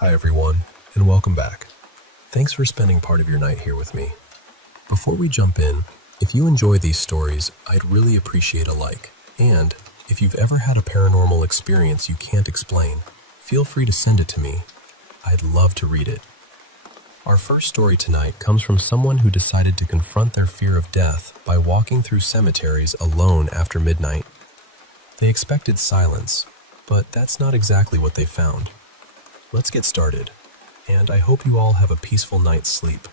Hi everyone, and welcome back. Thanks for spending part of your night here with me. Before we jump in, if you enjoy these stories, I'd really appreciate a like. And if you've ever had a paranormal experience you can't explain, feel free to send it to me. I'd love to read it. Our first story tonight comes from someone who decided to confront their fear of death by walking through cemeteries alone after midnight. They expected silence, but that's not exactly what they found. Let's get started, and I hope you all have a peaceful night's sleep.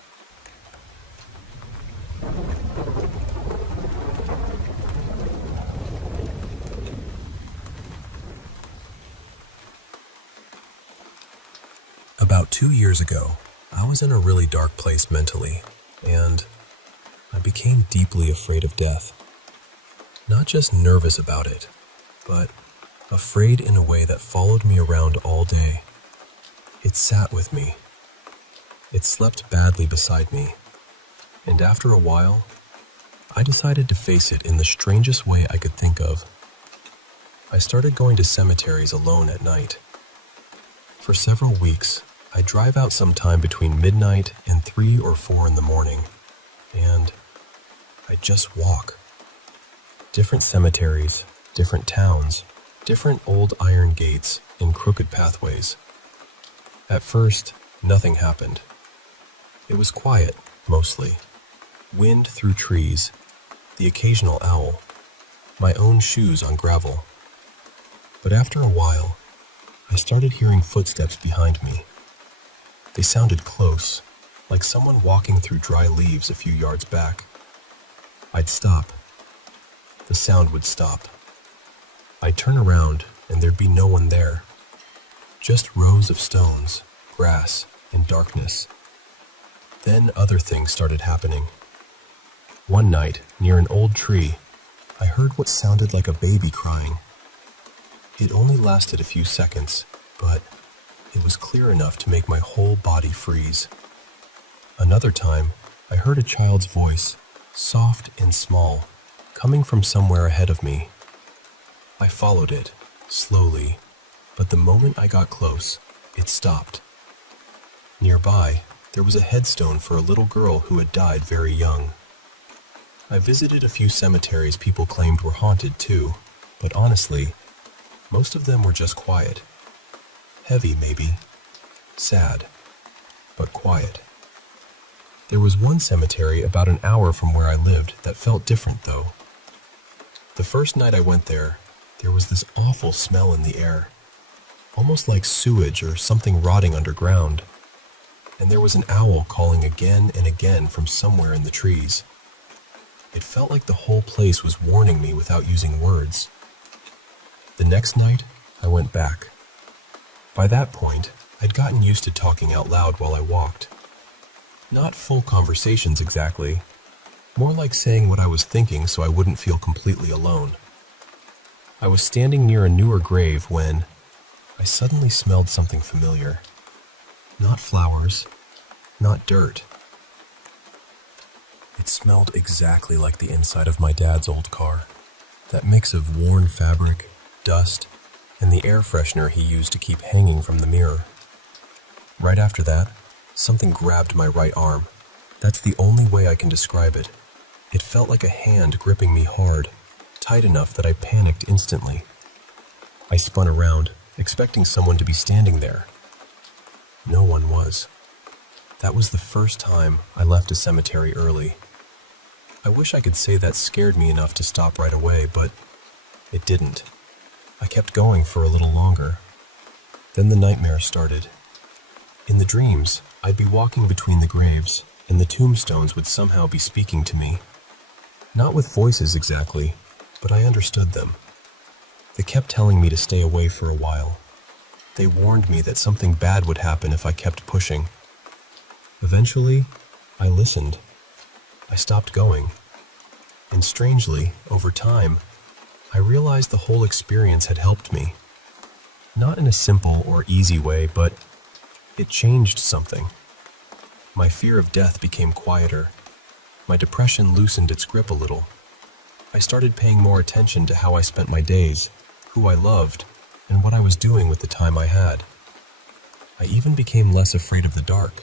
About 2 years ago, I was in a really dark place mentally, and I became deeply afraid of death. Not just nervous about it, but afraid in a way that followed me around all day. It sat with me. It slept badly beside me, and after a while, I decided to face it in the strangest way I could think of. I started going to cemeteries alone at night. For several weeks, I'd drive out sometime between midnight and 3 or 4 in the morning, and I'd just walk. Different cemeteries, different towns, different old iron gates and crooked pathways. At first, nothing happened. It was quiet, mostly. Wind through trees, the occasional owl, my own shoes on gravel. But after a while, I started hearing footsteps behind me. They sounded close, like someone walking through dry leaves a few yards back. I'd stop. The sound would stop. I'd turn around, and there'd be no one there. Just rows of stones, grass, and darkness. Then other things started happening. One night, near an old tree, I heard what sounded like a baby crying. It only lasted a few seconds, but it was clear enough to make my whole body freeze. Another time, I heard a child's voice, soft and small, coming from somewhere ahead of me. I followed it, slowly, but the moment I got close, it stopped. Nearby, there was a headstone for a little girl who had died very young. I visited a few cemeteries people claimed were haunted too, but honestly, most of them were just quiet. Heavy, maybe. Sad, but quiet. There was one cemetery about an hour from where I lived that felt different, though. The first night I went there was this awful smell in the air, almost like sewage or something rotting underground. And there was an owl calling again and again from somewhere in the trees. It felt like the whole place was warning me without using words. The next night, I went back. By that point, I'd gotten used to talking out loud while I walked. Not full conversations exactly, more like saying what I was thinking so I wouldn't feel completely alone. I was standing near a newer grave when I suddenly smelled something familiar. Not flowers, not dirt. It smelled exactly like the inside of my dad's old car. That mix of worn fabric, dust, and the air freshener he used to keep hanging from the mirror. Right after that, something grabbed my right arm. That's the only way I can describe it. It felt like a hand gripping me hard, tight enough that I panicked instantly. I spun around, expecting someone to be standing there. No one was. That was the first time I left a cemetery early. I wish I could say that scared me enough to stop right away, but it didn't. I kept going for a little longer. Then the nightmare started. In the dreams, I'd be walking between the graves, and the tombstones would somehow be speaking to me. Not with voices exactly, but I understood them. They kept telling me to stay away for a while. They warned me that something bad would happen if I kept pushing. Eventually, I listened. I stopped going. And strangely, over time, I realized the whole experience had helped me. Not in a simple or easy way, but it changed something. My fear of death became quieter. My depression loosened its grip a little. I started paying more attention to how I spent my days, who I loved, and what I was doing with the time I had. I even became less afraid of the dark.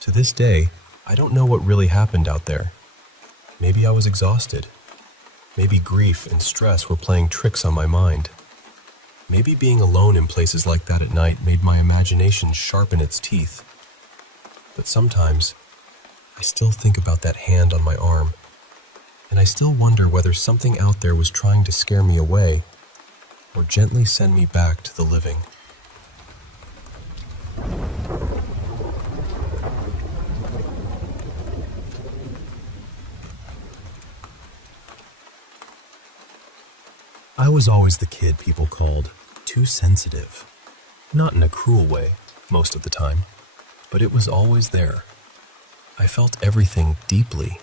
To this day, I don't know what really happened out there. Maybe I was exhausted. Maybe grief and stress were playing tricks on my mind. Maybe being alone in places like that at night made my imagination sharpen its teeth. But sometimes, I still think about that hand on my arm, and I still wonder whether something out there was trying to scare me away or gently send me back to the living. I was always the kid people called too sensitive. Not in a cruel way, most of the time, but it was always there. I felt everything deeply.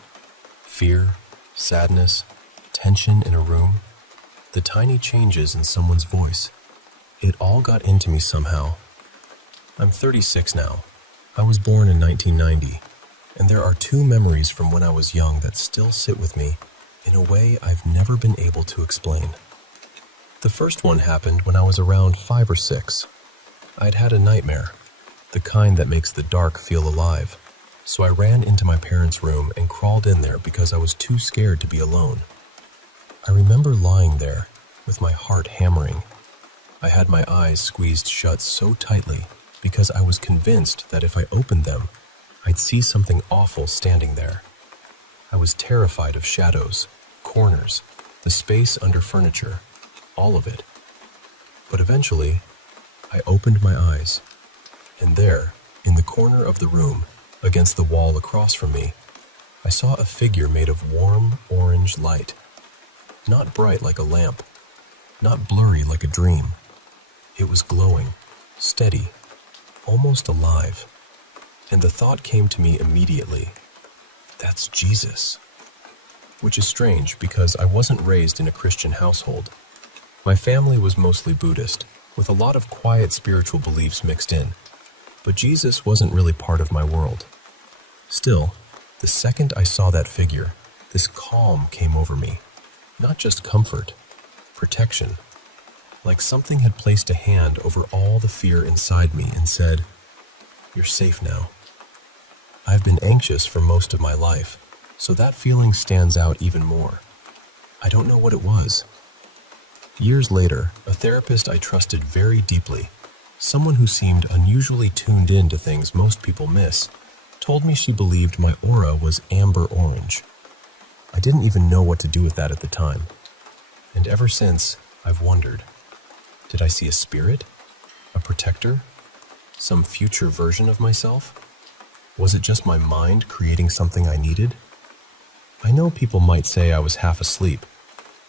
Fear, sadness, tension in a room, the tiny changes in someone's voice. It all got into me somehow. I'm 36 now. I was born in 1990, and there are two memories from when I was young that still sit with me in a way I've never been able to explain. The first one happened when I was around 5 or 6. I'd had a nightmare, the kind that makes the dark feel alive, so I ran into my parents' room and crawled in there because I was too scared to be alone. I remember lying there with my heart hammering. I had my eyes squeezed shut so tightly because I was convinced that if I opened them, I'd see something awful standing there. I was terrified of shadows, corners, the space under furniture, all of it. But eventually, I opened my eyes, and there, in the corner of the room, against the wall across from me, I saw a figure made of warm orange light. Not bright like a lamp, not blurry like a dream. It was glowing, steady, almost alive. And the thought came to me immediately, that's Jesus. Which is strange because I wasn't raised in a Christian household. My family was mostly Buddhist, with a lot of quiet spiritual beliefs mixed in, but Jesus wasn't really part of my world. Still, the second I saw that figure, this calm came over me. Not just comfort, protection. Like something had placed a hand over all the fear inside me and said, "You're safe now." I've been anxious for most of my life, so that feeling stands out even more. I don't know what it was. Years later, a therapist I trusted very deeply, someone who seemed unusually tuned in to things most people miss, told me she believed my aura was amber orange. I didn't even know what to do with that at the time. And ever since, I've wondered, did I see a spirit? A protector? Some future version of myself? Was it just my mind creating something I needed? I know people might say I was half asleep.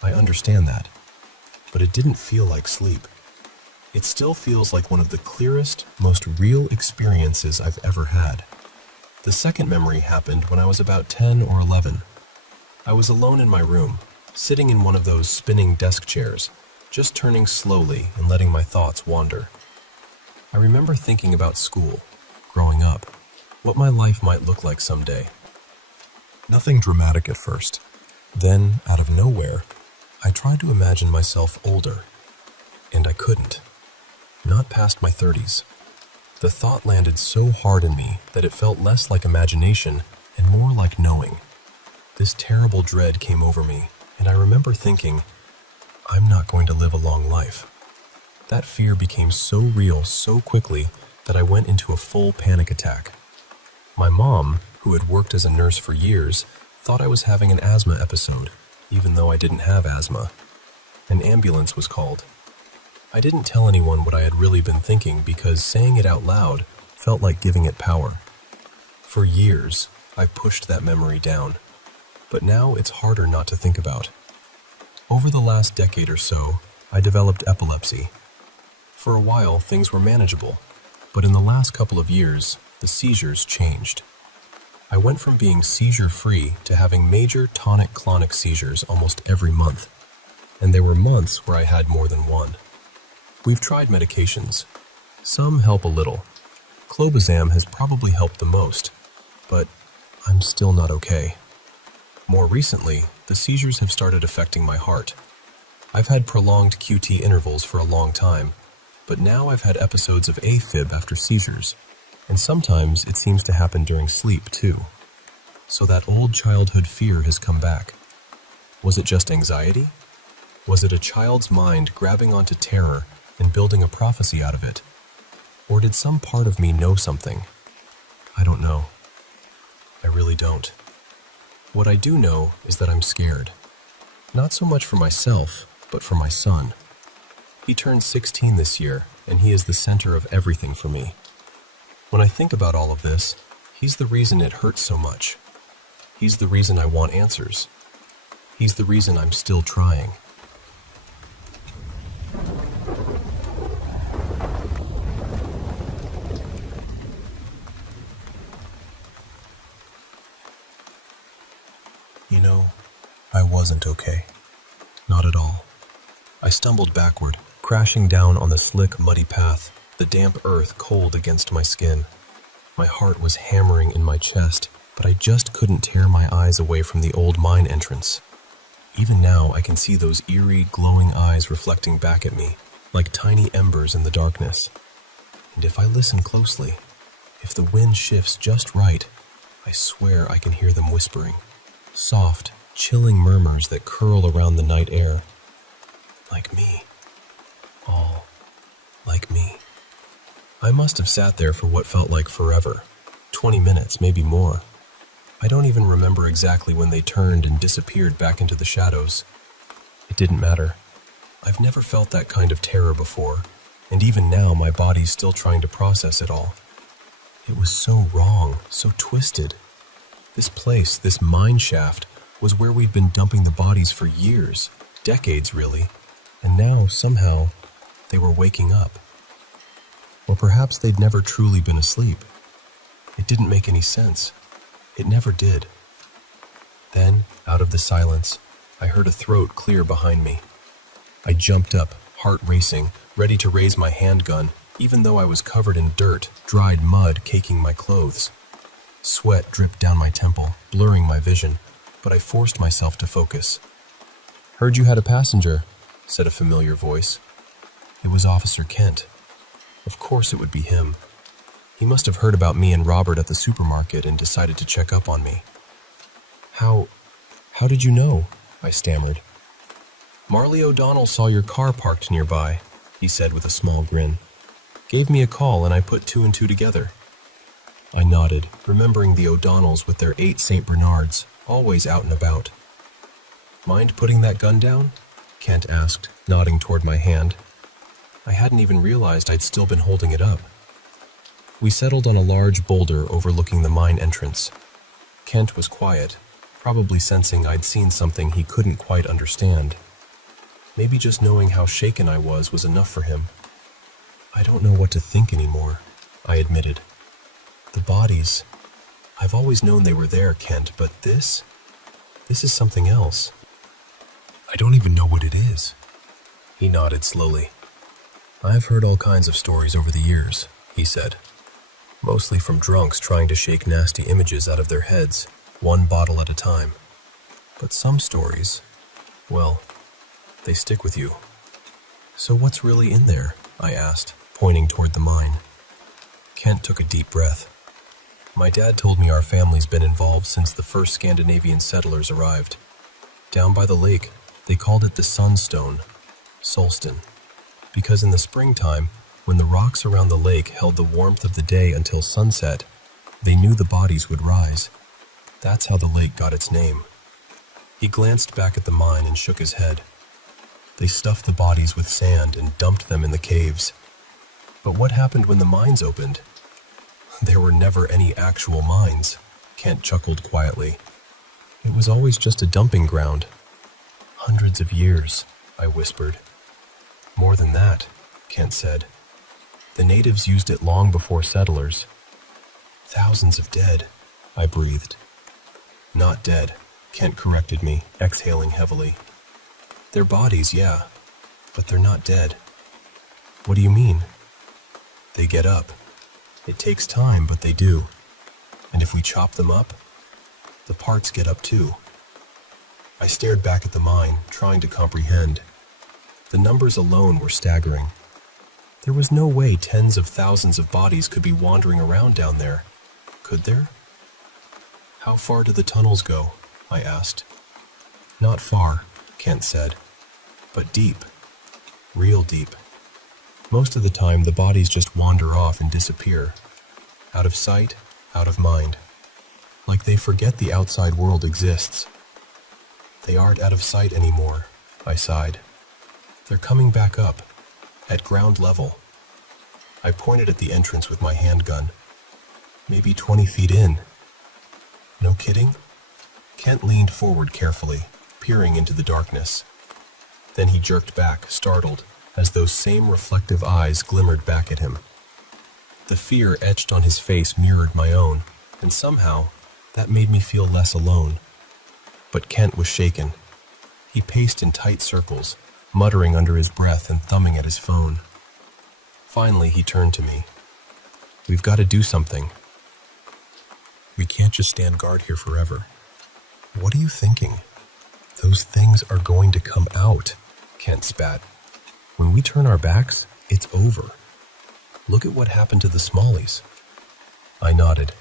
I understand that. But it didn't feel like sleep. It still feels like one of the clearest, most real experiences I've ever had. The second memory happened when I was about 10 or 11. I was alone in my room, sitting in one of those spinning desk chairs, just turning slowly and letting my thoughts wander. I remember thinking about school, growing up, what my life might look like someday. Nothing dramatic at first. Then, out of nowhere, I tried to imagine myself older, and I couldn't. Not past my 30s. The thought landed so hard in me that it felt less like imagination and more like knowing. This terrible dread came over me, and I remember thinking, I'm not going to live a long life. That fear became so real so quickly that I went into a full panic attack. My mom, who had worked as a nurse for years, thought I was having an asthma episode, even though I didn't have asthma. An ambulance was called. I didn't tell anyone what I had really been thinking because saying it out loud felt like giving it power. For years, I pushed that memory down, but now it's harder not to think about. Over the last decade or so, I developed epilepsy. For a while, things were manageable, but in the last couple of years, the seizures changed. I went from being seizure-free to having major tonic-clonic seizures almost every month, and there were months where I had more than one. We've tried medications. Some help a little. Clobazam has probably helped the most, but I'm still not okay. More recently, the seizures have started affecting my heart. I've had prolonged QT intervals for a long time, but now I've had episodes of AFib after seizures, and sometimes it seems to happen during sleep, too. So that old childhood fear has come back. Was it just anxiety? Was it a child's mind grabbing onto terror and building a prophecy out of it? Or did some part of me know something? I don't know. I really don't. What I do know is that I'm scared. Not so much for myself, but for my son. He turned 16 this year, and he is the center of everything for me. When I think about all of this, he's the reason it hurts so much. He's the reason I want answers. He's the reason I'm still trying. You know, I wasn't okay. Not at all. I stumbled backward, crashing down on the slick, muddy path, the damp earth cold against my skin. My heart was hammering in my chest, but I just couldn't tear my eyes away from the old mine entrance. Even now, I can see those eerie, glowing eyes reflecting back at me, like tiny embers in the darkness. And if I listen closely, if the wind shifts just right, I swear I can hear them whispering. Soft, chilling murmurs that curl around the night air. Like me. All like me. I must have sat there for what felt like forever. 20 minutes, maybe more. I don't even remember exactly when they turned and disappeared back into the shadows. It didn't matter. I've never felt that kind of terror before, and even now my body's still trying to process it all. It was so wrong, so twisted. This place, this mine shaft, was where we'd been dumping the bodies for years, decades really, and now, somehow, they were waking up. Or perhaps they'd never truly been asleep. It didn't make any sense. It never did. Then, out of the silence, I heard a throat clear behind me. I jumped up, heart racing, ready to raise my handgun, even though I was covered in dirt, dried mud caking my clothes. Sweat dripped down my temple, blurring my vision, but I forced myself to focus. "Heard you had a passenger," said a familiar voice. It was Officer Kent. Of course it would be him. He must have heard about me and Robert at the supermarket and decided to check up on me. How did you know?" I stammered. "Marley O'Donnell saw your car parked nearby," he said with a small grin. "Gave me a call and I put two and two together." I nodded, remembering the O'Donnells with their 8 St. Bernards, always out and about. "Mind putting that gun down?" Kent asked, nodding toward my hand. I hadn't even realized I'd still been holding it up. We settled on a large boulder overlooking the mine entrance. Kent was quiet, probably sensing I'd seen something he couldn't quite understand. Maybe just knowing how shaken I was enough for him. "I don't know what to think anymore," I admitted. "The bodies, I've always known they were there, Kent, but this is something else. I don't even know what it is." He nodded slowly. "I've heard all kinds of stories over the years," he said. "Mostly from drunks trying to shake nasty images out of their heads, one bottle at a time. But some stories, well, they stick with you." "So what's really in there?" I asked, pointing toward the mine. Kent took a deep breath. "My dad told me our family's been involved since the first Scandinavian settlers arrived. Down by the lake, they called it the Sunstone, Solston, because in the springtime, when the rocks around the lake held the warmth of the day until sunset, they knew the bodies would rise. That's how the lake got its name." He glanced back at the mine and shook his head. "They stuffed the bodies with sand and dumped them in the caves. But what happened when the mines opened?" "There were never any actual mines," Kent chuckled quietly. "It was always just a dumping ground." "Hundreds of years," I whispered. "More than that," Kent said. "The natives used it long before settlers." "Thousands of dead," I breathed. "Not dead," Kent corrected me, exhaling heavily. "Their bodies, yeah, but they're not dead." "What do you mean?" "They get up. It takes time, but they do. And if we chop them up, the parts get up too." I stared back at the mine, trying to comprehend. The numbers alone were staggering. There was no way tens of thousands of bodies could be wandering around down there, could there? How far do the tunnels go? I asked. Not far, Kent said, but deep, real deep. Most of the time, the bodies just wander off and disappear, out of sight, out of mind, like they forget the outside world exists. They aren't out of sight anymore, I sighed. They're coming back up, at ground level. I pointed at the entrance with my handgun. Maybe 20 feet in. No kidding? Kent leaned forward carefully, peering into the darkness. Then he jerked back, startled, as those same reflective eyes glimmered back at him. The fear etched on his face mirrored my own, and somehow, that made me feel less alone. But Kent was shaken. He paced in tight circles, muttering under his breath and thumbing at his phone. Finally, he turned to me. We've got to do something. We can't just stand guard here forever. What are you thinking? Those things are going to come out, Kent spat. When we turn our backs, it's over. Look at what happened to the Smallies. I nodded,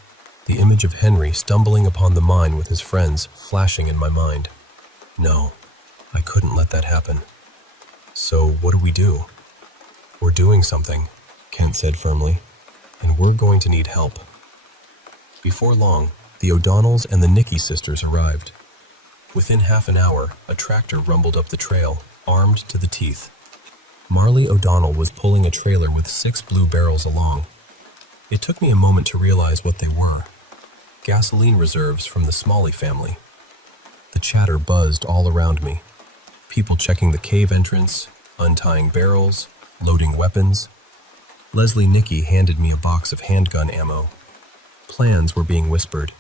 the image of Henry stumbling upon the mine with his friends flashing in my mind. No, I couldn't let that happen. So what do we do? We're doing something, Kent said firmly, and we're going to need help. Before long, the O'Donnells and the Nicky sisters arrived. Within half an hour, a tractor rumbled up the trail, armed to the teeth. Marley O'Donnell was pulling a trailer with 6 blue barrels along. It took me a moment to realize what they were. Gasoline reserves from the Smalley family. The chatter buzzed all around me. People checking the cave entrance, untying barrels, loading weapons. Leslie Nicky handed me a box of handgun ammo. Plans were being whispered.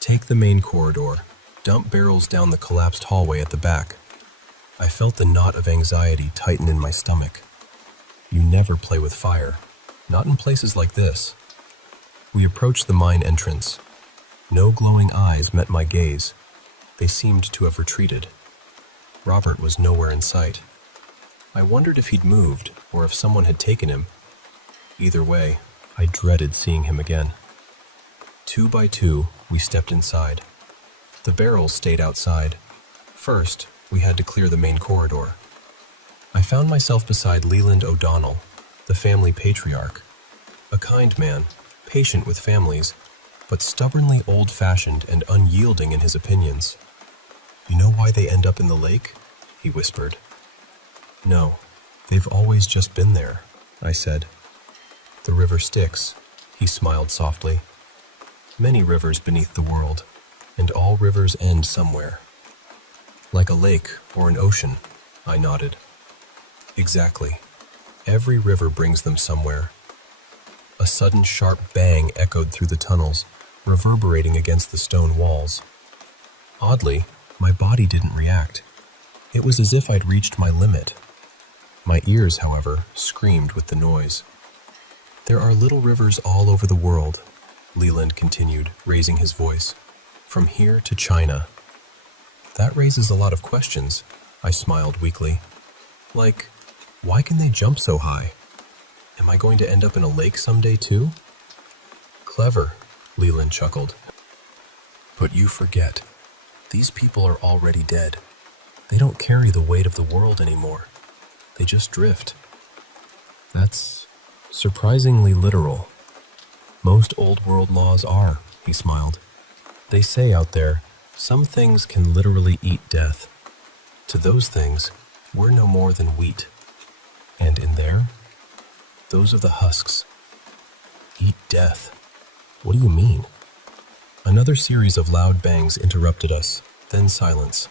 Take the main corridor. Dump barrels down the collapsed hallway at the back. I felt the knot of anxiety tighten in my stomach. You never play with fire. Not in places like this. We approached the mine entrance. No glowing eyes met my gaze. They seemed to have retreated. Robert was nowhere in sight. I wondered if he'd moved, or if someone had taken him. Either way, I dreaded seeing him again. 2 by 2, we stepped inside. The barrels stayed outside. First, we had to clear the main corridor. I found myself beside Leland O'Donnell, the family patriarch. A kind man, patient with families, but stubbornly old-fashioned and unyielding in his opinions. You know why they end up in the lake? He whispered. No, they've always just been there, I said. The river Styx, he smiled softly. Many rivers beneath the world, and all rivers end somewhere. Like a lake or an ocean, I nodded. Exactly. Every river brings them somewhere. A sudden sharp bang echoed through the tunnels, reverberating against the stone walls. Oddly, my body didn't react. It was as if I'd reached my limit. My ears, however, screamed with the noise. There are little rivers all over the world, Leland continued, raising his voice. From here to China. That raises a lot of questions, I smiled weakly. Like, why can they jump so high? Am I going to end up in a lake someday too? Clever, Leland chuckled. But you forget. These people are already dead. They don't carry the weight of the world anymore. They just drift. That's surprisingly literal. Most old world laws are, he smiled. They say out there, some things can literally eat death. To those things, we're no more than wheat. And in there, those are the husks. Eat death. What do you mean? Another series of loud bangs interrupted us, then silence.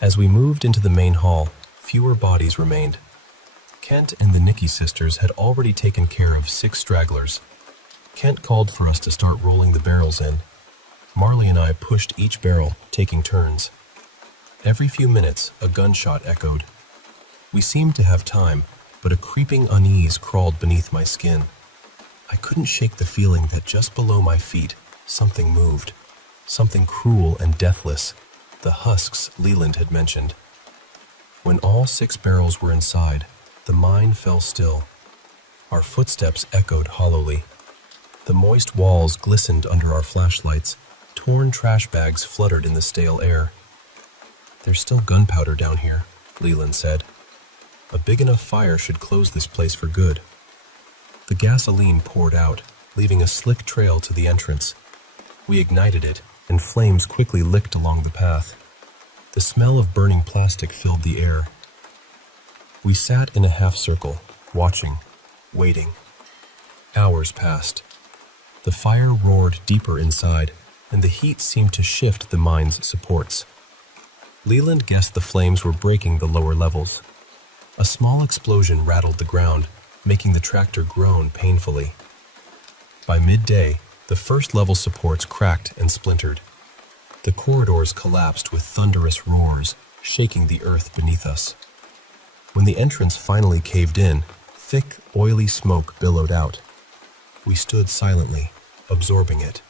As we moved into the main hall, fewer bodies remained. Kent and the Nicky sisters had already taken care of 6 stragglers. Kent called for us to start rolling the barrels in. Marley and I pushed each barrel, taking turns. Every few minutes, a gunshot echoed. We seemed to have time, but a creeping unease crawled beneath my skin. I couldn't shake the feeling that just below my feet, something moved. Something cruel and deathless, the husks Leland had mentioned. When all 6 barrels were inside, the mine fell still. Our footsteps echoed hollowly. The moist walls glistened under our flashlights. Torn trash bags fluttered in the stale air. "There's still gunpowder down here," Leland said. "A big enough fire should close this place for good." The gasoline poured out, leaving a slick trail to the entrance. We ignited it, and flames quickly licked along the path. The smell of burning plastic filled the air. We sat in a half circle, watching, waiting. Hours passed. The fire roared deeper inside, and the heat seemed to shift the mine's supports. Leland guessed the flames were breaking the lower levels. A small explosion rattled the ground, making the tractor groan painfully. By midday, the first level supports cracked and splintered. The corridors collapsed with thunderous roars, shaking the earth beneath us. When the entrance finally caved in, thick, oily smoke billowed out. We stood silently, absorbing it.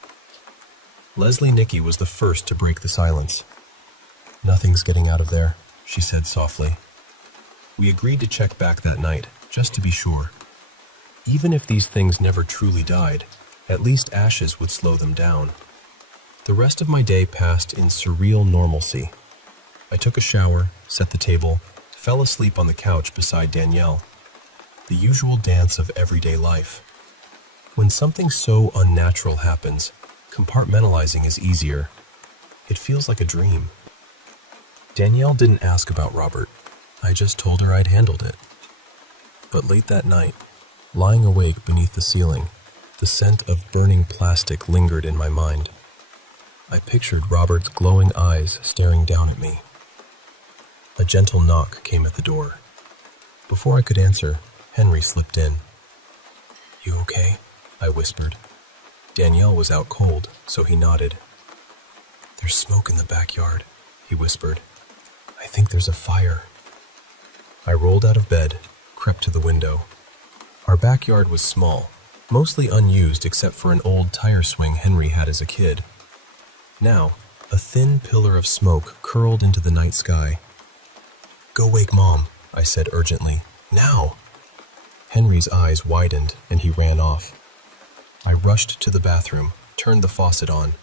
Leslie Nicky was the first to break the silence. "Nothing's getting out of there," she said softly. We agreed to check back that night, just to be sure. Even if these things never truly died, at least ashes would slow them down. The rest of my day passed in surreal normalcy. I took a shower, set the table, fell asleep on the couch beside Danielle. The usual dance of everyday life. When something so unnatural happens, compartmentalizing is easier. It feels like a dream. Danielle didn't ask about Robert. I just told her I'd handled it. But late that night, lying awake beneath the ceiling, the scent of burning plastic lingered in my mind. I pictured Robert's glowing eyes staring down at me. A gentle knock came at the door. Before I could answer, Henry slipped in. "You okay?" I whispered. Danielle was out cold, so he nodded. "There's smoke in the backyard," he whispered. "I think there's a fire." I rolled out of bed, crept to the window. Our backyard was small, mostly unused except for an old tire swing Henry had as a kid. Now, a thin pillar of smoke curled into the night sky. "Go wake Mom," I said urgently. "Now!" Henry's eyes widened and he ran off. I rushed to the bathroom, turned the faucet on.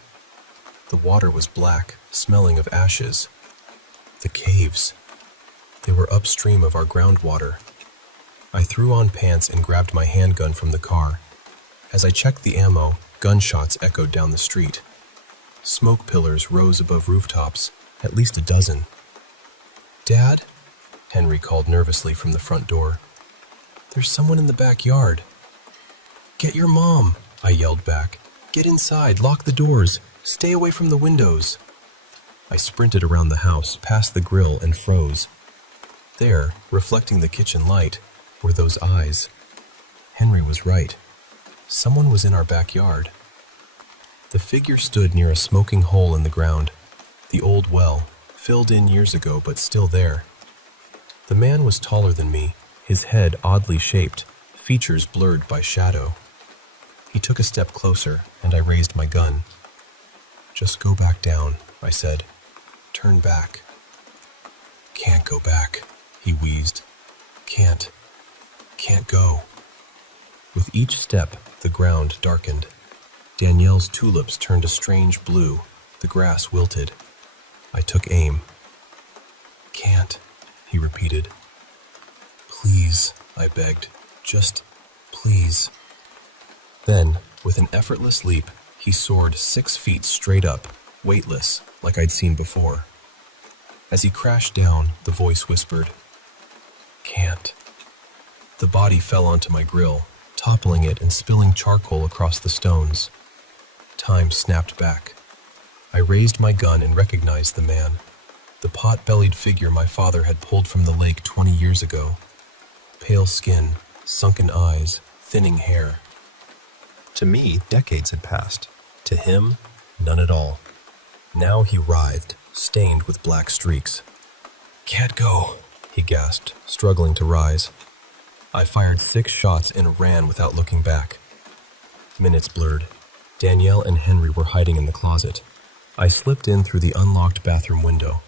The water was black, smelling of ashes. The caves. They were upstream of our groundwater. I threw on pants and grabbed my handgun from the car. As I checked the ammo, gunshots echoed down the street. Smoke pillars rose above rooftops, at least a dozen. "Dad?" Henry called nervously from the front door. "There's someone in the backyard." "Get your mom," I yelled back. "Get inside, lock the doors, stay away from the windows." I sprinted around the house, past the grill, and froze. There, reflecting the kitchen light, were those eyes. Henry was right. Someone was in our backyard. The figure stood near a smoking hole in the ground, the old well, filled in years ago but still there. The man was taller than me, his head oddly shaped, features blurred by shadow. He took a step closer, and I raised my gun. "Just go back down," I said. "Turn back." "Can't go back," he wheezed. Can't go." With each step, the ground darkened. Danielle's tulips turned a strange blue. The grass wilted. I took aim. "Can't," he repeated. "Please," I begged. "Just please." Then, with an effortless leap, he soared 6 feet straight up, weightless, like I'd seen before. As he crashed down, the voice whispered, "Can't." The body fell onto my grill, toppling it and spilling charcoal across the stones. Time snapped back. I raised my gun and recognized the man, the pot-bellied figure my father had pulled from the lake 20 years ago. Pale skin, sunken eyes, thinning hair. To me, decades had passed. To him, none at all. Now he writhed, stained with black streaks. "Can't go," he gasped, struggling to rise. I fired 6 shots and ran without looking back. Minutes blurred. Danielle and Henry were hiding in the closet. I slipped in through the unlocked bathroom window.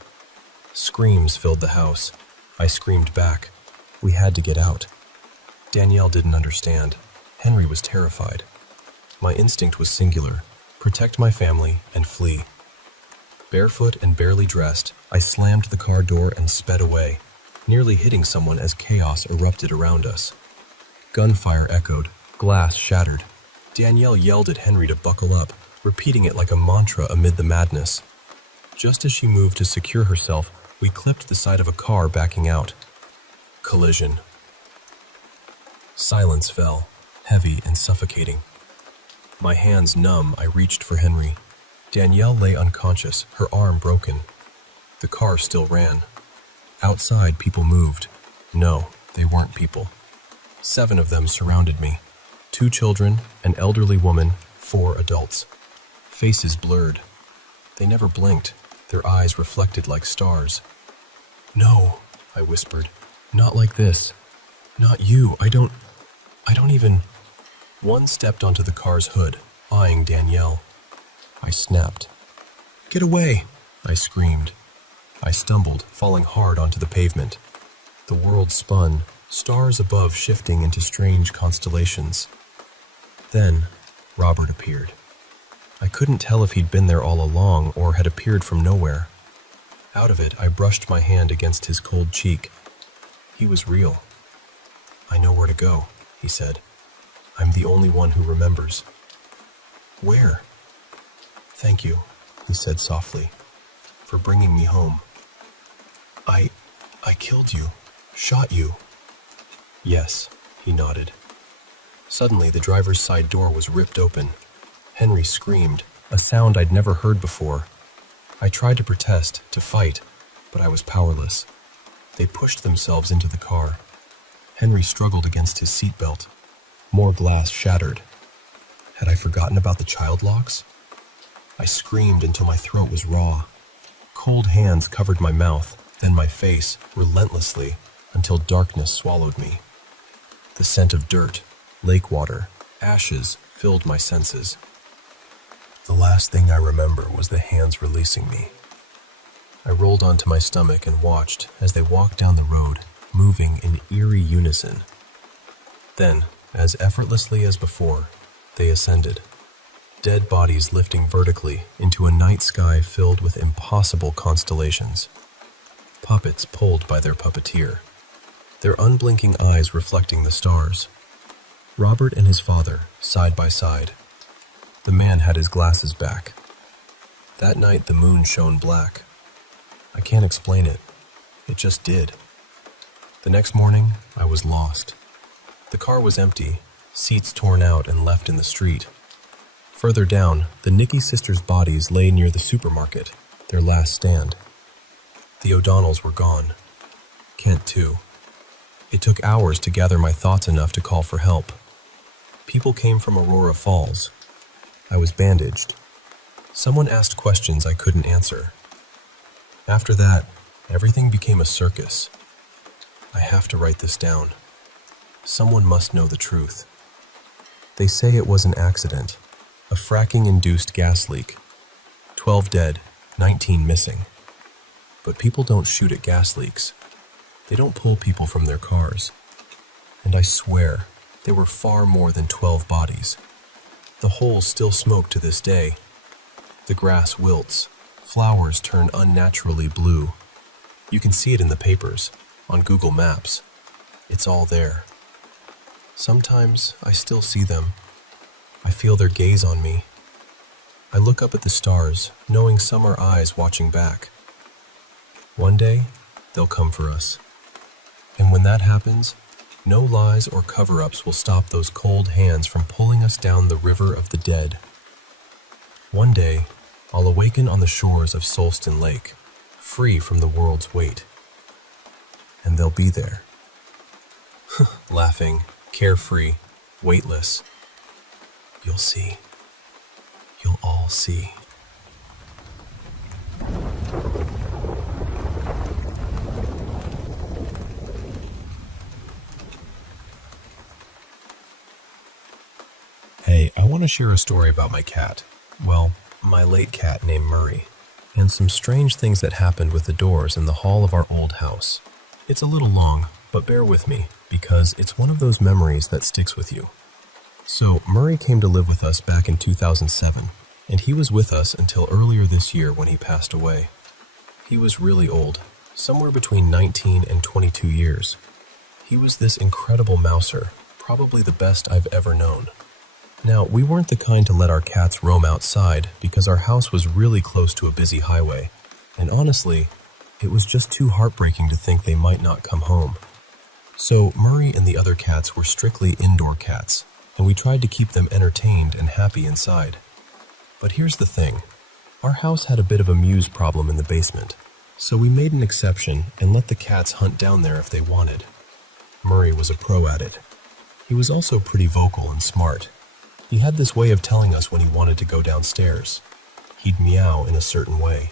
Screams filled the house. I screamed back. We had to get out. Danielle didn't understand. Henry was terrified. My instinct was singular: protect my family and flee. Barefoot and barely dressed, I slammed the car door and sped away, nearly hitting someone as chaos erupted around us. Gunfire echoed, glass shattered. Danielle yelled at Henry to buckle up, repeating it like a mantra amid the madness. Just as she moved to secure herself, we clipped the side of a car backing out. Collision. Silence fell, heavy and suffocating. My hands numb, I reached for Henry. Danielle lay unconscious, her arm broken. The car still ran. Outside, people moved. No, they weren't people. 7 of them surrounded me. 2 children, an elderly woman, 4 adults. Faces blurred. They never blinked, their eyes reflected like stars. "No," I whispered. "Not like this. Not you. I don't even..." One stepped onto the car's hood, eyeing Danielle. I snapped. "Get away!" I screamed. I stumbled, falling hard onto the pavement. The world spun, stars above shifting into strange constellations. Then, Robert appeared. I couldn't tell if he'd been there all along or had appeared from nowhere. Out of it, I brushed my hand against his cold cheek. He was real. "I know where to go," he said. "I'm the only one who remembers." "Where?" "Thank you," he said softly, "for bringing me home." I killed you, shot you." "Yes," he nodded. Suddenly, the driver's side door was ripped open. Henry screamed, a sound I'd never heard before. I tried to protest, to fight, but I was powerless. They pushed themselves into the car. Henry struggled against his seatbelt. More glass shattered. Had I forgotten about the child locks? I screamed until my throat was raw. Cold hands covered my mouth, then my face, relentlessly, until darkness swallowed me. The scent of dirt, lake water, ashes filled my senses. The last thing I remember was the hands releasing me. I rolled onto my stomach and watched as they walked down the road, moving in eerie unison. Then, as effortlessly as before, they ascended, dead bodies lifting vertically into a night sky filled with impossible constellations. Puppets pulled by their puppeteer, their unblinking eyes reflecting the stars. Robert and his father, side by side. The man had his glasses back. That night the moon shone black. I can't explain it. It just did. The next morning, I was lost. The car was empty, seats torn out and left in the street. Further down, the Nicky sisters' bodies lay near the supermarket, their last stand. The O'Donnells were gone. Kent too. It took hours to gather my thoughts enough to call for help. People came from Aurora Falls. I was bandaged. Someone asked questions I couldn't answer. After that, everything became a circus. I have to write this down. Someone must know the truth. They say it was an accident, a fracking-induced gas leak. 12 dead, 19 missing. But people don't shoot at gas leaks. They don't pull people from their cars. And I swear, there were far more than 12 bodies. The holes still smoke to this day. The grass wilts. Flowers turn unnaturally blue. You can see it in the papers, on Google Maps. It's all there. Sometimes I still see them. I feel their gaze on me. I look up at the stars, knowing some are eyes watching back. One day, they'll come for us. And when that happens, no lies or cover-ups will stop those cold hands from pulling us down the river of the dead. One day, I'll awaken on the shores of Solston Lake, free from the world's weight. And they'll be there. Laughing, carefree, weightless. You'll see. You'll all see. Hey, I want to share a story about my cat. Well, my late cat named Murray, and some strange things that happened with the doors in the hall of our old house. It's a little long, But bear with me, because it's one of those memories that sticks with you. So, Murray came to live with us back in 2007, and he was with us until earlier this year when he passed away. He was really old, somewhere between 19 and 22 years. He was this incredible mouser, probably the best I've ever known. Now, we weren't the kind to let our cats roam outside because our house was really close to a busy highway, and honestly, it was just too heartbreaking to think they might not come home. So Murray and the other cats were strictly indoor cats, and we tried to keep them entertained and happy inside. But here's the thing, our house had a bit of a muse problem in the basement, so we made an exception and let the cats hunt down there if they wanted. Murray was a pro at it. He was also pretty vocal and smart. He had this way of telling us when he wanted to go downstairs. He'd meow in a certain way,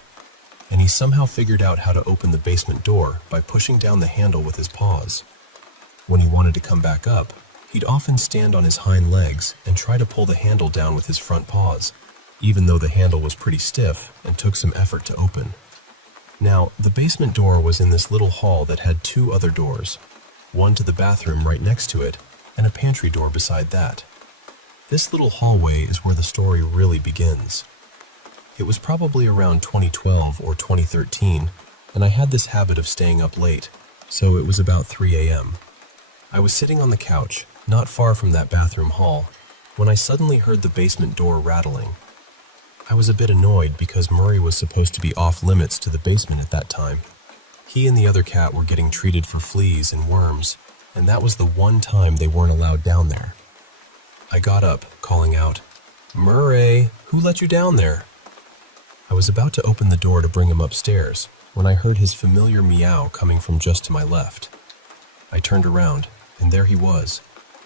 and he somehow figured out how to open the basement door by pushing down the handle with his paws. When he wanted to come back up, he'd often stand on his hind legs and try to pull the handle down with his front paws, even though the handle was pretty stiff and took some effort to open. Now, the basement door was in this little hall that had two other doors, one to the bathroom right next to it, and a pantry door beside that. This little hallway is where the story really begins. It was probably around 2012 or 2013, and I had this habit of staying up late, so it was about 3 a.m. I was sitting on the couch, not far from that bathroom hall, when I suddenly heard the basement door rattling. I was a bit annoyed because Murray was supposed to be off limits to the basement at that time. He and the other cat were getting treated for fleas and worms, and that was the one time they weren't allowed down there. I got up, calling out, "Murray, who let you down there?" I was about to open the door to bring him upstairs when I heard his familiar meow coming from just to my left. I turned around, and there he was,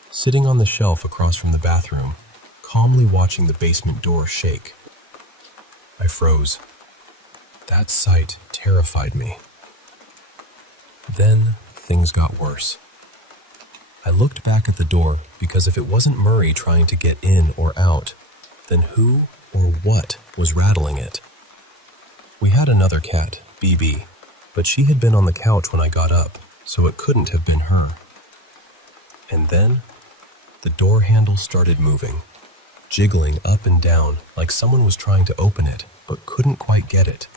sitting on the shelf across from the bathroom, calmly watching the basement door shake. I froze. That sight terrified me. Then things got worse. I looked back at the door because if it wasn't Murray trying to get in or out, then who or what was rattling it? We had another cat, BB, but she had been on the couch when I got up, so it couldn't have been her. And then, the door handle started moving, jiggling up and down like someone was trying to open it but couldn't quite get it.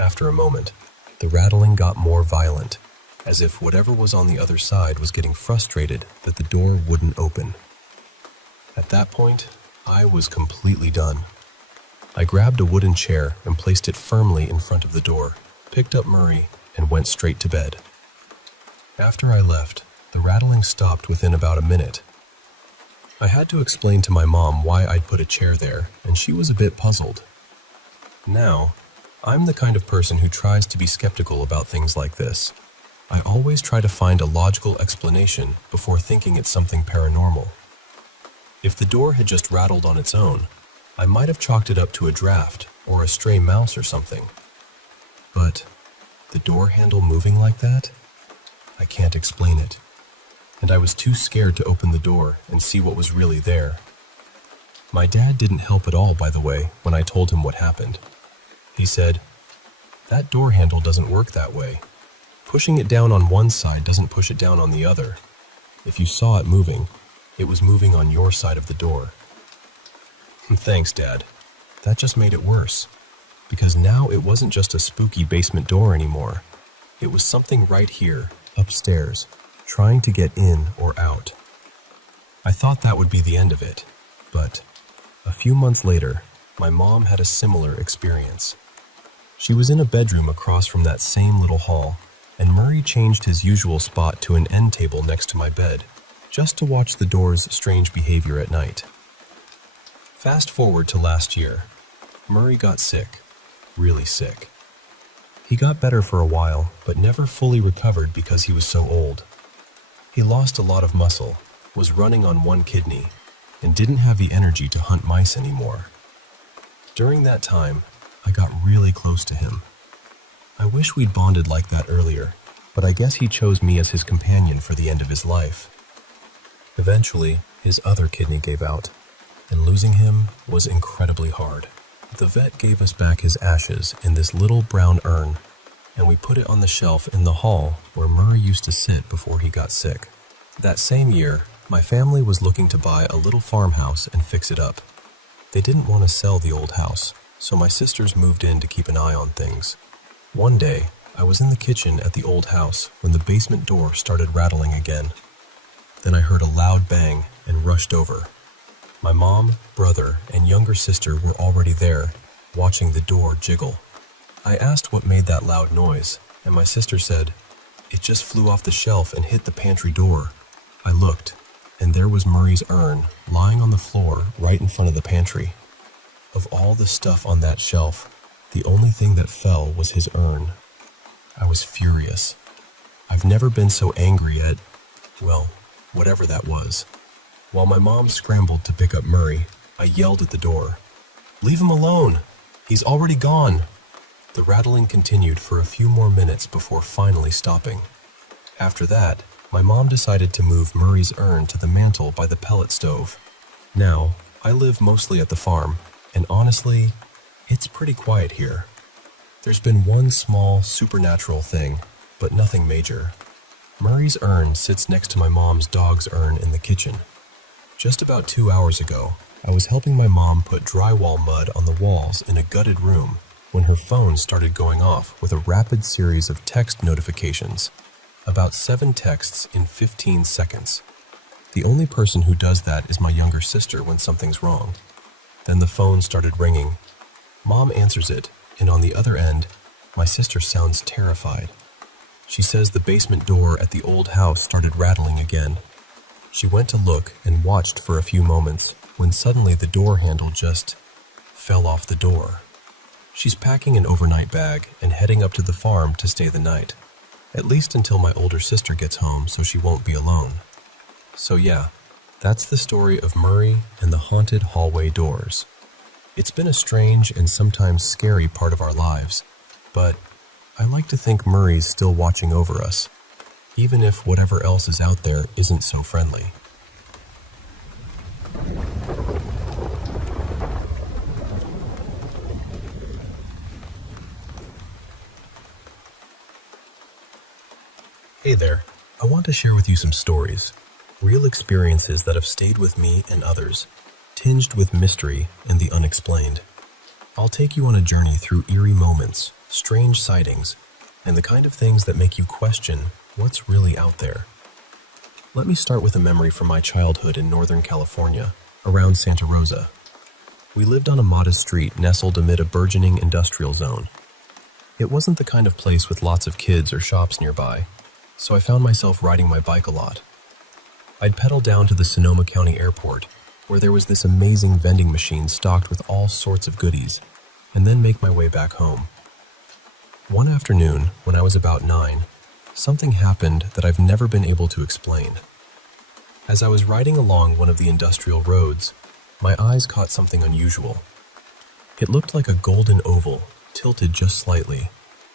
After a moment, the rattling got more violent, as if whatever was on the other side was getting frustrated that the door wouldn't open. At that point, I was completely done. I grabbed a wooden chair and placed it firmly in front of the door, picked up Murray, and went straight to bed. After I left, the rattling stopped within about a minute. I had to explain to my mom why I'd put a chair there, and she was a bit puzzled. Now, I'm the kind of person who tries to be skeptical about things like this. I always try to find a logical explanation before thinking it's something paranormal. If the door had just rattled on its own, I might have chalked it up to a draft or a stray mouse or something. But the door handle moving like that? I can't explain it. And I was too scared to open the door and see what was really there. My dad didn't help at all, by the way, when I told him what happened. He said, "That door handle doesn't work that way. Pushing it down on one side doesn't push it down on the other. If you saw it moving, it was moving on your side of the door." Thanks, Dad. That just made it worse, because now it wasn't just a spooky basement door anymore. It was something right here, upstairs, trying to get in or out. I thought that would be the end of it, but a few months later, my mom had a similar experience. She was in a bedroom across from that same little hall, and Murray changed his usual spot to an end table next to my bed, just to watch the door's strange behavior at night. Fast forward to last year. Murray got sick, really sick. He got better for a while, but never fully recovered because he was so old. He lost a lot of muscle, was running on one kidney, and didn't have the energy to hunt mice anymore. During that time, I got really close to him. I wish we'd bonded like that earlier, but I guess he chose me as his companion for the end of his life. Eventually, his other kidney gave out, and losing him was incredibly hard. The vet gave us back his ashes in this little brown urn, and we put it on the shelf in the hall where Murray used to sit before he got sick. That same year, my family was looking to buy a little farmhouse and fix it up. They didn't want to sell the old house, so my sisters moved in to keep an eye on things. One day, I was in the kitchen at the old house when the basement door started rattling again. Then I heard a loud bang and rushed over. My mom, brother, and younger sister were already there, watching the door jiggle. I asked what made that loud noise, and my sister said, "It just flew off the shelf and hit the pantry door." I looked, and there was Murray's urn lying on the floor right in front of the pantry. Of all the stuff on that shelf, the only thing that fell was his urn. I was furious. I've never been so angry at, well, whatever that was. While my mom scrambled to pick up Murray, I yelled at the door, "Leave him alone! He's already gone!" The rattling continued for a few more minutes before finally stopping. After that, my mom decided to move Murray's urn to the mantel by the pellet stove. Now, I live mostly at the farm, and honestly, it's pretty quiet here. There's been one small, supernatural thing, but nothing major. Murray's urn sits next to my mom's dog's urn in the kitchen. Just about 2 hours ago, I was helping my mom put drywall mud on the walls in a gutted room when her phone started going off with a rapid series of text notifications. About 7 texts in 15 seconds. The only person who does that is my younger sister when something's wrong. Then the phone started ringing. Mom answers it, and on the other end, my sister sounds terrified. She says the basement door at the old house started rattling again. She went to look and watched for a few moments when suddenly the door handle just fell off the door. She's packing an overnight bag and heading up to the farm to stay the night, at least until my older sister gets home so she won't be alone. So yeah, that's the story of Murray and the haunted hallway doors. It's been a strange and sometimes scary part of our lives, but I like to think Murray's still watching over us, even if whatever else is out there isn't so friendly. Hey there, I want to share with you some stories, real experiences that have stayed with me and others, tinged with mystery and the unexplained. I'll take you on a journey through eerie moments, strange sightings, and the kind of things that make you question what's really out there. Let me start with a memory from my childhood in Northern California, around Santa Rosa. We lived on a modest street nestled amid a burgeoning industrial zone. It wasn't the kind of place with lots of kids or shops nearby, so I found myself riding my bike a lot. I'd pedal down to the Sonoma County Airport, where there was this amazing vending machine stocked with all sorts of goodies, and then make my way back home. One afternoon, when I was about 9, something happened that I've never been able to explain. As I was riding along one of the industrial roads, my eyes caught something unusual. It looked like a golden oval, tilted just slightly,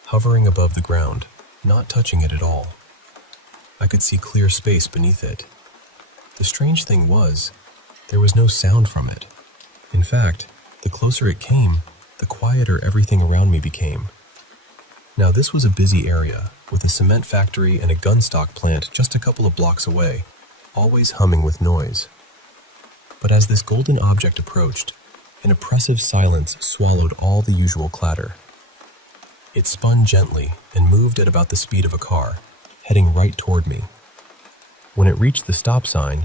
hovering above the ground, not touching it at all. I could see clear space beneath it. The strange thing was, there was no sound from it. In fact, the closer it came, the quieter everything around me became. Now this was a busy area, with a cement factory and a gunstock plant just a couple of blocks away, always humming with noise. But as this golden object approached, an oppressive silence swallowed all the usual clatter. It spun gently and moved at about the speed of a car, heading right toward me. When it reached the stop sign,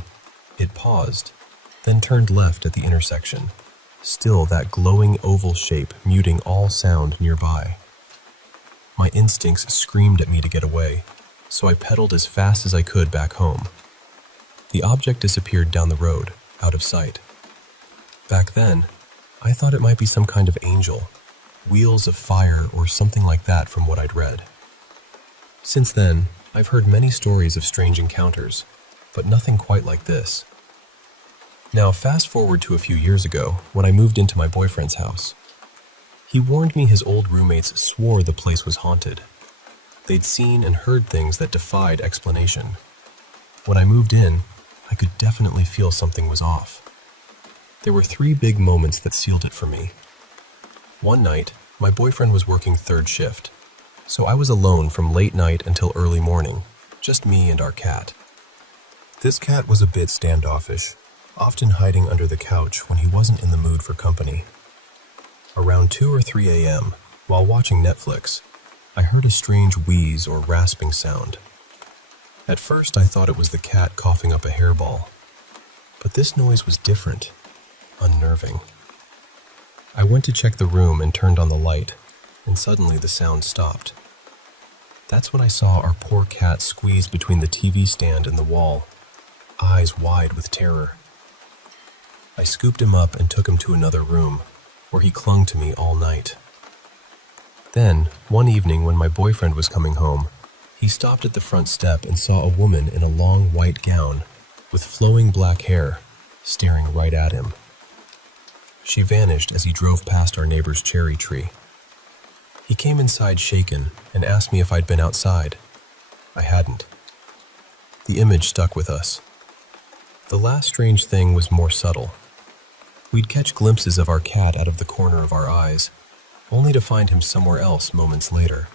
it paused, then turned left at the intersection, still that glowing oval shape muting all sound nearby. My instincts screamed at me to get away, so I pedaled as fast as I could back home. The object disappeared down the road, out of sight. Back then, I thought it might be some kind of angel, wheels of fire or something like that from what I'd read. Since then, I've heard many stories of strange encounters, but nothing quite like this. Now, fast forward to a few years ago when I moved into my boyfriend's house. He warned me his old roommates swore the place was haunted. They'd seen and heard things that defied explanation. When I moved in, I could definitely feel something was off. There were 3 big moments that sealed it for me. One night, my boyfriend was working third shift. So I was alone from late night until early morning, just me and our cat. This cat was a bit standoffish, often hiding under the couch when he wasn't in the mood for company. Around 2 or 3 a.m., while watching Netflix, I heard a strange wheeze or rasping sound. At first, I thought it was the cat coughing up a hairball, but this noise was different, unnerving. I went to check the room and turned on the light, and suddenly the sound stopped. That's when I saw our poor cat squeezed between the TV stand and the wall, eyes wide with terror. I scooped him up and took him to another room, where he clung to me all night. Then, one evening when my boyfriend was coming home, he stopped at the front step and saw a woman in a long white gown with flowing black hair staring right at him. She vanished as he drove past our neighbor's cherry tree. He came inside shaken and asked me if I'd been outside. I hadn't. The image stuck with us. The last strange thing was more subtle. We'd catch glimpses of our cat out of the corner of our eyes, only to find him somewhere else moments later.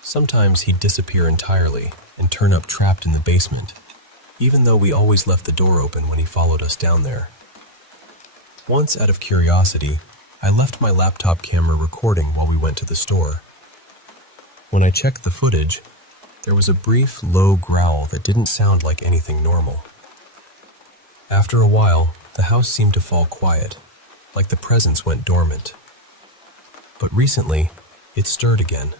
Sometimes he'd disappear entirely and turn up trapped in the basement, even though we always left the door open when he followed us down there. Once, out of curiosity, I left my laptop camera recording while we went to the store. When I checked the footage, there was a brief, low growl that didn't sound like anything normal. After a while, the house seemed to fall quiet, like the presence went dormant. But recently, it stirred again.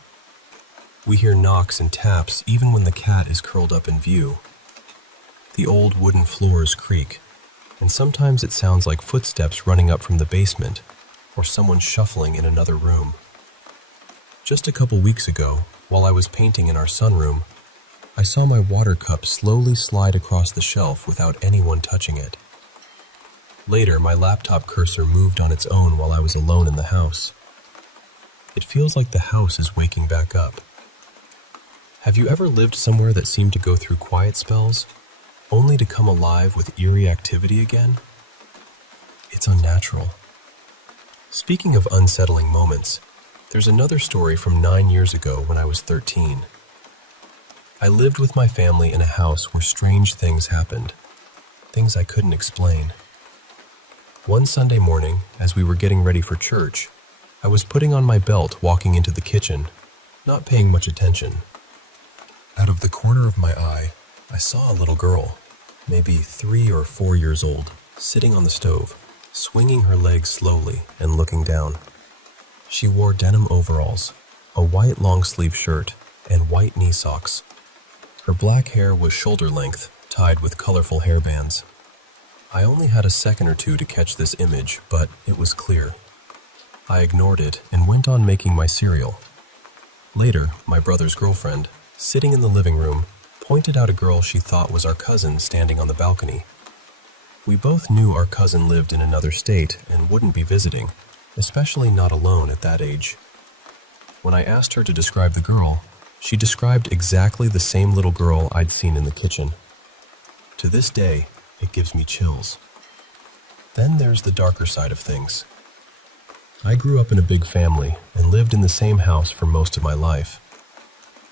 We hear knocks and taps even when the cat is curled up in view. The old wooden floors creak, and sometimes it sounds like footsteps running up from the basement, or someone shuffling in another room. Just a couple weeks ago, while I was painting in our sunroom, I saw my water cup slowly slide across the shelf without anyone touching it. Later, my laptop cursor moved on its own while I was alone in the house. It feels like the house is waking back up. Have you ever lived somewhere that seemed to go through quiet spells, only to come alive with eerie activity again? It's unnatural. Speaking of unsettling moments, there's another story from 9 years ago when I was 13. I lived with my family in a house where strange things happened, things I couldn't explain. One Sunday morning, as we were getting ready for church, I was putting on my belt walking into the kitchen, not paying much attention. Out of the corner of my eye, I saw a little girl, maybe 3 or 4 years old, sitting on the stove, swinging her legs slowly and looking down. She wore denim overalls, a white long-sleeve shirt, and white knee socks. Her black hair was shoulder length, tied with colorful hairbands. I only had a second or two to catch this image, but it was clear. I ignored it and went on making my cereal. Later, my brother's girlfriend, sitting in the living room, pointed out a girl she thought was our cousin standing on the balcony. We both knew our cousin lived in another state and wouldn't be visiting, especially not alone at that age. When I asked her to describe the girl, she described exactly the same little girl I'd seen in the kitchen. To this day, it gives me chills. Then there's the darker side of things. I grew up in a big family and lived in the same house for most of my life.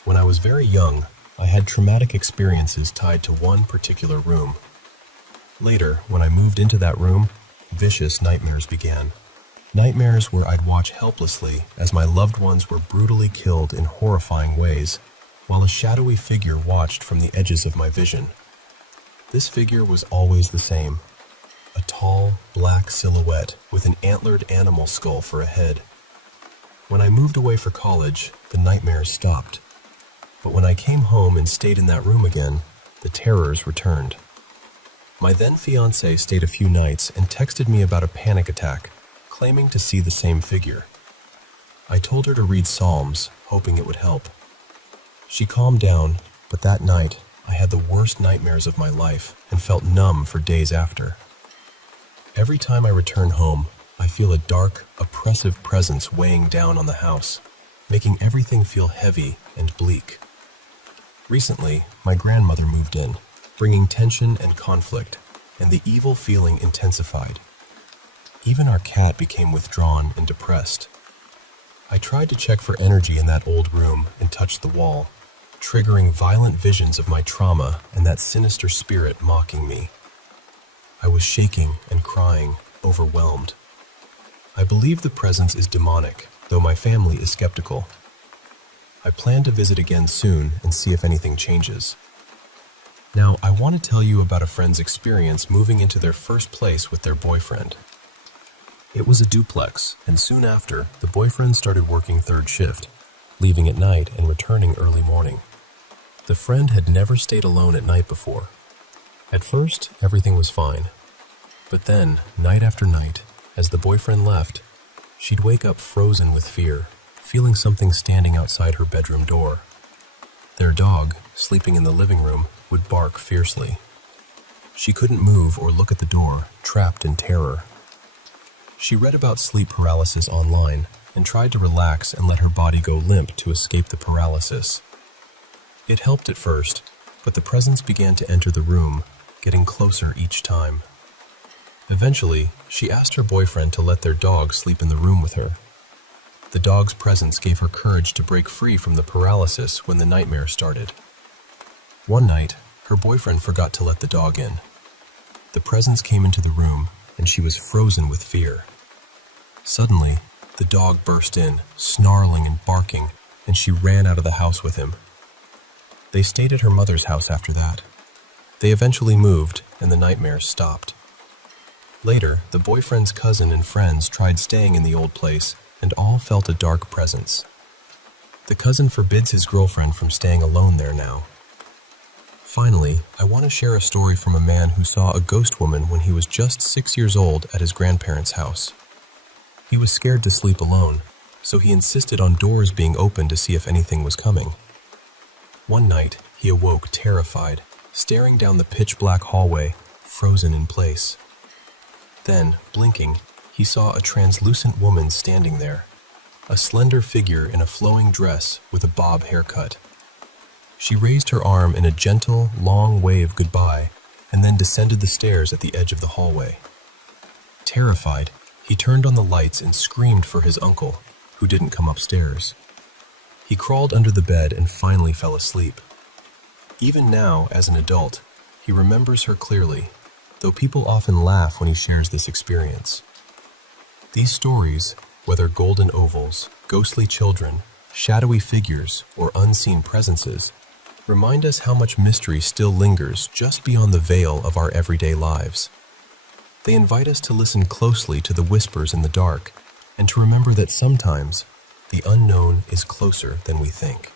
When I was very young, I had traumatic experiences tied to one particular room. Later, when I moved into that room, vicious nightmares began. Nightmares where I'd watch helplessly as my loved ones were brutally killed in horrifying ways, while a shadowy figure watched from the edges of my vision. This figure was always the same, a tall, black silhouette with an antlered animal skull for a head. When I moved away for college, the nightmares stopped. But when I came home and stayed in that room again, the terrors returned. My then-fiancé stayed a few nights and texted me about a panic attack, claiming to see the same figure. I told her to read Psalms, hoping it would help. She calmed down, but that night, I had the worst nightmares of my life and felt numb for days after. Every time I return home, I feel a dark, oppressive presence weighing down on the house, making everything feel heavy and bleak. Recently, my grandmother moved in, bringing tension and conflict, and the evil feeling intensified. Even our cat became withdrawn and depressed. I tried to check for energy in that old room and touched the wall, triggering violent visions of my trauma and that sinister spirit mocking me. I was shaking and crying, overwhelmed. I believe the presence is demonic, though my family is skeptical. I plan to visit again soon and see if anything changes. Now, I want to tell you about a friend's experience moving into their first place with their boyfriend. It was a duplex, and soon after, the boyfriend started working third shift, leaving at night and returning early morning. The friend had never stayed alone at night before. At first, everything was fine. But then, night after night, as the boyfriend left, she'd wake up frozen with fear, feeling something standing outside her bedroom door. Their dog, sleeping in the living room, would bark fiercely. She couldn't move or look at the door, trapped in terror. She read about sleep paralysis online and tried to relax and let her body go limp to escape the paralysis. It helped at first, but the presence began to enter the room, getting closer each time. Eventually, she asked her boyfriend to let their dog sleep in the room with her. The dog's presence gave her courage to break free from the paralysis when the nightmare started. One night, her boyfriend forgot to let the dog in. The presence came into the room, and she was frozen with fear. Suddenly, the dog burst in, snarling and barking, and she ran out of the house with him. They stayed at her mother's house after that. They eventually moved, and the nightmares stopped. Later, the boyfriend's cousin and friends tried staying in the old place, and all felt a dark presence. The cousin forbids his girlfriend from staying alone there now. Finally, I want to share a story from a man who saw a ghost woman when he was just 6 years old at his grandparents' house. He was scared to sleep alone, so he insisted on doors being open to see if anything was coming. One night, he awoke terrified, staring down the pitch-black hallway, frozen in place. Then, blinking, he saw a translucent woman standing there, a slender figure in a flowing dress with a bob haircut. She raised her arm in a gentle, long wave goodbye, and then descended the stairs at the edge of the hallway. Terrified, he turned on the lights and screamed for his uncle, who didn't come upstairs. He crawled under the bed and finally fell asleep. Even now, as an adult, he remembers her clearly, though people often laugh when he shares this experience. These stories, whether golden ovals, ghostly children, shadowy figures, or unseen presences, remind us how much mystery still lingers just beyond the veil of our everyday lives. They invite us to listen closely to the whispers in the dark, and to remember that sometimes the unknown is closer than we think.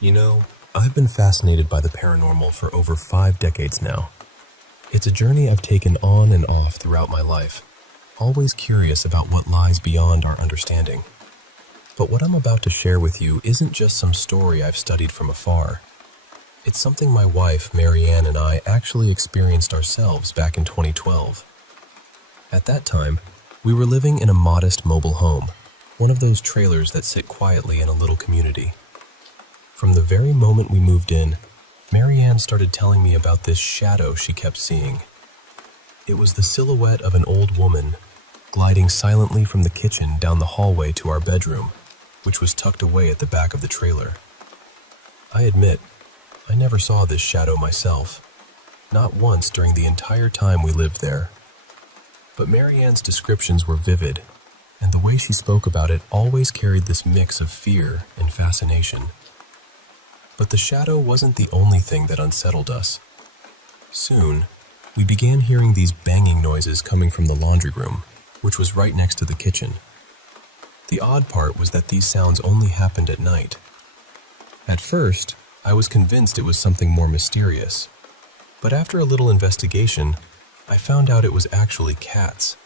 You know, I've been fascinated by the paranormal for over 5 decades now. It's a journey I've taken on and off throughout my life, always curious about what lies beyond our understanding. But what I'm about to share with you isn't just some story I've studied from afar. It's something my wife, Marianne, and I actually experienced ourselves back in 2012. At that time, we were living in a modest mobile home, one of those trailers that sit quietly in a little community. From the very moment we moved in, Marianne started telling me about this shadow she kept seeing. It was the silhouette of an old woman, gliding silently from the kitchen down the hallway to our bedroom, which was tucked away at the back of the trailer. I admit, I never saw this shadow myself, not once during the entire time we lived there. But Marianne's descriptions were vivid, and the way she spoke about it always carried this mix of fear and fascination. But the shadow wasn't the only thing that unsettled us. Soon, we began hearing these banging noises coming from the laundry room, which was right next to the kitchen. The odd part was that these sounds only happened at night. At first, I was convinced it was something more mysterious, but after a little investigation, I found out it was actually cats.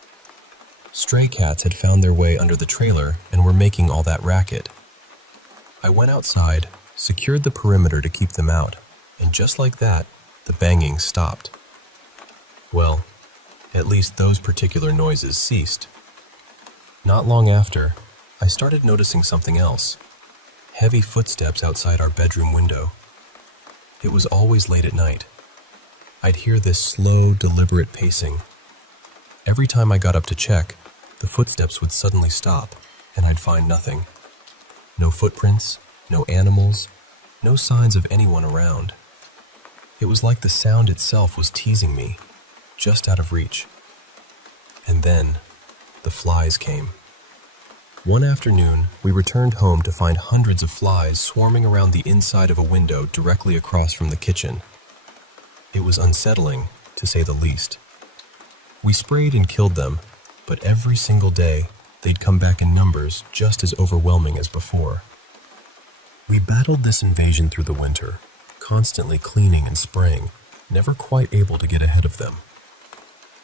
Stray cats had found their way under the trailer and were making all that racket. I went outside, secured the perimeter to keep them out, and just like that, the banging stopped. Well, at least those particular noises ceased. Not long after, I started noticing something else. Heavy footsteps outside our bedroom window, It was always late at night. I'd hear this slow, deliberate pacing. Every time I got up to check, the footsteps would suddenly stop, and I'd find nothing. No footprints, no animals, no signs of anyone around. It was like the sound itself was teasing me, just out of reach. And then, the flies came. One afternoon, we returned home to find hundreds of flies swarming around the inside of a window directly across from the kitchen. It was unsettling, to say the least. We sprayed and killed them, but every single day, they'd come back in numbers just as overwhelming as before. We battled this invasion through the winter, constantly cleaning and spraying, never quite able to get ahead of them.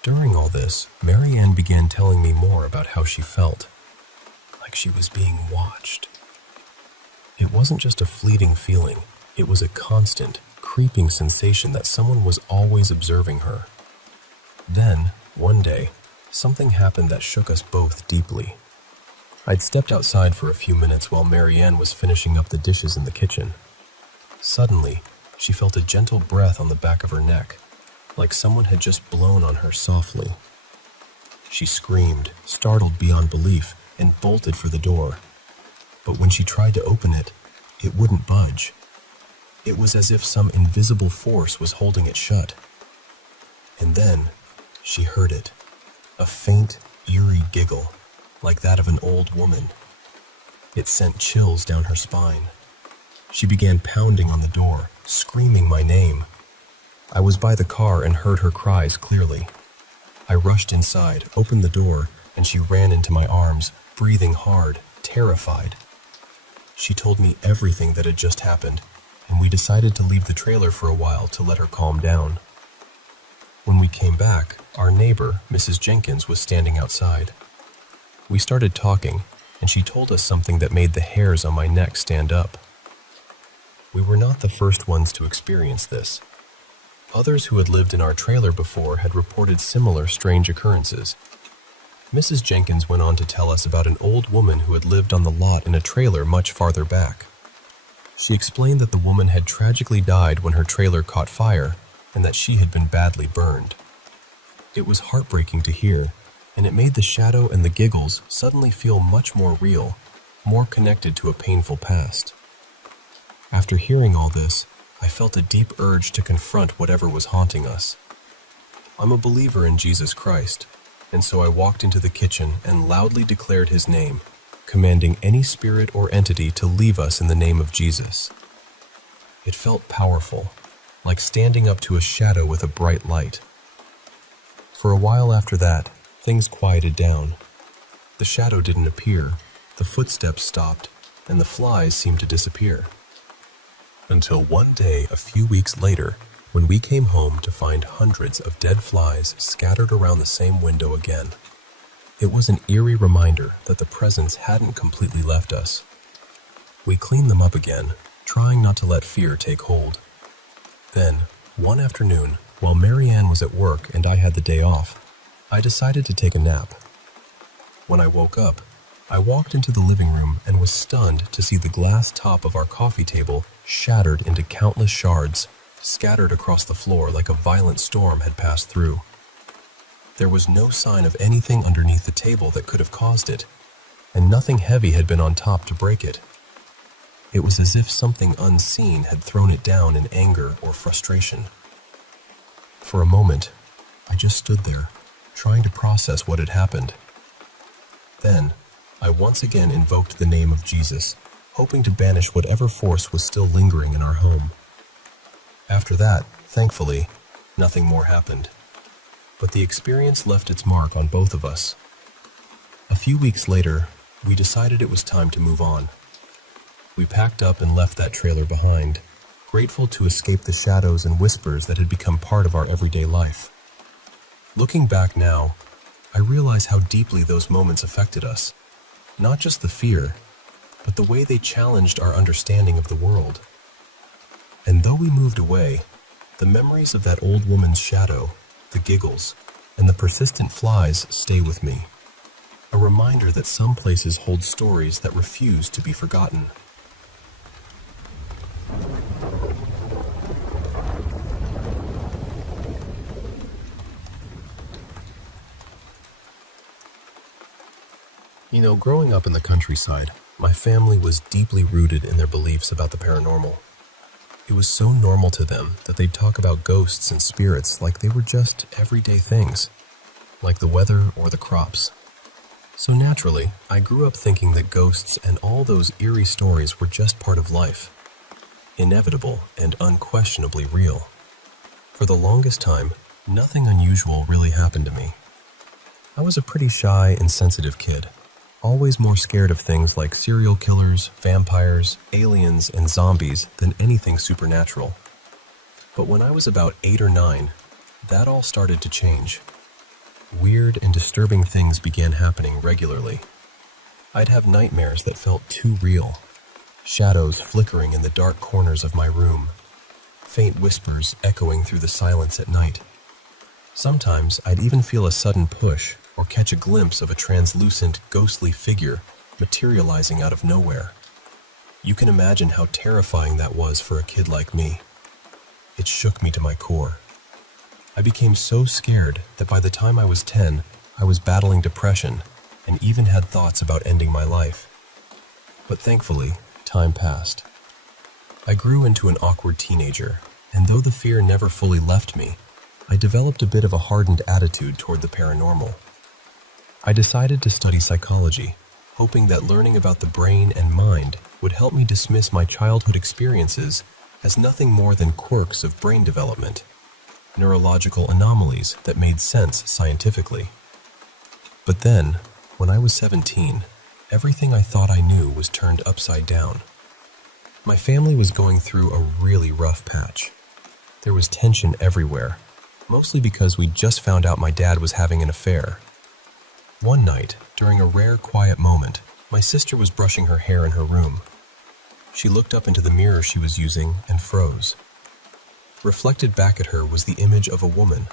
During all this, Mary Ann began telling me more about how she felt, like she was being watched. It wasn't just a fleeting feeling, it was a constant, creeping sensation that someone was always observing her. Then, one day, something happened that shook us both deeply. I'd stepped outside for a few minutes while Mary Ann was finishing up the dishes in the kitchen. Suddenly, she felt a gentle breath on the back of her neck, like someone had just blown on her softly. She screamed, startled beyond belief, and bolted for the door. But when she tried to open it, it wouldn't budge. It was as if some invisible force was holding it shut. And then, she heard it. A faint, eerie giggle, like that of an old woman. It sent chills down her spine. She began pounding on the door, screaming my name. I was by the car and heard her cries clearly. I rushed inside, opened the door, and she ran into my arms, breathing hard, terrified. She told me everything that had just happened, and we decided to leave the trailer for a while to let her calm down. When we came back, our neighbor, Mrs. Jenkins, was standing outside. We started talking, and she told us something that made the hairs on my neck stand up. We were not the first ones to experience this. Others who had lived in our trailer before had reported similar strange occurrences. Mrs. Jenkins went on to tell us about an old woman who had lived on the lot in a trailer much farther back. She explained that the woman had tragically died when her trailer caught fire and that she had been badly burned. It was heartbreaking to hear, and it made the shadow and the giggles suddenly feel much more real, more connected to a painful past. After hearing all this, I felt a deep urge to confront whatever was haunting us. I'm a believer in Jesus Christ, and so I walked into the kitchen and loudly declared his name, commanding any spirit or entity to leave us in the name of Jesus. It felt powerful, like standing up to a shadow with a bright light. For a while after that, things quieted down. The shadow didn't appear, the footsteps stopped, and the flies seemed to disappear. Until one day a few weeks later, when we came home to find hundreds of dead flies scattered around the same window again. It was an eerie reminder that the presence hadn't completely left us. We cleaned them up again, trying not to let fear take hold. Then, one afternoon, while Mary Ann was at work and I had the day off, I decided to take a nap. When I woke up, I walked into the living room and was stunned to see the glass top of our coffee table shattered into countless shards, scattered across the floor like a violent storm had passed through. There was no sign of anything underneath the table that could have caused it, and nothing heavy had been on top to break it. It was as if something unseen had thrown it down in anger or frustration. For a moment, I just stood there, trying to process what had happened. Then, I once again invoked the name of Jesus, hoping to banish whatever force was still lingering in our home. After that, thankfully, nothing more happened. But the experience left its mark on both of us. A few weeks later, we decided it was time to move on. We packed up and left that trailer behind, grateful to escape the shadows and whispers that had become part of our everyday life. Looking back now, I realize how deeply those moments affected us. Not just the fear, but the way they challenged our understanding of the world. And though we moved away, the memories of that old woman's shadow, the giggles, and the persistent flies stay with me. A reminder that some places hold stories that refuse to be forgotten. Growing up in the countryside, my family was deeply rooted in their beliefs about the paranormal. It was so normal to them that they'd talk about ghosts and spirits like they were just everyday things, like the weather or the crops. So naturally, I grew up thinking that ghosts and all those eerie stories were just part of life, inevitable and unquestionably real. For the longest time, nothing unusual really happened to me. I was a pretty shy and sensitive kid, always more scared of things like serial killers, vampires, aliens, and zombies than anything supernatural. But when I was about 8 or 9, that all started to change. Weird and disturbing things began happening regularly. I'd have nightmares that felt too real, shadows flickering in the dark corners of my room, faint whispers echoing through the silence at night. Sometimes I'd even feel a sudden push or catch a glimpse of a translucent, ghostly figure materializing out of nowhere. You can imagine how terrifying that was for a kid like me. It shook me to my core. I became so scared that by the time I was 10, I was battling depression and even had thoughts about ending my life. But thankfully, time passed. I grew into an awkward teenager, and though the fear never fully left me, I developed a bit of a hardened attitude toward the paranormal. I decided to study psychology, hoping that learning about the brain and mind would help me dismiss my childhood experiences as nothing more than quirks of brain development, neurological anomalies that made sense scientifically. But then, when I was 17, everything I thought I knew was turned upside down. My family was going through a really rough patch. There was tension everywhere, mostly because we'd just found out my dad was having an affair. One night, during a rare quiet moment, my sister was brushing her hair in her room. She looked up into the mirror she was using and froze. Reflected back at her was the image of a woman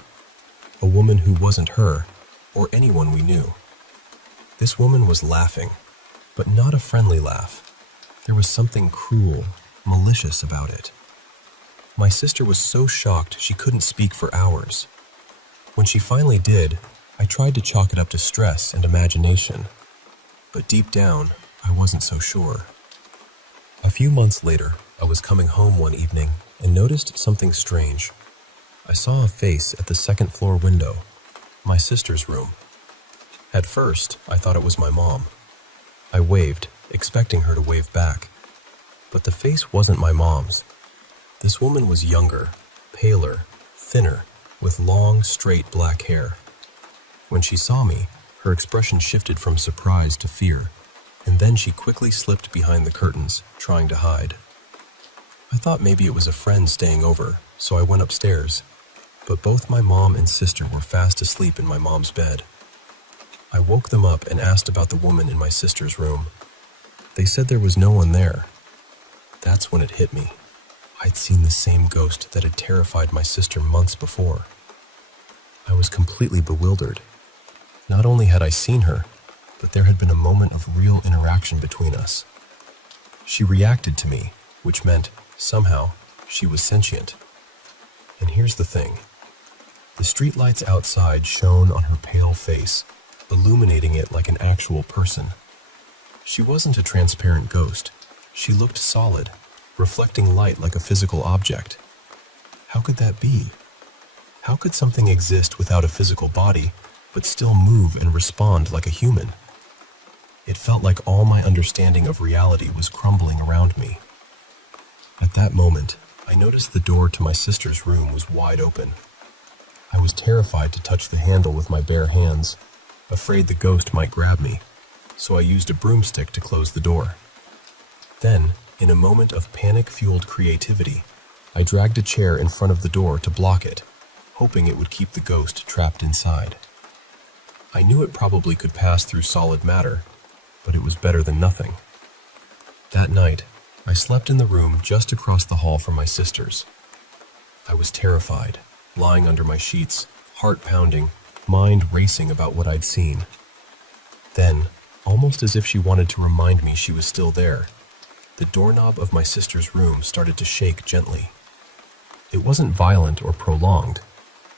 who wasn't her or anyone we knew. This woman was laughing, but not a friendly laugh. There was something cruel, malicious about it. My sister was so shocked she couldn't speak for hours. When she finally did, I tried to chalk it up to stress and imagination, but deep down, I wasn't so sure. A few months later, I was coming home one evening and noticed something strange. I saw a face at the second floor window, my sister's room. At first, I thought it was my mom. I waved, expecting her to wave back, but the face wasn't my mom's. This woman was younger, paler, thinner, with long, straight black hair. When she saw me, her expression shifted from surprise to fear, and then she quickly slipped behind the curtains, trying to hide. I thought maybe it was a friend staying over, so I went upstairs, but both my mom and sister were fast asleep in my mom's bed. I woke them up and asked about the woman in my sister's room. They said there was no one there. That's when it hit me. I'd seen the same ghost that had terrified my sister months before. I was completely bewildered. Not only had I seen her, but there had been a moment of real interaction between us. She reacted to me, which meant, somehow, she was sentient. And here's the thing. The streetlights outside shone on her pale face, illuminating it like an actual person. She wasn't a transparent ghost. She looked solid, reflecting light like a physical object. How could that be? How could something exist without a physical body, but still move and respond like a human? It felt like all my understanding of reality was crumbling around me. At that moment, I noticed the door to my sister's room was wide open. I was terrified to touch the handle with my bare hands, afraid the ghost might grab me, so I used a broomstick to close the door. Then, in a moment of panic-fueled creativity, I dragged a chair in front of the door to block it, hoping it would keep the ghost trapped inside. I knew it probably could pass through solid matter, but it was better than nothing. That night, I slept in the room just across the hall from my sister's. I was terrified, lying under my sheets, heart pounding, mind racing about what I'd seen. Then, almost as if she wanted to remind me she was still there, the doorknob of my sister's room started to shake gently. It wasn't violent or prolonged,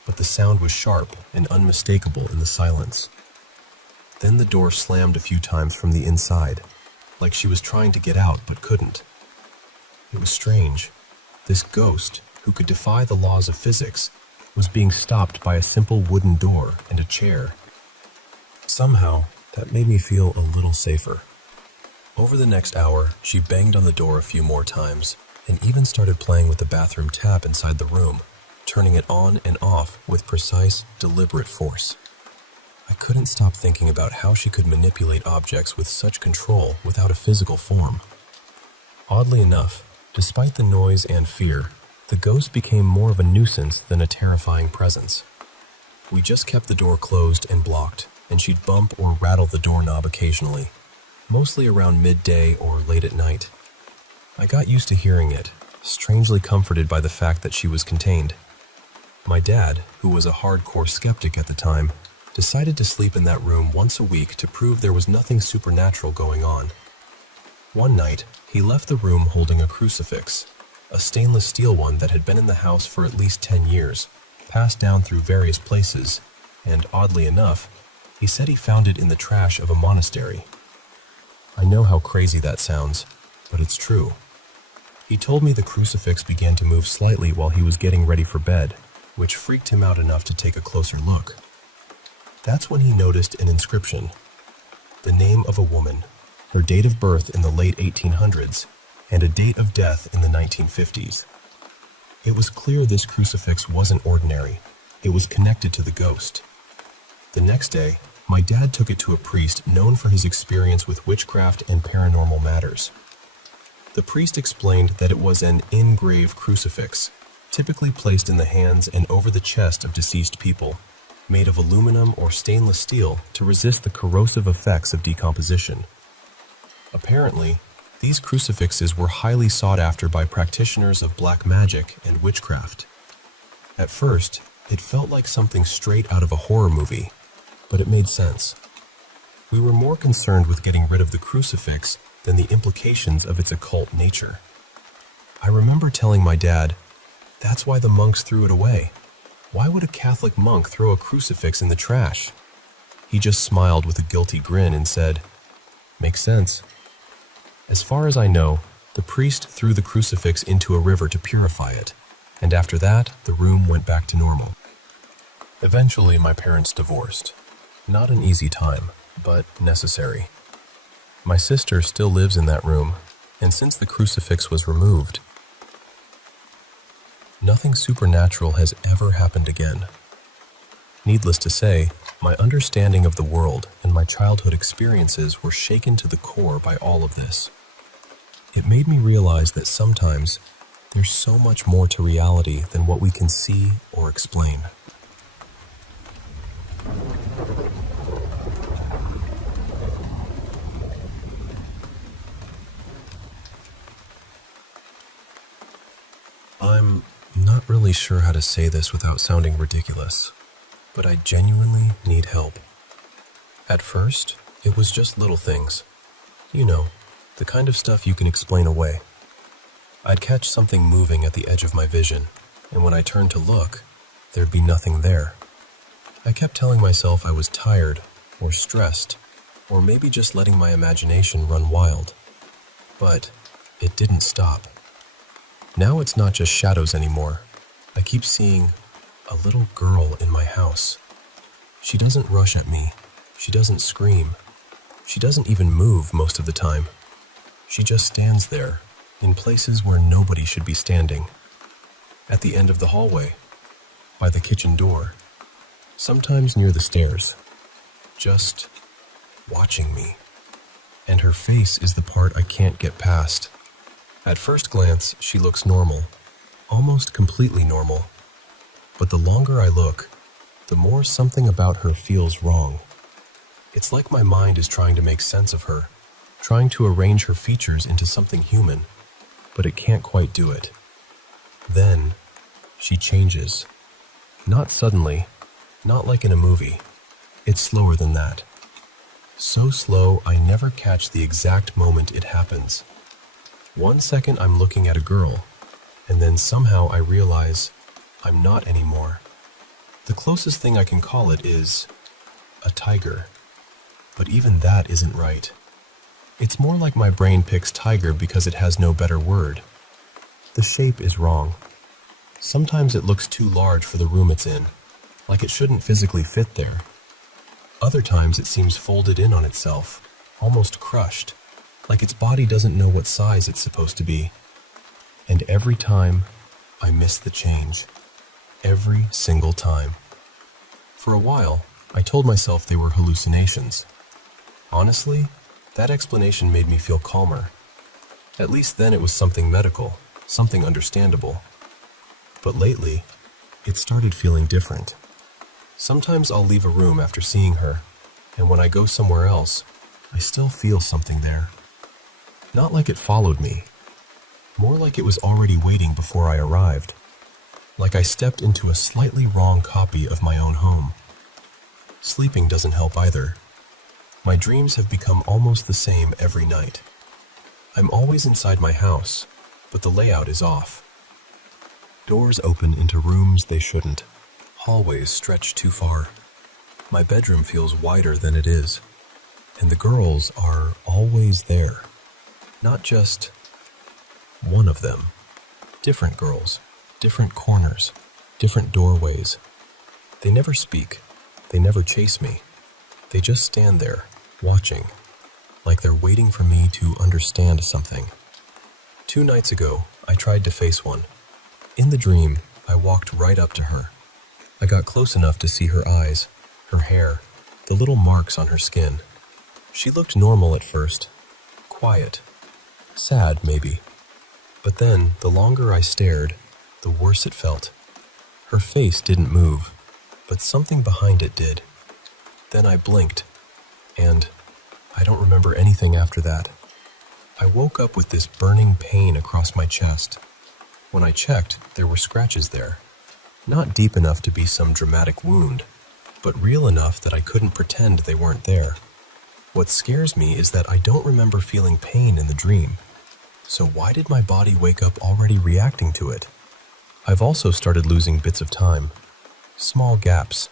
but the sound was sharp and unmistakable in the silence. Then the door slammed a few times from the inside, like she was trying to get out but couldn't. It was strange. This ghost, who could defy the laws of physics, was being stopped by a simple wooden door and a chair. Somehow, that made me feel a little safer. Over the next hour, she banged on the door a few more times, and even started playing with the bathroom tap inside the room, turning it on and off with precise, deliberate force. I couldn't stop thinking about how she could manipulate objects with such control without a physical form. Oddly enough, despite the noise and fear, the ghost became more of a nuisance than a terrifying presence. We just kept the door closed and blocked, and she'd bump or rattle the doorknob occasionally, mostly around midday or late at night. I got used to hearing it, strangely comforted by the fact that she was contained. My dad, who was a hardcore skeptic at the time, decided to sleep in that room once a week to prove there was nothing supernatural going on. One night, he left the room holding a crucifix, a stainless steel one that had been in the house for at least 10 years, passed down through various places, and oddly enough, he said he found it in the trash of a monastery. I know how crazy that sounds, but it's true. He told me the crucifix began to move slightly while he was getting ready for bed, which freaked him out enough to take a closer look. That's when he noticed an inscription, the name of a woman, her date of birth in the late 1800s, and a date of death in the 1950s. It was clear this crucifix wasn't ordinary. It was connected to the ghost. The next day, my dad took it to a priest known for his experience with witchcraft and paranormal matters. The priest explained that it was an engraved crucifix, typically placed in the hands and over the chest of deceased people, made of aluminum or stainless steel to resist the corrosive effects of decomposition. Apparently, these crucifixes were highly sought after by practitioners of black magic and witchcraft. At first, it felt like something straight out of a horror movie, but it made sense. We were more concerned with getting rid of the crucifix than the implications of its occult nature. I remember telling my dad, "That's why the monks threw it away. Why would a Catholic monk throw a crucifix in the trash?" He just smiled with a guilty grin and said, "Makes sense." As far as I know, the priest threw the crucifix into a river to purify it, and after that, the room went back to normal. Eventually, my parents divorced. Not an easy time, but necessary. My sister still lives in that room, and since the crucifix was removed, nothing supernatural has ever happened again. Needless to say, my understanding of the world and my childhood experiences were shaken to the core by all of this. It made me realize that sometimes there's so much more to reality than what we can see or explain. I'm not really sure how to say this without sounding ridiculous, but I genuinely need help. At first, it was just little things. You know, the kind of stuff you can explain away. I'd catch something moving at the edge of my vision, and when I turned to look, there'd be nothing there. I kept telling myself I was tired, or stressed, or maybe just letting my imagination run wild. But it didn't stop. Now it's not just shadows anymore. I keep seeing a little girl in my house. She doesn't rush at me. She doesn't scream. She doesn't even move most of the time. She just stands there, in places where nobody should be standing. At the end of the hallway, by the kitchen door, sometimes near the stairs, just watching me. And her face is the part I can't get past. At first glance, she looks normal, almost completely normal. But the longer I look, the more something about her feels wrong. It's like my mind is trying to make sense of her, trying to arrange her features into something human, but it can't quite do it. Then, she changes. Not suddenly, not like in a movie. It's slower than that. So slow, I never catch the exact moment it happens. 1 second I'm looking at a girl, and then somehow I realize I'm not anymore. The closest thing I can call it is a tiger. but even that isn't right. It's more like my brain picks tiger because it has no better word. The shape is wrong. Sometimes it looks too large for the room it's in, like it shouldn't physically fit there. Other times it seems folded in on itself, almost crushed, like its body doesn't know what size it's supposed to be. And every time, I miss the change. Every single time. For a while, I told myself they were hallucinations. Honestly, that explanation made me feel calmer. At least then it was something medical, something understandable. But lately, it started feeling different. Sometimes I'll leave a room after seeing her, and when I go somewhere else, I still feel something there. Not like it followed me, more like it was already waiting before I arrived. Like I stepped into a slightly wrong copy of my own home. Sleeping doesn't help either. My dreams have become almost the same every night. I'm always inside my house, but the layout is off. Doors open into rooms they shouldn't. Hallways stretch too far. My bedroom feels wider than it is. And the girls are always there. Not just one of them. Different girls, different corners, different doorways. They never speak. They never chase me. They just stand there, watching, like they're waiting for me to understand something. 2 nights ago, I tried to face one. In the dream, I walked right up to her. I got close enough to see her eyes, her hair, the little marks on her skin. She looked normal at first, quiet, sad maybe. But then, the longer I stared, the worse it felt. Her face didn't move, but something behind it did. Then I blinked, and I don't remember anything after that. I woke up with this burning pain across my chest. When I checked, there were scratches there. Not deep enough to be some dramatic wound, but real enough that I couldn't pretend they weren't there. What scares me is that I don't remember feeling pain in the dream. So why did my body wake up already reacting to it? I've also started losing bits of time. Small gaps.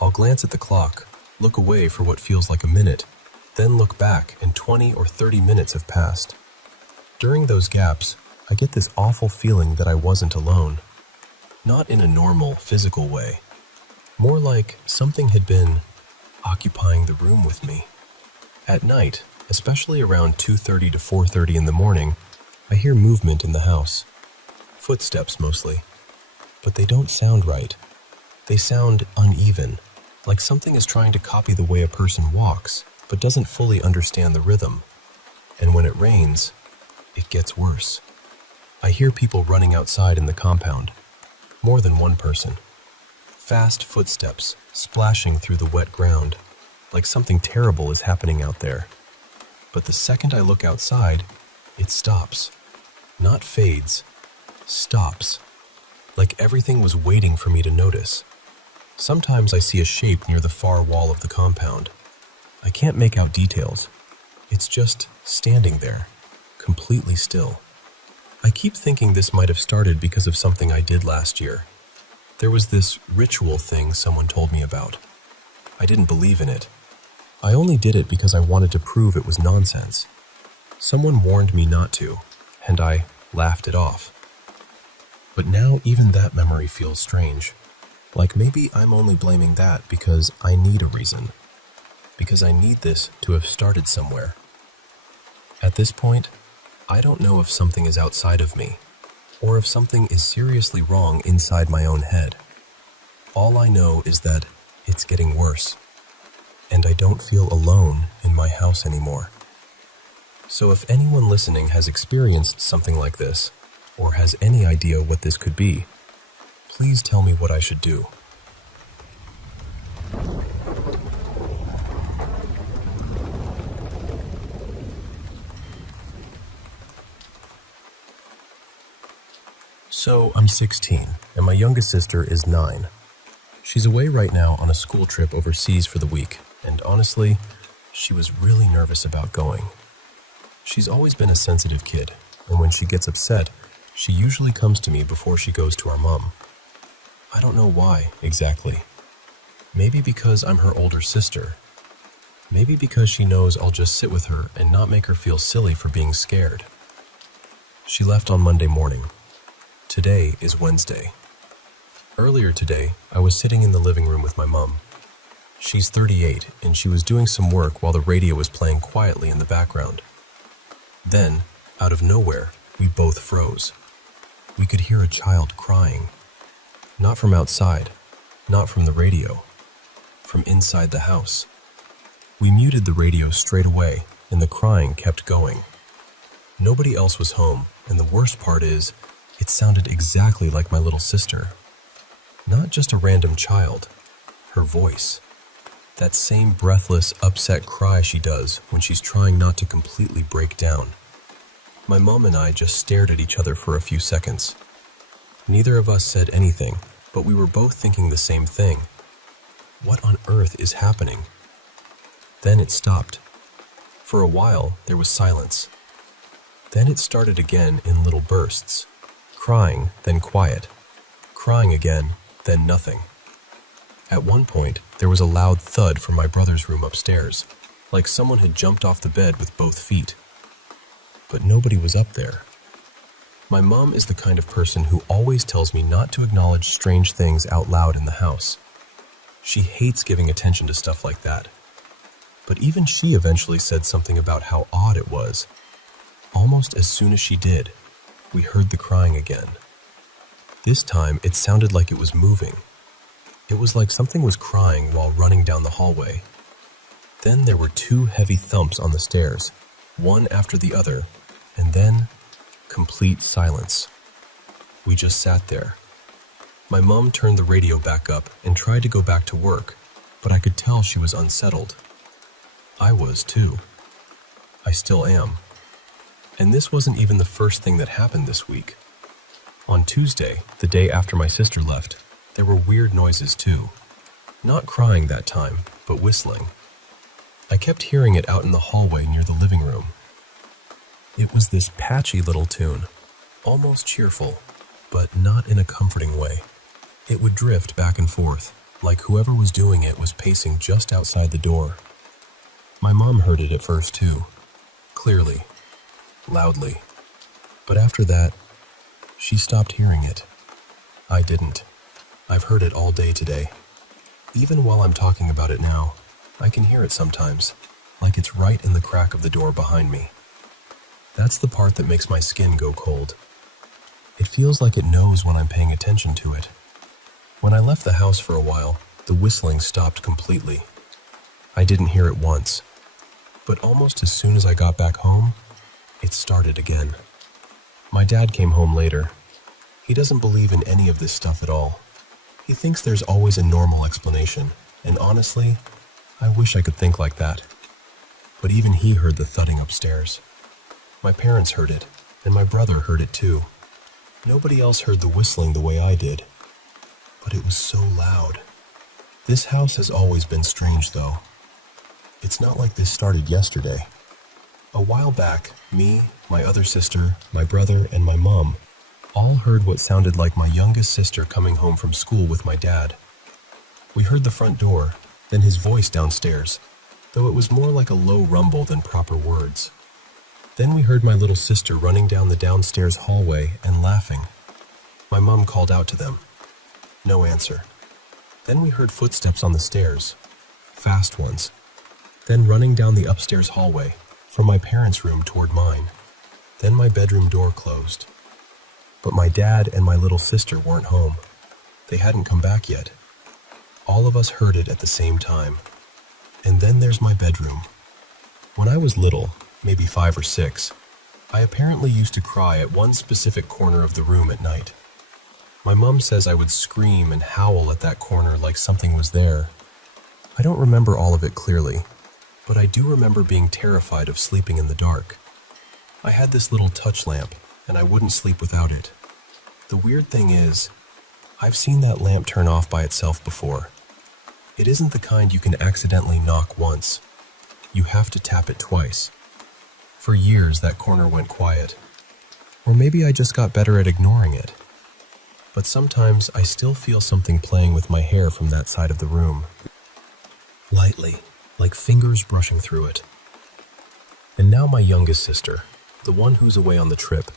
I'll glance at the clock, look away for what feels like a minute, then look back and 20 or 30 minutes have passed. During those gaps, I get this awful feeling that I wasn't alone. Not in a normal, physical way. More like something had been occupying the room with me. At night, especially around 2:30 to 4:30 in the morning, I hear movement in the house. Footsteps mostly. But they don't sound right. They sound uneven, like something is trying to copy the way a person walks, but doesn't fully understand the rhythm. And when it rains, it gets worse. I hear people running outside in the compound. More than one person. Fast footsteps, splashing through the wet ground, like something terrible is happening out there. But the second I look outside, it stops. Not fades. Stops. Like everything was waiting for me to notice. Sometimes I see a shape near the far wall of the compound. I can't make out details. It's just standing there, completely still. I keep thinking this might have started because of something I did last year. There was this ritual thing someone told me about. I didn't believe in it. I only did it because I wanted to prove it was nonsense. Someone warned me not to, and I laughed it off. But now even that memory feels strange. Like maybe I'm only blaming that because I need a reason. Because I need this to have started somewhere. At this point, I don't know if something is outside of me, or if something is seriously wrong inside my own head. All I know is that it's getting worse, and I don't feel alone in my house anymore. So if anyone listening has experienced something like this, or has any idea what this could be, please tell me what I should do. So, I'm 16, and my youngest sister is 9. She's away right now on a school trip overseas for the week, and honestly, she was really nervous about going. She's always been a sensitive kid, and when she gets upset, she usually comes to me before she goes to our mom. I don't know why, exactly. Maybe because I'm her older sister. Maybe because she knows I'll just sit with her and not make her feel silly for being scared. She left on Monday morning. Today is Wednesday. Earlier today, I was sitting in the living room with my mom. She's 38, and she was doing some work while the radio was playing quietly in the background. Then, out of nowhere, we both froze. We could hear a child crying. Not from outside, not from the radio, from inside the house. We muted the radio straight away, and the crying kept going. Nobody else was home, and the worst part is, it sounded exactly like my little sister. Not just a random child, her voice. That same breathless, upset cry she does when she's trying not to completely break down. My mom and I just stared at each other for a few seconds. Neither of us said anything, but we were both thinking the same thing. What on earth is happening? Then it stopped. For a while, there was silence. Then it started again in little bursts. Crying, then quiet. Crying again, then nothing. At one point, there was a loud thud from my brother's room upstairs, like someone had jumped off the bed with both feet. But nobody was up there. My mom is the kind of person who always tells me not to acknowledge strange things out loud in the house. She hates giving attention to stuff like that. But even she eventually said something about how odd it was. Almost as soon as she did, we heard the crying again. This time, it sounded like it was moving. It was like something was crying while running down the hallway. Then there were two heavy thumps on the stairs, one after the other, and then complete silence. We just sat there. My mom turned the radio back up and tried to go back to work, but I could tell she was unsettled. I was too. I still am. And this wasn't even the first thing that happened this week. On Tuesday, the day after my sister left, there were weird noises too. Not crying that time, but whistling. I kept hearing it out in the hallway near the living room. It was this patchy little tune, almost cheerful, but not in a comforting way. It would drift back and forth, like whoever was doing it was pacing just outside the door. My mom heard it at first too, clearly, loudly. But after that, she stopped hearing it. I didn't. I've heard it all day today. Even while I'm talking about it now, I can hear it sometimes, like it's right in the crack of the door behind me. That's the part that makes my skin go cold. It feels like it knows when I'm paying attention to it. When I left the house for a while, the whistling stopped completely. I didn't hear it once, but almost as soon as I got back home, it started again. My dad came home later. He doesn't believe in any of this stuff at all. He thinks there's always a normal explanation, and honestly, I wish I could think like that. But even he heard the thudding upstairs. My parents heard it, and my brother heard it too. Nobody else heard the whistling the way I did. But it was so loud. This house has always been strange though. It's not like this started yesterday. A while back, me, my other sister, my brother, and my mom all heard what sounded like my youngest sister coming home from school with my dad. We heard the front door, then his voice downstairs, though it was more like a low rumble than proper words. Then we heard my little sister running down the downstairs hallway and laughing. My mom called out to them. No answer. Then we heard footsteps on the stairs, fast ones. Then running down the upstairs hallway, from my parents' room toward mine. Then my bedroom door closed. But my dad and my little sister weren't home. They hadn't come back yet. All of us heard it at the same time. And then there's my bedroom. When I was little, maybe 5 or 6, I apparently used to cry at one specific corner of the room at night. My mom says I would scream and howl at that corner like something was there. I don't remember all of it clearly, but I do remember being terrified of sleeping in the dark. I had this little touch lamp, and I wouldn't sleep without it. The weird thing is, I've seen that lamp turn off by itself before. It isn't the kind you can accidentally knock once. You have to tap it twice. For years, that corner went quiet. Or maybe I just got better at ignoring it. But sometimes I still feel something playing with my hair from that side of the room. Lightly, like fingers brushing through it. And now my youngest sister, the one who's away on the trip,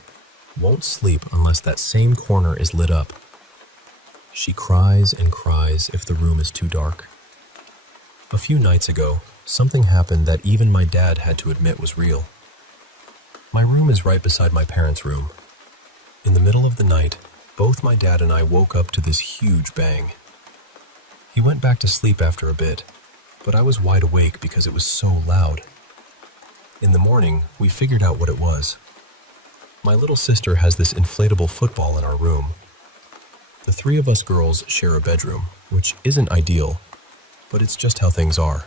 won't sleep unless that same corner is lit up. She cries and cries if the room is too dark. A few nights ago, something happened that even my dad had to admit was real. My room is right beside my parents' room. In the middle of the night, both my dad and I woke up to this huge bang. He went back to sleep after a bit, but I was wide awake because it was so loud. In the morning, we figured out what it was. My little sister has this inflatable football in our room. The three of us girls share a bedroom, which isn't ideal, but it's just how things are.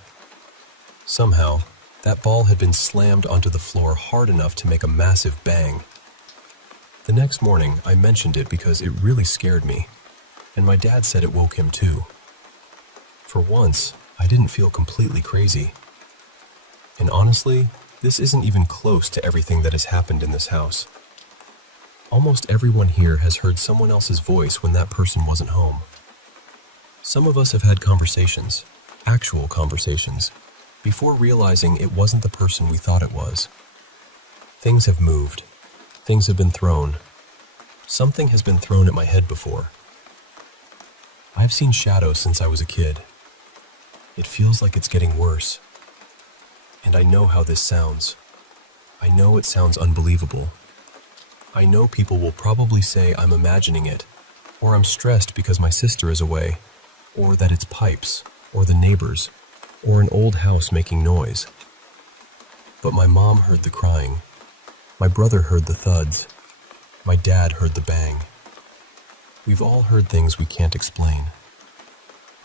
Somehow, that ball had been slammed onto the floor hard enough to make a massive bang. The next morning, I mentioned it because it really scared me, and my dad said it woke him too. For once, I didn't feel completely crazy. And honestly, this isn't even close to everything that has happened in this house. Almost everyone here has heard someone else's voice when that person wasn't home. Some of us have had conversations, actual conversations, before realizing it wasn't the person we thought it was. Things have moved. Things have been thrown. Something has been thrown at my head before. I've seen shadows since I was a kid. It feels like it's getting worse. And I know how this sounds. I know it sounds unbelievable. I know people will probably say I'm imagining it, or I'm stressed because my sister is away, or that it's pipes, or the neighbors, or an old house making noise. But my mom heard the crying. My brother heard the thuds. My dad heard the bang. We've all heard things we can't explain.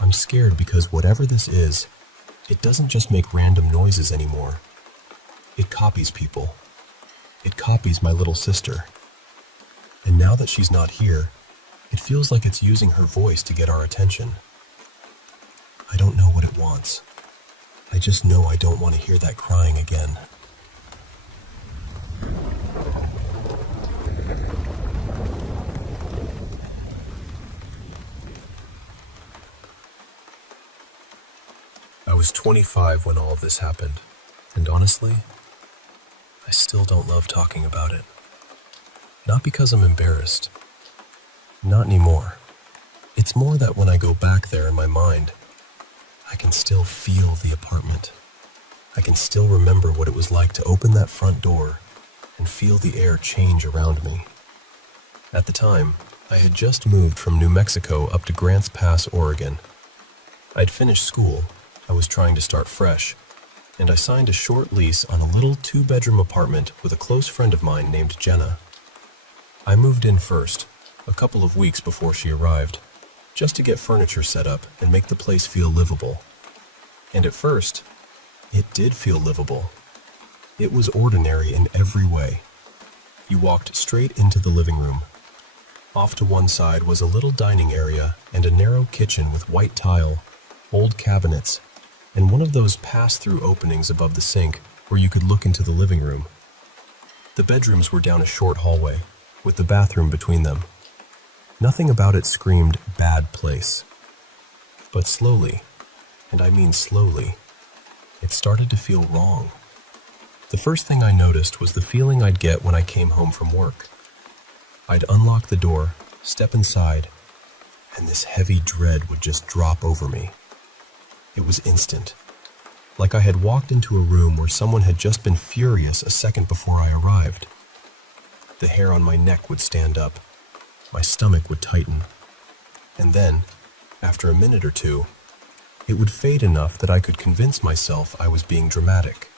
I'm scared because whatever this is, it doesn't just make random noises anymore. It copies people. It copies my little sister. And now that she's not here, it feels like it's using her voice to get our attention. I don't know what it wants. I just know I don't want to hear that crying again. I was 25 when all of this happened, and honestly, I still don't love talking about it. Not because I'm embarrassed. Not anymore. It's more that when I go back there in my mind, I can still feel the apartment. I can still remember what it was like to open that front door and feel the air change around me. At the time, I had just moved from New Mexico up to Grants Pass, Oregon. I'd finished school, I was trying to start fresh, and I signed a short lease on a little 2-bedroom apartment with a close friend of mine named Jenna. I moved in first, a couple of weeks before she arrived, just to get furniture set up and make the place feel livable. And at first, it did feel livable. It was ordinary in every way. You walked straight into the living room. Off to one side was a little dining area and a narrow kitchen with white tile, old cabinets, and one of those pass-through openings above the sink where you could look into the living room. The bedrooms were down a short hallway, with the bathroom between them. Nothing about it screamed bad place. But slowly, and I mean slowly, it started to feel wrong. The first thing I noticed was the feeling I'd get when I came home from work. I'd unlock the door, step inside, and this heavy dread would just drop over me. It was instant, like I had walked into a room where someone had just been furious a second before I arrived. The hair on my neck would stand up, my stomach would tighten, and then, after a minute or two, it would fade enough that I could convince myself I was being dramatic.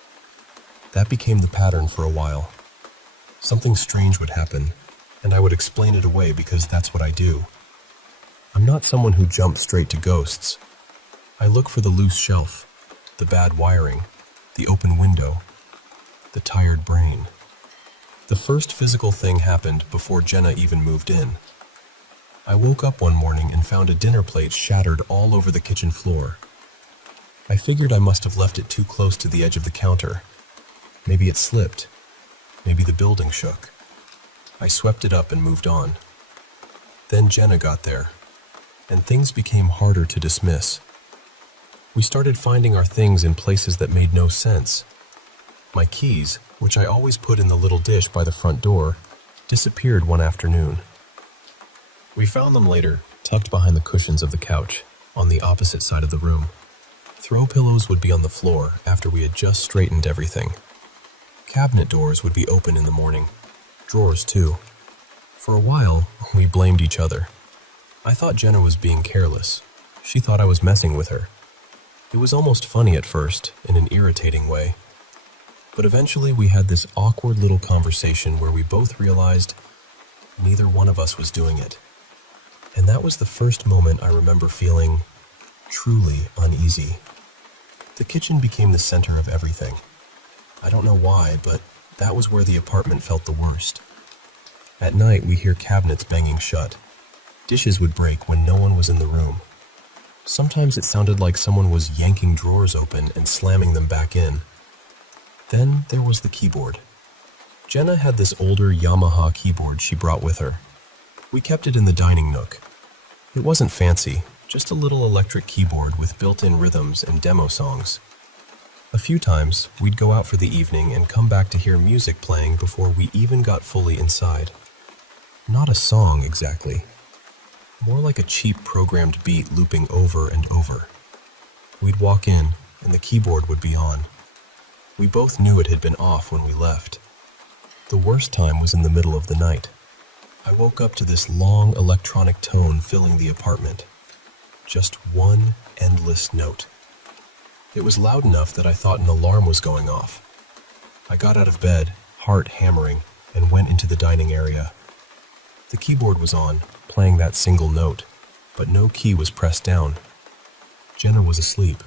That became the pattern for a while. Something strange would happen, and I would explain it away because that's what I do. I'm not someone who jumps straight to ghosts. I look for the loose shelf, the bad wiring, the open window, the tired brain. The first physical thing happened before Jenna even moved in. I woke up one morning and found a dinner plate shattered all over the kitchen floor. I figured I must have left it too close to the edge of the counter. Maybe it slipped. Maybe the building shook. I swept it up and moved on. Then Jenna got there, and things became harder to dismiss. We started finding our things in places that made no sense. My keys, which I always put in the little dish by the front door, disappeared one afternoon. We found them later, tucked behind the cushions of the couch, on the opposite side of the room. Throw pillows would be on the floor after we had just straightened everything. Cabinet doors would be open in the morning. Drawers too. For a while, we blamed each other. I thought Jenna was being careless. She thought I was messing with her. It was almost funny at first, in an irritating way. But eventually we had this awkward little conversation where we both realized neither one of us was doing it. And that was the first moment I remember feeling truly uneasy. The kitchen became the center of everything. I don't know why, but that was where the apartment felt the worst. At night, we hear cabinets banging shut. Dishes would break when no one was in the room. Sometimes it sounded like someone was yanking drawers open and slamming them back in. Then there was the keyboard. Jenna had this older Yamaha keyboard she brought with her. We kept it in the dining nook. It wasn't fancy, just a little electric keyboard with built-in rhythms and demo songs. A few times, we'd go out for the evening and come back to hear music playing before we even got fully inside. Not a song, exactly. More like a cheap programmed beat looping over and over. We'd walk in, and the keyboard would be on. We both knew it had been off when we left. The worst time was in the middle of the night. I woke up to this long electronic tone filling the apartment. Just one endless note. It was loud enough that I thought an alarm was going off. I got out of bed, heart hammering, and went into the dining area. The keyboard was on, playing that single note, but no key was pressed down. Jenna was asleep.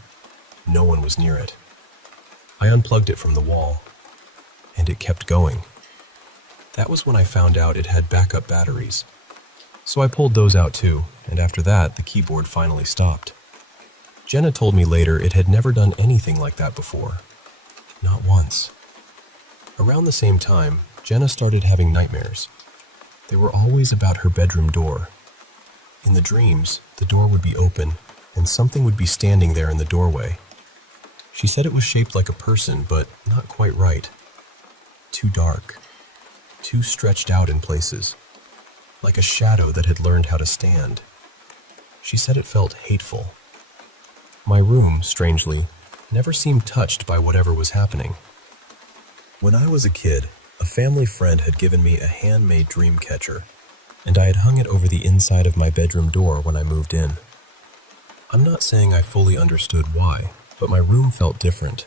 No one was near it. I unplugged it from the wall, and it kept going. That was when I found out it had backup batteries. So I pulled those out too, and after that, the keyboard finally stopped. Jenna told me later it had never done anything like that before. Not once. Around the same time, Jenna started having nightmares. They were always about her bedroom door. In the dreams, the door would be open, and something would be standing there in the doorway. She said it was shaped like a person, but not quite right. Too dark. Too stretched out in places. Like a shadow that had learned how to stand. She said it felt hateful. My room, strangely, never seemed touched by whatever was happening. When I was a kid, a family friend had given me a handmade dream catcher, and I had hung it over the inside of my bedroom door when I moved in. I'm not saying I fully understood why, but my room felt different,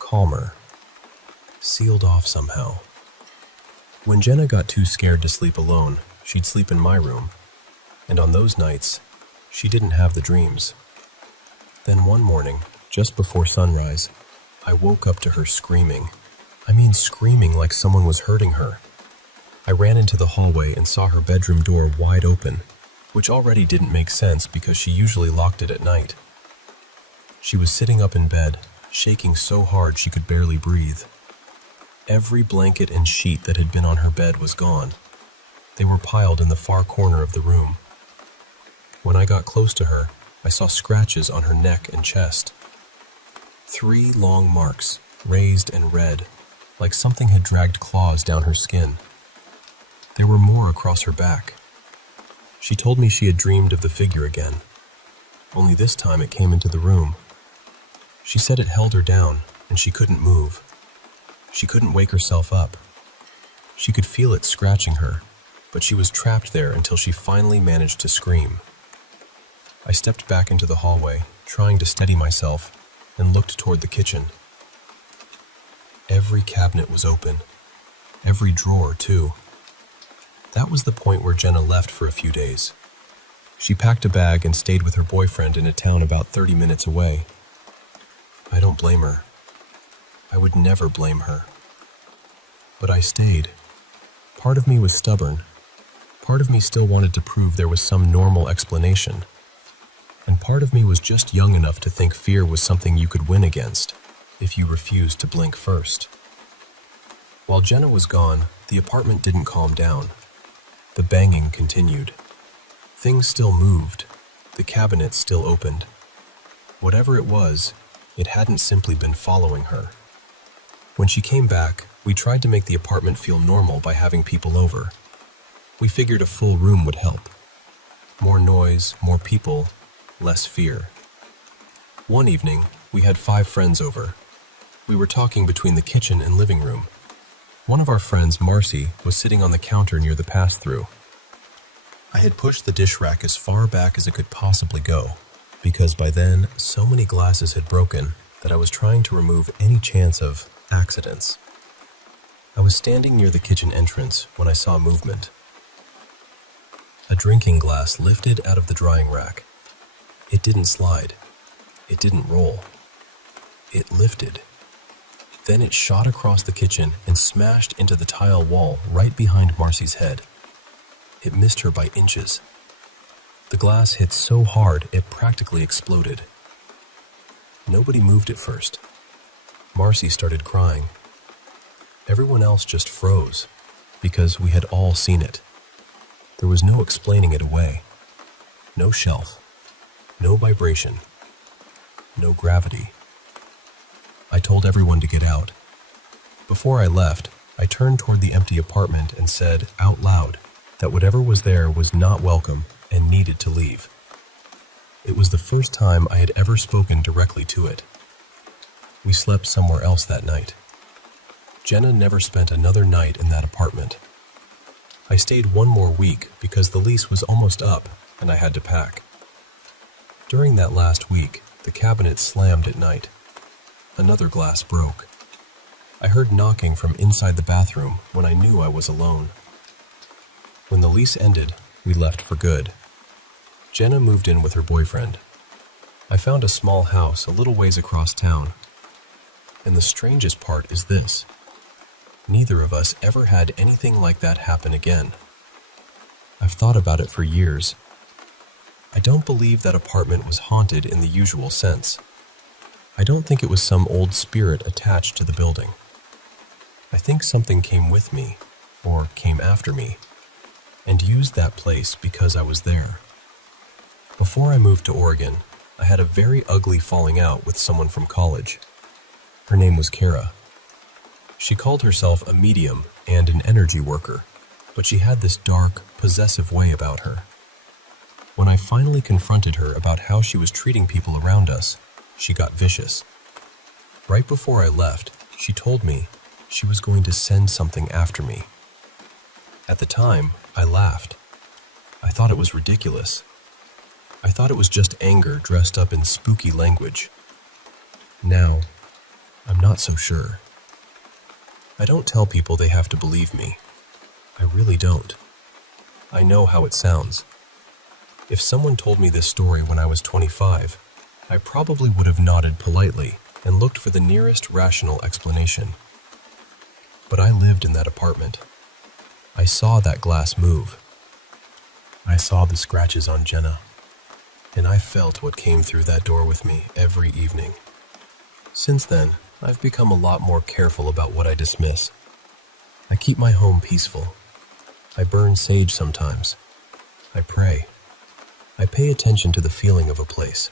calmer, sealed off somehow. When Jenna got too scared to sleep alone, she'd sleep in my room, and on those nights, she didn't have the dreams. Then one morning, just before sunrise, I woke up to her screaming. I mean screaming like someone was hurting her. I ran into the hallway and saw her bedroom door wide open, which already didn't make sense because she usually locked it at night. She was sitting up in bed, shaking so hard she could barely breathe. Every blanket and sheet that had been on her bed was gone. They were piled in the far corner of the room. When I got close to her, I saw scratches on her neck and chest. 3 long marks, raised and red, like something had dragged claws down her skin. There were more across her back. She told me she had dreamed of the figure again, only this time it came into the room. She said it held her down, and she couldn't move. She couldn't wake herself up. She could feel it scratching her, but she was trapped there until she finally managed to scream. I stepped back into the hallway, trying to steady myself, and looked toward the kitchen. Every cabinet was open. Every drawer, too. That was the point where Jenna left for a few days. She packed a bag and stayed with her boyfriend in a town about 30 minutes away. I don't blame her. I would never blame her. But I stayed. Part of me was stubborn. Part of me still wanted to prove there was some normal explanation. And part of me was just young enough to think fear was something you could win against if you refused to blink first. While Jenna was gone, the apartment didn't calm down. The banging continued. Things still moved. The cabinets still opened. Whatever it was, it hadn't simply been following her. When she came back, we tried to make the apartment feel normal by having people over. We figured a full room would help. More noise, more people, less fear. One evening, we had 5 friends over. We were talking between the kitchen and living room. One of our friends, Marcy, was sitting on the counter near the pass-through. I had pushed the dish rack as far back as it could possibly go, because by then, so many glasses had broken that I was trying to remove any chance of accidents. I was standing near the kitchen entrance when I saw movement. A drinking glass lifted out of the drying rack. It didn't slide. It didn't roll. It lifted. Then it shot across the kitchen and smashed into the tile wall right behind Marcy's head. It missed her by inches. The glass hit so hard it practically exploded. Nobody moved at first. Marcy started crying. Everyone else just froze, because we had all seen it. There was no explaining it away. No shelf. No vibration. No gravity. I told everyone to get out. Before I left, I turned toward the empty apartment and said out loud that whatever was there was not welcome and needed to leave. It was the first time I had ever spoken directly to it. We slept somewhere else that night. Jenna never spent another night in that apartment. I stayed 1 more week because the lease was almost up and I had to pack. During that last week, the cabinet slammed at night. Another glass broke. I heard knocking from inside the bathroom when I knew I was alone. When the lease ended, we left for good. Jenna moved in with her boyfriend. I found a small house a little ways across town. And the strangest part is this. Neither of us ever had anything like that happen again. I've thought about it for years. I don't believe that apartment was haunted in the usual sense. I don't think it was some old spirit attached to the building. I think something came with me, or came after me, and used that place because I was there. Before I moved to Oregon, I had a very ugly falling out with someone from college. Her name was Kara. She called herself a medium and an energy worker, but she had this dark, possessive way about her. When I finally confronted her about how she was treating people around us, she got vicious. Right before I left, she told me she was going to send something after me. At the time, I laughed. I thought it was ridiculous. I thought it was just anger dressed up in spooky language. Now, I'm not so sure. I don't tell people they have to believe me. I really don't. I know how it sounds. If someone told me this story when I was 25, I probably would have nodded politely and looked for the nearest rational explanation. But I lived in that apartment. I saw that glass move. I saw the scratches on Jenna, and I felt what came through that door with me every evening. Since then, I've become a lot more careful about what I dismiss. I keep my home peaceful. I burn sage sometimes. I pray. I pay attention to the feeling of a place.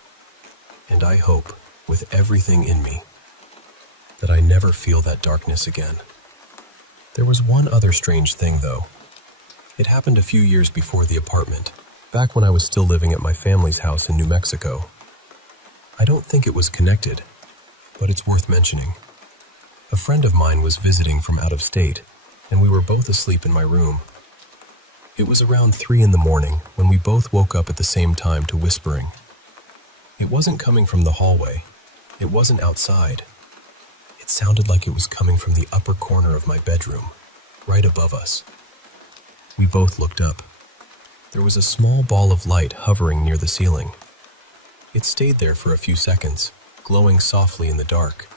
And I hope, with everything in me, that I never feel that darkness again. There was one other strange thing, though. It happened a few years before the apartment, back when I was still living at my family's house in New Mexico. I don't think it was connected, but it's worth mentioning. A friend of mine was visiting from out of state, and we were both asleep in my room. It was around 3 in the morning when we both woke up at the same time to whispering. It wasn't coming from the hallway. It wasn't outside. It sounded like it was coming from the upper corner of my bedroom, right above us. We both looked up. There was a small ball of light hovering near the ceiling. It stayed there for a few seconds, glowing softly in the dark,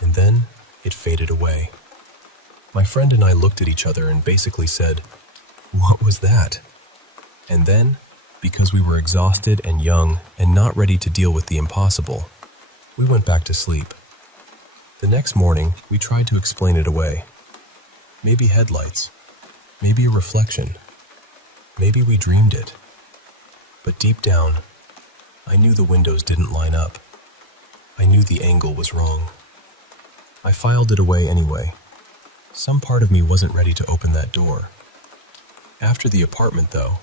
and then it faded away. My friend and I looked at each other and basically said, "What was that?" And then, because we were exhausted and young and not ready to deal with the impossible, we went back to sleep. The next morning, we tried to explain it away. Maybe headlights. Maybe a reflection. Maybe we dreamed it. But deep down, I knew the windows didn't line up. I knew the angle was wrong. I filed it away anyway. Some part of me wasn't ready to open that door. After the apartment, though,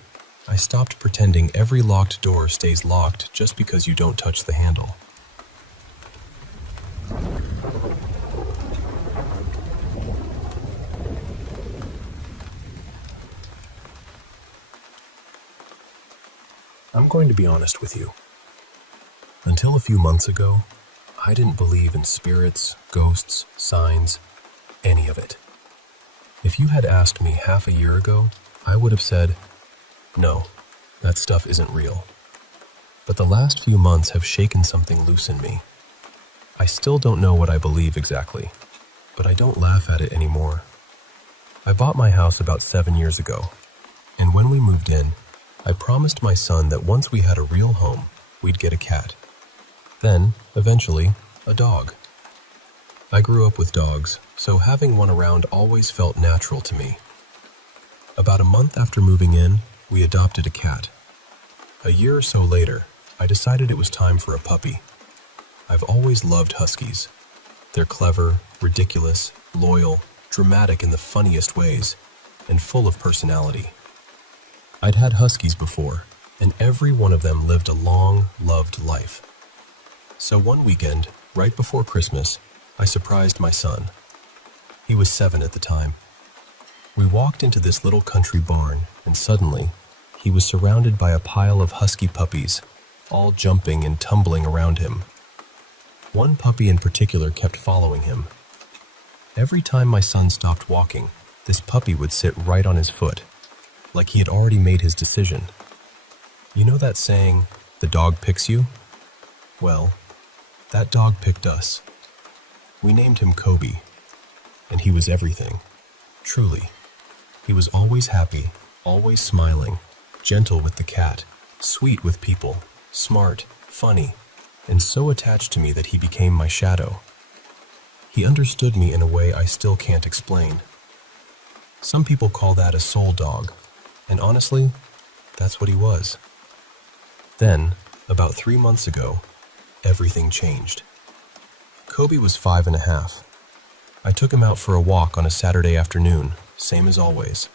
I stopped pretending every locked door stays locked just because you don't touch the handle. I'm going to be honest with you. Until a few months ago, I didn't believe in spirits, ghosts, signs, any of it. If you had asked me half a year ago, I would have said, no, that stuff isn't real. But the last few months have shaken something loose in me. I still don't know what I believe exactly, but I don't laugh at it anymore. I bought my house about 7 years ago, and when we moved in, I promised my son that once we had a real home, we'd get a cat. Then, eventually, a dog. I grew up with dogs, so having one around always felt natural to me. About a month after moving in, we adopted a cat. A year or so later, I decided it was time for a puppy. I've always loved huskies. They're clever, ridiculous, loyal, dramatic in the funniest ways, and full of personality. I'd had huskies before, and every one of them lived a long, loved life. So one weekend, right before Christmas, I surprised my son. He was 7 at the time. We walked into this little country barn, and suddenly, he was surrounded by a pile of husky puppies, all jumping and tumbling around him. One puppy in particular kept following him. Every time my son stopped walking, this puppy would sit right on his foot, like he had already made his decision. You know that saying, the dog picks you? Well, that dog picked us. We named him Kobe, and he was everything. Truly. He was always happy, always smiling, gentle with the cat, sweet with people, smart, funny, and so attached to me that he became my shadow. He understood me in a way I still can't explain. Some people call that a soul dog, and honestly, that's what he was. Then, about 3 months ago, everything changed. Kobe was 5.5. I took him out for a walk on a Saturday afternoon, same as always.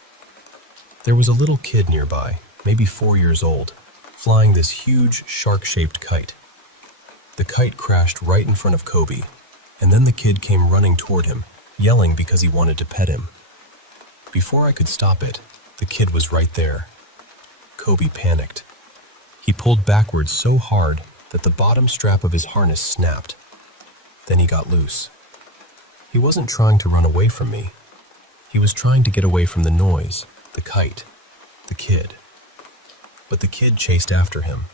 There was a little kid nearby, maybe 4 years old, flying this huge shark-shaped kite. The kite crashed right in front of Kobe, and then the kid came running toward him, yelling because he wanted to pet him. Before I could stop it, the kid was right there. Kobe panicked. He pulled backwards so hard that the bottom strap of his harness snapped. Then he got loose. He wasn't trying to run away from me. He was trying to get away from the noise, the kite, the kid. But the kid chased after him.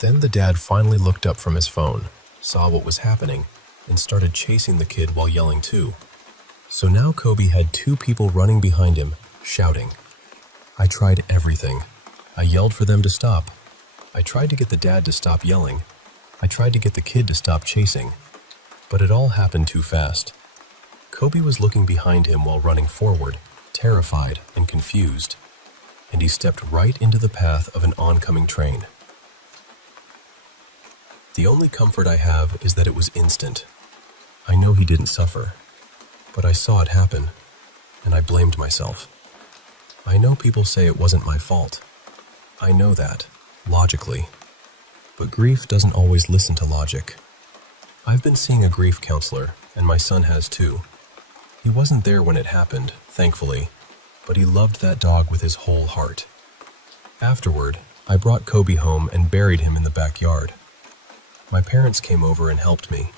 Then the dad finally looked up from his phone, saw what was happening, and started chasing the kid while yelling too. So now Kobe had 2 people running behind him, shouting. I tried everything. I yelled for them to stop. I tried to get the dad to stop yelling. I tried to get the kid to stop chasing. But it all happened too fast. Kobe was looking behind him while running forward, terrified and confused. And he stepped right into the path of an oncoming train. The only comfort I have is that it was instant. I know he didn't suffer, but I saw it happen, and I blamed myself. I know people say it wasn't my fault. I know that, logically. But grief doesn't always listen to logic. I've been seeing a grief counselor, and my son has too. He wasn't there when it happened, thankfully, but he loved that dog with his whole heart. Afterward, I brought Kobe home and buried him in the backyard. My parents came over and helped me.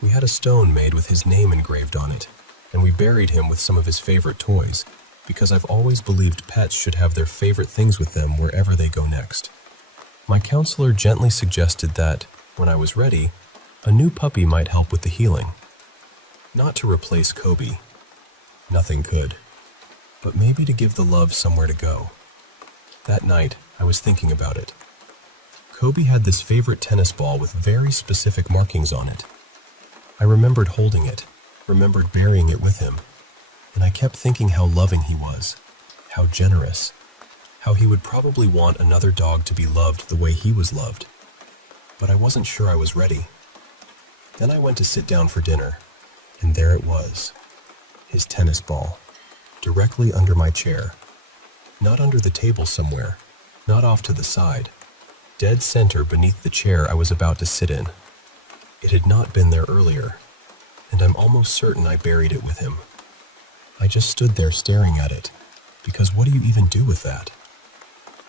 We had a stone made with his name engraved on it, and we buried him with some of his favorite toys, because I've always believed pets should have their favorite things with them wherever they go next. My counselor gently suggested that, when I was ready, a new puppy might help with the healing. Not to replace Kobe. Nothing could. But maybe to give the love somewhere to go. That night, I was thinking about it. Kobe had this favorite tennis ball with very specific markings on it. I remembered holding it, remembered burying it with him, and I kept thinking how loving he was, how generous, how he would probably want another dog to be loved the way he was loved. but I wasn't sure I was ready. Then I went to sit down for dinner, and there it was, his tennis ball, directly under my chair. Not under the table somewhere, not off to the side, dead center beneath the chair I was about to sit in. It had not been there earlier, and I'm almost certain I buried it with him. I just stood there staring at it, because what do you even do with that?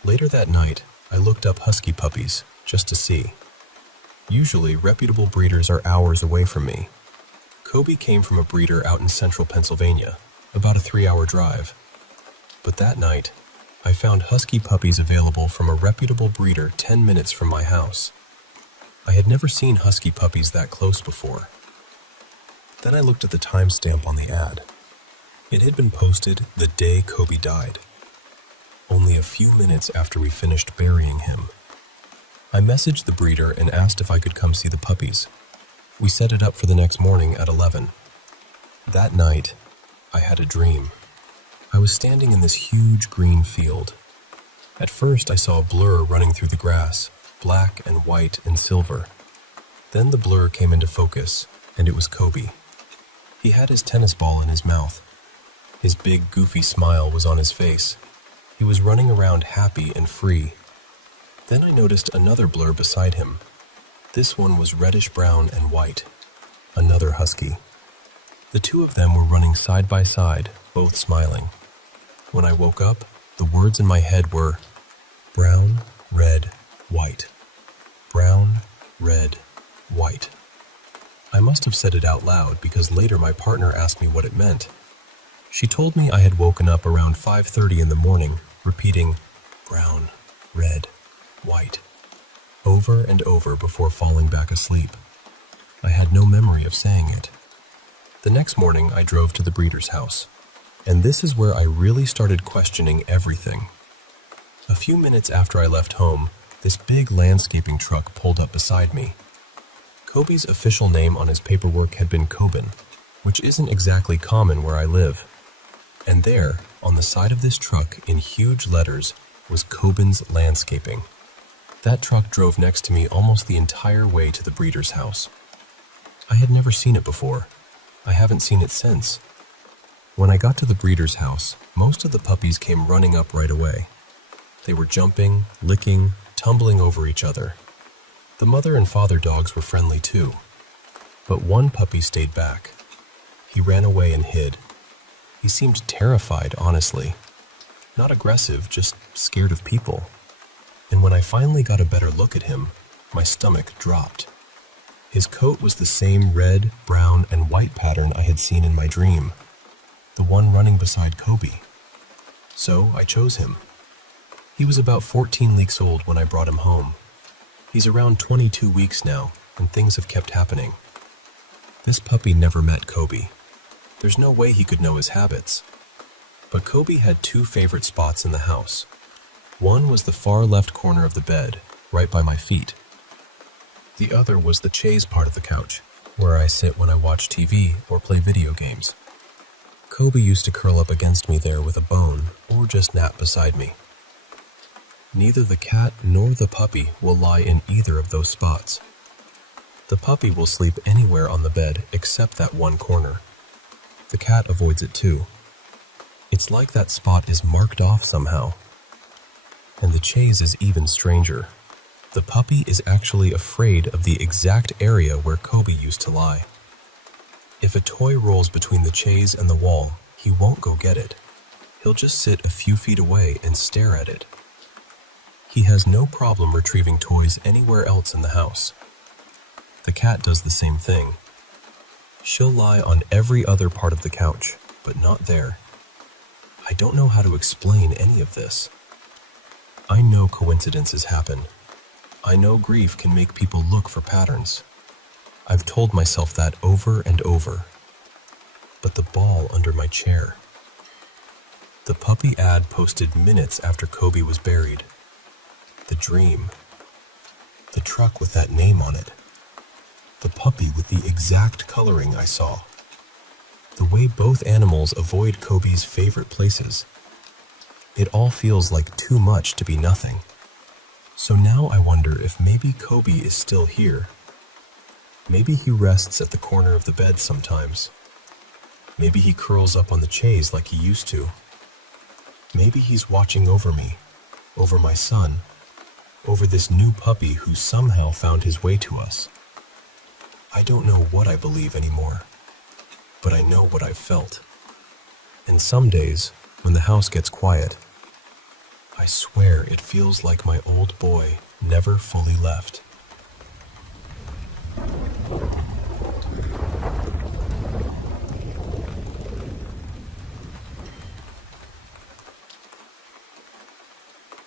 Later that night, I looked up husky puppies, just to see. Usually, reputable breeders are hours away from me. Kobe came from a breeder out in central Pennsylvania, about a 3-hour drive. But that night, I found husky puppies available from a reputable breeder 10 minutes from my house. I had never seen husky puppies that close before. Then I looked at the timestamp on the ad. It had been posted the day Kobe died, only a few minutes after we finished burying him. I messaged the breeder and asked if I could come see the puppies. We set it up for the next morning at 11. That night, I had a dream. I was standing in this huge green field. At first, I saw a blur running through the grass, black and white and silver. Then the blur came into focus, and it was Kobe. He had his tennis ball in his mouth. His big, goofy smile was on his face. He was running around happy and free. Then I noticed another blur beside him. This one was reddish-brown and white. Another husky. The two of them were running side by side, both smiling. When I woke up, the words in my head were, brown, red, white. Brown, red, white. I must have said it out loud because later my partner asked me what it meant. She told me I had woken up around 5:30 in the morning, repeating, brown, red, white, over and over before falling back asleep. I had no memory of saying it. The next morning, I drove to the breeder's house, and this is where I really started questioning everything. A few minutes after I left home, this big landscaping truck pulled up beside me. Kobe's official name on his paperwork had been Coben, which isn't exactly common where I live. And there, on the side of this truck in huge letters, was Coben's Landscaping. That truck drove next to me almost the entire way to the breeder's house. I had never seen it before. I haven't seen it since. When I got to the breeder's house, most of the puppies came running up right away. They were jumping, licking, tumbling over each other. The mother and father dogs were friendly too. But one puppy stayed back. He ran away and hid. He seemed terrified, honestly. Not aggressive, just scared of people. And when I finally got a better look at him, my stomach dropped. His coat was the same red, brown, and white pattern I had seen in my dream. The one running beside Kobe. So I chose him. He was about 14 weeks old when I brought him home. He's around 22 weeks now, and things have kept happening. This puppy never met Kobe. There's no way he could know his habits. But Kobe had two favorite spots in the house. One was the far left corner of the bed, right by my feet. The other was the chaise part of the couch, where I sit when I watch TV or play video games. Kobe used to curl up against me there with a bone, or just nap beside me. Neither the cat nor the puppy will lie in either of those spots. The puppy will sleep anywhere on the bed except that one corner. The cat avoids it too. It's like that spot is marked off somehow. And the chaise is even stranger. The puppy is actually afraid of the exact area where Kobe used to lie. If a toy rolls between the chaise and the wall, he won't go get it. He'll just sit a few feet away and stare at it. He has no problem retrieving toys anywhere else in the house. The cat does the same thing. She'll lie on every other part of the couch, but not there. I don't know how to explain any of this. I know coincidences happen. I know grief can make people look for patterns. I've told myself that over and over. But the ball under my chair. The puppy ad posted minutes after Kobe was buried. The dream. The truck with that name on it. The puppy with the exact coloring I saw. The way both animals avoid Kobe's favorite places. It all feels like too much to be nothing. So now I wonder if maybe Kobe is still here. Maybe he rests at the corner of the bed sometimes. Maybe he curls up on the chaise like he used to. Maybe he's watching over me, over my son, over this new puppy who somehow found his way to us. I don't know what I believe anymore, but I know what I've felt. And some days, when the house gets quiet, I swear it feels like my old boy never fully left.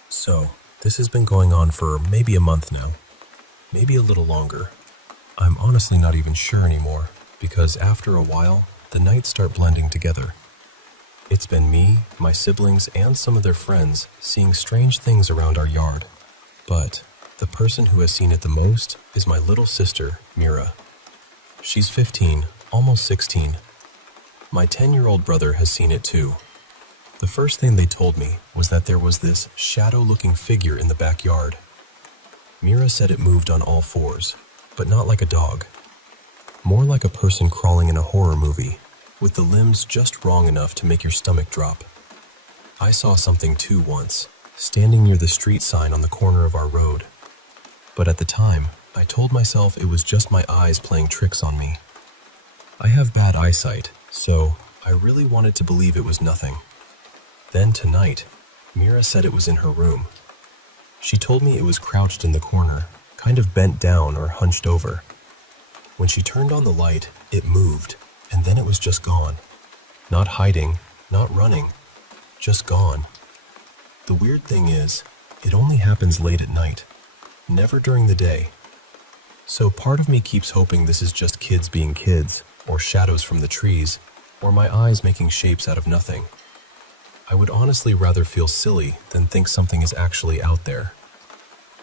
So, this has been going on for maybe a month now, maybe a little longer. I'm honestly not even sure anymore, because after a while, the nights start blending together. It's been me, my siblings, and some of their friends seeing strange things around our yard. But the person who has seen it the most is my little sister, Mira. She's 15, almost 16. My 10-year-old brother has seen it too. The first thing they told me was that there was this shadow-looking figure in the backyard. Mira said it moved on all fours, but not like a dog. More like a person crawling in a horror movie, with the limbs just wrong enough to make your stomach drop. I saw something too once, standing near the street sign on the corner of our road. But at the time, I told myself it was just my eyes playing tricks on me. I have bad eyesight, so I really wanted to believe it was nothing. Then tonight, Mira said it was in her room. She told me it was crouched in the corner, kind of bent down or hunched over. When she turned on the light, it moved, and then it was just gone. Not hiding, not running, just gone. The weird thing is, it only happens late at night, never during the day. So part of me keeps hoping this is just kids being kids, or shadows from the trees, or my eyes making shapes out of nothing. I would honestly rather feel silly than think something is actually out there.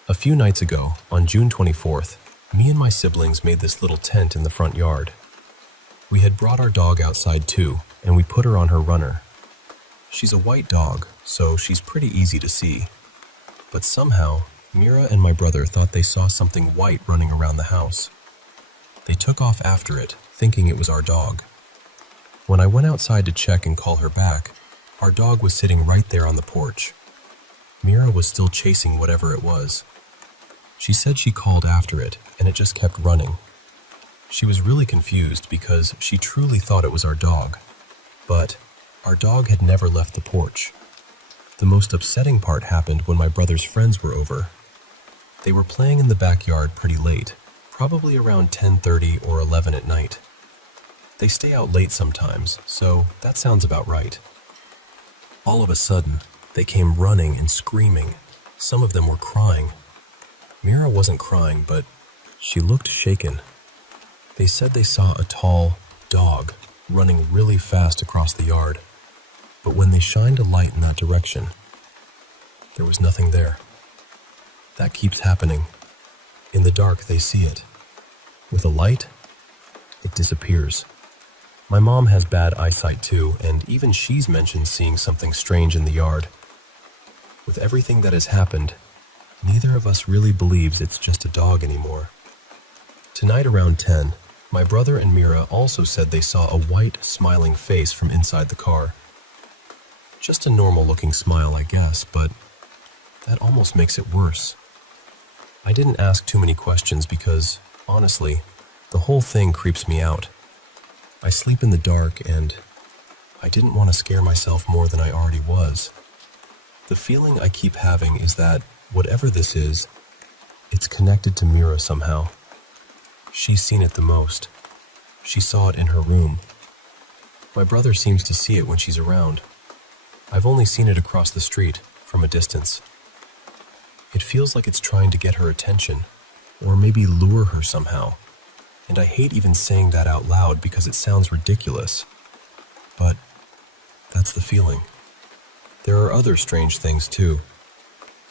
A few nights ago, on June 24th, me and my siblings made this little tent in the front yard. We had brought our dog outside too, and we put her on her runner. She's a white dog, so she's pretty easy to see. But somehow, Mira and my brother thought they saw something white running around the house. They took off after it, thinking it was our dog. When I went outside to check and call her back, our dog was sitting right there on the porch. Mira was still chasing whatever it was. She said she called after it, and it just kept running. She was really confused because she truly thought it was our dog. But our dog had never left the porch. The most upsetting part happened when my brother's friends were over. They were playing in the backyard pretty late, probably around 10:30 or 11 at night. They stay out late sometimes, so that sounds about right. All of a sudden, they came running and screaming. Some of them were crying. Mira wasn't crying, but she looked shaken. They said they saw a tall dog running really fast across the yard. But when they shined a light in that direction, there was nothing there. That keeps happening. In the dark, they see it. With a light, it disappears. My mom has bad eyesight too, and even she's mentioned seeing something strange in the yard. With everything that has happened, neither of us really believes it's just a dog anymore. Tonight around 10, my brother and Mira also said they saw a white, smiling face from inside the car. Just a normal-looking smile, I guess, but that almost makes it worse. I didn't ask too many questions because, honestly, the whole thing creeps me out. I sleep in the dark, and I didn't want to scare myself more than I already was. The feeling I keep having is that, whatever this is, it's connected to Mira somehow. She's seen it the most. She saw it in her room. My brother seems to see it when she's around. I've only seen it across the street, from a distance. It feels like it's trying to get her attention, or maybe lure her somehow. And I hate even saying that out loud because it sounds ridiculous. But that's the feeling. There are other strange things too.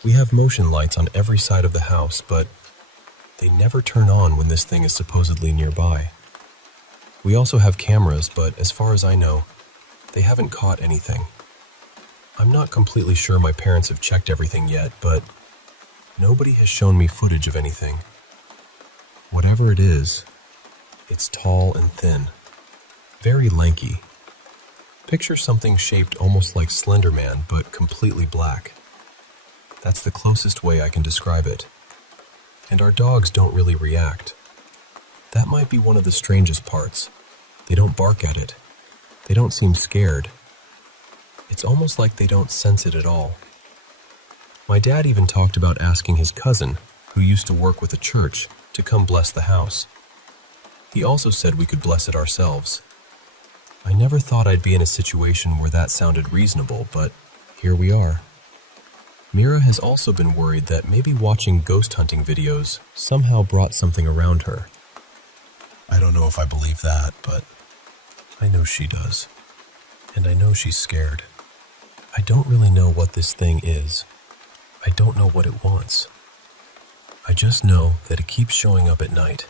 We have motion lights on every side of the house, but they never turn on when this thing is supposedly nearby. We also have cameras, but as far as I know, they haven't caught anything. I'm not completely sure my parents have checked everything yet, but nobody has shown me footage of anything. Whatever it is, it's tall and thin, very lanky. Picture something shaped almost like Slender Man, but completely black. That's the closest way I can describe it. And our dogs don't really react. That might be one of the strangest parts. They don't bark at it. They don't seem scared. It's almost like they don't sense it at all. My dad even talked about asking his cousin, who used to work with a church, to come bless the house. He also said we could bless it ourselves. I never thought I'd be in a situation where that sounded reasonable, but here we are. Mira has also been worried that maybe watching ghost hunting videos somehow brought something around her. I don't know if I believe that, but I know she does. And I know she's scared. I don't really know what this thing is. I don't know what it wants. I just know that it keeps showing up at night.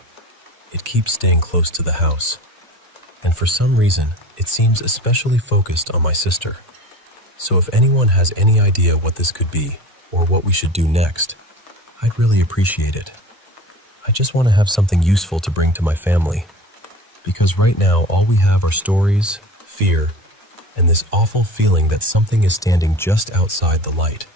It keeps staying close to the house. And for some reason, it seems especially focused on my sister. So if anyone has any idea what this could be, or what we should do next, I'd really appreciate it. I just want to have something useful to bring to my family. Because right now, all we have are stories, fear, and this awful feeling that something is standing just outside the light.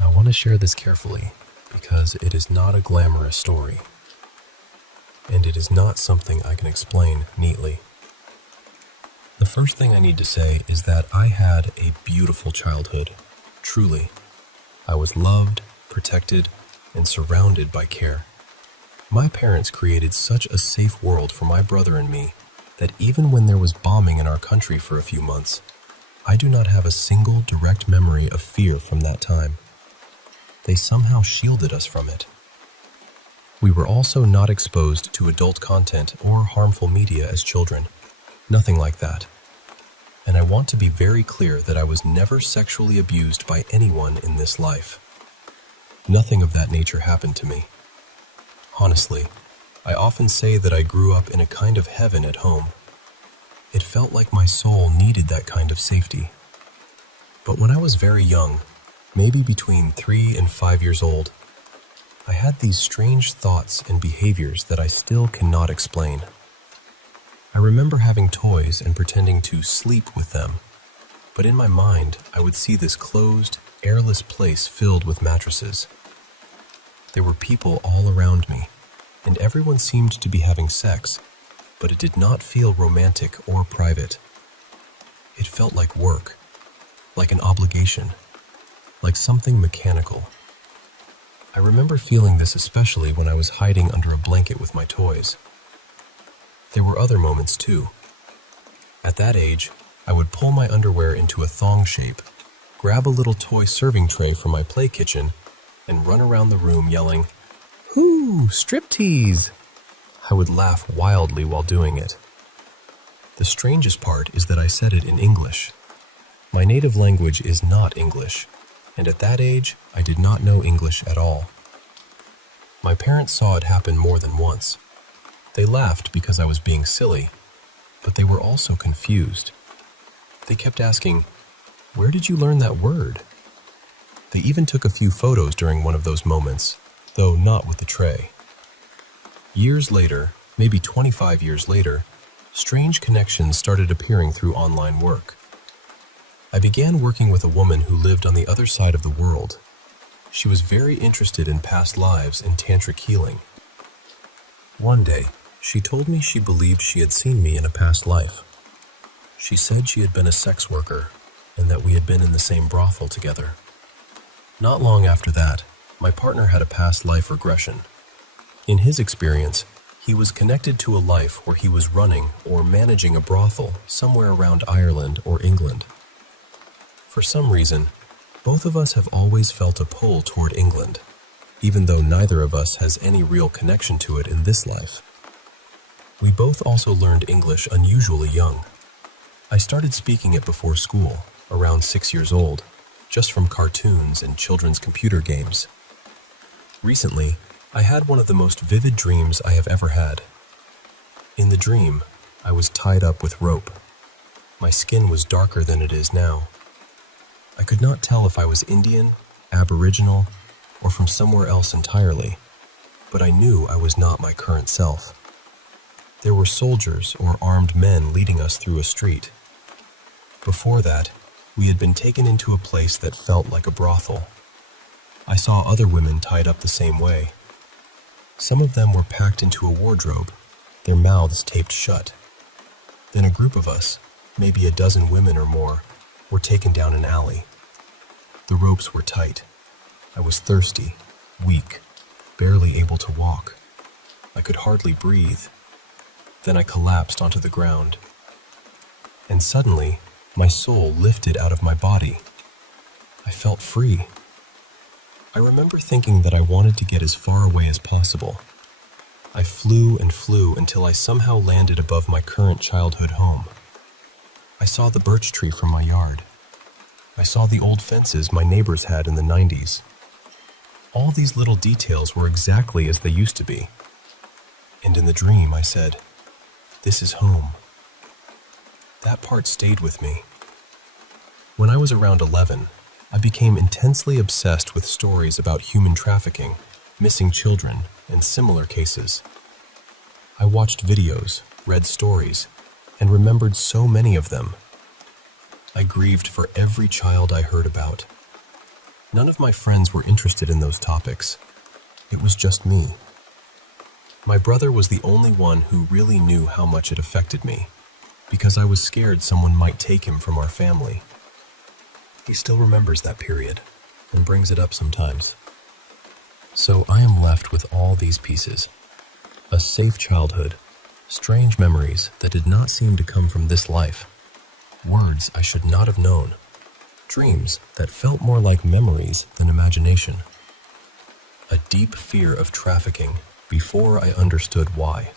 I want to share this carefully because it is not a glamorous story, and it is not something I can explain neatly. The first thing I need to say is that I had a beautiful childhood, truly. I was loved, protected, and surrounded by care. My parents created such a safe world for my brother and me that even when there was bombing in our country for a few months, I do not have a single direct memory of fear from that time. They somehow shielded us from it. We were also not exposed to adult content or harmful media as children. Nothing like that. And I want to be very clear that I was never sexually abused by anyone in this life. Nothing of that nature happened to me. Honestly, I often say that I grew up in a kind of heaven at home. It felt like my soul needed that kind of safety. But when I was very young, maybe between 3 and 5 years old, I had these strange thoughts and behaviors that I still cannot explain. I remember having toys and pretending to sleep with them, but in my mind, I would see this closed, airless place filled with mattresses. There were people all around me, and everyone seemed to be having sex, but it did not feel romantic or private. It felt like work, like an obligation, like something mechanical. I remember feeling this especially when I was hiding under a blanket with my toys. There were other moments too. At that age, I would pull my underwear into a thong shape, grab a little toy serving tray from my play kitchen, and run around the room yelling, "Hoo, striptease!" I would laugh wildly while doing it. The strangest part is that I said it in English. My native language is not English, and at that age, I did not know English at all. My parents saw it happen more than once. They laughed because I was being silly, but they were also confused. They kept asking, "Where did you learn that word?" They even took a few photos during one of those moments, though not with the tray. Years later, maybe 25 years later, strange connections started appearing through online work. I began working with a woman who lived on the other side of the world. She was very interested in past lives and tantric healing. One day, she told me she believed she had seen me in a past life. She said she had been a sex worker and that we had been in the same brothel together. Not long after that, my partner had a past life regression. In his experience, he was connected to a life where he was running or managing a brothel somewhere around Ireland or England. For some reason, both of us have always felt a pull toward England, even though neither of us has any real connection to it in this life. We both also learned English unusually young. I started speaking it before school, around 6 years old, just from cartoons and children's computer games. Recently, I had one of the most vivid dreams I have ever had. In the dream, I was tied up with rope. My skin was darker than it is now. I could not tell if I was Indian, Aboriginal, or from somewhere else entirely, but I knew I was not my current self. There were soldiers or armed men leading us through a street. Before that, we had been taken into a place that felt like a brothel. I saw other women tied up the same way. Some of them were packed into a wardrobe, their mouths taped shut. Then a group of us, maybe a dozen women or more, were taken down an alley. The ropes were tight. I was thirsty, weak, barely able to walk. I could hardly breathe. Then I collapsed onto the ground. And suddenly, my soul lifted out of my body. I felt free. I remember thinking that I wanted to get as far away as possible. I flew and flew until I somehow landed above my current childhood home. I saw the birch tree from my yard. I saw the old fences my neighbors had in the 90s. All these little details were exactly as they used to be. And in the dream, I said, "This is home." That part stayed with me. When I was around 11, I became intensely obsessed with stories about human trafficking, missing children, and similar cases. I watched videos, read stories, and remembered so many of them. I grieved for every child I heard about. None of my friends were interested in those topics. It was just me. My brother was the only one who really knew how much it affected me, because I was scared someone might take him from our family. He still remembers that period and brings it up sometimes. So I am left with all these pieces. A safe childhood, strange memories that did not seem to come from this life, words I should not have known, dreams that felt more like memories than imagination, a deep fear of trafficking before I understood why.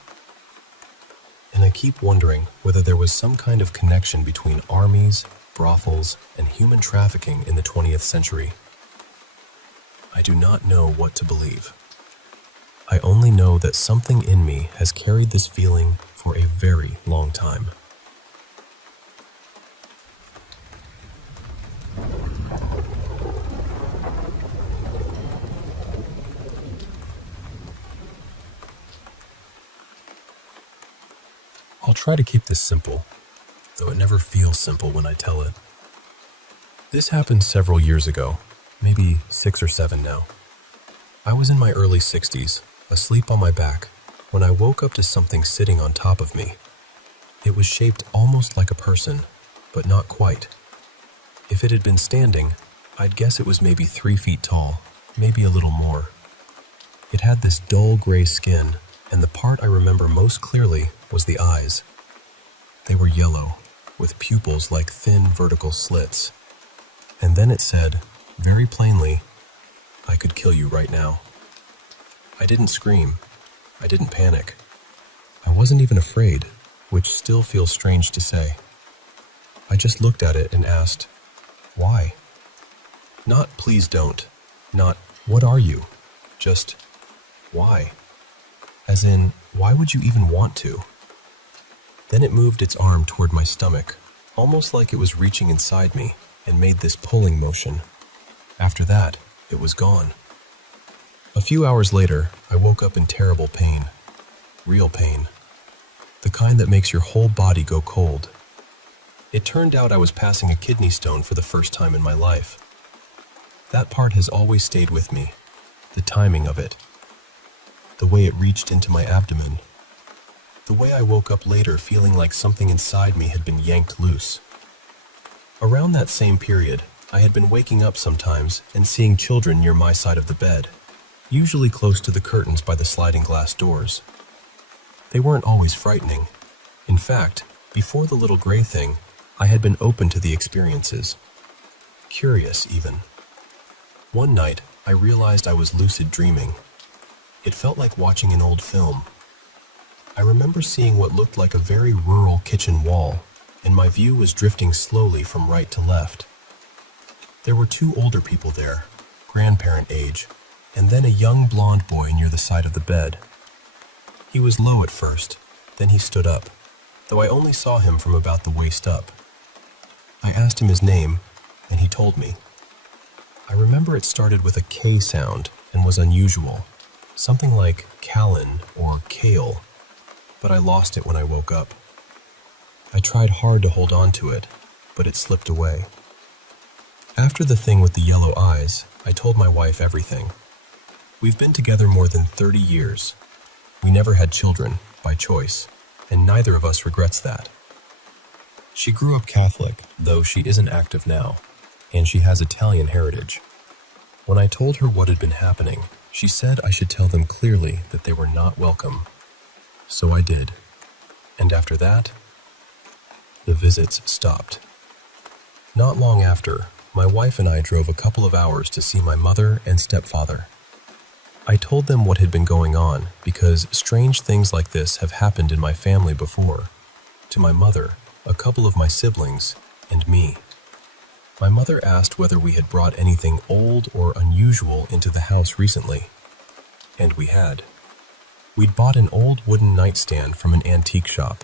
And I keep wondering whether there was some kind of connection between armies, brothels, and human trafficking in the 20th century. I do not know what to believe. I only know that something in me has carried this feeling for a very long time. I'll try to keep this simple, though it never feels simple when I tell it. This happened several years ago, maybe 6 or 7 now. I was in my early 60s, asleep on my back, when I woke up to something sitting on top of me. It was shaped almost like a person, but not quite. If it had been standing, I'd guess it was maybe 3 feet tall, maybe a little more. It had this dull gray skin, and the part I remember most clearly was the eyes. They were yellow, with pupils like thin vertical slits. And then it said, very plainly, "I could kill you right now." I didn't scream. I didn't panic. I wasn't even afraid, which still feels strange to say. I just looked at it and asked, "Why?" Not "please don't," not "what are you?" Just, "Why?" As in, why would you even want to? Then it moved its arm toward my stomach, almost like it was reaching inside me, and made this pulling motion. After that, it was gone. A few hours later, I woke up in terrible pain. Real pain. The kind that makes your whole body go cold. It turned out I was passing a kidney stone for the first time in my life. That part has always stayed with me. The timing of it. The way it reached into my abdomen. The way I woke up later feeling like something inside me had been yanked loose. Around that same period, I had been waking up sometimes and seeing children near my side of the bed, usually close to the curtains by the sliding glass doors. They weren't always frightening. In fact, before the little gray thing, I had been open to the experiences. Curious, even. One night, I realized I was lucid dreaming. It felt like watching an old film. I remember seeing what looked like a very rural kitchen wall, and my view was drifting slowly from right to left. There were 2 older people there, grandparent age, and then a young blonde boy near the side of the bed. He was low at first, then he stood up, though I only saw him from about the waist up. I asked him his name, and he told me. I remember it started with a K sound and was unusual, something like Callan or Kale, but I lost it when I woke up. I tried hard to hold on to it, but it slipped away. After the thing with the yellow eyes, I told my wife everything. We've been together more than 30 years. We never had children, by choice, and neither of us regrets that. She grew up Catholic, though she isn't active now, and she has Italian heritage. When I told her what had been happening, she said I should tell them clearly that they were not welcome. So I did. And after that, the visits stopped. Not long after, my wife and I drove a couple of hours to see my mother and stepfather. I told them what had been going on because strange things like this have happened in my family before, to my mother, a couple of my siblings, and me. My mother asked whether we had brought anything old or unusual into the house recently, and we had. We'd bought an old wooden nightstand from an antique shop.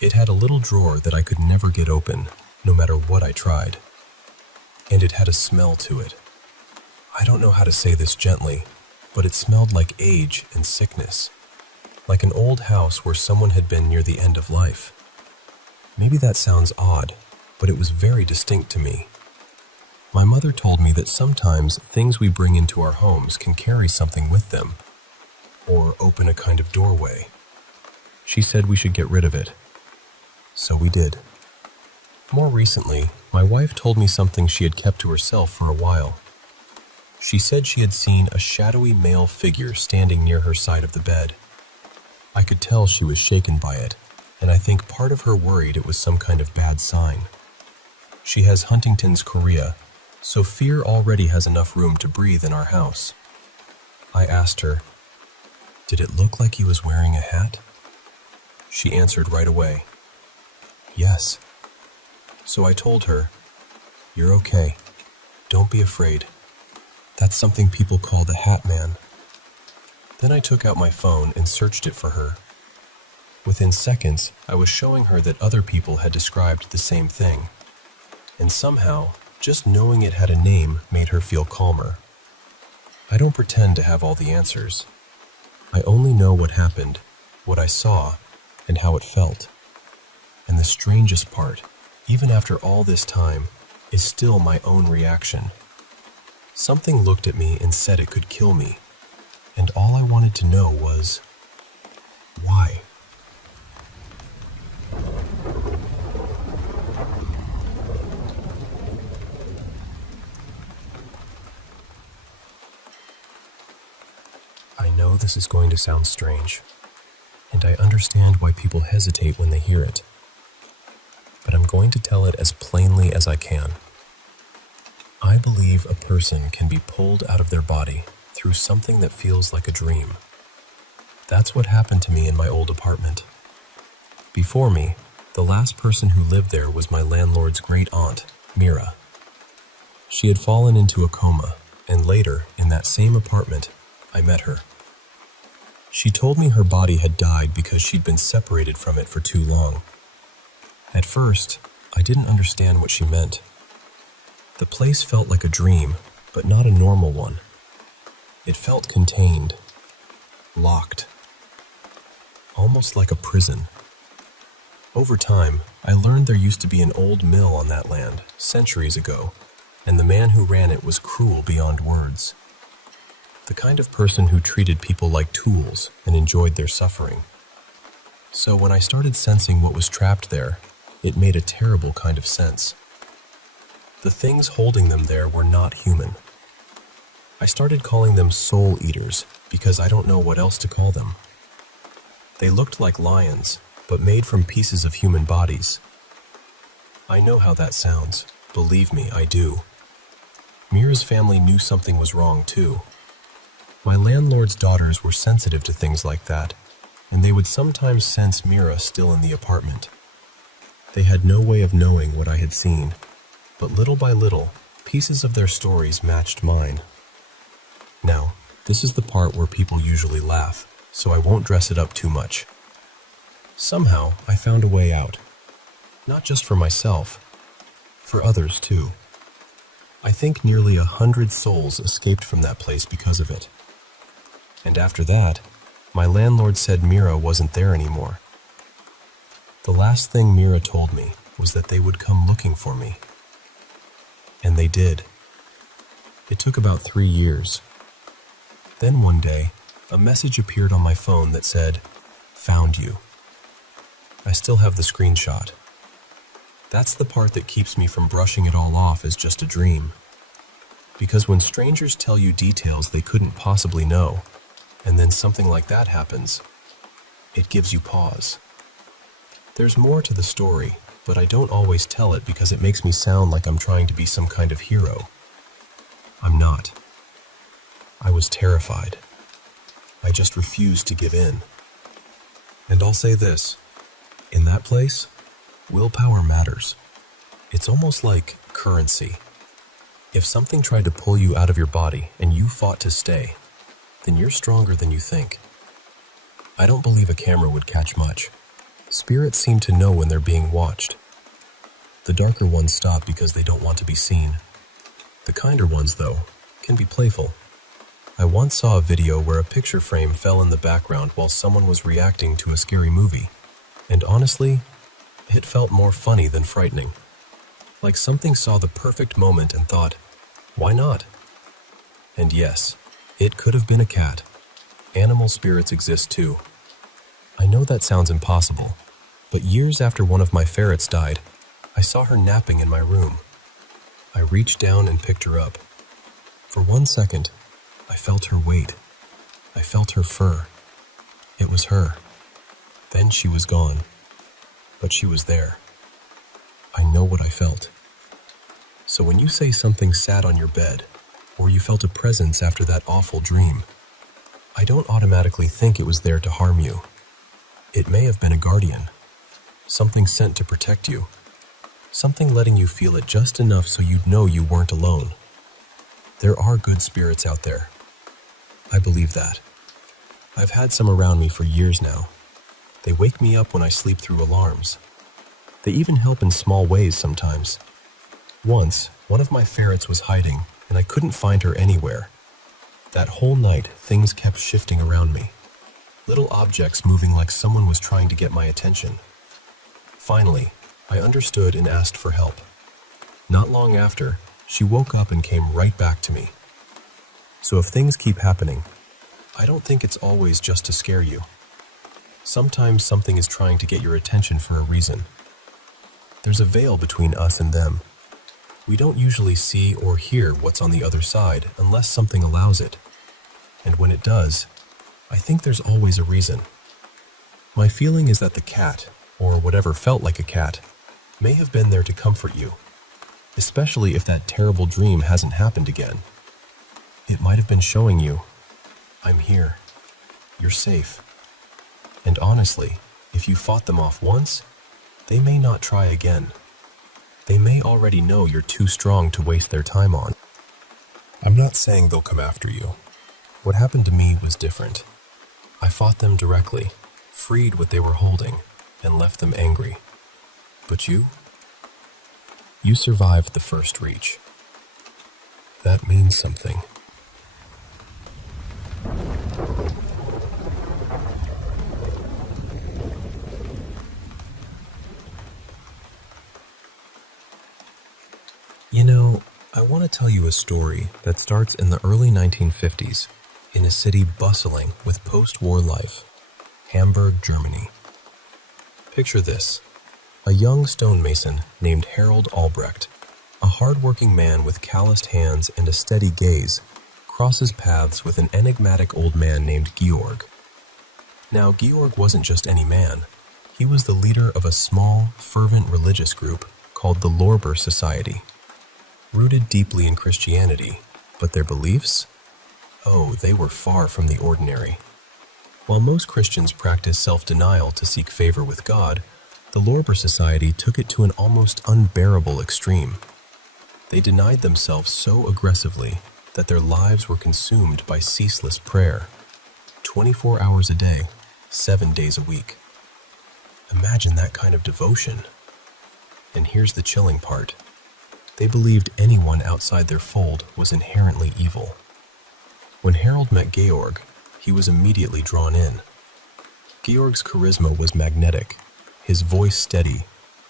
It had a little drawer that I could never get open, no matter what I tried. And it had a smell to it. I don't know how to say this gently, but it smelled like age and sickness, like an old house where someone had been near the end of life. Maybe that sounds odd, but it was very distinct to me. My mother told me that sometimes things we bring into our homes can carry something with them, or open a kind of doorway. She said we should get rid of it. So we did. More recently, my wife told me something she had kept to herself for a while. She said she had seen a shadowy male figure standing near her side of the bed. I could tell she was shaken by it, and I think part of her worried it was some kind of bad sign. She has Huntington's chorea, so fear already has enough room to breathe in our house. I asked her, "Did it look like he was wearing a hat?" She answered right away, "Yes." So I told her, "You're okay. Don't be afraid. That's something people call the Hat Man." Then I took out my phone and searched it for her. Within seconds, I was showing her that other people had described the same thing. And somehow, just knowing it had a name made her feel calmer. I don't pretend to have all the answers. I only know what happened, what I saw, and how it felt. And the strangest part, even after all this time, is still my own reaction. Something looked at me and said it could kill me, and all I wanted to know was, why? I know this is going to sound strange, and I understand why people hesitate when they hear it, but I'm going to tell it as plainly as I can. I believe a person can be pulled out of their body through something that feels like a dream. That's what happened to me in my old apartment. Before me, the last person who lived there was my landlord's great-aunt, Mira. She had fallen into a coma, and later, in that same apartment, I met her. She told me her body had died because she'd been separated from it for too long. At first, I didn't understand what she meant. The place felt like a dream, but not a normal one. It felt contained, locked, almost like a prison. Over time, I learned there used to be an old mill on that land, centuries ago, and the man who ran it was cruel beyond words. The kind of person who treated people like tools and enjoyed their suffering. So when I started sensing what was trapped there, it made a terrible kind of sense. The things holding them there were not human. I started calling them soul eaters because I don't know what else to call them. They looked like lions, but made from pieces of human bodies. I know how that sounds. Believe me, I do. Mira's family knew something was wrong too. My landlord's daughters were sensitive to things like that, and they would sometimes sense Mira still in the apartment. They had no way of knowing what I had seen, but little by little, pieces of their stories matched mine. Now, This is the part where people usually laugh, so I won't dress it up too much. Somehow, I found a way out. Not just for myself, for others too. I think nearly 100 souls escaped from that place because of it. And after that, my landlord said Mira wasn't there anymore. The last thing Mira told me was that they would come looking for me. And they did. It took about 3 years. Then one day, a message appeared on my phone that said, "Found you." I still have the screenshot. That's the part that keeps me from brushing it all off as just a dream. Because when strangers tell you details they couldn't possibly know, and then something like that happens, it gives you pause. There's more to the story, but I don't always tell it because it makes me sound like I'm trying to be some kind of hero. I'm not. I was terrified. I just refused to give in. And I'll say this, in that place, willpower matters. It's almost like currency. If something tried to pull you out of your body and you fought to stay, then you're stronger than you think. I don't believe a camera would catch much. Spirits seem to know when they're being watched. The darker ones stop because they don't want to be seen. The kinder ones, though, can be playful. I once saw a video where a picture frame fell in the background while someone was reacting to a scary movie. And honestly, it felt more funny than frightening. Like something saw the perfect moment and thought, why not? And yes, it could have been a cat. Animal spirits exist too. I know that sounds impossible, but years after one of my ferrets died, I saw her napping in my room. I reached down and picked her up. For 1 second, I felt her weight. I felt her fur. It was her. Then she was gone. But she was there. I know what I felt. So when you say something sat on your bed, or you felt a presence after that awful dream, I don't automatically think it was there to harm you. It may have been a guardian. Something sent to protect you. Something letting you feel it just enough so you'd know you weren't alone. There are good spirits out there. I believe that. I've had some around me for years now. They wake me up when I sleep through alarms. They even help in small ways sometimes. Once, one of my ferrets was hiding, and I couldn't find her anywhere. That whole night, things kept shifting around me. Little objects moving like someone was trying to get my attention. Finally, I understood and asked for help. Not long after, she woke up and came right back to me. So if things keep happening, I don't think it's always just to scare you. Sometimes something is trying to get your attention for a reason. There's a veil between us and them. We don't usually see or hear what's on the other side unless something allows it. And when it does, I think there's always a reason. My feeling is that the cat, or whatever felt like a cat, may have been there to comfort you, especially if that terrible dream hasn't happened again. It might have been showing you, I'm here, you're safe. And honestly, if you fought them off once, they may not try again. They may already know you're too strong to waste their time on. I'm not saying they'll come after you. What happened to me was different. I fought them directly, freed what they were holding, and left them angry. But you survived the first reach. That means something. You know, I want to tell you a story that starts in the early 1950s in a city bustling with post-war life, Hamburg, Germany. Picture this, a young stonemason named Harold Albrecht, a hard-working man with calloused hands and a steady gaze, crosses paths with an enigmatic old man named Georg. Now, Georg wasn't just any man. He was the leader of a small, fervent religious group called the Lorber Society. Rooted deeply in Christianity, but their beliefs? Oh, they were far from the ordinary. While most Christians practice self-denial to seek favor with God, the Lorber Society took it to an almost unbearable extreme. They denied themselves so aggressively that their lives were consumed by ceaseless prayer, 24 hours a day, 7 days a week. Imagine that kind of devotion. And here's the chilling part. They believed anyone outside their fold was inherently evil. When Harold met Georg, he was immediately drawn in. Georg's charisma was magnetic, his voice steady,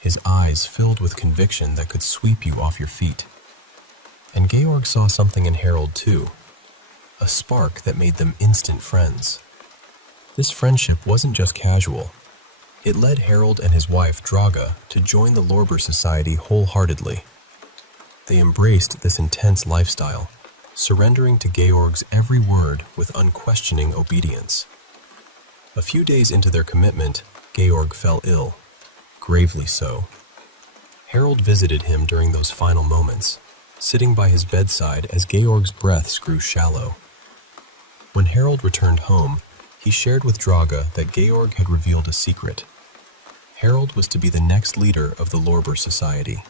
his eyes filled with conviction that could sweep you off your feet. And Georg saw something in Harold too, a spark that made them instant friends. This friendship wasn't just casual. It led Harold and his wife Draga to join the Lorber Society wholeheartedly. They embraced this intense lifestyle, surrendering to Georg's every word with unquestioning obedience. A few days into their commitment, Georg fell ill, gravely so. Harold visited him during those final moments, sitting by his bedside as Georg's breaths grew shallow. When Harold returned home, he shared with Draga that Georg had revealed a secret. Harold was to be the next leader of the Lorber Society.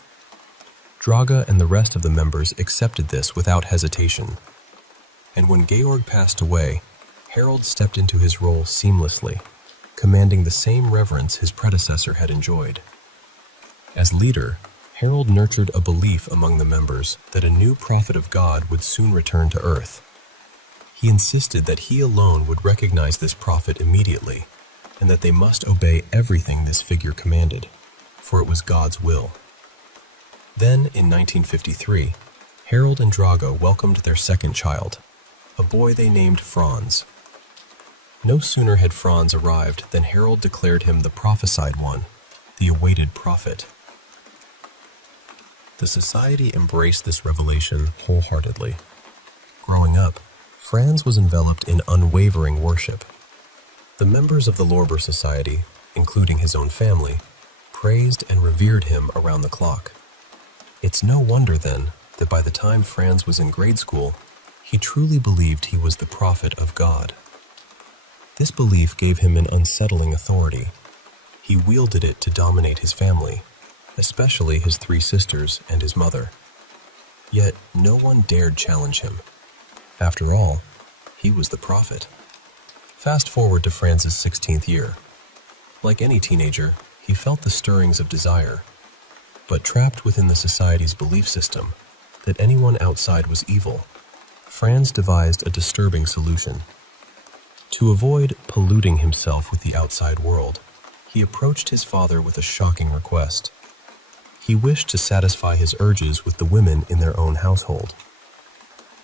Draga and the rest of the members accepted this without hesitation. And when Georg passed away, Harold stepped into his role seamlessly, commanding the same reverence his predecessor had enjoyed. As leader, Harold nurtured a belief among the members that a new prophet of God would soon return to earth. He insisted that he alone would recognize this prophet immediately, and that they must obey everything this figure commanded, for it was God's will. Then, in 1953, Harold and Draga welcomed their second child, a boy they named Franz. No sooner had Franz arrived than Harold declared him the prophesied one, the awaited prophet. The society embraced this revelation wholeheartedly. Growing up, Franz was enveloped in unwavering worship. The members of the Lorber Society, including his own family, praised and revered him around the clock. It's no wonder, then, that by the time Franz was in grade school, he truly believed he was the prophet of God. This belief gave him an unsettling authority. He wielded it to dominate his family, especially his 3 sisters and his mother. Yet no one dared challenge him. After all, he was the prophet. Fast forward to Franz's 16th year. Like any teenager, he felt the stirrings of desire, but trapped within the society's belief system that anyone outside was evil, Franz devised a disturbing solution. To avoid polluting himself with the outside world, he approached his father with a shocking request. He wished to satisfy his urges with the women in their own household.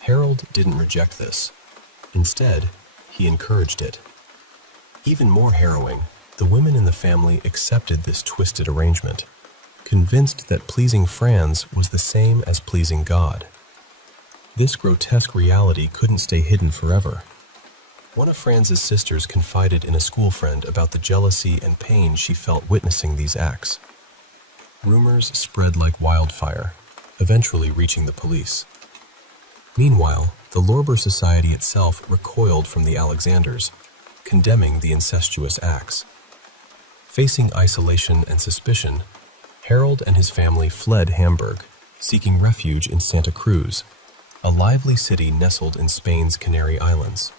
Harold didn't reject this. Instead, he encouraged it. Even more harrowing, the women in the family accepted this twisted arrangement, convinced that pleasing Franz was the same as pleasing God. This grotesque reality couldn't stay hidden forever. One of Franz's sisters confided in a school friend about the jealousy and pain she felt witnessing these acts. Rumors spread like wildfire, eventually reaching the police. Meanwhile, the Lorber Society itself recoiled from the Alexanders, condemning the incestuous acts. Facing isolation and suspicion, Harold and his family fled Hamburg, seeking refuge in Santa Cruz, a lively city nestled in Spain's Canary Islands.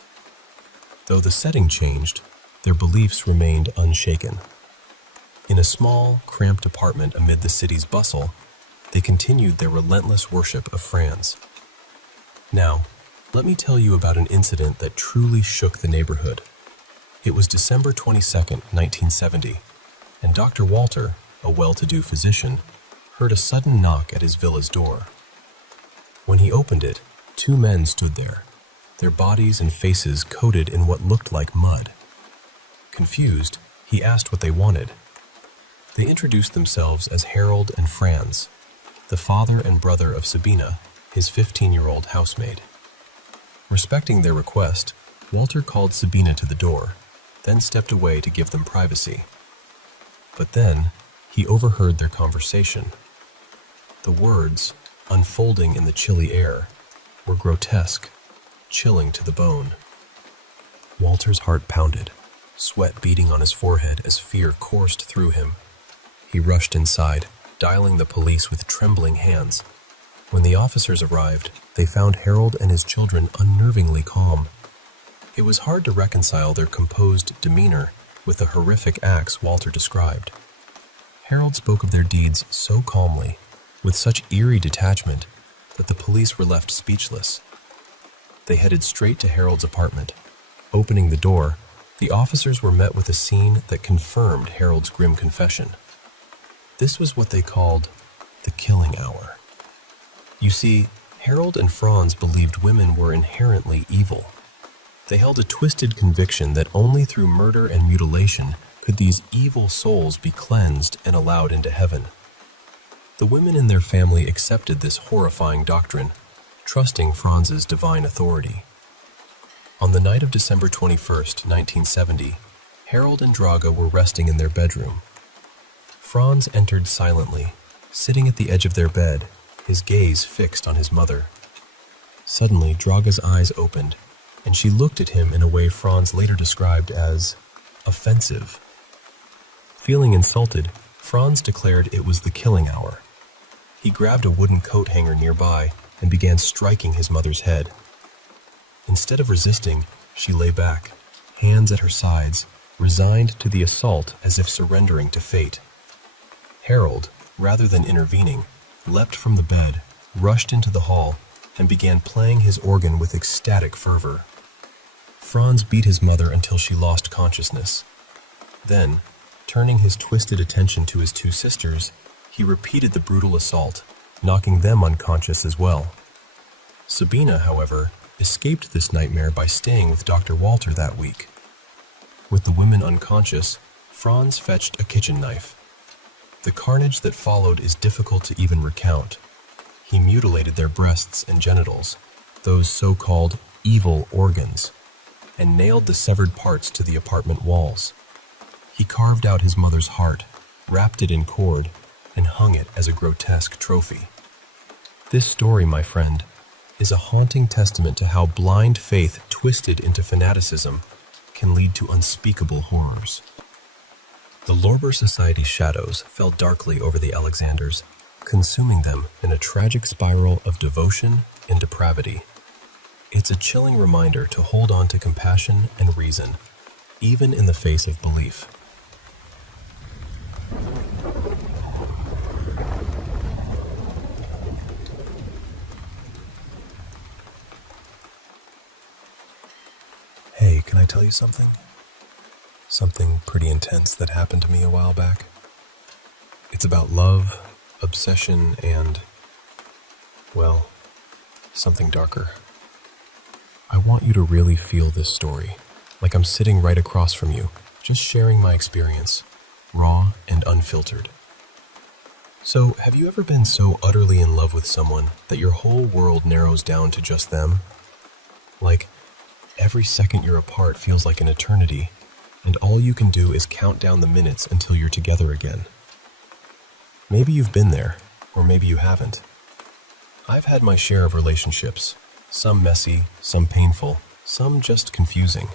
Though the setting changed, their beliefs remained unshaken. In a small, cramped apartment amid the city's bustle, they continued their relentless worship of Franz. Now, let me tell you about an incident that truly shook the neighborhood. It was December 22nd, 1970, and Dr. Walter, a well-to-do physician, heard a sudden knock at his villa's door. When he opened it, 2 men stood there, their bodies and faces coated in what looked like mud. Confused, he asked what they wanted. They introduced themselves as Harold and Franz, the father and brother of Sabina, his 15-year-old housemaid. Respecting their request, Walter called Sabina to the door, then stepped away to give them privacy. But then, he overheard their conversation. The words, unfolding in the chilly air, were grotesque, chilling to the bone. Walter's heart pounded, sweat beading on his forehead as fear coursed through him. He rushed inside, dialing the police with trembling hands. When the officers arrived, they found Harold and his children unnervingly calm. It was hard to reconcile their composed demeanor with the horrific acts Walter described. Harold spoke of their deeds so calmly, with such eerie detachment, that the police were left speechless. They headed straight to Harold's apartment. Opening the door, the officers were met with a scene that confirmed Harold's grim confession. This was what they called the killing hour. You see, Harold and Franz believed women were inherently evil. They held a twisted conviction that only through murder and mutilation could these evil souls be cleansed and allowed into heaven. The women in their family accepted this horrifying doctrine, trusting Franz's divine authority. On the night of December 21st, 1970, Harold and Draga were resting in their bedroom. Franz entered silently, sitting at the edge of their bed, his gaze fixed on his mother. Suddenly, Draga's eyes opened, and she looked at him in a way Franz later described as offensive. Feeling insulted, Franz declared it was the killing hour. He grabbed a wooden coat hanger nearby and began striking his mother's head. Instead of resisting, she lay back, hands at her sides, resigned to the assault as if surrendering to fate. Harold, rather than intervening, leapt from the bed, rushed into the hall, and began playing his organ with ecstatic fervor. Franz beat his mother until she lost consciousness. Then, turning his twisted attention to his two sisters, he repeated the brutal assault, knocking them unconscious as well. Sabina, however, escaped this nightmare by staying with Dr. Walter that week. With the women unconscious, Franz fetched a kitchen knife. The carnage that followed is difficult to even recount. He mutilated their breasts and genitals, those so-called evil organs, and nailed the severed parts to the apartment walls. He carved out his mother's heart, wrapped it in cord, and hung it as a grotesque trophy. This story, my friend, is a haunting testament to how blind faith twisted into fanaticism can lead to unspeakable horrors. The Lorber Society's shadows fell darkly over the Alexanders, consuming them in a tragic spiral of devotion and depravity. It's a chilling reminder to hold on to compassion and reason, even in the face of belief. Hey, can I tell you something? Something pretty intense that happened to me a while back. It's about love, obsession, and, well, something darker. I want you to really feel this story, like I'm sitting right across from you, just sharing my experience, raw and unfiltered. So, have you ever been so utterly in love with someone that your whole world narrows down to just them? Like, every second you're apart feels like an eternity, and all you can do is count down the minutes until you're together again. Maybe you've been there, or maybe you haven't. I've had my share of relationships, some messy, some painful, some just confusing.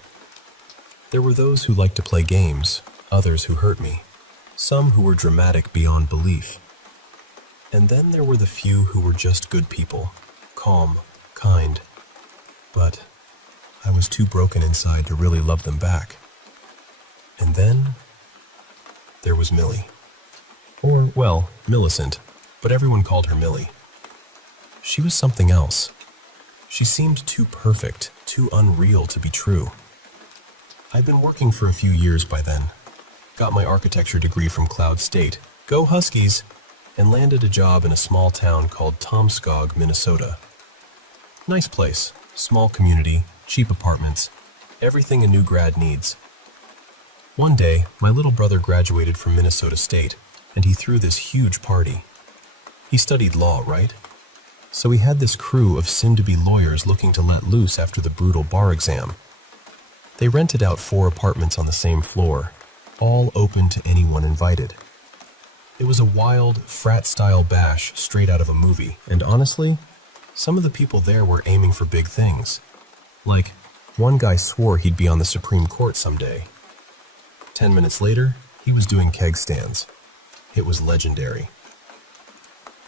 There were those who liked to play games, others who hurt me, some who were dramatic beyond belief. And then there were the few who were just good people, calm, kind. But I was too broken inside to really love them back. And then there was Millie. Or, well, Millicent, but everyone called her Millie. She was something else. She seemed too perfect, too unreal to be true. I'd been working for a few years by then, got my architecture degree from Cloud State, go Huskies, and landed a job in a small town called Tomskog, Minnesota. Nice place, small community, cheap apartments, everything a new grad needs. One day, my little brother graduated from Minnesota State, and he threw this huge party. He studied law, right? So he had this crew of soon-to-be lawyers looking to let loose after the brutal bar exam. They rented out 4 apartments on the same floor, all open to anyone invited. It was a wild, frat-style bash straight out of a movie, and honestly, some of the people there were aiming for big things. Like, one guy swore he'd be on the Supreme Court someday. 10 minutes later, he was doing keg stands. It was legendary.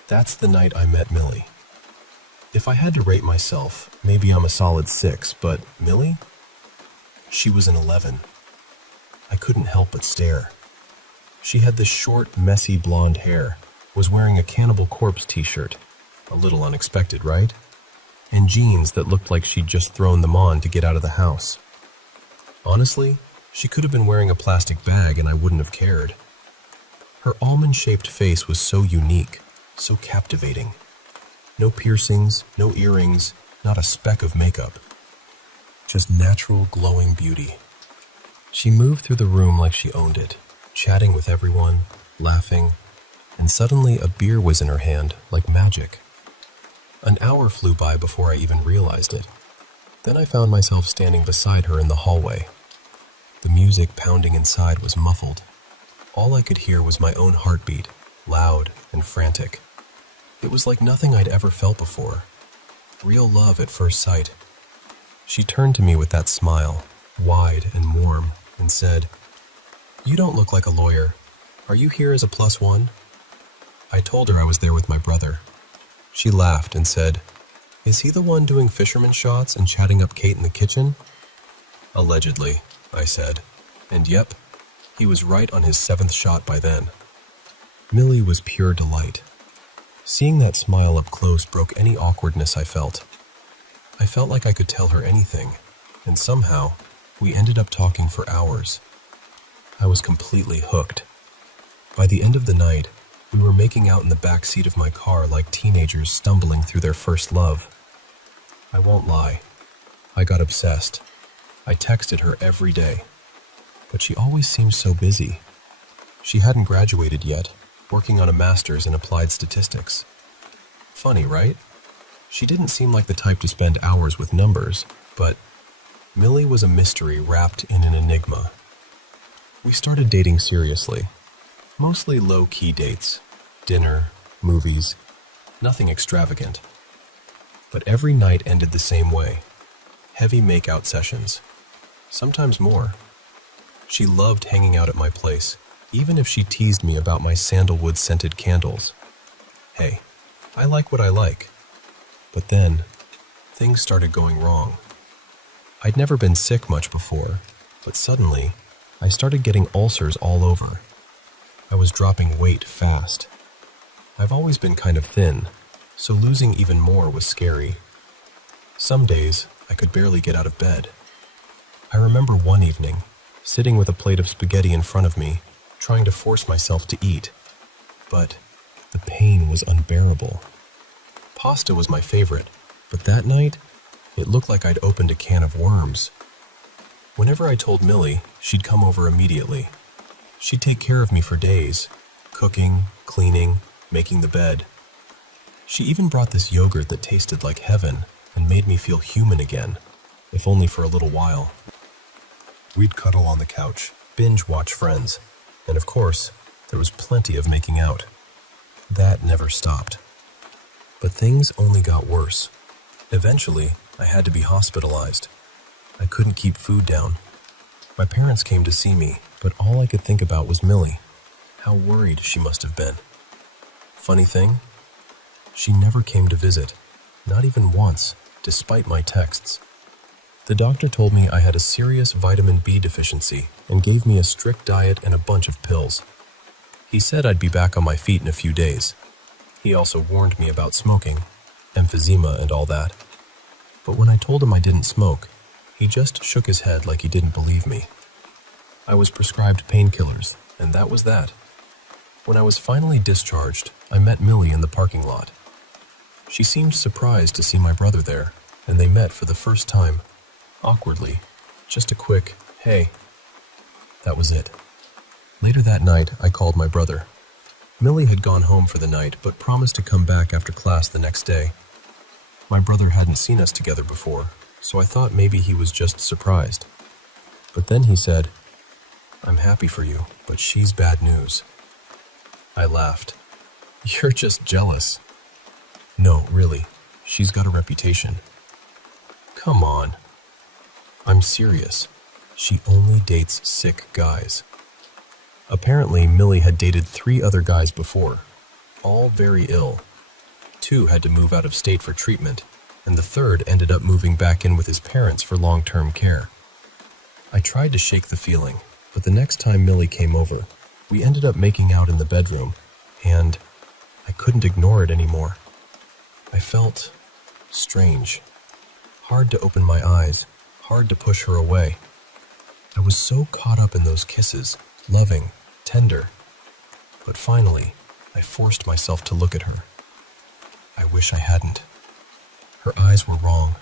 That's the night I met Millie. If I had to rate myself, maybe I'm a solid 6, but Millie? She was an 11. I couldn't help but stare. She had this short, messy blonde hair, was wearing a Cannibal Corpse t-shirt, a little unexpected, right? And jeans that looked like she'd just thrown them on to get out of the house. Honestly, she could have been wearing a plastic bag and I wouldn't have cared. Her almond-shaped face was so unique, so captivating. No piercings, no earrings, not a speck of makeup. Just natural, glowing beauty. She moved through the room like she owned it, chatting with everyone, laughing, and suddenly a beer was in her hand like magic. An hour flew by before I even realized it. Then I found myself standing beside her in the hallway. The music pounding inside was muffled. All I could hear was my own heartbeat, loud and frantic. It was like nothing I'd ever felt before. Real love at first sight. She turned to me with that smile, wide and warm, and said, "You don't look like a lawyer. Are you here as a +1?" I told her I was there with my brother. She laughed and said, "Is he the one doing fisherman shots and chatting up Kate in the kitchen?" "Allegedly," I said, and yep, he was right on his 7th shot by then. Millie was pure delight. Seeing that smile up close broke any awkwardness I felt. I felt like I could tell her anything, and somehow, we ended up talking for hours. I was completely hooked. By the end of the night, we were making out in the back seat of my car like teenagers stumbling through their first love. I won't lie, I got obsessed. I texted her every day, but she always seemed so busy. She hadn't graduated yet, working on a master's in applied statistics. Funny, right? She didn't seem like the type to spend hours with numbers, but Millie was a mystery wrapped in an enigma. We started dating seriously. Mostly low-key dates, dinner, movies, nothing extravagant. But every night ended the same way, heavy make-out sessions, sometimes more. She loved hanging out at my place, even if she teased me about my sandalwood-scented candles. Hey, I like what I like. But then, things started going wrong. I'd never been sick much before, but suddenly, I started getting ulcers all over. I was dropping weight fast. I've always been kind of thin, so losing even more was scary. Some days, I could barely get out of bed. I remember one evening, sitting with a plate of spaghetti in front of me, trying to force myself to eat. But the pain was unbearable. Pasta was my favorite, but that night, it looked like I'd opened a can of worms. Whenever I told Millie, she'd come over immediately. She'd take care of me for days, cooking, cleaning, making the bed. She even brought this yogurt that tasted like heaven and made me feel human again, if only for a little while. We'd cuddle on the couch, binge watch Friends, and of course, there was plenty of making out. That never stopped. But things only got worse. Eventually, I had to be hospitalized. I couldn't keep food down. My parents came to see me, but all I could think about was Millie. How worried she must have been. Funny thing, she never came to visit, not even once, despite my texts. The doctor told me I had a serious vitamin B deficiency and gave me a strict diet and a bunch of pills. He said I'd be back on my feet in a few days. He also warned me about smoking, emphysema and all that. But when I told him I didn't smoke, he just shook his head like he didn't believe me. I was prescribed painkillers, and that was that. When I was finally discharged, I met Millie in the parking lot. She seemed surprised to see my brother there, and they met for the first time, awkwardly, just a quick, "Hey." That was it. Later that night, I called my brother. Millie had gone home for the night, but promised to come back after class the next day. My brother hadn't seen us together before, so I thought maybe he was just surprised. But then he said, "I'm happy for you, but she's bad news." I laughed. "You're just jealous." "No, really, she's got a reputation." "Come on." "I'm serious. She only dates sick guys." Apparently, Millie had dated 3 other guys before, all very ill. 2 had to move out of state for treatment, and the third ended up moving back in with his parents for long-term care. I tried to shake the feeling, but the next time Millie came over, we ended up making out in the bedroom, and I couldn't ignore it anymore. I felt strange. Hard to open my eyes, hard to push her away. I was so caught up in those kisses, loving, tender. But finally, I forced myself to look at her. I wish I hadn't. Her eyes were wrong.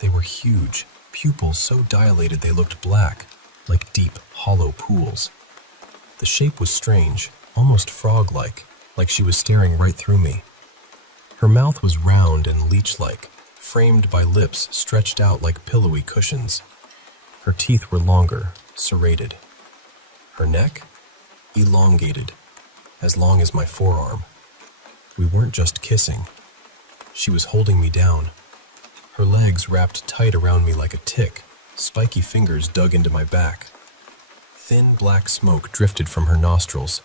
They were huge, pupils so dilated they looked black, like deep, hollow pools. The shape was strange, almost frog-like, like she was staring right through me. Her mouth was round and leech-like, framed by lips stretched out like pillowy cushions. Her teeth were longer, serrated. Her neck? Elongated, as long as my forearm. We weren't just kissing. She was holding me down. Her legs wrapped tight around me like a tick, spiky fingers dug into my back. Thin black smoke drifted from her nostrils.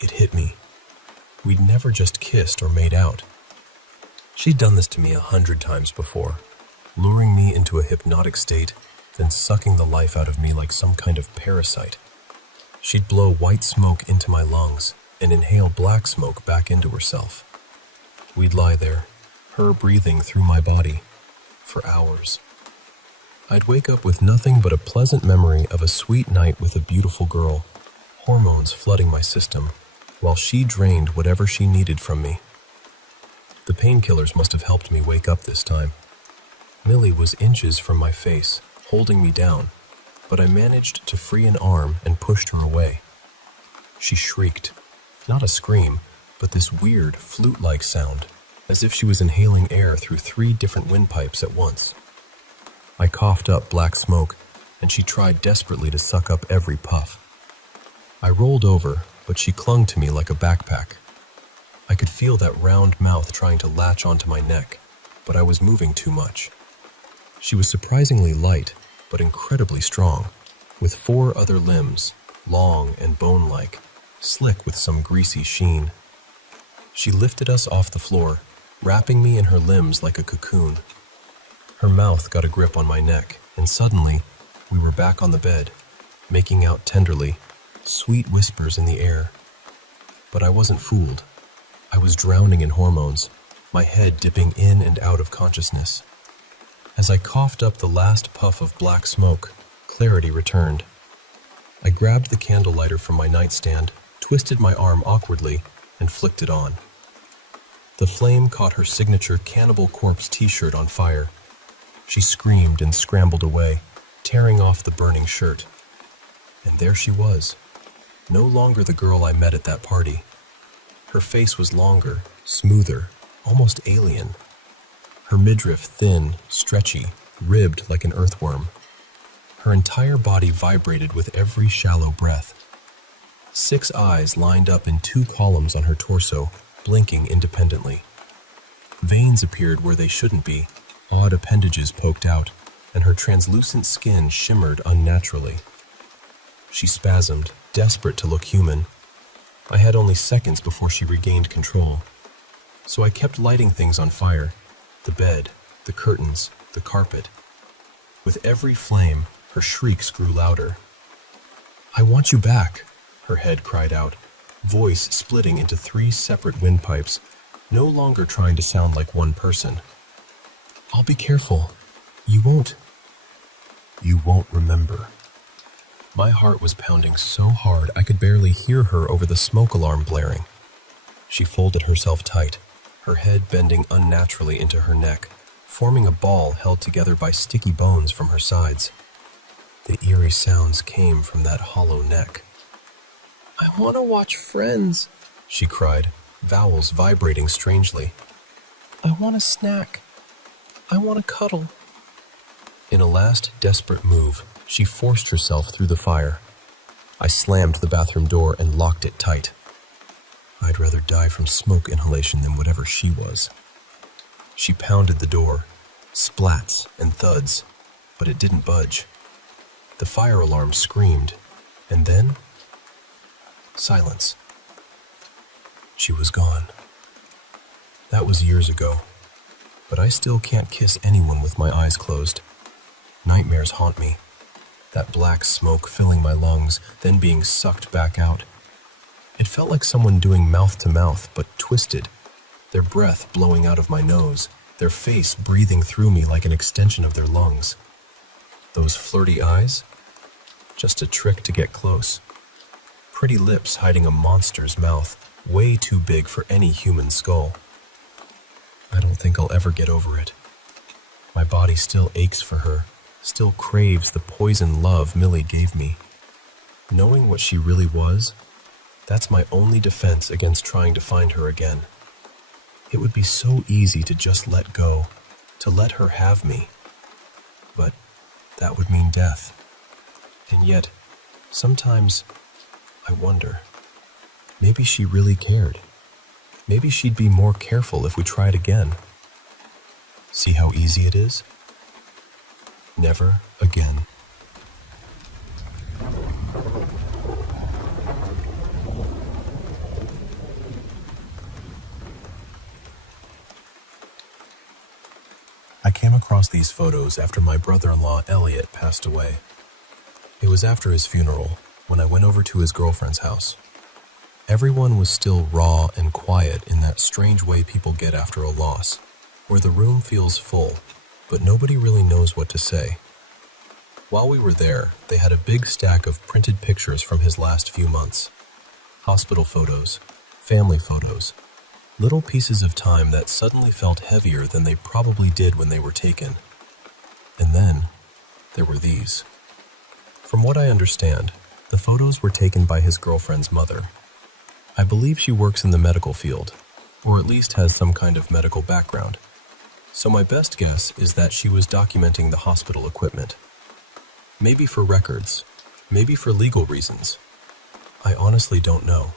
It hit me. We'd never just kissed or made out. She'd done this to me 100 times before, luring me into a hypnotic state, then sucking the life out of me like some kind of parasite. She'd blow white smoke into my lungs and inhale black smoke back into herself. We'd lie there, her breathing through my body, for hours. I'd wake up with nothing but a pleasant memory of a sweet night with a beautiful girl, hormones flooding my system, while she drained whatever she needed from me. The painkillers must have helped me wake up this time. Millie was inches from my face, holding me down, but I managed to free an arm and pushed her away. She shrieked, not a scream, but this weird, flute-like sound, as if she was inhaling air through 3 different windpipes at once. I coughed up black smoke, and she tried desperately to suck up every puff. I rolled over, but she clung to me like a backpack. I could feel that round mouth trying to latch onto my neck, but I was moving too much. She was surprisingly light, but incredibly strong, with 4 other limbs, long and bone-like, slick with some greasy sheen. She lifted us off the floor, wrapping me in her limbs like a cocoon. Her mouth got a grip on my neck, and suddenly, we were back on the bed, making out tenderly, sweet whispers in the air. But I wasn't fooled. I was drowning in hormones, my head dipping in and out of consciousness. As I coughed up the last puff of black smoke, clarity returned. I grabbed the candle lighter from my nightstand, twisted my arm awkwardly, and flicked it on. The flame caught her signature Cannibal Corpse t-shirt on fire. She screamed and scrambled away, tearing off the burning shirt. And there she was, no longer the girl I met at that party. Her face was longer, smoother, almost alien. Her midriff thin, stretchy, ribbed like an earthworm. Her entire body vibrated with every shallow breath. 6 eyes lined up in 2 columns on her torso, blinking independently. Veins appeared where they shouldn't be, odd appendages poked out, and her translucent skin shimmered unnaturally. She spasmed, desperate to look human. I had only seconds before she regained control, so I kept lighting things on fire. The bed, the curtains, the carpet. With every flame, her shrieks grew louder. "I want you back," her head cried out, voice splitting into 3 separate windpipes, no longer trying to sound like one person. "I'll be careful. You won't remember." My heart was pounding so hard I could barely hear her over the smoke alarm blaring. She folded herself tight, her head bending unnaturally into her neck, forming a ball held together by sticky bones from her sides. The eerie sounds came from that hollow neck. "I want to watch Friends," she cried, vowels vibrating strangely. "I want a snack. I want to cuddle." In a last desperate move, she forced herself through the fire. I slammed the bathroom door and locked it tight. I'd rather die from smoke inhalation than whatever she was. She pounded the door, splats and thuds, but it didn't budge. The fire alarm screamed, and then silence. She was gone. That was years ago, but I still can't kiss anyone with my eyes closed. Nightmares haunt me. That black smoke filling my lungs, then being sucked back out. It felt like someone doing mouth to mouth, but twisted. Their breath blowing out of my nose, their face breathing through me like an extension of their lungs. Those flirty eyes? Just a trick to get close. Pretty lips hiding a monster's mouth, way too big for any human skull. I don't think I'll ever get over it. My body still aches for her, still craves the poison love Millie gave me. Knowing what she really was, that's my only defense against trying to find her again. It would be so easy to just let go, to let her have me. But that would mean death. And yet, sometimes I wonder, maybe she really cared. Maybe she'd be more careful if we tried again. See how easy it is? Never again. I came across these photos after my brother-in-law Elliot passed away. It was after his funeral, when I went over to his girlfriend's house. Everyone was still raw and quiet in that strange way people get after a loss, where the room feels full, but nobody really knows what to say. While we were there, they had a big stack of printed pictures from his last few months. Hospital photos, family photos, little pieces of time that suddenly felt heavier than they probably did when they were taken. And then, there were these. From what I understand, the photos were taken by his girlfriend's mother. I believe she works in the medical field, or at least has some kind of medical background. So my best guess is that she was documenting the hospital equipment. Maybe for records, maybe for legal reasons. I honestly don't know.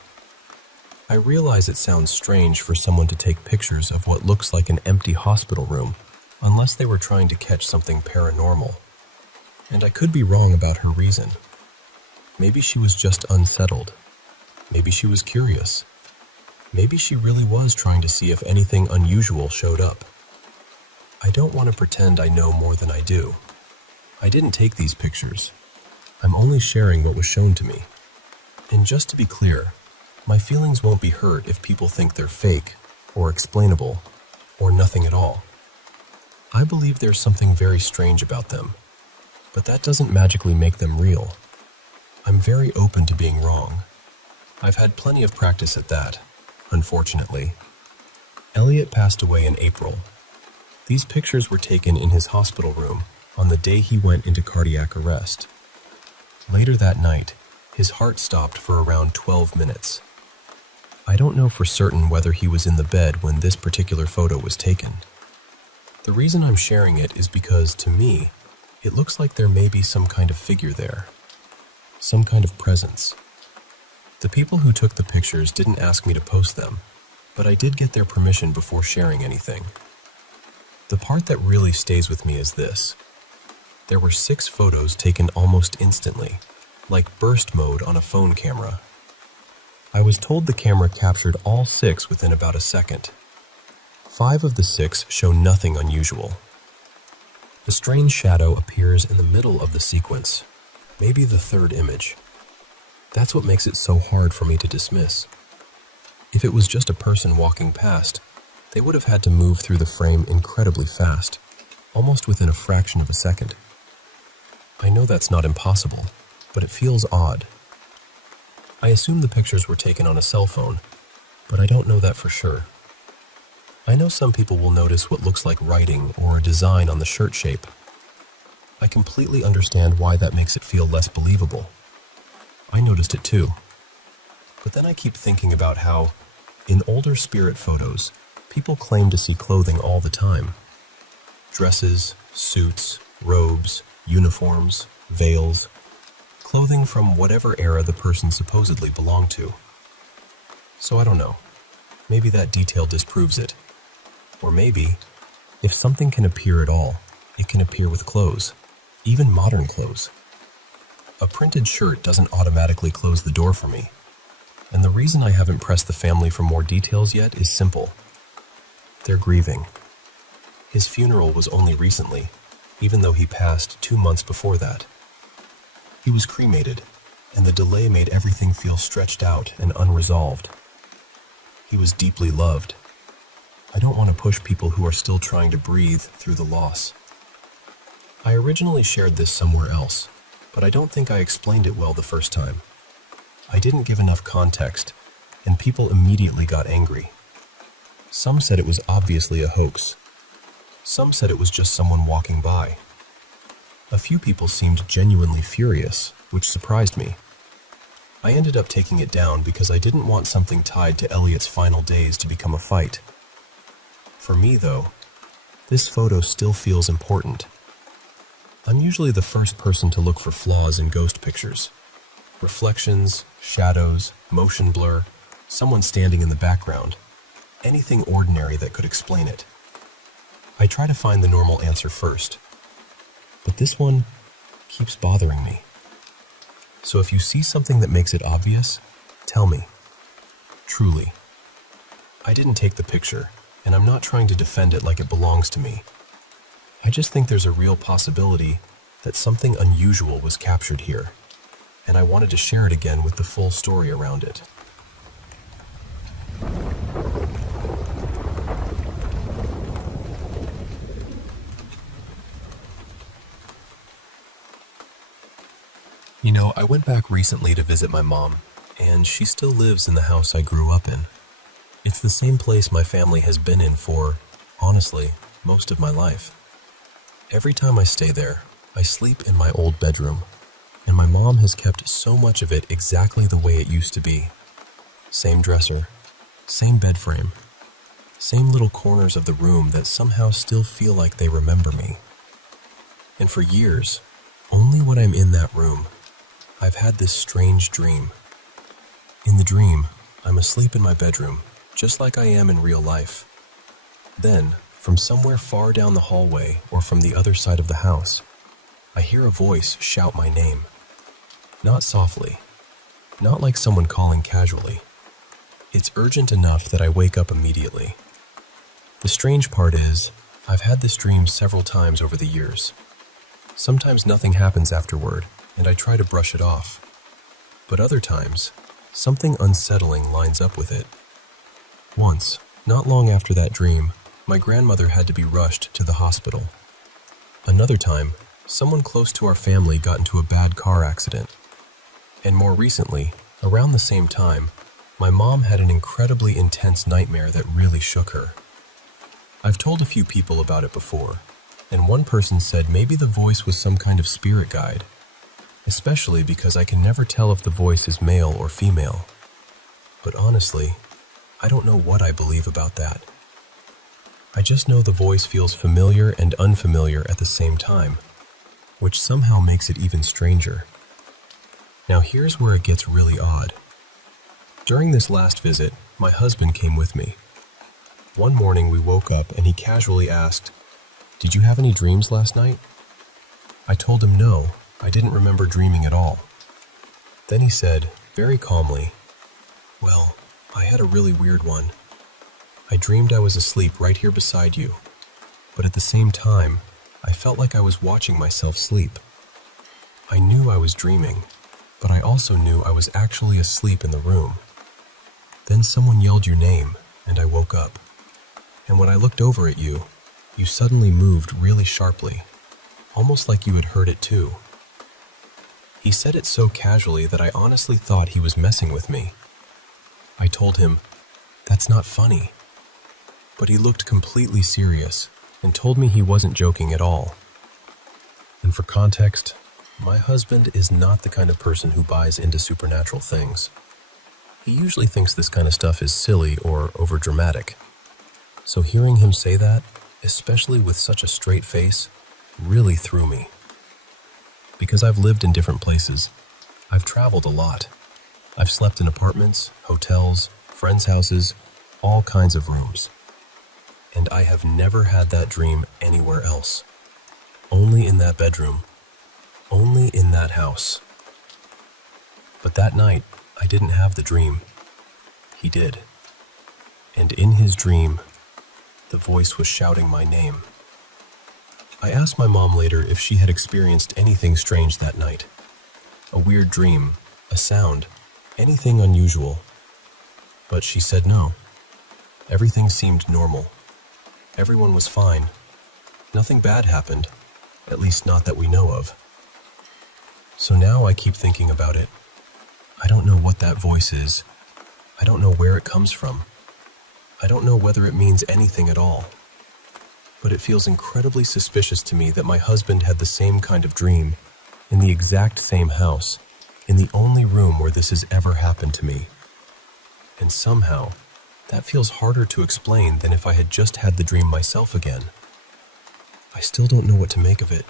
I realize it sounds strange for someone to take pictures of what looks like an empty hospital room, unless they were trying to catch something paranormal. And I could be wrong about her reason. Maybe she was just unsettled. Maybe she was curious. Maybe she really was trying to see if anything unusual showed up. I don't want to pretend I know more than I do. I didn't take these pictures. I'm only sharing what was shown to me. And just to be clear, my feelings won't be hurt if people think they're fake, or explainable, or nothing at all. I believe there's something very strange about them, but that doesn't magically make them real. I'm very open to being wrong. I've had plenty of practice at that, unfortunately. Elliot passed away in April. These pictures were taken in his hospital room on the day he went into cardiac arrest. Later that night, his heart stopped for around 12 minutes. I don't know for certain whether he was in the bed when this particular photo was taken. The reason I'm sharing it is because, to me, it looks like there may be some kind of figure there. Some kind of presence. The people who took the pictures didn't ask me to post them, but I did get their permission before sharing anything. The part that really stays with me is this. There were 6 photos taken almost instantly, like burst mode on a phone camera. I was told the camera captured all 6 within about a second. 5 of the 6 show nothing unusual. A strange shadow appears in the middle of the sequence, maybe the 3rd image. That's what makes it so hard for me to dismiss. If it was just a person walking past, they would have had to move through the frame incredibly fast, almost within a fraction of a second. I know that's not impossible, but it feels odd. I assume the pictures were taken on a cell phone, but I don't know that for sure. I know some people will notice what looks like writing or a design on the shirt shape. I completely understand why that makes it feel less believable. I noticed it too. But then I keep thinking about how, in older spirit photos, people claim to see clothing all the time. Dresses, suits, robes, uniforms, veils, clothing from whatever era the person supposedly belonged to. So I don't know. Maybe that detail disproves it. Or maybe, if something can appear at all, it can appear with clothes, even modern clothes. A printed shirt doesn't automatically close the door for me. And the reason I haven't pressed the family for more details yet is simple. They're grieving. His funeral was only recently, even though he passed 2 months before that. He was cremated, and the delay made everything feel stretched out and unresolved. He was deeply loved. I don't want to push people who are still trying to breathe through the loss. I originally shared this somewhere else, but I don't think I explained it well the first time. I didn't give enough context, and people immediately got angry. Some said it was obviously a hoax. Some said it was just someone walking by. A few people seemed genuinely furious, which surprised me. I ended up taking it down because I didn't want something tied to Elliot's final days to become a fight. For me, though, this photo still feels important. I'm usually the first person to look for flaws in ghost pictures. Reflections, shadows, motion blur, someone standing in the background, anything ordinary that could explain it. I try to find the normal answer first, but this one keeps bothering me. So if you see something that makes it obvious, tell me. Truly. I didn't take the picture, and I'm not trying to defend it like it belongs to me. I just think there's a real possibility that something unusual was captured here, and I wanted to share it again with the full story around it. You know, I went back recently to visit my mom, and she still lives in the house I grew up in. It's the same place my family has been in for, honestly, most of my life. Every time I stay there, I sleep in my old bedroom, and my mom has kept so much of it exactly the way it used to be. Same dresser, same bed frame, same little corners of the room that somehow still feel like they remember me. And for years, only when I'm in that room, I've had this strange dream. In the dream, I'm asleep in my bedroom, just like I am in real life. Then, from somewhere far down the hallway or from the other side of the house, I hear a voice shout my name. Not softly, not like someone calling casually. It's urgent enough that I wake up immediately. The strange part is, I've had this dream several times over the years. Sometimes nothing happens afterward, and I try to brush it off. But other times, something unsettling lines up with it. Once, not long after that dream, my grandmother had to be rushed to the hospital. Another time, someone close to our family got into a bad car accident. And more recently, around the same time, my mom had an incredibly intense nightmare that really shook her. I've told a few people about it before, and one person said maybe the voice was some kind of spirit guide, especially because I can never tell if the voice is male or female. But honestly, I don't know what I believe about that. I just know the voice feels familiar and unfamiliar at the same time, which somehow makes it even stranger. Now here's where it gets really odd. During this last visit, my husband came with me. One morning we woke up and he casually asked, "Did you have any dreams last night?" I told him no, I didn't remember dreaming at all. Then he said, very calmly, "Well, I had a really weird one. I dreamed I was asleep right here beside you, but at the same time, I felt like I was watching myself sleep. I knew I was dreaming, but I also knew I was actually asleep in the room. Then someone yelled your name, and I woke up. And when I looked over at you, you suddenly moved really sharply, almost like you had heard it too." He said it so casually that I honestly thought he was messing with me. I told him, "That's not funny." But he looked completely serious and told me he wasn't joking at all. And for context, my husband is not the kind of person who buys into supernatural things. He usually thinks this kind of stuff is silly or overdramatic. So hearing him say that, especially with such a straight face, really threw me. Because I've lived in different places, I've traveled a lot. I've slept in apartments, hotels, friends' houses, all kinds of rooms. And I have never had that dream anywhere else. Only in that bedroom. Only in that house. But that night, I didn't have the dream. He did. And in his dream, the voice was shouting my name. I asked my mom later if she had experienced anything strange that night. A weird dream, a sound, anything unusual. But she said no. Everything seemed normal. Everyone was fine. Nothing bad happened, at least not that we know of. So now I keep thinking about it. I don't know what that voice is. I don't know where it comes from. I don't know whether it means anything at all. But it feels incredibly suspicious to me that my husband had the same kind of dream, in the exact same house, in the only room where this has ever happened to me. And somehow, that feels harder to explain than if I had just had the dream myself again. I still don't know what to make of it,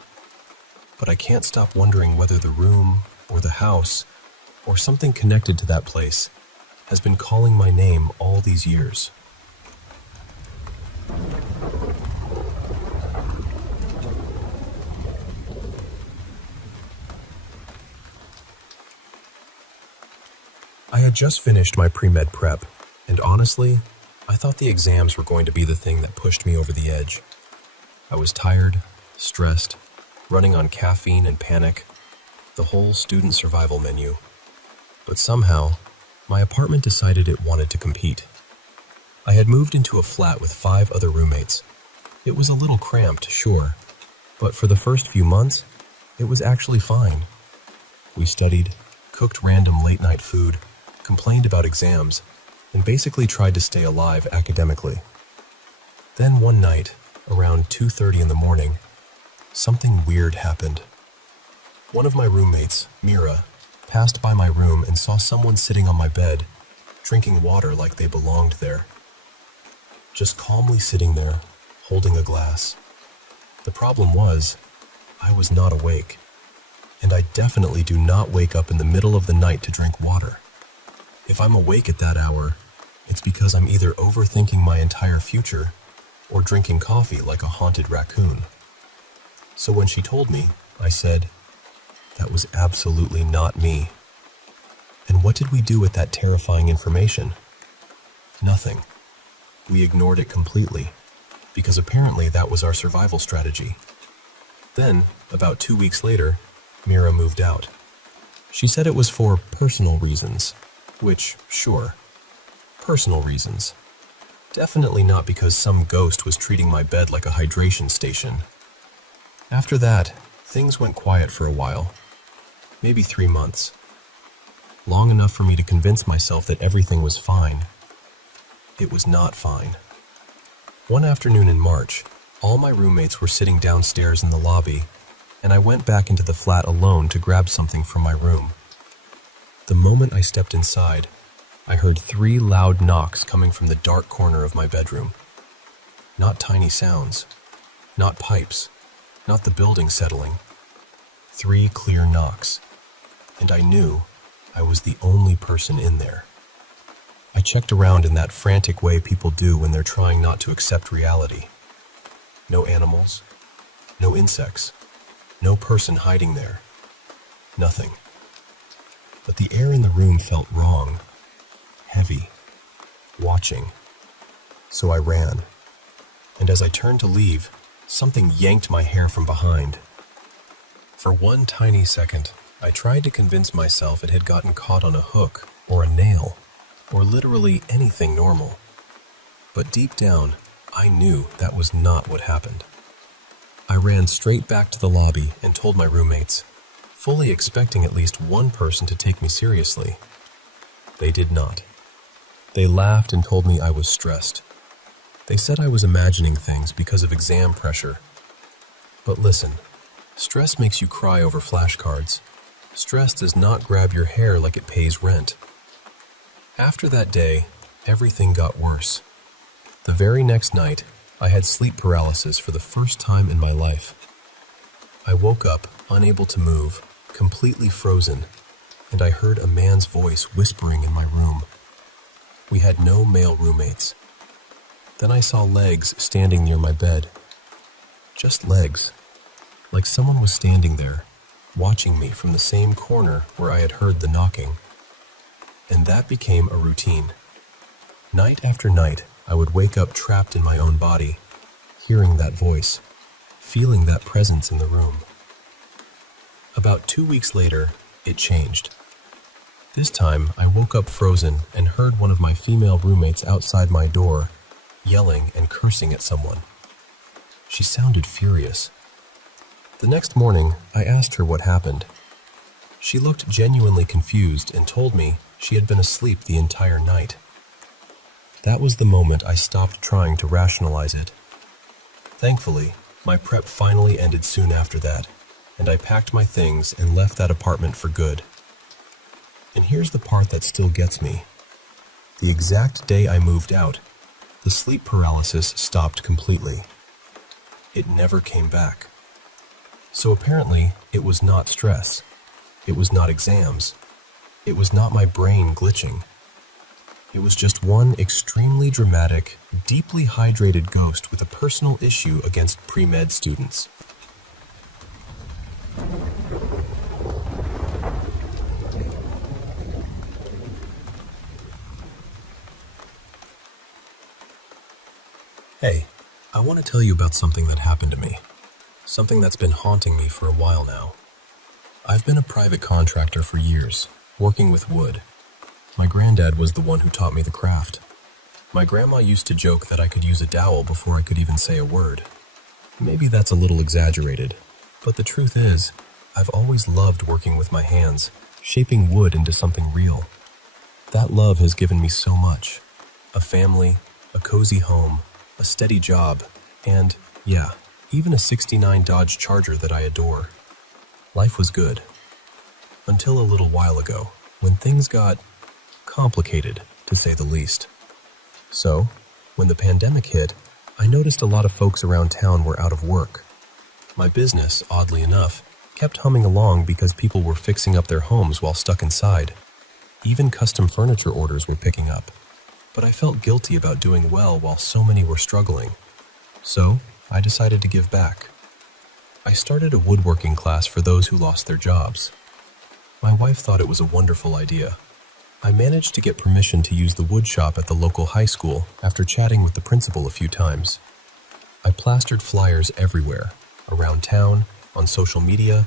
but I can't stop wondering whether the room, or the house, or something connected to that place has been calling my name all these years. I had just finished my pre-med prep, and honestly, I thought the exams were going to be the thing that pushed me over the edge. I was tired, stressed, running on caffeine and panic, the whole student survival menu. But somehow, my apartment decided it wanted to compete. I had moved into a flat with 5 other roommates. It was a little cramped, sure, but for the first few months, it was actually fine. We studied, cooked random late-night food, complained about exams, and basically tried to stay alive academically. Then one night, around 2:30 in the morning, something weird happened. One of my roommates, Mira, passed by my room and saw someone sitting on my bed, drinking water like they belonged there. Just calmly sitting there, holding a glass. The problem was, I was not awake, and I definitely do not wake up in the middle of the night to drink water. If I'm awake at that hour, it's because I'm either overthinking my entire future or drinking coffee like a haunted raccoon. So when she told me, I said, that was absolutely not me. And what did we do with that terrifying information? Nothing. We ignored it completely, because apparently that was our survival strategy. Then, about 2 weeks later, Mira moved out. She said it was for personal reasons, which, sure, personal reasons. Definitely not because some ghost was treating my bed like a hydration station. After that, things went quiet for a while. Maybe 3 months. Long enough for me to convince myself that everything was fine. It was not fine. One afternoon in March, all my roommates were sitting downstairs in the lobby, and I went back into the flat alone to grab something from my room. The moment I stepped inside, I heard 3 loud knocks coming from the dark corner of my bedroom. Not tiny sounds, not pipes, not the building settling. 3 clear knocks, and I knew I was the only person in there. I checked around in that frantic way people do when they're trying not to accept reality. No animals, no insects, no person hiding there. Nothing. But the air in the room felt wrong, heavy, watching. So I ran, and as I turned to leave, something yanked my hair from behind. For one tiny second, I tried to convince myself it had gotten caught on a hook or a nail, or literally anything normal. But deep down, I knew that was not what happened. I ran straight back to the lobby and told my roommates, fully expecting at least one person to take me seriously. They did not. They laughed and told me I was stressed. They said I was imagining things because of exam pressure. But listen, stress makes you cry over flashcards. Stress does not grab your hair like it pays rent. After that day, everything got worse. The very next night, I had sleep paralysis for the first time in my life. I woke up, unable to move, completely frozen, and I heard a man's voice whispering in my room. We had no male roommates. Then I saw legs standing near my bed. Just legs, like someone was standing there, watching me from the same corner where I had heard the knocking. And that became a routine. Night after night, I would wake up trapped in my own body, hearing that voice, feeling that presence in the room. About 2 weeks later, it changed. This time, I woke up frozen and heard one of my female roommates outside my door, yelling and cursing at someone. She sounded furious. The next morning, I asked her what happened. She looked genuinely confused and told me she had been asleep the entire night. That was the moment I stopped trying to rationalize it. Thankfully, my prep finally ended soon after that, and I packed my things and left that apartment for good. And here's the part that still gets me. The exact day I moved out, the sleep paralysis stopped completely. It never came back. So apparently, it was not stress. It was not exams. It was not my brain glitching. It was just one extremely dramatic, deeply hydrated ghost with a personal issue against pre-med students. Hey, I want to tell you about something that happened to me. Something that's been haunting me for a while now. I've been a private contractor for years, working with wood. My granddad was the one who taught me the craft. My grandma used to joke that I could use a dowel before I could even say a word. Maybe that's a little exaggerated, but the truth is, I've always loved working with my hands, shaping wood into something real. That love has given me so much. A family, a cozy home, a steady job, and, yeah, even a '69 Dodge Charger that I adore. Life was good. Until a little while ago, when things got complicated, to say the least. So, when the pandemic hit, I noticed a lot of folks around town were out of work. My business, oddly enough, kept humming along because people were fixing up their homes while stuck inside. Even custom furniture orders were picking up. But I felt guilty about doing well while so many were struggling. So, I decided to give back. I started a woodworking class for those who lost their jobs. My wife thought it was a wonderful idea. I managed to get permission to use the wood shop at the local high school after chatting with the principal a few times. I plastered flyers everywhere, around town, on social media,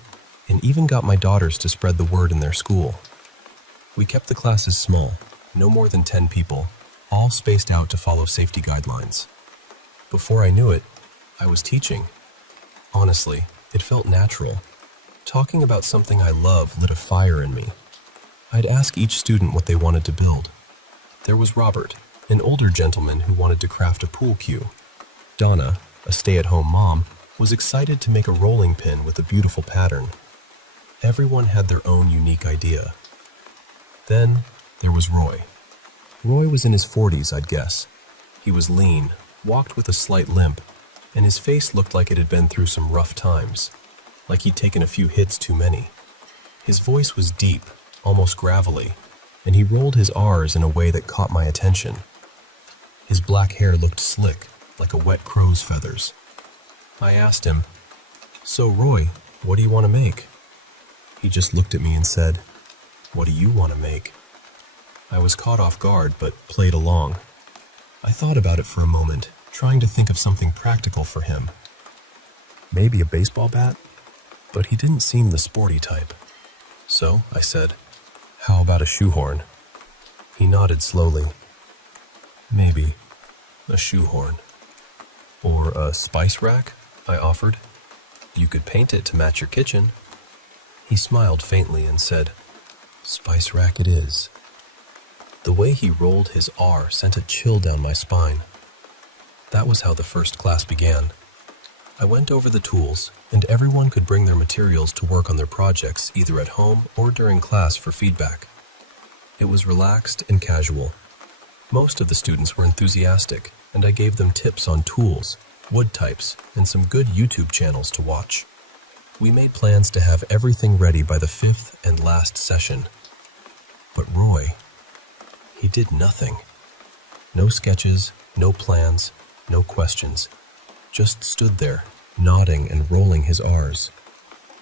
and even got my daughters to spread the word in their school. We kept the classes small, no more than 10 people, all spaced out to follow safety guidelines. Before I knew it, I was teaching. Honestly, it felt natural. Talking about something I love lit a fire in me. I'd ask each student what they wanted to build. There was Robert, an older gentleman who wanted to craft a pool cue. Donna, a stay-at-home mom, was excited to make a rolling pin with a beautiful pattern. Everyone had their own unique idea. Then, there was Roy. Roy was in his 40s, I'd guess. He was lean, walked with a slight limp, and his face looked like it had been through some rough times, like he'd taken a few hits too many. His voice was deep, almost gravelly, and he rolled his R's in a way that caught my attention. His black hair looked slick, like a wet crow's feathers. I asked him, "So, Roy, what do you want to make?" He just looked at me and said, "What do you want to make?" I was caught off guard, but played along. I thought about it for a moment, trying to think of something practical for him. Maybe a baseball bat? But he didn't seem the sporty type. So I said, "How about a shoehorn?" He nodded slowly. "Maybe a shoehorn." "Or a spice rack?" I offered. "You could paint it to match your kitchen." He smiled faintly and said, "Spice rack it is." The way he rolled his R sent a chill down my spine. That was how the first class began. I went over the tools, and everyone could bring their materials to work on their projects either at home or during class for feedback. It was relaxed and casual. Most of the students were enthusiastic, and I gave them tips on tools, wood types, and some good YouTube channels to watch. We made plans to have everything ready by the 5th and last session. But Roy, he did nothing. No sketches, no plans, no questions. Just stood there, nodding and rolling his R's.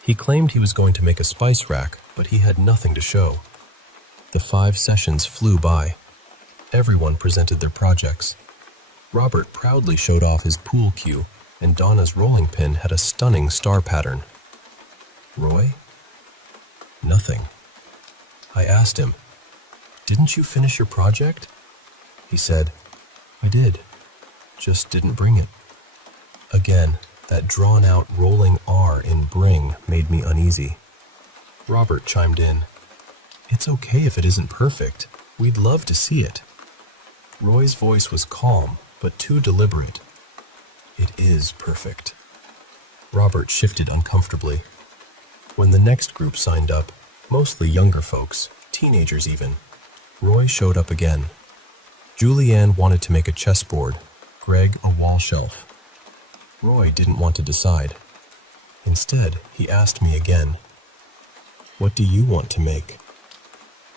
He claimed he was going to make a spice rack, but he had nothing to show. The 5 sessions flew by. Everyone presented their projects. Robert proudly showed off his pool cue, and Donna's rolling pin had a stunning star pattern. Roy? Nothing. I asked him, "Didn't you finish your project?" He said, "I did, just didn't bring it." Again, that drawn-out rolling R in bring made me uneasy. Robert chimed in, "It's okay if it isn't perfect. We'd love to see it." Roy's voice was calm, but too deliberate. "It is perfect." Robert shifted uncomfortably. When the next group signed up, mostly younger folks, teenagers even, Roy showed up again. Julianne wanted to make a chessboard, Greg a wall shelf. Roy didn't want to decide. Instead, he asked me again, "What do you want to make?"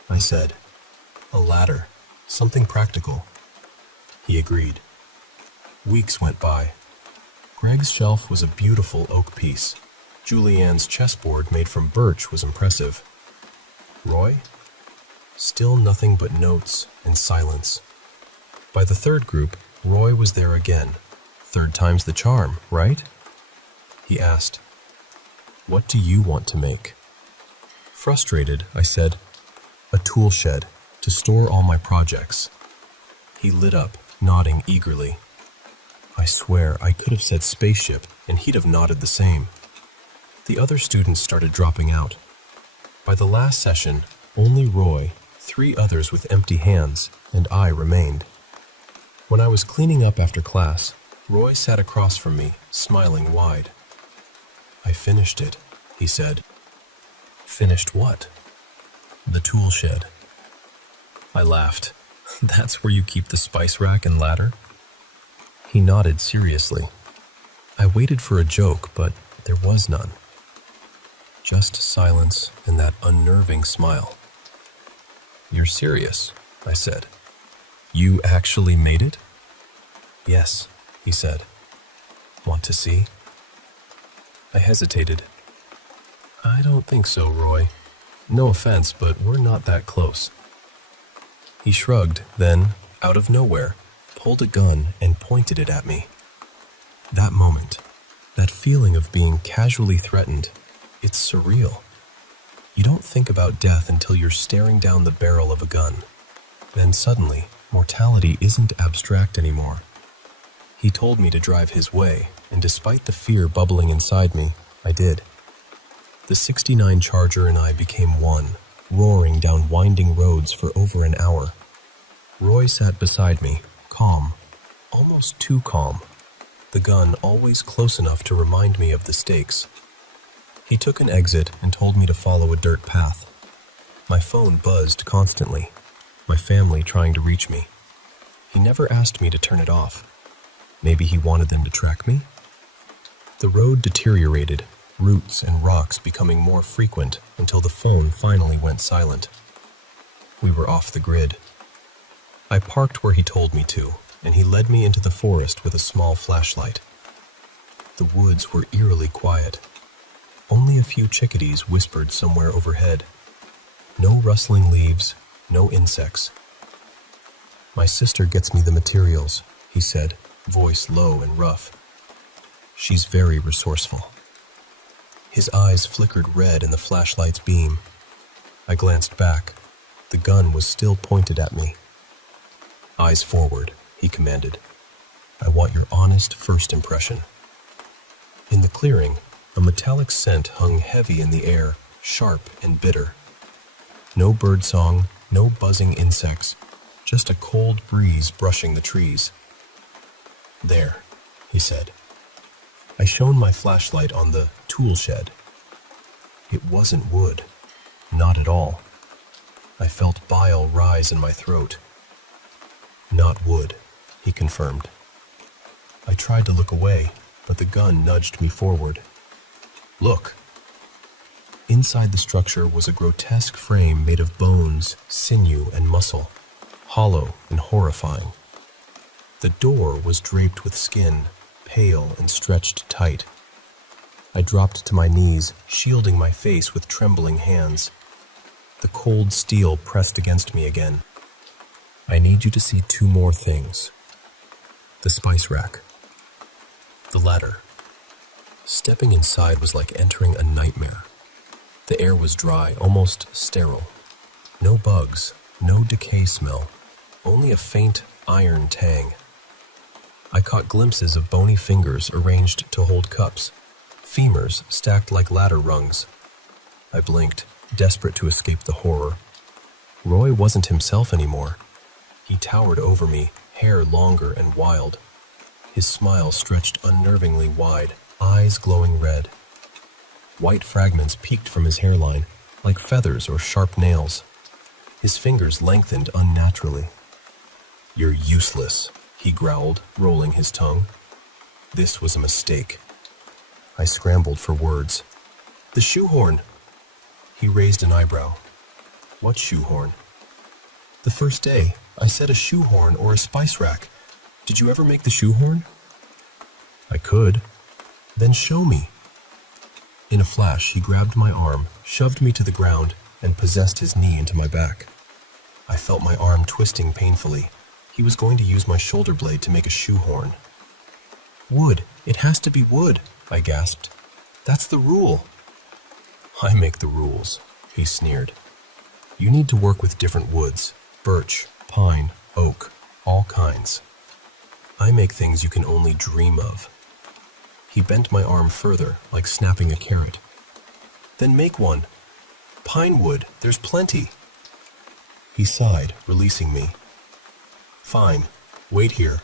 I said, "A ladder, something practical." He agreed. Weeks went by. Greg's shelf was a beautiful oak piece. Julianne's chessboard made from birch was impressive. Roy? Still nothing but notes and silence. By the third group, Roy was there again. Third time's the charm, right? He asked, "What do you want to make?" Frustrated, I said, "A tool shed to store all my projects." He lit up, nodding eagerly. I swear I could have said spaceship and he'd have nodded the same. The other students started dropping out. By the last session, only Roy, 3 others with empty hands, and I remained. When I was cleaning up after class, Roy sat across from me, smiling wide. "I finished it," he said. "Finished what?" "The tool shed." I laughed. "That's where you keep the spice rack and ladder?" He nodded seriously. I waited for a joke, but there was none. Just silence and that unnerving smile. "You're serious?" I said. "You actually made it?" "Yes," he said. "Want to see?" I hesitated. "I don't think so, Roy. No offense, but we're not that close." He shrugged, then, out of nowhere, pulled a gun and pointed it at me. That moment, that feeling of being casually threatened, it's surreal. You don't think about death until you're staring down the barrel of a gun. Then suddenly, mortality isn't abstract anymore. He told me to drive his way, and despite the fear bubbling inside me, I did. The '69 Charger and I became one, roaring down winding roads for over an hour. Roy sat beside me, calm, almost too calm, the gun always close enough to remind me of the stakes. He took an exit and told me to follow a dirt path. My phone buzzed constantly, my family trying to reach me. He never asked me to turn it off. Maybe he wanted them to track me? The road deteriorated, roots and rocks becoming more frequent until the phone finally went silent. We were off the grid. I parked where he told me to, and he led me into the forest with a small flashlight. The woods were eerily quiet. Only a few chickadees whispered somewhere overhead. No rustling leaves, no insects. "My sister gets me the materials," he said, voice low and rough. "She's very resourceful." His eyes flickered red in the flashlight's beam. I glanced back. The gun was still pointed at me. "Eyes forward," he commanded. "I want your honest first impression." In the clearing, a metallic scent hung heavy in the air, sharp and bitter. No birdsong, no buzzing insects, just a cold breeze brushing the trees. "There," he said. I shone my flashlight on the tool shed. It wasn't wood, not at all. I felt bile rise in my throat. "Not wood," he confirmed. I tried to look away, but the gun nudged me forward. "Look." Inside the structure was a grotesque frame made of bones, sinew, and muscle, hollow and horrifying. The door was draped with skin, pale and stretched tight. I dropped to my knees, shielding my face with trembling hands. The cold steel pressed against me again. "I need you to see 2 more things." the spice rack, the ladder. Stepping inside was like entering a nightmare. The air was dry, almost sterile. No bugs, no decay smell, only a faint iron tang. I caught glimpses of bony fingers arranged to hold cups, femurs stacked like ladder rungs. I blinked, desperate to escape the horror. Roy wasn't himself anymore. He towered over me, hair longer and wild. His smile stretched unnervingly wide, eyes glowing red. White fragments peeked from his hairline, like feathers or sharp nails. His fingers lengthened unnaturally. "You're useless," he growled, rolling his tongue. This was a mistake. I scrambled for words. "The shoehorn!" He raised an eyebrow. "What shoehorn?" "The first day, I said a shoehorn or a spice rack. Did you ever make the shoehorn?" "I could." "Then show me." In a flash, he grabbed my arm, shoved me to the ground, and possessed his knee into my back. I felt my arm twisting painfully. He was going to use my shoulder blade to make a shoehorn. "Wood. It has to be wood," I gasped. "That's the rule." "I make the rules," he sneered. "You need to work with different woods, birch, pine, oak, all kinds. I make things you can only dream of." He bent my arm further, like snapping a carrot. "Then make one. Pine wood, there's plenty." He sighed, releasing me. "Fine, wait here."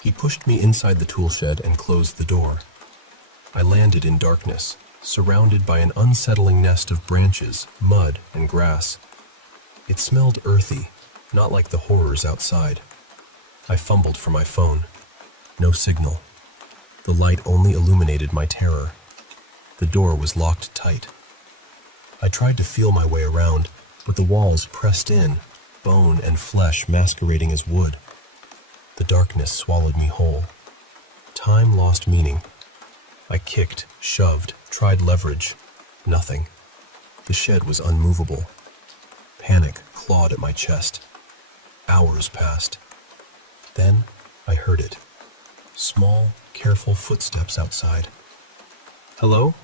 He pushed me inside the tool shed and closed the door. I landed in darkness, surrounded by an unsettling nest of branches, mud, and grass. It smelled earthy, not like the horrors outside. I fumbled for my phone. No signal. The light only illuminated my terror. The door was locked tight. I tried to feel my way around, but the walls pressed in, bone and flesh masquerading as wood. The darkness swallowed me whole. Time lost meaning. I kicked, shoved, tried leverage. Nothing. The shed was unmovable. Panic clawed at my chest. Hours passed. Then I heard it. Small, careful footsteps outside. "Hello?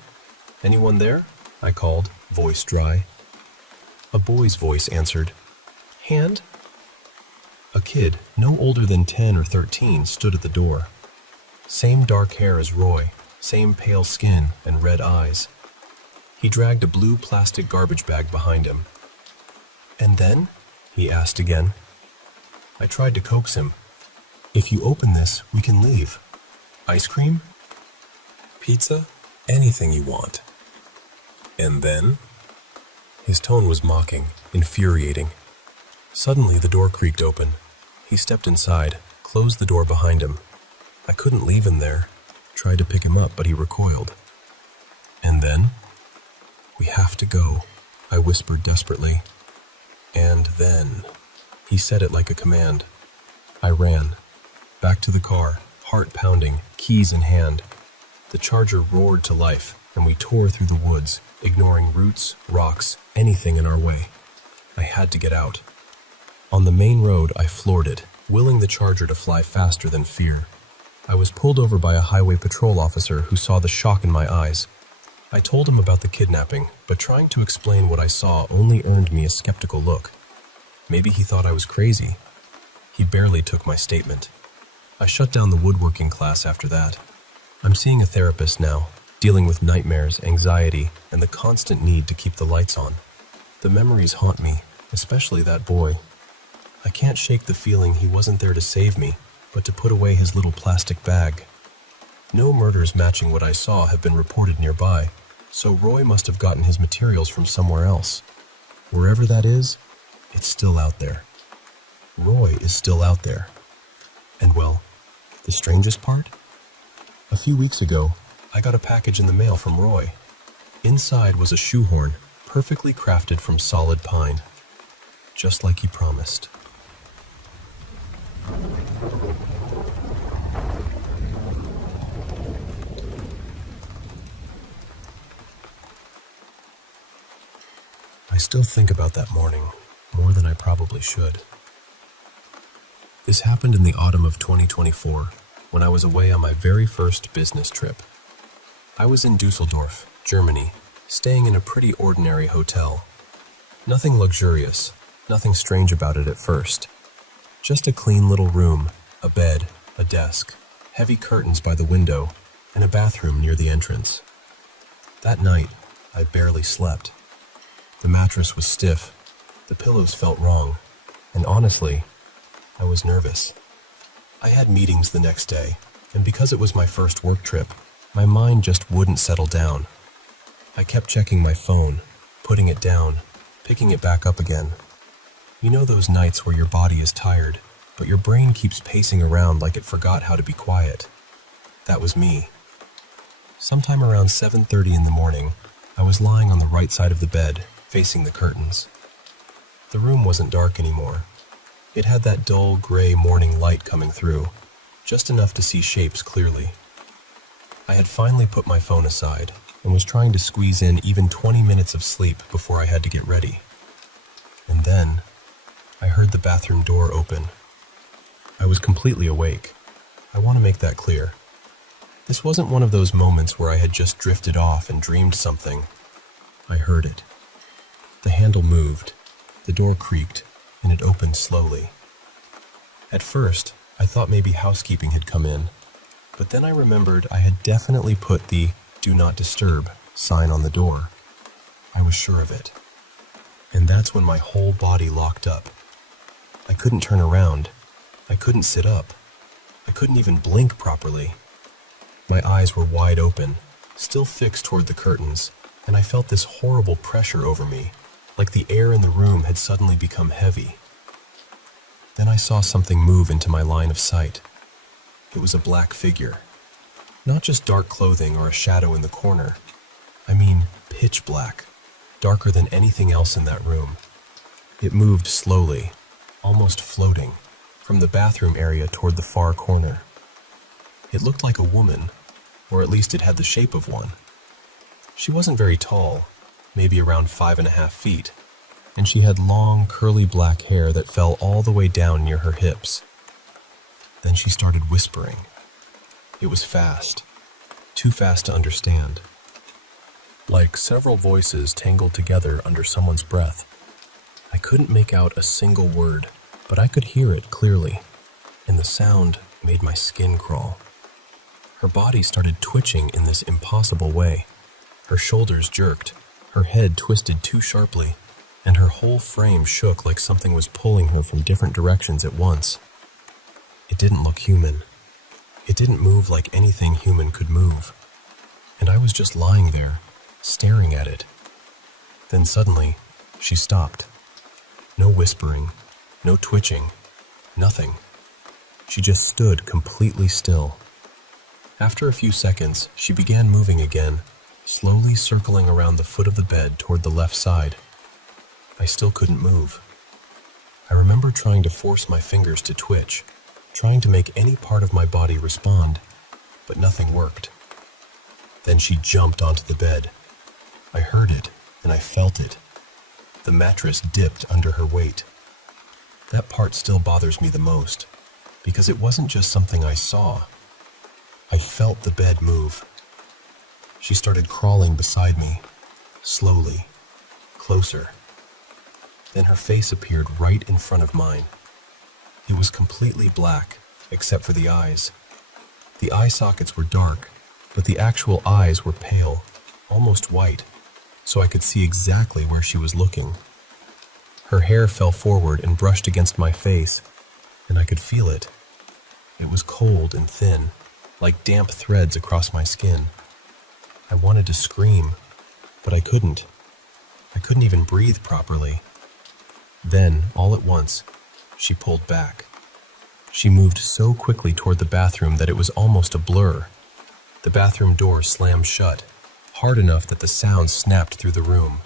Anyone there?" I called, voice dry. A boy's voice answered. "Hand?" A kid, no older than 10 or 13, stood at the door. Same dark hair as Roy, same pale skin and red eyes. He dragged a blue plastic garbage bag behind him. "And then?" he asked again. I tried to coax him. "If you open this, we can leave. Ice cream? Pizza? Anything you want." "And then?" His tone was mocking, infuriating. Suddenly, the door creaked open. He stepped inside, closed the door behind him. I couldn't leave him there. Tried to pick him up, but he recoiled. "And then?" "We have to go," I whispered desperately. "And then?" He said it like a command. I ran. Back to the car, heart pounding, keys in hand. The Charger roared to life, and we tore through the woods, ignoring roots, rocks, anything in our way. I had to get out. On the main road, I floored it, willing the Charger to fly faster than fear. I was pulled over by a highway patrol officer who saw the shock in my eyes. I told him about the kidnapping, but trying to explain what I saw only earned me a skeptical look. Maybe he thought I was crazy. He barely took my statement. I shut down the woodworking class after that. I'm seeing a therapist now, dealing with nightmares, anxiety, and the constant need to keep the lights on. The memories haunt me, especially that boy. I can't shake the feeling he wasn't there to save me, but to put away his little plastic bag. No murders matching what I saw have been reported nearby, so Roy must have gotten his materials from somewhere else. Wherever that is, it's still out there. Roy is still out there. And well, the strangest part? A few weeks ago, I got a package in the mail from Roy. Inside was a shoehorn, perfectly crafted from solid pine, just like he promised. I still think about that morning, more than I probably should. This happened in the autumn of 2024, when I was away on my very first business trip. I was in Dusseldorf, Germany, staying in a pretty ordinary hotel. Nothing luxurious, nothing strange about it at first. Just a clean little room, a bed, a desk, heavy curtains by the window, and a bathroom near the entrance. That night, I barely slept. The mattress was stiff, the pillows felt wrong, and honestly, I was nervous. I had meetings the next day, and because it was my first work trip, my mind just wouldn't settle down. I kept checking my phone, putting it down, picking it back up again. You know those nights where your body is tired, but your brain keeps pacing around like it forgot how to be quiet? That was me. Sometime around 7:30 in the morning, I was lying on the right side of the bed, facing the curtains. The room wasn't dark anymore. It had that dull gray morning light coming through, just enough to see shapes clearly. I had finally put my phone aside and was trying to squeeze in even 20 minutes of sleep before I had to get ready. And then, I heard the bathroom door open. I was completely awake. I want to make that clear. This wasn't one of those moments where I had just drifted off and dreamed something. I heard it. The handle moved, the door creaked, and it opened slowly. At first, I thought maybe housekeeping had come in, but then I remembered I had definitely put the "Do Not Disturb" sign on the door. I was sure of it. And that's when my whole body locked up. I couldn't turn around. I couldn't sit up. I couldn't even blink properly. My eyes were wide open, still fixed toward the curtains, and I felt this horrible pressure over me, like the air in the room had suddenly become heavy. Then I saw something move into my line of sight. It was a black figure. Not just dark clothing or a shadow in the corner. I mean, pitch black, darker than anything else in that room. It moved slowly, almost floating, from the bathroom area toward the far corner. It looked like a woman, or at least it had the shape of one. She wasn't very tall, maybe around 5.5 feet, and she had long, curly black hair that fell all the way down near her hips. Then she started whispering. It was fast, too fast to understand. Like several voices tangled together under someone's breath. I couldn't make out a single word, but I could hear it clearly, and the sound made my skin crawl. Her body started twitching in this impossible way. Her shoulders jerked, her head twisted too sharply, and her whole frame shook like something was pulling her from different directions at once. It didn't look human. It didn't move like anything human could move. And I was just lying there, staring at it. Then suddenly, she stopped. No whispering, no twitching, nothing. She just stood completely still. After a few seconds, she began moving again, slowly circling around the foot of the bed toward the left side. I still couldn't move. I remember trying to force my fingers to twitch, trying to make any part of my body respond, but nothing worked. Then she jumped onto the bed. I heard it, and I felt it. The mattress dipped under her weight. That part still bothers me the most, because it wasn't just something I saw. I felt the bed move. She started crawling beside me, slowly, closer. Then her face appeared right in front of mine. It was completely black, except for the eyes. The eye sockets were dark, but the actual eyes were pale, almost white, so I could see exactly where she was looking. Her hair fell forward and brushed against my face, and I could feel it. It was cold and thin, like damp threads across my skin. I wanted to scream, but I couldn't. I couldn't even breathe properly. Then, all at once, she pulled back. She moved so quickly toward the bathroom that it was almost a blur. The bathroom door slammed shut, hard enough that the sound snapped through the room.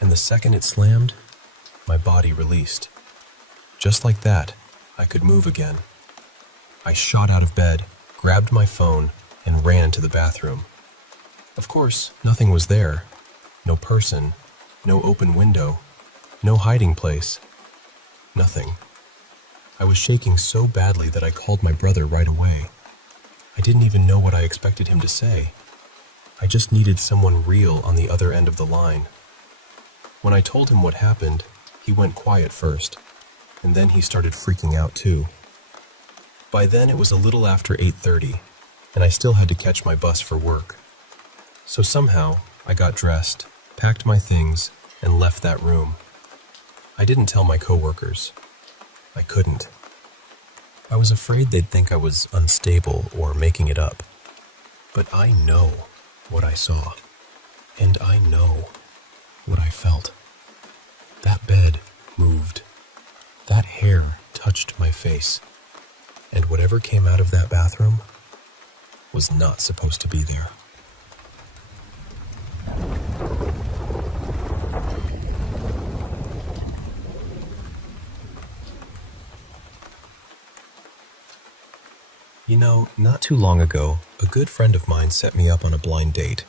And the second it slammed, my body released. Just like that, I could move again. I shot out of bed, grabbed my phone, and ran to the bathroom. Of course, nothing was there. No person, no open window, no hiding place. Nothing. I was shaking so badly that I called my brother right away. I didn't even know what I expected him to say. I just needed someone real on the other end of the line. When I told him what happened, he went quiet first, and then he started freaking out too. By then it was a little after 8:30, and I still had to catch my bus for work. So somehow, I got dressed, packed my things, and left that room. I didn't tell my coworkers. I couldn't. I was afraid they'd think I was unstable or making it up. But I know what I saw, and I know what I felt. That bed moved. That hair touched my face. And whatever came out of that bathroom was not supposed to be there. You know, not too long ago, a good friend of mine set me up on a blind date.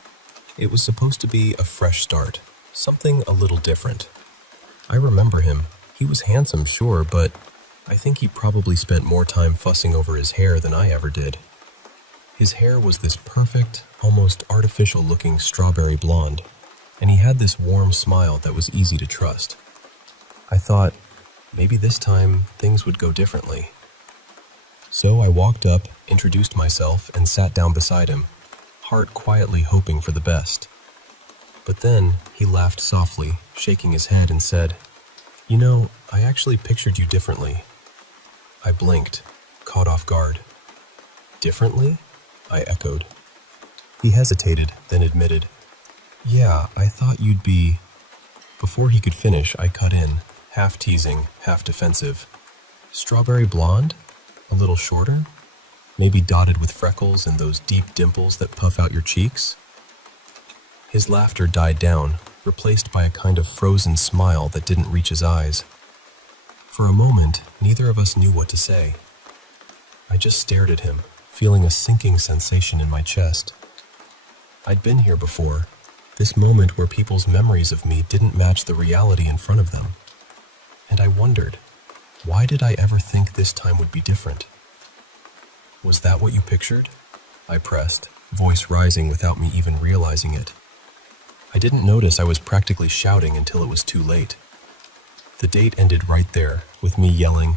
It was supposed to be a fresh start, something a little different. I remember him. He was handsome, sure, but I think he probably spent more time fussing over his hair than I ever did. His hair was this perfect, almost artificial-looking strawberry blonde, and he had this warm smile that was easy to trust. I thought, maybe this time things would go differently. So I walked up, introduced myself, and sat down beside him, heart quietly hoping for the best. But then he laughed softly, shaking his head, and said, "You know, I actually pictured you differently." I blinked, caught off guard. "Differently?" I echoed. He hesitated, then admitted, "Yeah, I thought you'd be..." Before he could finish, I cut in, half teasing, half defensive. "Strawberry blonde? A little shorter? Maybe dotted with freckles and those deep dimples that puff out your cheeks?" His laughter died down, replaced by a kind of frozen smile that didn't reach his eyes. For a moment, neither of us knew what to say. I just stared at him, feeling a sinking sensation in my chest. I'd been here before, this moment where people's memories of me didn't match the reality in front of them. And I wondered, why did I ever think this time would be different? "Was that what you pictured?" I pressed, voice rising without me even realizing it. I didn't notice I was practically shouting until it was too late. The date ended right there, with me yelling,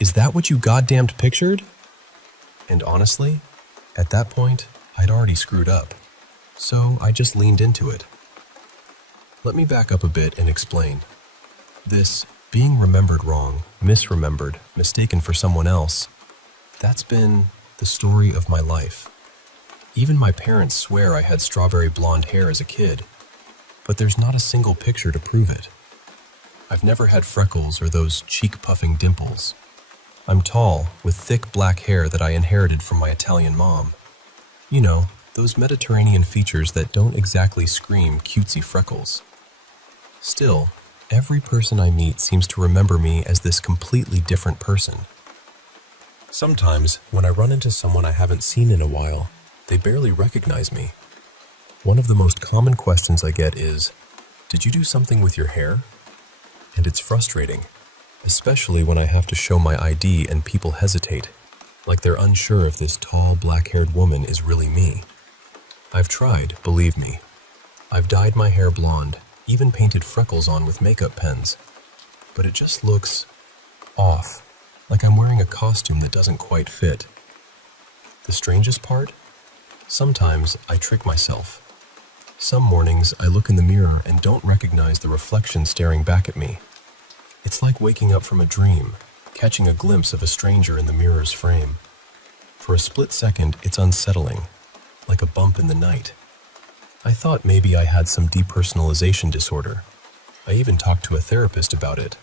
"Is that what you goddamned pictured?" And honestly, at that point, I'd already screwed up. So I just leaned into it. Let me back up a bit and explain. This being remembered wrong, misremembered, mistaken for someone else, that's been the story of my life. Even my parents swear I had strawberry blonde hair as a kid, but there's not a single picture to prove it. I've never had freckles or those cheek-puffing dimples. I'm tall, with thick black hair that I inherited from my Italian mom. You know, those Mediterranean features that don't exactly scream cutesy freckles. Still, every person I meet seems to remember me as this completely different person. Sometimes, when I run into someone I haven't seen in a while, they barely recognize me. One of the most common questions I get is, "Did you do something with your hair?" And it's frustrating, especially when I have to show my ID and people hesitate, like they're unsure if this tall, black-haired woman is really me. I've tried, believe me. I've dyed my hair blonde, even painted freckles on with makeup pens, but it just looks off, like I'm wearing a costume that doesn't quite fit. The strangest part? Sometimes I trick myself. Some mornings I look in the mirror and don't recognize the reflection staring back at me. It's like waking up from a dream, catching a glimpse of a stranger in the mirror's frame. For a split second, it's unsettling, like a bump in the night. I thought maybe I had some depersonalization disorder. I even talked to a therapist about it.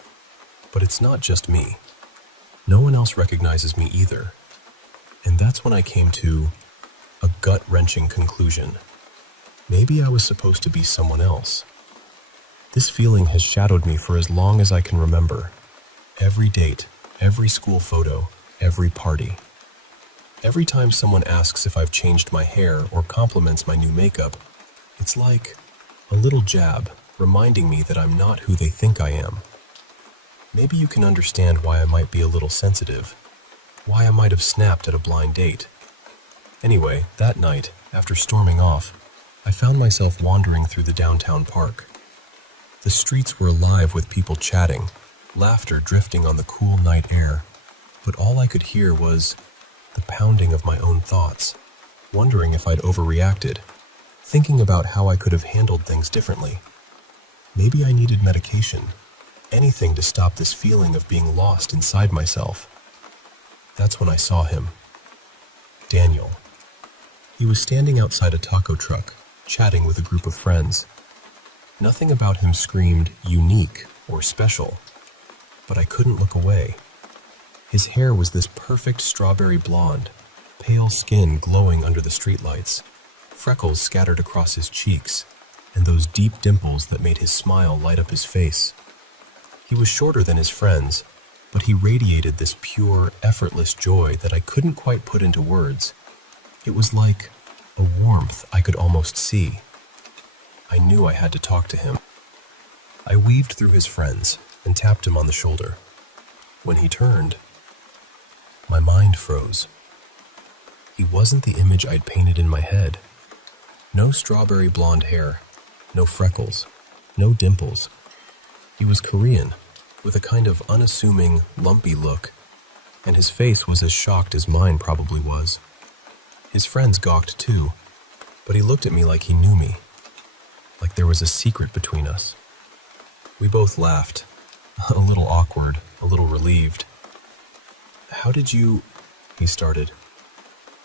But it's not just me. No one else recognizes me either. And that's when I came to a gut-wrenching conclusion. Maybe I was supposed to be someone else. This feeling has shadowed me for as long as I can remember. Every date, every school photo, every party. Every time someone asks if I've changed my hair or compliments my new makeup, it's like a little jab reminding me that I'm not who they think I am. maybe you can understand why I might be a little sensitive, why I might have snapped at a blind date. Anyway, that night, after storming off, I found myself wandering through the downtown park. The streets were alive with people chatting, laughter drifting on the cool night air, but all I could hear was the pounding of my own thoughts, wondering if I'd overreacted, thinking about how I could have handled things differently. Maybe I needed medication, anything to stop this feeling of being lost inside myself. That's when I saw him. Daniel. He was standing outside a taco truck, chatting with a group of friends. Nothing about him screamed unique or special, but I couldn't look away. His hair was this perfect strawberry blonde, pale skin glowing under the streetlights, freckles scattered across his cheeks, and those deep dimples that made his smile light up his face. He was shorter than his friends, but he radiated this pure, effortless joy that I couldn't quite put into words. It was like a warmth I could almost see. I knew I had to talk to him. I weaved through his friends and tapped him on the shoulder. When he turned, my mind froze. He wasn't the image I'd painted in my head. No strawberry blonde hair, no freckles, no dimples. He was Korean, with a kind of unassuming, lumpy look, and his face was as shocked as mine probably was. His friends gawked too, but he looked at me like he knew me, like there was a secret between us. We both laughed, a little awkward, a little relieved. "How did you—" he started.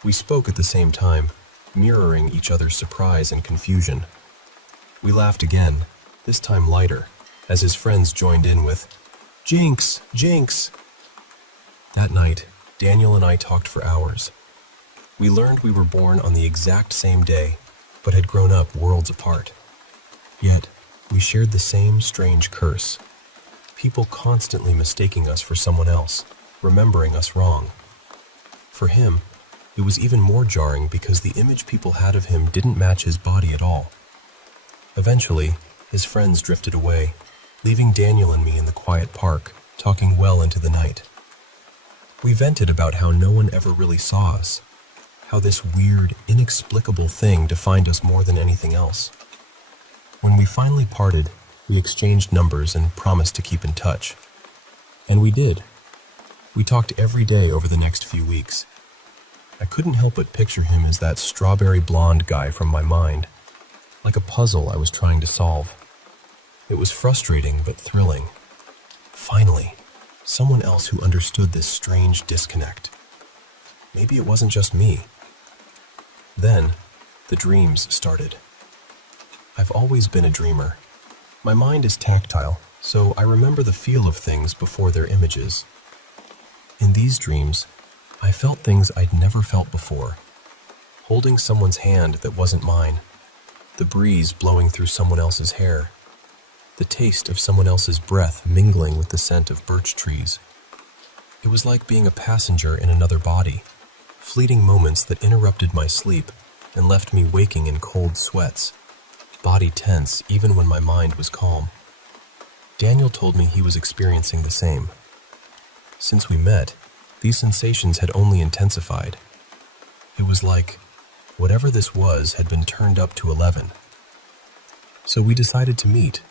We spoke at the same time, mirroring each other's surprise and confusion. We laughed again, this time lighter, as his friends joined in with, "Jinx! Jinx!" That night, Daniel and I talked for hours. We learned we were born on the exact same day, but had grown up worlds apart. Yet, we shared the same strange curse. People constantly mistaking us for someone else, remembering us wrong. For him, it was even more jarring because the image people had of him didn't match his body at all. Eventually, his friends drifted away, leaving Daniel and me in the quiet park, talking well into the night. We vented about how no one ever really saw us, how this weird, inexplicable thing defined us more than anything else. When we finally parted, we exchanged numbers and promised to keep in touch. And we did. We talked every day over the next few weeks. I couldn't help but picture him as that strawberry blonde guy from my mind, like a puzzle I was trying to solve. It was frustrating but thrilling. Finally, someone else who understood this strange disconnect. Maybe it wasn't just me. Then, the dreams started. I've always been a dreamer. My mind is tactile, so I remember the feel of things before their images. In these dreams, I felt things I'd never felt before. Holding someone's hand that wasn't mine, the breeze blowing through someone else's hair, the taste of someone else's breath mingling with the scent of birch trees. It was like being a passenger in another body, fleeting moments that interrupted my sleep and left me waking in cold sweats, body tense even when my mind was calm. Daniel told me he was experiencing the same. Since we met, these sensations had only intensified. It was like whatever this was had been turned up to 11. So we decided to meet,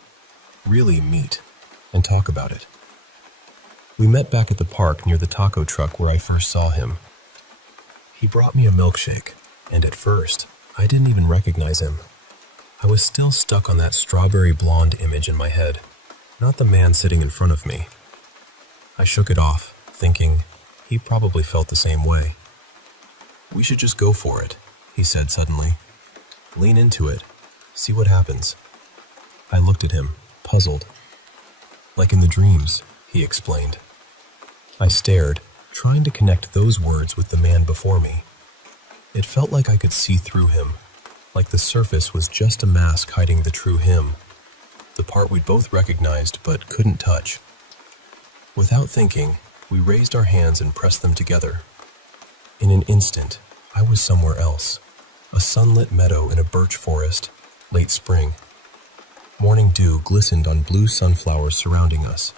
really meet, and talk about it. We met back at the park near the taco truck where I first saw him. He brought me a milkshake, and at first, I didn't even recognize him. I was still stuck on that strawberry blonde image in my head, not the man sitting in front of me. I shook it off, thinking he probably felt the same way. "We should just go for it," he said suddenly. "Lean into it. See what happens." I looked at him, puzzled. "Like in the dreams," he explained. I stared, trying to connect those words with the man before me. It felt like I could see through him, like the surface was just a mask hiding the true him, the part we'd both recognized but couldn't touch. Without thinking, we raised our hands and pressed them together. In an instant, I was somewhere else, a sunlit meadow in a birch forest, late spring. Morning dew glistened on blue sunflowers surrounding us.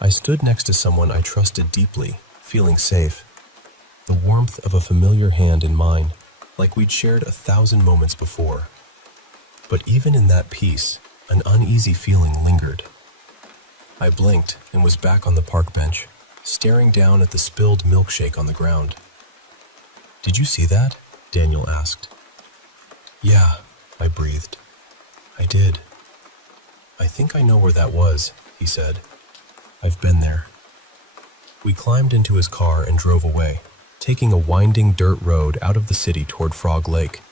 I stood next to someone I trusted deeply, feeling safe. The warmth of a familiar hand in mine, like we'd shared 1,000 moments before. But even in that peace, an uneasy feeling lingered. I blinked and was back on the park bench, staring down at the spilled milkshake on the ground. "Did you see that?" Daniel asked. "Yeah," I breathed. "I did." "I think I know where that was," he said. "I've been there." We climbed into his car and drove away, taking a winding dirt road out of the city toward Frog Lake.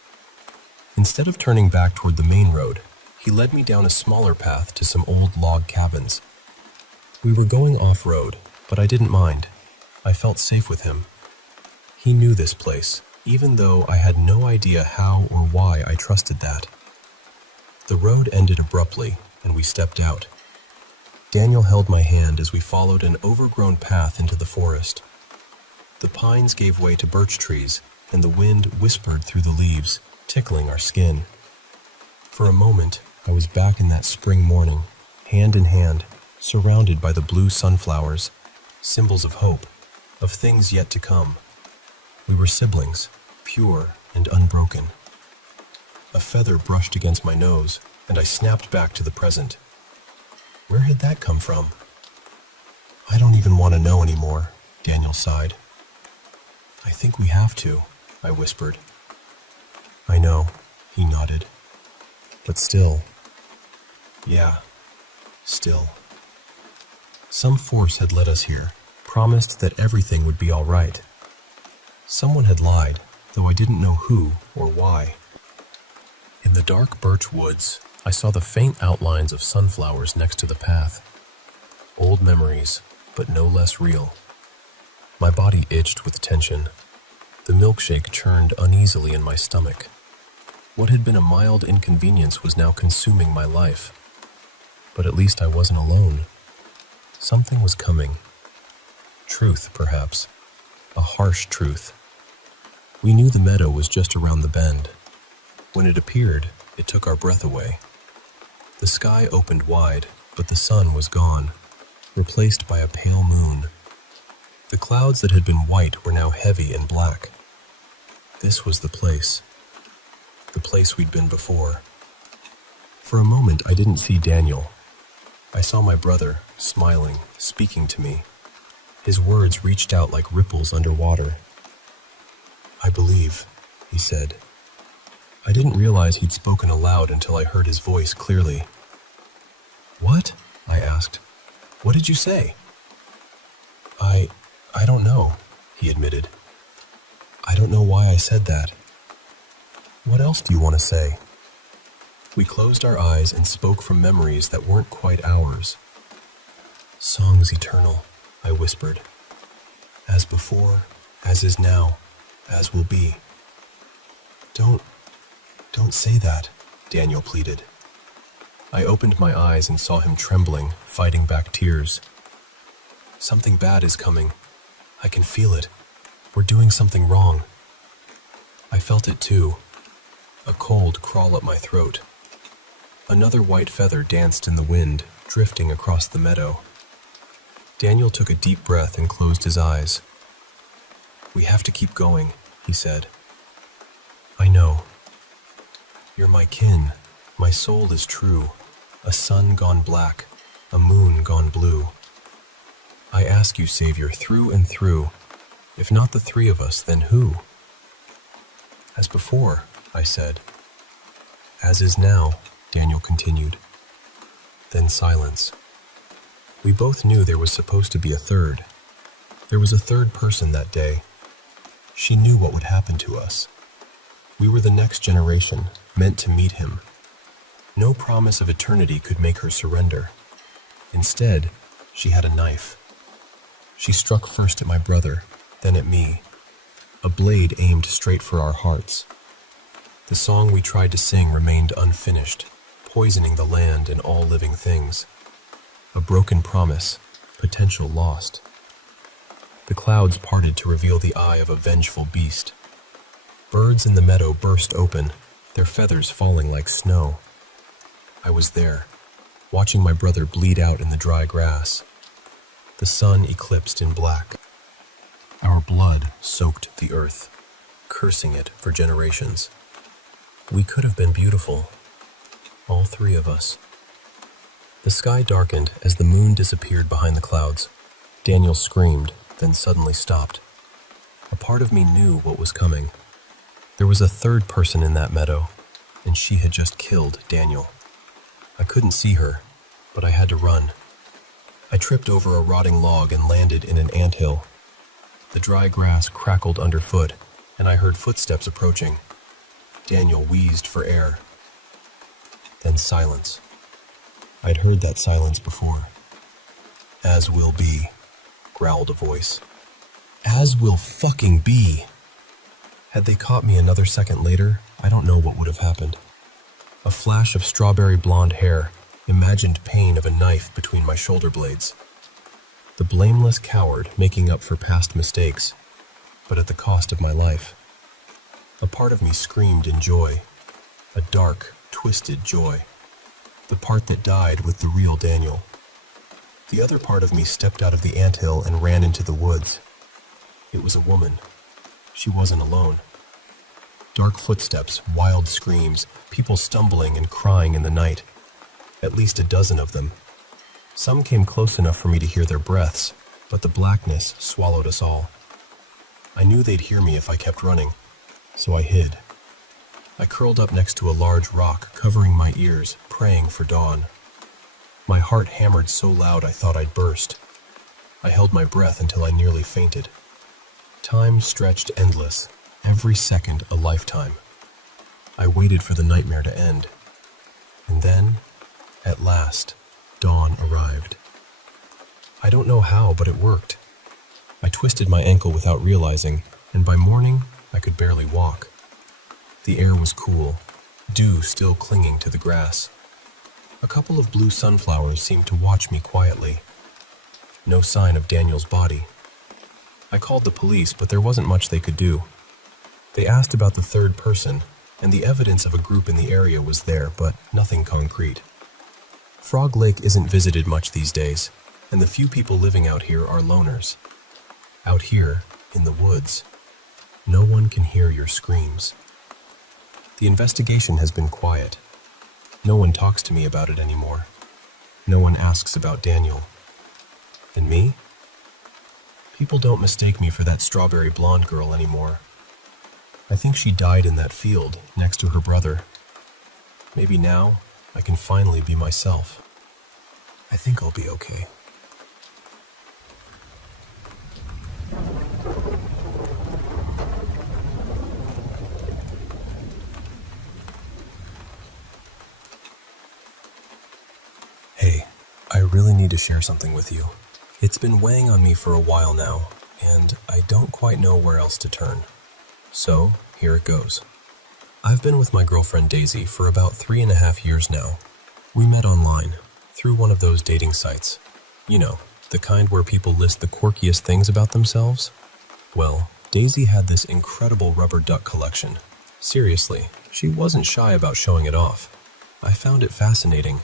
Instead of turning back toward the main road, he led me down a smaller path to some old log cabins. We were going off-road, but I didn't mind. I felt safe with him. He knew this place, even though I had no idea how or why I trusted that. The road ended abruptly, and we stepped out. Daniel held my hand as we followed an overgrown path into the forest. The pines gave way to birch trees, and the wind whispered through the leaves, tickling our skin. For a moment, I was back in that spring morning, hand in hand, surrounded by the blue sunflowers, symbols of hope, of things yet to come. We were siblings, pure and unbroken. A feather brushed against my nose, and I snapped back to the present. Where had that come from? "I don't even want to know anymore," Daniel sighed. "I think we have to," I whispered. "I know," he nodded. "But still." "Yeah, still." Some force had led us here, promised that everything would be all right. Someone had lied, though I didn't know who or why. In the dark birch woods, I saw the faint outlines of sunflowers next to the path. Old memories, but no less real. My body itched with tension. The milkshake churned uneasily in my stomach. What had been a mild inconvenience was now consuming my life. But at least I wasn't alone. Something was coming. Truth, perhaps. A harsh truth. We knew the meadow was just around the bend. When it appeared, it took our breath away. The sky opened wide, but the sun was gone, replaced by a pale moon. The clouds that had been white were now heavy and black. This was the place we'd been before. For a moment, I didn't see Daniel. I saw my brother, smiling, speaking to me. His words reached out like ripples underwater. "I believe," he said. I didn't realize he'd spoken aloud until I heard his voice clearly. "What?" I asked. "What did you say?" I don't know," he admitted. "I don't know why I said that." "What else do you want to say?" We closed our eyes and spoke from memories that weren't quite ours. "Songs eternal," I whispered. "As before, as is now, as will be." Don't say that," Daniel pleaded. I opened my eyes and saw him trembling, fighting back tears. "Something bad is coming. I can feel it. We're doing something wrong." I felt it too, a cold crawl up my throat. Another white feather danced in the wind, drifting across the meadow. Daniel took a deep breath and closed his eyes. "We have to keep going," he said. "I know. You're my kin. My soul is true. A sun gone black, a moon gone blue. I ask you, Savior, through and through, if not the three of us, then who?" "As before," I said. "As is now," Daniel continued. Then silence. We both knew there was supposed to be a third. There was a third person that day. She knew what would happen to us. We were the next generation, meant to meet him. No promise of eternity could make her surrender. Instead, she had a knife. She struck first at my brother, then at me. A blade aimed straight for our hearts. The song we tried to sing remained unfinished, poisoning the land and all living things. A broken promise, potential lost. The clouds parted to reveal the eye of a vengeful beast. Birds in the meadow burst open, their feathers falling like snow. I was there, watching my brother bleed out in the dry grass. the sun eclipsed in black. Our blood soaked the earth, cursing it for generations. We could have been beautiful, all three of us. The sky darkened as the moon disappeared behind the clouds. Daniel screamed, then suddenly stopped. A part of me knew what was coming. There was a third person in that meadow, and she had just killed Daniel. I couldn't see her, but I had to run. I tripped over a rotting log and landed in an anthill. The dry grass crackled underfoot, and I heard footsteps approaching. Daniel wheezed for air. Then silence. I'd heard that silence before. "As will be," growled a voice. As will fucking be. Had they caught me another second later, I don't know what would have happened. A flash of strawberry blonde hair, imagined pain of a knife between my shoulder blades. The blameless coward making up for past mistakes, but at the cost of my life. A part of me screamed in joy, a dark, twisted joy. The part that died with the real Daniel. The other part of me stepped out of the anthill and ran into the woods. It was a woman. She wasn't alone. Dark footsteps, wild screams, people stumbling and crying in the night. At least a dozen of them. Some came close enough for me to hear their breaths, but the blackness swallowed us all. I knew they'd hear me if I kept running, so I hid. I curled up next to a large rock, covering my ears, praying for dawn. My heart hammered so loud I thought I'd burst. I held my breath until I nearly fainted. Time stretched endless, every second a lifetime. I waited for the nightmare to end. And then, at last, dawn arrived. I don't know how, but it worked. I twisted my ankle without realizing, and by morning, I could barely walk. The air was cool, dew still clinging to the grass. A couple of blue sunflowers seemed to watch me quietly. No sign of Daniel's body. I called the police, but there wasn't much they could do. They asked about the third person, and the evidence of a group in the area was there, but nothing concrete. Frog Lake isn't visited much these days, and the few people living out here are loners. Out here, in the woods, no one can hear your screams. The investigation has been quiet. No one talks to me about it anymore. No one asks about Daniel. And me? People don't mistake me for that strawberry blonde girl anymore. I think she died in that field, next to her brother. Maybe now, I can finally be myself. I think I'll be okay. Hey, I really need to share something with you. It's been weighing on me for a while now, and I don't quite know where else to turn. So, here it goes. I've been with my girlfriend Daisy for about 3.5 years now. We met online, through one of those dating sites. You know, the kind where people list the quirkiest things about themselves. Well, Daisy had this incredible rubber duck collection. Seriously, she wasn't shy about showing it off. I found it fascinating.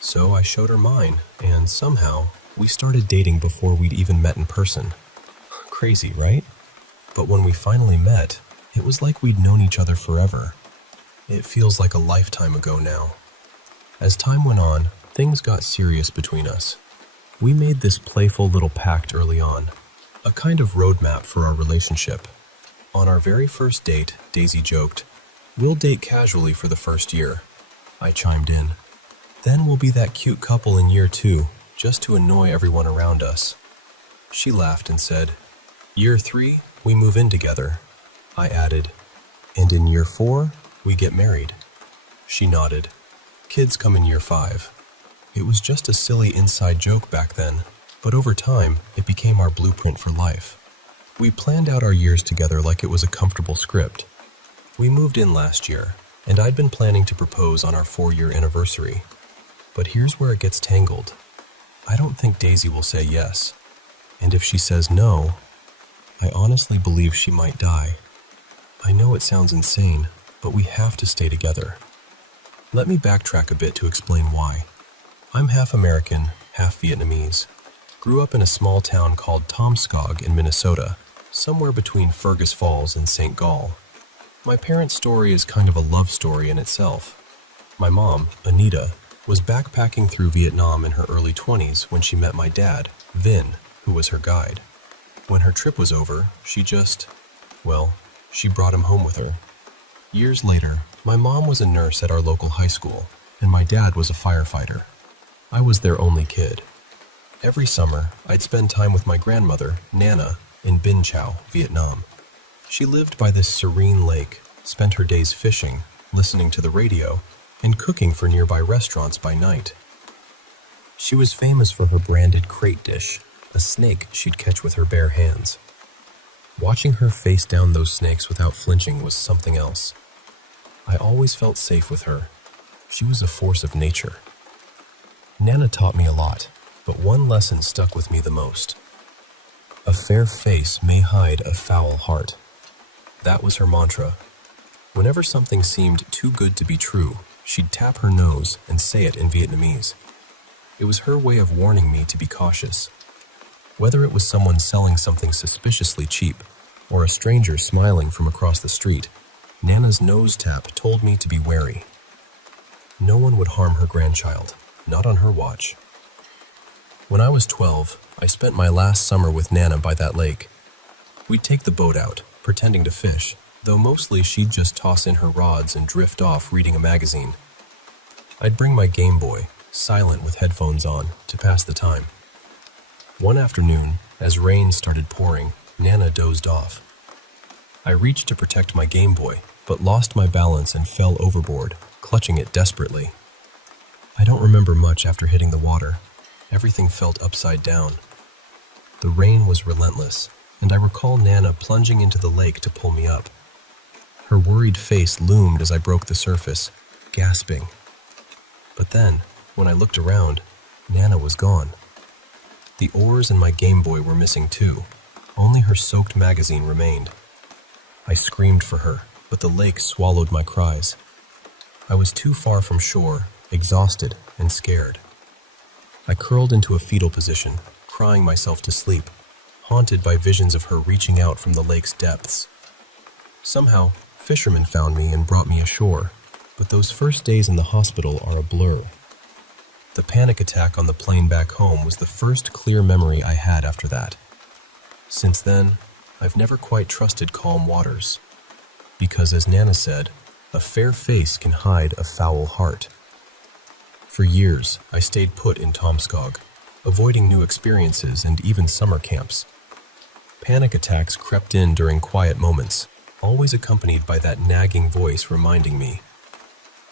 So I showed her mine, and somehow, we started dating before we'd even met in person. Crazy, right? But when we finally met, it was like we'd known each other forever. It feels like a lifetime ago now. As time went on, things got serious between us. We made this playful little pact early on, a kind of roadmap for our relationship. On our very first date, Daisy joked, "We'll date casually for the first year." I chimed in. "Then we'll be that cute couple in year 2, just to annoy everyone around us." She laughed and said, "Year 3, we move in together." I added, "And in year 4, we get married." She nodded. "Kids come in year 5. It was just a silly inside joke back then, but over time, it became our blueprint for life. We planned out our years together like it was a comfortable script. We moved in last year, and I'd been planning to propose on our 4-year anniversary. But here's where it gets tangled. I don't think Daisy will say yes. And if she says no, I honestly believe she might die. I know it sounds insane, but we have to stay together. Let me backtrack a bit to explain why. I'm half American, half Vietnamese. grew up in a small town called Tomskog in Minnesota, somewhere between Fergus Falls and St. Gall. My parents' story is kind of a love story in itself. My mom, Anita, was backpacking through Vietnam in her early 20s when she met my dad, Vin, who was her guide. When her trip was over, she brought him home with her. Years later, my mom was a nurse at our local high school, and my dad was a firefighter. I was their only kid. Every summer, I'd spend time with my grandmother, Nana, in Binh Chau, Vietnam. She lived by this serene lake, spent her days fishing, listening to the radio, and cooking for nearby restaurants by night. She was famous for her branded crate dish, a snake she'd catch with her bare hands. Watching her face down those snakes without flinching was something else. I always felt safe with her. She was a force of nature. Nana taught me a lot, but one lesson stuck with me the most. A fair face may hide a foul heart. That was her mantra. Whenever something seemed too good to be true, she'd tap her nose and say it in Vietnamese. It was her way of warning me to be cautious. Whether it was someone selling something suspiciously cheap or a stranger smiling from across the street, Nana's nose tap told me to be wary. No one would harm her grandchild, not on her watch. When I was 12, I spent my last summer with Nana by that lake. We'd take the boat out, pretending to fish, though mostly she'd just toss in her rods and drift off reading a magazine. I'd bring my Game Boy, silent with headphones on, to pass the time. One afternoon, as rain started pouring, Nana dozed off. I reached to protect my Game Boy, but lost my balance and fell overboard, clutching it desperately. I don't remember much after hitting the water. Everything felt upside down. The rain was relentless, and I recall Nana plunging into the lake to pull me up. Her worried face loomed as I broke the surface, gasping. But then, when I looked around, Nana was gone. The oars and my Game Boy were missing too. Only her soaked magazine remained. I screamed for her, but the lake swallowed my cries. I was too far from shore, exhausted and scared. I curled into a fetal position, crying myself to sleep, haunted by visions of her reaching out from the lake's depths. Somehow, fishermen found me and brought me ashore, but those first days in the hospital are a blur. The panic attack on the plane back home was the first clear memory I had after that. Since then, I've never quite trusted calm waters, because as Nana said, a fair face can hide a foul heart. For years, I stayed put in Tomskog, avoiding new experiences and even summer camps. Panic attacks crept in during quiet moments, always accompanied by that nagging voice reminding me,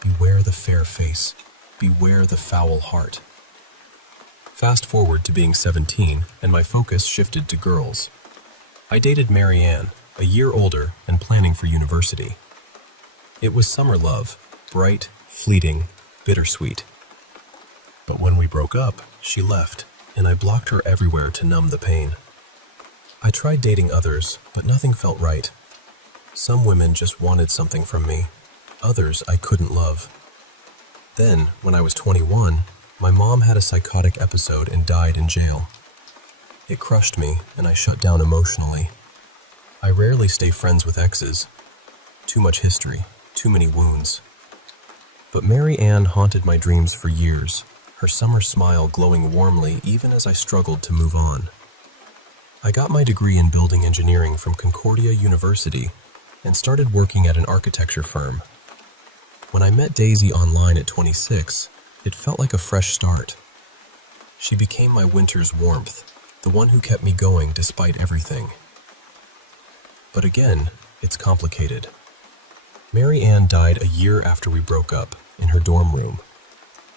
"Beware the fair face, beware the foul heart." Fast forward to being 17, and my focus shifted to girls. I dated Mary Ann, a year older and planning for university. It was summer love, bright, fleeting, bittersweet. But when we broke up, she left, and I blocked her everywhere to numb the pain. I tried dating others, but nothing felt right. Some women just wanted something from me. Others I couldn't love. Then, when I was 21, my mom had a psychotic episode and died in jail. It crushed me, and I shut down emotionally. I rarely stay friends with exes. Too much history, too many wounds. But Mary Ann haunted my dreams for years, her summer smile glowing warmly even as I struggled to move on. I got my degree in building engineering from Concordia University and started working at an architecture firm. When I met Daisy online at 26, it felt like a fresh start. She became my winter's warmth, the one who kept me going despite everything. But again, it's complicated. Mary Ann died a year after we broke up, in her dorm room.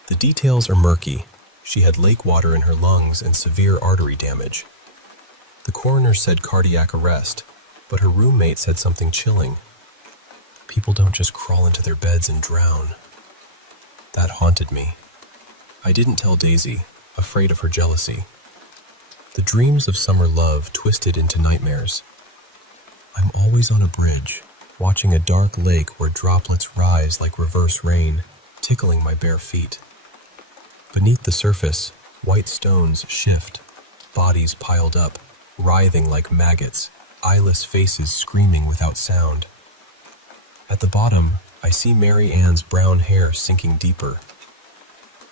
The details are murky. She had lake water in her lungs and severe artery damage. The coroner said cardiac arrest, but her roommate said something chilling. People don't just crawl into their beds and drown. That haunted me. I didn't tell Daisy, afraid of her jealousy. The dreams of summer love twisted into nightmares. I'm always on a bridge, watching a dark lake where droplets rise like reverse rain, tickling my bare feet. Beneath the surface, white stones shift, bodies piled up, writhing like maggots, eyeless faces screaming without sound. At the bottom, I see Mary Ann's brown hair sinking deeper.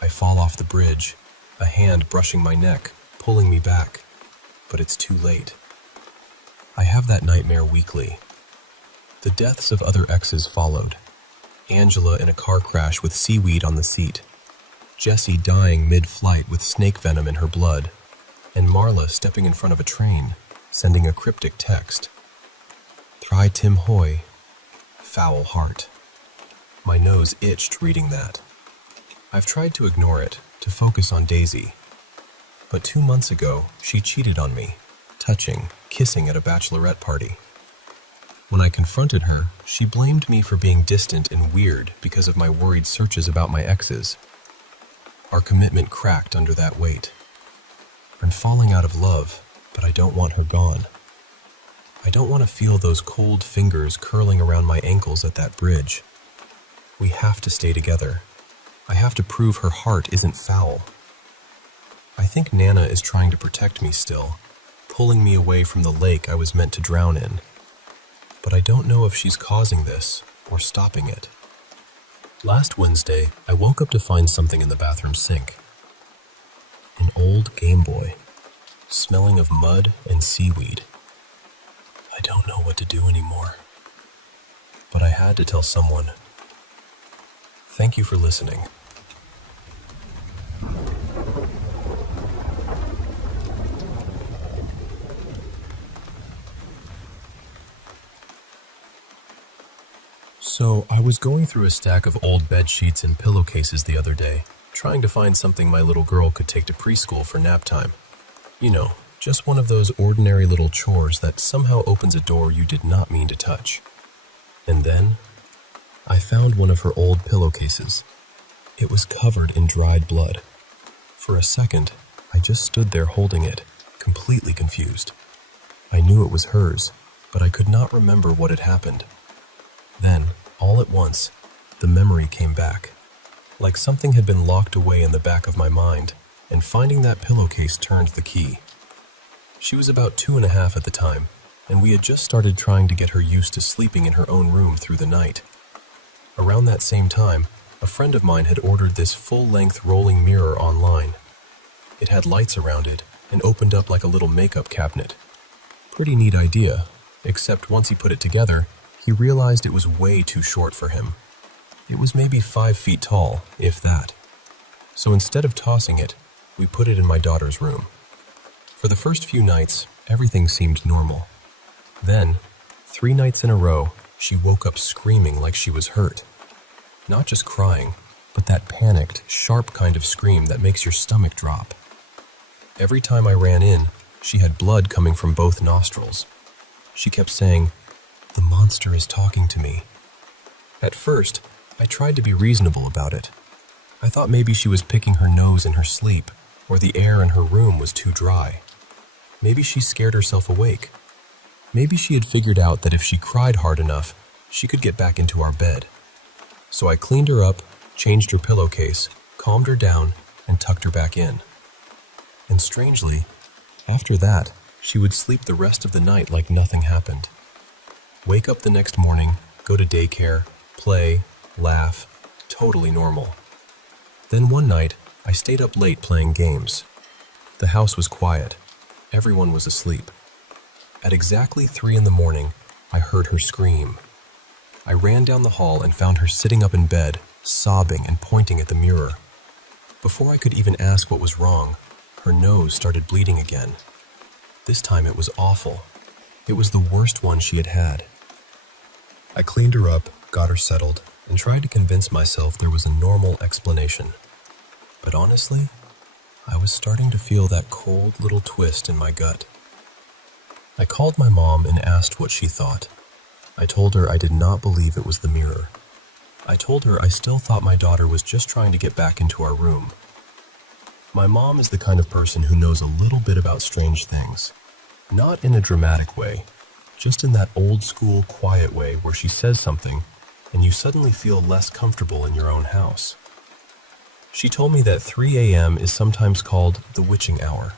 I fall off the bridge, a hand brushing my neck, pulling me back, but it's too late. I have that nightmare weekly. The deaths of other exes followed. Angela in a car crash with seaweed on the seat, Jessie dying mid-flight with snake venom in her blood, and Marla stepping in front of a train, sending a cryptic text. Thry Tim Hoy, foul heart. My nose itched reading that. I've tried to ignore it, to focus on Daisy. But 2 months ago, she cheated on me, touching, kissing at a bachelorette party. When I confronted her, she blamed me for being distant and weird because of my worried searches about my exes. Our commitment cracked under that weight. I'm falling out of love, but I don't want her gone. I don't want to feel those cold fingers curling around my ankles at that bridge. We have to stay together. I have to prove her heart isn't foul. I think Nana is trying to protect me still, pulling me away from the lake I was meant to drown in. But I don't know if she's causing this or stopping it. Last Wednesday, I woke up to find something in the bathroom sink. An old Game Boy, smelling of mud and seaweed. I don't know what to do anymore. But I had to tell someone. Thank you for listening. So, I was going through a stack of old bed sheets and pillowcases the other day, trying to find something my little girl could take to preschool for nap time. You know, just one of those ordinary little chores that somehow opens a door you did not mean to touch. And then, I found one of her old pillowcases. It was covered in dried blood. For a second, I just stood there holding it, completely confused. I knew it was hers, but I could not remember what had happened. Then, all at once, the memory came back. Like something had been locked away in the back of my mind, and finding that pillowcase turned the key. She was about 2.5 at the time, and we had just started trying to get her used to sleeping in her own room through the night. Around that same time, a friend of mine had ordered this full-length rolling mirror online. It had lights around it and opened up like a little makeup cabinet. Pretty neat idea, except once he put it together, he realized it was way too short for him. It was maybe 5 feet tall, if that. So instead of tossing it, we put it in my daughter's room. For the first few nights, everything seemed normal. Then, 3 nights in a row, she woke up screaming like she was hurt. Not just crying, but that panicked, sharp kind of scream that makes your stomach drop. Every time I ran in, she had blood coming from both nostrils. She kept saying, "The monster is talking to me." At first, I tried to be reasonable about it. I thought maybe she was picking her nose in her sleep, or the air in her room was too dry. Maybe she scared herself awake. Maybe she had figured out that if she cried hard enough, she could get back into our bed. So I cleaned her up, changed her pillowcase, calmed her down, and tucked her back in. And strangely, after that, she would sleep the rest of the night like nothing happened. Wake up the next morning, go to daycare, play, laugh, totally normal. Then one night, I stayed up late playing games. The house was quiet. Everyone was asleep. At exactly 3 in the morning, I heard her scream. I ran down the hall and found her sitting up in bed, sobbing and pointing at the mirror. Before I could even ask what was wrong, her nose started bleeding again. This time it was awful. It was the worst one she had had. I cleaned her up, got her settled, and tried to convince myself there was a normal explanation. But honestly, I was starting to feel that cold little twist in my gut. I called my mom and asked what she thought. I told her I did not believe it was the mirror. I told her I still thought my daughter was just trying to get back into our room. My mom is the kind of person who knows a little bit about strange things. Not in a dramatic way, just in that old-school, quiet way where she says something and you suddenly feel less comfortable in your own house. She told me that 3 a.m. is sometimes called the witching hour.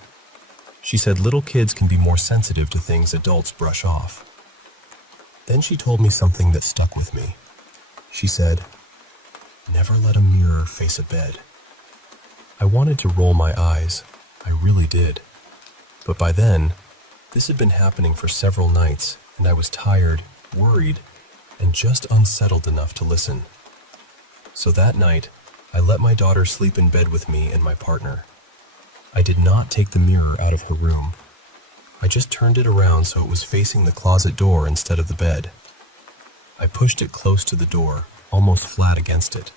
She said little kids can be more sensitive to things adults brush off. Then she told me something that stuck with me. She said, "Never let a mirror face a bed." I wanted to roll my eyes. I really did. But by then, this had been happening for several nights, and I was tired, worried, and just unsettled enough to listen. So that night, I let my daughter sleep in bed with me and my partner. I did not take the mirror out of her room. I just turned it around so it was facing the closet door instead of the bed. I pushed it close to the door, almost flat against it.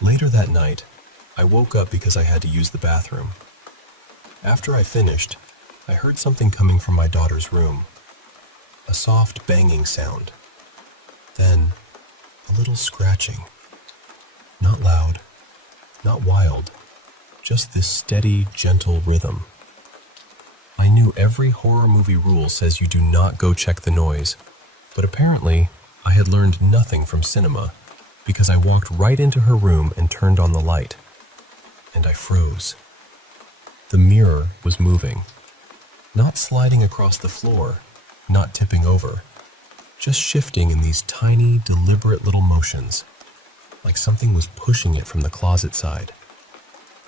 Later that night, I woke up because I had to use the bathroom. After I finished, I heard something coming from my daughter's room. A soft banging sound. Then, a little scratching. Not loud, not wild, just this steady, gentle rhythm. I knew every horror movie rule says you do not go check the noise, but apparently I had learned nothing from cinema because I walked right into her room and turned on the light. And I froze. The mirror was moving. Not sliding across the floor, not tipping over, just shifting in these tiny, deliberate little motions, like something was pushing it from the closet side,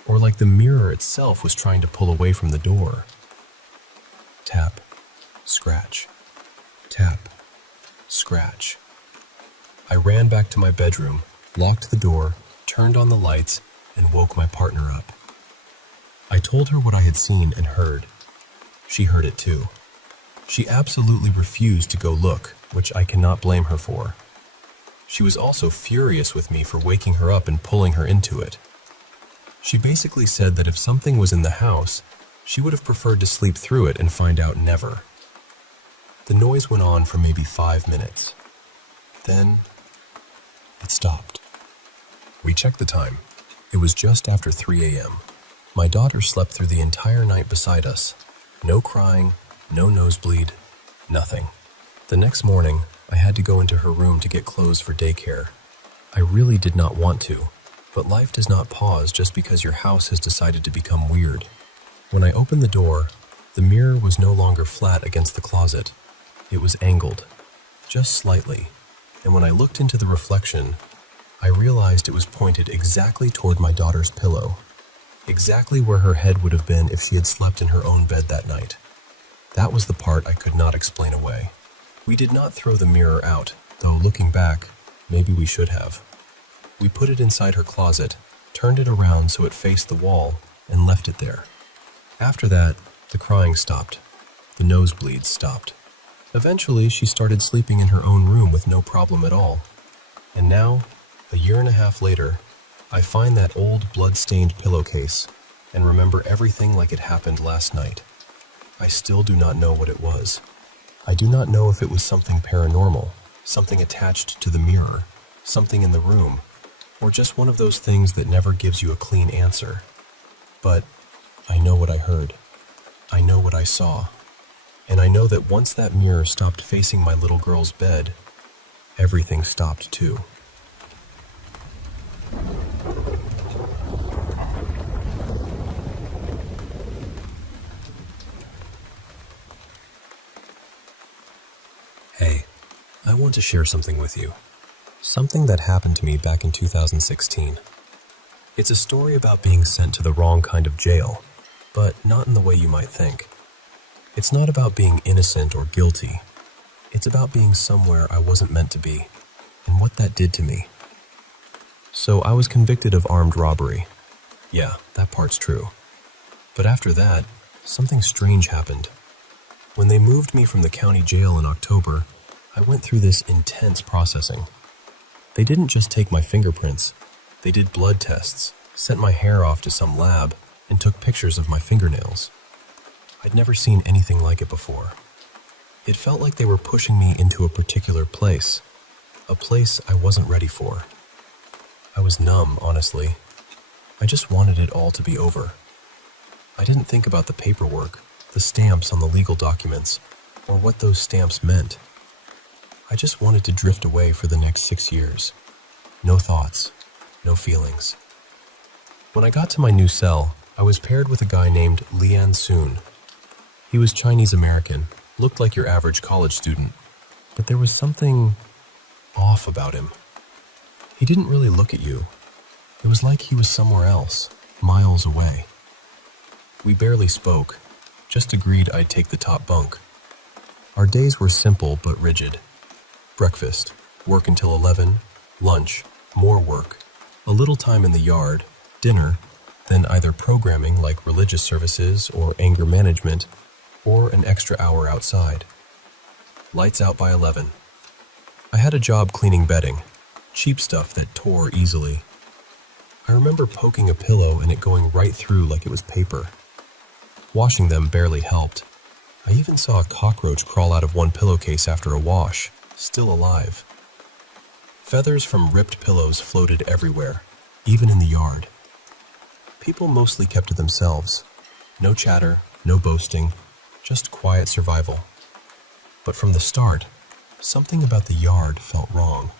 or like the mirror itself was trying to pull away from the door. Tap, scratch, tap, scratch. I ran back to my bedroom, locked the door, turned on the lights, and woke my partner up. I told her what I had seen and heard. She heard it too. She absolutely refused to go look, which I cannot blame her for. She was also furious with me for waking her up and pulling her into it. She basically said that if something was in the house, she would have preferred to sleep through it and find out never. The noise went on for maybe 5 minutes. Then, it stopped. We checked the time. It was just after 3 a.m. My daughter slept through the entire night beside us. No crying, no nosebleed, nothing. The next morning, I had to go into her room to get clothes for daycare. I really did not want to, but life does not pause just because your house has decided to become weird. When I opened the door, the mirror was no longer flat against the closet. It was angled, just slightly, and when I looked into the reflection, I realized it was pointed exactly toward my daughter's pillow, exactly where her head would have been if she had slept in her own bed that night. That was the part I could not explain away. We did not throw the mirror out, though looking back, maybe we should have. We put it inside her closet, turned it around so it faced the wall, and left it there. After that, the crying stopped. The nosebleeds stopped. Eventually, she started sleeping in her own room with no problem at all. And now, a year and a half later, I find that old blood-stained pillowcase and remember everything like it happened last night. I still do not know what it was. I do not know if it was something paranormal, something attached to the mirror, something in the room, or just one of those things that never gives you a clean answer. But I know what I heard. I know what I saw. And I know that once that mirror stopped facing my little girl's bed, everything stopped too. Hey, I want to share something with you. Something that happened to me back in 2016. It's a story about being sent to the wrong kind of jail, but not in the way you might think. It's not about being innocent or guilty. It's about being somewhere I wasn't meant to be, and what that did to me. So I was convicted of armed robbery. Yeah, that part's true. But after that, something strange happened. When they moved me from the county jail in October, I went through this intense processing. They didn't just take my fingerprints. They did blood tests, sent my hair off to some lab, and took pictures of my fingernails. I'd never seen anything like it before. It felt like they were pushing me into a particular place, a place I wasn't ready for. I was numb, honestly. I just wanted it all to be over. I didn't think about the paperwork, the stamps on the legal documents, or what those stamps meant. I just wanted to drift away for the next 6 years. No thoughts, no feelings. When I got to my new cell, I was paired with a guy named Lian Soon, He was Chinese American, looked like your average college student, but there was something off about him. He didn't really look at you. It was like he was somewhere else, miles away. We barely spoke, just agreed I'd take the top bunk. Our days were simple but rigid. Breakfast, work until 11, lunch, more work, a little time in the yard, dinner, then either programming like religious services or anger management, or an extra hour outside. Lights out by 11. I had a job cleaning bedding, cheap stuff that tore easily. I remember poking a pillow and it going right through like it was paper. Washing them barely helped. I even saw a cockroach crawl out of one pillowcase after a wash, still alive. Feathers from ripped pillows floated everywhere, even in the yard. People mostly kept to themselves. No chatter, no boasting, just quiet survival. But from the start, something about the yard felt wrong.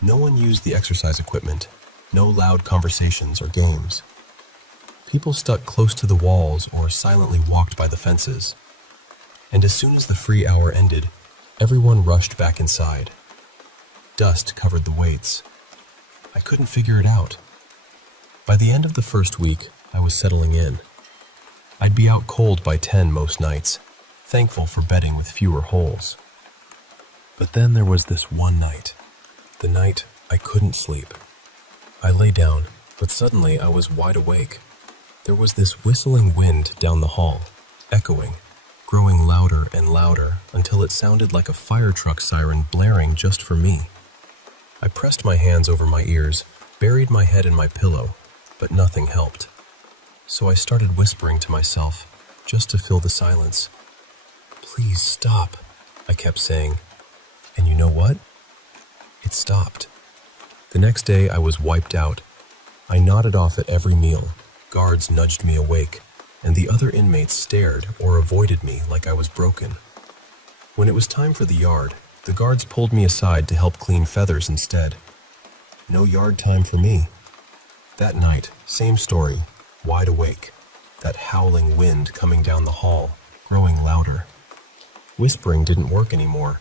No one used the exercise equipment, no loud conversations or games. People stuck close to the walls or silently walked by the fences. And as soon as the free hour ended, everyone rushed back inside. Dust covered the weights. I couldn't figure it out. By the end of the first week, I was settling in. I'd be out cold by 10 most nights, thankful for bedding with fewer holes. But then there was this one night, the night I couldn't sleep. I lay down, but suddenly I was wide awake. There was this whistling wind down the hall, echoing, growing louder and louder until it sounded like a fire truck siren blaring just for me. I pressed my hands over my ears, buried my head in my pillow, but nothing helped. So I started whispering to myself, just to fill the silence. "Please stop," I kept saying. And you know what? It stopped. The next day I was wiped out. I nodded off at every meal. Guards nudged me awake, and the other inmates stared or avoided me like I was broken. When it was time for the yard, the guards pulled me aside to help clean feathers instead. No yard time for me. That night, same story, wide awake. That howling wind coming down the hall, growing louder. Whispering didn't work anymore.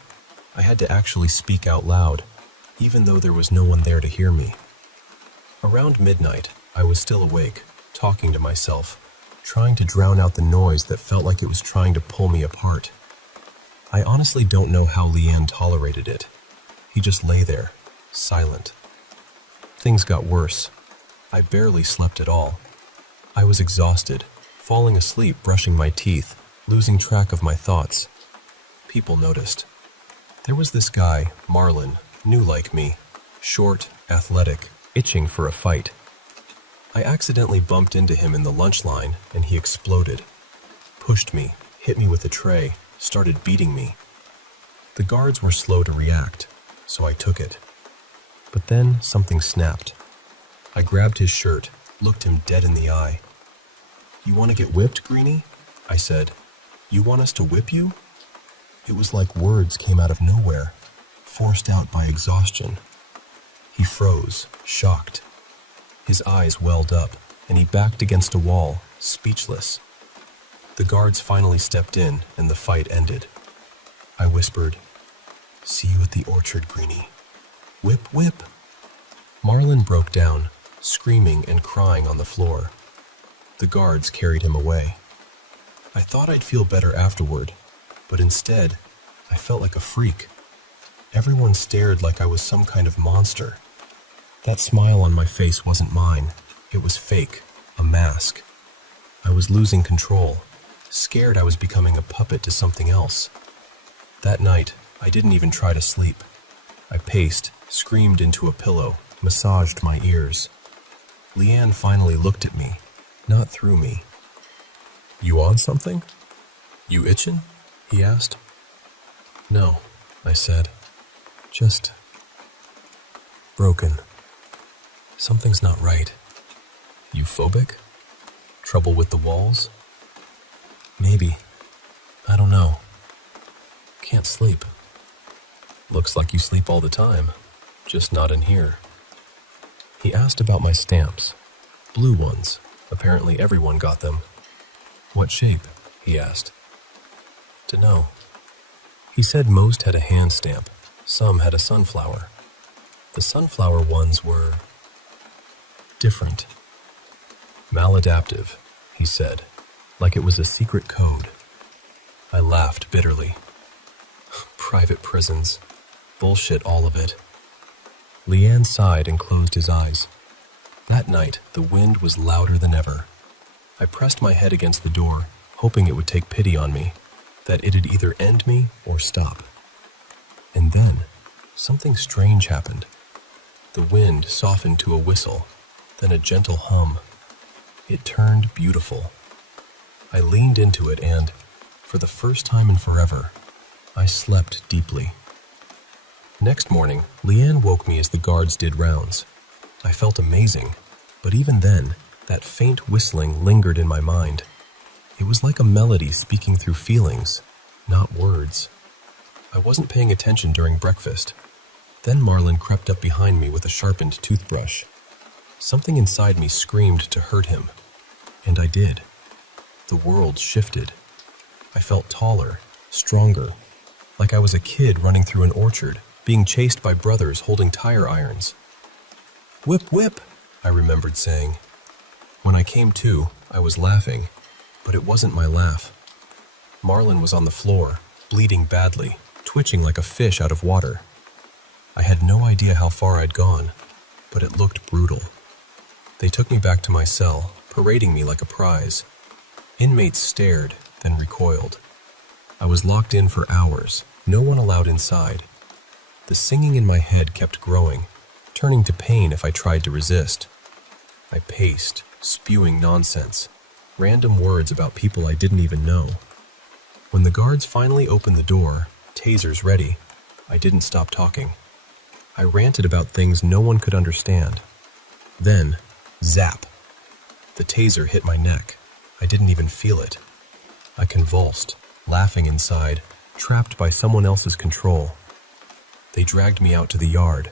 I had to actually speak out loud, even though there was no one there to hear me. Around midnight, I was still awake, talking to myself, trying to drown out the noise that felt like it was trying to pull me apart. I honestly don't know how Leanne tolerated it. He just lay there, silent. Things got worse. I barely slept at all. I was exhausted, falling asleep brushing my teeth, losing track of my thoughts. People noticed. There was this guy, Marlon, new like me, short, athletic, itching for a fight. I accidentally bumped into him in the lunch line and he exploded. Pushed me, hit me with a tray, started beating me. The guards were slow to react, so I took it. But then something snapped. I grabbed his shirt, looked him dead in the eye. "You want to get whipped, Greenie?" I said. "You want us to whip you?" It was like words came out of nowhere, forced out by exhaustion. He froze, shocked. His eyes welled up, and he backed against a wall, speechless. The guards finally stepped in, and the fight ended. I whispered, "See you at the orchard, Greenie. Whip, whip." Marlon broke down, screaming and crying on the floor. The guards carried him away. I thought I'd feel better afterward, but instead, I felt like a freak. Everyone stared like I was some kind of monster. That smile on my face wasn't mine. It was fake, a mask. I was losing control, scared I was becoming a puppet to something else. That night, I didn't even try to sleep. I paced, screamed into a pillow, massaged my ears. Leanne finally looked at me, not through me. "You on something? You itching?" he asked. "No," I said. "Just broken. Something's not right." "You phobic? Trouble with the walls?" "Maybe. I don't know. Can't sleep." "Looks like you sleep all the time, just not in here." He asked about my stamps. Blue ones. Apparently everyone got them. "What shape?" he asked. to know. He said most had a hand stamp, some had a sunflower. The sunflower ones were different. Maladaptive, he said, like it was a secret code. I laughed bitterly. Private prisons. Bullshit, all of it. Leanne sighed and closed his eyes. That night, the wind was louder than ever. I pressed my head against the door, hoping it would take pity on me, that it'd either end me or stop. And then, something strange happened. The wind softened to a whistle, then a gentle hum. It turned beautiful. I leaned into it and, for the first time in forever, I slept deeply. Next morning, Leanne woke me as the guards did rounds. I felt amazing, but even then, that faint whistling lingered in my mind. It was like a melody speaking through feelings, not words. I wasn't paying attention during breakfast. Then Marlon crept up behind me with a sharpened toothbrush. Something inside me screamed to hurt him, and I did. The world shifted. I felt taller, stronger, like I was a kid running through an orchard, being chased by brothers holding tire irons. "Whip, whip," I remembered saying. When I came to, I was laughing, but it wasn't my laugh. Marlon was on the floor, bleeding badly, twitching like a fish out of water. I had no idea how far I'd gone, but it looked brutal. They took me back to my cell, parading me like a prize. Inmates stared, then recoiled. I was locked in for hours, no one allowed inside. The singing in my head kept growing, turning to pain if I tried to resist. I paced, spewing nonsense, random words about people I didn't even know. When the guards finally opened the door, tasers ready, I didn't stop talking. I ranted about things no one could understand. Then, zap! The taser hit my neck. I didn't even feel it. I convulsed, laughing inside, trapped by someone else's control. They dragged me out to the yard.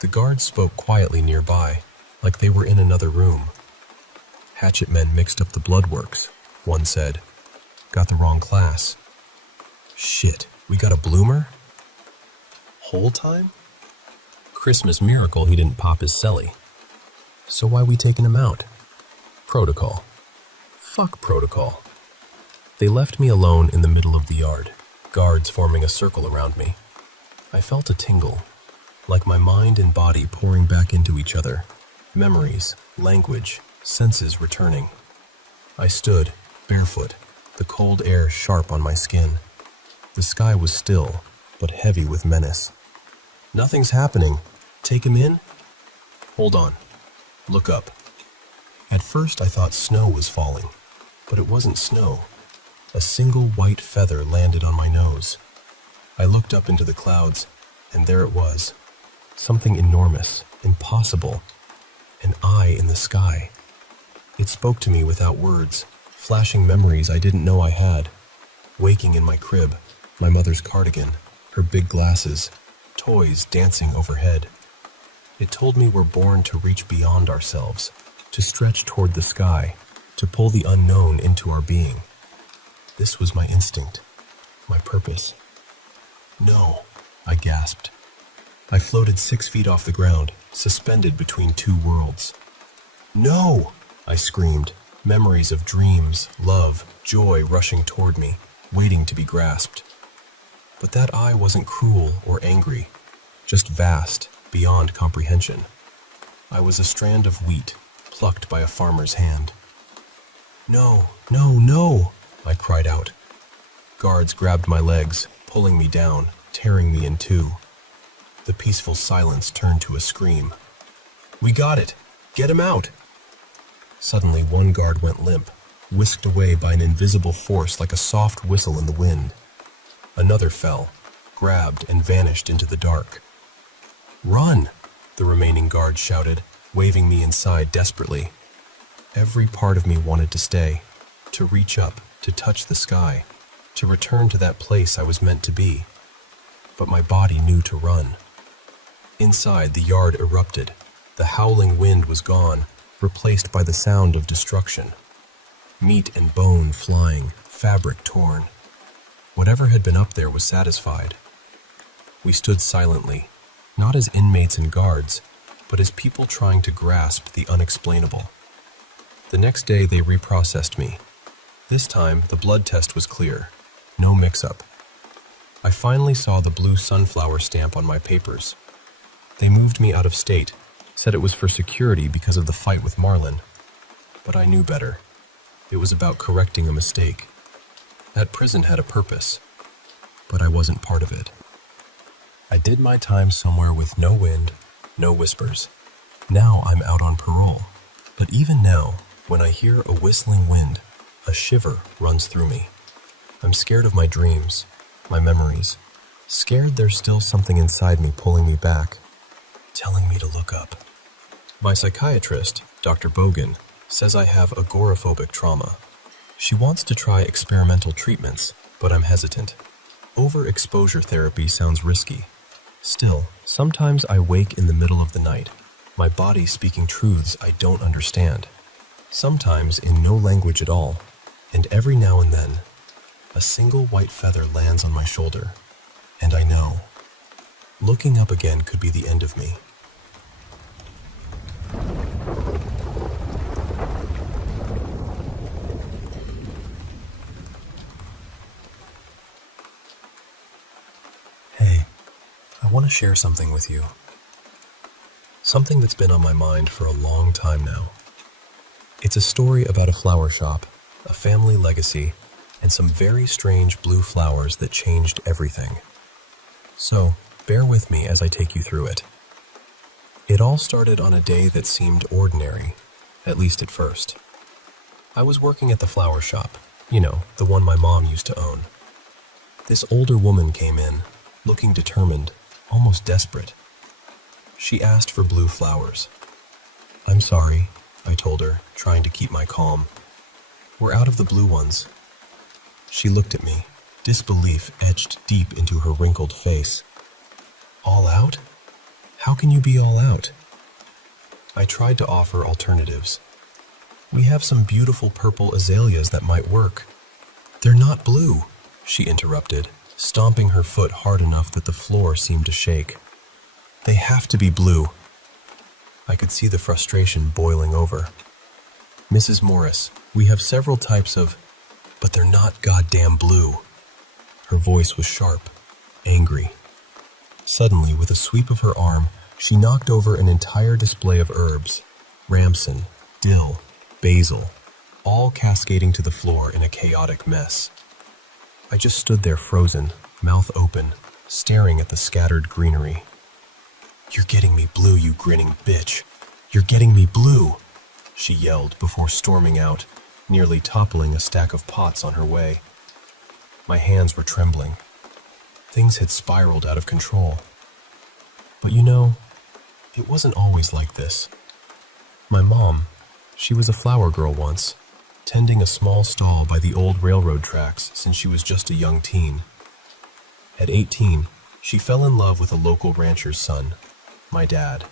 The guards spoke quietly nearby, like they were in another room. "Hatchet men mixed up the bloodworks," one said. "Got the wrong class." "Shit, we got a bloomer?" "Whole time?" "Christmas miracle he didn't pop his celly." "So why we taking him out?" "Protocol." "Fuck protocol." They left me alone in the middle of the yard, guards forming a circle around me. I felt a tingle, like my mind and body pouring back into each other, memories, language, senses returning. I stood, barefoot, the cold air sharp on my skin. The sky was still, but heavy with menace. "Nothing's happening. Take him in?" "Hold on. Look up." At first I thought snow was falling, but it wasn't snow. A single white feather landed on my nose. I looked up into the clouds, and there it was. Something enormous, impossible. An eye in the sky. It spoke to me without words, flashing memories I didn't know I had. Waking in my crib, my mother's cardigan, her big glasses, toys dancing overhead. It told me we're born to reach beyond ourselves, to stretch toward the sky, to pull the unknown into our being. This was my instinct, my purpose. "No," I gasped. I floated 6 feet off the ground, suspended between two worlds. "No!" I screamed, memories of dreams, love, joy rushing toward me, waiting to be grasped. But that eye wasn't cruel or angry, just vast, beyond comprehension. I was a strand of wheat, plucked by a farmer's hand. "No, no, no!" I cried out. Guards grabbed my legs, pulling me down, tearing me in two. The peaceful silence turned to a scream. "We got it! Get him out!" Suddenly one guard went limp, whisked away by an invisible force like a soft whistle in the wind. Another fell, grabbed and vanished into the dark. "Run!" the remaining guard shouted, waving me inside desperately. Every part of me wanted to stay, to reach up, to touch the sky, to return to that place I was meant to be. But my body knew to run. Inside, the yard erupted. The howling wind was gone, replaced by the sound of destruction. Meat and bone flying, fabric torn. Whatever had been up there was satisfied. We stood silently, not as inmates and guards, but as people trying to grasp the unexplainable. The next day they reprocessed me. This time, the blood test was clear. No mix-up. I finally saw the blue sunflower stamp on my papers. They moved me out of state, said it was for security because of the fight with Marlin. But I knew better. It was about correcting a mistake. That prison had a purpose, but I wasn't part of it. I did my time somewhere with no wind, no whispers. Now I'm out on parole. But even now, when I hear a whistling wind, a shiver runs through me. I'm scared of my dreams, my memories. Scared there's still something inside me pulling me back, telling me to look up. My psychiatrist, Dr. Bogan, says I have agoraphobic trauma. She wants to try experimental treatments, but I'm hesitant. Overexposure therapy sounds risky. Still, sometimes I wake in the middle of the night, my body speaking truths I don't understand. Sometimes in no language at all, and every now and then, a single white feather lands on my shoulder, and I know. Looking up again could be the end of me. Hey, I want to share something with you. Something that's been on my mind for a long time now. It's a story about a flower shop, a family legacy, and some very strange blue flowers that changed everything. So, bear with me as I take you through it. It all started on a day that seemed ordinary, at least at first. I was working at the flower shop, the one my mom used to own. This older woman came in, looking determined, almost desperate. She asked for blue flowers. "I'm sorry," I told her, trying to keep my calm. "We're out of the blue ones." She looked at me, disbelief etched deep into her wrinkled face. "All out? How can you be all out?" I tried to offer alternatives. "We have some beautiful purple azaleas that might work." "They're not blue," she interrupted, stomping her foot hard enough that the floor seemed to shake. "They have to be blue." I could see the frustration boiling over. "Mrs. Morris, we have several types of, but they're not goddamn blue." Her voice was sharp, angry. Suddenly, with a sweep of her arm, she knocked over an entire display of herbs, ramson, dill, basil, all cascading to the floor in a chaotic mess. I just stood there frozen, mouth open, staring at the scattered greenery. "You're getting me blue, you grinning bitch. You're getting me blue," she yelled before storming out, nearly toppling a stack of pots on her way. My hands were trembling. Things had spiraled out of control. But it wasn't always like this. My mom, she was a flower girl once, tending a small stall by the old railroad tracks since she was just a young teen. At 18, she fell in love with a local rancher's son, my dad.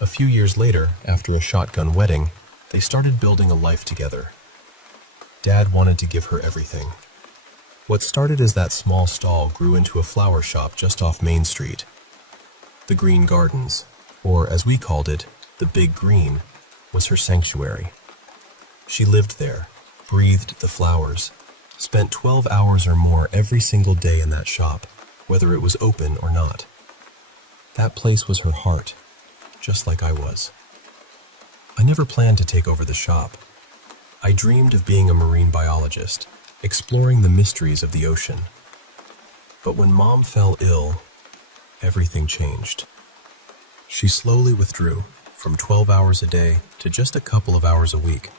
A few years later, after a shotgun wedding, they started building a life together. Dad wanted to give her everything. What started as that small stall grew into a flower shop just off Main Street. The Green Gardens, or as we called it, the Big Green, was her sanctuary. She lived there, breathed the flowers, spent 12 hours or more every single day in that shop, whether it was open or not. That place was her heart, just like I was. I never planned to take over the shop. I dreamed of being a marine biologist, exploring the mysteries of the ocean. But when Mom fell ill, everything changed. She slowly withdrew, from 12 hours a day to just a couple of hours a week.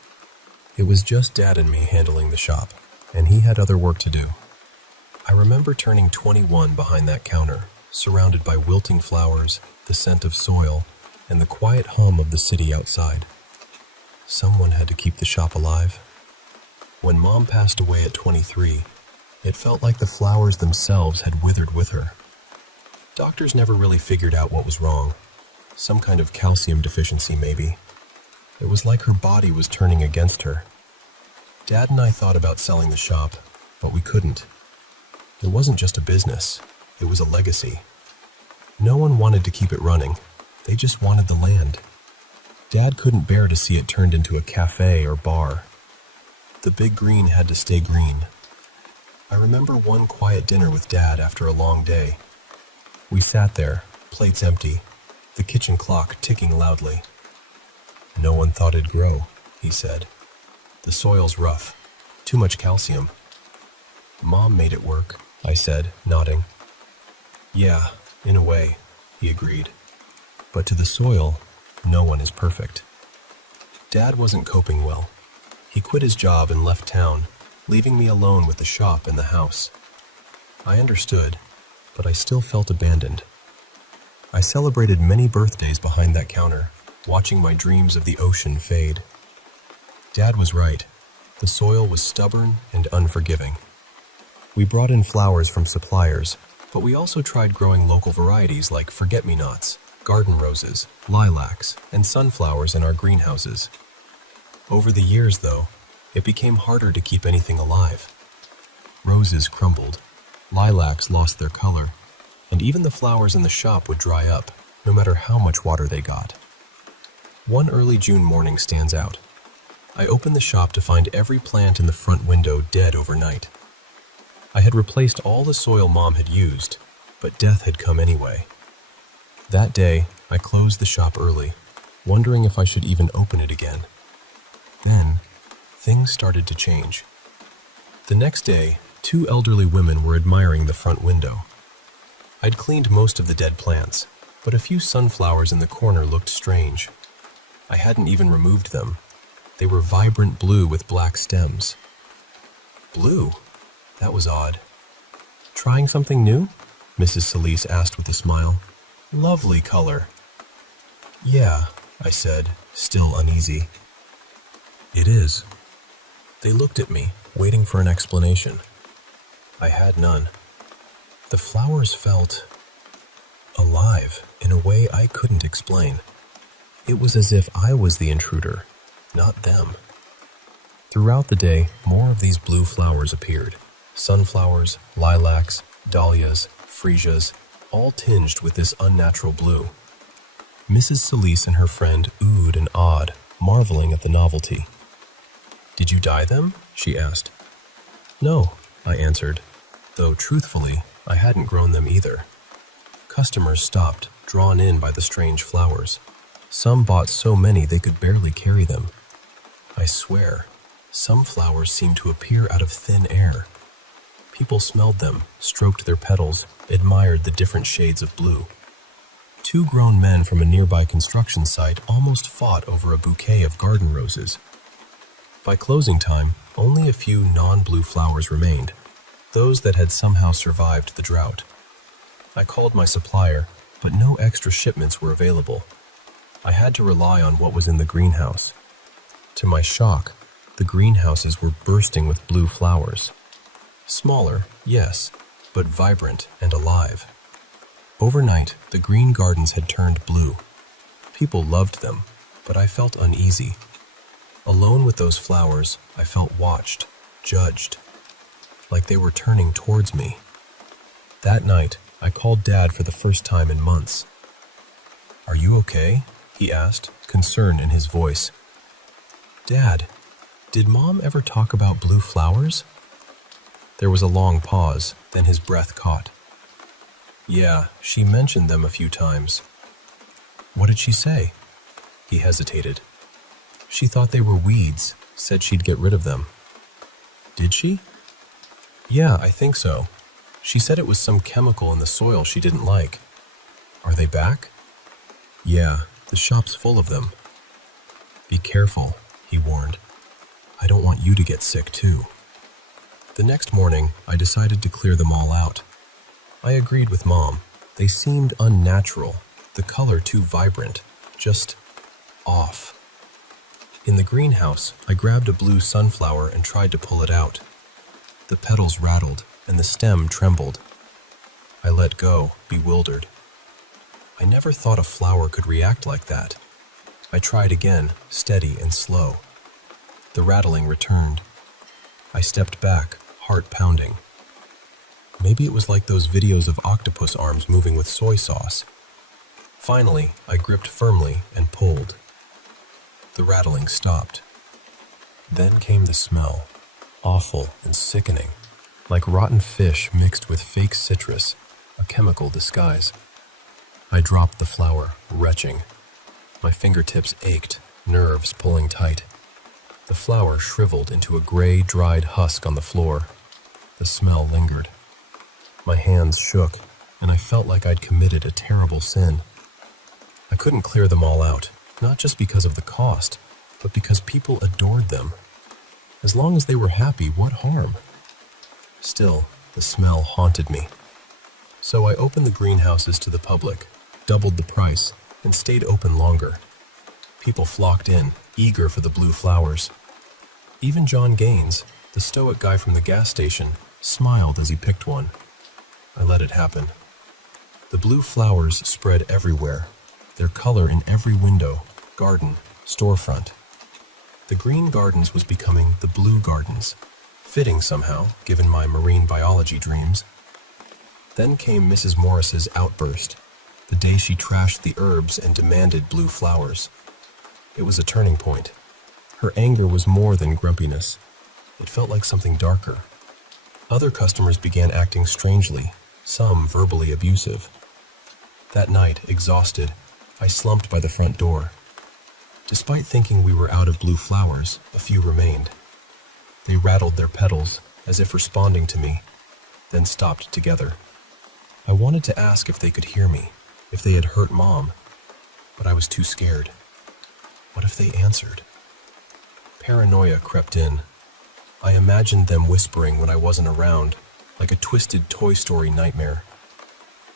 It was just Dad and me handling the shop, and he had other work to do. I remember turning 21 behind that counter, surrounded by wilting flowers, the scent of soil, and the quiet hum of the city outside. Someone had to keep the shop alive. When Mom passed away at 23, it felt like the flowers themselves had withered with her. Doctors never really figured out what was wrong. Some kind of calcium deficiency, maybe. It was like her body was turning against her. Dad and I thought about selling the shop, but we couldn't. It wasn't just a business, it was a legacy. No one wanted to keep it running, they just wanted the land. Dad couldn't bear to see it turned into a cafe or bar. The big green had to stay green. I remember one quiet dinner with Dad after a long day. We sat there, plates empty, the kitchen clock ticking loudly. "No one thought it'd grow," he said. "The soil's rough, too much calcium." "Mom made it work," I said, nodding. "Yeah, in a way," he agreed. "But to the soil, no one is perfect." Dad wasn't coping well. He quit his job and left town, leaving me alone with the shop and the house. I understood, but I still felt abandoned. I celebrated many birthdays behind that counter, watching my dreams of the ocean fade. Dad was right. The soil was stubborn and unforgiving. We brought in flowers from suppliers, but we also tried growing local varieties like forget-me-nots, garden roses, lilacs, and sunflowers in our greenhouses. Over the years, though, it became harder to keep anything alive. Roses crumbled, lilacs lost their color, and even the flowers in the shop would dry up, no matter how much water they got. One early June morning stands out. I opened the shop to find every plant in the front window dead overnight. I had replaced all the soil Mom had used, but death had come anyway. That day, I closed the shop early, wondering if I should even open it again. Then, things started to change. The next day, 2 elderly women were admiring the front window. I'd cleaned most of the dead plants, but a few sunflowers in the corner looked strange. I hadn't even removed them. They were vibrant blue with black stems. Blue? That was odd. "Trying something new?" Mrs. Solis asked with a smile. "Lovely color." "Yeah," I said, still uneasy. "It is." They looked at me, waiting for an explanation. I had none. The flowers felt alive in a way I couldn't explain. It was as if I was the intruder, not them. Throughout the day, more of these blue flowers appeared. Sunflowers, lilacs, dahlias, freesias, all tinged with this unnatural blue. Mrs. Solis and her friend oohed and awed, marveling at the novelty. "Did you dye them?" she asked. "No," I answered, though truthfully, I hadn't grown them either. Customers stopped, drawn in by the strange flowers. Some bought so many they could barely carry them. I swear, some flowers seemed to appear out of thin air. People smelled them, stroked their petals, admired the different shades of blue. 2 grown men from a nearby construction site almost fought over a bouquet of garden roses. By closing time, only a few non-blue flowers remained, those that had somehow survived the drought. I called my supplier, but no extra shipments were available. I had to rely on what was in the greenhouse. To my shock, the greenhouses were bursting with blue flowers. Smaller, yes, but vibrant and alive. Overnight, the green gardens had turned blue. People loved them, but I felt uneasy. Alone with those flowers, I felt watched, judged, like they were turning towards me. That night, I called Dad for the first time in months. "Are you okay?" he asked, concern in his voice. "Dad, did Mom ever talk about blue flowers?" There was a long pause, then his breath caught. "Yeah, she mentioned them a few times." "What did she say?" He hesitated. "She thought they were weeds, said she'd get rid of them." "Did she?" "Yeah, I think so. She said it was some chemical in the soil she didn't like." "Are they back?" "Yeah, the shop's full of them." "Be careful," he warned. "I don't want you to get sick too." The next morning, I decided to clear them all out. I agreed with Mom. They seemed unnatural, the color too vibrant, just off. In the greenhouse, I grabbed a blue sunflower and tried to pull it out. The petals rattled, and the stem trembled. I let go, bewildered. I never thought a flower could react like that. I tried again, steady and slow. The rattling returned. I stepped back, heart pounding. Maybe it was like those videos of octopus arms moving with soy sauce. Finally, I gripped firmly and pulled. The rattling stopped. Then came the smell, awful and sickening, like rotten fish mixed with fake citrus, a chemical disguise. I dropped the flower, retching. My fingertips ached, nerves pulling tight. The flower shriveled into a gray, dried husk on the floor. The smell lingered. My hands shook, and I felt like I'd committed a terrible sin. I couldn't clear them all out, not just because of the cost, but because people adored them. As long as they were happy, what harm? Still, the smell haunted me. So I opened the greenhouses to the public, doubled the price, and stayed open longer. People flocked in, eager for the blue flowers. Even John Gaines, the stoic guy from the gas station, smiled as he picked one. I let it happen. The blue flowers spread everywhere, their color in every window, garden, storefront. The green gardens was becoming the blue gardens, fitting somehow, given my marine biology dreams. Then came Mrs. Morris's outburst, the day she trashed the herbs and demanded blue flowers. It was a turning point. Her anger was more than grumpiness. It felt like something darker. Other customers began acting strangely, some verbally abusive. That night, exhausted, I slumped by the front door. Despite thinking we were out of blue flowers, a few remained. They rattled their petals, as if responding to me, then stopped together. I wanted to ask if they could hear me, if they had hurt Mom, but I was too scared. What if they answered? Paranoia crept in. I imagined them whispering when I wasn't around, like a twisted Toy Story nightmare.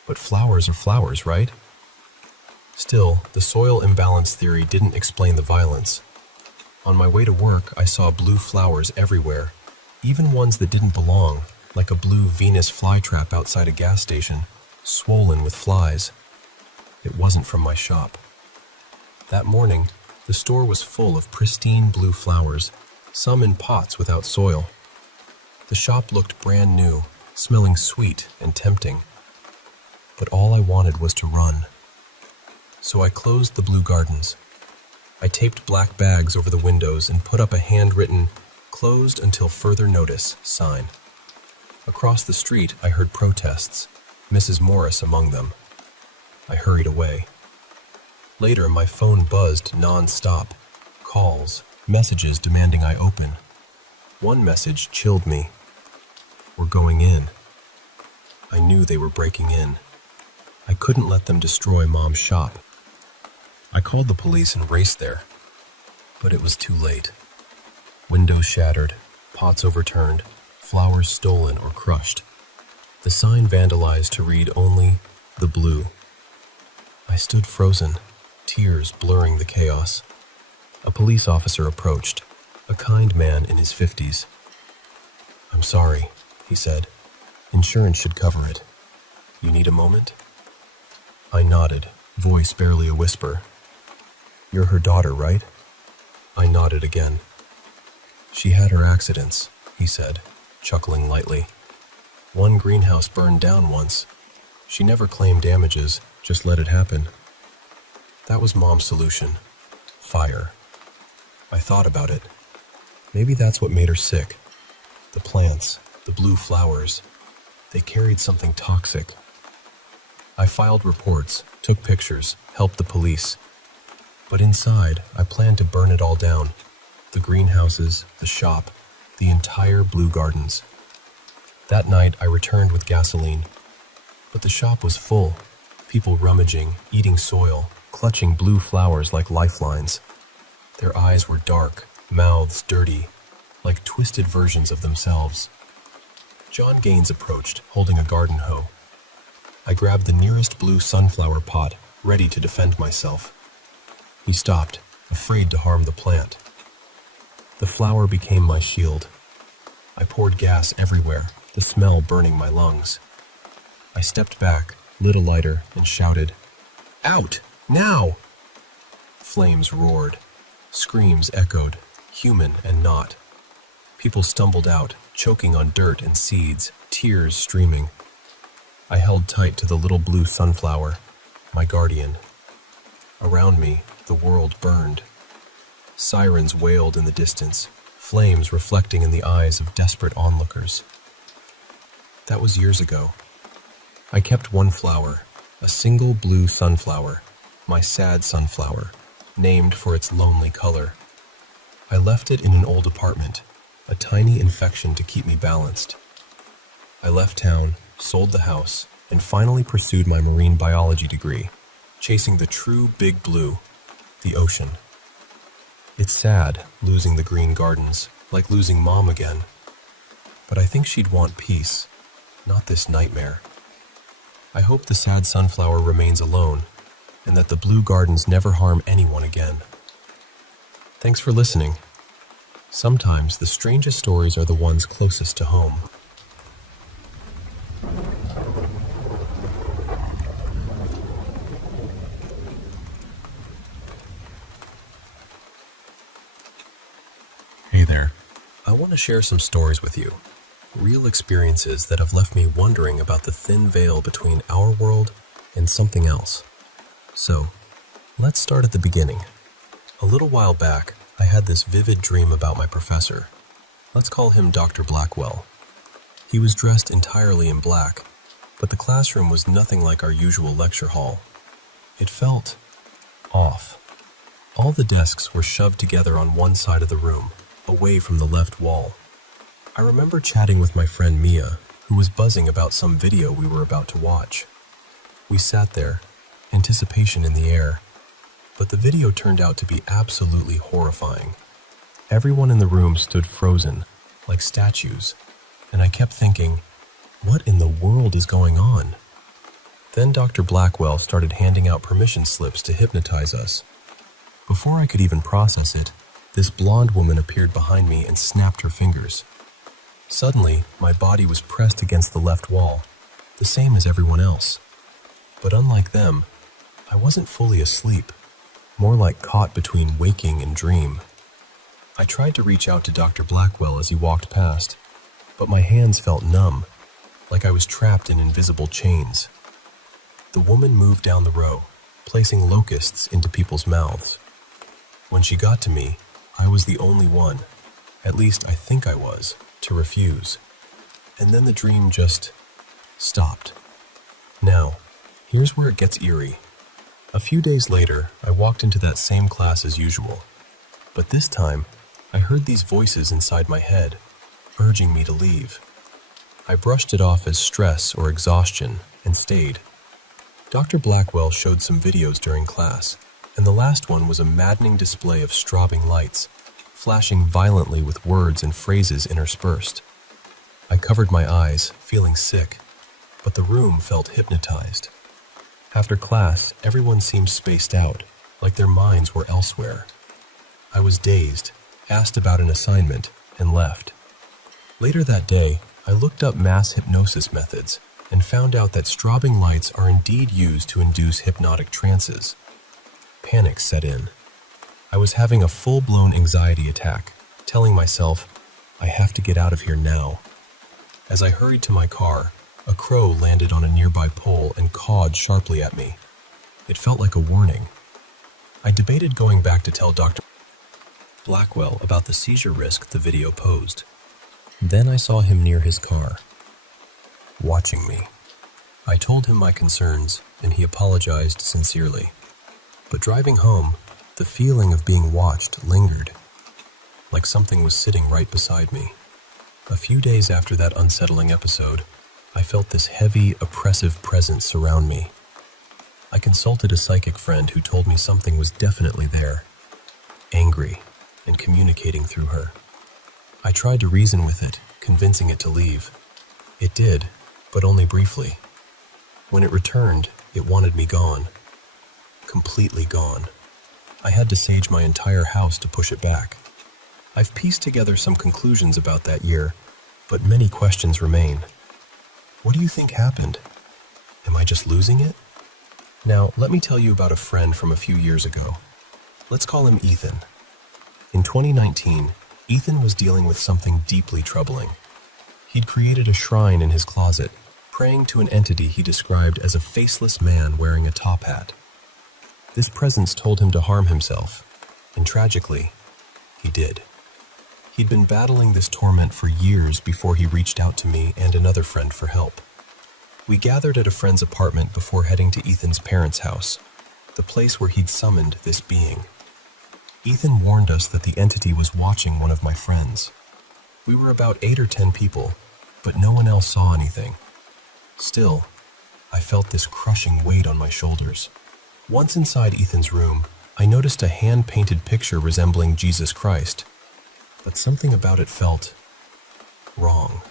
But flowers are flowers, right? Still, the soil imbalance theory didn't explain the violence. On my way to work, I saw blue flowers everywhere, even ones that didn't belong, like a blue Venus flytrap outside a gas station, swollen with flies. It wasn't from my shop. That morning, the store was full of pristine blue flowers, some in pots without soil. The shop looked brand new, smelling sweet and tempting. But all I wanted was to run. So I closed the blue gardens. I taped black bags over the windows and put up a handwritten, "Closed until further notice" sign. Across the street, I heard protests, Mrs. Morris among them. I hurried away. Later, my phone buzzed non-stop. Calls, messages demanding I open. One message chilled me. "We're going in." I knew they were breaking in. I couldn't let them destroy Mom's shop. I called the police and raced there, but it was too late. Windows shattered, pots overturned, flowers stolen or crushed. The sign vandalized to read only "The Blue." I stood frozen, tears blurring the chaos. A police officer approached, a kind man in his 50s. "I'm sorry," he said. "Insurance should cover it. You need a moment?" I nodded, voice barely a whisper. "You're her daughter, right?" I nodded again. "She had her accidents," he said, chuckling lightly. "One greenhouse burned down once. She never claimed damages, just let it happen. That was Mom's solution. Fire." I thought about it. Maybe that's what made her sick. The plants, the blue flowers, they carried something toxic. I filed reports, took pictures, helped the police. But inside, I planned to burn it all down. The greenhouses, the shop, the entire blue gardens. That night, I returned with gasoline. But the shop was full. People rummaging, eating soil, clutching blue flowers like lifelines. Their eyes were dark, mouths dirty, like twisted versions of themselves. John Gaines approached, holding a garden hoe. I grabbed the nearest blue sunflower pot, ready to defend myself. He stopped, afraid to harm the plant. The flower became my shield. I poured gas everywhere, the smell burning my lungs. I stepped back, lit a lighter, and shouted, "Out! Now!" Flames roared. Screams echoed, human and not. People stumbled out, choking on dirt and seeds, tears streaming. I held tight to the little blue sunflower, my guardian. Around me, the world burned. Sirens wailed in the distance, flames reflecting in the eyes of desperate onlookers. That was years ago. I kept one flower, a single blue sunflower, my sad sunflower, named for its lonely color. I left it in an old apartment, a tiny infection to keep me balanced. I left town, sold the house, and finally pursued my marine biology degree, chasing the true big blue, the ocean. It's sad, losing the green gardens, like losing Mom again. But I think she'd want peace, not this nightmare. I hope the sad sunflower remains alone, and that the blue gardens never harm anyone again. Thanks for listening. Sometimes the strangest stories are the ones closest to home. Hey there. I want to share some stories with you. Real experiences that have left me wondering about the thin veil between our world and something else. So, let's start at the beginning. A little while back, I had this vivid dream about my professor. Let's call him Dr. Blackwell. He was dressed entirely in black, but the classroom was nothing like our usual lecture hall. It felt off. All the desks were shoved together on one side of the room, away from the left wall. I remember chatting with my friend Mia, who was buzzing about some video we were about to watch. We sat there, anticipation in the air, but the video turned out to be absolutely horrifying. Everyone in the room stood frozen, like statues, and I kept thinking, what in the world is going on? Then Dr. Blackwell started handing out permission slips to hypnotize us. Before I could even process it, this blonde woman appeared behind me and snapped her fingers. Suddenly, my body was pressed against the left wall, the same as everyone else. But unlike them, I wasn't fully asleep, more like caught between waking and dream. I tried to reach out to Dr. Blackwell as he walked past, but my hands felt numb, like I was trapped in invisible chains. The woman moved down the row, placing locusts into people's mouths. When she got to me, I was the only one, at least I think I was, to refuse. And then the dream just stopped. Now, here's where it gets eerie. A few days later, I walked into that same class as usual, but this time, I heard these voices inside my head, urging me to leave. I brushed it off as stress or exhaustion and stayed. Dr. Blackwell showed some videos during class, and the last one was a maddening display of strobing lights, flashing violently with words and phrases interspersed. I covered my eyes, feeling sick, but the room felt hypnotized. After class, everyone seemed spaced out, like their minds were elsewhere. I was dazed, asked about an assignment, and left. Later that day, I looked up mass hypnosis methods and found out that strobing lights are indeed used to induce hypnotic trances. Panic set in. I was having a full-blown anxiety attack, telling myself, I have to get out of here now. As I hurried to my car, a crow landed on a nearby pole and cawed sharply at me. It felt like a warning. I debated going back to tell Dr. Blackwell about the seizure risk the video posed. Then I saw him near his car, watching me. I told him my concerns, and he apologized sincerely. But driving home, the feeling of being watched lingered, like something was sitting right beside me. A few days after that unsettling episode, I felt this heavy, oppressive presence surround me. I consulted a psychic friend who told me something was definitely there, angry, and communicating through her. I tried to reason with it, convincing it to leave. It did, but only briefly. When it returned, it wanted me gone. Completely gone. I had to sage my entire house to push it back. I've pieced together some conclusions about that year, but many questions remain. What do you think happened? Am I just losing it? Now, let me tell you about a friend from a few years ago. Let's call him Ethan. In 2019, Ethan was dealing with something deeply troubling. He'd created a shrine in his closet, praying to an entity he described as a faceless man wearing a top hat. This presence told him to harm himself, and tragically, he did. He'd been battling this torment for years before he reached out to me and another friend for help. We gathered at a friend's apartment before heading to Ethan's parents' house, the place where he'd summoned this being. Ethan warned us that the entity was watching one of my friends. We were about 8 or 10 people, but no one else saw anything. Still, I felt this crushing weight on my shoulders. Once inside Ethan's room, I noticed a hand-painted picture resembling Jesus Christ, but something about it felt wrong.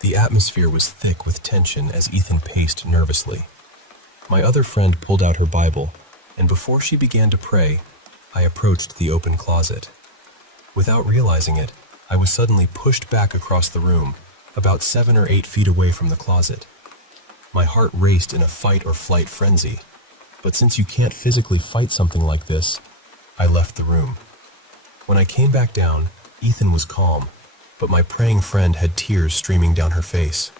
The atmosphere was thick with tension as Ethan paced nervously. My other friend pulled out her Bible, and before she began to pray, I approached the open closet. Without realizing it, I was suddenly pushed back across the room, about 7 or 8 feet away from the closet. My heart raced in a fight-or-flight frenzy, but since you can't physically fight something like this, I left the room. When I came back down, Ethan was calm, but my praying friend had tears streaming down her face.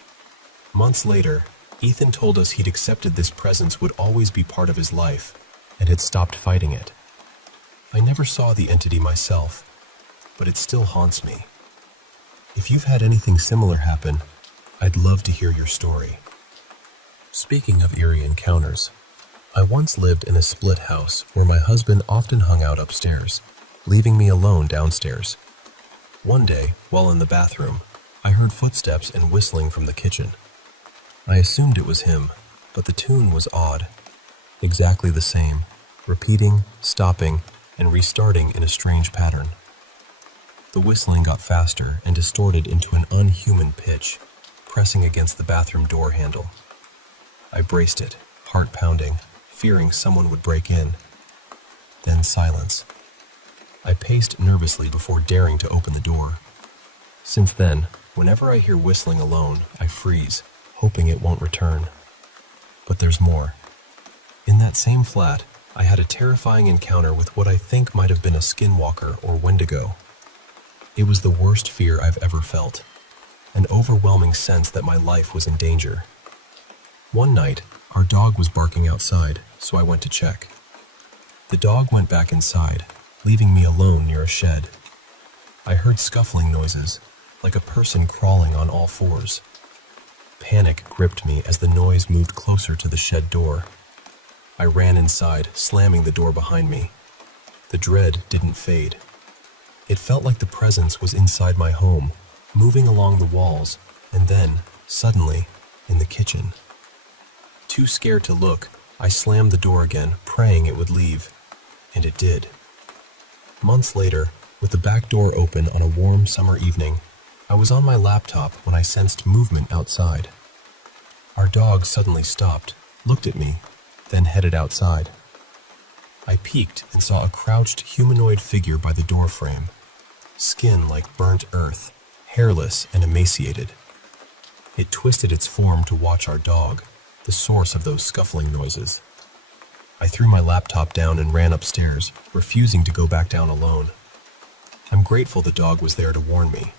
Months later, Ethan told us he'd accepted this presence would always be part of his life, and had stopped fighting it. I never saw the entity myself, but it still haunts me. If you've had anything similar happen, I'd love to hear your story. Speaking of eerie encounters, I once lived in a split house where my husband often hung out upstairs, leaving me alone downstairs. One day, while in the bathroom, I heard footsteps and whistling from the kitchen. I assumed it was him, but the tune was odd. Exactly the same, repeating, stopping, and restarting in a strange pattern. The whistling got faster and distorted into an unhuman pitch, pressing against the bathroom door handle. I braced it, heart pounding, fearing someone would break in. Then silence. I paced nervously before daring to open the door. Since then, whenever I hear whistling alone, I freeze, hoping it won't return. But there's more. In that same flat, I had a terrifying encounter with what I think might have been a skinwalker or wendigo. It was the worst fear I've ever felt, an overwhelming sense that my life was in danger. One night, our dog was barking outside, so I went to check. The dog went back inside, leaving me alone near a shed. I heard scuffling noises, like a person crawling on all fours. Panic gripped me as the noise moved closer to the shed door. I ran inside, slamming the door behind me. The dread didn't fade. It felt like the presence was inside my home, moving along the walls, and then, suddenly, in the kitchen. Too scared to look, I slammed the door again, praying it would leave, and it did. Months later, with the back door open on a warm summer evening, I was on my laptop when I sensed movement outside. Our dog suddenly stopped, looked at me, then headed outside. I peeked and saw a crouched humanoid figure by the door frame, skin like burnt earth, hairless and emaciated. It twisted its form to watch our dog, the source of those scuffling noises. I threw my laptop down and ran upstairs, refusing to go back down alone. I'm grateful the dog was there to warn me.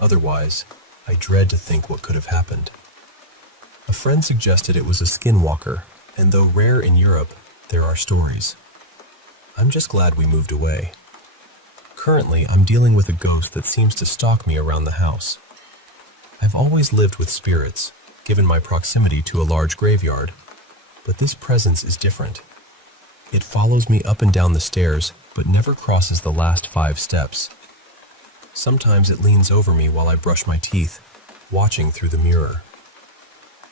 Otherwise, I dread to think what could have happened. A friend suggested it was a skinwalker, and though rare in Europe, there are stories. I'm just glad we moved away. Currently, I'm dealing with a ghost that seems to stalk me around the house. I've always lived with spirits, given my proximity to a large graveyard, but this presence is different. It follows me up and down the stairs, but never crosses the last 5 steps. Sometimes it leans over me while I brush my teeth, watching through the mirror.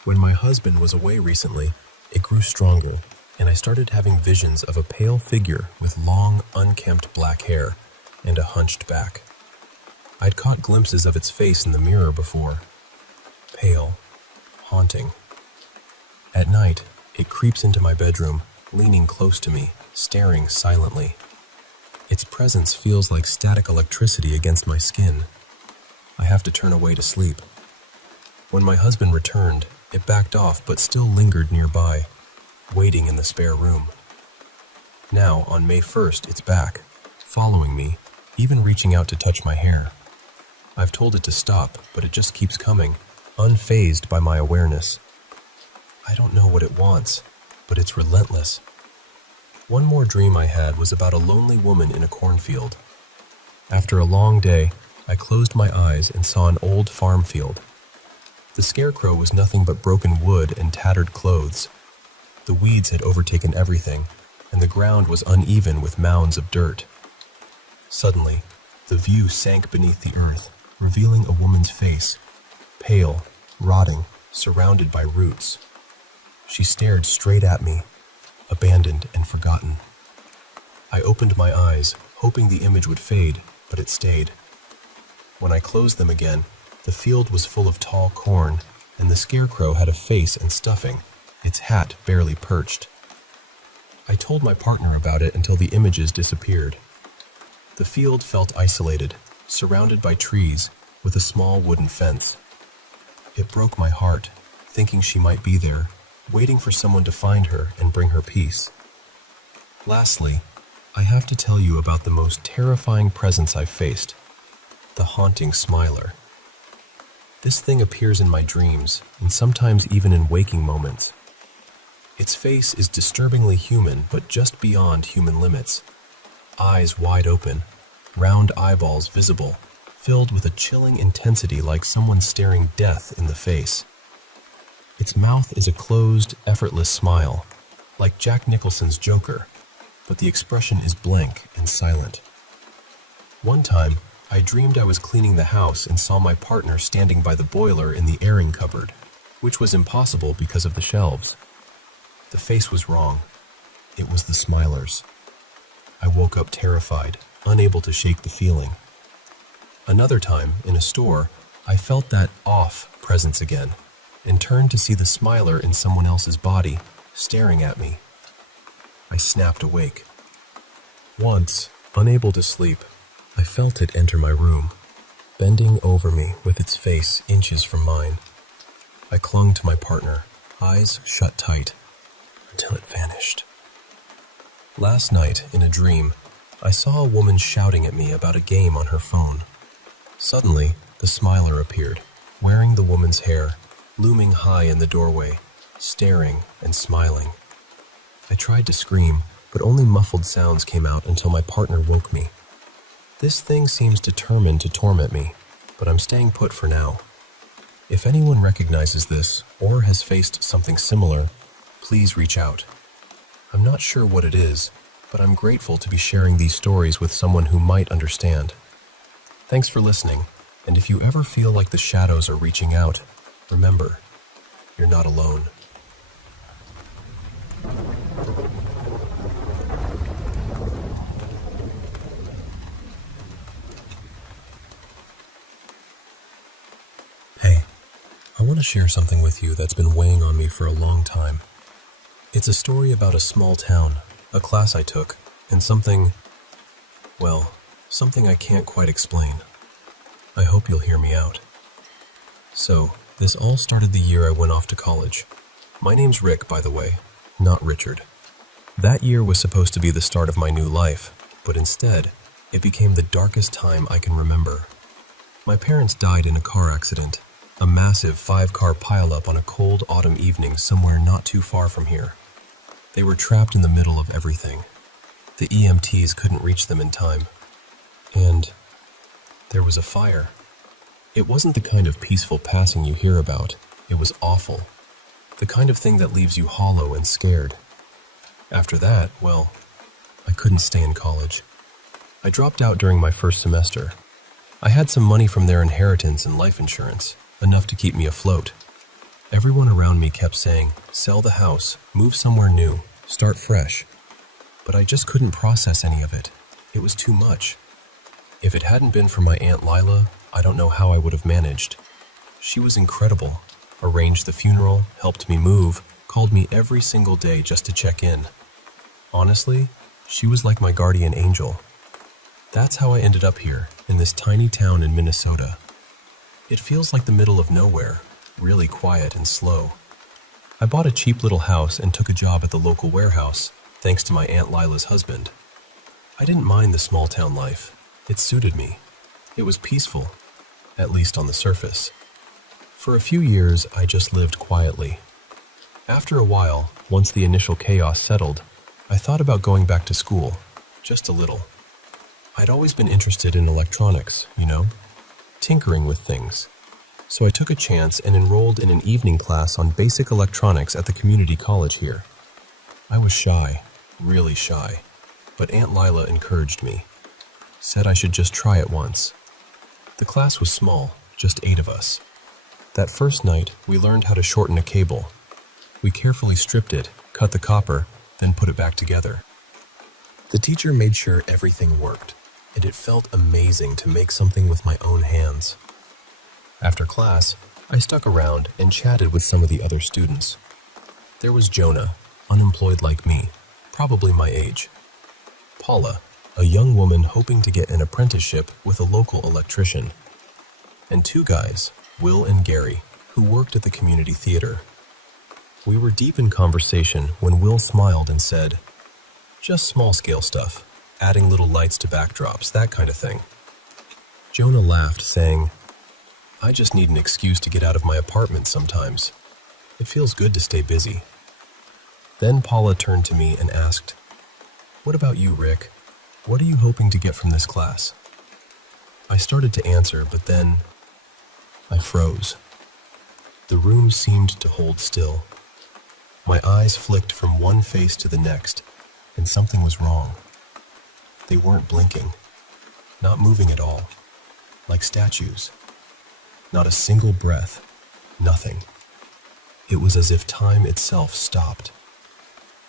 When my husband was away recently, it grew stronger, and I started having visions of a pale figure with long, unkempt black hair and a hunched back. I'd caught glimpses of its face in the mirror before. Pale, haunting. At night, it creeps into my bedroom, leaning close to me, staring silently. Its presence feels like static electricity against my skin. I have to turn away to sleep. When my husband returned, it backed off but still lingered nearby, waiting in the spare room. Now, on May 1st, it's back, following me, even reaching out to touch my hair. I've told it to stop, but it just keeps coming, unfazed by my awareness. I don't know what it wants, but it's relentless. One more dream I had was about a lonely woman in a cornfield. After a long day, I closed my eyes and saw an old farm field. The scarecrow was nothing but broken wood and tattered clothes. The weeds had overtaken everything, and the ground was uneven with mounds of dirt. Suddenly, the view sank beneath the earth, revealing a woman's face, pale, rotting, surrounded by roots. She stared straight at me, abandoned and forgotten. I opened my eyes, hoping the image would fade, but it stayed. When I closed them again, the field was full of tall corn, and the scarecrow had a face and stuffing, its hat barely perched. I told my partner about it until the images disappeared. The field felt isolated, surrounded by trees, with a small wooden fence. It broke my heart, thinking she might be there, waiting for someone to find her and bring her peace. Lastly, I have to tell you about the most terrifying presence I've faced, the haunting smiler. This thing appears in my dreams, and sometimes even in waking moments. Its face is disturbingly human, but just beyond human limits. Eyes wide open, round eyeballs visible, filled with a chilling intensity like someone staring death in the face. Its mouth is a closed, effortless smile, like Jack Nicholson's Joker, but the expression is blank and silent. One time, I dreamed I was cleaning the house and saw my partner standing by the boiler in the airing cupboard, which was impossible because of the shelves. The face was wrong. It was the smiler's. I woke up terrified, unable to shake the feeling. Another time, in a store, I felt that off presence again, and turned to see the smiler in someone else's body, staring at me. I snapped awake. Once, unable to sleep, I felt it enter my room, bending over me with its face inches from mine. I clung to my partner, eyes shut tight, until it vanished. Last night, in a dream, I saw a woman shouting at me about a game on her phone. Suddenly, the smiler appeared, wearing the woman's hair, looming high in the doorway, staring and smiling. I tried to scream, but only muffled sounds came out until my partner woke me. This thing seems determined to torment me, but I'm staying put for now. If anyone recognizes this or has faced something similar, please reach out. I'm not sure what it is, but I'm grateful to be sharing these stories with someone who might understand. Thanks for listening, and if you ever feel like the shadows are reaching out, remember, you're not alone. Hey, I want to share something with you that's been weighing on me for a long time. It's a story about a small town, a class I took, and something I can't quite explain. I hope you'll hear me out. So, this all started the year I went off to college. My name's Rick, by the way, not Richard. That year was supposed to be the start of my new life, but instead, it became the darkest time I can remember. My parents died in a car accident, a massive 5-car pileup on a cold autumn evening somewhere not too far from here. They were trapped in the middle of everything. The EMTs couldn't reach them in time. And there was a fire. It wasn't the kind of peaceful passing you hear about. It was awful. The kind of thing that leaves you hollow and scared. After that, I couldn't stay in college. I dropped out during my first semester. I had some money from their inheritance and life insurance, enough to keep me afloat. Everyone around me kept saying, sell the house, move somewhere new, start fresh. But I just couldn't process any of it. It was too much. If it hadn't been for my Aunt Lila, I don't know how I would have managed. She was incredible, arranged the funeral, helped me move, called me every single day just to check in. Honestly, she was like my guardian angel. That's how I ended up here, in this tiny town in Minnesota. It feels like the middle of nowhere, really quiet and slow. I bought a cheap little house and took a job at the local warehouse, thanks to my Aunt Lila's husband. I didn't mind the small town life. It suited me. It was peaceful, at least on the surface. For a few years, I just lived quietly. After a while, once the initial chaos settled, I thought about going back to school, just a little. I'd always been interested in electronics, tinkering with things. So I took a chance and enrolled in an evening class on basic electronics at the community college here. I was shy, really shy, but Aunt Lila encouraged me, said I should just try it once. The class was small, just 8 of us. That first night, we learned how to shorten a cable. We carefully stripped it, cut the copper, then put it back together. The teacher made sure everything worked, and it felt amazing to make something with my own hands. After class, I stuck around and chatted with some of the other students. There was Jonah, unemployed like me, probably my age. Paula, a young woman hoping to get an apprenticeship with a local electrician. And 2 guys, Will and Gary, who worked at the community theater. We were deep in conversation when Will smiled and said, "Just small-scale stuff, adding little lights to backdrops, that kind of thing." Jonah laughed, saying, "I just need an excuse to get out of my apartment sometimes. It feels good to stay busy." Then Paula turned to me and asked, "What about you, Rick? What are you hoping to get from this class?" I started to answer, but then I froze. The room seemed to hold still. My eyes flicked from one face to the next, and something was wrong. They weren't blinking, not moving at all, like statues. Not a single breath, nothing. It was as if time itself stopped.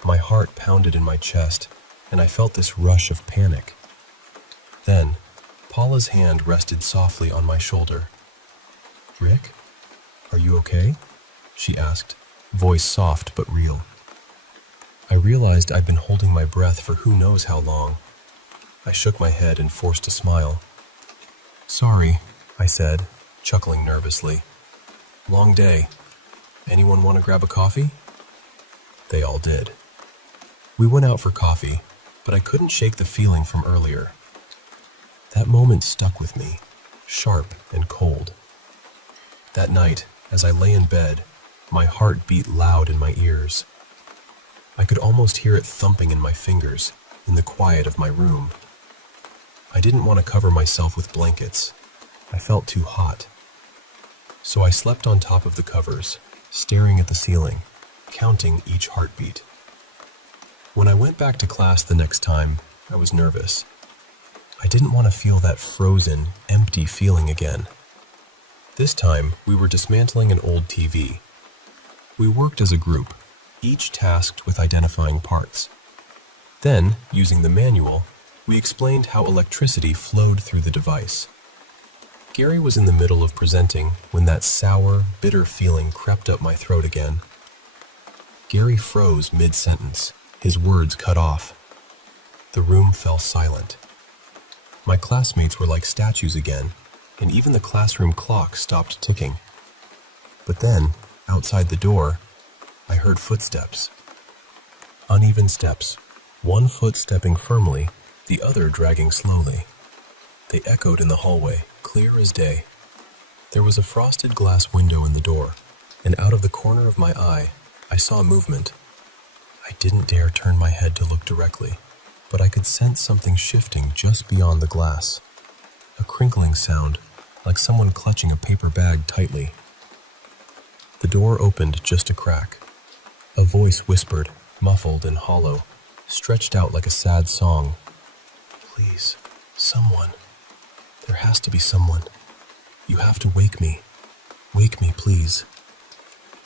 My heart pounded in my chest, and I felt this rush of panic. Then, Paula's hand rested softly on my shoulder. "Rick, are you okay?" she asked, voice soft but real. I realized I'd been holding my breath for who knows how long. I shook my head and forced a smile. "Sorry," I said, chuckling nervously. "Long day. Anyone want to grab a coffee?" They all did. We went out for coffee, but I couldn't shake the feeling from earlier. That moment stuck with me, sharp and cold. That night, as I lay in bed, my heart beat loud in my ears. I could almost hear it thumping in my fingers, in the quiet of my room. I didn't want to cover myself with blankets. I felt too hot. So I slept on top of the covers, staring at the ceiling, counting each heartbeat. When I went back to class the next time, I was nervous. I didn't want to feel that frozen, empty feeling again. This time, we were dismantling an old TV. We worked as a group, each tasked with identifying parts. Then, using the manual, we explained how electricity flowed through the device. Gary was in the middle of presenting when that sour, bitter feeling crept up my throat again. Gary froze mid-sentence, his words cut off. The room fell silent. My classmates were like statues again, and even the classroom clock stopped ticking. But then, outside the door, I heard footsteps. Uneven steps, one foot stepping firmly, the other dragging slowly. They echoed in the hallway, clear as day. There was a frosted glass window in the door, and out of the corner of my eye, I saw movement. I didn't dare turn my head to look directly, but I could sense something shifting just beyond the glass. A crinkling sound, like someone clutching a paper bag tightly. The door opened just a crack. A voice whispered, muffled and hollow, stretched out like a sad song. "Please, someone. There has to be someone. You have to wake me. Wake me, please."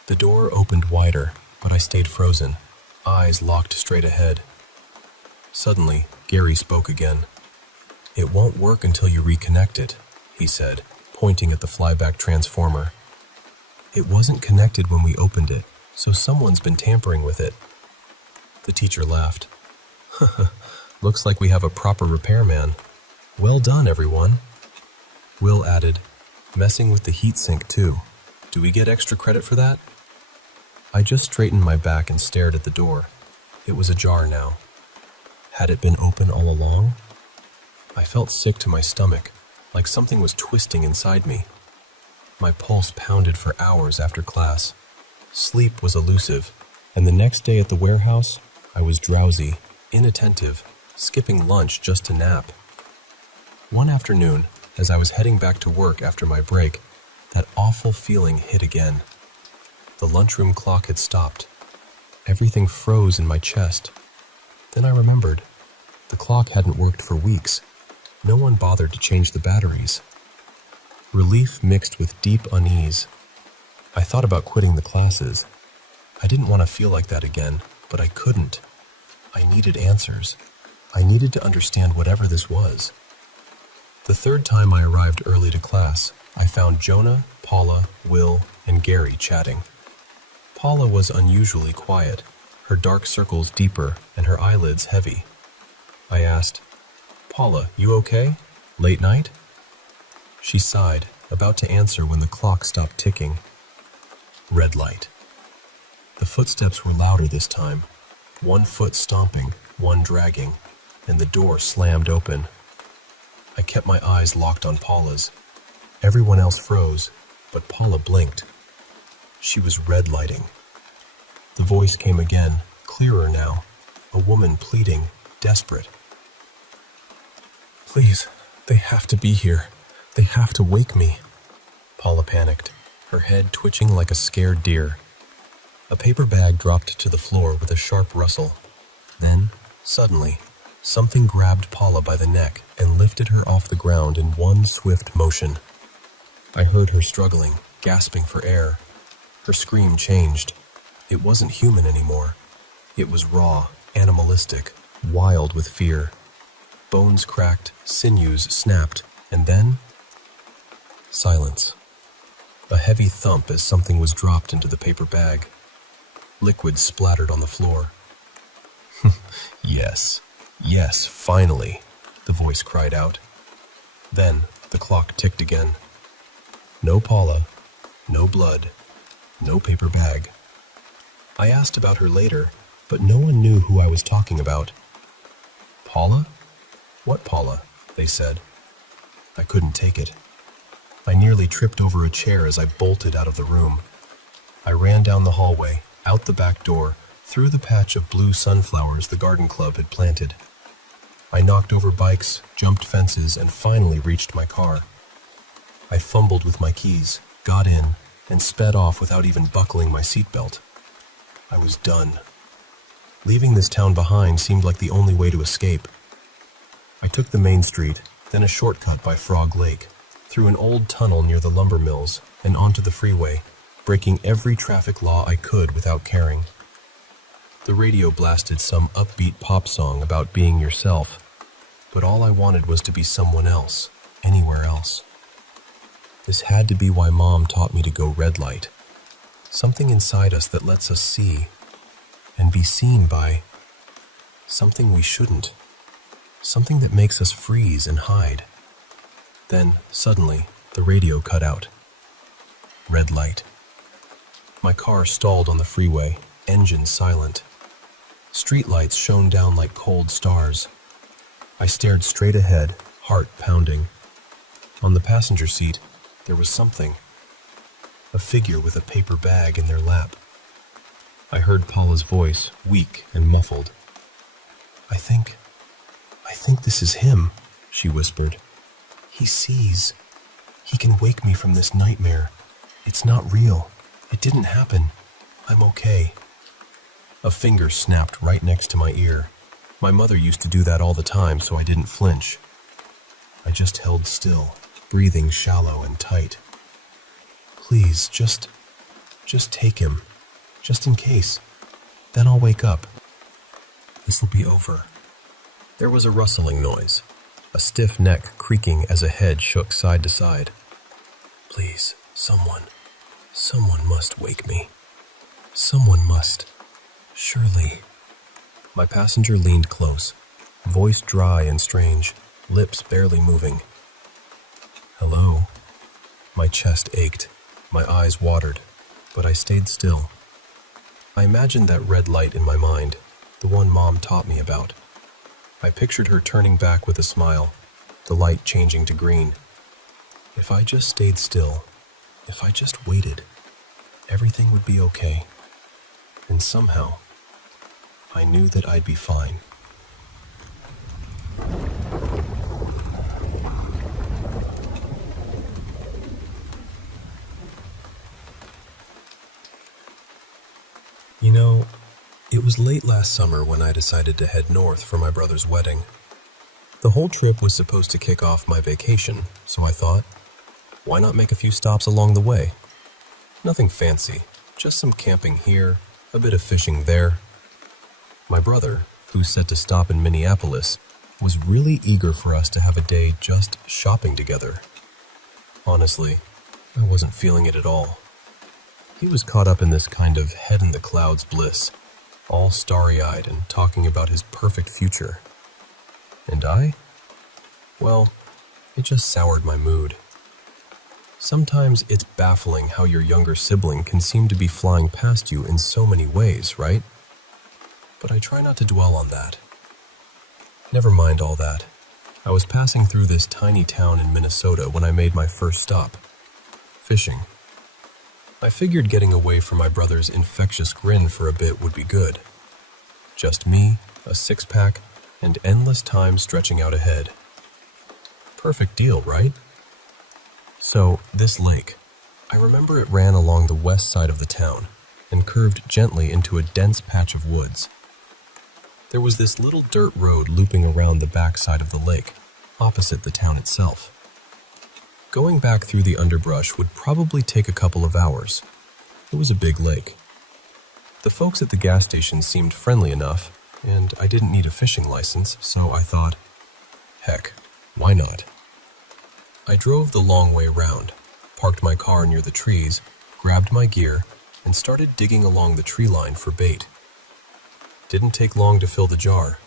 The door opened wider, but I stayed frozen, eyes locked straight ahead. Suddenly, Gary spoke again. "It won't work until you reconnect it," he said, pointing at the flyback transformer. "It wasn't connected when we opened it, so someone's been tampering with it." The teacher laughed. "Looks like we have a proper repairman. Well done, everyone." Will added, "Messing with the heatsink too. Do we get extra credit for that?" I just straightened my back and stared at the door. It was ajar now. Had it been open all along? I felt sick to my stomach, like something was twisting inside me. My pulse pounded for hours after class. Sleep was elusive, and the next day at the warehouse, I was drowsy, inattentive, skipping lunch just to nap. One afternoon, as I was heading back to work after my break, that awful feeling hit again. The lunchroom clock had stopped. Everything froze in my chest. Then I remembered. The clock hadn't worked for weeks. No one bothered to change the batteries. Relief mixed with deep unease. I thought about quitting the classes. I didn't want to feel like that again, but I couldn't. I needed answers. I needed to understand whatever this was. The third time I arrived early to class, I found Jonah, Paula, Will, and Gary chatting. Paula was unusually quiet, her dark circles deeper and her eyelids heavy. I asked, "Paula, you okay? Late night?" She sighed, about to answer when the clock stopped ticking. Red light. The footsteps were louder this time, one foot stomping, one dragging, and the door slammed open. I kept my eyes locked on Paula's. Everyone else froze, but Paula blinked. She was red lighting. The voice came again, clearer now, a woman pleading, desperate. "Please, they have to be here. They have to wake me." Paula panicked, her head twitching like a scared deer. A paper bag dropped to the floor with a sharp rustle. Then, suddenly, something grabbed Paula by the neck and lifted her off the ground in one swift motion. I heard her struggling, gasping for air. Her scream changed. It wasn't human anymore. It was raw, animalistic, wild with fear. Bones cracked, sinews snapped, and then... silence. A heavy thump as something was dropped into the paper bag. Liquid splattered on the floor. Yes, yes, finally, the voice cried out. Then the clock ticked again. No Paula, no blood, no paper bag. I asked about her later, but no one knew who I was talking about. Paula? What Paula? They said. I couldn't take it. I nearly tripped over a chair as I bolted out of the room. I ran down the hallway, out the back door, through the patch of blue sunflowers the garden club had planted. I knocked over bikes, jumped fences, and finally reached my car. I fumbled with my keys, got in, and sped off without even buckling my seatbelt. I was done. Leaving this town behind seemed like the only way to escape. I took the main street, then a shortcut by Frog Lake, through an old tunnel near the lumber mills, and onto the freeway, breaking every traffic law I could without caring. The radio blasted some upbeat pop song about being yourself, but all I wanted was to be someone else, anywhere else. This had to be why Mom taught me to go red light. Something inside us that lets us see, and be seen by something we shouldn't. Something that makes us freeze and hide. Then, suddenly, the radio cut out. Red light. My car stalled on the freeway, engine silent. Streetlights shone down like cold stars. I stared straight ahead, heart pounding. On the passenger seat, there was something. A figure with a paper bag in their lap. I heard Paula's voice, weak and muffled. I think this is him, she whispered. He sees. He can wake me from this nightmare. It's not real. It didn't happen. I'm okay. A finger snapped right next to my ear. My mother used to do that all the time, so I didn't flinch. I just held still, breathing shallow and tight. Please, just take him. Just in case. Then I'll wake up. This'll be over. There was a rustling noise, a stiff neck creaking as a head shook side to side. Please, someone must wake me. Someone must. Surely. My passenger leaned close, voice dry and strange, lips barely moving. Hello. My chest ached, my eyes watered, but I stayed still. I imagined that red light in my mind, the one Mom taught me about. I pictured her turning back with a smile, the light changing to green. If I just stayed still, if I just waited, everything would be okay. And somehow, I knew that I'd be fine. You know, it was late last summer when I decided to head north for my brother's wedding. The whole trip was supposed to kick off my vacation, so I thought, why not make a few stops along the way? Nothing fancy, just some camping here, a bit of fishing there. My brother, who's set to stop in Minneapolis, was really eager for us to have a day just shopping together. Honestly, I wasn't feeling it at all. He was caught up in this kind of head-in-the-clouds bliss, all starry-eyed and talking about his perfect future. And well, it just soured my mood. Sometimes it's baffling how your younger sibling can seem to be flying past you in so many ways, right? But I try not to dwell on that. Never mind all that. I was passing through this tiny town in Minnesota when I made my first stop. Fishing. I figured getting away from my brother's infectious grin for a bit would be good. Just me, a six-pack, and endless time stretching out ahead. Perfect deal, right? So, this lake. I remember it ran along the west side of the town and curved gently into a dense patch of woods. There was this little dirt road looping around the back side of the lake, opposite the town itself. Going back through the underbrush would probably take a couple of hours. It was a big lake. The folks at the gas station seemed friendly enough, and I didn't need a fishing license, so I thought, heck, why not? I drove the long way round, parked my car near the trees, grabbed my gear, and started digging along the tree line for bait. Didn't take long to fill the jar.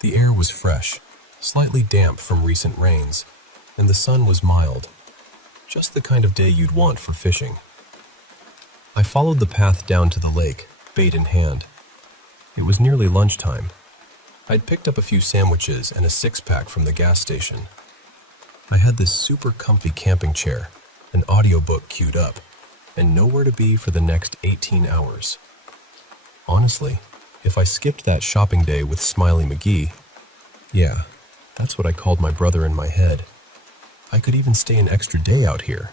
The air was fresh, slightly damp from recent rains, and the sun was mild. Just the kind of day you'd want for fishing. I followed the path down to the lake, bait in hand. It was nearly lunchtime. I'd picked up a few sandwiches and a six-pack from the gas station. I had this super comfy camping chair, an audiobook queued up, and nowhere to be for the next 18 hours. Honestly, if I skipped that shopping day with Smiley McGee, yeah, that's what I called my brother in my head. I could even stay an extra day out here.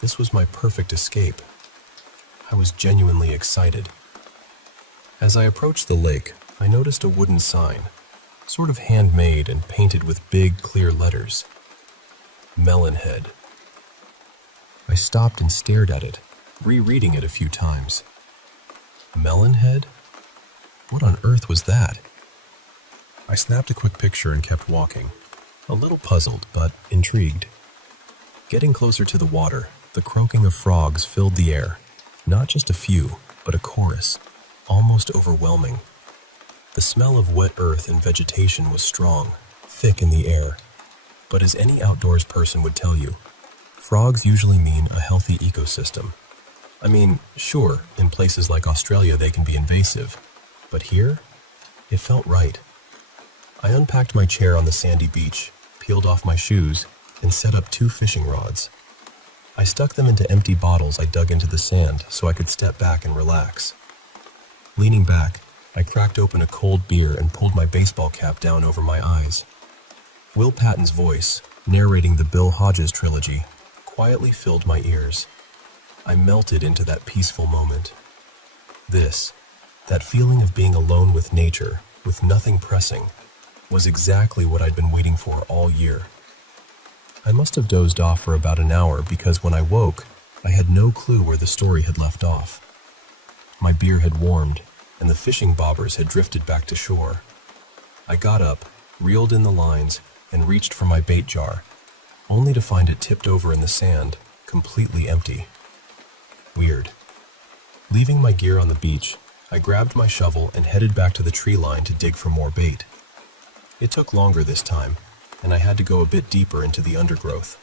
This was my perfect escape. I was genuinely excited. As I approached the lake, I noticed a wooden sign, sort of handmade and painted with big, clear letters. Melonhead. I stopped and stared at it, rereading it a few times. Melonhead? What on earth was that? I snapped a quick picture and kept walking, a little puzzled but intrigued. Getting closer to the water, the croaking of frogs filled the air, not just a few, but a chorus, almost overwhelming. The smell of wet earth and vegetation was strong, thick in the air. But as any outdoors person would tell you, frogs usually mean a healthy ecosystem. I mean, sure, in places like Australia they can be invasive, but here, it felt right. I unpacked my chair on the sandy beach, peeled off my shoes, and set up 2 fishing rods. I stuck them into empty bottles I dug into the sand so I could step back and relax. Leaning back, I cracked open a cold beer and pulled my baseball cap down over my eyes. Will Patton's voice, narrating the Bill Hodges trilogy, quietly filled my ears. I melted into that peaceful moment. That feeling of being alone with nature, with nothing pressing, was exactly what I'd been waiting for all year. I must have dozed off for about an hour because when I woke, I had no clue where the story had left off. My beer had warmed, and the fishing bobbers had drifted back to shore. I got up, reeled in the lines, and reached for my bait jar, only to find it tipped over in the sand, completely empty. Weird. Leaving my gear on the beach, I grabbed my shovel and headed back to the tree line to dig for more bait. It took longer this time, and I had to go a bit deeper into the undergrowth.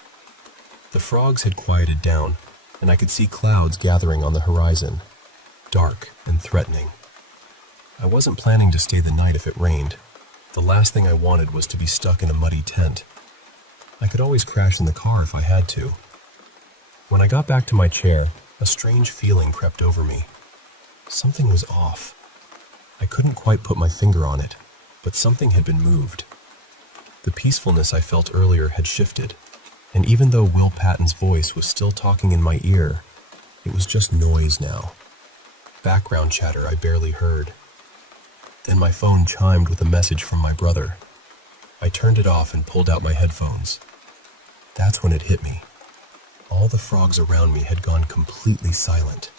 The frogs had quieted down, and I could see clouds gathering on the horizon, dark and threatening. I wasn't planning to stay the night if it rained. The last thing I wanted was to be stuck in a muddy tent. I could always crash in the car if I had to. When I got back to my chair, a strange feeling crept over me. Something was off. I couldn't quite put my finger on it, but something had been moved. The peacefulness I felt earlier had shifted, and even though Will Patton's voice was still talking in my ear, it was just noise now. Background chatter I barely heard. Then my phone chimed with a message from my brother. I turned it off and pulled out my headphones. That's when it hit me. All the frogs around me had gone completely silent.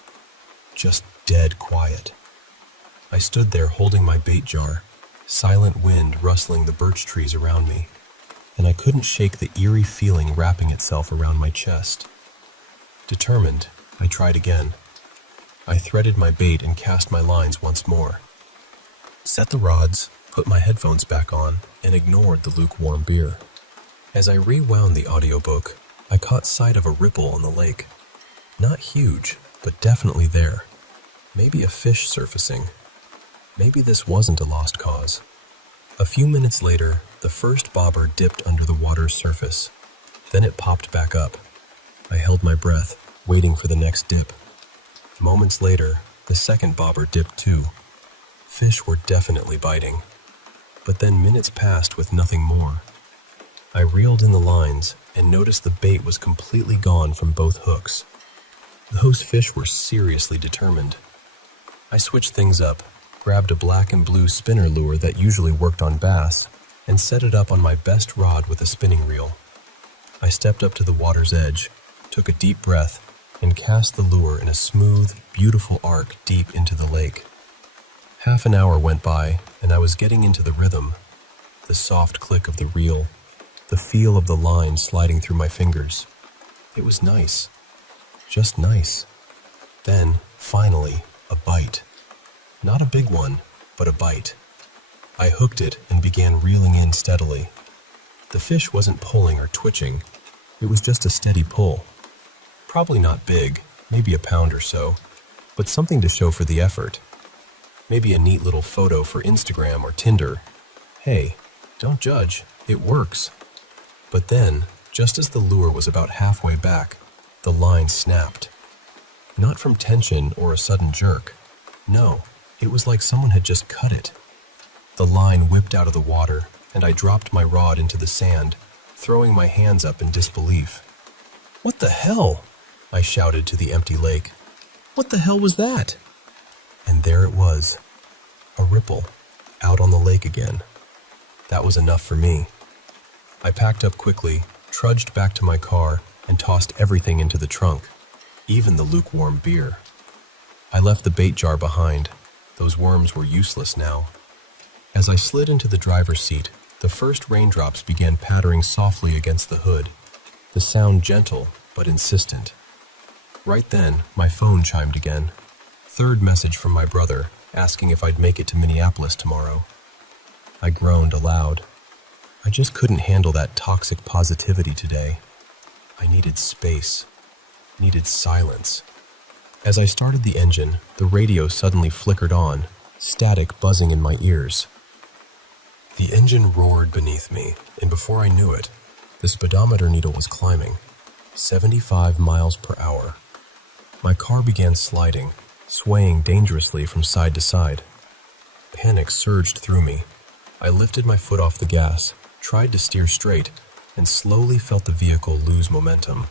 Just dead quiet. I stood there holding my bait jar, silent wind rustling the birch trees around me, and I couldn't shake the eerie feeling wrapping itself around my chest. Determined, I tried again. I threaded my bait and cast my lines once more. Set the rods, put my headphones back on, and ignored the lukewarm beer. As I rewound the audiobook, I caught sight of a ripple on the lake. Not huge, but definitely there. Maybe a fish surfacing. Maybe this wasn't a lost cause. A few minutes later, the first bobber dipped under the water's surface. Then it popped back up. I held my breath, waiting for the next dip. Moments later, the second bobber dipped too. Fish were definitely biting. But then minutes passed with nothing more. I reeled in the lines and noticed the bait was completely gone from both hooks. Those fish were seriously determined. I switched things up, grabbed a black and blue spinner lure that usually worked on bass, and set it up on my best rod with a spinning reel. I stepped up to the water's edge, took a deep breath, and cast the lure in a smooth, beautiful arc deep into the lake. Half an hour went by, and I was getting into the rhythm. The soft click of the reel, the feel of the line sliding through my fingers. It was nice. Just nice. Then, finally, a bite. Not a big one, but a bite. I hooked it and began reeling in steadily. The fish wasn't pulling or twitching. It was just a steady pull. Probably not big, maybe a pound or so, but something to show for the effort. Maybe a neat little photo for Instagram or Tinder. Hey, don't judge, it works. But then, just as the lure was about halfway back, the line snapped. Not from tension or a sudden jerk. No, it was like someone had just cut it. The line whipped out of the water, and I dropped my rod into the sand, throwing my hands up in disbelief. "What the hell?" I shouted to the empty lake. "What the hell was that?" And there it was, a ripple, out on the lake again. That was enough for me. I packed up quickly, trudged back to my car, and tossed everything into the trunk, even the lukewarm beer. I left the bait jar behind. Those worms were useless now. As I slid into the driver's seat, the first raindrops began pattering softly against the hood, the sound gentle but insistent. Right then, my phone chimed again. Third message from my brother, asking if I'd make it to Minneapolis tomorrow. I groaned aloud. I just couldn't handle that toxic positivity today. I needed space, needed silence. As I started the engine, the radio suddenly flickered on, static buzzing in my ears. The engine roared beneath me, and before I knew it, the speedometer needle was climbing, 75 miles per hour. My car began sliding, swaying dangerously from side to side. Panic surged through me. I lifted my foot off the gas, tried to steer straight, and slowly felt the vehicle lose momentum.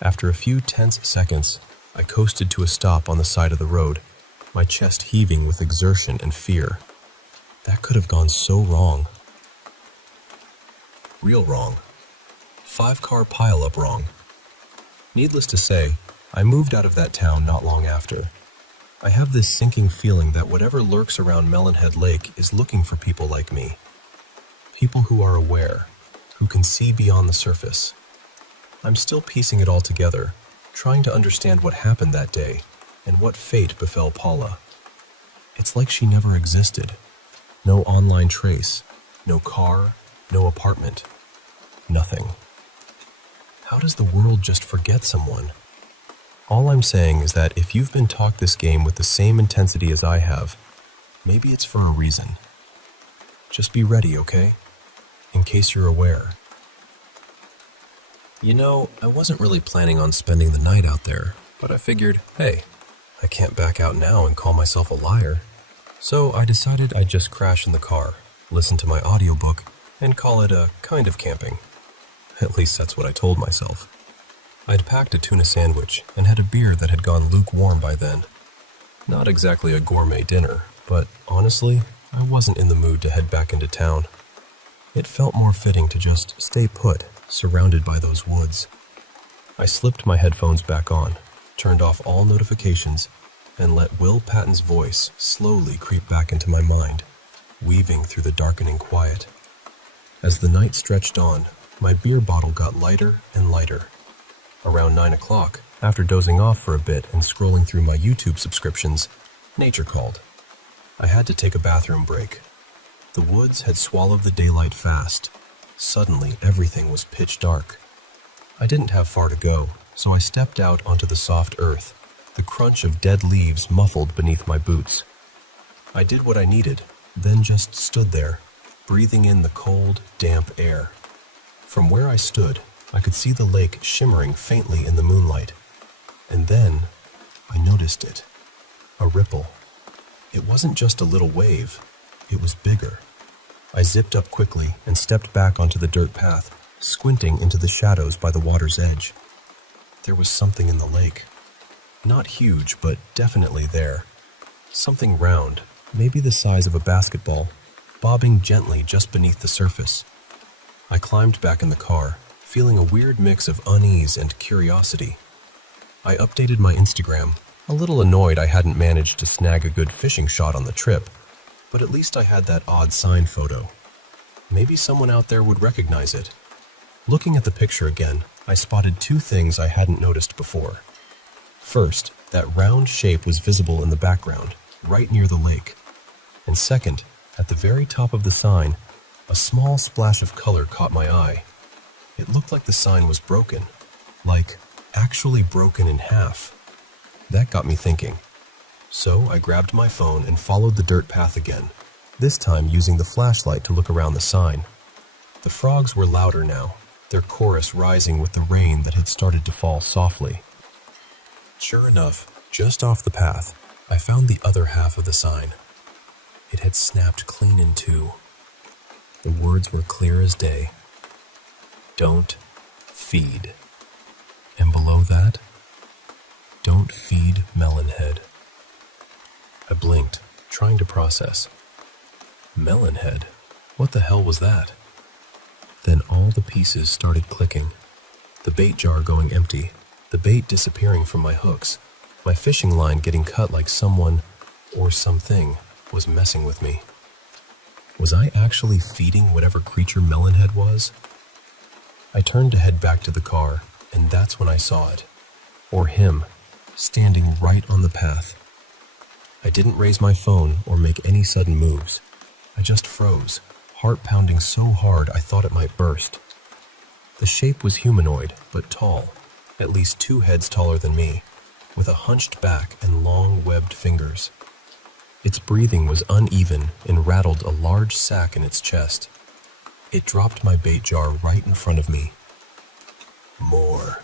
After a few tense seconds, I coasted to a stop on the side of the road, my chest heaving with exertion and fear. That could have gone so wrong. Real wrong. 5-car pileup wrong. Needless to say, I moved out of that town not long after. I have this sinking feeling that whatever lurks around Melonhead Lake is looking for people like me. People who are aware, who can see beyond the surface. I'm still piecing it all together, trying to understand what happened that day and what fate befell Paula. It's like she never existed. No online trace, no car, no apartment, nothing. How does the world just forget someone? All I'm saying is that if you've been taught this game with the same intensity as I have, maybe it's for a reason. Just be ready, okay? In case you're aware. You know, I wasn't really planning on spending the night out there, but I figured, hey, I can't back out now and call myself a liar. So I decided I'd just crash in the car, listen to my audiobook, and call it a kind of camping. At least that's what I told myself. I'd packed a tuna sandwich and had a beer that had gone lukewarm by then. Not exactly a gourmet dinner, but honestly, I wasn't in the mood to head back into town. It felt more fitting to just stay put, surrounded by those woods. I slipped my headphones back on, turned off all notifications, and let Will Patton's voice slowly creep back into my mind, weaving through the darkening quiet. As the night stretched on, my beer bottle got lighter and lighter. Around 9 o'clock, after dozing off for a bit and scrolling through my YouTube subscriptions, nature called. I had to take a bathroom break. The woods had swallowed the daylight fast. Suddenly, everything was pitch dark. I didn't have far to go, so I stepped out onto the soft earth, the crunch of dead leaves muffled beneath my boots. I did what I needed, then just stood there, breathing in the cold, damp air. From where I stood, I could see the lake shimmering faintly in the moonlight. And then, I noticed it. A ripple. It wasn't just a little wave. It was bigger. I zipped up quickly and stepped back onto the dirt path, squinting into the shadows by the water's edge. There was something in the lake. Not huge, but definitely there. Something round, maybe the size of a basketball, bobbing gently just beneath the surface. I climbed back in the car, feeling a weird mix of unease and curiosity. I updated my Instagram, a little annoyed I hadn't managed to snag a good fishing shot on the trip, but at least I had that odd sign photo. Maybe someone out there would recognize it. Looking at the picture again, I spotted two things I hadn't noticed before. First, that round shape was visible in the background, right near the lake. And second, at the very top of the sign, a small splash of color caught my eye. It looked like the sign was broken, like actually broken in half. That got me thinking. So I grabbed my phone and followed the dirt path again, this time using the flashlight to look around the sign. The frogs were louder now, their chorus rising with the rain that had started to fall softly. Sure enough, just off the path, I found the other half of the sign. It had snapped clean in two. The words were clear as day. Don't feed. And below that, don't feed Melonhead. I blinked, trying to process. Melonhead? What the hell was that? Then all the pieces started clicking. The bait jar going empty, the bait disappearing from my hooks, my fishing line getting cut like someone, or something, was messing with me. Was I actually feeding whatever creature Melonhead was? I turned to head back to the car, and that's when I saw it. Or him, standing right on the path. I didn't raise my phone or make any sudden moves. I just froze, heart pounding so hard I thought it might burst. The shape was humanoid, but tall, at least 2 heads taller than me, with a hunched back and long webbed fingers. Its breathing was uneven and rattled a large sack in its chest. It dropped my bait jar right in front of me. More.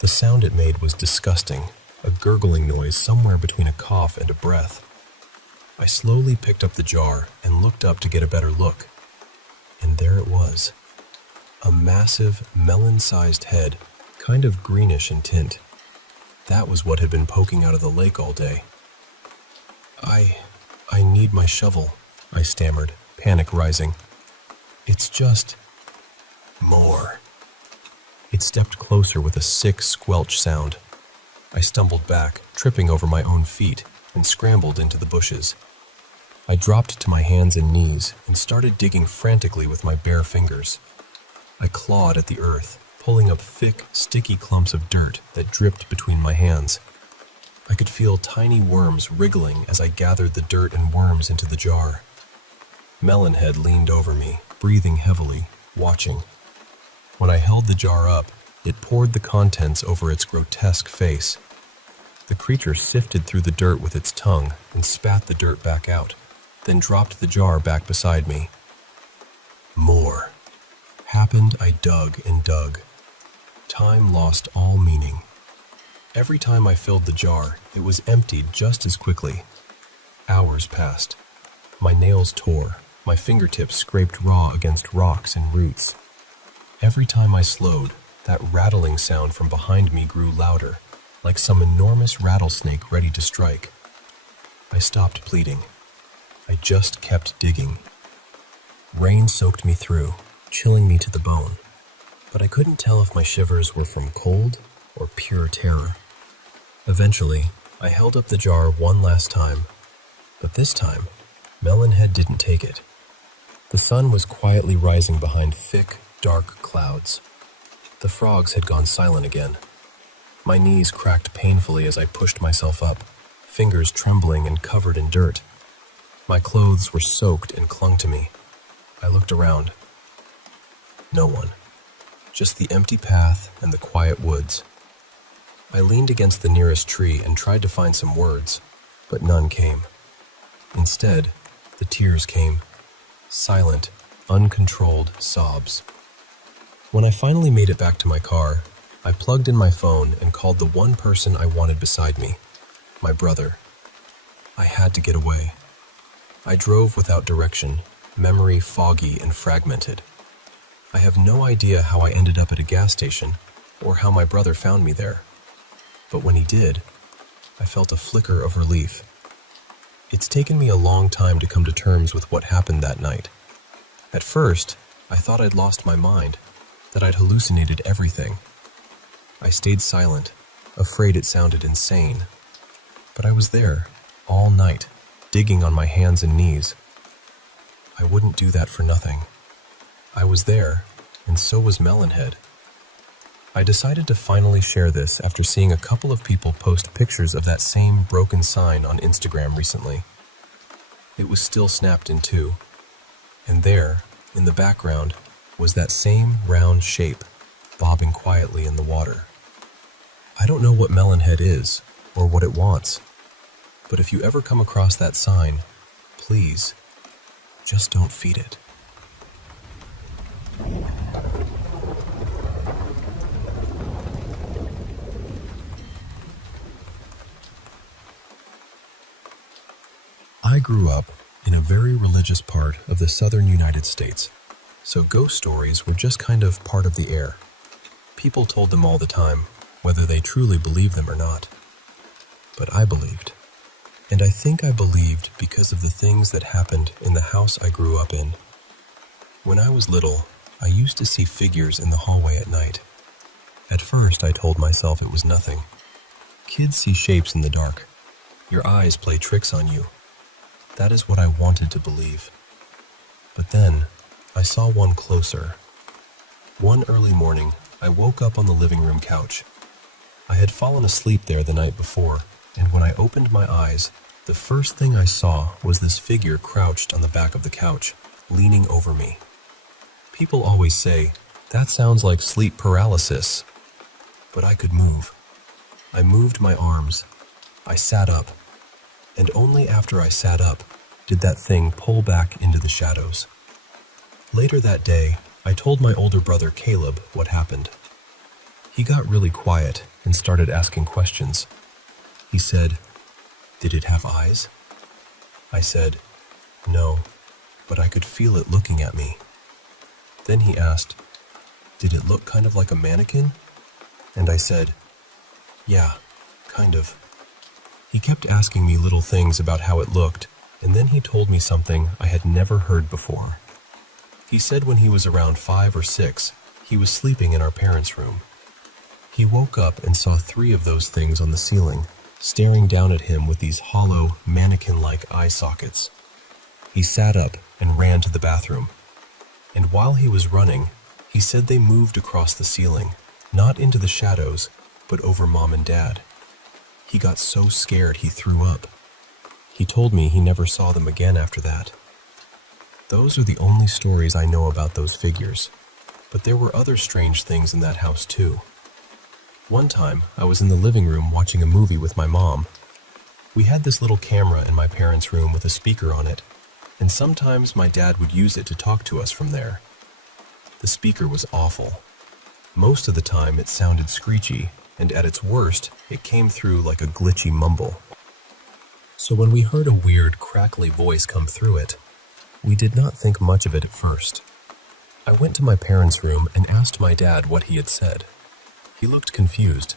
The sound it made was disgusting, a gurgling noise somewhere between a cough and a breath. I slowly picked up the jar and looked up to get a better look. And there it was. A massive, melon-sized head, kind of greenish in tint. That was what had been poking out of the lake all day. I need my shovel, I stammered, panic rising. It's just... more. It stepped closer with a sick squelch sound. I stumbled back, tripping over my own feet, and scrambled into the bushes. I dropped to my hands and knees and started digging frantically with my bare fingers. I clawed at the earth, pulling up thick, sticky clumps of dirt that dripped between my hands. I could feel tiny worms wriggling as I gathered the dirt and worms into the jar. Melonhead leaned over me, breathing heavily, watching. When I held the jar up, it poured the contents over its grotesque face. The creature sifted through the dirt with its tongue and spat the dirt back out. then dropped the jar back beside me. More happened. I dug and dug. Time lost all meaning. Every time I filled the jar, it was emptied just as quickly. Hours passed. My nails tore. My fingertips scraped raw against rocks and roots. Every time I slowed, that rattling sound from behind me grew louder, like some enormous rattlesnake ready to strike. I stopped pleading. I just kept digging. Rain soaked me through, chilling me to the bone, but I couldn't tell if my shivers were from cold or pure terror. Eventually, I held up the jar one last time, but this time, Melonhead didn't take it. The sun was quietly rising behind thick, dark clouds. The frogs had gone silent again. My knees cracked painfully as I pushed myself up, fingers trembling and covered in dirt. My clothes were soaked and clung to me. I looked around. No one. Just the empty path and the quiet woods. I leaned against the nearest tree and tried to find some words, but none came. Instead, the tears came. Silent, uncontrolled sobs. When I finally made it back to my car, I plugged in my phone and called the one person I wanted beside me, my brother. I had to get away. I drove without direction, memory foggy and fragmented. I have no idea how I ended up at a gas station or how my brother found me there. But when he did, I felt a flicker of relief. It's taken me a long time to come to terms with what happened that night. At first, I thought I'd lost my mind, that I'd hallucinated everything. I stayed silent, afraid it sounded insane. But I was there, all night, digging on my hands and knees. I wouldn't do that for nothing. I was there, and so was Melonhead. I decided to finally share this after seeing a couple of people post pictures of that same broken sign on Instagram recently. It was still snapped in two, and there, in the background, was that same round shape, bobbing quietly in the water. I don't know what Melonhead is, or what it wants, but if you ever come across that sign, please, just don't feed it. I grew up in a very religious part of the southern United States, so ghost stories were just kind of part of the air. People told them all the time, whether they truly believed them or not. But I believed. And I think I believed because of the things that happened in the house I grew up in. When I was little, I used to see figures in the hallway at night. At first, I told myself it was nothing. Kids see shapes in the dark. Your eyes play tricks on you. That is what I wanted to believe. But then, I saw one closer. One early morning, I woke up on the living room couch. I had fallen asleep there the night before, and when I opened my eyes, the first thing I saw was this figure crouched on the back of the couch, leaning over me. People always say, that sounds like sleep paralysis. But I could move. I moved my arms. I sat up. And only after I sat up did that thing pull back into the shadows. Later that day, I told my older brother Caleb what happened. He got really quiet and started asking questions. He said, "Did it have eyes?" I said, "No, but I could feel it looking at me." Then he asked, "Did it look kind of like a mannequin?" And I said, "Yeah, kind of." He kept asking me little things about how it looked, and then he told me something I had never heard before. He said when he was around 5 or 6, he was sleeping in our parents' room. He woke up and saw 3 of those things on the ceiling, staring down at him with these hollow, mannequin-like eye sockets. He sat up and ran to the bathroom. And while he was running, he said they moved across the ceiling, not into the shadows, but over Mom and Dad. He got so scared he threw up. He told me he never saw them again after that. Those are the only stories I know about those figures, but there were other strange things in that house too. One time, I was in the living room watching a movie with my mom. We had this little camera in my parents' room with a speaker on it, and sometimes my dad would use it to talk to us from there. The speaker was awful. Most of the time it sounded screechy, and at its worst, it came through like a glitchy mumble. So when we heard a weird, crackly voice come through it, we did not think much of it at first. I went to my parents' room and asked my dad what he had said. He looked confused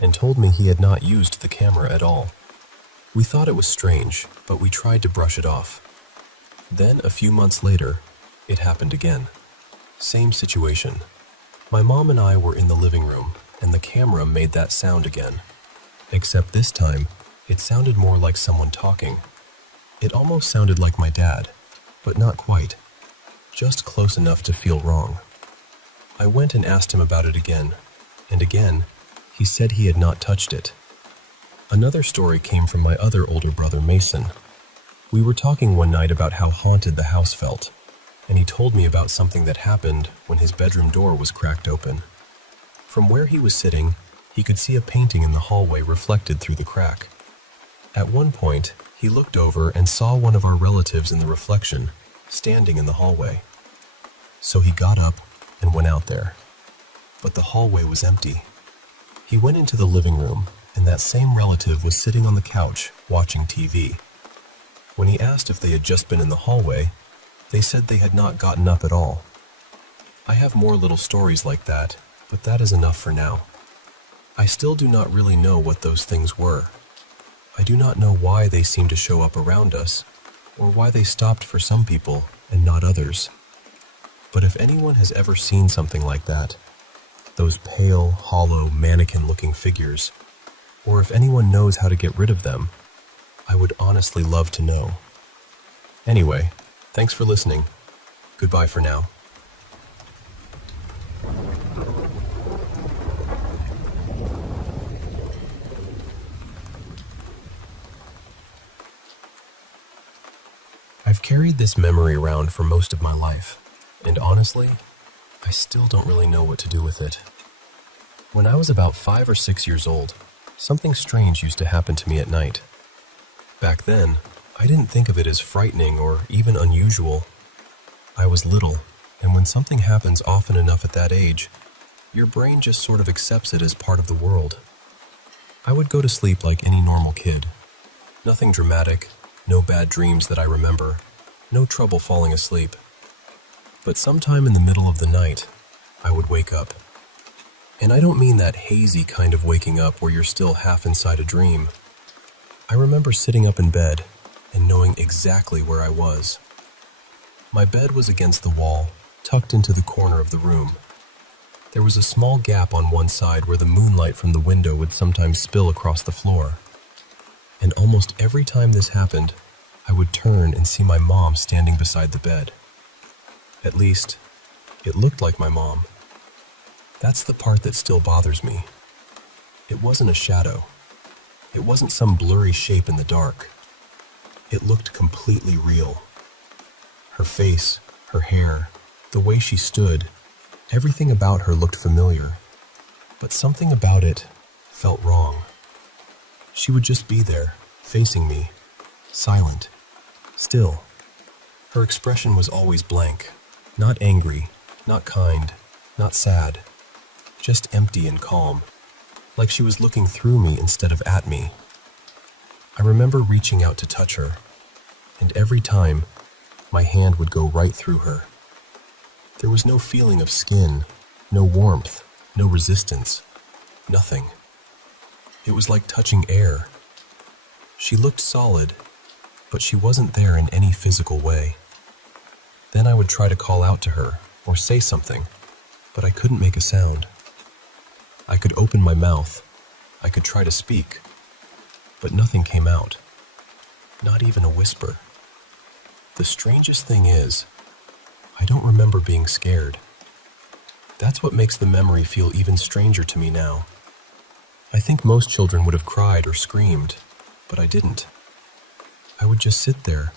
and told me he had not used the camera at all. We thought it was strange, but we tried to brush it off. Then, a few months later, it happened again. Same situation. My mom and I were in the living room, and the camera made that sound again. Except this time, it sounded more like someone talking. It almost sounded like my dad, but not quite. Just close enough to feel wrong. I went and asked him about it again, and again, he said he had not touched it. Another story came from my other older brother, Mason. We were talking one night about how haunted the house felt, and he told me about something that happened when his bedroom door was cracked open. From where he was sitting, he could see a painting in the hallway reflected through the crack. At one point, he looked over and saw one of our relatives in the reflection, standing in the hallway. So he got up and went out there. But the hallway was empty. He went into the living room, and that same relative was sitting on the couch, watching TV. When he asked if they had just been in the hallway, they said they had not gotten up at all. I have more little stories like that, but that is enough for now. I still do not really know what those things were. I do not know why they seem to show up around us, or why they stopped for some people and not others. But if anyone has ever seen something like that, those pale, hollow, mannequin-looking figures, or if anyone knows how to get rid of them, I would honestly love to know. Anyway, thanks for listening. Goodbye for now. I've carried this memory around for most of my life, and honestly, I still don't really know what to do with it. When I was about 5 or 6 years old, something strange used to happen to me at night. Back then, I didn't think of it as frightening or even unusual. I was little, and when something happens often enough at that age, your brain just sort of accepts it as part of the world. I would go to sleep like any normal kid. Nothing dramatic, no bad dreams that I remember, no trouble falling asleep. But sometime in the middle of the night, I would wake up. And I don't mean that hazy kind of waking up where you're still half inside a dream. I remember sitting up in bed and knowing exactly where I was. My bed was against the wall, tucked into the corner of the room. There was a small gap on one side where the moonlight from the window would sometimes spill across the floor. And almost every time this happened, I would turn and see my mom standing beside the bed. At least, it looked like my mom. That's the part that still bothers me. It wasn't a shadow. It wasn't some blurry shape in the dark. It looked completely real. Her face, her hair, the way she stood, everything about her looked familiar. But something about it felt wrong. She would just be there, facing me, silent, still. Her expression was always blank, not angry, not kind, not sad, just empty and calm, like she was looking through me instead of at me. I remember reaching out to touch her, and every time, my hand would go right through her. There was no feeling of skin, no warmth, no resistance, nothing. It was like touching air. She looked solid, but she wasn't there in any physical way. Then I would try to call out to her or say something, but I couldn't make a sound. I could open my mouth. I could try to speak, but nothing came out. Not even a whisper. The strangest thing is, I don't remember being scared. That's what makes the memory feel even stranger to me now. I think most children would have cried or screamed, but I didn't. I would just sit there,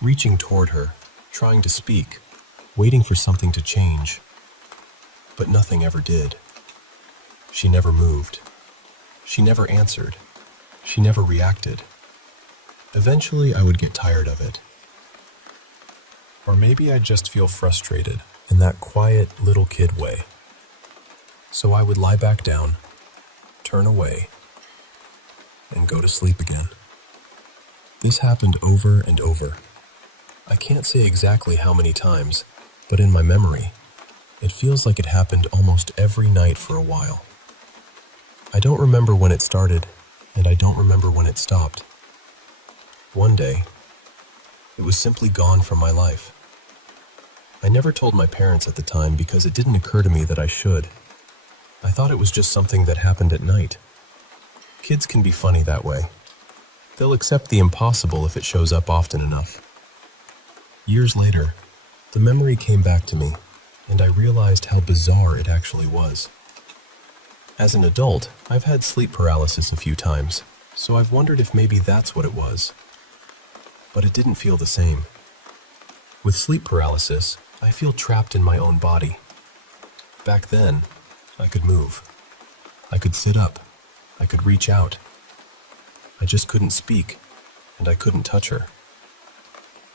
reaching toward her, trying to speak, waiting for something to change. But nothing ever did. She never moved. She never answered. She never reacted. Eventually, I would get tired of it. Or maybe I just feel frustrated in that quiet little kid way. So I would lie back down, turn away, and go to sleep again. This happened over and over. I can't say exactly how many times, but in my memory, it feels like it happened almost every night for a while. I don't remember when it started, and I don't remember when it stopped. One day, it was simply gone from my life. I never told my parents at the time because it didn't occur to me that I should. I thought it was just something that happened at night. Kids can be funny that way. They'll accept the impossible if it shows up often enough. Years later, the memory came back to me, and I realized how bizarre it actually was. As an adult, I've had sleep paralysis a few times, so I've wondered if maybe that's what it was. But it didn't feel the same. With sleep paralysis, I feel trapped in my own body. Back then, I could move. I could sit up. I could reach out. I just couldn't speak, and I couldn't touch her.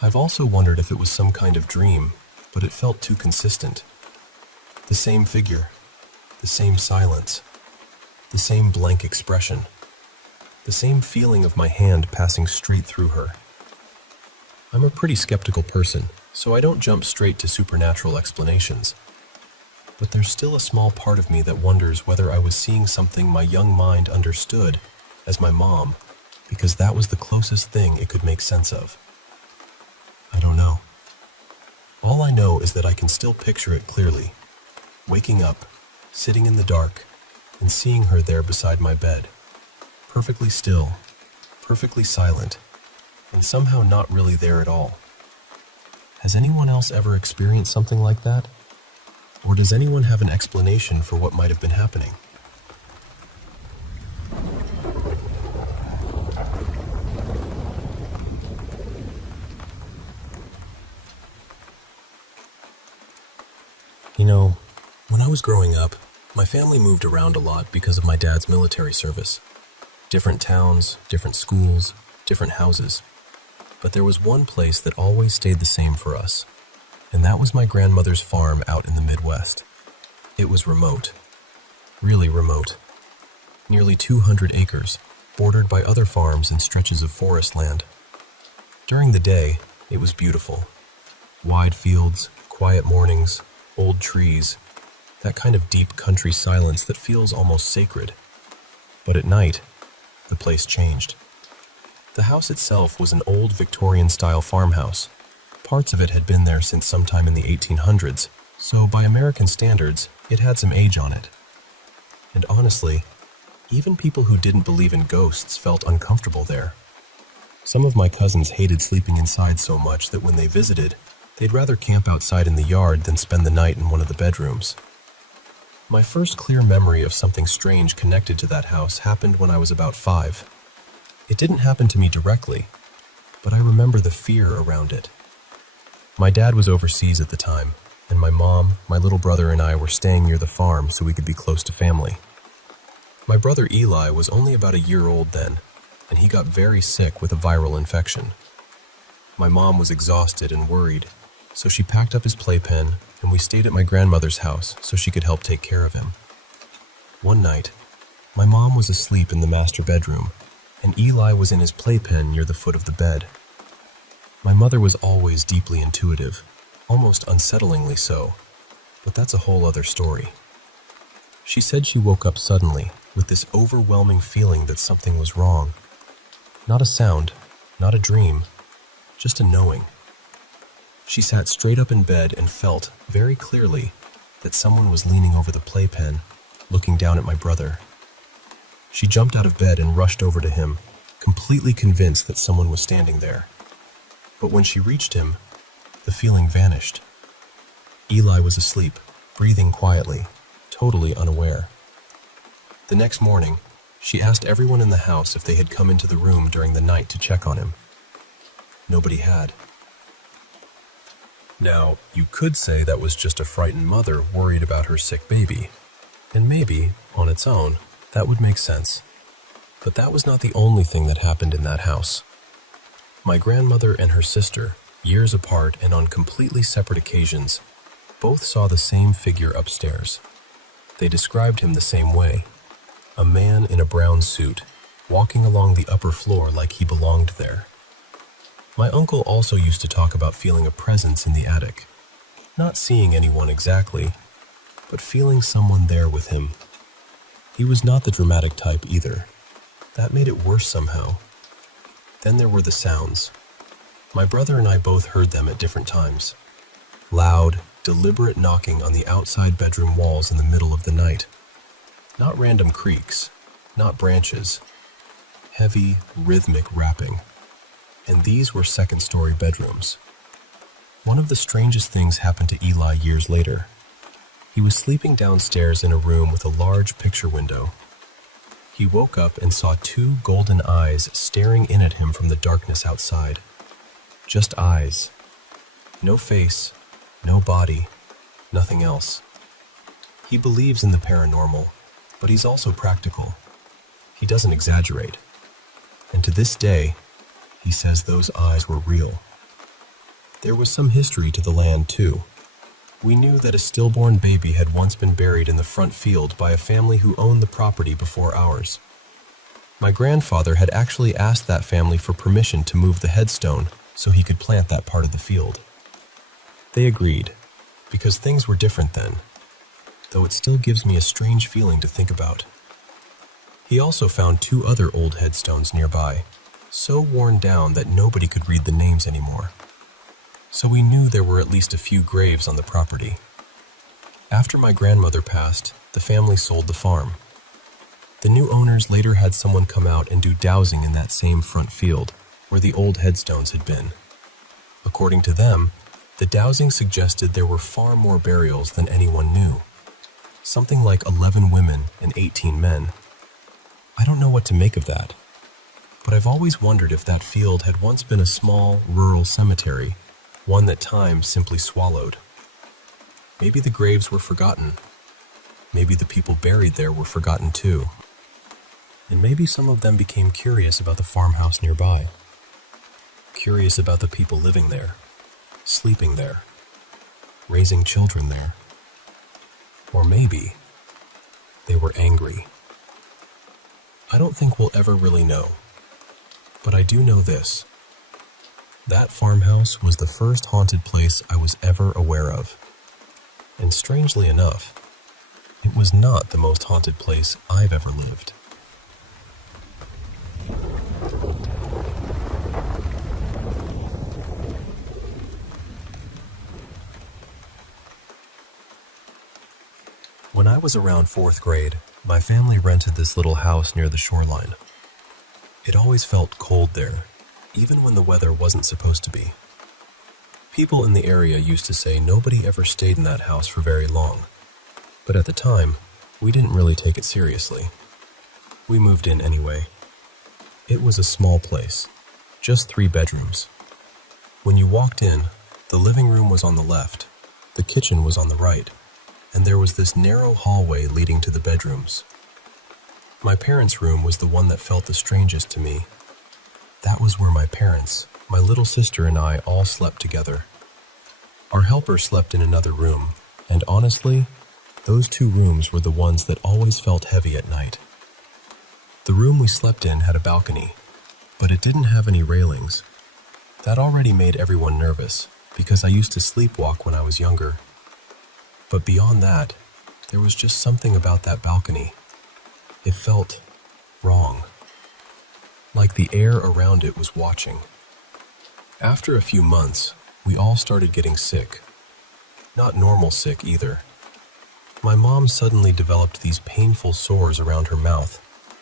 I've also wondered if it was some kind of dream, but it felt too consistent. The same figure, the same silence, the same blank expression, the same feeling of my hand passing straight through her. I'm a pretty skeptical person, so I don't jump straight to supernatural explanations. But there's still a small part of me that wonders whether I was seeing something my young mind understood as my mom, because that was the closest thing it could make sense of. I don't know. All I know is that I can still picture it clearly, waking up, sitting in the dark, and seeing her there beside my bed, perfectly still, perfectly silent, and somehow not really there at all. Has anyone else ever experienced something like that? Or does anyone have an explanation for what might have been happening? You know, when I was growing up, my family moved around a lot because of my dad's military service. Different towns, different schools, different houses. But there was one place that always stayed the same for us, and that was my grandmother's farm out in the Midwest. It was remote, really remote. Nearly 200 acres, bordered by other farms and stretches of forest land. During the day, it was beautiful. Wide fields, quiet mornings, old trees, that kind of deep country silence that feels almost sacred. But at night, the place changed. The house itself was an old Victorian-style farmhouse. Parts of it had been there since sometime in the 1800s, so by American standards, it had some age on it. And honestly, even people who didn't believe in ghosts felt uncomfortable there. Some of my cousins hated sleeping inside so much that when they visited, they'd rather camp outside in the yard than spend the night in one of the bedrooms. My first clear memory of something strange connected to that house happened when I was about 5. It didn't happen to me directly, but I remember the fear around it. My dad was overseas at the time, and my mom, my little brother, and I were staying near the farm so we could be close to family. My brother Eli was only about a year old then, and he got very sick with a viral infection. My mom was exhausted and worried, so she packed up his playpen, and we stayed at my grandmother's house so she could help take care of him. One night, my mom was asleep in the master bedroom, and Eli was in his playpen near the foot of the bed. My mother was always deeply intuitive, almost unsettlingly so, but that's a whole other story. She said she woke up suddenly with this overwhelming feeling that something was wrong. Not a sound, not a dream, just a knowing. She sat straight up in bed and felt, very clearly, that someone was leaning over the playpen, looking down at my brother. She jumped out of bed and rushed over to him, completely convinced that someone was standing there. But when she reached him, the feeling vanished. Eli was asleep, breathing quietly, totally unaware. The next morning, she asked everyone in the house if they had come into the room during the night to check on him. Nobody had. Now, you could say that was just a frightened mother worried about her sick baby, and maybe, on its own, that would make sense. But that was not the only thing that happened in that house. My grandmother and her sister, Years apart and on completely separate occasions, both saw the same figure upstairs. They described him the same way, a man in a brown suit, walking along the upper floor like he belonged there. My uncle also used to talk about feeling a presence in the attic, not seeing anyone exactly, but feeling someone there with him. He was not the dramatic type either. That made it worse somehow. Then there were the sounds. My brother and I both heard them at different times. Loud, deliberate knocking on the outside bedroom walls in the middle of the night. Not random creaks, not branches. Heavy, rhythmic rapping. And these were second-story bedrooms. One of the strangest things happened to Eli years later. He was sleeping downstairs in a room with a large picture window. He woke up and saw two golden eyes staring in at him from the darkness outside. Just eyes. No face, no body, nothing else. He believes in the paranormal, but he's also practical. He doesn't exaggerate. And to this day, he says those eyes were real. There was some history to the land, too. We knew that a stillborn baby had once been buried in the front field by a family who owned the property before ours. My grandfather had actually asked that family for permission to move the headstone so he could plant that part of the field. They agreed, because things were different then, though it still gives me a strange feeling to think about. He also found two other old headstones nearby, so worn down that nobody could read the names anymore. So we knew there were at least a few graves on the property. After my grandmother passed, the family sold the farm. The new owners later had someone come out and do dowsing in that same front field where the old headstones had been. According to them, the dowsing suggested there were far more burials than anyone knew. Something like 11 women and 18 men. I don't know what to make of that, but I've always wondered if that field had once been a small, rural cemetery, one that time simply swallowed. Maybe the graves were forgotten. Maybe the people buried there were forgotten too. And maybe some of them became curious about the farmhouse nearby. Curious about the people living there, sleeping there, raising children there. Or maybe they were angry. I don't think we'll ever really know, but I do know this. That farmhouse was the first haunted place I was ever aware of. And strangely enough, it was not the most haunted place I've ever lived. When I was around 4th grade, my family rented this little house near the shoreline. It always felt cold there, even when the weather wasn't supposed to be. People in the area used to say nobody ever stayed in that house for very long, but at the time, we didn't really take it seriously. We moved in anyway. It was a small place, just 3 bedrooms. When you walked in, the living room was on the left, the kitchen was on the right, and there was this narrow hallway leading to the bedrooms. My parents' room was the one that felt the strangest to me. That was where my parents, my little sister and I all slept together. Our helper slept in another room, and honestly, those 2 rooms were the ones that always felt heavy at night. The room we slept in had a balcony, but it didn't have any railings. That already made everyone nervous, because I used to sleepwalk when I was younger. But beyond that, there was just something about that balcony. It felt wrong. Like the air around it was watching. After a few months, we all started getting sick. Not normal sick either. My mom suddenly developed these painful sores around her mouth,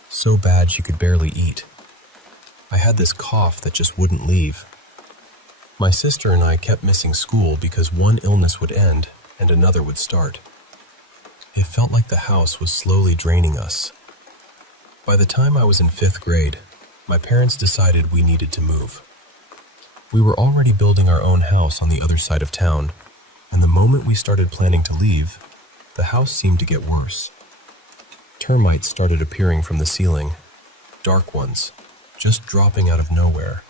so bad she could barely eat. I had this cough that just wouldn't leave. My sister and I kept missing school because one illness would end and another would start. It felt like the house was slowly draining us. By the time I was in 5th grade, my parents decided we needed to move. We were already building our own house on the other side of town, and the moment we started planning to leave, the house seemed to get worse. Termites started appearing from the ceiling, dark ones, just dropping out of nowhere.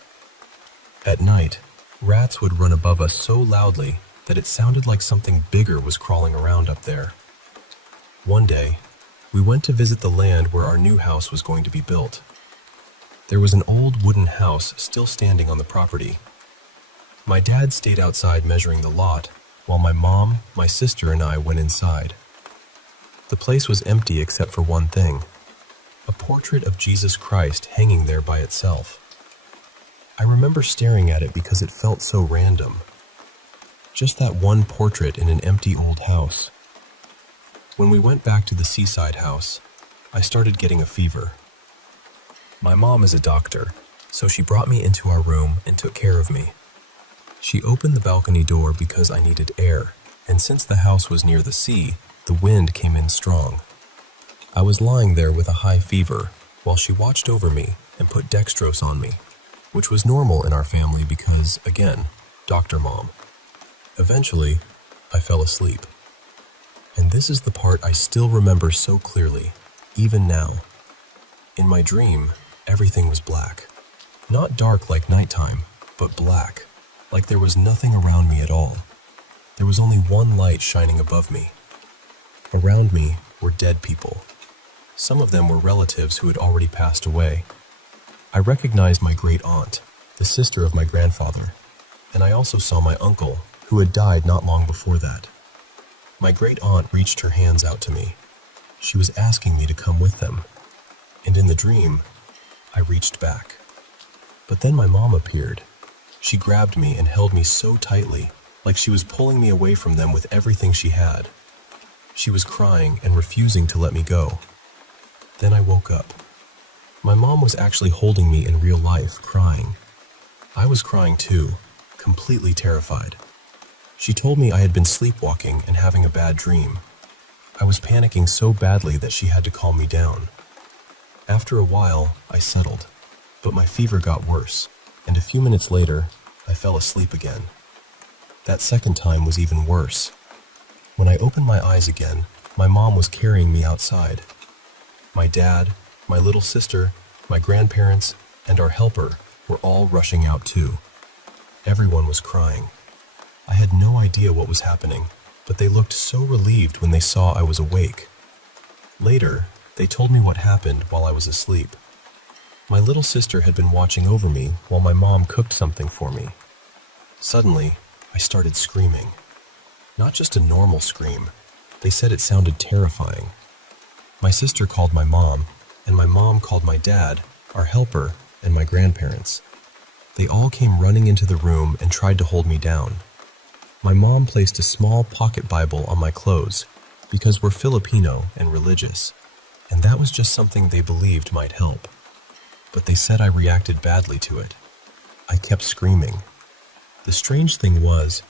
At night, Rats would run above us so loudly that it sounded like something bigger was crawling around up there. One day, we went to visit the land where our new house was going to be built. There was an old wooden house still standing on the property. My dad stayed outside measuring the lot, while my mom, my sister, and I went inside. The place was empty except for one thing: a portrait of Jesus Christ hanging there by itself. I remember staring at it because it felt so random. Just that one portrait in an empty old house. When we went back to the seaside house, I started getting a fever. My mom is a doctor, so she brought me into our room and took care of me. She opened the balcony door because I needed air, and since the house was near the sea, the wind came in strong. I was lying there with a high fever while she watched over me and put dextrose on me, which was normal in our family because, again, Dr. Mom. Eventually, I fell asleep. And this is the part I still remember so clearly, even now. In my dream, everything was black. Not dark like nighttime, but black, like there was nothing around me at all. There was only one light shining above me. Around me were dead people. Some of them were relatives who had already passed away. I recognized my great aunt, the sister of my grandfather, and I also saw my uncle, who had died not long before that. My great aunt reached her hands out to me. She was asking me to come with them, and in the dream, I reached back. But then my mom appeared. She grabbed me and held me so tightly, like she was pulling me away from them with everything she had. She was crying and refusing to let me go. Then I woke up. My mom was actually holding me in real life, crying. I was crying too, completely terrified. She told me I had been sleepwalking and having a bad dream. I was panicking so badly that she had to calm me down. After a while, I settled, but my fever got worse, and a few minutes later, I fell asleep again. That second time was even worse. When I opened my eyes again, my mom was carrying me outside. My dad, my little sister, my grandparents, and our helper were all rushing out too. Everyone was crying. I had no idea what was happening, but they looked so relieved when they saw I was awake. Later, they told me what happened while I was asleep. My little sister had been watching over me while my mom cooked something for me. Suddenly, I started screaming. Not just a normal scream. They said it sounded terrifying. My sister called my mom, and my mom called my dad, our helper, and my grandparents. They all came running into the room and tried to hold me down. My mom placed a small pocket Bible on my clothes because we're Filipino and religious, and that was just something they believed might help. But they said I reacted badly to it. I kept screaming. The strange thing was,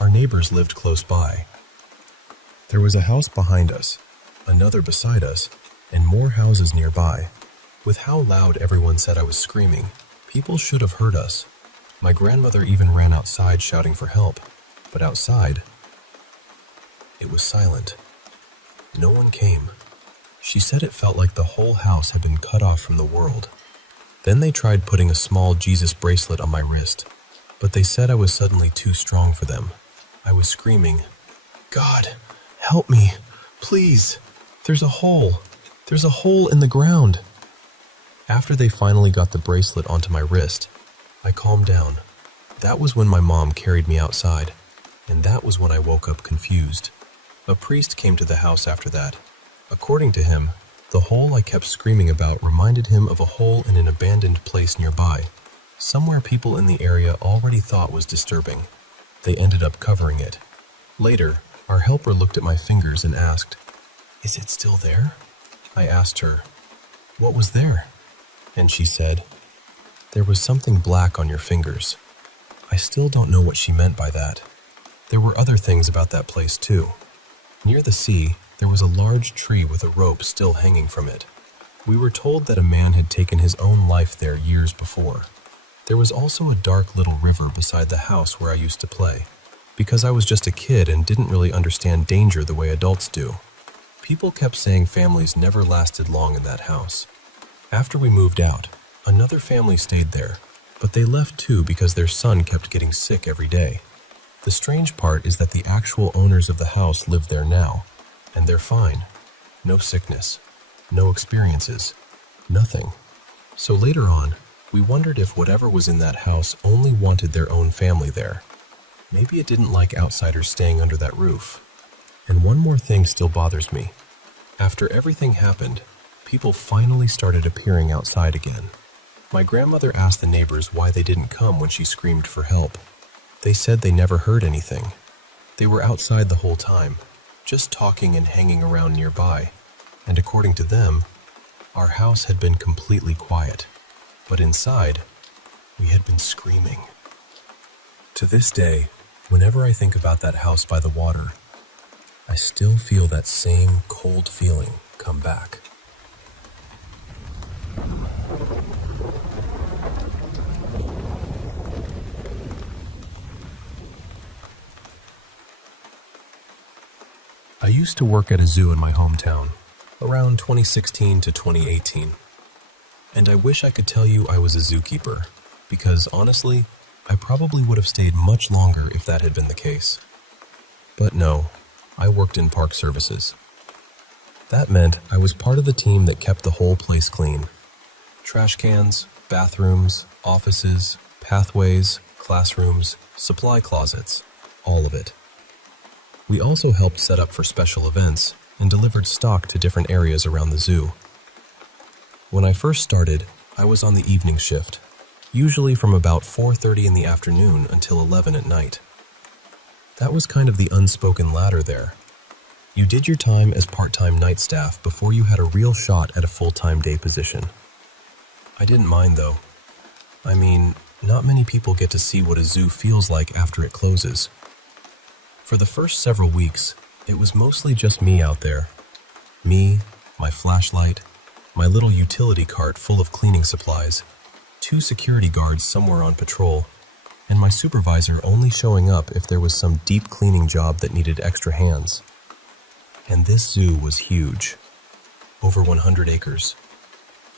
our neighbors lived close by. There was a house behind us, another beside us, and more houses nearby. With how loud everyone said I was screaming, people should have heard us. My grandmother even ran outside shouting for help. But outside, it was silent. No one came. She said it felt like the whole house had been cut off from the world. Then they tried putting a small Jesus bracelet on my wrist, but they said I was suddenly too strong for them. I was screaming, "God, help me, please. There's a hole. There's a hole in the ground." After they finally got the bracelet onto my wrist, I calmed down. That was when my mom carried me outside. And that was when I woke up confused. A priest came to the house after that. According to him, the hole I kept screaming about reminded him of a hole in an abandoned place nearby, somewhere people in the area already thought was disturbing. They ended up covering it. Later, our helper looked at my fingers and asked, "Is it still there?" I asked her, "What was there?" And she said, "There was something black on your fingers." I still don't know what she meant by that. There were other things about that place too. Near the sea, there was a large tree with a rope still hanging from it. We were told that a man had taken his own life there years before. There was also a dark little river beside the house where I used to play, because I was just a kid and didn't really understand danger the way adults do. People kept saying families never lasted long in that house. After we moved out, another family stayed there, but they left too because their son kept getting sick every day. The strange part is that the actual owners of the house live there now, and they're fine. No sickness, no experiences, nothing. So later on, we wondered if whatever was in that house only wanted their own family there. Maybe it didn't like outsiders staying under that roof. And one more thing still bothers me. After everything happened, people finally started appearing outside again. My grandmother asked the neighbors why they didn't come when she screamed for help. They said they never heard anything. They were outside the whole time, just talking and hanging around nearby. And according to them, our house had been completely quiet. But inside, we had been screaming. To this day, whenever I think about that house by the water, I still feel that same cold feeling come back. I used to work at a zoo in my hometown, around 2016 to 2018. And I wish I could tell you I was a zookeeper, because honestly, I probably would have stayed much longer if that had been the case. But no, I worked in park services. That meant I was part of the team that kept the whole place clean. Trash cans, bathrooms, offices, pathways, classrooms, supply closets, all of it. We also helped set up for special events and delivered stock to different areas around the zoo. When I first started, I was on the evening shift, usually from about 4:30 in the afternoon until 11 at night. That was kind of the unspoken ladder there. You did your time as part-time night staff before you had a real shot at a full-time day position. I didn't mind though. I mean, not many people get to see what a zoo feels like after it closes. For the first several weeks, it was mostly just me out there. Me, my flashlight, my little utility cart full of cleaning supplies, 2 security guards somewhere on patrol, and my supervisor only showing up if there was some deep cleaning job that needed extra hands. And this zoo was huge. Over 100 acres.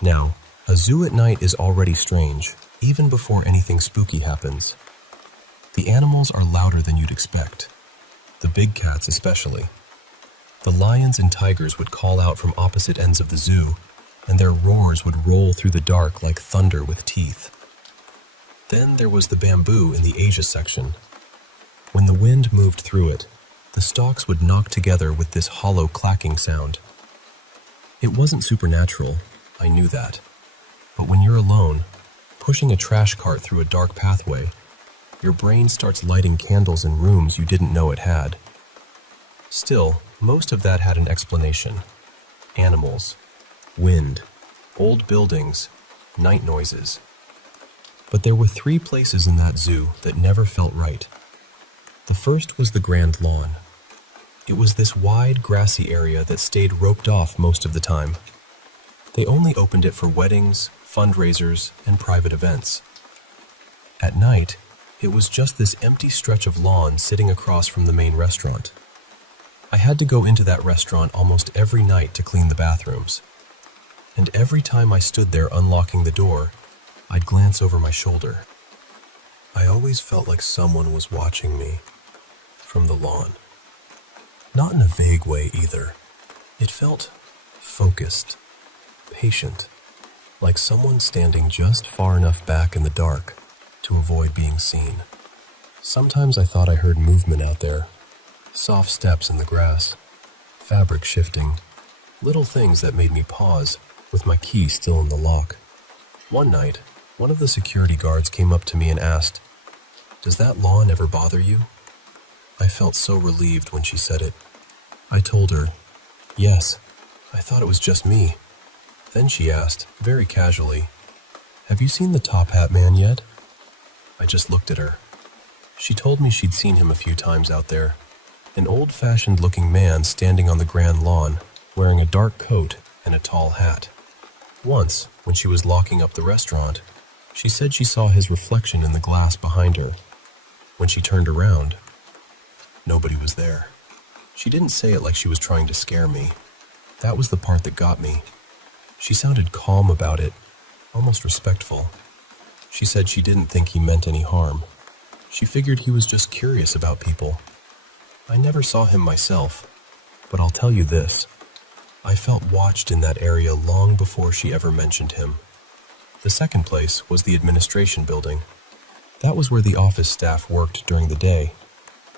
Now, a zoo at night is already strange, even before anything spooky happens. The animals are louder than you'd expect. The big cats especially. The lions and tigers would call out from opposite ends of the zoo, and their roars would roll through the dark like thunder with teeth. Then there was the bamboo in the Asia section. When the wind moved through it, the stalks would knock together with this hollow clacking sound. It wasn't supernatural, I knew that. But when you're alone, pushing a trash cart through a dark pathway, your brain starts lighting candles in rooms you didn't know it had. Still, most of that had an explanation. Animals, wind, old buildings, night noises. But there were 3 places in that zoo that never felt right. The first was the Grand Lawn. It was this wide, grassy area that stayed roped off most of the time. They only opened it for weddings, fundraisers, and private events. At night, it was just this empty stretch of lawn sitting across from the main restaurant. I had to go into that restaurant almost every night to clean the bathrooms. And every time I stood there unlocking the door, I'd glance over my shoulder. I always felt like someone was watching me from the lawn. Not in a vague way either. It felt focused, patient, like someone standing just far enough back in the dark to avoid being seen. Sometimes I thought I heard movement out there, soft steps in the grass, fabric shifting, little things that made me pause with my key still in the lock. One night, one of the security guards came up to me and asked, "Does that lawn ever bother you?" I felt so relieved when she said it. I told her, "Yes, I thought it was just me." Then she asked, very casually, "Have you seen the Top Hat Man yet?" I just looked at her. She told me she'd seen him a few times out there. An old-fashioned looking man standing on the grand lawn, wearing a dark coat and a tall hat. Once, when she was locking up the restaurant, she said she saw his reflection in the glass behind her. When she turned around, nobody was there. She didn't say it like she was trying to scare me. That was the part that got me. She sounded calm about it, almost respectful. She said she didn't think he meant any harm. She figured he was just curious about people. I never saw him myself, but I'll tell you this. I felt watched in that area long before she ever mentioned him. The second place was the administration building. That was where the office staff worked during the day.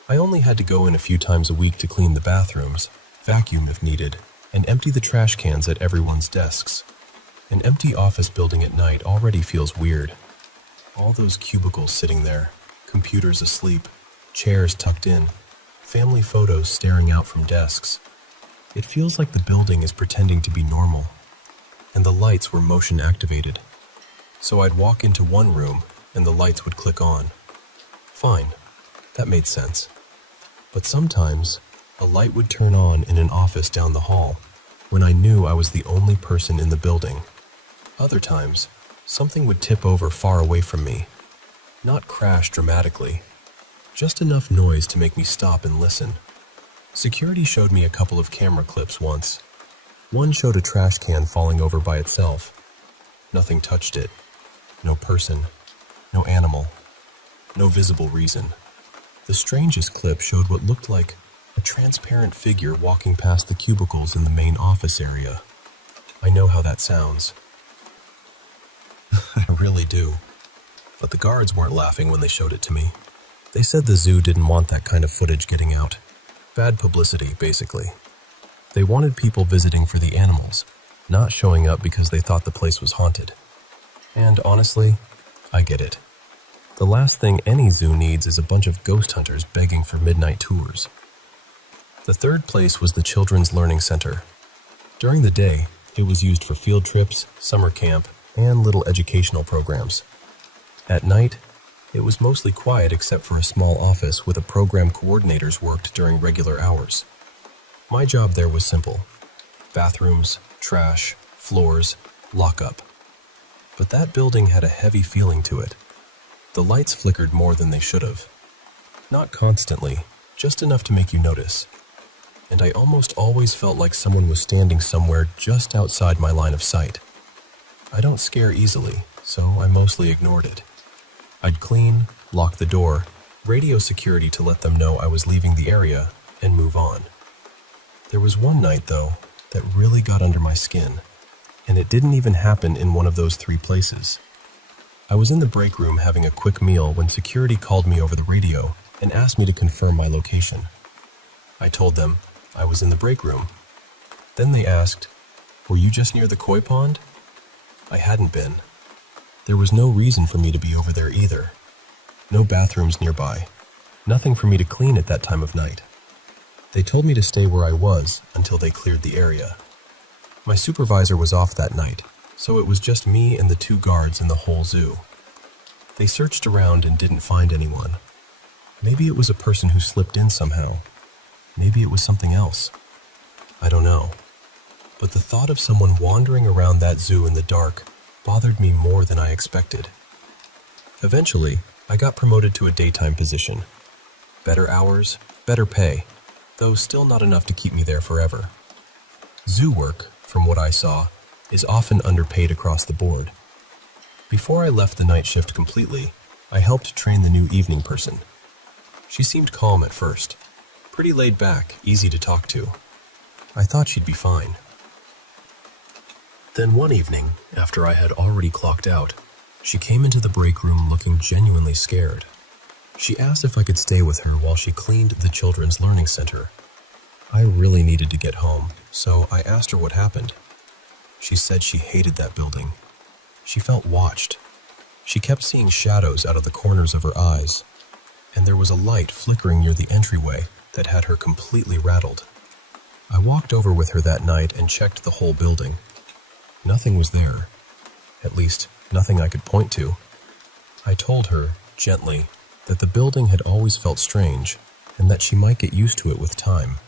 I only had to go in a few times a week to clean the bathrooms, vacuum if needed, and empty the trash cans at everyone's desks. An empty office building at night already feels weird. All those cubicles sitting there, computers asleep, chairs tucked in, family photos staring out from desks. It feels like the building is pretending to be normal, and the lights were motion activated. So I'd walk into one room and the lights would click on. Fine, that made sense. But sometimes, a light would turn on in an office down the hall when I knew I was the only person in the building. Other times, something would tip over far away from me. Not crash dramatically, just enough noise to make me stop and listen. Security showed me a couple of camera clips once. One showed a trash can falling over by itself. Nothing touched it. No person, no animal, no visible reason. The strangest clip showed what looked like a transparent figure walking past the cubicles in the main office area. I know how that sounds. I really do. But the guards weren't laughing when they showed it to me. They said the zoo didn't want that kind of footage getting out. Bad publicity, basically. They wanted people visiting for the animals, not showing up because they thought the place was haunted. And honestly, I get it. The last thing any zoo needs is a bunch of ghost hunters begging for midnight tours. The third place was the Children's Learning Center. During the day, it was used for field trips, summer camp, and little educational programs. At night, it was mostly quiet except for a small office with a program coordinators worked during regular hours. My job there was simple. Bathrooms, trash, floors, lockup. But that building had a heavy feeling to it. The lights flickered more than they should have. Not constantly, just enough to make you notice. And I almost always felt like someone was standing somewhere just outside my line of sight. I don't scare easily, so I mostly ignored it. I'd clean, lock the door, radio security to let them know I was leaving the area, and move on. There was one night, though, that really got under my skin, and it didn't even happen in one of those three places. I was in the break room having a quick meal when security called me over the radio and asked me to confirm my location. I told them I was in the break room. Then they asked, "Were you just near the koi pond?" I hadn't been. There was no reason for me to be over there either. No bathrooms nearby. Nothing for me to clean at that time of night. They told me to stay where I was until they cleared the area. My supervisor was off that night, so it was just me and the two guards in the whole zoo. They searched around and didn't find anyone. Maybe it was a person who slipped in somehow. Maybe it was something else. I don't know. But the thought of someone wandering around that zoo in the dark bothered me more than I expected. Eventually, I got promoted to a daytime position. Better hours, better pay, though still not enough to keep me there forever. Zoo work, from what I saw, is often underpaid across the board. Before I left the night shift completely, I helped train the new evening person. She seemed calm at first, pretty laid back, easy to talk to. I thought she'd be fine. Then one evening, after I had already clocked out, she came into the break room looking genuinely scared. She asked if I could stay with her while she cleaned the Children's Learning Center. I really needed to get home, so I asked her what happened. She said she hated that building. She felt watched. She kept seeing shadows out of the corners of her eyes, and there was a light flickering near the entryway that had her completely rattled. I walked over with her that night and checked the whole building. Nothing was there. At least, nothing I could point to. I told her, gently, that the building had always felt strange, and that she might get used to it with time.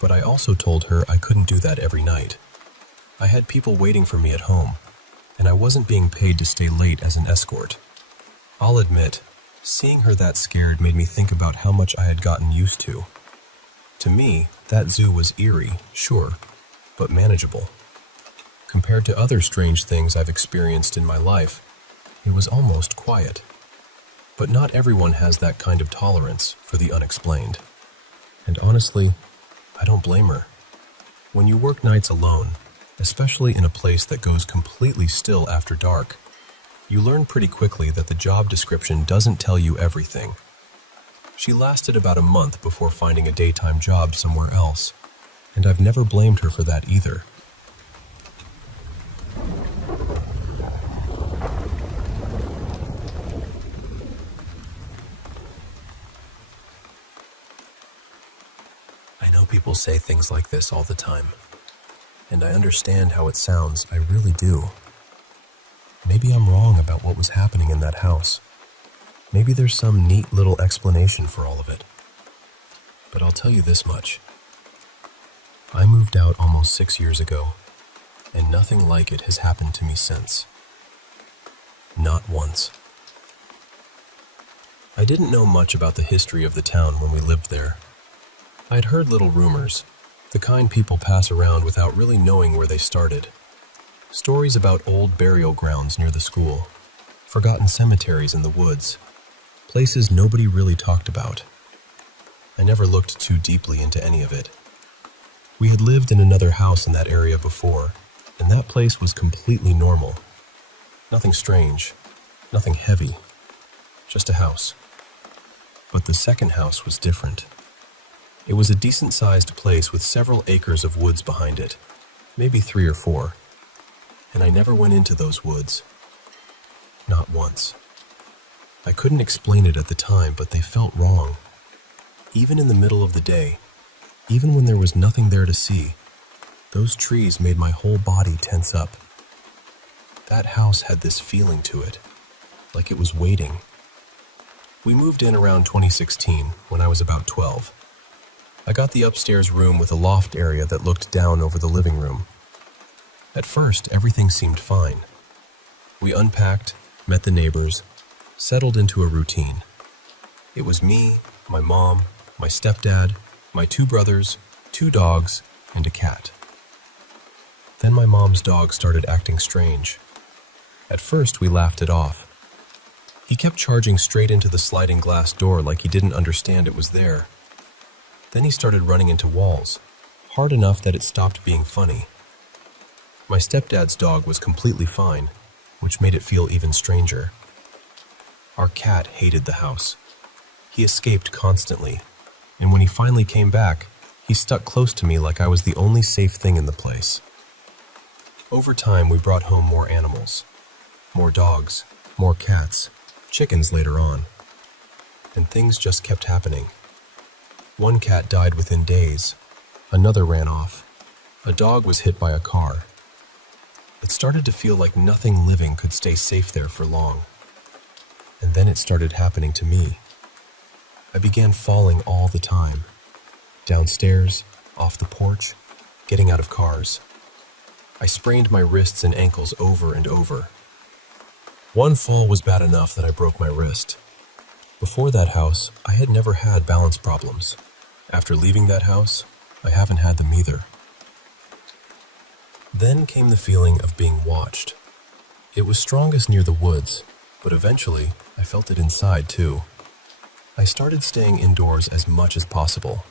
But I also told her I couldn't do that every night. I had people waiting for me at home, and I wasn't being paid to stay late as an escort. I'll admit, seeing her that scared made me think about how much I had gotten used to. To me, that zoo was eerie, sure, but manageable. Compared to other strange things I've experienced in my life, It was almost quiet. But not everyone has that kind of tolerance for the unexplained. And honestly, I don't blame her. When you work nights alone, especially in a place that goes completely still after dark, you learn pretty quickly that the job description doesn't tell you everything. She lasted about a month before finding a daytime job somewhere else, and I've never blamed her for that either. I know people say things like this all the time, and I understand how it sounds, I really do. Maybe I'm wrong about what was happening in that house. Maybe there's some neat little explanation for all of it. But I'll tell you this much. I moved out almost 6 years ago, and nothing like it has happened to me since. Not once. I didn't know much about the history of the town when we lived there. I'd heard little rumors, the kind people pass around without really knowing where they started. Stories about old burial grounds near the school, forgotten cemeteries in the woods, places nobody really talked about. I never looked too deeply into any of it. We had lived in another house in that area before, and that place was completely normal. Nothing strange, nothing heavy, just a house. But the second house was different. It was a decent-sized place with several acres of woods behind it, maybe 3 or 4, and I never went into those woods. Not once. I couldn't explain it at the time, but they felt wrong. Even in the middle of the day, even when there was nothing there to see, those trees made my whole body tense up. That house had this feeling to it, like it was waiting. We moved in around 2016, when I was about 12. I got the upstairs room with a loft area that looked down over the living room. At first, everything seemed fine. We unpacked, met the neighbors, settled into a routine. It was me, my mom, my stepdad, my 2 brothers, 2 dogs, and a cat. Then my mom's dog started acting strange. At first, we laughed it off. He kept charging straight into the sliding glass door like he didn't understand it was there. Then he started running into walls, hard enough that it stopped being funny. My stepdad's dog was completely fine, which made it feel even stranger. Our cat hated the house. He escaped constantly, and when he finally came back, he stuck close to me like I was the only safe thing in the place. Over time, we brought home more animals. More dogs, more cats, chickens later on. And things just kept happening. One cat died within days. Another ran off. A dog was hit by a car. It started to feel like nothing living could stay safe there for long. And then it started happening to me. I began falling all the time. Downstairs, off the porch, getting out of cars. I sprained my wrists and ankles over and over. One fall was bad enough that I broke my wrist. Before that house, I had never had balance problems. After leaving that house, I haven't had them either. Then came the feeling of being watched. It was strongest near the woods, but eventually I felt it inside too. I started staying indoors as much as possible.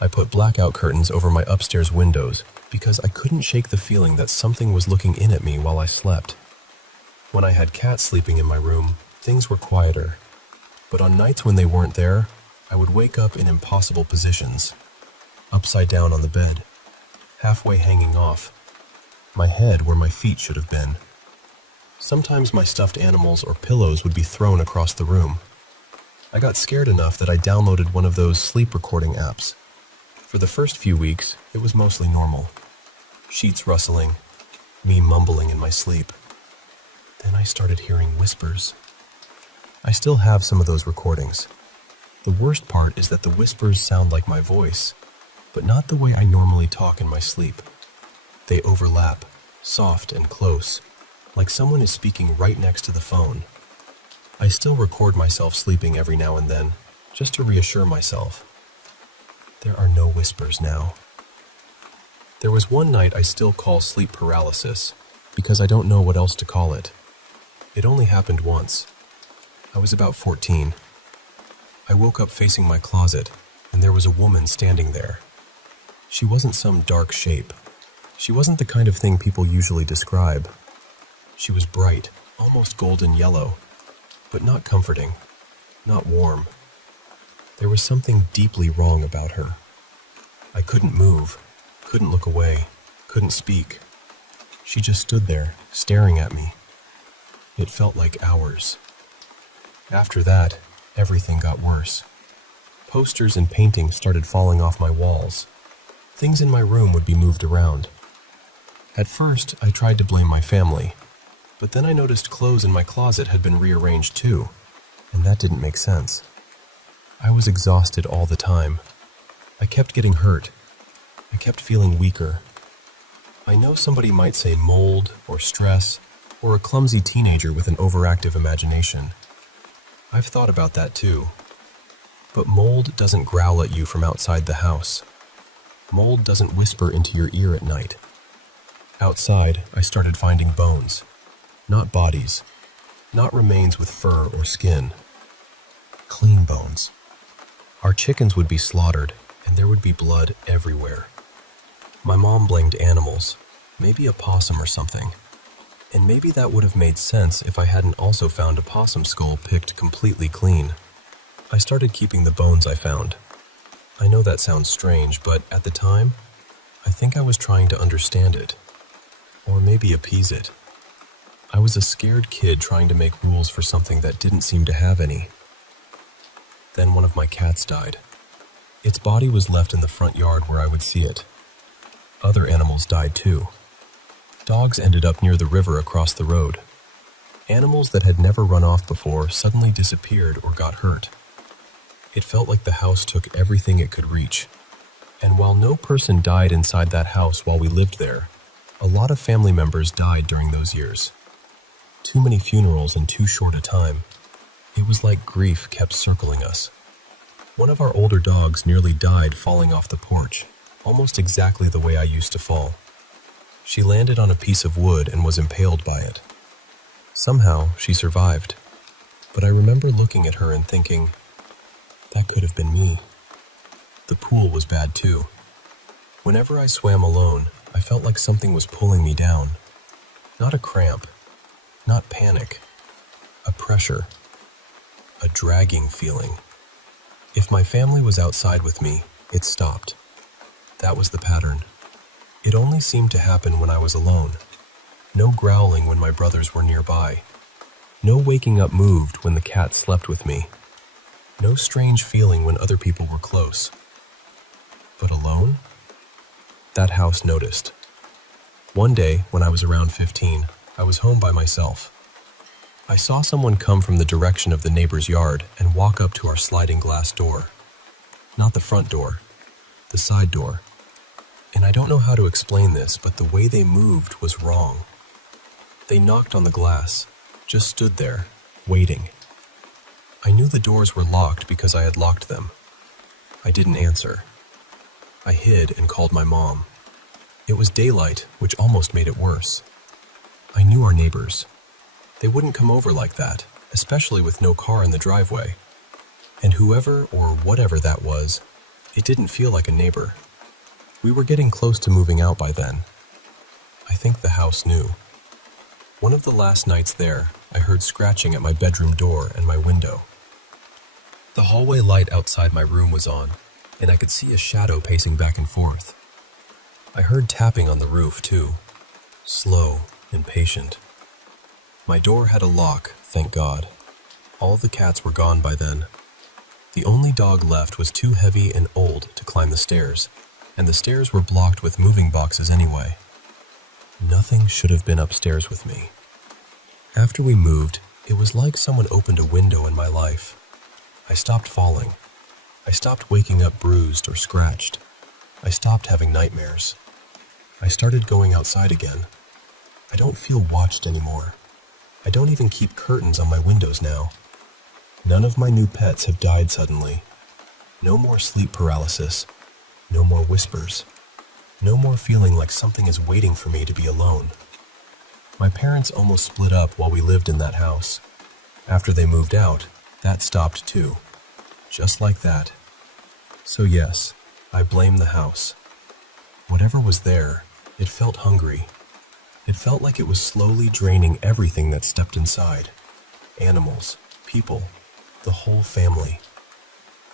I put blackout curtains over my upstairs windows because I couldn't shake the feeling that something was looking in at me while I slept. When I had cats sleeping in my room, things were quieter. But on nights when they weren't there, I would wake up in impossible positions. Upside down on the bed, halfway hanging off, my head where my feet should have been. Sometimes my stuffed animals or pillows would be thrown across the room. I got scared enough that I downloaded one of those sleep recording apps. For the first few weeks, it was mostly normal. Sheets rustling, me mumbling in my sleep. Then I started hearing whispers. I still have some of those recordings. The worst part is that the whispers sound like my voice, but not the way I normally talk in my sleep. They overlap, soft and close, like someone is speaking right next to the phone. I still record myself sleeping every now and then, just to reassure myself. There are no whispers now. There was one night I still call sleep paralysis, because I don't know what else to call it. It only happened once. I was about 14. I woke up facing my closet, and there was a woman standing there. She wasn't some dark shape. She wasn't the kind of thing people usually describe. She was bright, almost golden yellow, but not comforting, not warm. There was something deeply wrong about her. I couldn't move, couldn't look away, couldn't speak. She just stood there, staring at me. It felt like hours. After that, everything got worse. Posters and paintings started falling off my walls. Things in my room would be moved around. At first, I tried to blame my family, but then I noticed clothes in my closet had been rearranged too, and that didn't make sense. I was exhausted all the time. I kept getting hurt. I kept feeling weaker. I know somebody might say mold or stress or a clumsy teenager with an overactive imagination. I've thought about that too. But mold doesn't growl at you from outside the house. Mold doesn't whisper into your ear at night. Outside, I started finding bones. Not bodies. Not remains with fur or skin. Clean bones. Our chickens would be slaughtered, and there would be blood everywhere. My mom blamed animals, maybe a possum or something. And maybe that would have made sense if I hadn't also found a possum skull picked completely clean. I started keeping the bones I found. I know that sounds strange, but at the time, I think I was trying to understand it. Or maybe appease it. I was a scared kid trying to make rules for something that didn't seem to have any. Then one of my cats died. Its body was left in the front yard where I would see it. Other animals died too. Dogs ended up near the river across the road. Animals that had never run off before suddenly disappeared or got hurt. It felt like the house took everything it could reach. And while no person died inside that house while we lived there, a lot of family members died during those years. Too many funerals in too short a time. It was like grief kept circling us. One of our older dogs nearly died falling off the porch, almost exactly the way I used to fall. She landed on a piece of wood and was impaled by it. Somehow, she survived. But I remember looking at her and thinking, that could have been me. The pool was bad too. Whenever I swam alone, I felt like something was pulling me down. Not a cramp, not panic, a pressure, a dragging feeling. If my family was outside with me, it stopped. That was the pattern. It only seemed to happen when I was alone. No growling when my brothers were nearby. No waking up moved when the cat slept with me. No strange feeling when other people were close. But alone? That house noticed. One day, when I was around 15, I was home by myself. I saw someone come from the direction of the neighbor's yard and walk up to our sliding glass door. Not the front door, the side door. And I don't know how to explain this, but the way they moved was wrong. They knocked on the glass, just stood there, waiting. I knew the doors were locked because I had locked them. I didn't answer. I hid and called my mom. It was daylight, which almost made it worse. I knew our neighbors. They wouldn't come over like that, especially with no car in the driveway. And whoever or whatever that was, it didn't feel like a neighbor. We were getting close to moving out by then. I think the house knew. One of the last nights there, I heard scratching at my bedroom door and my window. The hallway light outside my room was on, and I could see a shadow pacing back and forth. I heard tapping on the roof, too. Slow and patient. My door had a lock, thank God. All the cats were gone by then. The only dog left was too heavy and old to climb the stairs, and the stairs were blocked with moving boxes anyway. Nothing should have been upstairs with me. After we moved, it was like someone opened a window in my life. I stopped falling. I stopped waking up bruised or scratched. I stopped having nightmares. I started going outside again. I don't feel watched anymore. I don't even keep curtains on my windows now. None of my new pets have died suddenly. No more sleep paralysis. No more whispers. No more feeling like something is waiting for me to be alone. My parents almost split up while we lived in that house. After they moved out, that stopped too. Just like that. So yes, I blame the house. Whatever was there, it felt hungry. It felt like it was slowly draining everything that stepped inside. Animals, people, the whole family.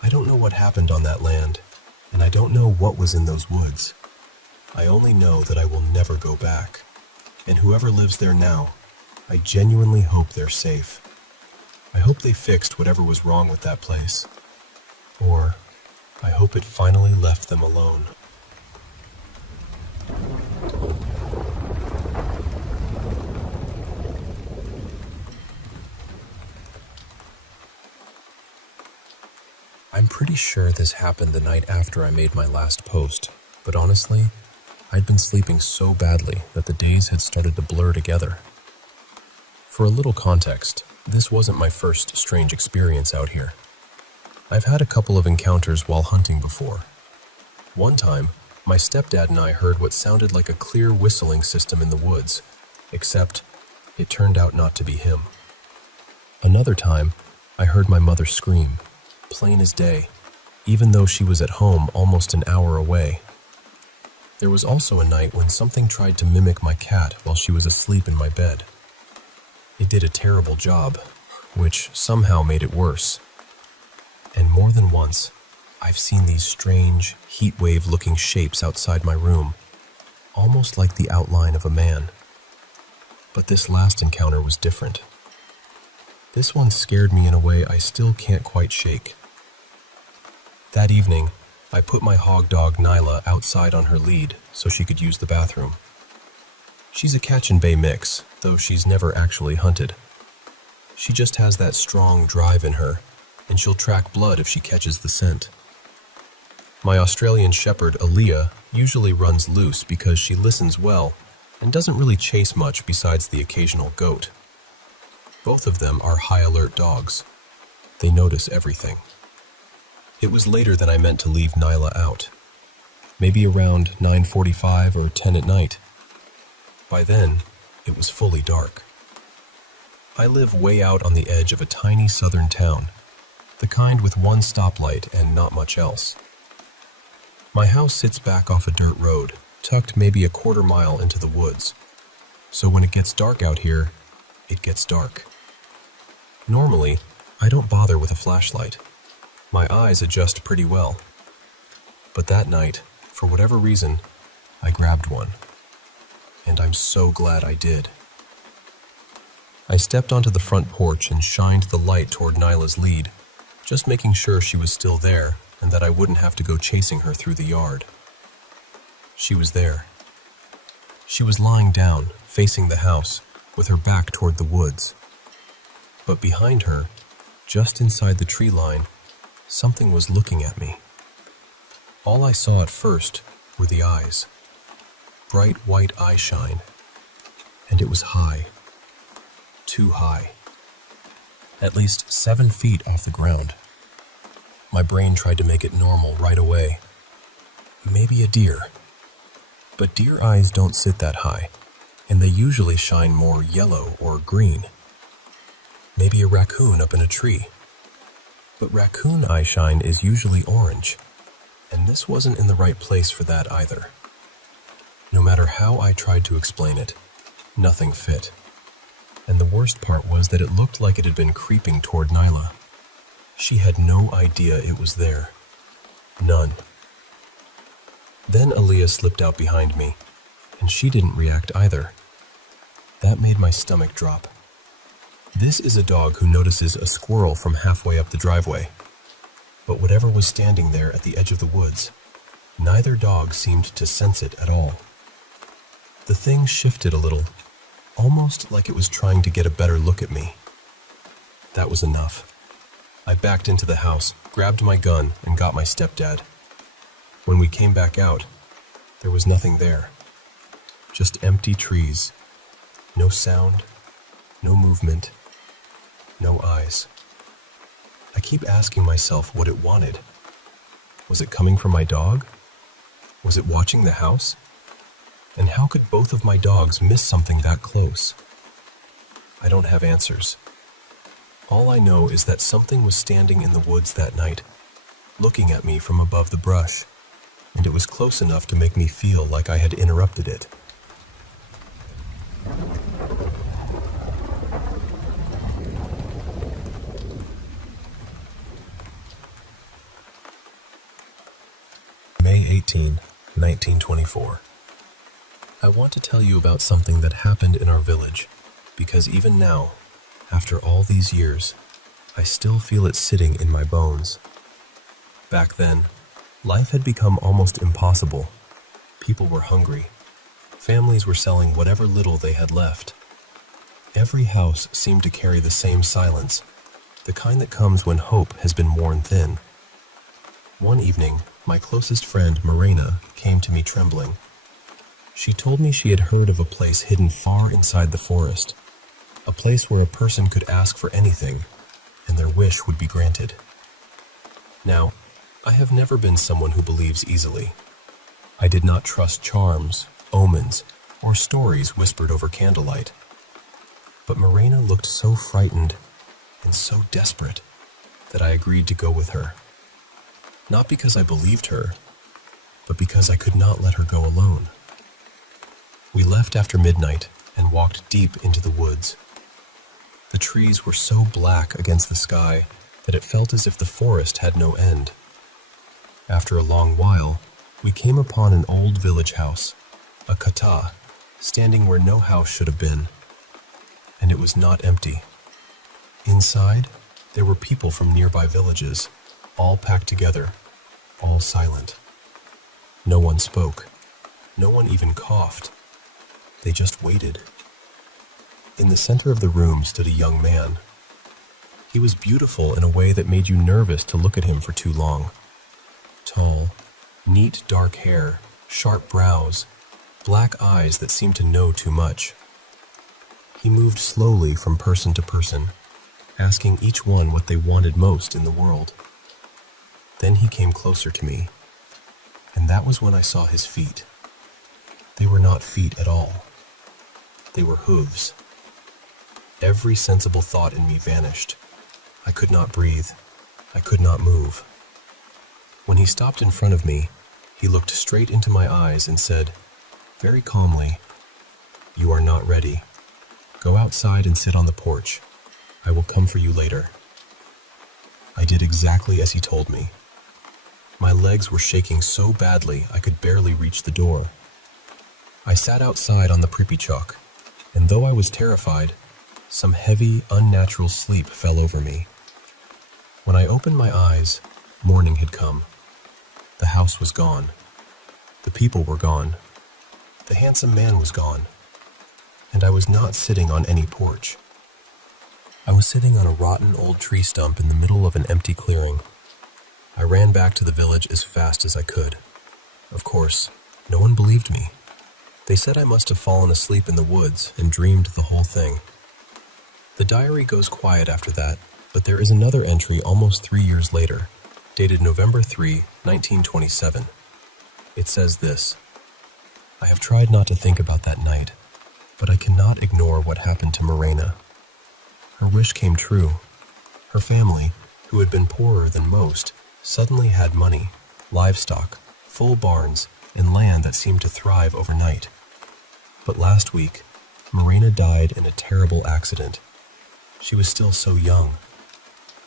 I don't know what happened on that land, and I don't know what was in those woods. I only know that I will never go back. And whoever lives there now, I genuinely hope they're safe. I hope they fixed whatever was wrong with that place. Or, I hope it finally left them alone. I'm pretty sure this happened the night after I made my last post, but honestly, I'd been sleeping so badly that the days had started to blur together. For a little context, this wasn't my first strange experience out here. I've had a couple of encounters while hunting before. One time, my stepdad and I heard what sounded like a clear whistling system in the woods, except it turned out not to be him. Another time, I heard my mother scream, plain as day, even though she was at home almost an hour away. There was also a night when something tried to mimic my cat while she was asleep in my bed. It did a terrible job, which somehow made it worse. And more than once, I've seen these strange, heat-wave-looking shapes outside my room, almost like the outline of a man. But this last encounter was different. This one scared me in a way I still can't quite shake. That evening, I put my hog dog Nyla outside on her lead so she could use the bathroom. She's a catch and bay mix, though she's never actually hunted. She just has that strong drive in her, and she'll track blood if she catches the scent. My Australian shepherd Aaliyah usually runs loose because she listens well and doesn't really chase much besides the occasional goat. Both of them are high alert dogs. They notice everything. It was later than I meant to leave Nyla out. Maybe around 9:45 or 10 at night. By then, it was fully dark. I live way out on the edge of a tiny southern town, the kind with one stoplight and not much else. My house sits back off a dirt road, tucked maybe a quarter mile into the woods. So when it gets dark out here, it gets dark. Normally, I don't bother with a flashlight. My eyes adjust pretty well. But that night, for whatever reason, I grabbed one. And I'm so glad I did. I stepped onto the front porch and shined the light toward Nyla's lead, just making sure she was still there and that I wouldn't have to go chasing her through the yard. She was there. She was lying down, facing the house, with her back toward the woods. But behind her, just inside the tree line, something was looking at me. All I saw at first were the eyes. Bright white eye shine. And it was high. Too high. At least 7 feet off the ground. My brain tried to make it normal right away. Maybe a deer. But deer eyes don't sit that high, and they usually shine more yellow or green. Maybe a raccoon up in a tree. But raccoon eye shine is usually orange, and this wasn't in the right place for that either. No matter how I tried to explain it, nothing fit. And the worst part was that it looked like it had been creeping toward Nyla. She had no idea it was there. None. Then Aaliyah slipped out behind me, and she didn't react either. That made my stomach drop. This is a dog who notices a squirrel from halfway up the driveway. But whatever was standing there at the edge of the woods, neither dog seemed to sense it at all. The thing shifted a little, almost like it was trying to get a better look at me. That was enough. I backed into the house, grabbed my gun, and got my stepdad. When we came back out, there was nothing there. Just empty trees. No sound, no movement, no eyes. I keep asking myself what it wanted. Was it coming from my dog? Was it watching the house? And how could both of my dogs miss something that close? I don't have answers. All I know is that something was standing in the woods that night, looking at me from above the brush, and it was close enough to make me feel like I had interrupted it. May 18, 1924. I want to tell you about something that happened in our village, because even now, after all these years, I still feel it sitting in my bones. Back then, life had become almost impossible. People were hungry. Families were selling whatever little they had left. Every house seemed to carry the same silence, the kind that comes when hope has been worn thin. One evening, my closest friend, Morena, came to me trembling. She told me she had heard of a place hidden far inside the forest, a place where a person could ask for anything, and their wish would be granted. Now, I have never been someone who believes easily. I did not trust charms, omens, or stories whispered over candlelight. But Morena looked so frightened and so desperate that I agreed to go with her. Not because I believed her, but because I could not let her go alone. We left after midnight and walked deep into the woods. The trees were so black against the sky that it felt as if the forest had no end. After a long while, we came upon an old village house, a kata, standing where no house should have been. And it was not empty. Inside, there were people from nearby villages, all packed together, all silent. No one spoke. No one even coughed. They just waited. In the center of the room stood a young man. He was beautiful in a way that made you nervous to look at him for too long. Tall, neat dark hair, sharp brows, black eyes that seemed to know too much. He moved slowly from person to person, asking each one what they wanted most in the world. Then he came closer to me, and that was when I saw his feet. They were not feet at all. They were hooves. Every sensible thought in me vanished. I could not breathe. I could not move. When he stopped in front of me, he looked straight into my eyes and said, very calmly, "You are not ready. Go outside and sit on the porch. I will come for you later." I did exactly as he told me. My legs were shaking so badly I could barely reach the door. I sat outside on the pripichok, and though I was terrified, some heavy, unnatural sleep fell over me. When I opened my eyes, morning had come. The house was gone. The people were gone. The handsome man was gone. And I was not sitting on any porch. I was sitting on a rotten old tree stump in the middle of an empty clearing. I ran back to the village as fast as I could. Of course, no one believed me. They said I must have fallen asleep in the woods and dreamed the whole thing. The diary goes quiet after that, but there is another entry almost 3 years later, dated November 3, 1927. It says this: I have tried not to think about that night, but I cannot ignore what happened to Morena. Her wish came true. Her family, who had been poorer than most, suddenly had money, livestock, full barns, and land that seemed to thrive overnight. But last week, Morena died in a terrible accident. She was still so young,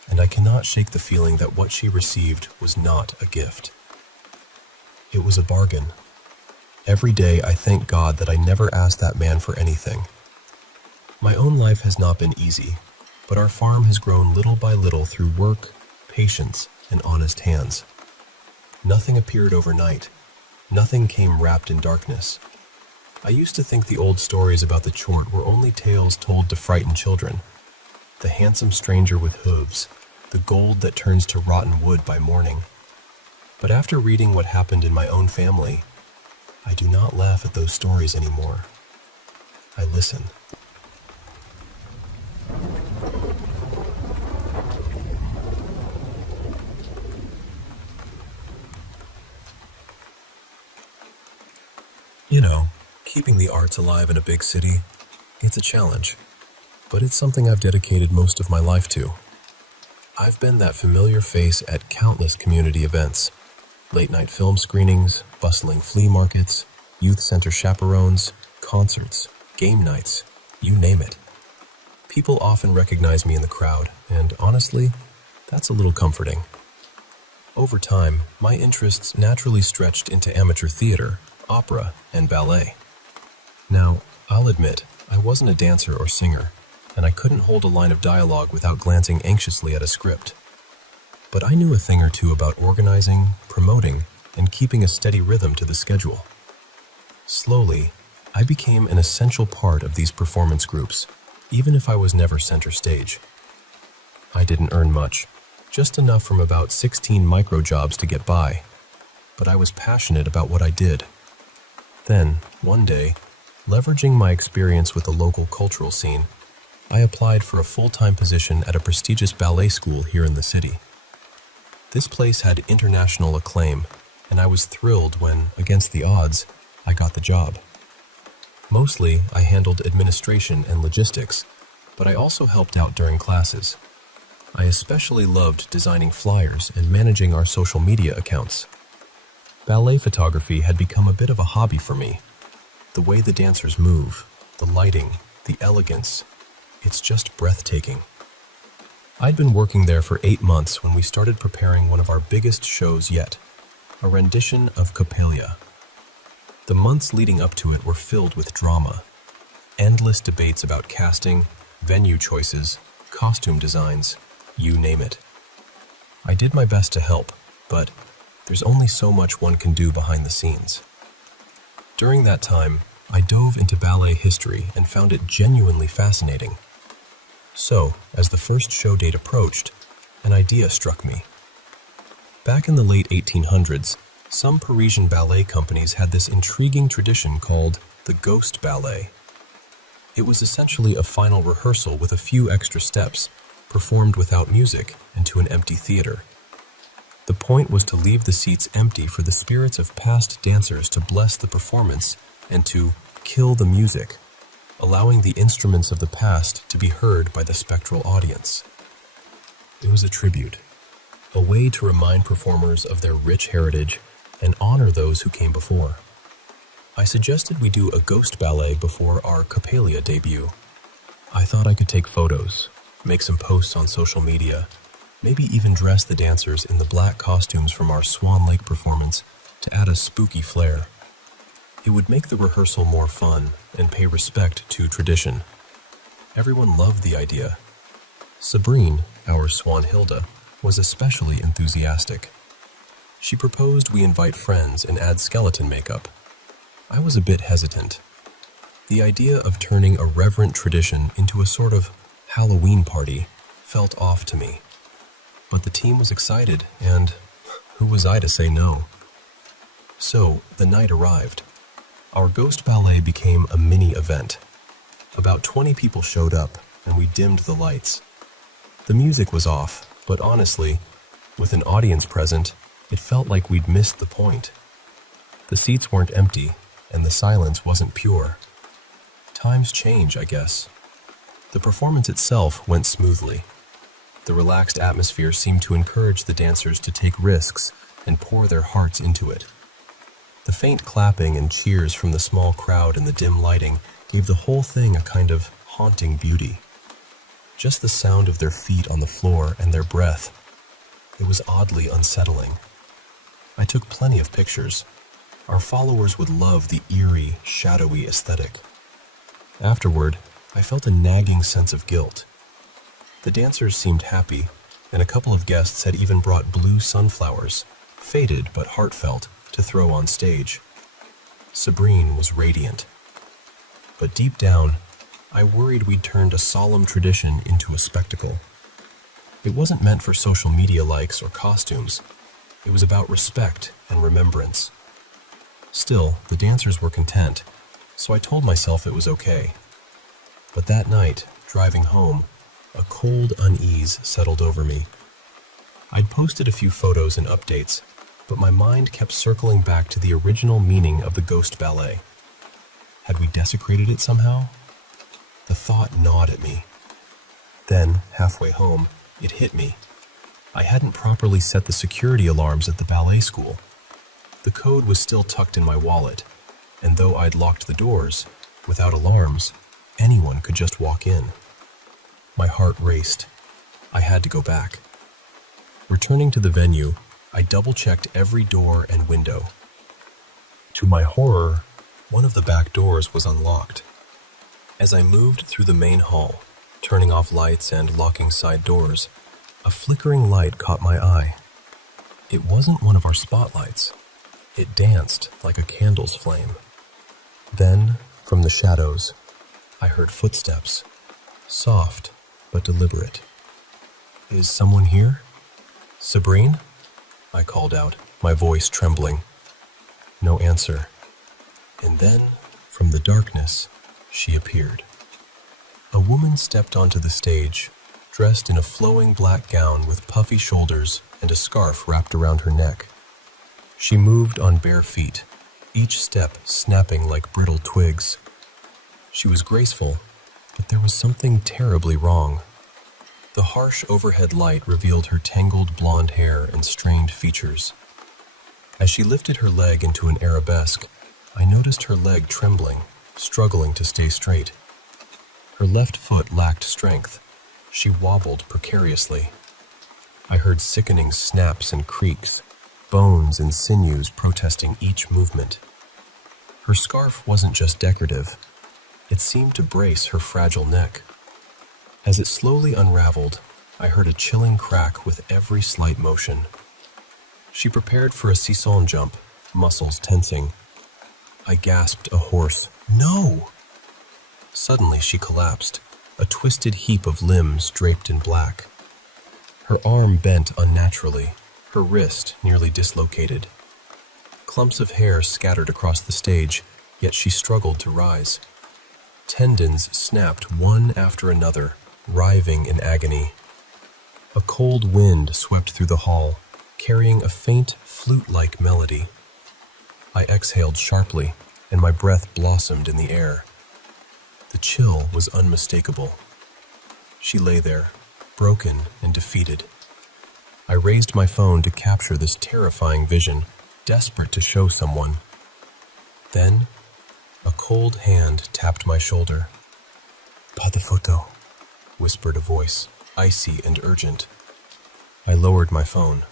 and I cannot shake the feeling that what she received was not a gift. It was a bargain. Every day I thank God that I never asked that man for anything. My own life has not been easy, but our farm has grown little by little through work, patience, and honest hands. Nothing appeared overnight. Nothing came wrapped in darkness. I used to think the old stories about the chort were only tales told to frighten children. The handsome stranger with hooves, the gold that turns to rotten wood by morning. But after reading what happened in my own family, I do not laugh at those stories anymore. I listen. Keeping the arts alive in a big city, it's a challenge, but it's something I've dedicated most of my life to. I've been that familiar face at countless community events, late-night film screenings, bustling flea markets, youth center chaperones, concerts, game nights, you name it. People often recognize me in the crowd, and honestly, that's a little comforting. Over time, my interests naturally stretched into amateur theater, opera, and ballet. Now, I'll admit, I wasn't a dancer or singer, and I couldn't hold a line of dialogue without glancing anxiously at a script. But I knew a thing or two about organizing, promoting, and keeping a steady rhythm to the schedule. Slowly, I became an essential part of these performance groups, even if I was never center stage. I didn't earn much, just enough from about 16 micro jobs to get by, but I was passionate about what I did. Then, one day, leveraging my experience with the local cultural scene, I applied for a full-time position at a prestigious ballet school here in the city. This place had international acclaim, and I was thrilled when, against the odds, I got the job. Mostly, I handled administration and logistics, but I also helped out during classes. I especially loved designing flyers and managing our social media accounts. Ballet photography had become a bit of a hobby for me. The way the dancers move, the lighting, the elegance, it's just breathtaking. I'd been working there for 8 months when we started preparing one of our biggest shows yet, a rendition of Coppelia. The months leading up to it were filled with drama, endless debates about casting, venue choices, costume designs, you name it. I did my best to help, but there's only so much one can do behind the scenes. During that time, I dove into ballet history and found it genuinely fascinating. So, as the first show date approached, an idea struck me. Back in the late 1800s, some Parisian ballet companies had this intriguing tradition called the ghost ballet. It was essentially a final rehearsal with a few extra steps, performed without music and to an empty theater. The point was to leave the seats empty for the spirits of past dancers to bless the performance and to kill the music, allowing the instruments of the past to be heard by the spectral audience. It was a tribute, a way to remind performers of their rich heritage and honor those who came before. I suggested we do a ghost ballet before our Coppelia debut. I thought I could take photos, make some posts on social media, maybe even dress the dancers in the black costumes from our Swan Lake performance to add a spooky flair. It would make the rehearsal more fun and pay respect to tradition. Everyone loved the idea. Sabrine, our Swan Hilda, was especially enthusiastic. She proposed we invite friends and add skeleton makeup. I was a bit hesitant. The idea of turning a reverent tradition into a sort of Halloween party felt off to me. But the team was excited, and who was I to say no? So, the night arrived. Our ghost ballet became a mini event. About 20 people showed up, and we dimmed the lights. The music was off, but honestly, with an audience present, it felt like we'd missed the point. The seats weren't empty, and the silence wasn't pure. Times change, I guess. The performance itself went smoothly. The relaxed atmosphere seemed to encourage the dancers to take risks and pour their hearts into it. The faint clapping and cheers from the small crowd and the dim lighting gave the whole thing a kind of haunting beauty. Just the sound of their feet on the floor and their breath. It was oddly unsettling. I took plenty of pictures. Our followers would love the eerie, shadowy aesthetic. Afterward, I felt a nagging sense of guilt. The dancers seemed happy, and a couple of guests had even brought blue sunflowers, faded but heartfelt, to throw on stage. Sabrine was radiant. But deep down, I worried we'd turned a solemn tradition into a spectacle. It wasn't meant for social media likes or costumes. It was about respect and remembrance. Still, the dancers were content, so I told myself it was okay. But that night, driving home, a cold unease settled over me. I'd posted a few photos and updates, but my mind kept circling back to the original meaning of the ghost ballet. Had we desecrated it somehow? The thought gnawed at me. Then, halfway home, it hit me. I hadn't properly set the security alarms at the ballet school. The code was still tucked in my wallet, and though I'd locked the doors, without alarms, anyone could just walk in. My heart raced. I had to go back. Returning to the venue, I double-checked every door and window. To my horror, one of the back doors was unlocked. As I moved through the main hall, turning off lights and locking side doors, a flickering light caught my eye. It wasn't one of our spotlights. It danced like a candle's flame. Then, from the shadows, I heard footsteps, soft but deliberate. "Is someone here? Sabrine?" I called out, my voice trembling. No answer. And then, from the darkness, she appeared. A woman stepped onto the stage, dressed in a flowing black gown with puffy shoulders and a scarf wrapped around her neck. She moved on bare feet, each step snapping like brittle twigs. She was graceful, but there was something terribly wrong. The harsh overhead light revealed her tangled blonde hair and strained features. As she lifted her leg into an arabesque, I noticed her leg trembling, struggling to stay straight. Her left foot lacked strength. She wobbled precariously. I heard sickening snaps and creaks, bones and sinews protesting each movement. Her scarf wasn't just decorative. It seemed to brace her fragile neck. As it slowly unraveled, I heard a chilling crack with every slight motion. She prepared for a sisson jump, muscles tensing. I gasped a hoarse, "No!" Suddenly she collapsed, a twisted heap of limbs draped in black. Her arm bent unnaturally, her wrist nearly dislocated. Clumps of hair scattered across the stage, yet she struggled to rise. Tendons snapped one after another, writhing in agony. A cold wind swept through the hall, carrying a faint, flute-like melody. I exhaled sharply, and my breath blossomed in the air. The chill was unmistakable. She lay there, broken and defeated. I raised my phone to capture this terrifying vision, desperate to show someone. Then, a cold hand tapped my shoulder. "Pas de photo," whispered a voice, icy and urgent. I lowered my phone.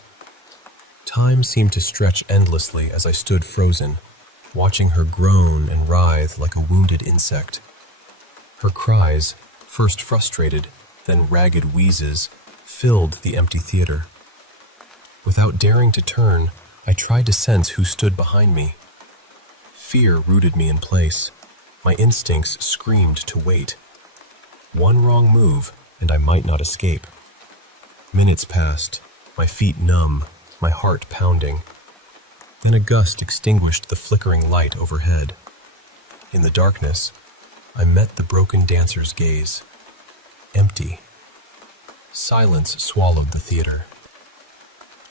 Time seemed to stretch endlessly as I stood frozen, watching her groan and writhe like a wounded insect. Her cries, first frustrated, then ragged wheezes, filled the empty theater. Without daring to turn, I tried to sense who stood behind me. Fear rooted me in place. My instincts screamed to wait. One wrong move, and I might not escape. Minutes passed, my feet numb, my heart pounding. Then a gust extinguished the flickering light overhead. In the darkness, I met the broken dancer's gaze. Empty. Silence swallowed the theater.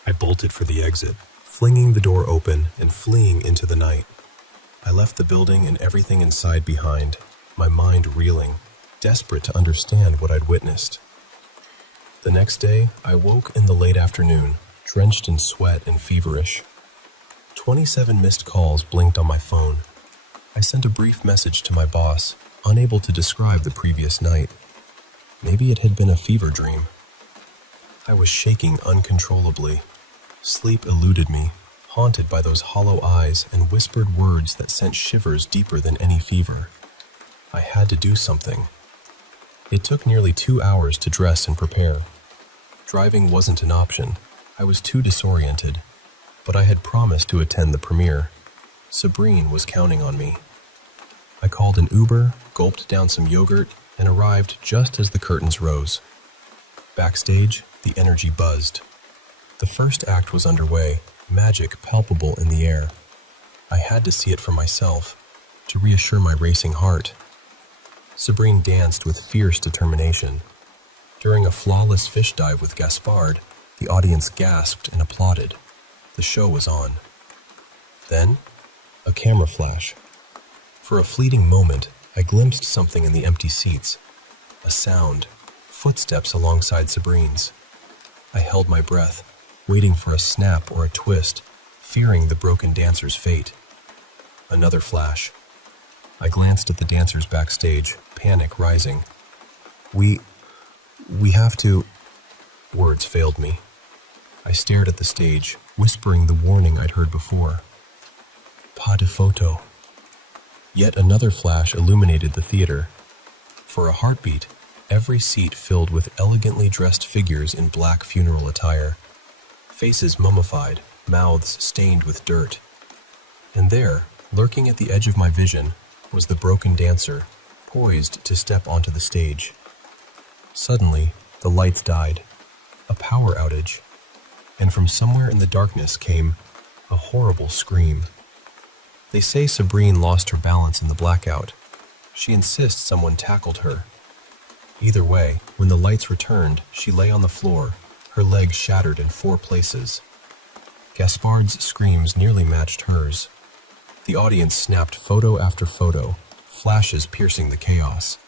I bolted for the exit, flinging the door open and fleeing into the night. I left the building and everything inside behind, my mind reeling, desperate to understand what I'd witnessed. The next day, I woke in the late afternoon, drenched in sweat and feverish. 27 missed calls blinked on my phone. I sent a brief message to my boss, unable to describe the previous night. Maybe it had been a fever dream. I was shaking uncontrollably. Sleep eluded me, haunted by those hollow eyes and whispered words that sent shivers deeper than any fever. I had to do something. It took nearly 2 hours to dress and prepare. Driving wasn't an option. I was too disoriented, but I had promised to attend the premiere. Sabrine was counting on me. I called an Uber, gulped down some yogurt, and arrived just as the curtains rose. Backstage, the energy buzzed. The first act was underway, magic palpable in the air. I had to see it for myself, to reassure my racing heart. Sabrine danced with fierce determination. During a flawless fish dive with Gaspard, the audience gasped and applauded. The show was on. Then, a camera flash. For a fleeting moment, I glimpsed something in the empty seats. A sound, footsteps alongside Sabrine's. I held my breath, waiting for a snap or a twist, fearing the broken dancer's fate. Another flash. I glanced at the dancers backstage, panic rising. We have to... Words failed me. I stared at the stage, whispering the warning I'd heard before. Pas de photo. Yet another flash illuminated the theater. For a heartbeat, every seat filled with elegantly dressed figures in black funeral attire. Faces mummified, mouths stained with dirt. And there, lurking at the edge of my vision, was the broken dancer, poised to step onto the stage. Suddenly, the lights died. A power outage. And from somewhere in the darkness came a horrible scream. They say Sabrine lost her balance in the blackout. She insists someone tackled her. Either way, when the lights returned, she lay on the floor, her legs shattered in 4 places. Gaspard's screams nearly matched hers. The audience snapped photo after photo, flashes piercing the chaos.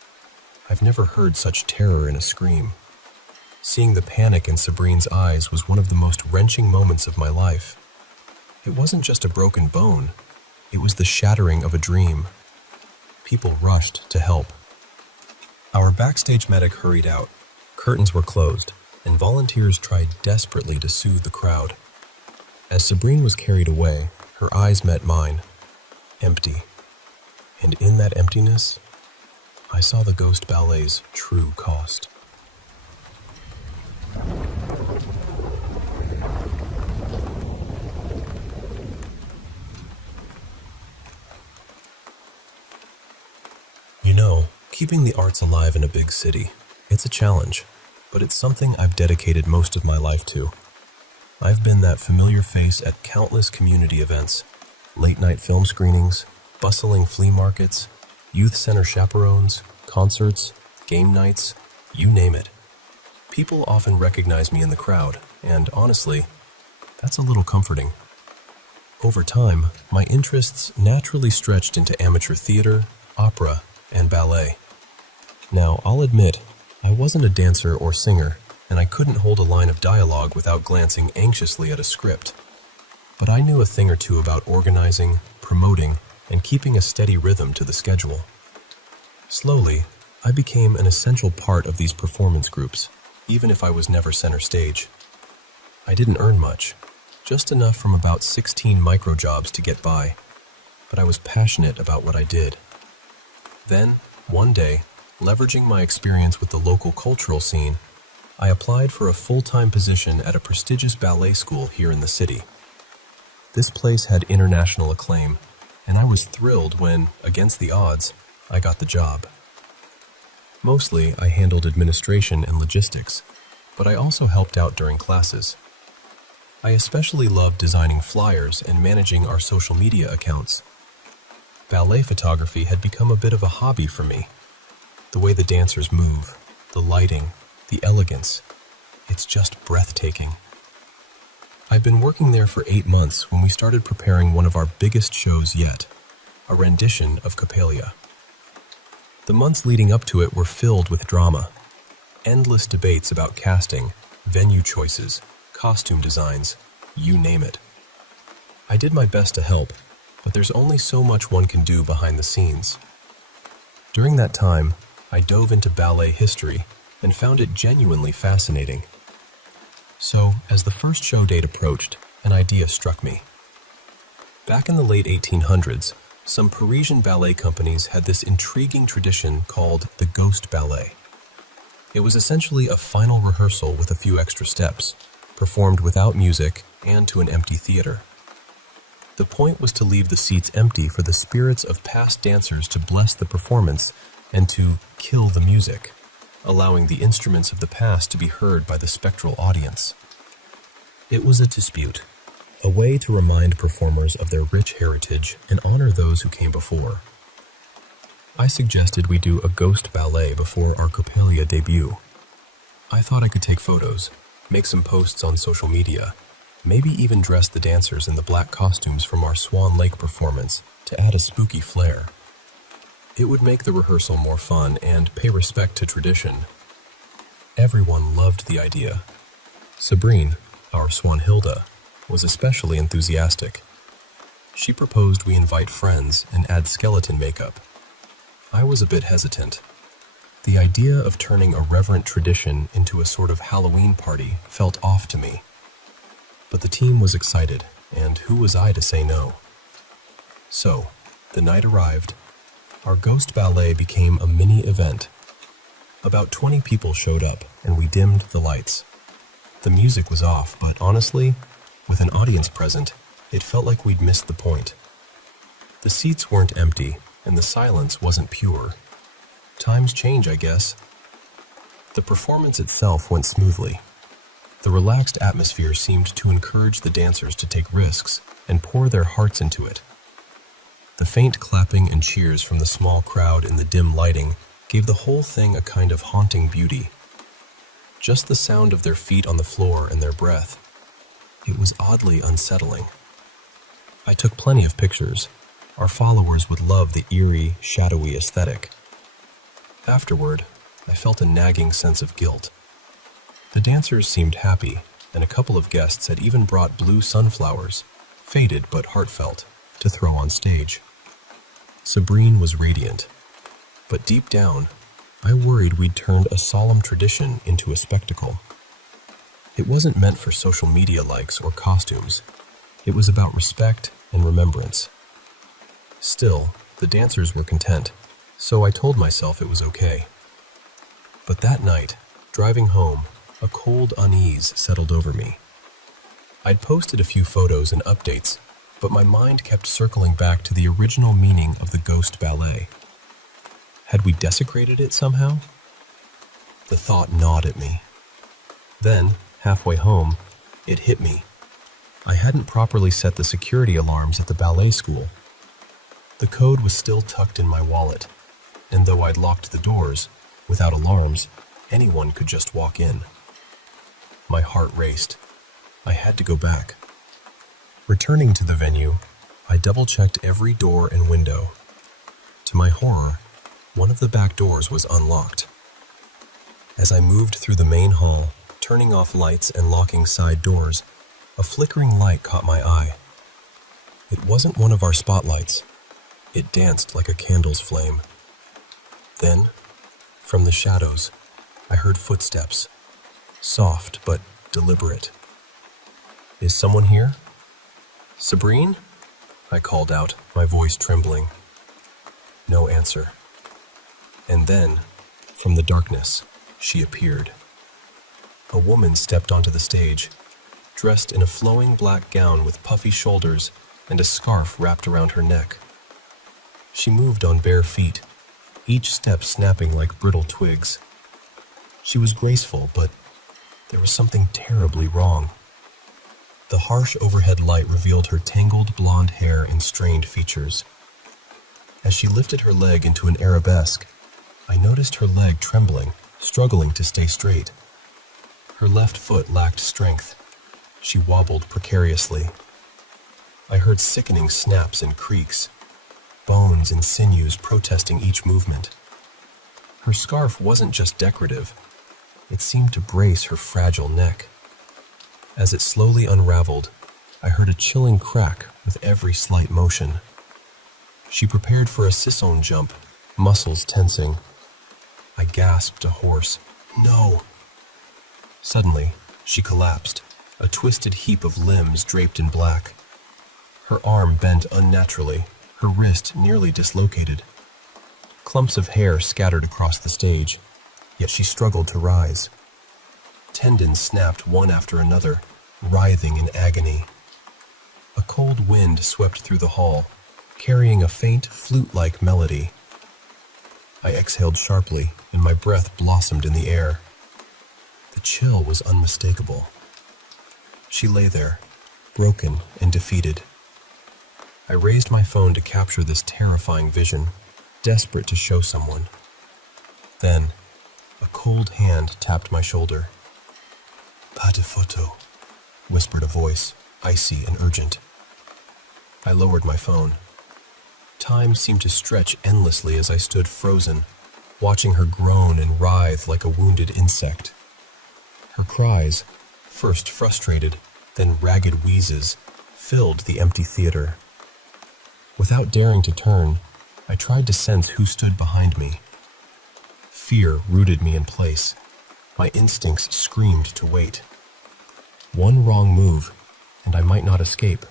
I've never heard such terror in a scream. Seeing the panic in Sabrine's eyes was one of the most wrenching moments of my life. It wasn't just a broken bone. It was the shattering of a dream. People rushed to help. Our backstage medic hurried out. Curtains were closed, and volunteers tried desperately to soothe the crowd. As Sabrine was carried away, her eyes met mine, empty. And in that emptiness, I saw the ghost ballet's true cost. You know, keeping the arts alive in a big city, it's a challenge, but it's something I've dedicated most of my life to. I've been that familiar face at countless community events, late-night film screenings, bustling flea markets, youth center chaperones, concerts, game nights, you name it. People often recognize me in the crowd, and honestly, that's a little comforting. Over time, my interests naturally stretched into amateur theater, opera, and ballet. Now, I'll admit, I wasn't a dancer or singer, and I couldn't hold a line of dialogue without glancing anxiously at a script. But I knew a thing or two about organizing, promoting, and keeping a steady rhythm to the schedule. Slowly, I became an essential part of these performance groups, even if I was never center stage. I didn't earn much, just enough from about 16 micro jobs to get by, but I was passionate about what I did. Then, one day, leveraging my experience with the local cultural scene, I applied for a full-time position at a prestigious ballet school here in the city. This place had international acclaim, and I was thrilled when, against the odds, I got the job. Mostly, I handled administration and logistics, but I also helped out during classes. I especially loved designing flyers and managing our social media accounts. Ballet photography had become a bit of a hobby for me. The way the dancers move, the lighting, the elegance, it's just breathtaking. I'd been working there for 8 months when we started preparing one of our biggest shows yet, a rendition of Coppelia. The months leading up to it were filled with drama. Endless debates about casting, venue choices, costume designs, you name it. I did my best to help, but there's only so much one can do behind the scenes. During that time, I dove into ballet history and found it genuinely fascinating. So, as the first show date approached, an idea struck me. Back in the late 1800s, some Parisian ballet companies had this intriguing tradition called the ghost ballet. It was essentially a final rehearsal with a few extra steps, performed without music and to an empty theater. The point was to leave the seats empty for the spirits of past dancers to bless the performance and to kill the music, allowing the instruments of the past to be heard by the spectral audience. It was a dispute, a way to remind performers of their rich heritage and honor those who came before. I suggested we do a ghost ballet before our Coppelia debut. I thought I could take photos, make some posts on social media, maybe even dress the dancers in the black costumes from our Swan Lake performance to add a spooky flair. It would make the rehearsal more fun and pay respect to tradition. Everyone loved the idea. Sabrine, our Swanhilda, was especially enthusiastic. She proposed we invite friends and add skeleton makeup. I was a bit hesitant. The idea of turning a reverent tradition into a sort of Halloween party felt off to me. But the team was excited, and who was I to say no? So, the night arrived. Our ghost ballet became a mini event. About 20 people showed up, and we dimmed the lights. The music was off, but honestly, with an audience present, it felt like we'd missed the point. The seats weren't empty, and the silence wasn't pure. Times change, I guess. The performance itself went smoothly. The relaxed atmosphere seemed to encourage the dancers to take risks and pour their hearts into it. The faint clapping and cheers from the small crowd in the dim lighting gave the whole thing a kind of haunting beauty. Just the sound of their feet on the floor and their breath. It was oddly unsettling. I took plenty of pictures. Our followers would love the eerie, shadowy aesthetic. Afterward, I felt a nagging sense of guilt. The dancers seemed happy, and a couple of guests had even brought blue sunflowers, faded but heartfelt, to throw on stage. Sabrine was radiant, but deep down, I worried we'd turned a solemn tradition into a spectacle. It wasn't meant for social media likes or costumes. It was about respect and remembrance. Still, the dancers were content, so I told myself it was okay. But that night, driving home, a cold unease settled over me. I'd posted a few photos and updates, but my mind kept circling back to the original meaning of the ghost ballet. Had we desecrated it somehow? The thought gnawed at me. Then, halfway home, it hit me. I hadn't properly set the security alarms at the ballet school. The code was still tucked in my wallet, and though I'd locked the doors, without alarms, anyone could just walk in. My heart raced. I had to go back. Returning to the venue, I double-checked every door and window. To my horror, one of the back doors was unlocked. As I moved through the main hall, turning off lights and locking side doors, a flickering light caught my eye. It wasn't one of our spotlights. It danced like a candle's flame. Then, from the shadows, I heard footsteps, soft but deliberate. "Is someone here? Sabrine?" I called out, my voice trembling. No answer. And then, from the darkness, she appeared. A woman stepped onto the stage, dressed in a flowing black gown with puffy shoulders and a scarf wrapped around her neck. She moved on bare feet, each step snapping like brittle twigs. She was graceful, but there was something terribly wrong. The harsh overhead light revealed her tangled blonde hair and strained features. As she lifted her leg into an arabesque, I noticed her leg trembling, struggling to stay straight. Her left foot lacked strength. She wobbled precariously. I heard sickening snaps and creaks, bones and sinews protesting each movement. Her scarf wasn't just decorative. It seemed to brace her fragile neck. As it slowly unraveled, I heard a chilling crack with every slight motion. She prepared for a sisson jump, muscles tensing. I gasped, a hoarse, "No!" Suddenly, she collapsed, a twisted heap of limbs draped in black. Her arm bent unnaturally, her wrist nearly dislocated. Clumps of hair scattered across the stage, yet she struggled to rise. Tendons snapped one after another, writhing in agony. A cold wind swept through the hall, carrying a faint, flute-like melody. I exhaled sharply, and my breath blossomed in the air. The chill was unmistakable. She lay there, broken and defeated. I raised my phone to capture this terrifying vision, desperate to show someone. Then, a cold hand tapped my shoulder. "Pas de photo," whispered a voice, icy and urgent. I lowered my phone. Time seemed to stretch endlessly as I stood frozen, watching her groan and writhe like a wounded insect. Her cries, first frustrated, then ragged wheezes, filled the empty theater. Without daring to turn, I tried to sense who stood behind me. Fear rooted me in place. My instincts screamed to wait. One wrong move, and I might not escape.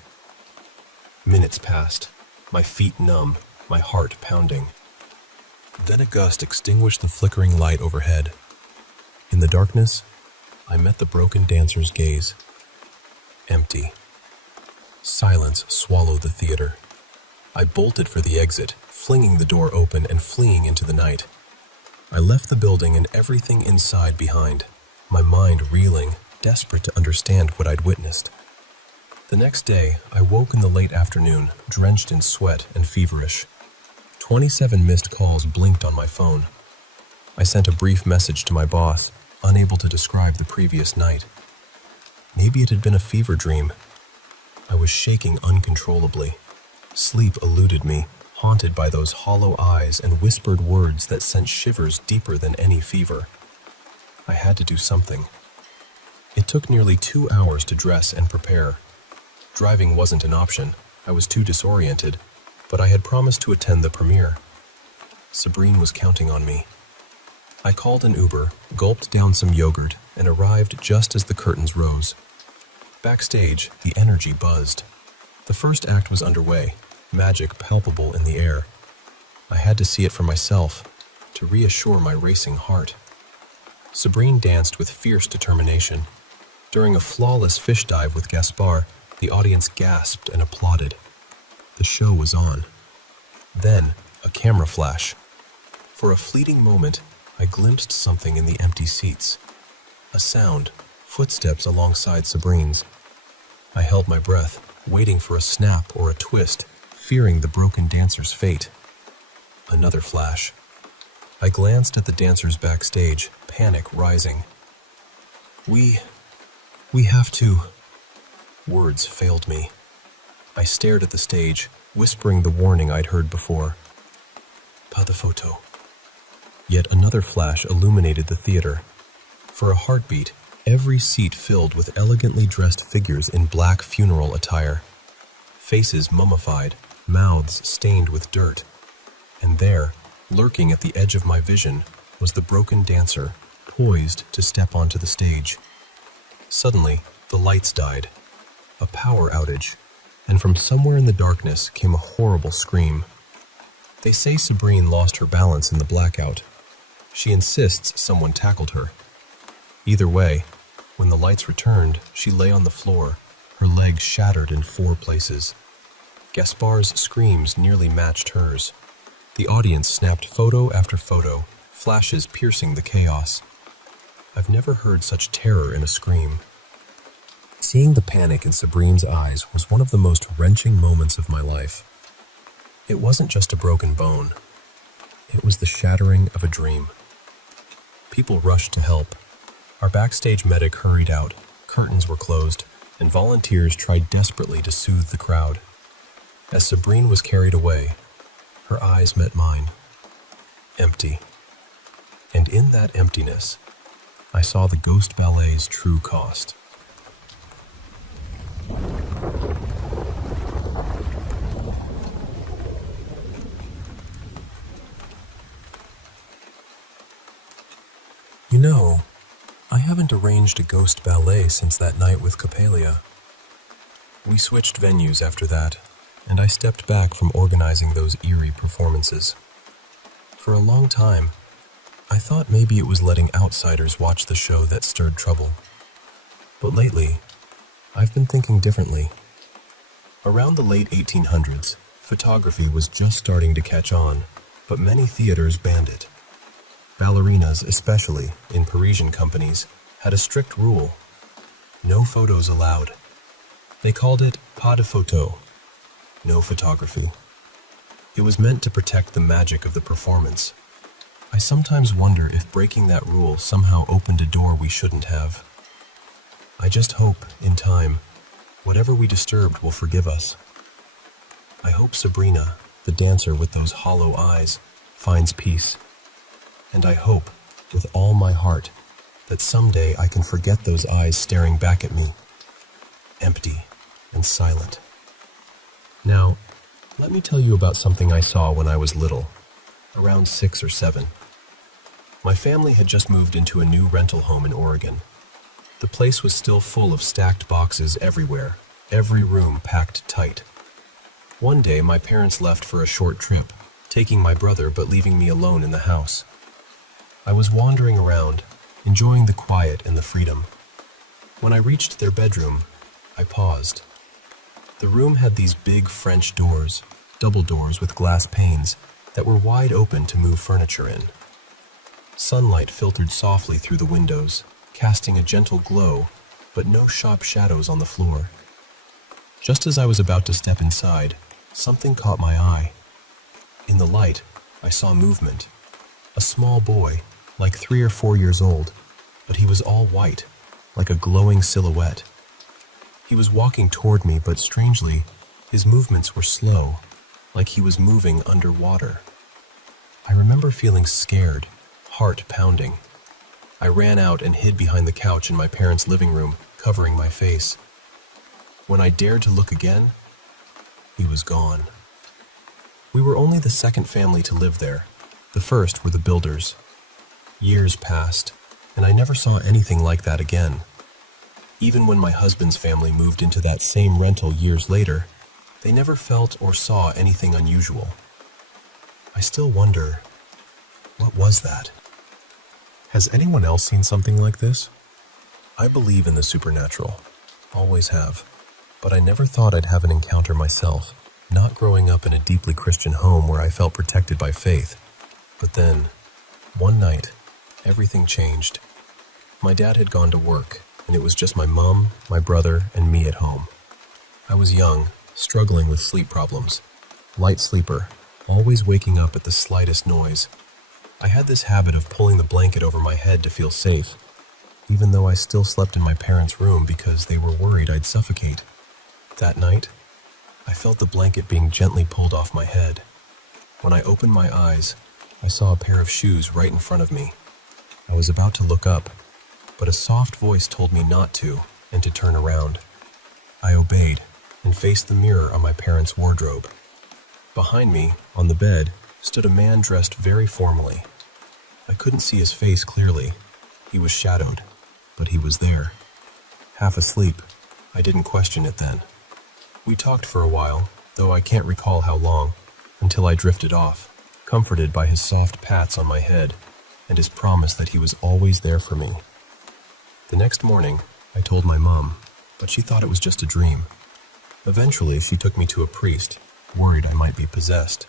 Minutes passed, my feet numb, my heart pounding. Then a gust extinguished the flickering light overhead. In the darkness, I met the broken dancer's gaze. Empty. Silence swallowed the theater. I bolted for the exit, flinging the door open and fleeing into the night. I left the building and everything inside behind, my mind reeling, desperate to understand what I'd witnessed. The next day, I woke in the late afternoon, drenched in sweat and feverish. 27 missed calls blinked on my phone. I sent a brief message to my boss, unable to describe the previous night. Maybe it had been a fever dream. I was shaking uncontrollably. Sleep eluded me, haunted by those hollow eyes and whispered words that sent shivers deeper than any fever. I had to do something. It took nearly 2 hours to dress and prepare. Driving wasn't an option. I was too disoriented, but I had promised to attend the premiere. Sabrine was counting on me. I called an Uber, gulped down some yogurt, and arrived just as the curtains rose. Backstage, the energy buzzed. The first act was underway, magic palpable in the air. I had to see it for myself, to reassure my racing heart. Sabrine danced with fierce determination. During a flawless fish dive with Gaspar, the audience gasped and applauded. The show was on. Then, a camera flash. For a fleeting moment, I glimpsed something in the empty seats. A sound, footsteps alongside Sabrine's. I held my breath, waiting for a snap or a twist, fearing the broken dancer's fate. Another flash. I glanced at the dancers backstage, panic rising. We have to... Words failed me. I stared at the stage, whispering the warning I'd heard before. Pas de photo. Yet another flash illuminated the theater. For a heartbeat, every seat filled with elegantly dressed figures in black funeral attire. Faces mummified, mouths stained with dirt. And there, lurking at the edge of my vision, was the broken dancer, poised to step onto the stage. Suddenly, the lights died. A power outage, and from somewhere in the darkness came a horrible scream. They say Sabrine lost her balance in the blackout. She insists someone tackled her. Either way, when the lights returned, she lay on the floor, her legs shattered in 4 places. Gaspar's screams nearly matched hers. The audience snapped photo after photo, flashes piercing the chaos. I've never heard such terror in a scream. Seeing the panic in Sabrine's eyes was one of the most wrenching moments of my life. It wasn't just a broken bone. It was the shattering of a dream. People rushed to help. Our backstage medic hurried out, curtains were closed, and volunteers tried desperately to soothe the crowd. As Sabrine was carried away, her eyes met mine. Empty. And in that emptiness, I saw the Ghost Ballet's true cost. You know, I haven't arranged a ghost ballet since that night with Copelia. We switched venues after that, and I stepped back from organizing those eerie performances. For a long time, I thought maybe it was letting outsiders watch the show that stirred trouble. But lately, I've been thinking differently. Around the late 1800s, photography was just starting to catch on, but many theaters banned it. Ballerinas, especially in Parisian companies, had a strict rule. No photos allowed. They called it pas de photo. No photography. It was meant to protect the magic of the performance. I sometimes wonder if breaking that rule somehow opened a door we shouldn't have. I just hope, in time, whatever we disturbed will forgive us. I hope Sabrina, the dancer with those hollow eyes, finds peace. And I hope, with all my heart, that someday I can forget those eyes staring back at me, empty and silent. Now, let me tell you about something I saw when I was little, around 6 or 7. My family had just moved into a new rental home in Oregon. The place was still full of stacked boxes everywhere, every room packed tight. One day, my parents left for a short trip, taking my brother but leaving me alone in the house. I was wandering around, enjoying the quiet and the freedom. When I reached their bedroom, I paused. The room had these big French doors, double doors with glass panes, that were wide open to move furniture in. Sunlight filtered softly through the windows, casting a gentle glow, but no sharp shadows on the floor. Just as I was about to step inside, something caught my eye. In the light, I saw movement. A small boy, like 3 or 4 years old, but he was all white, like a glowing silhouette. He was walking toward me, but strangely, his movements were slow, like he was moving underwater. I remember feeling scared, heart pounding. I ran out and hid behind the couch in my parents' living room, covering my face. When I dared to look again, he was gone. We were only the second family to live there. The first were the builders. Years passed, and I never saw anything like that again. Even when my husband's family moved into that same rental years later, they never felt or saw anything unusual. I still wonder, what was that? Has anyone else seen something like this? I believe in the supernatural, always have, but I never thought I'd have an encounter myself, not growing up in a deeply Christian home where I felt protected by faith. But then, one night, everything changed. My dad had gone to work, and it was just my mom, my brother, and me at home. I was young, struggling with sleep problems, light sleeper, always waking up at the slightest noise. I had this habit of pulling the blanket over my head to feel safe, even though I still slept in my parents' room because they were worried I'd suffocate. That night, I felt the blanket being gently pulled off my head. When I opened my eyes, I saw a pair of shoes right in front of me. I was about to look up, but a soft voice told me not to and to turn around. I obeyed and faced the mirror on my parents' wardrobe. Behind me, on the bed, stood a man dressed very formally. I couldn't see his face clearly. He was shadowed, but he was there. Half asleep, I didn't question it then. We talked for a while, though I can't recall how long, until I drifted off, comforted by his soft pats on my head and his promise that he was always there for me. The next morning, I told my mom, but she thought it was just a dream. Eventually, she took me to a priest, worried I might be possessed.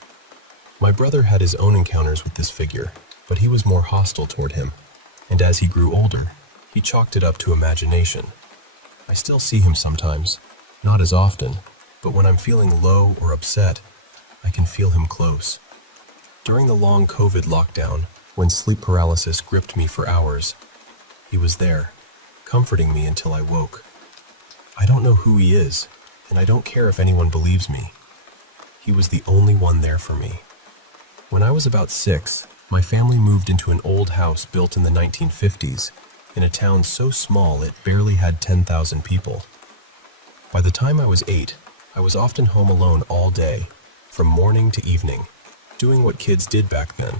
My brother had his own encounters with this figure, but he was more hostile toward him, and as he grew older, he chalked it up to imagination. I still see him sometimes, not as often, but when I'm feeling low or upset, I can feel him close. During the long COVID lockdown, when sleep paralysis gripped me for hours, he was there, comforting me until I woke. I don't know who he is, and I don't care if anyone believes me. He was the only one there for me. When I was about 6, my family moved into an old house built in the 1950s, in a town so small it barely had 10,000 people. By the time I was 8, I was often home alone all day, from morning to evening, doing what kids did back then,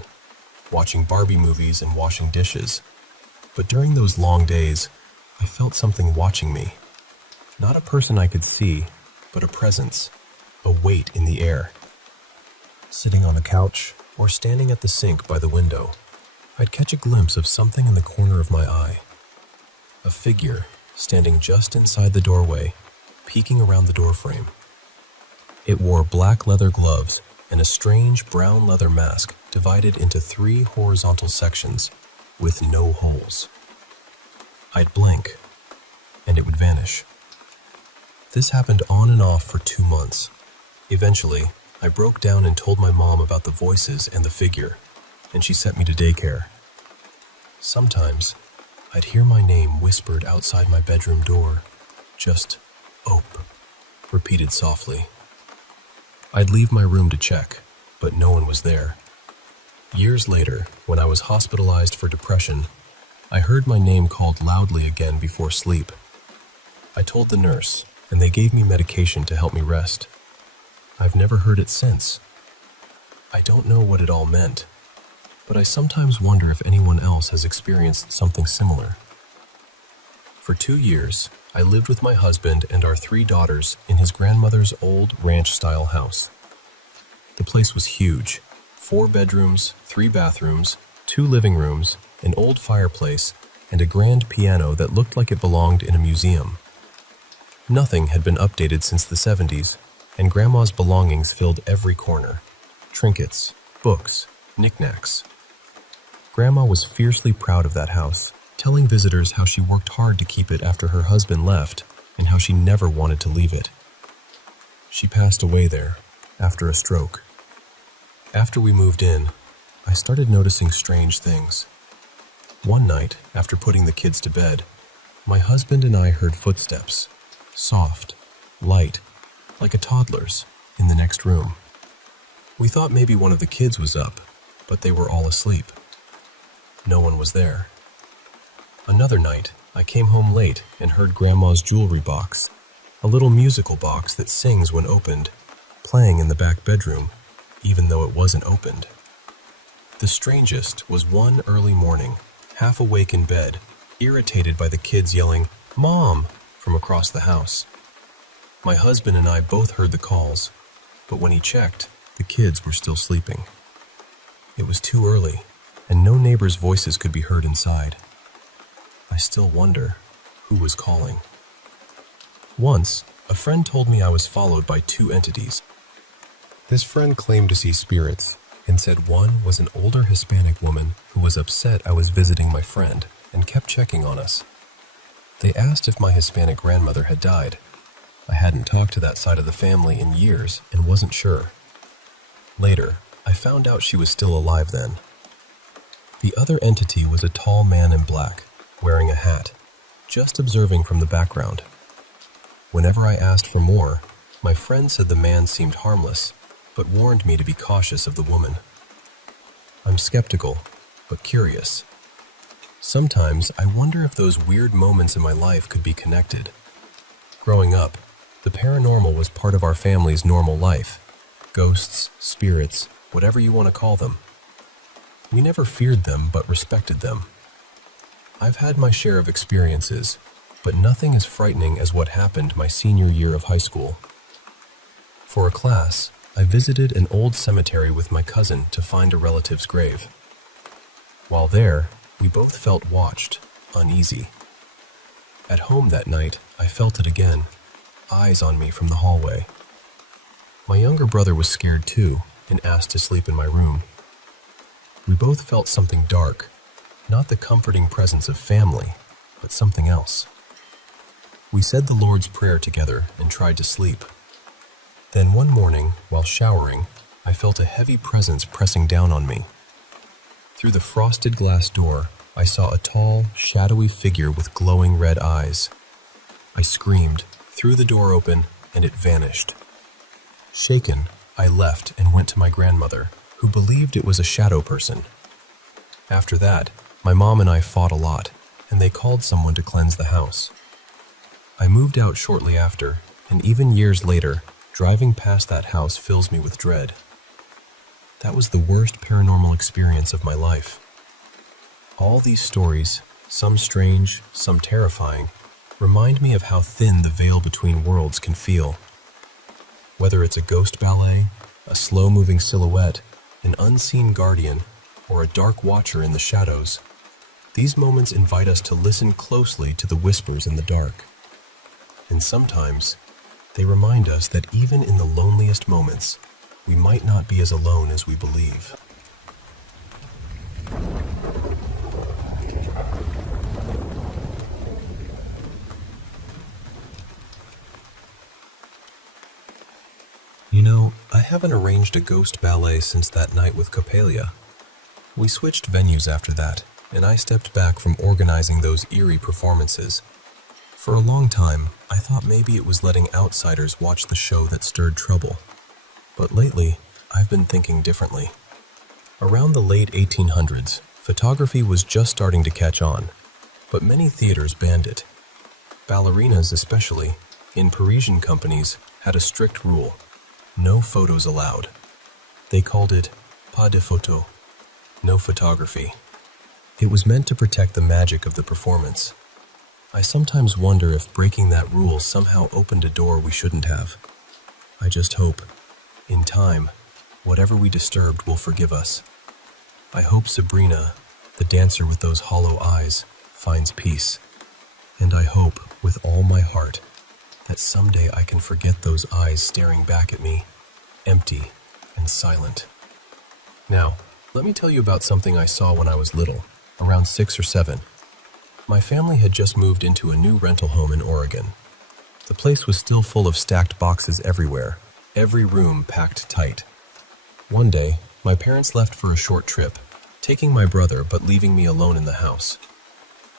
watching Barbie movies and washing dishes. But during those long days, I felt something watching me. Not a person I could see, but a presence, a weight in the air. Sitting on a couch or standing at the sink by the window, I'd catch a glimpse of something in the corner of my eye. A figure standing just inside the doorway, peeking around the doorframe. It wore black leather gloves and a strange brown leather mask divided into 3 horizontal sections with no holes. I'd blink, and it would vanish. This happened on and off for 2 months. Eventually, I broke down and told my mom about the voices and the figure, and she sent me to daycare. Sometimes, I'd hear my name whispered outside my bedroom door, just "Ope," repeated softly. I'd leave my room to check, but no one was there. Years later, when I was hospitalized for depression, I heard my name called loudly again before sleep. I told the nurse, and they gave me medication to help me rest. I've never heard it since. I don't know what it all meant, but I sometimes wonder if anyone else has experienced something similar. For 2 years, I lived with my husband and our 3 daughters in his grandmother's old ranch-style house. The place was huge: 4 bedrooms, 3 bathrooms, 2 living rooms, an old fireplace, and a grand piano that looked like it belonged in a museum. Nothing had been updated since the 70s, and Grandma's belongings filled every corner: trinkets, books, knickknacks. Grandma was fiercely proud of that house, telling visitors how she worked hard to keep it after her husband left and how she never wanted to leave it. She passed away there after a stroke. After we moved in, I started noticing strange things. One night, after putting the kids to bed, my husband and I heard footsteps, soft, light, like a toddler's, in the next room. We thought maybe one of the kids was up, but they were all asleep. No one was there. Another night, I came home late and heard Grandma's jewelry box, a little musical box that sings when opened, playing in the back bedroom, even though it wasn't opened. The strangest was one early morning, half awake in bed, irritated by the kids yelling, "Mom!" from across the house. My husband and I both heard the calls, but when he checked, the kids were still sleeping. It was too early, and no neighbors' voices could be heard inside. I still wonder who was calling. Once, a friend told me I was followed by 2 entities. This friend claimed to see spirits and said one was an older Hispanic woman who was upset I was visiting my friend and kept checking on us. They asked if my Hispanic grandmother had died. I hadn't talked to that side of the family in years and wasn't sure. Later, I found out she was still alive then. The other entity was a tall man in black, wearing a hat, just observing from the background. Whenever I asked for more, my friend said the man seemed harmless, but warned me to be cautious of the woman. I'm skeptical, but curious. Sometimes I wonder if those weird moments in my life could be connected. Growing up, the paranormal was part of our family's normal life. Ghosts, spirits, whatever you want to call them. We never feared them, but respected them. I've had my share of experiences, but nothing as frightening as what happened my senior year of high school. For a class, I visited an old cemetery with my cousin to find a relative's grave. While there, we both felt watched, uneasy. At home that night, I felt it again, eyes on me from the hallway. My younger brother was scared too and asked to sleep in my room. We both felt something dark, not the comforting presence of family, but something else. We said the Lord's Prayer together and tried to sleep. Then one morning, while showering, I felt a heavy presence pressing down on me. Through the frosted glass door, I saw a tall, shadowy figure with glowing red eyes. I screamed, threw the door open, and it vanished. Shaken, I left and went to my grandmother, who believed it was a shadow person. After that, my mom and I fought a lot, and they called someone to cleanse the house. I moved out shortly after, and even years later, driving past that house fills me with dread. That was the worst paranormal experience of my life. All these stories, some strange, some terrifying, remind me of how thin the veil between worlds can feel. Whether it's a ghost ballet, a slow-moving silhouette, an unseen guardian, or a dark watcher in the shadows, these moments invite us to listen closely to the whispers in the dark. And sometimes, they remind us that even in the loneliest moments, we might not be as alone as we believe. You know, I haven't arranged a ghost ballet since that night with Copelia. We switched venues after that, and I stepped back from organizing those eerie performances. For a long time, I thought maybe it was letting outsiders watch the show that stirred trouble. But lately, I've been thinking differently. Around the late 1800s, photography was just starting to catch on, but many theaters banned it. Ballerinas especially, in Parisian companies, had a strict rule: no photos allowed. They called it pas de photo, no photography. It was meant to protect the magic of the performance. I sometimes wonder if breaking that rule somehow opened a door we shouldn't have. I just hope, in time, whatever we disturbed will forgive us. I hope Sabrina, the dancer with those hollow eyes, finds peace. And I hope, with all my heart, that someday I can forget those eyes staring back at me, empty and silent. Now, let me tell you about something I saw when I was little, around 6 or 7. My family had just moved into a new rental home in Oregon. The place was still full of stacked boxes everywhere, every room packed tight. One day, my parents left for a short trip, taking my brother but leaving me alone in the house.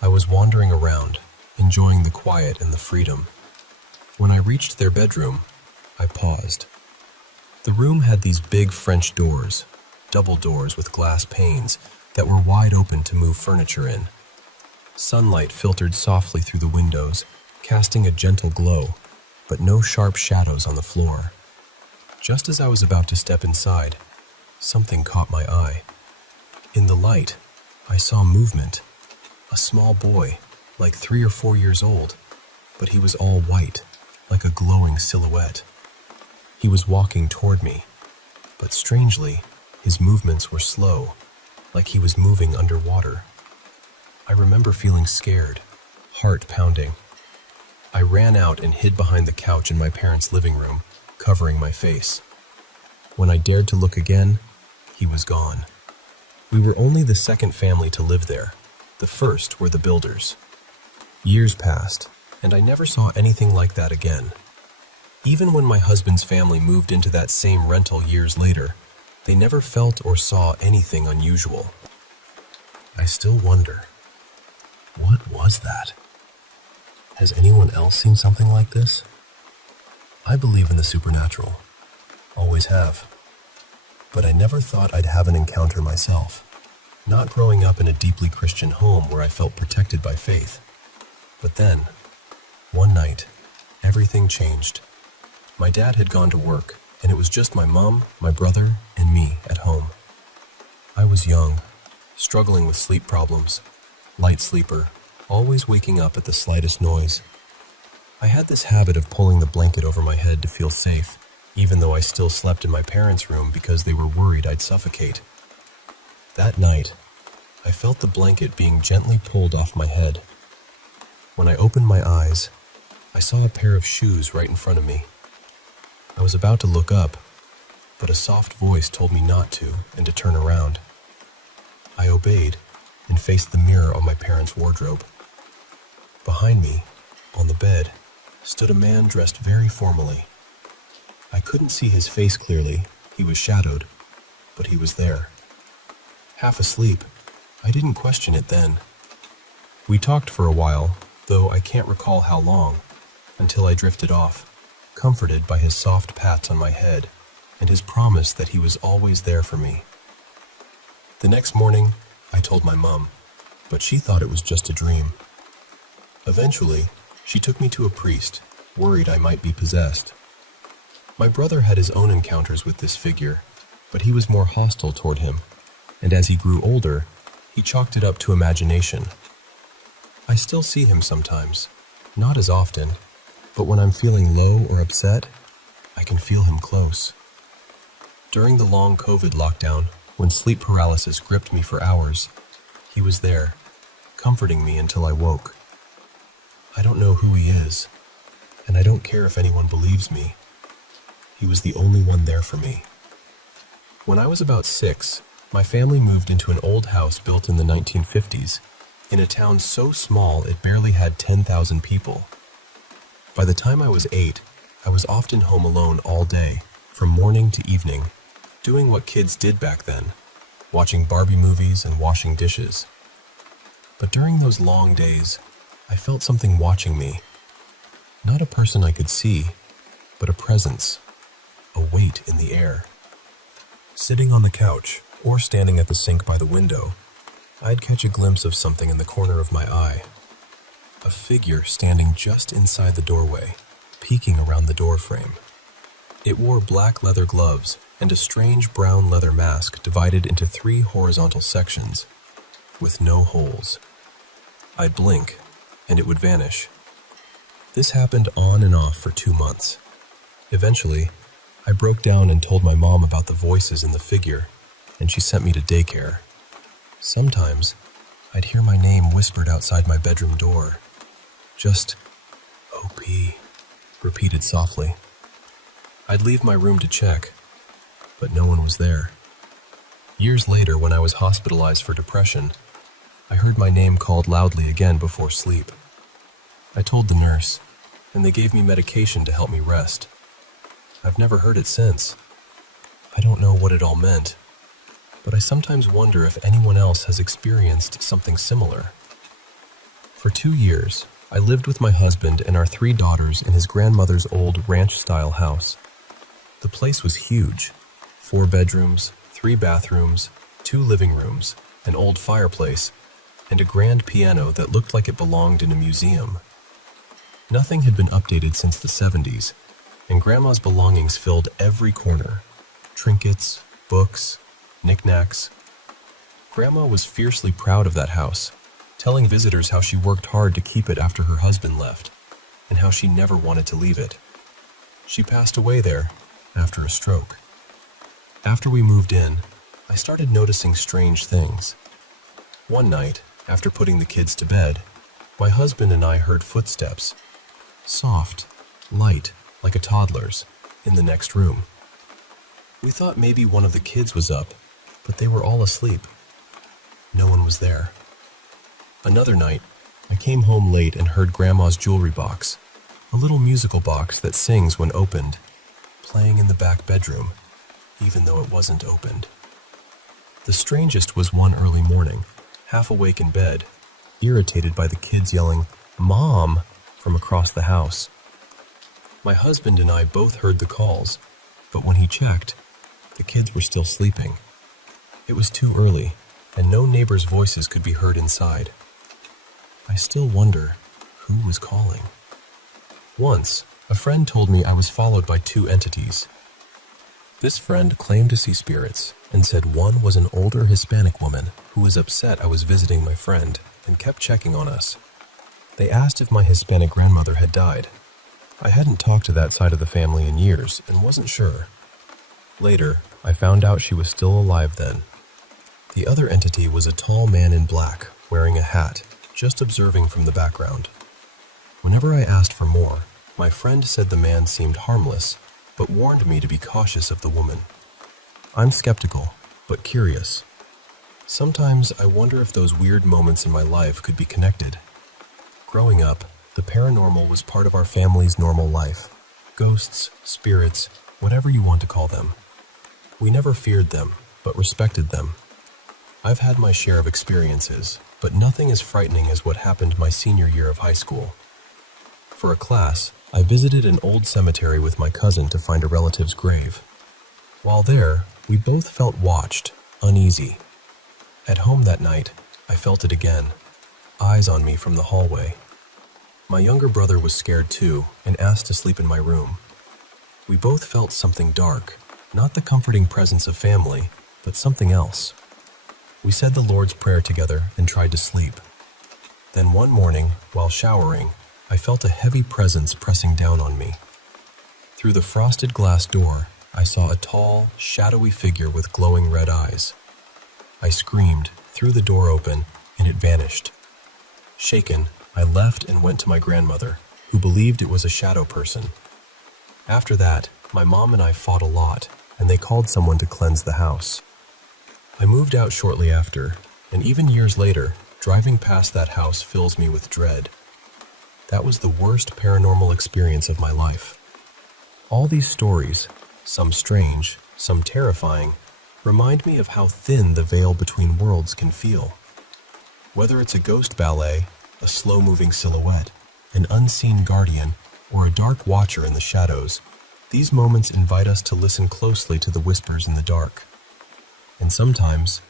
I was wandering around, enjoying the quiet and the freedom. When I reached their bedroom, I paused. The room had these big French doors, double doors with glass panes that were wide open to move furniture in. Sunlight filtered softly through the windows, casting a gentle glow, but no sharp shadows on the floor. Just as I was about to step inside, something caught my eye. In the light, I saw movement. A small boy, like 3 or 4 years old, but he was all white, like a glowing silhouette. He was walking toward me, but strangely, his movements were slow, like he was moving underwater. I remember feeling scared, heart pounding. I ran out and hid behind the couch in my parents' living room, covering my face. When I dared to look again, he was gone. We were only the second family to live there. The first were the builders. Years passed, and I never saw anything like that again. Even when my husband's family moved into that same rental years later, they never felt or saw anything unusual. I still wonder, what was that? Has anyone else seen something like this? I believe in the supernatural. Always have. But I never thought I'd have an encounter myself. Not growing up in a deeply Christian home where I felt protected by faith. But then, one night, everything changed. My dad had gone to work, and it was just my mom, my brother, and me at home. I was young, struggling with sleep problems, light sleeper, always waking up at the slightest noise. I had this habit of pulling the blanket over my head to feel safe, even though I still slept in my parents' room because they were worried I'd suffocate. That night, I felt the blanket being gently pulled off my head. When I opened my eyes, I saw a pair of shoes right in front of me. I was about to look up, but a soft voice told me not to and to turn around. I obeyed and faced the mirror on my parents' wardrobe. Behind me, on the bed, stood a man dressed very formally. I couldn't see his face clearly, he was shadowed, but he was there. Half asleep, I didn't question it then. We talked for a while, though I can't recall how long, until I drifted off, comforted by his soft pats on my head and his promise that he was always there for me. The next morning, I told my mom, but she thought it was just a dream. Eventually, she took me to a priest, worried I might be possessed. My brother had his own encounters with this figure, but he was more hostile toward him, and as he grew older, he chalked it up to imagination. I still see him sometimes, not as often, but when I'm feeling low or upset, I can feel him close. During the long COVID lockdown, when sleep paralysis gripped me for hours, he was there, comforting me until I woke. I don't know who he is, and I don't care if anyone believes me. He was the only one there for me. When I was about 6, my family moved into an old house built in the 1950s, in a town so small it barely had 10,000 people. By the time I was 8, I was often home alone all day, from morning to evening, doing what kids did back then, watching Barbie movies and washing dishes. But during those long days, I felt something watching me. Not a person I could see, but a presence. a weight in the air. Sitting on the couch or standing at the sink by the window, I'd catch a glimpse of something in the corner of my eye. A figure standing just inside the doorway, peeking around the door frame. It wore black leather gloves and a strange brown leather mask divided into 3 horizontal sections, with no holes. I'd blink, and it would vanish. This happened on and off for 2 months. Eventually, I broke down and told my mom about the voices and the figure, and she sent me to daycare. Sometimes, I'd hear my name whispered outside my bedroom door. Just, O.P., repeated softly. I'd leave my room to check, but no one was there. Years later, when I was hospitalized for depression, I heard my name called loudly again before sleep. I told the nurse, and they gave me medication to help me rest. I've never heard it since. I don't know what it all meant, but I sometimes wonder if anyone else has experienced something similar. For 2 years, I lived with my husband and our 3 daughters in his grandmother's old ranch-style house. The place was huge. 4 bedrooms, 3 bathrooms, 2 living rooms, an old fireplace, and a grand piano that looked like it belonged in a museum. Nothing had been updated since the 70s, and Grandma's belongings filled every corner. Trinkets, books, knickknacks. Grandma was fiercely proud of that house, telling visitors how she worked hard to keep it after her husband left, and how she never wanted to leave it. She passed away there after a stroke. After we moved in, I started noticing strange things. One night, after putting the kids to bed, my husband and I heard footsteps, soft, light, like a toddler's, in the next room. We thought maybe one of the kids was up, but they were all asleep. No one was there. Another night, I came home late and heard Grandma's jewelry box, a little musical box that sings when opened, playing in the back bedroom, even though it wasn't opened. The strangest was one early morning, half awake in bed, irritated by the kids yelling, "Mom!" from across the house. My husband and I both heard the calls, but when he checked, the kids were still sleeping. It was too early, and no neighbors' voices could be heard inside. I still wonder who was calling. Once, a friend told me I was followed by 2 entities. This friend claimed to see spirits and said one was an older Hispanic woman who was upset I was visiting my friend and kept checking on us. They asked if my Hispanic grandmother had died. I hadn't talked to that side of the family in years and wasn't sure. Later, I found out she was still alive then. The other entity was a tall man in black, wearing a hat, just observing from the background. Whenever I asked for more, my friend said the man seemed harmless, but warned me to be cautious of the woman. I'm skeptical, but curious. Sometimes I wonder if those weird moments in my life could be connected. Growing up, the paranormal was part of our family's normal life. Ghosts, spirits, whatever you want to call them. We never feared them, but respected them. I've had my share of experiences, but nothing as frightening as what happened my senior year of high school. For a class, I visited an old cemetery with my cousin to find a relative's grave. While there, we both felt watched, uneasy. At home that night, I felt it again, eyes on me from the hallway. My younger brother was scared too and asked to sleep in my room. We both felt something dark, not the comforting presence of family, but something else. We said the Lord's Prayer together and tried to sleep. Then one morning, while showering, I felt a heavy presence pressing down on me. Through the frosted glass door, I saw a tall, shadowy figure with glowing red eyes. I screamed, threw the door open, and it vanished. Shaken, I left and went to my grandmother, who believed it was a shadow person. After that, my mom and I fought a lot, and they called someone to cleanse the house. I moved out shortly after, and even years later, driving past that house fills me with dread. That was the worst paranormal experience of my life. All these stories, some strange, some terrifying, remind me of how thin the veil between worlds can feel. Whether it's a ghost ballet, a slow-moving silhouette, an unseen guardian, or a dark watcher in the shadows, These moments invite us to listen closely to the whispers in the dark. And sometimes,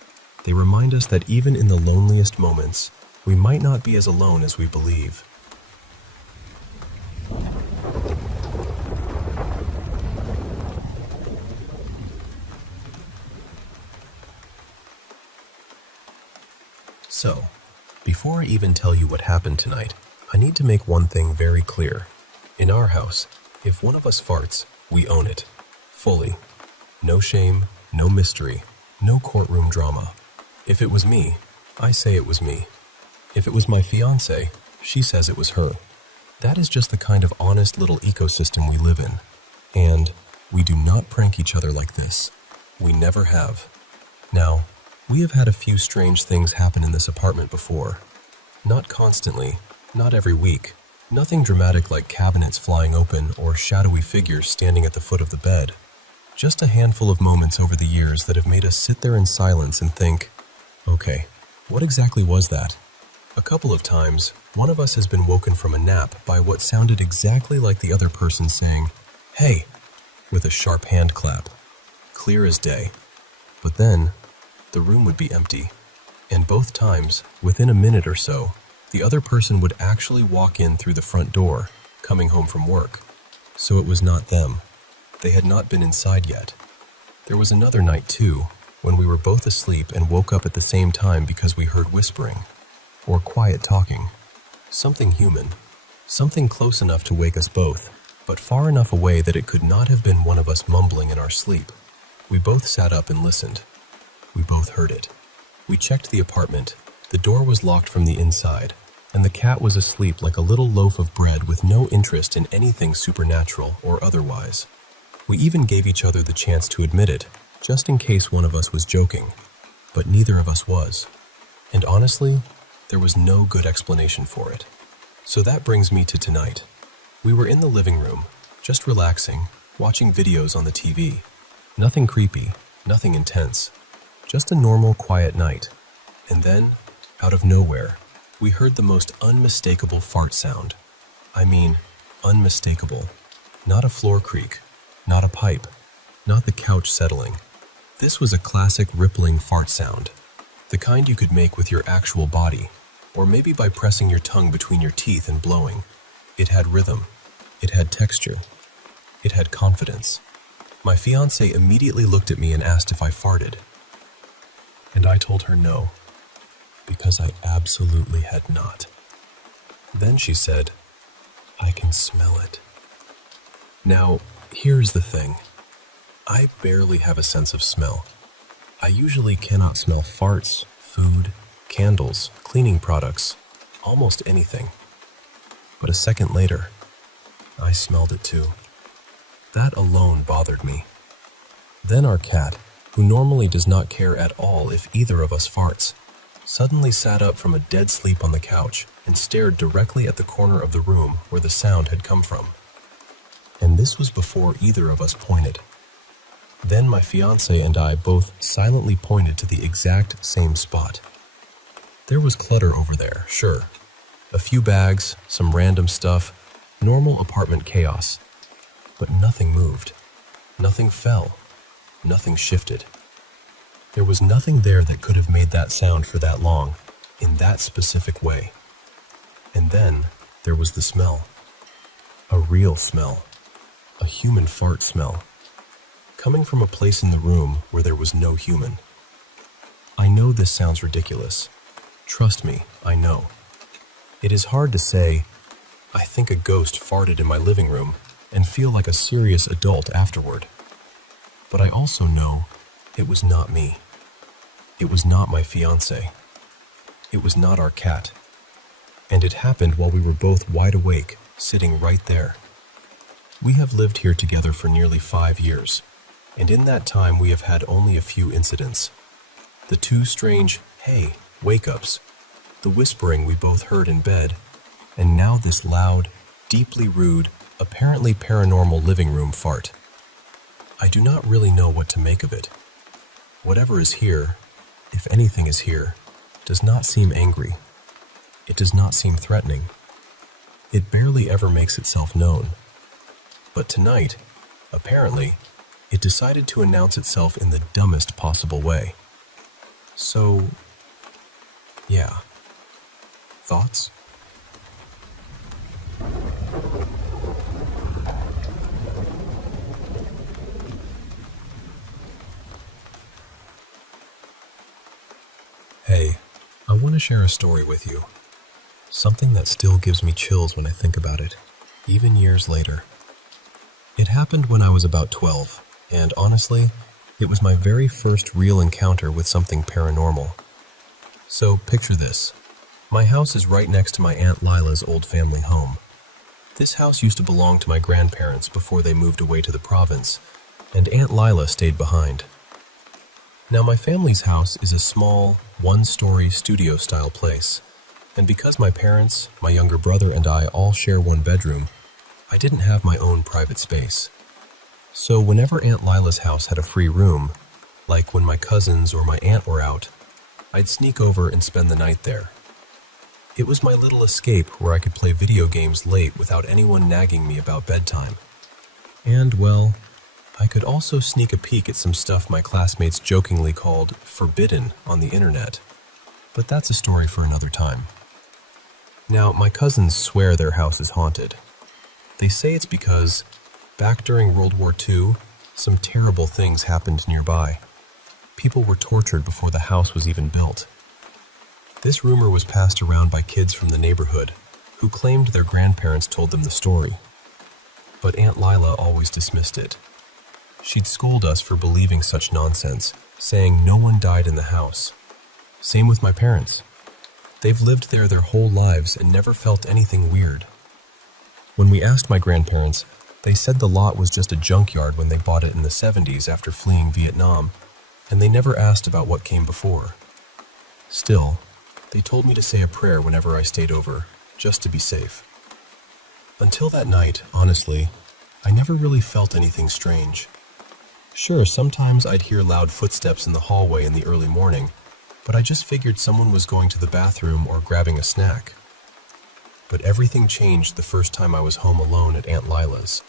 they remind us that even in the loneliest moments, we might not be as alone as we believe. So, before I even tell you what happened tonight, I need to make one thing very clear. In our house, if one of us farts, we own it. Fully. No shame, no mystery, no courtroom drama. If it was me, I say it was me. If it was my fiancée, she says it was her. That is just the kind of honest little ecosystem we live in. And we do not prank each other like this. We never have. Now, we have had a few strange things happen in this apartment before. Not constantly, not every week. Nothing dramatic like cabinets flying open or shadowy figures standing at the foot of the bed. Just a handful of moments over the years that have made us sit there in silence and think, okay, what exactly was that? A couple of times, one of us has been woken from a nap by what sounded exactly like the other person saying, "Hey," with a sharp hand clap. Clear as day. But then, the room would be empty. And both times, within a minute or so, the other person would actually walk in through the front door, coming home from work. So it was not them. They had not been inside yet. There was another night too, when we were both asleep and woke up at the same time because we heard whispering, or quiet talking. Something human. Something close enough to wake us both, but far enough away that it could not have been one of us mumbling in our sleep. We both sat up and listened. We both heard it. We checked the apartment. The door was locked from the inside, and the cat was asleep like a little loaf of bread with no interest in anything supernatural or otherwise. We even gave each other the chance to admit it, just in case one of us was joking, but neither of us was. And honestly, there was no good explanation for it. So that brings me to tonight. We were in the living room, just relaxing, watching videos on the TV. Nothing creepy, nothing intense. Just a normal, quiet night. And then, out of nowhere, we heard the most unmistakable fart sound. I mean, unmistakable. Not a floor creak, not a pipe, not the couch settling. This was a classic rippling fart sound. The kind you could make with your actual body, or maybe by pressing your tongue between your teeth and blowing. It had rhythm. It had texture. It had confidence. My fiancée immediately looked at me and asked if I farted. And I told her no, because I absolutely had not. Then she said, "I can smell it." Now, here's the thing. I barely have a sense of smell. I usually cannot smell farts, food, candles, cleaning products, almost anything. But a second later, I smelled it too. That alone bothered me. Then our cat, who normally does not care at all if either of us farts, suddenly sat up from a dead sleep on the couch and stared directly at the corner of the room where the sound had come from. And this was before either of us pointed. Then my fiancé and I both silently pointed to the exact same spot. There was clutter over there, sure. A few bags, some random stuff, normal apartment chaos. But nothing moved. Nothing fell. Nothing shifted. There was nothing there that could have made that sound for that long, in that specific way. And then there was the smell. A real smell. A human fart smell. Coming from a place in the room where there was no human. I know this sounds ridiculous. Trust me, I know. It is hard to say, I think a ghost farted in my living room, and feel like a serious adult afterward. But I also know it was not me. It was not my fiancé. It was not our cat. And it happened while we were both wide awake, sitting right there. We have lived here together for nearly 5 years, and in that time we have had only a few incidents. The two strange, hey, wake-ups, the whispering we both heard in bed, and now this loud, deeply rude, apparently paranormal living room fart. I do not really know what to make of it. Whatever is here, if anything is here, does not seem angry. It does not seem threatening. It barely ever makes itself known. But tonight, Apparently, it decided to announce itself in the dumbest possible way. So, yeah. Thoughts? Hey, I want to share a story with you. Something that still gives me chills when I think about it, even years later. It happened when I was about 12, and honestly, it was my very first real encounter with something paranormal. So picture this. My house is right next to my Aunt Lila's old family home. This house used to belong to my grandparents before they moved away to the province, and Aunt Lila stayed behind. Now my family's house is a small, one-story studio-style place, and because my parents, my younger brother, and I all share one bedroom, I didn't have my own private space. So whenever Aunt Lila's house had a free room, like when my cousins or my aunt were out, I'd sneak over and spend the night there. It was my little escape where I could play video games late without anyone nagging me about bedtime. And, well, I could also sneak a peek at some stuff my classmates jokingly called forbidden on the internet. But that's a story for another time. Now, my cousins swear their house is haunted. They say it's because, back during World War II, some terrible things happened nearby. People were tortured before the house was even built. This rumor was passed around by kids from the neighborhood, who claimed their grandparents told them the story. But Aunt Lila always dismissed it. She'd scold us for believing such nonsense, saying no one died in the house. Same with my parents. They've lived there their whole lives and never felt anything weird. When we asked my grandparents, they said the lot was just a junkyard when they bought it in the 70s after fleeing Vietnam, and they never asked about what came before. Still, they told me to say a prayer whenever I stayed over, just to be safe. Until that night, honestly, I never really felt anything strange. Sure, sometimes I'd hear loud footsteps in the hallway in the early morning, but I just figured someone was going to the bathroom or grabbing a snack. But everything changed the first time I was home alone at Aunt Lila's.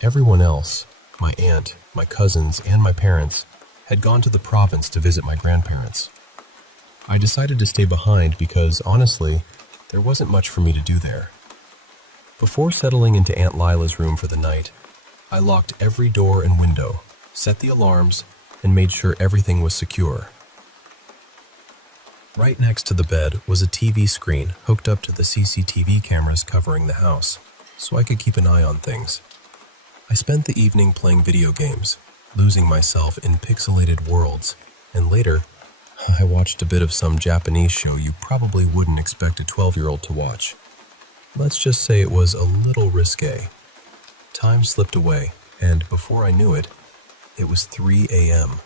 Everyone else, my aunt, my cousins, and my parents, had gone to the province to visit my grandparents. I decided to stay behind because, honestly, there wasn't much for me to do there. Before settling into Aunt Lila's room for the night, I locked every door and window, set the alarms, and made sure everything was secure. Right next to the bed was a TV screen hooked up to the CCTV cameras covering the house, so I could keep an eye on things. I spent the evening playing video games, losing myself in pixelated worlds, and later, I watched a bit of some Japanese show you probably wouldn't expect a 12-year-old to watch. Let's just say it was a little risque. Time slipped away, and before I knew it, it was 3 a.m.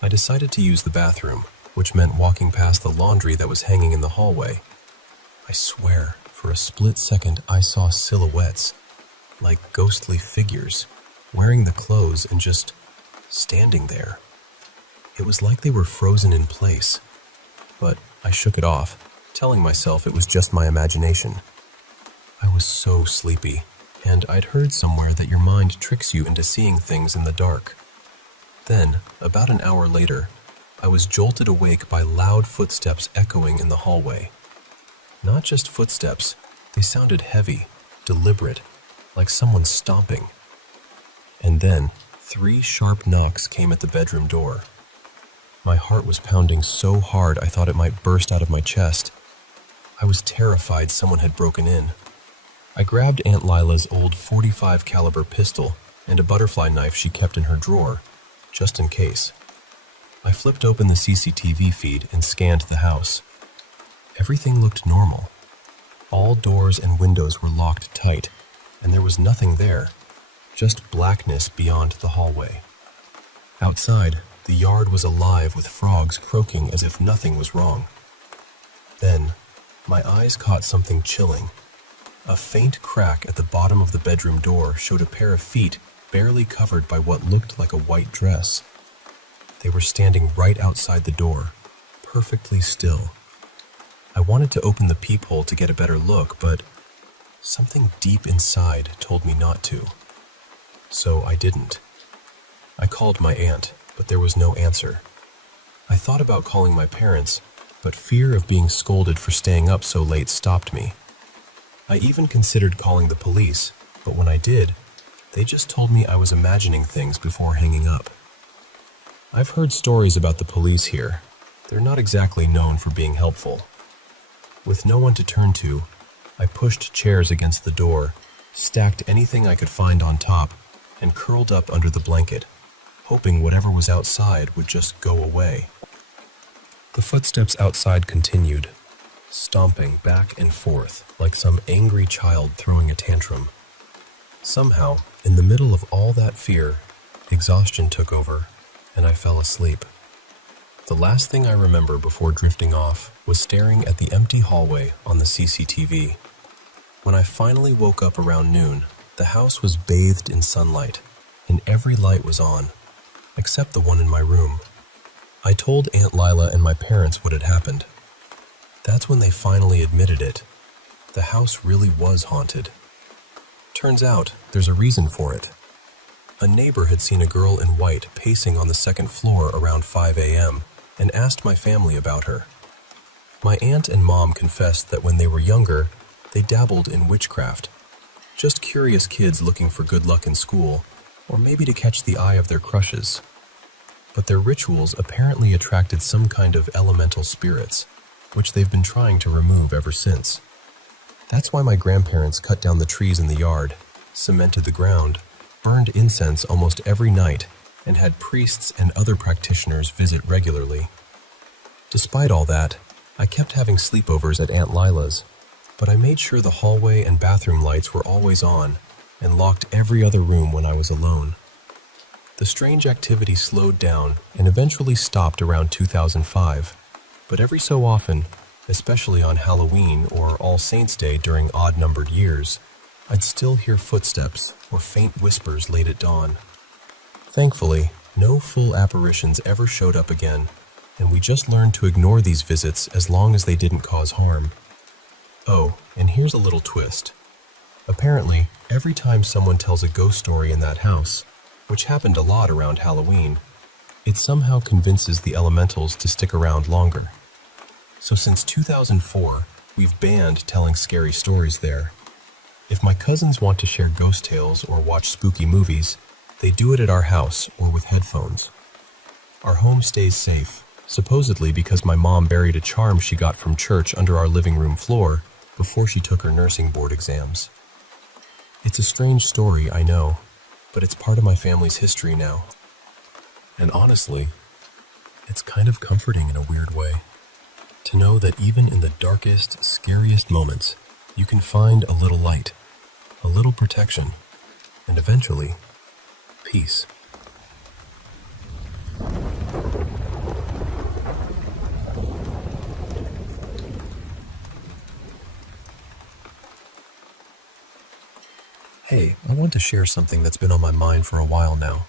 I decided to use the bathroom, which meant walking past the laundry that was hanging in the hallway. I swear, for a split second I saw silhouettes, like ghostly figures, wearing the clothes and just standing there. It was like they were frozen in place, but I shook it off, telling myself it was just my imagination. I was so sleepy, and I'd heard somewhere that your mind tricks you into seeing things in the dark. Then, about an hour later, I was jolted awake by loud footsteps echoing in the hallway. Not just footsteps, they sounded heavy, deliberate, like someone stomping. And then, 3 sharp knocks came at the bedroom door. My heart was pounding so hard I thought it might burst out of my chest. I was terrified someone had broken in. I grabbed Aunt Lila's old .45 caliber pistol and a butterfly knife she kept in her drawer, just in case. I flipped open the CCTV feed and scanned the house. Everything looked normal. All doors and windows were locked tight, and there was nothing there, just blackness beyond the hallway. Outside, the yard was alive with frogs croaking as if nothing was wrong. Then, my eyes caught something chilling. A faint crack at the bottom of the bedroom door showed a pair of feet barely covered by what looked like a white dress. They were standing right outside the door, perfectly still. I wanted to open the peephole to get a better look, but something deep inside told me not to. so I didn't. I called my aunt, but there was no answer. I thought about calling my parents, but fear of being scolded for staying up so late stopped me. I even considered calling the police, but when I did, they just told me I was imagining things before hanging up. I've heard stories about the police here. They're not exactly known for being helpful. With no one to turn to, I pushed chairs against the door, stacked anything I could find on top, and curled up under the blanket, hoping whatever was outside would just go away. The footsteps outside continued, stomping back and forth like some angry child throwing a tantrum. Somehow, in the middle of all that fear, exhaustion took over, and I fell asleep. The last thing I remember before drifting off was staring at the empty hallway on the CCTV. When I finally woke up around noon, the house was bathed in sunlight, and every light was on, except the one in my room. I told Aunt Lila and my parents what had happened. That's when they finally admitted it. The house really was haunted. Turns out, there's a reason for it. A neighbor had seen a girl in white pacing on the second floor around 5 a.m. and asked my family about her. My aunt and mom confessed that when they were younger, they dabbled in witchcraft. Just curious kids looking for good luck in school, or maybe to catch the eye of their crushes. But their rituals apparently attracted some kind of elemental spirits, which they've been trying to remove ever since. That's why my grandparents cut down the trees in the yard, cemented the ground, burned incense almost every night, and had priests and other practitioners visit regularly. Despite all that, I kept having sleepovers at Aunt Lila's, but I made sure the hallway and bathroom lights were always on and locked every other room when I was alone. The strange activity slowed down and eventually stopped around 2005, but every so often, especially on Halloween or All Saints' Day during odd-numbered years, I'd still hear footsteps or faint whispers late at dawn. Thankfully, no full apparitions ever showed up again, and we just learned to ignore these visits as long as they didn't cause harm. Oh, and here's a little twist. Apparently, every time someone tells a ghost story in that house, which happened a lot around Halloween, it somehow convinces the elementals to stick around longer. So since 2004, we've banned telling scary stories there. If my cousins want to share ghost tales or watch spooky movies, they do it at our house or with headphones. Our home stays safe, supposedly because my mom buried a charm she got from church under our living room floor before she took her nursing board exams. It's a strange story, I know, but it's part of my family's history now. And honestly, it's kind of comforting in a weird way, to know that even in the darkest, scariest moments, you can find a little light, a little protection, and eventually, peace. Hey, I want to share something that's been on my mind for a while now.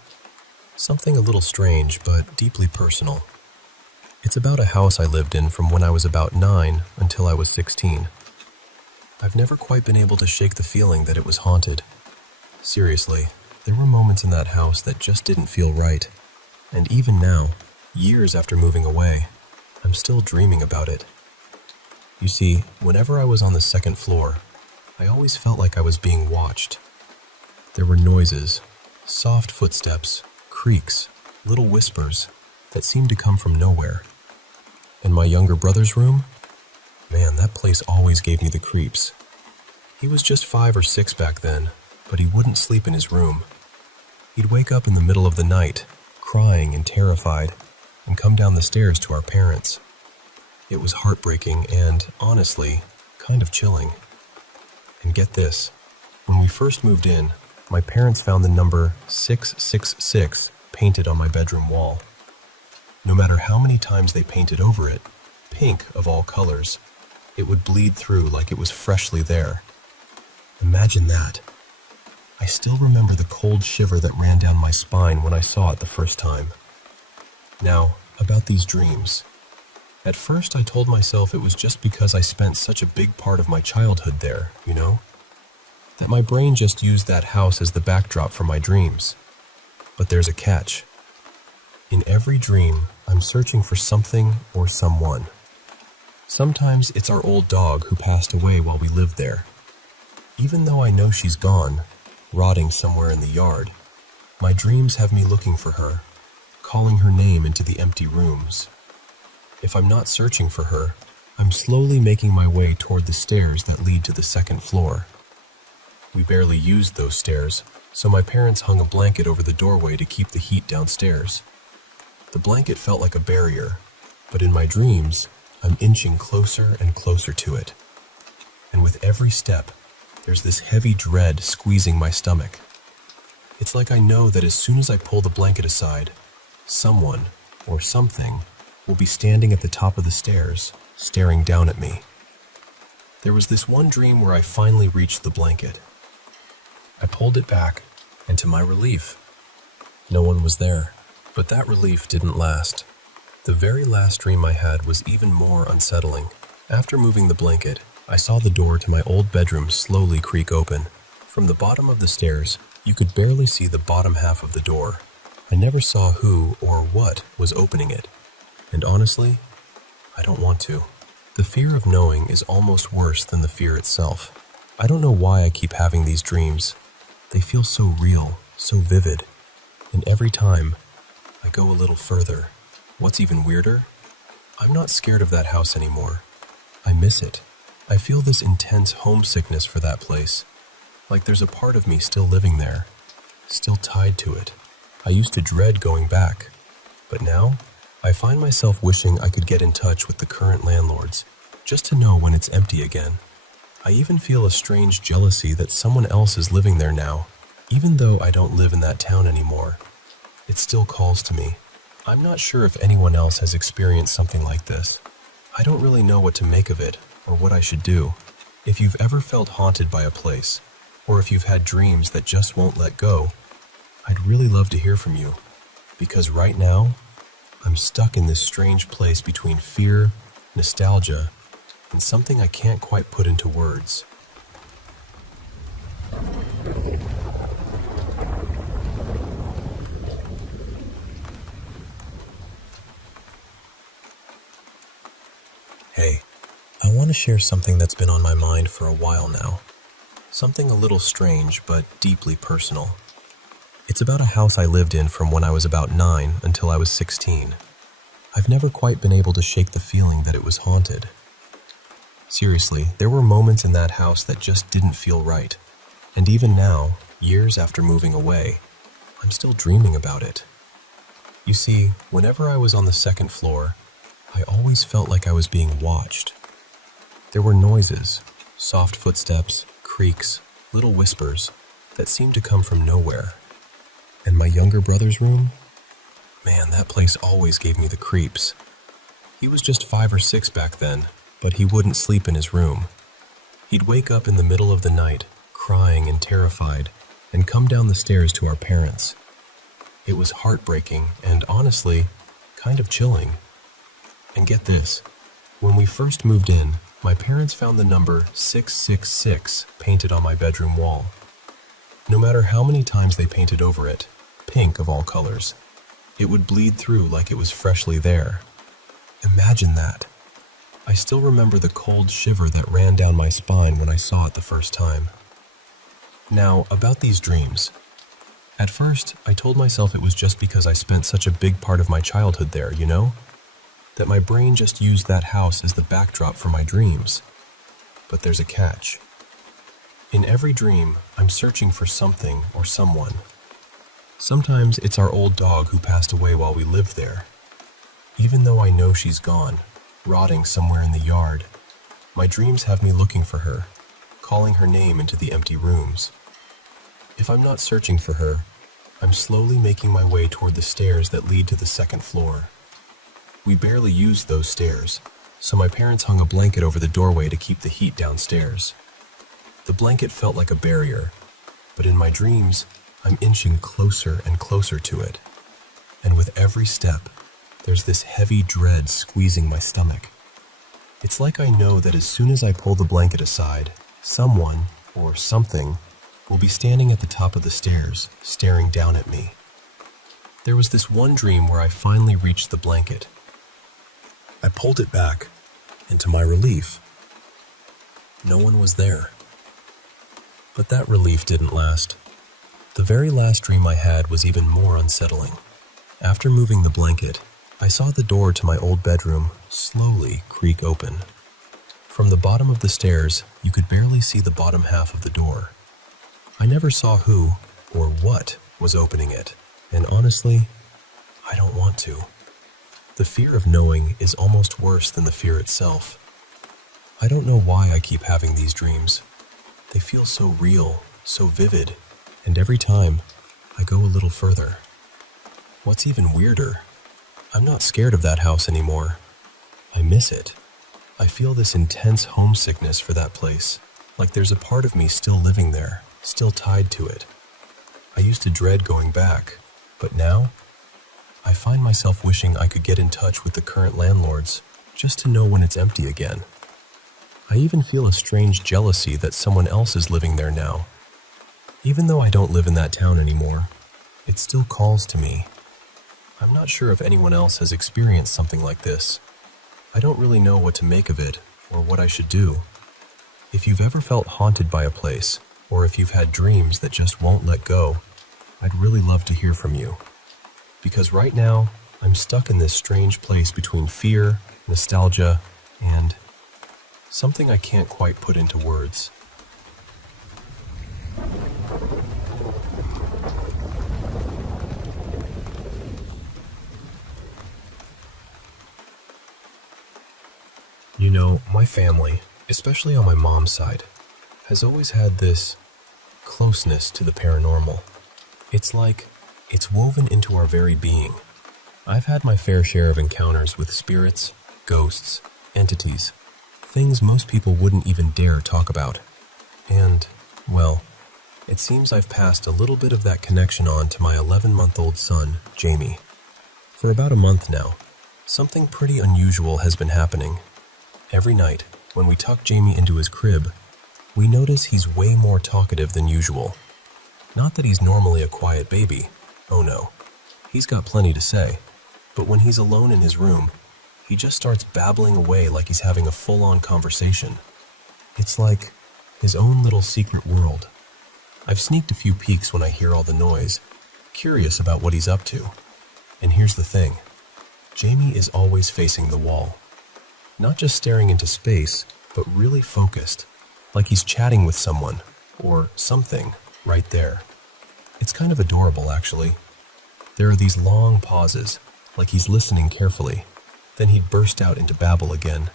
Something a little strange, but deeply personal. It's about a house I lived in from when I was about 9 until I was 16. I've never quite been able to shake the feeling that it was haunted. Seriously, there were moments in that house that just didn't feel right. And even now, years after moving away, I'm still dreaming about it. You see, whenever I was on the second floor, I always felt like I was being watched. There were noises, soft footsteps, creaks, little whispers that seemed to come from nowhere. In my younger brother's room, man, that place always gave me the creeps. He was just 5 or 6 back then, but he wouldn't sleep in his room. He'd wake up in the middle of the night, crying and terrified, and come down the stairs to our parents. It was heartbreaking and, honestly, kind of chilling. And get this, when we first moved in, my parents found the number 666 painted on my bedroom wall. No matter how many times they painted over it, pink of all colors, it would bleed through like it was freshly there. Imagine that. I still remember the cold shiver that ran down my spine when I saw it the first time. Now, about these dreams. At first I told myself it was just because I spent such a big part of my childhood there, you know? that my brain just used that house as the backdrop for my dreams. But there's a catch. In every dream, I'm searching for something or someone. Sometimes it's our old dog who passed away while we lived there. Even though I know she's gone, rotting somewhere in the yard, my dreams have me looking for her, calling her name into the empty rooms. If I'm not searching for her, I'm slowly making my way toward the stairs that lead to the second floor. We barely used those stairs, so my parents hung a blanket over the doorway to keep the heat downstairs. The blanket felt like a barrier, but in my dreams, I'm inching closer and closer to it. And with every step, there's this heavy dread squeezing my stomach. It's like I know that as soon as I pull the blanket aside, someone or something will be standing at the top of the stairs, staring down at me. There was this one dream where I finally reached the blanket. I pulled it back, and to my relief, no one was there. But that relief didn't last. The very last dream I had was even more unsettling. After moving the blanket, I saw the door to my old bedroom slowly creak open. From the bottom of the stairs, you could barely see the bottom half of the door. I never saw who or what was opening it. And honestly, I don't want to. The fear of knowing is almost worse than the fear itself. I don't know why I keep having these dreams. They feel so real, so vivid. And every time, I go a little further. What's even weirder? I'm not scared of that house anymore. I miss it. I feel this intense homesickness for that place. Like there's a part of me still living there, still tied to it. I used to dread going back, but now I find myself wishing I could get in touch with the current landlords, just to know when it's empty again. I even feel a strange jealousy that someone else is living there now, even though I don't live in that town anymore. It still calls to me. I'm not sure if anyone else has experienced something like this. I don't really know what to make of it or what I should do. If you've ever felt haunted by a place, or if you've had dreams that just won't let go, I'd really love to hear from you. Because right now, I'm stuck in this strange place between fear, nostalgia, and something I can't quite put into words. Hey, I want to share something that's been on my mind for a while now. Something a little strange, but deeply personal. It's about a house I lived in from when I was about 9 until I was 16. I've never quite been able to shake the feeling that it was haunted. Seriously, there were moments in that house that just didn't feel right. And even now, years after moving away, I'm still dreaming about it. You see, whenever I was on the second floor, I always felt like I was being watched. There were noises, soft footsteps, creaks, little whispers that seemed to come from nowhere. And my younger brother's room? Man, that place always gave me the creeps. He was just 5 or 6 back then, but he wouldn't sleep in his room. He'd wake up in the middle of the night, crying and terrified, and come down the stairs to our parents. It was heartbreaking and honestly, kind of chilling. And get this, when we first moved in, my parents found the number 666 painted on my bedroom wall. No matter how many times they painted over it, pink of all colors, it would bleed through like it was freshly there. Imagine that. I still remember the cold shiver that ran down my spine when I saw it the first time. Now, about these dreams. At first, I told myself it was just because I spent such a big part of my childhood there, you know? That my brain just used that house as the backdrop for my dreams. But there's a catch. In every dream, I'm searching for something or someone. Sometimes it's our old dog who passed away while we lived there. Even though I know she's gone, rotting somewhere in the yard, my dreams have me looking for her, calling her name into the empty rooms. If I'm not searching for her, I'm slowly making my way toward the stairs that lead to the second floor. We barely used those stairs, so my parents hung a blanket over the doorway to keep the heat downstairs. The blanket felt like a barrier, but in my dreams, I'm inching closer and closer to it. And with every step, there's this heavy dread squeezing my stomach. It's like I know that as soon as I pull the blanket aside, someone or something will be standing at the top of the stairs, staring down at me. There was this one dream where I finally reached the blanket. I pulled it back, and to my relief, no one was there. But that relief didn't last. The very last dream I had was even more unsettling. After moving the blanket, I saw the door to my old bedroom slowly creak open. From the bottom of the stairs, you could barely see the bottom half of the door. I never saw who or what was opening it, and honestly, I don't want to. The fear of knowing is almost worse than the fear itself. I don't know why I keep having these dreams. They feel so real, so vivid, and every time, I go a little further. What's even weirder, I'm not scared of that house anymore. I miss it. I feel this intense homesickness for that place, like there's a part of me still living there, still tied to it. I used to dread going back, but now, I find myself wishing I could get in touch with the current landlords, just to know when it's empty again. I even feel a strange jealousy that someone else is living there now. Even though I don't live in that town anymore, it still calls to me. I'm not sure if anyone else has experienced something like this. I don't really know what to make of it or what I should do. If you've ever felt haunted by a place, or if you've had dreams that just won't let go, I'd really love to hear from you. Because right now, I'm stuck in this strange place between fear, nostalgia, and something I can't quite put into words. You know, my family, especially on my mom's side, has always had this closeness to the paranormal. It's like it's woven into our very being. I've had my fair share of encounters with spirits, ghosts, entities, things most people wouldn't even dare talk about. And, well, it seems I've passed a little bit of that connection on to my 11-month-old son, Jamie. For about a month now, something pretty unusual has been happening. Every night, when we tuck Jamie into his crib, we notice he's way more talkative than usual. Not that he's normally a quiet baby. Oh no. He's got plenty to say. But when he's alone in his room, he just starts babbling away like he's having a full-on conversation. It's like his own little secret world. I've sneaked a few peeks when I hear all the noise, curious about what he's up to. And here's the thing. Jamie is always facing the wall. Not just staring into space, but really focused, like he's chatting with someone, or something, right there. It's kind of adorable, actually. There are these long pauses, like he's listening carefully. Then he'd burst out into babble again.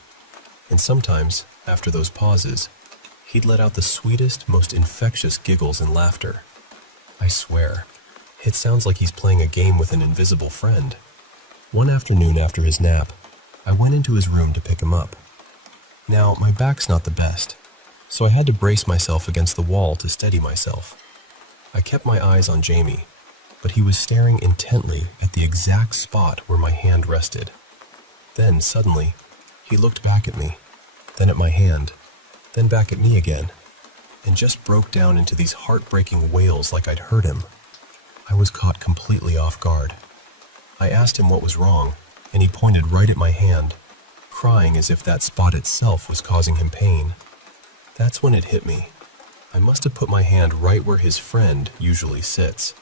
And sometimes, after those pauses, he'd let out the sweetest, most infectious giggles and laughter. I swear, it sounds like he's playing a game with an invisible friend. One afternoon after his nap, I went into his room to pick him up. Now, my back's not the best, so I had to brace myself against the wall to steady myself. I kept my eyes on Jamie, but he was staring intently at the exact spot where my hand rested. Then, suddenly, he looked back at me, then at my hand, then back at me again, and just broke down into these heartbreaking wails like I'd hurt him. I was caught completely off guard. I asked him what was wrong, and he pointed right at my hand, crying as if that spot itself was causing him pain. That's when it hit me. I must have put my hand right where his friend usually sits.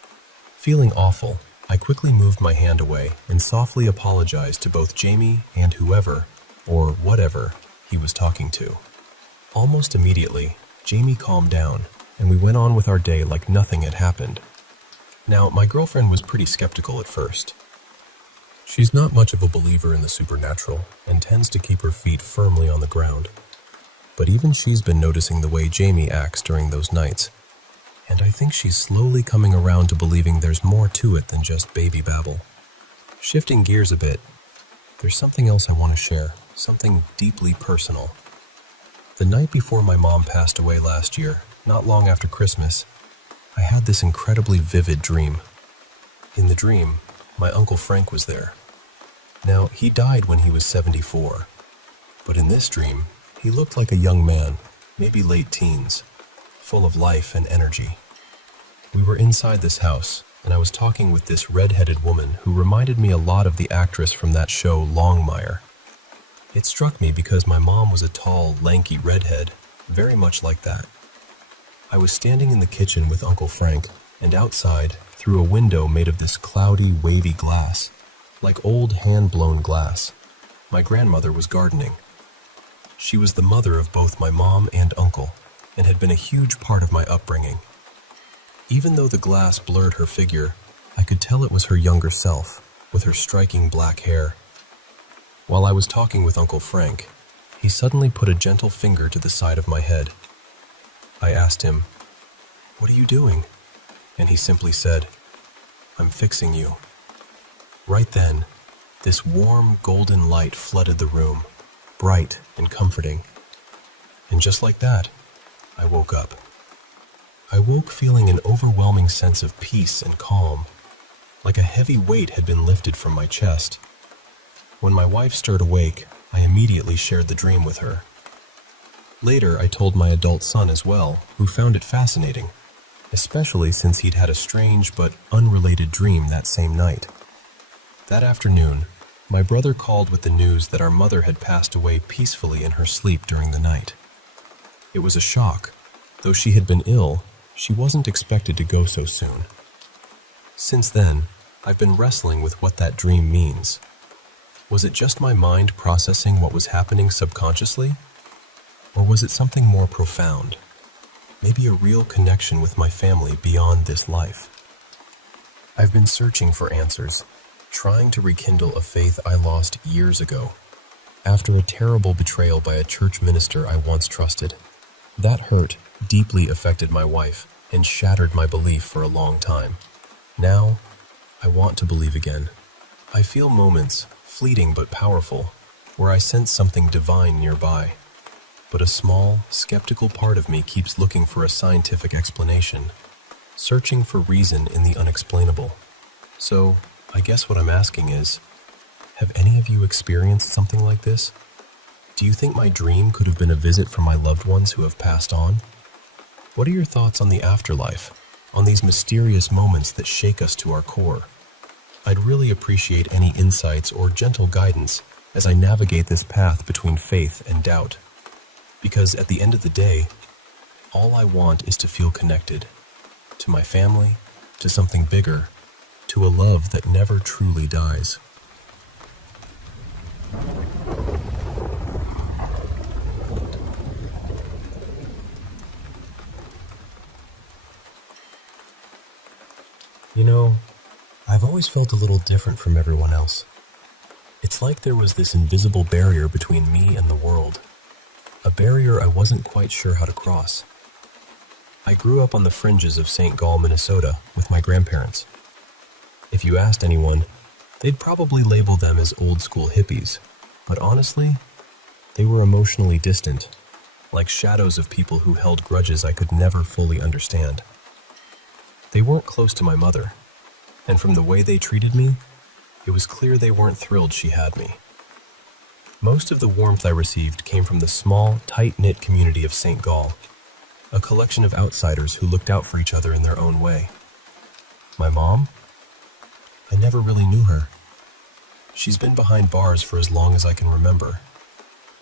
Feeling awful, I quickly moved my hand away and softly apologized to both Jamie and whoever, or whatever, he was talking to. Almost immediately, Jamie calmed down, and we went on with our day like nothing had happened. Now, my girlfriend was pretty skeptical at first. She's not much of a believer in the supernatural and tends to keep her feet firmly on the ground. But even she's been noticing the way Jamie acts during those nights, and I think she's slowly coming around to believing there's more to it than just baby babble. Shifting gears a bit, there's something else I want to share, something deeply personal. The night before my mom passed away last year, not long after Christmas, I had this incredibly vivid dream. In the dream, my Uncle Frank was there. Now, he died when he was 74, but in this dream, he looked like a young man, maybe late teens, full of life and energy. We were inside this house, and I was talking with this red-headed woman who reminded me a lot of the actress from that show Longmire. It struck me because my mom was a tall, lanky redhead, very much like that. I was standing in the kitchen with Uncle Frank, and outside, through a window made of this cloudy, wavy glass, like old hand-blown glass, my grandmother was gardening. She was the mother of both my mom and uncle, and had been a huge part of my upbringing. Even though the glass blurred her figure, I could tell it was her younger self, with her striking black hair. While I was talking with Uncle Frank, he suddenly put a gentle finger to the side of my head. I asked him, "What are you doing?" And he simply said, "I'm fixing you." Right then, this warm, golden light flooded the room, bright and comforting. And just like that, I woke up. I woke feeling an overwhelming sense of peace and calm, like a heavy weight had been lifted from my chest. When my wife stirred awake, I immediately shared the dream with her. Later, I told my adult son as well, who found it fascinating, especially since he'd had a strange but unrelated dream that same night. That afternoon, my brother called with the news that our mother had passed away peacefully in her sleep during the night. It was a shock. Though she had been ill, she wasn't expected to go so soon. Since then, I've been wrestling with what that dream means. Was it just my mind processing what was happening subconsciously? Or was it something more profound? Maybe a real connection with my family beyond this life? I've been searching for answers, trying to rekindle a faith I lost years ago, after a terrible betrayal by a church minister I once trusted. That hurt deeply affected my wife and shattered my belief for a long time. Now, I want to believe again. I feel moments, fleeting but powerful, where I sense something divine nearby. But a small, skeptical part of me keeps looking for a scientific explanation, searching for reason in the unexplainable. So, I guess what I'm asking is, have any of you experienced something like this? Do you think my dream could have been a visit from my loved ones who have passed on? What are your thoughts on the afterlife, on these mysterious moments that shake us to our core? I'd really appreciate any insights or gentle guidance as I navigate this path between faith and doubt. Because at the end of the day, all I want is to feel connected to my family, to something bigger, to a love that never truly dies. You know, I've always felt a little different from everyone else. It's like there was this invisible barrier between me and the world, a barrier I wasn't quite sure how to cross. I grew up on the fringes of St. Gall, Minnesota, with my grandparents. If you asked anyone, they'd probably label them as old-school hippies, but honestly, they were emotionally distant, like shadows of people who held grudges I could never fully understand. They weren't close to my mother, and from the way they treated me, it was clear they weren't thrilled she had me. Most of the warmth I received came from the small, tight-knit community of St. Gall, a collection of outsiders who looked out for each other in their own way. My mom? I never really knew her. She's been behind bars for as long as I can remember.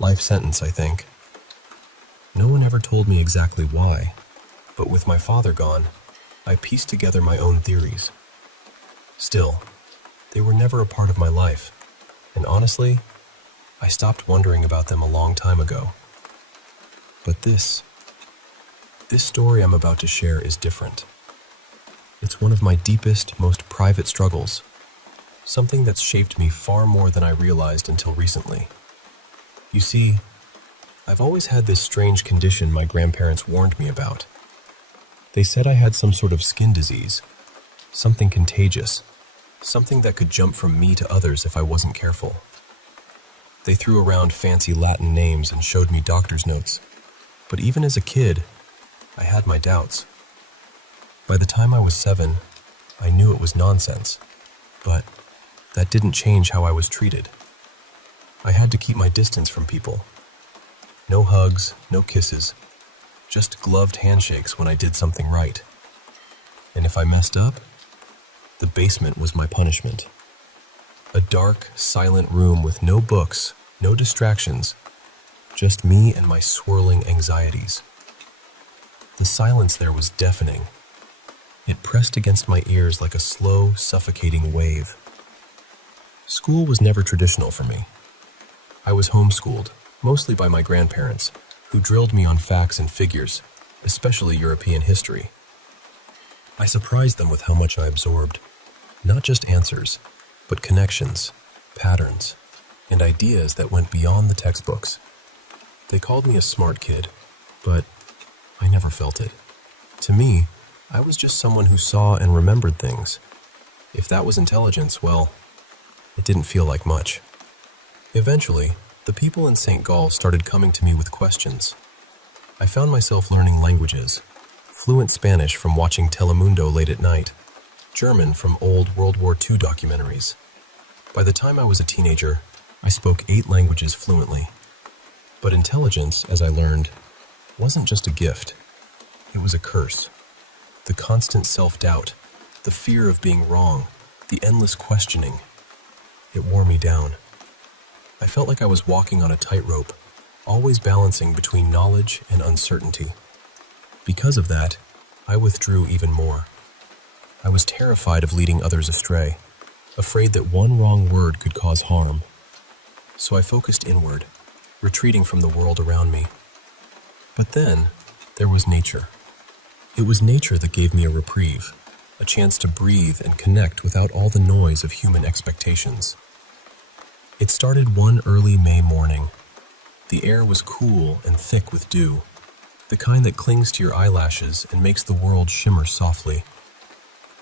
Life sentence, I think. No one ever told me exactly why, but with my father gone, I pieced together my own theories. Still, they were never a part of my life, and honestly, I stopped wondering about them a long time ago. But this story I'm about to share is different. It's one of my deepest, most private struggles, something that's shaped me far more than I realized until recently. You see, I've always had this strange condition my grandparents warned me about. They said I had some sort of skin disease, something contagious, something that could jump from me to others if I wasn't careful. They threw around fancy Latin names and showed me doctor's notes, but even as a kid, I had my doubts. By the time I was 7, I knew it was nonsense, but that didn't change how I was treated. I had to keep my distance from people. No hugs, no kisses, just gloved handshakes when I did something right. And if I messed up, the basement was my punishment. A dark, silent room with no books, no distractions, just me and my swirling anxieties. The silence there was deafening. It pressed against my ears like a slow, suffocating wave. School was never traditional for me. I was homeschooled, mostly by my grandparents, who drilled me on facts and figures, especially European history. I surprised them with how much I absorbed, not just answers, but connections, patterns, and ideas that went beyond the textbooks. They called me a smart kid, but I never felt it. To me, I was just someone who saw and remembered things. If that was intelligence, well, it didn't feel like much. Eventually, the people in St. Gall started coming to me with questions. I found myself learning languages, fluent Spanish from watching Telemundo late at night, German from old World War II documentaries. By the time I was a teenager, I spoke 8 languages fluently. But intelligence, as I learned, wasn't just a gift. It was a curse. The constant self-doubt, the fear of being wrong, the endless questioning. It wore me down. I felt like I was walking on a tightrope, always balancing between knowledge and uncertainty. Because of that, I withdrew even more. I was terrified of leading others astray, afraid that one wrong word could cause harm. So I focused inward, retreating from the world around me. But then, there was nature. It was nature that gave me a reprieve, a chance to breathe and connect without all the noise of human expectations. It started one early May morning. The air was cool and thick with dew, the kind that clings to your eyelashes and makes the world shimmer softly.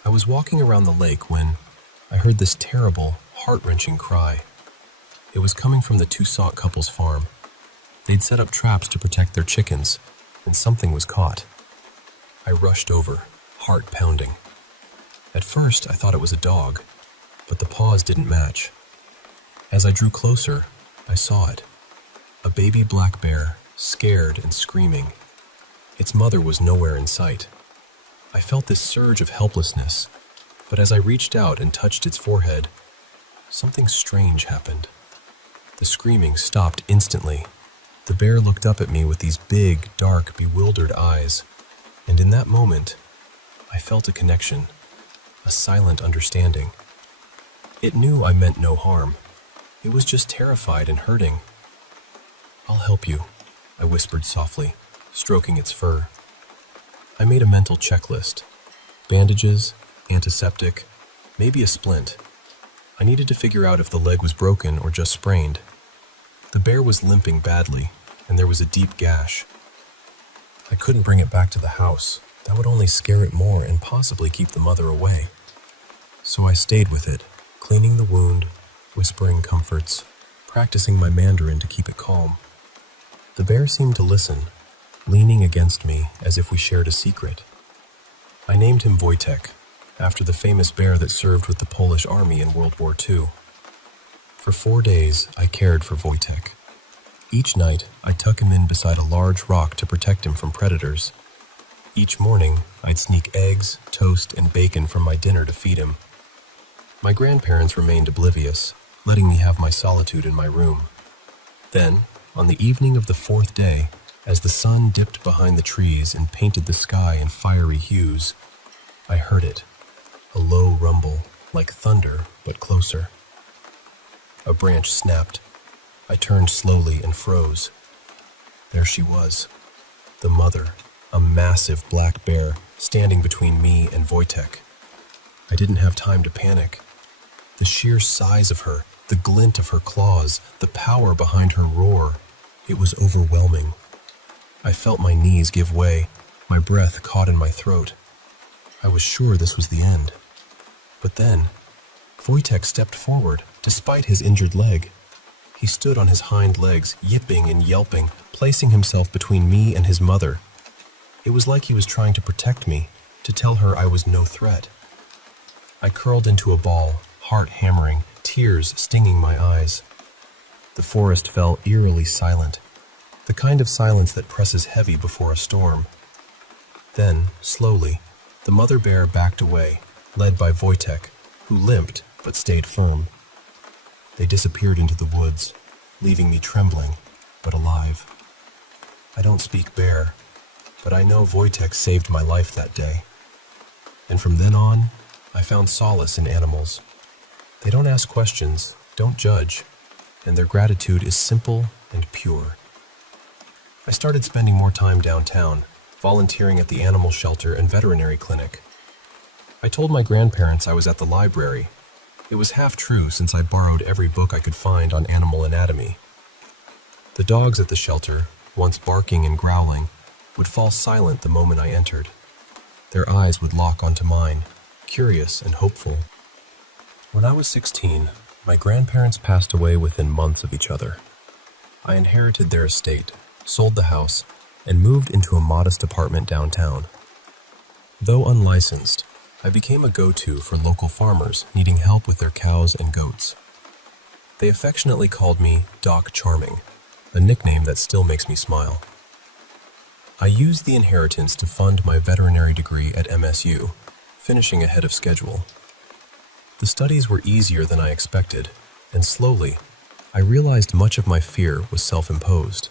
I was walking around the lake when I heard this terrible, heart-wrenching cry. It was coming from the Toussaint couple's farm. They'd set up traps to protect their chickens, and something was caught. I rushed over, heart pounding. At first, I thought it was a dog, but the paws didn't match. As I drew closer, I saw it. A baby black bear, scared and screaming. Its mother was nowhere in sight. I felt this surge of helplessness, but as I reached out and touched its forehead, something strange happened. The screaming stopped instantly. The bear looked up at me with these big, dark, bewildered eyes, and in that moment, I felt a connection, a silent understanding. It knew I meant no harm. It was just terrified and hurting. "I'll help you," I whispered softly, stroking its fur. I made a mental checklist. Bandages, antiseptic, maybe a splint. I needed to figure out if the leg was broken or just sprained. The bear was limping badly, and there was a deep gash. I couldn't bring it back to the house. That would only scare it more and possibly keep the mother away. So I stayed with it, cleaning the wound, whispering comforts, practicing my Mandarin to keep it calm. The bear seemed to listen, leaning against me as if we shared a secret. I named him Wojtek, after the famous bear that served with the Polish army in World War II. For 4 days, I cared for Wojtek. Each night, I'd tuck him in beside a large rock to protect him from predators. Each morning, I'd sneak eggs, toast, and bacon from my dinner to feed him. My grandparents remained oblivious, letting me have my solitude in my room. Then, on the evening of the 4th day, as the sun dipped behind the trees and painted the sky in fiery hues, I heard it, a low rumble, like thunder, but closer. A branch snapped. I turned slowly and froze. There she was, the mother, a massive black bear, standing between me and Wojtek. I didn't have time to panic. The sheer size of her, the glint of her claws, the power behind her roar, it was overwhelming. I felt my knees give way, my breath caught in my throat. I was sure this was the end. But then, Wojtek stepped forward, despite his injured leg. He stood on his hind legs, yipping and yelping, placing himself between me and his mother. It was like he was trying to protect me, to tell her I was no threat. I curled into a ball, heart hammering, tears stinging my eyes. The forest fell eerily silent, the kind of silence that presses heavy before a storm. Then, slowly, The mother bear backed away, led by Wojtek, who limped but stayed firm. They disappeared into the woods, leaving me trembling but alive. I don't speak bear, but I know Wojtek saved my life that day. And from then on, I found solace in animals. They don't ask questions, don't judge, and their gratitude is simple and pure. I started spending more time downtown, volunteering at the animal shelter and veterinary clinic. I told my grandparents I was at the library. It was half true since I borrowed every book I could find on animal anatomy. The dogs at the shelter, once barking and growling, would fall silent the moment I entered. Their eyes would lock onto mine, curious and hopeful. When I was 16, my grandparents passed away within months of each other. I inherited their estate, sold the house, and moved into a modest apartment downtown. Though unlicensed, I became a go-to for local farmers needing help with their cows and goats. They affectionately called me Doc Charming, a nickname that still makes me smile. I used the inheritance to fund my veterinary degree at MSU, finishing ahead of schedule. The studies were easier than I expected, and slowly, I realized much of my fear was self-imposed.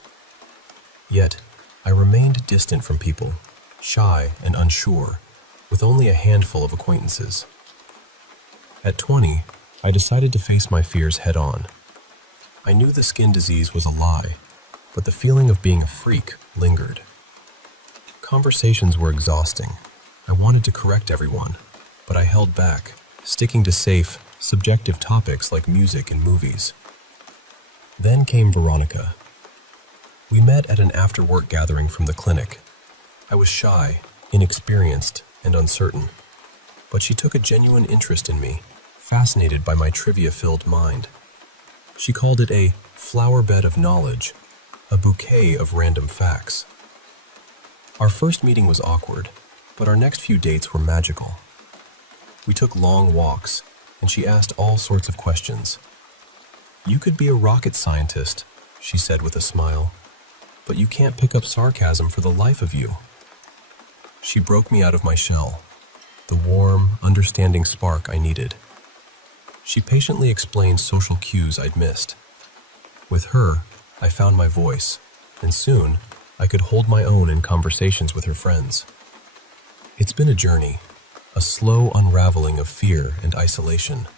Yet, I remained distant from people, shy and unsure, with only a handful of acquaintances. At 20, I decided to face my fears head-on. I knew the skin disease was a lie, but the feeling of being a freak lingered. Conversations were exhausting. I wanted to correct everyone, but I held back, sticking to safe, subjective topics like music and movies. Then came Veronica. We met at an after-work gathering from the clinic. I was shy, inexperienced, and uncertain, but she took a genuine interest in me, fascinated by my trivia-filled mind. She called it a flower bed of knowledge, a bouquet of random facts. Our first meeting was awkward, but our next few dates were magical. We took long walks, and she asked all sorts of questions. "You could be a rocket scientist," she said with a smile, "but you can't pick up sarcasm for the life of you." She broke me out of my shell, the warm, understanding spark I needed. She patiently explained social cues I'd missed. With her, I found my voice, and soon, I could hold my own in conversations with her friends. It's been a journey, a slow unraveling of fear and isolation.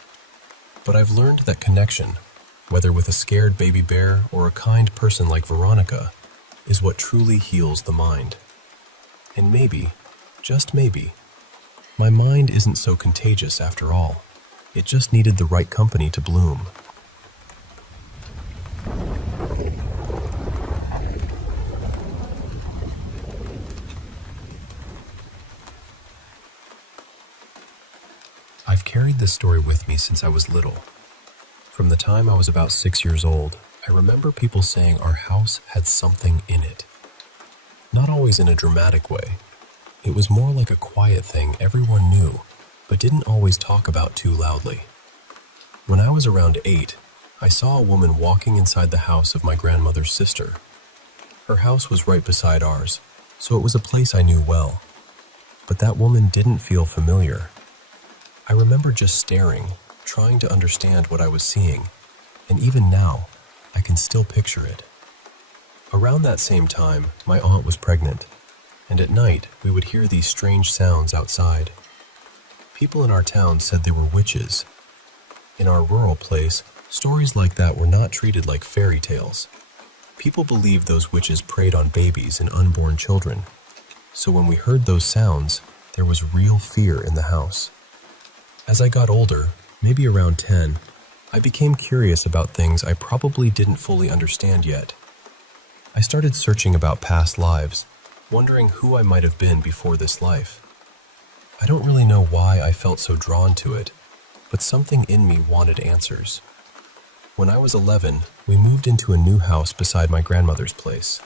But I've learned that connection, whether with a scared baby bear or a kind person like Veronica, is what truly heals the mind. And maybe, just maybe, my mind isn't so contagious after all. It just needed the right company to bloom. I've carried this story with me since I was little. From the time I was about 6 years old, I remember people saying our house had something in it. Not always in a dramatic way. It was more like a quiet thing everyone knew, but didn't always talk about too loudly. When I was around 8, I saw a woman walking inside the house of my grandmother's sister. Her house was right beside ours, so it was a place I knew well. But that woman didn't feel familiar. I remember just staring, trying to understand what I was seeing, and even now, I can still picture it. Around that same time, my aunt was pregnant, and at night, we would hear these strange sounds outside. People in our town said they were witches. In our rural place, stories like that were not treated like fairy tales. People believed those witches preyed on babies and unborn children, so when we heard those sounds, there was real fear in the house. As I got older, maybe around 10, I became curious about things I probably didn't fully understand yet. I started searching about past lives, wondering who I might have been before this life. I don't really know why I felt so drawn to it, but something in me wanted answers. When I was 11, we moved into a new house beside my grandmother's place.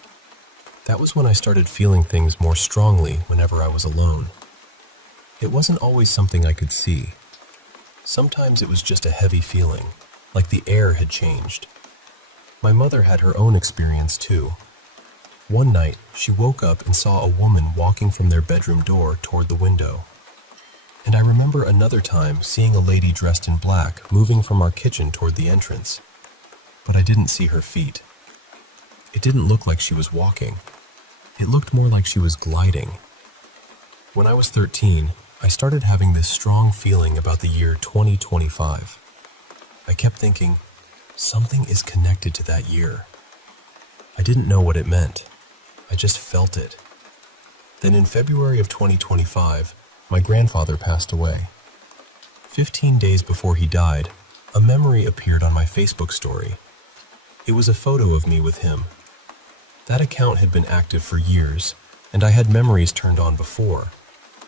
That was when I started feeling things more strongly whenever I was alone. It wasn't always something I could see. Sometimes it was just a heavy feeling, like the air had changed. My mother had her own experience too. One night, she woke up and saw a woman walking from their bedroom door toward the window. And I remember another time seeing a lady dressed in black moving from our kitchen toward the entrance, but I didn't see her feet. It didn't look like she was walking. It looked more like she was gliding. When I was 13, I started having this strong feeling about the year 2025. I kept thinking, something is connected to that year. I didn't know what it meant. I just felt it. Then in February of 2025, my grandfather passed away. 15 days before he died, a memory appeared on my Facebook story. It was a photo of me with him. That account had been active for years, and I had memories turned on before,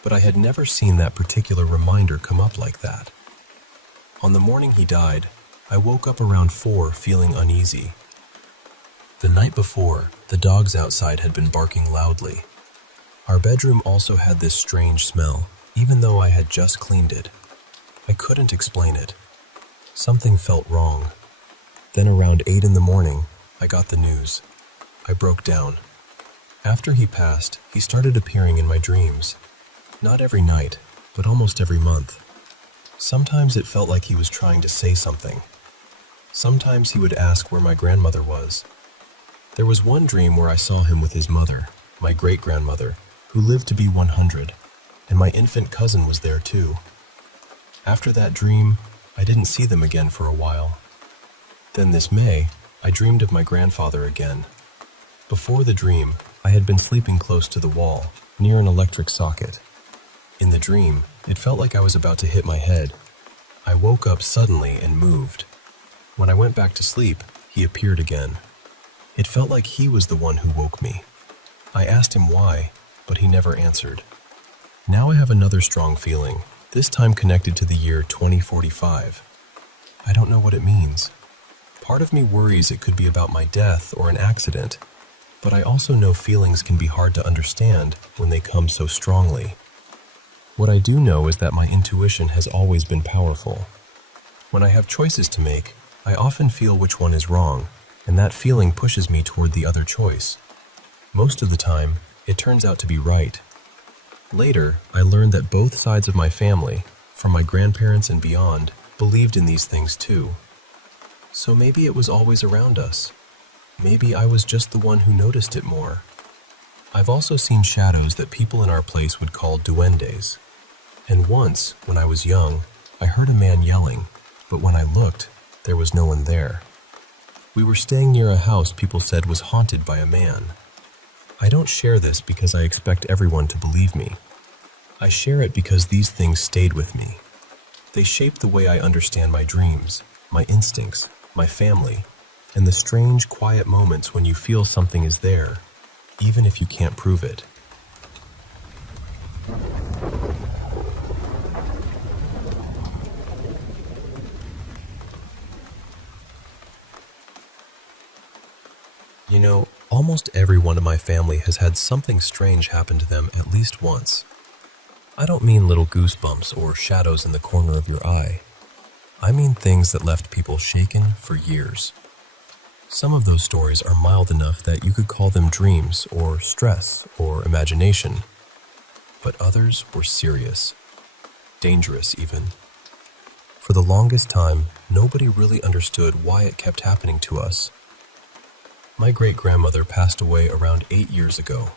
but I had never seen that particular reminder come up like that. On the morning he died, I woke up around 4 feeling uneasy. The night before, the dogs outside had been barking loudly. Our bedroom also had this strange smell, even though I had just cleaned it. I couldn't explain it. Something felt wrong. Then around 8 in the morning, I got the news. I broke down. After he passed, he started appearing in my dreams. Not every night, but almost every month. Sometimes it felt like he was trying to say something. Sometimes he would ask where my grandmother was. There was one dream where I saw him with his mother, my great-grandmother, who lived to be 100, and my infant cousin was there too. After that dream, I didn't see them again for a while. Then this May, I dreamed of my grandfather again. Before the dream, I had been sleeping close to the wall, near an electric socket. In the dream, it felt like I was about to hit my head. I woke up suddenly and moved. When I went back to sleep, he appeared again. It felt like he was the one who woke me. I asked him why, but he never answered. Now I have another strong feeling, this time connected to the year 2045. I don't know what it means. Part of me worries it could be about my death or an accident, but I also know feelings can be hard to understand when they come so strongly. What I do know is that my intuition has always been powerful. When I have choices to make, I often feel which one is wrong, and that feeling pushes me toward the other choice. Most of the time, it turns out to be right. Later, I learned that both sides of my family, from my grandparents and beyond, believed in these things too. So maybe it was always around us. Maybe I was just the one who noticed it more. I've also seen shadows that people in our place would call duendes. And once, when I was young, I heard a man yelling, but when I looked, there was no one there. We were staying near a house people said was haunted by a man. I don't share this because I expect everyone to believe me. I share it because these things stayed with me. They shaped the way I understand my dreams, my instincts, my family, and the strange, quiet moments when you feel something is there, even if you can't prove it. You know, almost everyone in my family has had something strange happen to them at least once. I don't mean little goosebumps or shadows in the corner of your eye. I mean things that left people shaken for years. Some of those stories are mild enough that you could call them dreams or stress or imagination. But others were serious, dangerous even. For the longest time, nobody really understood why it kept happening to us. My great-grandmother passed away around 8 years ago.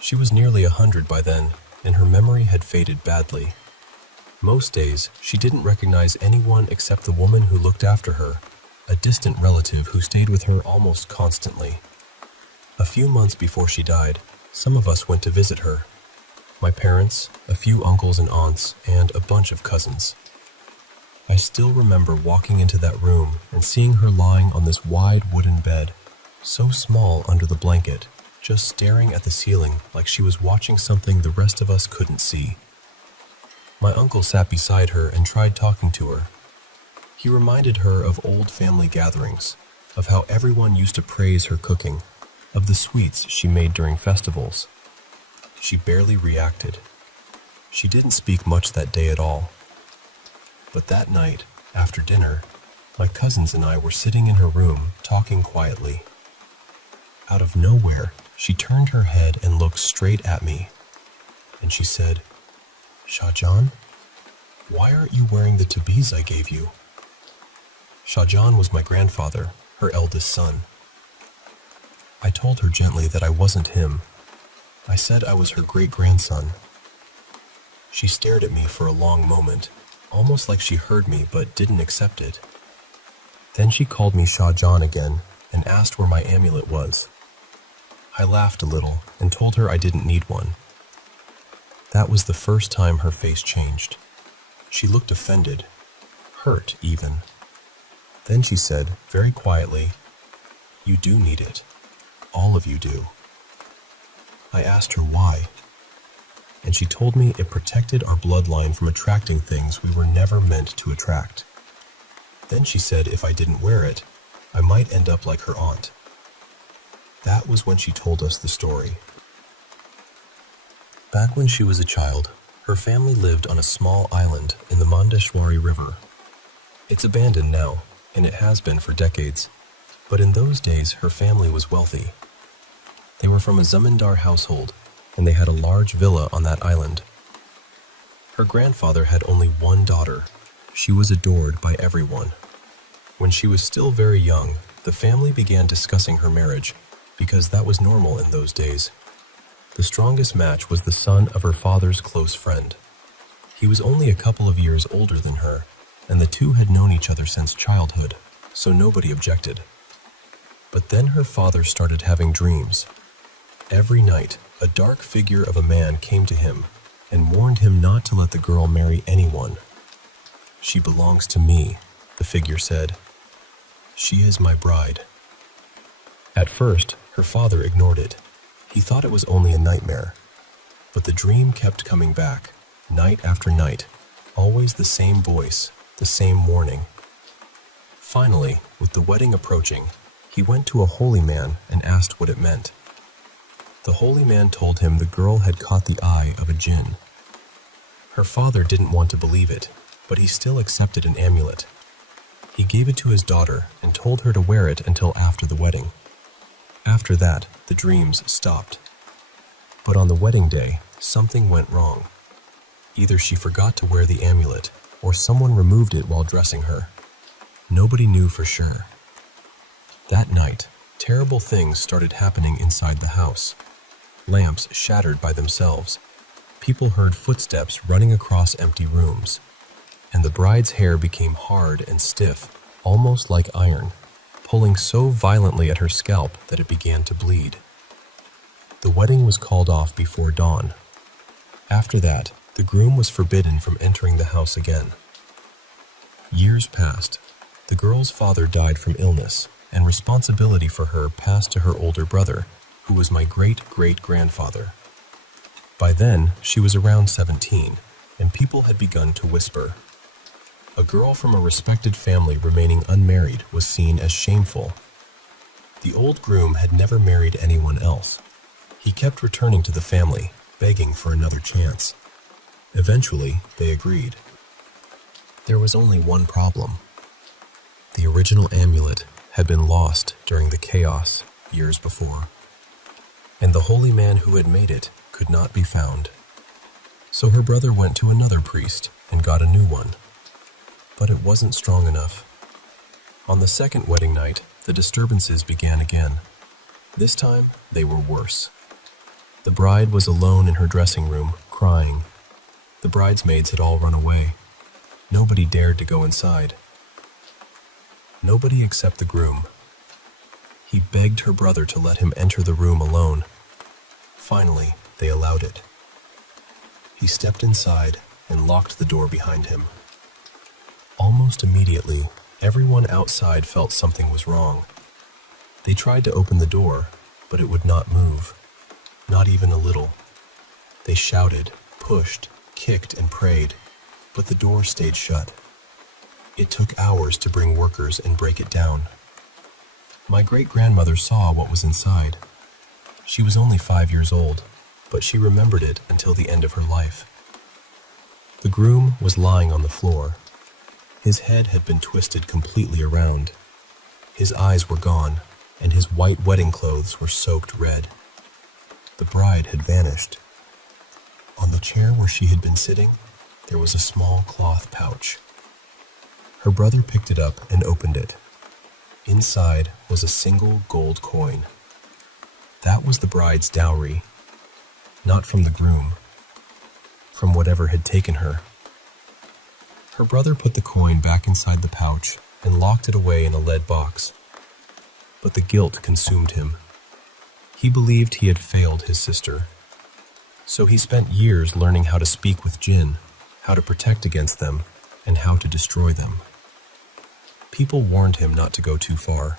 She was nearly 100 by then, and her memory had faded badly. Most days, she didn't recognize anyone except the woman who looked after her, a distant relative who stayed with her almost constantly. A few months before she died, some of us went to visit her. My parents, a few uncles and aunts, and a bunch of cousins. I still remember walking into that room and seeing her lying on this wide wooden bed, so small under the blanket, just staring at the ceiling like she was watching something the rest of us couldn't see. My uncle sat beside her and tried talking to her. He reminded her of old family gatherings, of how everyone used to praise her cooking, of the sweets she made during festivals. She barely reacted. She didn't speak much that day at all. But that night, after dinner, my cousins and I were sitting in her room, talking quietly. Out of nowhere, she turned her head and looked straight at me. And she said, "Shahjahan?" "Why aren't you wearing the tabis I gave you?" Shahjahan was my grandfather, her eldest son. I told her gently that I wasn't him. I said I was her great-grandson. She stared at me for a long moment, almost like she heard me but didn't accept it. Then she called me Shahjahan again and asked where my amulet was. I laughed a little and told her I didn't need one. That was the first time her face changed. She looked offended, hurt even. Then she said, very quietly, "You do need it. All of you do." I asked her why, and she told me it protected our bloodline from attracting things we were never meant to attract. Then she said if I didn't wear it, I might end up like her aunt. That was when she told us the story. Back when she was a child, her family lived on a small island in the Mandeshwari River. It's abandoned now, and it has been for decades, but in those days her family was wealthy. They were from a zamindar household, and they had a large villa on that island. Her grandfather had only one daughter. She was adored by everyone. When she was still very young, the family began discussing her marriage, because that was normal in those days. The strongest match was the son of her father's close friend. He was only a couple of years older than her, and the two had known each other since childhood, so nobody objected. But then her father started having dreams. Every night, a dark figure of a man came to him and warned him not to let the girl marry anyone. "She belongs to me," the figure said. "She is my bride." At first, her father ignored it. He thought it was only a nightmare. But the dream kept coming back, night after night, always the same voice, the same warning. Finally, with the wedding approaching, he went to a holy man and asked what it meant. The holy man told him the girl had caught the eye of a jinn. Her father didn't want to believe it, but he still accepted an amulet. He gave it to his daughter and told her to wear it until after the wedding. After that, the dreams stopped. But on the wedding day, something went wrong. Either she forgot to wear the amulet, or someone removed it while dressing her. Nobody knew for sure. That night, terrible things started happening inside the house. Lamps shattered by themselves. People heard footsteps running across empty rooms. And the bride's hair became hard and stiff, almost like iron, pulling so violently at her scalp that it began to bleed. The wedding was called off before dawn. After that, the groom was forbidden from entering the house again. Years passed. The girl's father died from illness, and responsibility for her passed to her older brother, who was my great-great-grandfather. By then, she was around 17, and people had begun to whisper. A girl from a respected family remaining unmarried was seen as shameful. The old groom had never married anyone else. He kept returning to the family, begging for another chance. Eventually, they agreed. There was only one problem. The original amulet had been lost during the chaos years before, and the holy man who had made it could not be found. So her brother went to another priest and got a new one. But it wasn't strong enough. On the second wedding night, the disturbances began again. This time, they were worse. The bride was alone in her dressing room, crying. The bridesmaids had all run away. Nobody dared to go inside. Nobody except the groom. He begged her brother to let him enter the room alone. Finally, they allowed it. He stepped inside and locked the door behind him. Almost immediately, everyone outside felt something was wrong. They tried to open the door, but it would not move. Not even a little. They shouted, pushed, kicked, and prayed, but the door stayed shut. It took hours to bring workers and break it down. My great-grandmother saw what was inside. She was only 5 years old, but she remembered it until the end of her life. The groom was lying on the floor. His head had been twisted completely around. His eyes were gone, and his white wedding clothes were soaked red. The bride had vanished. On the chair where she had been sitting, there was a small cloth pouch. Her brother picked it up and opened it. Inside was a single gold coin. That was the bride's dowry, not from the groom, from whatever had taken her. Her brother put the coin back inside the pouch and locked it away in a lead box. But the guilt consumed him. He believed he had failed his sister. So he spent years learning how to speak with jinn, how to protect against them, and how to destroy them. People warned him not to go too far.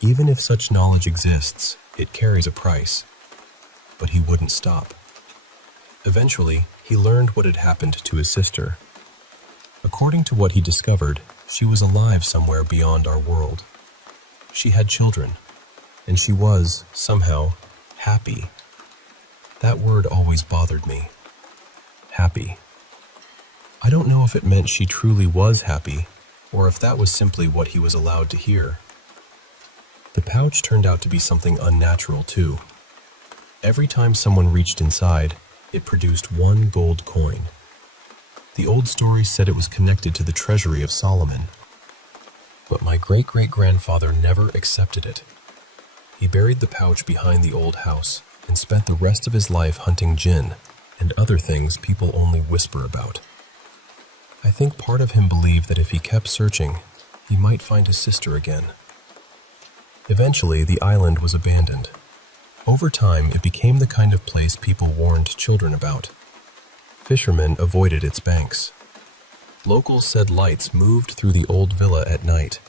Even if such knowledge exists, it carries a price. But he wouldn't stop. Eventually, he learned what had happened to his sister. According to what he discovered, she was alive somewhere beyond our world. She had children, and she was, somehow, happy. That word always bothered me. Happy. I don't know if it meant she truly was happy, or if that was simply what he was allowed to hear. The pouch turned out to be something unnatural, too. Every time someone reached inside, it produced one gold coin. The old story said it was connected to the treasury of Solomon. But my great-great-grandfather never accepted it. He buried the pouch behind the old house and spent the rest of his life hunting jinn and other things people only whisper about. I think part of him believed that if he kept searching, he might find his sister again. Eventually, the island was abandoned. Over time, it became the kind of place people warned children about. Fishermen avoided its banks. Locals said lights moved through the old villa at night.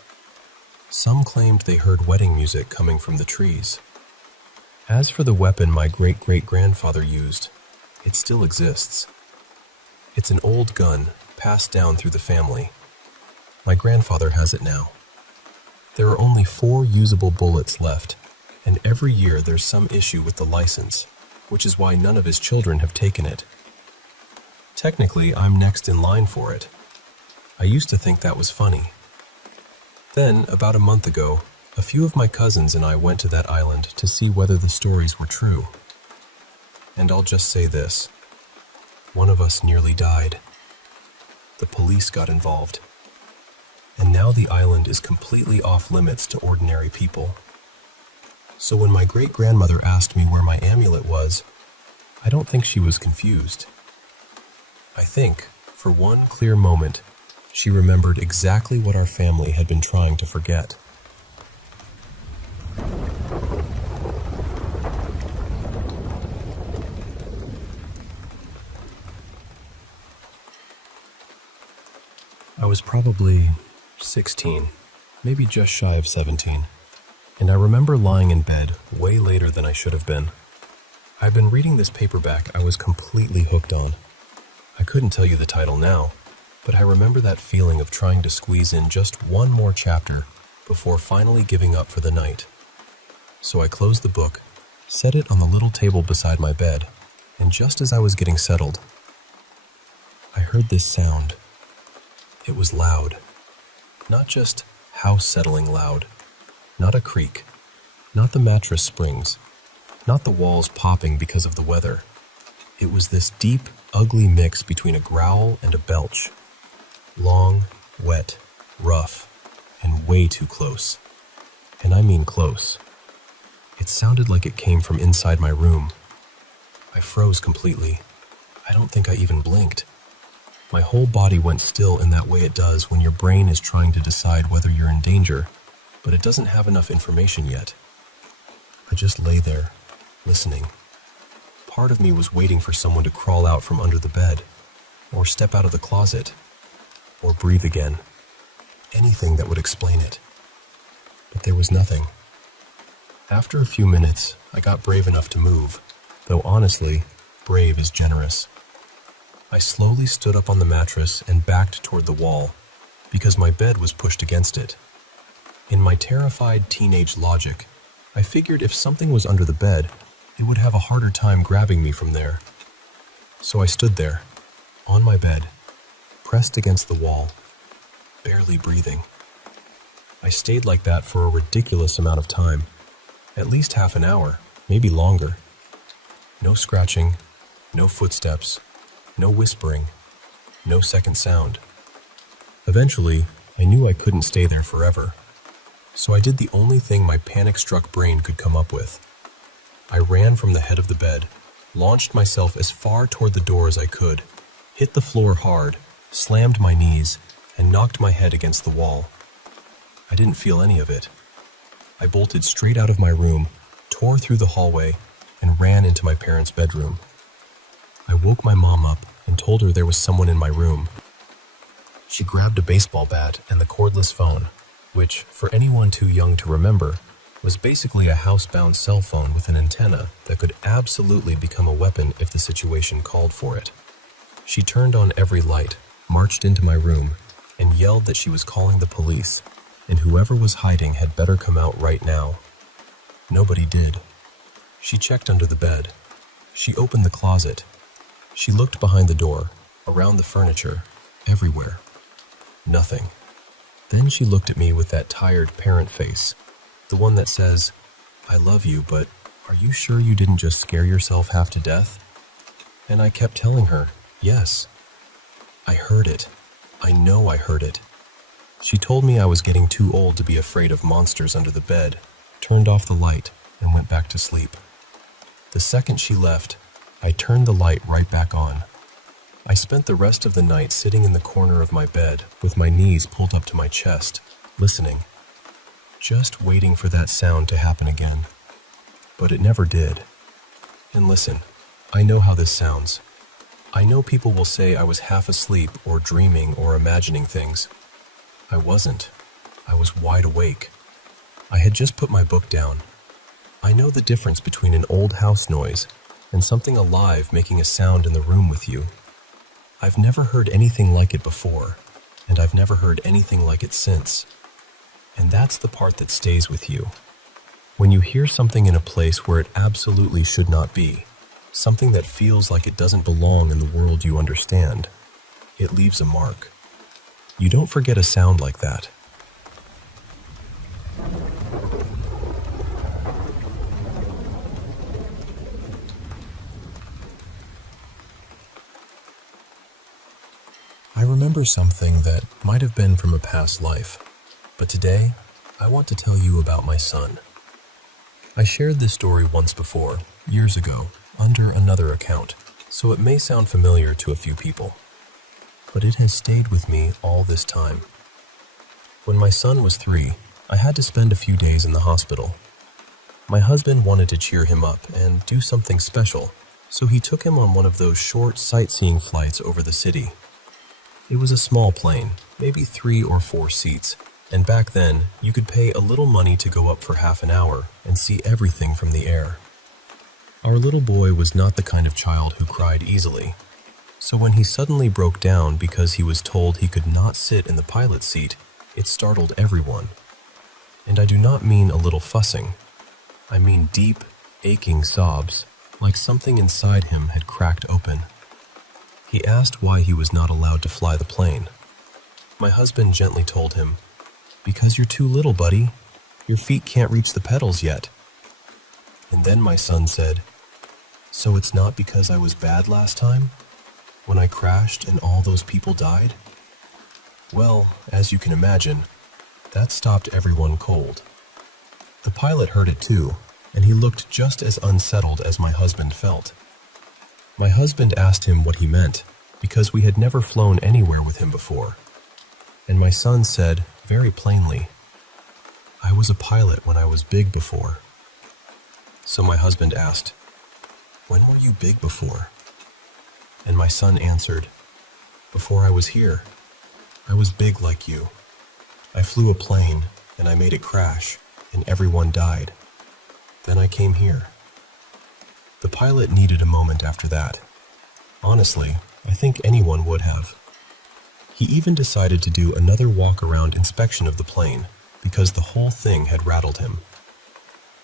Some claimed they heard wedding music coming from the trees. As for the weapon my great-great-grandfather used, it still exists. It's an old gun passed down through the family. My grandfather has it now. There are only 4 usable bullets left, and every year there's some issue with the license, which is why none of his children have taken it. Technically, I'm next in line for it. I used to think that was funny. Then, about a month ago, a few of my cousins and I went to that island to see whether the stories were true. And I'll just say this. One of us nearly died. The police got involved. And now the island is completely off limits to ordinary people. So when my great-grandmother asked me where my amulet was, I don't think she was confused. I think, for one clear moment, she remembered exactly what our family had been trying to forget. I was probably 16, maybe just shy of 17, and I remember lying in bed way later than I should have been. I'd been reading this paperback I was completely hooked on. I couldn't tell you the title now, but I remember that feeling of trying to squeeze in just one more chapter before finally giving up for the night. So I closed the book, set it on the little table beside my bed, and just as I was getting settled, I heard this sound. It was loud. Not just house-settling loud. Not a creak. Not the mattress springs. Not the walls popping because of the weather. It was this deep, ugly mix between a growl and a belch. Long, wet, rough, and way too close. And I mean close. It sounded like it came from inside my room. I froze completely. I don't think I even blinked. My whole body went still in that way it does when your brain is trying to decide whether you're in danger, but it doesn't have enough information yet. I just lay there, listening. Part of me was waiting for someone to crawl out from under the bed, or step out of the closet, or breathe again. Anything that would explain it. But there was nothing. After a few minutes, I got brave enough to move, though honestly, brave is generous. I slowly stood up on the mattress and backed toward the wall, because my bed was pushed against it. In my terrified teenage logic, I figured if something was under the bed, it would have a harder time grabbing me from there. So I stood there, on my bed, pressed against the wall, barely breathing. I stayed like that for a ridiculous amount of time, at least half an hour, maybe longer. No scratching, no footsteps, no whispering, No second sound. Eventually, I knew I couldn't stay there forever, so I did the only thing my panic-struck brain could come up with. I ran from the head of the bed, launched myself as far toward the door as I could, hit the floor hard, slammed my knees, and knocked my head against the wall. I didn't feel any of it. I bolted straight out of my room, tore through the hallway, and ran into my parents' bedroom. I woke my mom up and told her there was someone in my room. She grabbed a baseball bat and the cordless phone, which, for anyone too young to remember, was basically a housebound cell phone with an antenna that could absolutely become a weapon if the situation called for it. She turned on every light, marched into my room, and yelled that she was calling the police, and whoever was hiding had better come out right now. Nobody did. She checked under the bed. She opened the closet. She looked behind the door, around the furniture, everywhere. Nothing. Then she looked at me with that tired parent face, the one that says, "I love you, but are you sure you didn't just scare yourself half to death?" And I kept telling her, yes. I heard it. I know I heard it. She told me I was getting too old to be afraid of monsters under the bed, turned off the light, and went back to sleep. The second she left, I turned the light right back on. I spent the rest of the night sitting in the corner of my bed with my knees pulled up to my chest, listening, just waiting for that sound to happen again. But it never did. And listen, I know how this sounds. I know people will say I was half asleep or dreaming or imagining things. I wasn't. I was wide awake. I had just put my book down. I know the difference between an old house noise and something alive making a sound in the room with you. I've never heard anything like it before, and I've never heard anything like it since. And that's the part that stays with you. When you hear something in a place where it absolutely should not be, something that feels like it doesn't belong in the world you understand, it leaves a mark. You don't forget a sound like that. I remember something that might have been from a past life, but today I want to tell you about my son. I shared this story once before, years ago, under another account, so it may sound familiar to a few people. But it has stayed with me all this time. When my son was 3, I had to spend a few days in the hospital. My husband wanted to cheer him up and do something special, so he took him on one of those short sightseeing flights over the city. It was a small plane, maybe 3 or 4 seats, and back then you could pay a little money to go up for half an hour and see everything from the air. Our little boy was not the kind of child who cried easily, so when he suddenly broke down because he was told he could not sit in the pilot's seat, it startled everyone. And I do not mean a little fussing. I mean deep, aching sobs, like something inside him had cracked open. He asked why he was not allowed to fly the plane. My husband gently told him, "Because you're too little, buddy. Your feet can't reach the pedals yet." And then my son said, "So it's not because I was bad last time? When I crashed and all those people died?" Well, as you can imagine, that stopped everyone cold. The pilot heard it too, and he looked just as unsettled as my husband felt. My husband asked him what he meant, because we had never flown anywhere with him before. And my son said, very plainly, "I was a pilot when I was big before." So my husband asked, "When were you big before?" And my son answered, "Before I was here. I was big like you. I flew a plane, and I made it crash, and everyone died. Then I came here." The pilot needed a moment after that. Honestly, I think anyone would have. He even decided to do another walk-around inspection of the plane, because the whole thing had rattled him.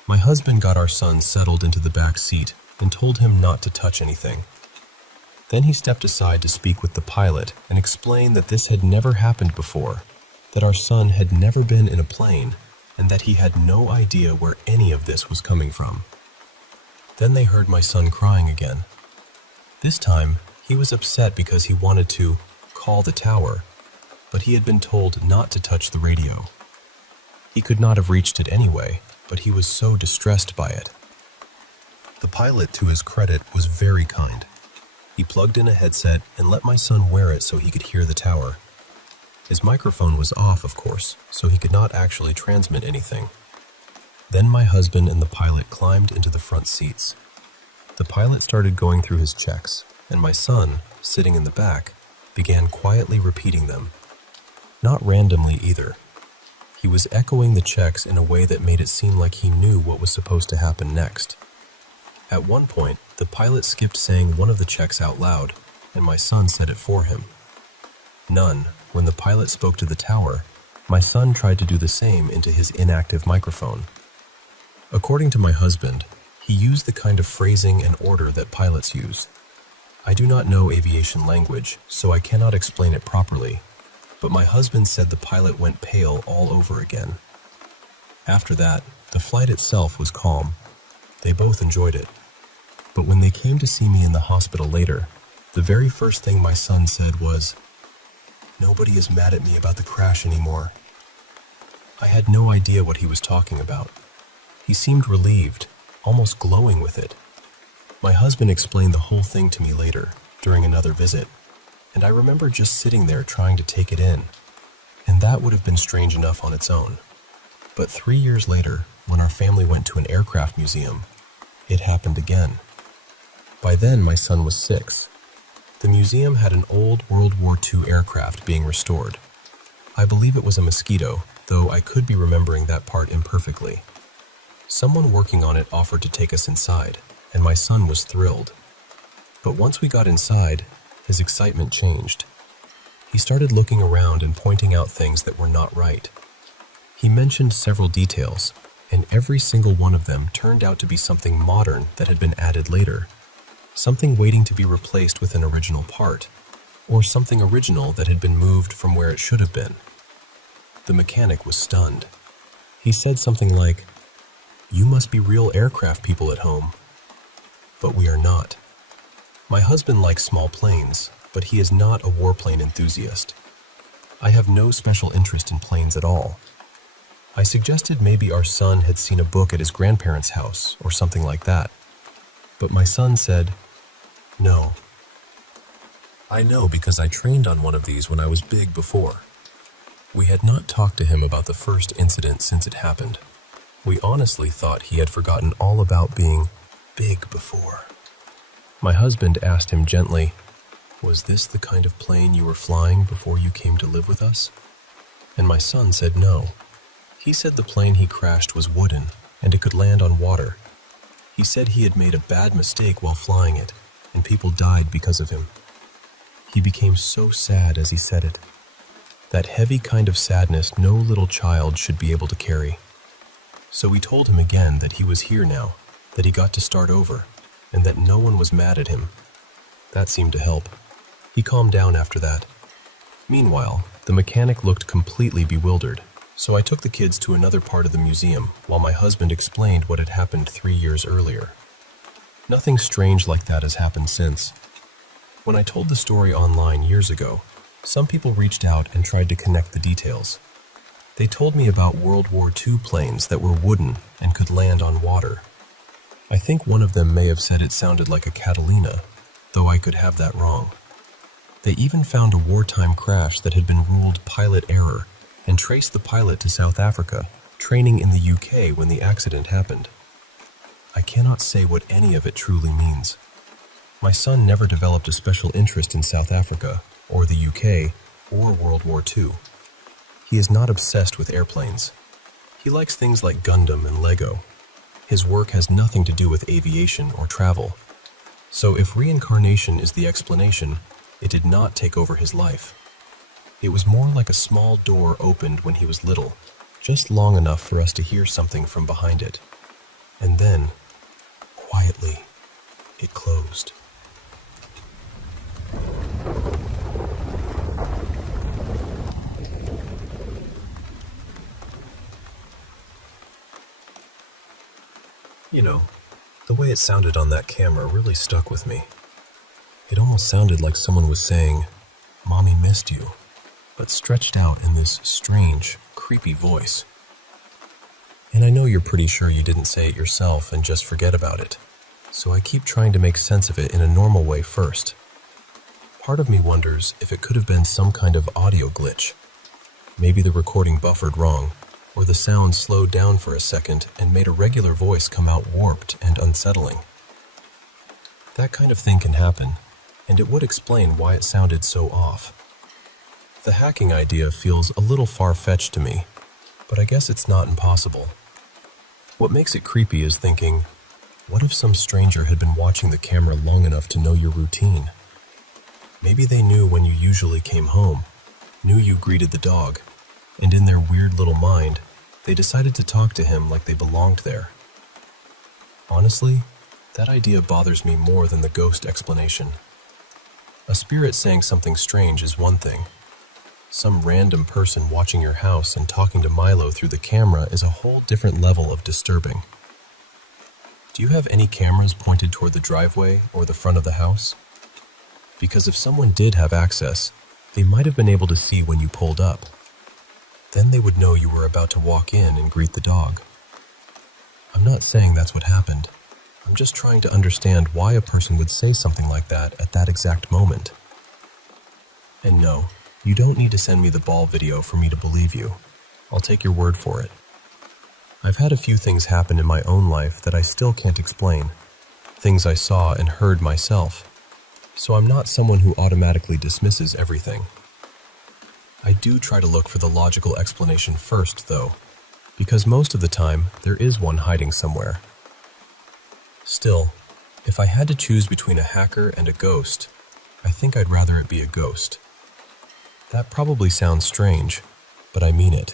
My husband got our son settled into the back seat and told him not to touch anything. Then he stepped aside to speak with the pilot and explain that this had never happened before, that our son had never been in a plane, and that he had no idea where any of this was coming from. Then they heard my son crying again. This time, he was upset because he wanted to call the tower, but he had been told not to touch the radio. He could not have reached it anyway, but he was so distressed by it. The pilot, to his credit, was very kind. He plugged in a headset and let my son wear it so he could hear the tower. His microphone was off, of course, so he could not actually transmit anything. Then my husband and the pilot climbed into the front seats. The pilot started going through his checks, and my son, sitting in the back, began quietly repeating them. Not randomly either. He was echoing the checks in a way that made it seem like he knew what was supposed to happen next. At one point, the pilot skipped saying one of the checks out loud, and my son said it for him. None. When the pilot spoke to the tower, my son tried to do the same into his inactive microphone. According to my husband, he used the kind of phrasing and order that pilots use. I do not know aviation language, so I cannot explain it properly, but my husband said the pilot went pale all over again. After that, the flight itself was calm. They both enjoyed it. But when they came to see me in the hospital later, the very first thing my son said was, "Nobody is mad at me about the crash anymore." I had no idea what he was talking about. He seemed relieved, almost glowing with it. My husband explained the whole thing to me later, during another visit, and I remember just sitting there trying to take it in, and that would have been strange enough on its own. But 3 years later, when our family went to an aircraft museum, it happened again. By then, my son was 6. The museum had an old World War II aircraft being restored. I believe it was a Mosquito, though I could be remembering that part imperfectly. Someone working on it offered to take us inside, and my son was thrilled. But once we got inside, his excitement changed. He started looking around and pointing out things that were not right. He mentioned several details, and every single one of them turned out to be something modern that had been added later. Something waiting to be replaced with an original part, or something original that had been moved from where it should have been. The mechanic was stunned. He said something like, "You must be real aircraft people at home." But we are not. My husband likes small planes, but he is not a warplane enthusiast. I have no special interest in planes at all. I suggested maybe our son had seen a book at his grandparents' house or something like that. But my son said, "No. I know because I trained on one of these when I was big before." We had not talked to him about the first incident since it happened. We honestly thought he had forgotten all about being big before. My husband asked him gently, "Was this the kind of plane you were flying before you came to live with us?" And my son said no. He said the plane he crashed was wooden and it could land on water. He said he had made a bad mistake while flying it, and people died because of him. He became so sad as he said it. That heavy kind of sadness no little child should be able to carry. So we told him again that he was here now, that he got to start over, and that no one was mad at him. That seemed to help. He calmed down after that. Meanwhile, the mechanic looked completely bewildered, so I took the kids to another part of the museum while my husband explained what had happened 3 years earlier. Nothing strange like that has happened since. When I told the story online years ago, some people reached out and tried to connect the details. They told me about World War II planes that were wooden and could land on water. I think one of them may have said it sounded like a Catalina, though I could have that wrong. They even found a wartime crash that had been ruled pilot error and traced the pilot to South Africa, training in the UK when the accident happened. I cannot say what any of it truly means. My son never developed a special interest in South Africa, or the UK, or World War II. He is not obsessed with airplanes. He likes things like Gundam and Lego. His work has nothing to do with aviation or travel. So if reincarnation is the explanation, it did not take over his life. It was more like a small door opened when he was little, just long enough for us to hear something from behind it. And then, quietly, it closed. You know, the way it sounded on that camera really stuck with me. It almost sounded like someone was saying, "Mommy missed you," but stretched out in this strange, creepy voice. And I know you're pretty sure you didn't say it yourself and just forget about it, so I keep trying to make sense of it in a normal way first. Part of me wonders if it could have been some kind of audio glitch. Maybe the recording buffered wrong, or the sound slowed down for a second and made a regular voice come out warped and unsettling. That kind of thing can happen, and it would explain why it sounded so off. The hacking idea feels a little far-fetched to me, but I guess it's not impossible. What makes it creepy is thinking, what if some stranger had been watching the camera long enough to know your routine? Maybe they knew when you usually came home, knew you greeted the dog, and in their weird little mind, they decided to talk to him like they belonged there. Honestly, that idea bothers me more than the ghost explanation. A spirit saying something strange is one thing. Some random person watching your house and talking to Milo through the camera is a whole different level of disturbing. Do you have any cameras pointed toward the driveway or the front of the house? Because if someone did have access, they might have been able to see when you pulled up. Then they would know you were about to walk in and greet the dog. I'm not saying that's what happened. I'm just trying to understand why a person would say something like that at that exact moment. And no, you don't need to send me the ball video for me to believe you. I'll take your word for it. I've had a few things happen in my own life that I still can't explain. Things I saw and heard myself. So I'm not someone who automatically dismisses everything. I do try to look for the logical explanation first, though, because most of the time, there is one hiding somewhere. Still, if I had to choose between a hacker and a ghost, I think I'd rather it be a ghost. That probably sounds strange, but I mean it.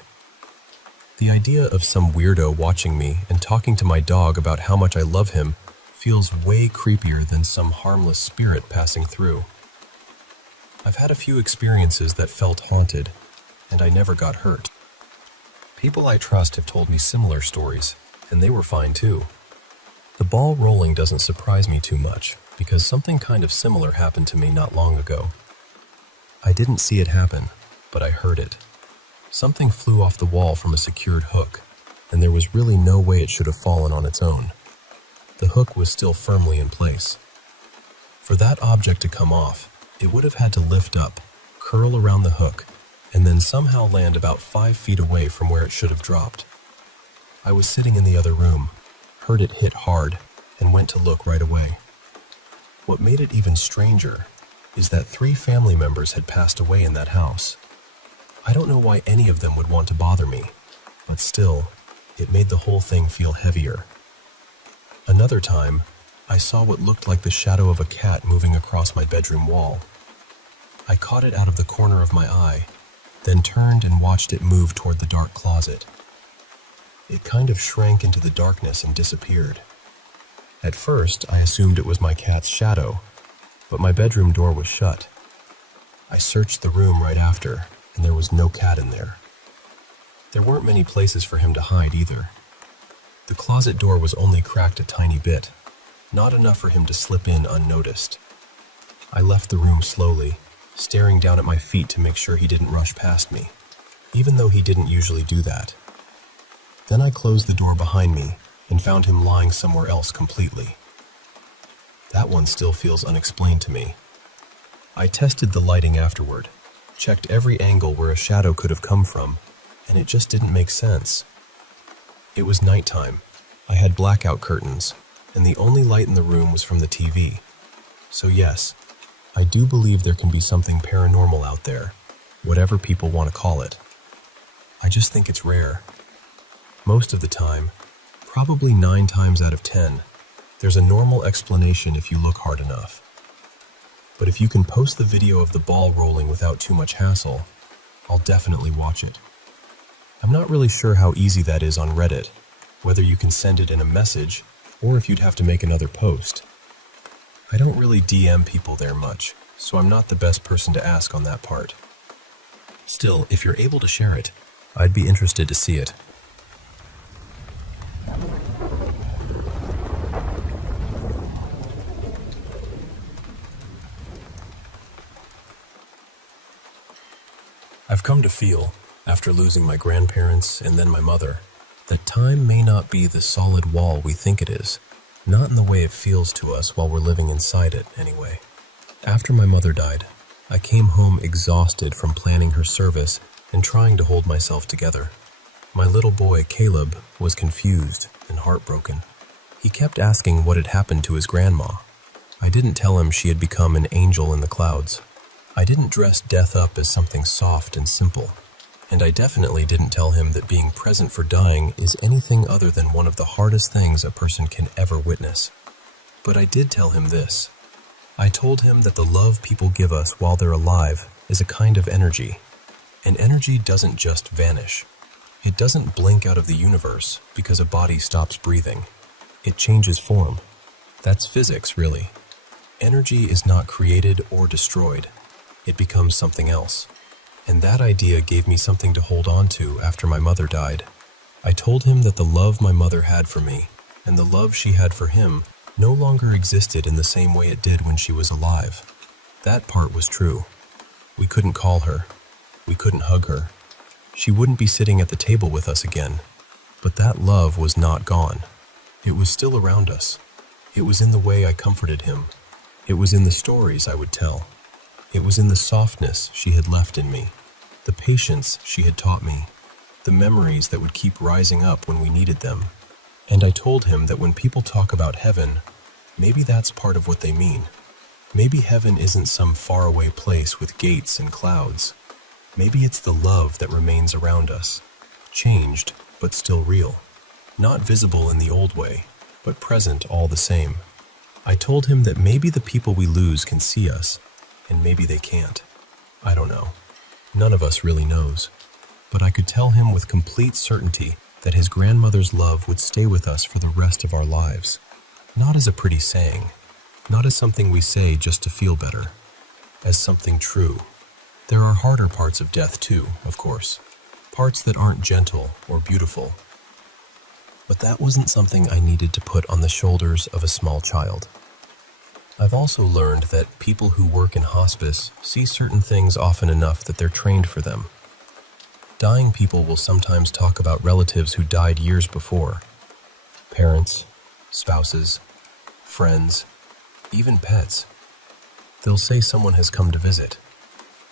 The idea of some weirdo watching me and talking to my dog about how much I love him feels way creepier than some harmless spirit passing through. I've had a few experiences that felt haunted, and I never got hurt. People I trust have told me similar stories, and they were fine too. The ball rolling doesn't surprise me too much, because something kind of similar happened to me not long ago. I didn't see it happen, but I heard it. Something flew off the wall from a secured hook, and there was really no way it should have fallen on its own. The hook was still firmly in place. For that object to come off, it would have had to lift up, curl around the hook, and then somehow land about 5 feet away from where it should have dropped. I was sitting in the other room, heard it hit hard, and went to look right away. What made it even stranger is that 3 family members had passed away in that house. I don't know why any of them would want to bother me, but still, it made the whole thing feel heavier. Another time, I saw what looked like the shadow of a cat moving across my bedroom wall. I caught it out of the corner of my eye, then turned and watched it move toward the dark closet. It kind of shrank into the darkness and disappeared. At first, I assumed it was my cat's shadow, but my bedroom door was shut. I searched the room right after, and there was no cat in there. There weren't many places for him to hide either. The closet door was only cracked a tiny bit, not enough for him to slip in unnoticed. I left the room slowly, staring down at my feet to make sure he didn't rush past me, even though he didn't usually do that. Then I closed the door behind me and found him lying somewhere else completely. That one still feels unexplained to me. I tested the lighting afterward, checked every angle where a shadow could have come from, and it just didn't make sense. It was nighttime. I had blackout curtains, and the only light in the room was from the TV. So yes, I do believe there can be something paranormal out there, whatever people want to call it. I just think it's rare. Most of the time, probably 9 times out of 10, there's a normal explanation if you look hard enough. But if you can post the video of the ball rolling without too much hassle, I'll definitely watch it. I'm not really sure how easy that is on Reddit, whether you can send it in a message or if you'd have to make another post. I don't really DM people there much, so I'm not the best person to ask on that part. Still, if you're able to share it, I'd be interested to see it. I've come to feel, after losing my grandparents and then my mother, that time may not be the solid wall we think it is, not in the way it feels to us while we're living inside it, anyway. After my mother died, I came home exhausted from planning her service and trying to hold myself together. My little boy, Caleb, was confused and heartbroken. He kept asking what had happened to his grandma. I didn't tell him she had become an angel in the clouds. I didn't dress death up as something soft and simple. And I definitely didn't tell him that being present for dying is anything other than one of the hardest things a person can ever witness. But I did tell him this. I told him that the love people give us while they're alive is a kind of energy. And energy doesn't just vanish. It doesn't blink out of the universe because a body stops breathing. It changes form. That's physics, really. Energy is not created or destroyed. It becomes something else. And that idea gave me something to hold on to after my mother died. I told him that the love my mother had for me and the love she had for him no longer existed in the same way it did when she was alive. That part was true. We couldn't call her. We couldn't hug her. She wouldn't be sitting at the table with us again. But that love was not gone. It was still around us. It was in the way I comforted him. It was in the stories I would tell. It was in the softness she had left in me, the patience she had taught me, the memories that would keep rising up when we needed them. And I told him that when people talk about heaven, maybe that's part of what they mean. Maybe heaven isn't some faraway place with gates and clouds. Maybe it's the love that remains around us, changed but still real, not visible in the old way, but present all the same. I told him that maybe the people we lose can see us, and maybe they can't. I don't know. None of us really knows. But I could tell him with complete certainty that his grandmother's love would stay with us for the rest of our lives. Not as a pretty saying, not as something we say just to feel better, as something true. There are harder parts of death too, of course, parts that aren't gentle or beautiful. But that wasn't something I needed to put on the shoulders of a small child. I've also learned that people who work in hospice see certain things often enough that they're trained for them. Dying people will sometimes talk about relatives who died years before. Parents, spouses, friends, even pets. They'll say someone has come to visit.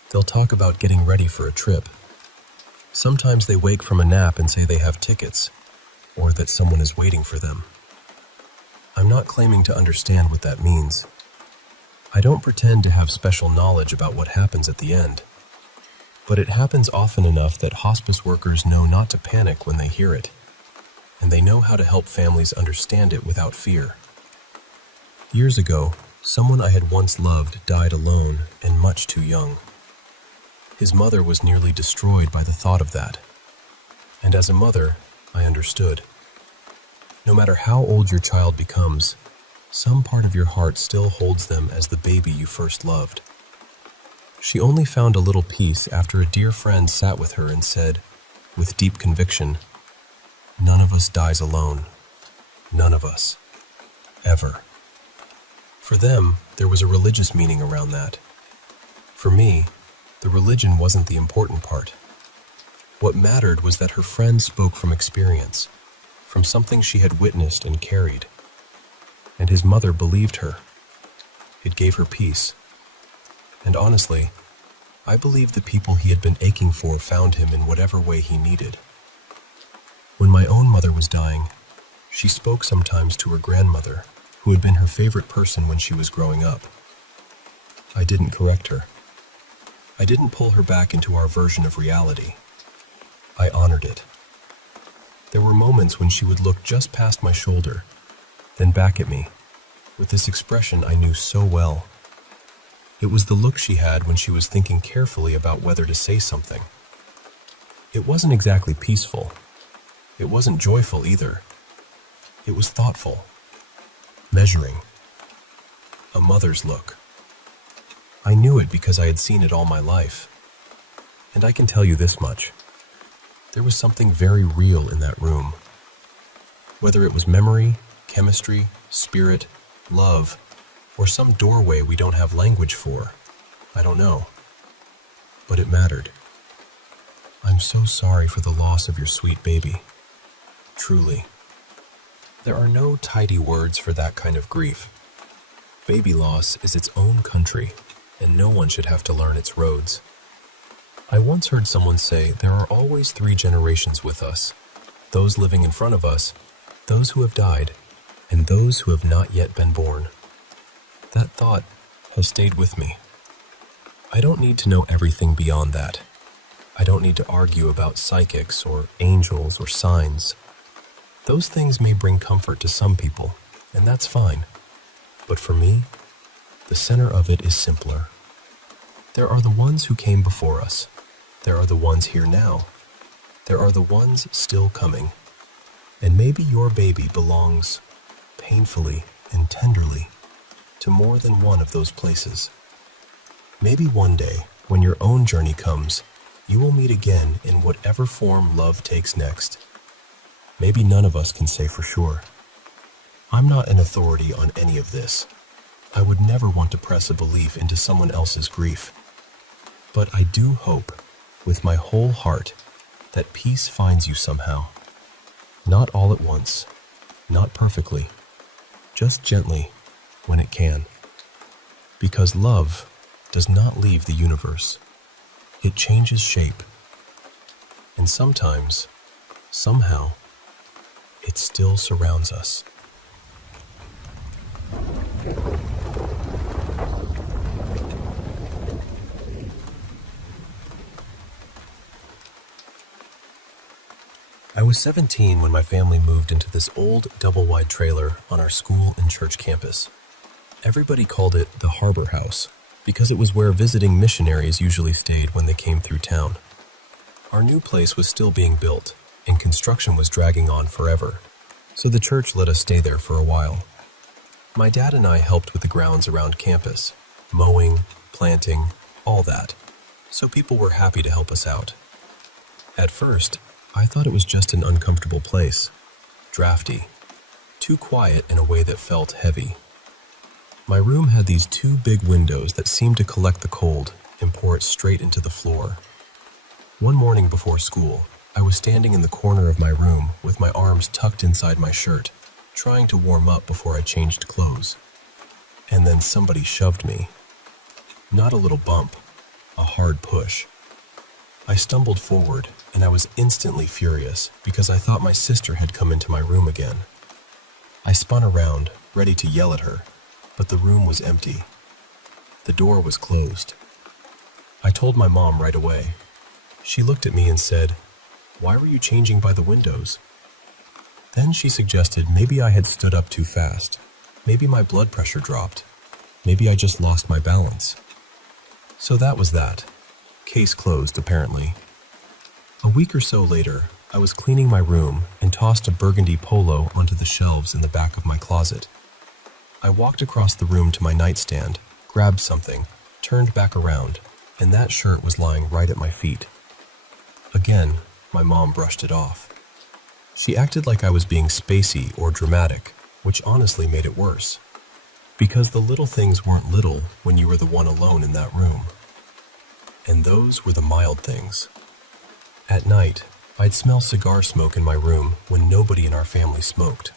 They'll talk about getting ready for a trip. Sometimes they wake from a nap and say they have tickets, or that someone is waiting for them. I'm not claiming to understand what that means. I don't pretend to have special knowledge about what happens at the end. But it happens often enough that hospice workers know not to panic when they hear it, and they know how to help families understand it without fear. Years ago, someone I had once loved died alone and much too young. His mother was nearly destroyed by the thought of that. And as a mother, I understood. No matter how old your child becomes, some part of your heart still holds them as the baby you first loved. She only found a little peace after a dear friend sat with her and said, with deep conviction, "None of us dies alone. None of us. Ever." For them, there was a religious meaning around that. For me, the religion wasn't the important part. What mattered was that her friend spoke from experience, from something she had witnessed and carried. And his mother believed her. It gave her peace. And honestly, I believe the people he had been aching for found him in whatever way he needed. When my own mother was dying, she spoke sometimes to her grandmother, who had been her favorite person when she was growing up. I didn't correct her. I didn't pull her back into our version of reality. I honored it. There were moments when she would look just past my shoulder, then back at me, with this expression I knew so well. It was the look she had when she was thinking carefully about whether to say something. It wasn't exactly peaceful. It wasn't joyful either. It was thoughtful, measuring. A mother's look. I knew it because I had seen it all my life. And I can tell you this much. There was something very real in that room. Whether it was memory, chemistry, spirit, love, or some doorway we don't have language for, I don't know. But it mattered. I'm so sorry for the loss of your sweet baby. Truly. There are no tidy words for that kind of grief. Baby loss is its own country, and no one should have to learn its roads. I once heard someone say there are always 3 generations with us: those living in front of us, those who have died, and those who have not yet been born. That thought has stayed with me. I don't need to know everything beyond that. I don't need to argue about psychics or angels or signs. Those things may bring comfort to some people, and that's fine. But for me, the center of it is simpler. There are the ones who came before us. There are the ones here now. There are the ones still coming. And maybe your baby belongs, painfully and tenderly, to more than one of those places. Maybe one day, when your own journey comes, you will meet again in whatever form love takes next. Maybe none of us can say for sure. I'm not an authority on any of this. I would never want to press a belief into someone else's grief. But I do hope, with my whole heart, that peace finds you somehow. Not all at once, not perfectly, just gently when it can. Because love does not leave the universe. It changes shape. And sometimes, somehow, it still surrounds us. I was 17 when my family moved into this old double-wide trailer on our school and church campus. Everybody called it the Harbor House because it was where visiting missionaries usually stayed when they came through town. Our new place was still being built, and construction was dragging on forever, so the church let us stay there for a while. My dad and I helped with the grounds around campus, mowing, planting, all that, so people were happy to help us out. At first, I thought it was just an uncomfortable place, drafty, too quiet in a way that felt heavy. My room had these 2 big windows that seemed to collect the cold and pour it straight into the floor. One morning before school, I was standing in the corner of my room with my arms tucked inside my shirt, trying to warm up before I changed clothes. And then somebody shoved me. Not a little bump, a hard push. I stumbled forward, and I was instantly furious because I thought my sister had come into my room again. I spun around, ready to yell at her, but the room was empty. The door was closed. I told my mom right away. She looked at me and said, "Why were you changing by the windows?" Then she suggested maybe I had stood up too fast. Maybe my blood pressure dropped. Maybe I just lost my balance. So that was that. Case closed, apparently. A week or so later, I was cleaning my room and tossed a burgundy polo onto the shelves in the back of my closet. I walked across the room to my nightstand, grabbed something, turned back around, and that shirt was lying right at my feet. Again, my mom brushed it off. She acted like I was being spacey or dramatic, which honestly made it worse. Because the little things weren't little when you were the one alone in that room. And those were the mild things. At night, I'd smell cigar smoke in my room when nobody in our family smoked.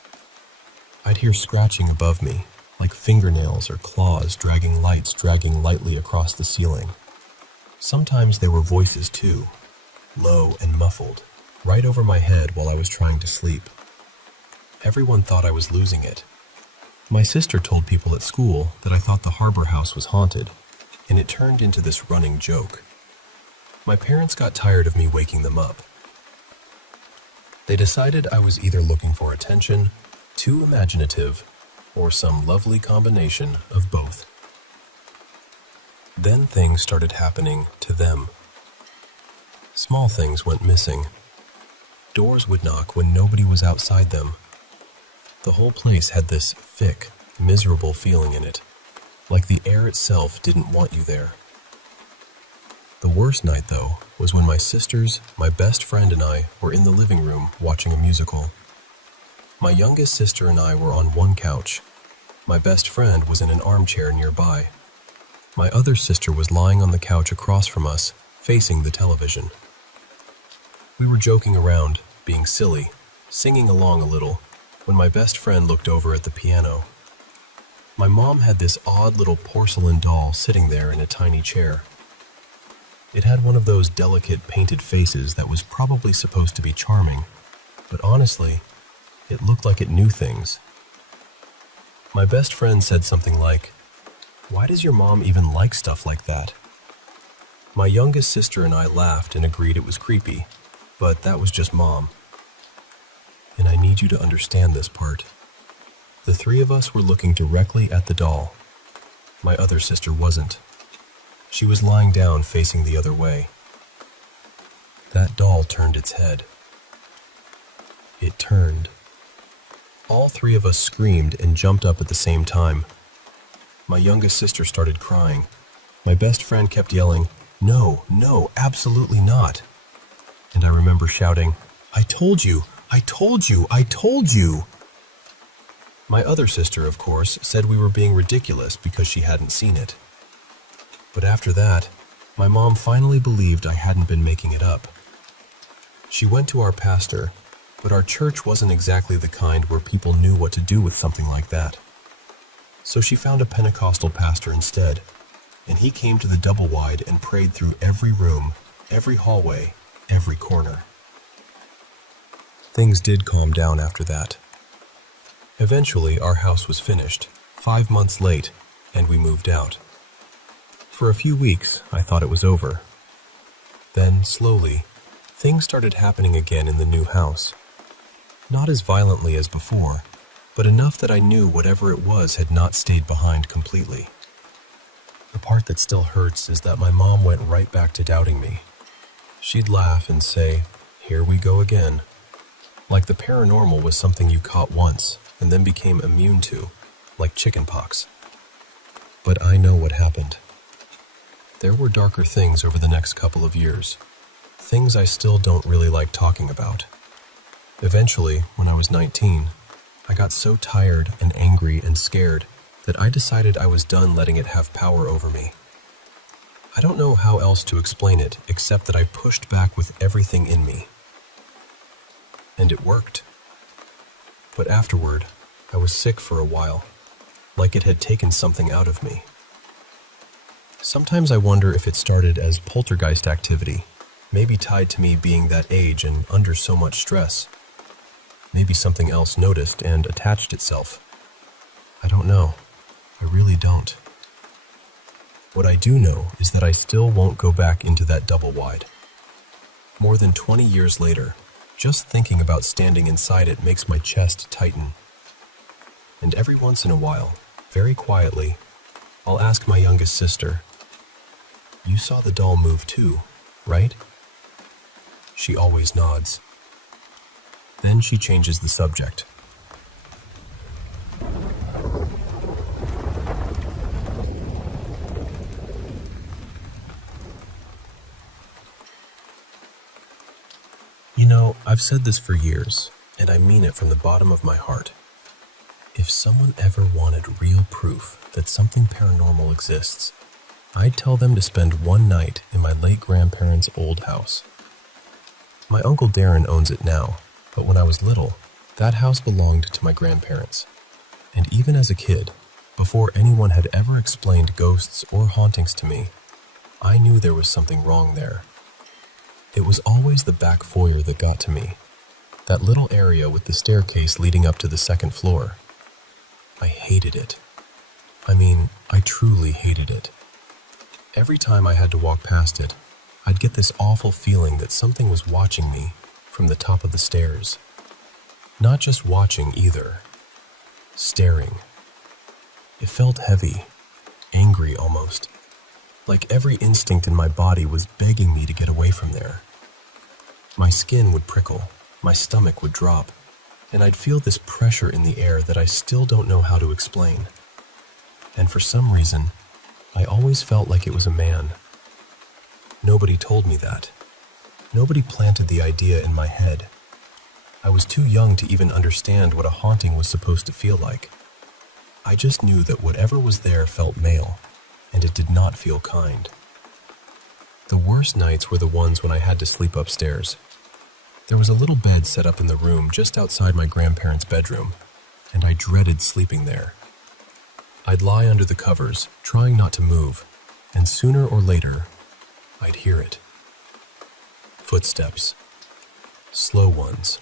I'd hear scratching above me, like fingernails or claws dragging lightly across the ceiling. Sometimes there were voices too, low and muffled, right over my head while I was trying to sleep. Everyone thought I was losing it. My sister told people at school that I thought the Harbor House was haunted, and it turned into this running joke. My parents got tired of me waking them up. They decided I was either looking for attention, too imaginative, or some lovely combination of both. Then things started happening to them. Small things went missing. Doors would knock when nobody was outside them. The whole place had this thick, miserable feeling in it, like the air itself didn't want you there. The worst night, though, was when my sisters, my best friend, and I were in the living room watching a musical. My youngest sister and I were on one couch. My best friend was in an armchair nearby. My other sister was lying on the couch across from us, facing the television. We were joking around, being silly, singing along a little, when my best friend looked over at the piano. My mom had this odd little porcelain doll sitting there in a tiny chair. It had one of those delicate painted faces that was probably supposed to be charming, but honestly, it looked like it knew things. My best friend said something like, "Why does your mom even like stuff like that?" My youngest sister and I laughed and agreed it was creepy, but that was just Mom. And I need you to understand this part. The three of us were looking directly at the doll. My other sister wasn't. She was lying down facing the other way. That doll turned its head. It turned. All three of us screamed and jumped up at the same time. My youngest sister started crying. My best friend kept yelling, "No, no, absolutely not." And I remember shouting, "I told you, I told you, I told you." My other sister, of course, said we were being ridiculous because she hadn't seen it. But after that, my mom finally believed I hadn't been making it up. She went to our pastor, but our church wasn't exactly the kind where people knew what to do with something like that. So she found a Pentecostal pastor instead, and he came to the double wide and prayed through every room, every hallway, every corner. Things did calm down after that. Eventually, our house was finished, 5 months late, and we moved out. For a few weeks, I thought it was over. Then, slowly, things started happening again in the new house. Not as violently as before, but enough that I knew whatever it was had not stayed behind completely. The part that still hurts is that my mom went right back to doubting me. She'd laugh and say, "Here we go again." Like the paranormal was something you caught once and then became immune to, like chickenpox. But I know what happened. There were darker things over the next couple of years, things I still don't really like talking about. Eventually, when I was 19, I got so tired and angry and scared that I decided I was done letting it have power over me. I don't know how else to explain it except that I pushed back with everything in me. And it worked. But afterward, I was sick for a while, like it had taken something out of me. Sometimes I wonder if it started as poltergeist activity, maybe tied to me being that age and under so much stress. Maybe something else noticed and attached itself. I don't know. I really don't. What I do know is that I still won't go back into that double wide. More than 20 years later, just thinking about standing inside it makes my chest tighten. And every once in a while, very quietly, I'll ask my youngest sister, "You saw the doll move too, right?" She always nods. Then she changes the subject. You know, I've said this for years, and I mean it from the bottom of my heart. If someone ever wanted real proof that something paranormal exists, I'd tell them to spend one night in my late grandparents' old house. My Uncle Darren owns it now, but when I was little, that house belonged to my grandparents. And even as a kid, before anyone had ever explained ghosts or hauntings to me, I knew there was something wrong there. It was always the back foyer that got to me, that little area with the staircase leading up to the second floor. I hated it. I mean, I truly hated it. Every time I had to walk past it, I'd get this awful feeling that something was watching me from the top of the stairs. Not just watching either, staring. It felt heavy, angry almost, like every instinct in my body was begging me to get away from there. My skin would prickle, my stomach would drop, and I'd feel this pressure in the air that I still don't know how to explain. And for some reason, I always felt like it was a man. Nobody told me that. Nobody planted the idea in my head. I was too young to even understand what a haunting was supposed to feel like. I just knew that whatever was there felt male, and it did not feel kind. The worst nights were the ones when I had to sleep upstairs. There was a little bed set up in the room just outside my grandparents' bedroom, and I dreaded sleeping there. I'd lie under the covers, trying not to move, and sooner or later, I'd hear it. Footsteps. Slow ones.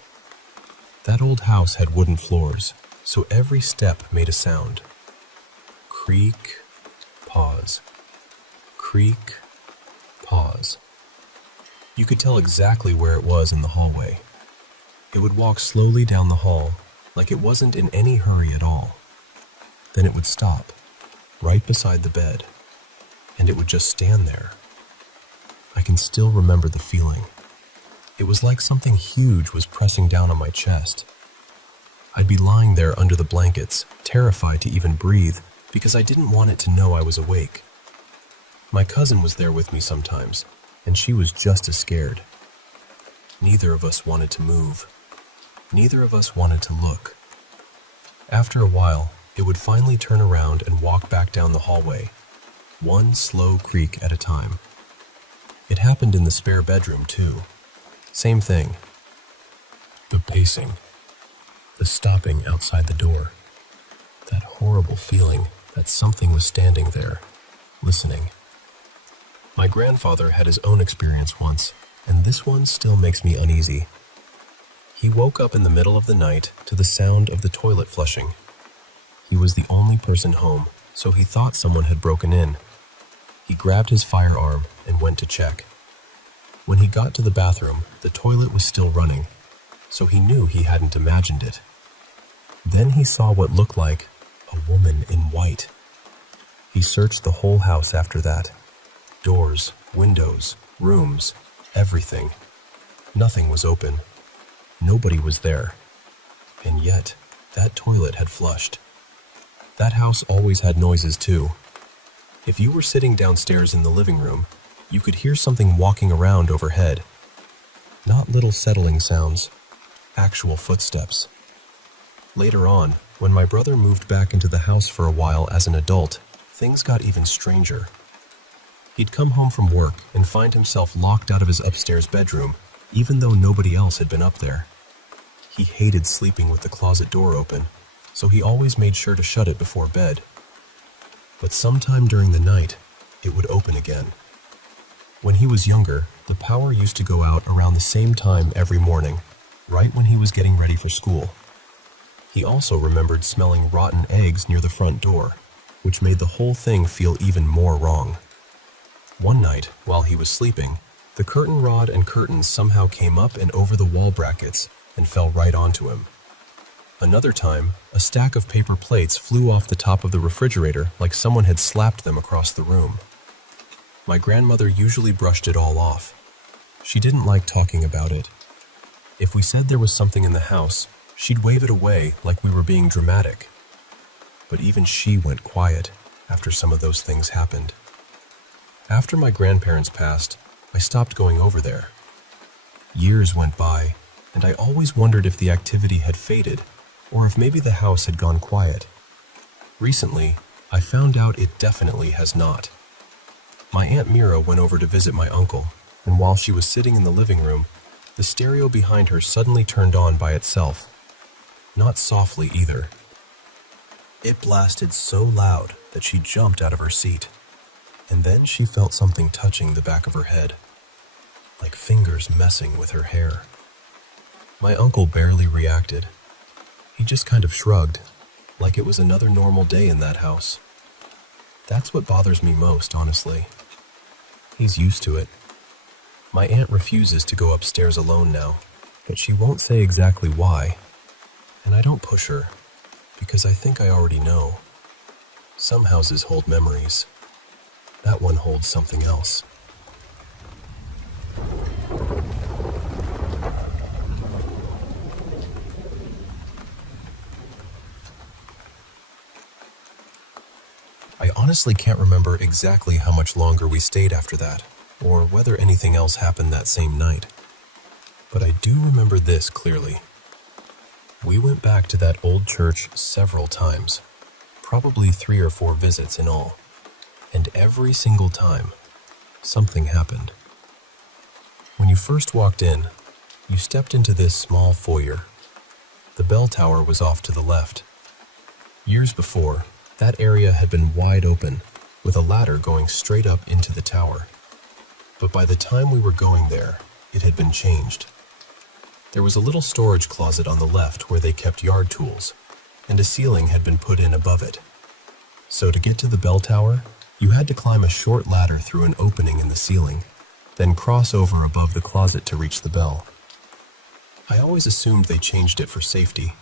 That old house had wooden floors, so every step made a sound. Creak, pause. Creak, pause. You could tell exactly where it was in the hallway. It would walk slowly down the hall, like it wasn't in any hurry at all. Then it would stop, right beside the bed, and it would just stand there. I can still remember the feeling. It was like something huge was pressing down on my chest. I'd be lying there under the blankets, terrified to even breathe, because I didn't want it to know I was awake. My cousin was there with me sometimes, and she was just as scared. Neither of us wanted to move. Neither of us wanted to look. After a while, it would finally turn around and walk back down the hallway, one slow creak at a time. It happened in the spare bedroom, too. Same thing. The pacing. The stopping outside the door. That horrible feeling that something was standing there, listening. My grandfather had his own experience once, and this one still makes me uneasy. He woke up in the middle of the night to the sound of the toilet flushing. He was the only person home, so he thought someone had broken in. He grabbed his firearm and went to check. When he got to the bathroom, the toilet was still running, so he knew he hadn't imagined it. Then he saw what looked like a woman in white. He searched the whole house after that. Doors, windows, rooms, everything. Nothing was open. Nobody was there. And yet, that toilet had flushed. That house always had noises too. If you were sitting downstairs in the living room, you could hear something walking around overhead. Not little settling sounds, actual footsteps. Later on, when my brother moved back into the house for a while as an adult, things got even stranger. He'd come home from work and find himself locked out of his upstairs bedroom, even though nobody else had been up there. He hated sleeping with the closet door open, so he always made sure to shut it before bed. But sometime during the night, it would open again. When he was younger, the power used to go out around the same time every morning, right when he was getting ready for school. He also remembered smelling rotten eggs near the front door, which made the whole thing feel even more wrong. One night, while he was sleeping, the curtain rod and curtains somehow came up and over the wall brackets and fell right onto him. Another time, a stack of paper plates flew off the top of the refrigerator like someone had slapped them across the room. My grandmother usually brushed it all off. She didn't like talking about it. If we said there was something in the house, she'd wave it away like we were being dramatic. But even she went quiet after some of those things happened. After my grandparents passed, I stopped going over there. Years went by, and I always wondered if the activity had faded, or if maybe the house had gone quiet. Recently, I found out it definitely has not. My Aunt Mira went over to visit my uncle, and while she was sitting in the living room, the stereo behind her suddenly turned on by itself. Not softly either. It blasted so loud that she jumped out of her seat, and then she felt something touching the back of her head, like fingers messing with her hair. My uncle barely reacted. He just kind of shrugged, like it was another normal day in that house. That's what bothers me most, honestly. He's used to it. My aunt refuses to go upstairs alone now, but she won't say exactly why. And I don't push her, because I think I already know. Some houses hold memories. That one holds something else. I honestly can't remember exactly how much longer we stayed after that, or whether anything else happened that same night. But I do remember this clearly. We went back to that old church several times, probably 3 or 4 visits in all, and every single time, something happened. When you first walked in, you stepped into this small foyer. The bell tower was off to the left. Years before, that area had been wide open, with a ladder going straight up into the tower. But by the time we were going there, it had been changed. There was a little storage closet on the left where they kept yard tools, and a ceiling had been put in above it. So to get to the bell tower, you had to climb a short ladder through an opening in the ceiling, then cross over above the closet to reach the bell. I always assumed they changed it for safety,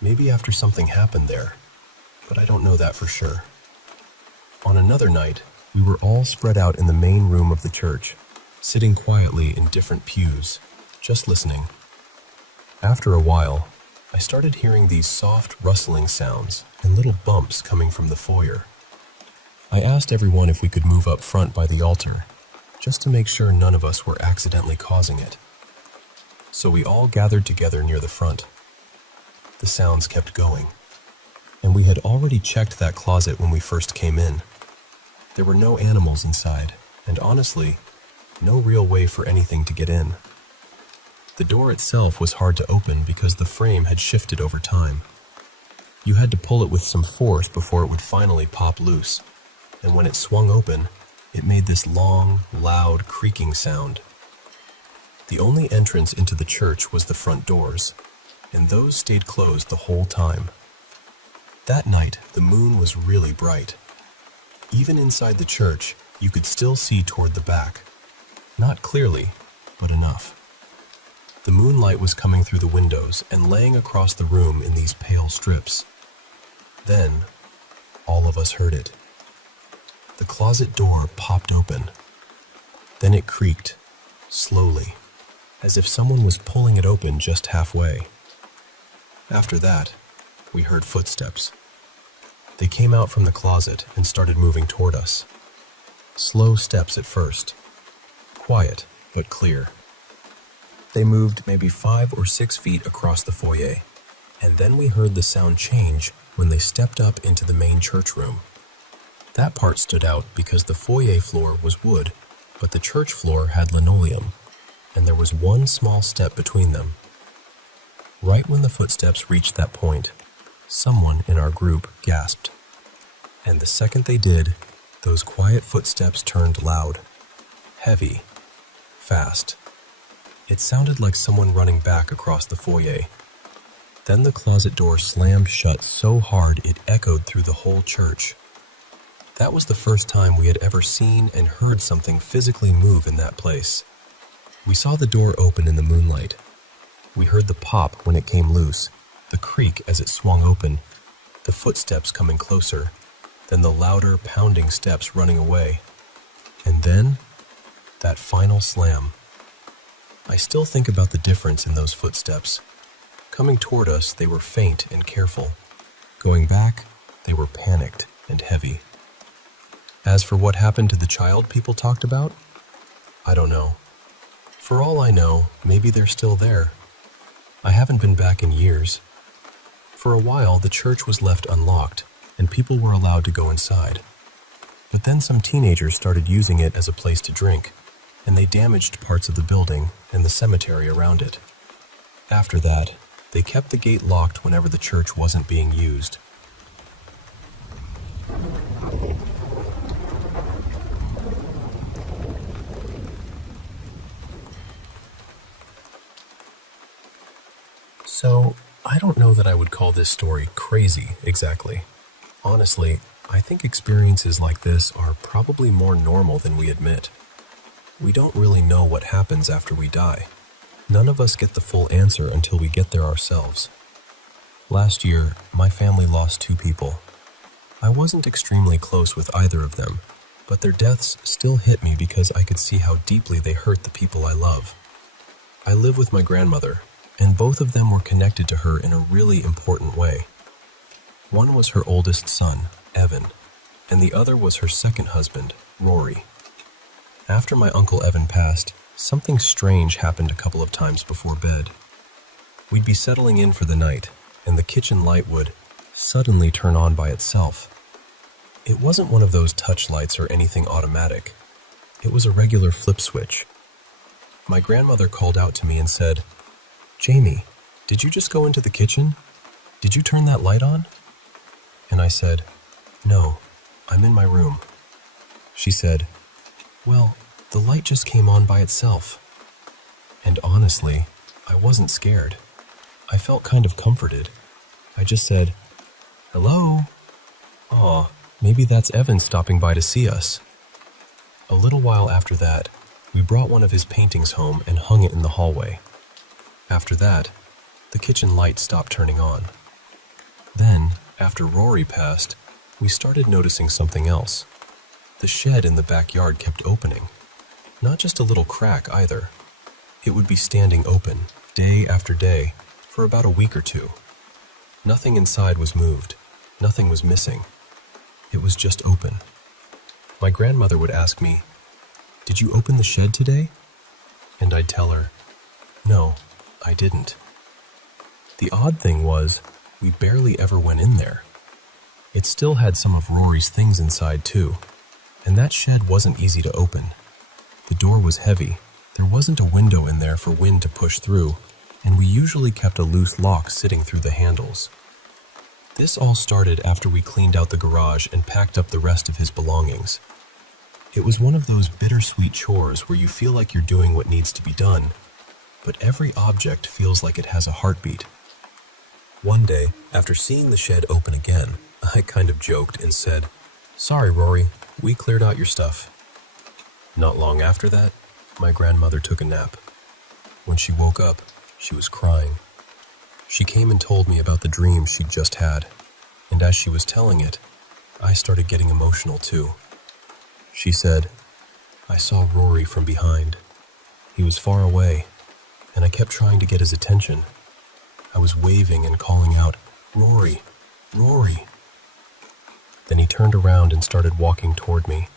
maybe after something happened there, but I don't know that for sure. On another night, we were all spread out in the main room of the church, sitting quietly in different pews, just listening. After a while, I started hearing these soft rustling sounds and little bumps coming from the foyer. I asked everyone if we could move up front by the altar, just to make sure none of us were accidentally causing it. So we all gathered together near the front. The sounds kept going, and we had already checked that closet when we first came in. There were no animals inside, and honestly, no real way for anything to get in. The door itself was hard to open because the frame had shifted over time. You had to pull it with some force before it would finally pop loose, and when it swung open, it made this long, loud, creaking sound. The only entrance into the church was the front doors, and those stayed closed the whole time. That night, the moon was really bright. Even inside the church, you could still see toward the back. Not clearly, but enough. The moonlight was coming through the windows and laying across the room in these pale strips. Then, all of us heard it. The closet door popped open. Then it creaked, slowly, as if someone was pulling it open just halfway. After that, we heard footsteps. They came out from the closet and started moving toward us. Slow steps at first. Quiet, but clear. They moved maybe 5 or 6 feet across the foyer, and then we heard the sound change when they stepped up into the main church room. That part stood out because the foyer floor was wood, but the church floor had linoleum, and there was one small step between them. Right when the footsteps reached that point, someone in our group gasped. And the second they did, those quiet footsteps turned loud, heavy, fast. It sounded like someone running back across the foyer. Then the closet door slammed shut so hard it echoed through the whole church. That was the first time we had ever seen and heard something physically move in that place. We saw the door open in the moonlight. We heard the pop when it came loose, the creak as it swung open, the footsteps coming closer, then the louder, pounding steps running away. And then, that final slam. I still think about the difference in those footsteps. Coming toward us, they were faint and careful. Going back, they were panicked and heavy. As for what happened to the child people talked about, I don't know. For all I know, maybe they're still there. I haven't been back in years. For a while, the church was left unlocked, and people were allowed to go inside. But then some teenagers started using it as a place to drink, and they damaged parts of the building and the cemetery around it. After that, they kept the gate locked whenever the church wasn't being used. So, I don't know that I would call this story crazy exactly. Honestly, I think experiences like this are probably more normal than we admit. We don't really know what happens after we die. None of us get the full answer until we get there ourselves. Last year, my family lost 2 people. I wasn't extremely close with either of them, but their deaths still hit me because I could see how deeply they hurt the people I love. I live with my grandmother, and both of them were connected to her in a really important way. One was her oldest son, Evan, and the other was her second husband, Rory. After my Uncle Evan passed, something strange happened a couple of times before bed. We'd be settling in for the night, and the kitchen light would suddenly turn on by itself. It wasn't one of those touch lights or anything automatic. It was a regular flip switch. My grandmother called out to me and said, "Jamie, did you just go into the kitchen? Did you turn that light on?" And I said, "No, I'm in my room." She said, "Well, the light just came on by itself." And honestly, I wasn't scared. I felt kind of comforted. I just said, "Hello?" Aw, maybe that's Evan stopping by to see us. A little while after that, we brought one of his paintings home and hung it in the hallway. After that, the kitchen light stopped turning on. Then, after Rory passed, we started noticing something else. The shed in the backyard kept opening. Not just a little crack either. It would be standing open, day after day, for about a week or two. Nothing inside was moved. Nothing was missing. It was just open. My grandmother would ask me, "Did you open the shed today?" And I'd tell her, "No, I didn't." The odd thing was, we barely ever went in there. It still had some of Rory's things inside too, and that shed wasn't easy to open. The door was heavy, there wasn't a window in there for wind to push through, and we usually kept a loose lock sitting through the handles. This all started after we cleaned out the garage and packed up the rest of his belongings. It was one of those bittersweet chores where you feel like you're doing what needs to be done, but every object feels like it has a heartbeat. One day, after seeing the shed open again, I kind of joked and said, "Sorry, Rory, we cleared out your stuff." Not long after that, my grandmother took a nap. When she woke up, she was crying. She came and told me about the dream she'd just had, and as she was telling it, I started getting emotional too. She said, "I saw Rory from behind. He was far away, and I kept trying to get his attention. I was waving and calling out, 'Rory, Rory.' Then he turned around and started walking toward me.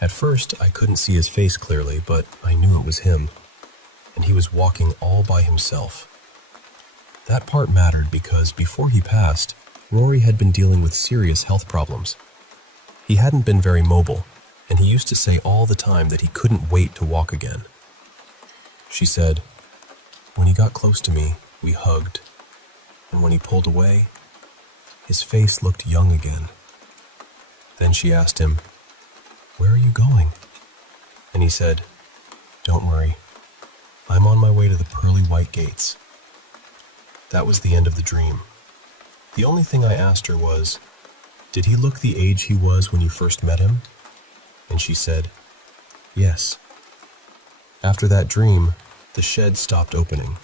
At first, I couldn't see his face clearly, but I knew it was him, and he was walking all by himself. That part mattered because before he passed, Rory had been dealing with serious health problems. He hadn't been very mobile, and he used to say all the time that he couldn't wait to walk again. She said, "When he got close to me, we hugged, and when he pulled away, his face looked young again." Then she asked him, "Where are you going?" And he said, "Don't worry, I'm on my way to the pearly white gates." That was the end of the dream. The only thing I asked her was, "Did he look the age he was when you first met him?" And she said, "Yes." After that dream, the shed stopped opening.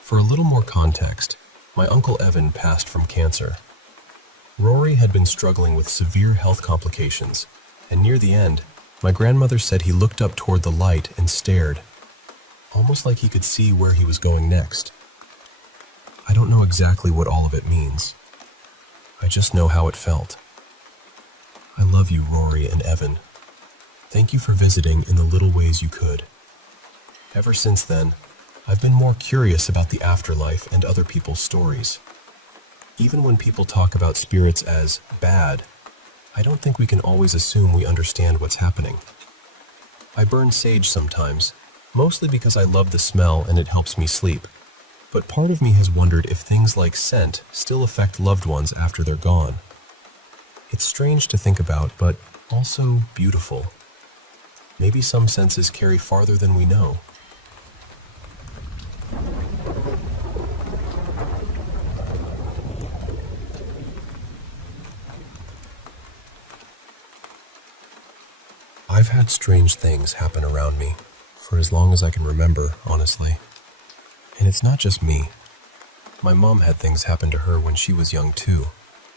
For a little more context, my Uncle Evan passed from cancer. Rory had been struggling with severe health complications, and near the end, my grandmother said he looked up toward the light and stared, almost like he could see where he was going next. I don't know exactly what all of it means. I just know how it felt. I love you, Rory and Evan. Thank you for visiting in the little ways you could. Ever since then, I've been more curious about the afterlife and other people's stories. Even when people talk about spirits as bad, I don't think we can always assume we understand what's happening. I burn sage sometimes, mostly because I love the smell and it helps me sleep. But part of me has wondered if things like scent still affect loved ones after they're gone. It's strange to think about, but also beautiful. Maybe some senses carry farther than we know. I've had strange things happen around me for as long as I can remember, honestly. And it's not just me. My mom had things happen to her when she was young too,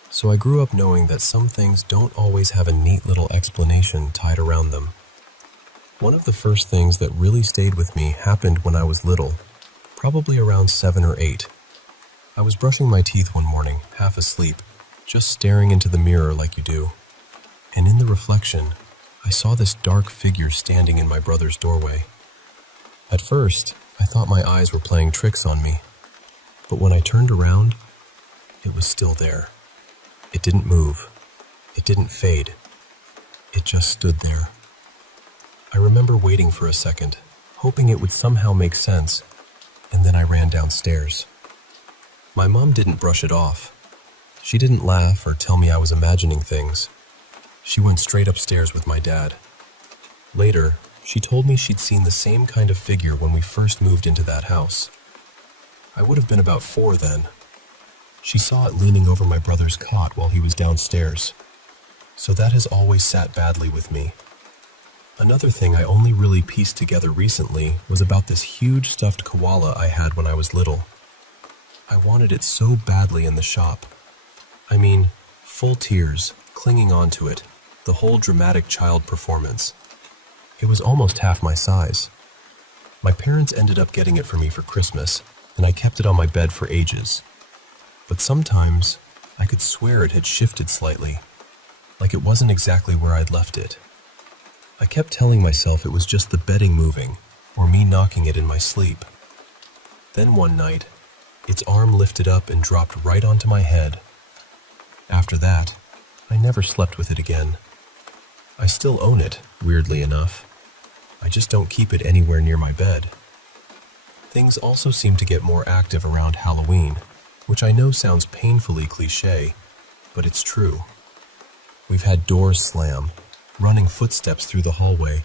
so I grew up knowing that some things don't always have a neat little explanation tied around them. One of the first things that really stayed with me happened when I was little, probably around 7 or 8. I was brushing my teeth one morning, half asleep, just staring into the mirror like you do. And in the reflection, I saw this dark figure standing in my brother's doorway. At first, I thought my eyes were playing tricks on me, but when I turned around, it was still there. It didn't move. It didn't fade. It just stood there. I remember waiting for a second, hoping it would somehow make sense, and then I ran downstairs. My mom didn't brush it off. She didn't laugh or tell me I was imagining things. She went straight upstairs with my dad. Later, she told me she'd seen the same kind of figure when we first moved into that house. I would have been about 4 then. She saw it leaning over my brother's cot while he was downstairs. So that has always sat badly with me. Another thing I only really pieced together recently was about this huge stuffed koala I had when I was little. I wanted it so badly in the shop. I mean, full tears, clinging onto it, the whole dramatic child performance. It was almost half my size. My parents ended up getting it for me for Christmas, and I kept it on my bed for ages. But sometimes, I could swear it had shifted slightly, like it wasn't exactly where I'd left it. I kept telling myself it was just the bedding moving, or me knocking it in my sleep. Then one night, its arm lifted up and dropped right onto my head. After that, I never slept with it again. I still own it, weirdly enough. I just don't keep it anywhere near my bed. Things also seem to get more active around Halloween, which I know sounds painfully cliché, but it's true. We've had doors slam, running footsteps through the hallway,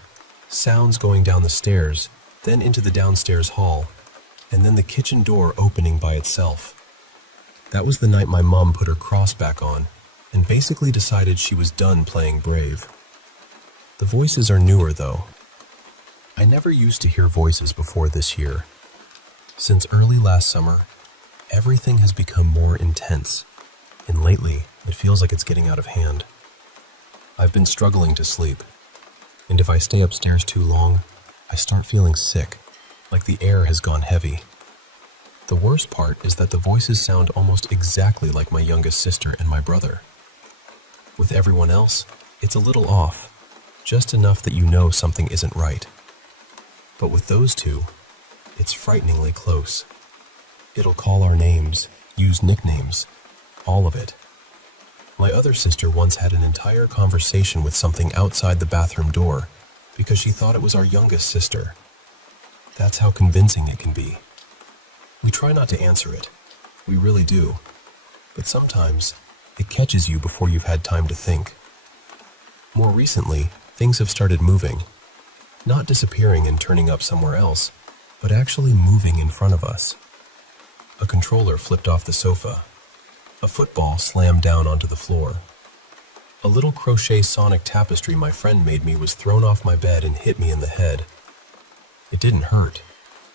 sounds going down the stairs, then into the downstairs hall, and then the kitchen door opening by itself. That was the night my mom put her cross back on and basically decided she was done playing brave. The voices are newer, though. I never used to hear voices before this year. Since early last summer, everything has become more intense, and lately it feels like it's getting out of hand. I've been struggling to sleep, and if I stay upstairs too long, I start feeling sick, like the air has gone heavy. The worst part is that the voices sound almost exactly like my youngest sister and my brother. With everyone else, it's a little off, just enough that you know something isn't right. But with those two, it's frighteningly close. It'll call our names, use nicknames, all of it. My other sister once had an entire conversation with something outside the bathroom door because she thought it was our youngest sister. That's how convincing it can be. We try not to answer it. We really do. But sometimes, it catches you before you've had time to think. More recently, things have started moving. Not disappearing and turning up somewhere else, but actually moving in front of us. A controller flipped off the sofa. A football slammed down onto the floor. A little crochet sonic tapestry my friend made me was thrown off my bed and hit me in the head. It didn't hurt,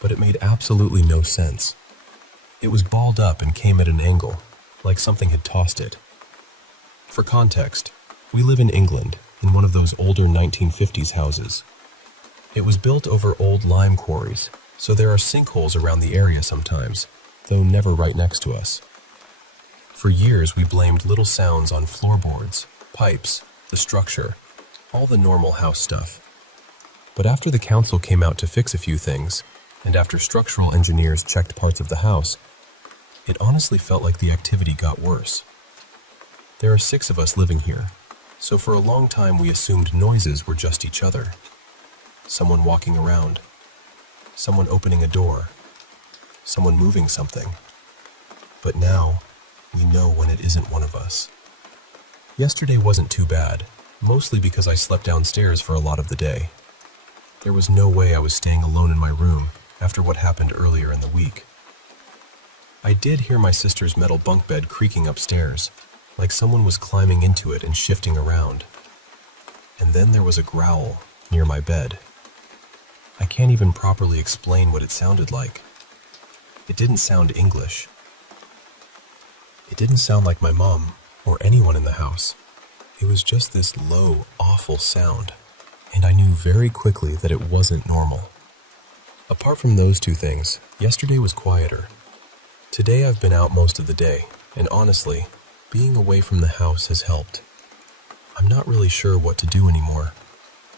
but it made absolutely no sense. It was balled up and came at an angle, like something had tossed it. For context, we live in England, in one of those older 1950s houses. It was built over old lime quarries, so there are sinkholes around the area sometimes, though never right next to us. For years we blamed little sounds on floorboards, pipes, the structure, all the normal house stuff. But after the council came out to fix a few things, and after structural engineers checked parts of the house, it honestly felt like the activity got worse. There are 6 of us living here, so for a long time we assumed noises were just each other. Someone walking around, someone opening a door, someone moving something. But now, we know when it isn't one of us. Yesterday wasn't too bad, mostly because I slept downstairs for a lot of the day. There was no way I was staying alone in my room after what happened earlier in the week. I did hear my sister's metal bunk bed creaking upstairs, like someone was climbing into it and shifting around. And then there was a growl near my bed. I can't even properly explain what it sounded like. It didn't sound English. It didn't sound like my mom or anyone in the house. It was just this low, awful sound, and I knew very quickly that it wasn't normal. Apart from those 2 things, yesterday was quieter. Today I've been out most of the day, and honestly, being away from the house has helped. I'm not really sure what to do anymore.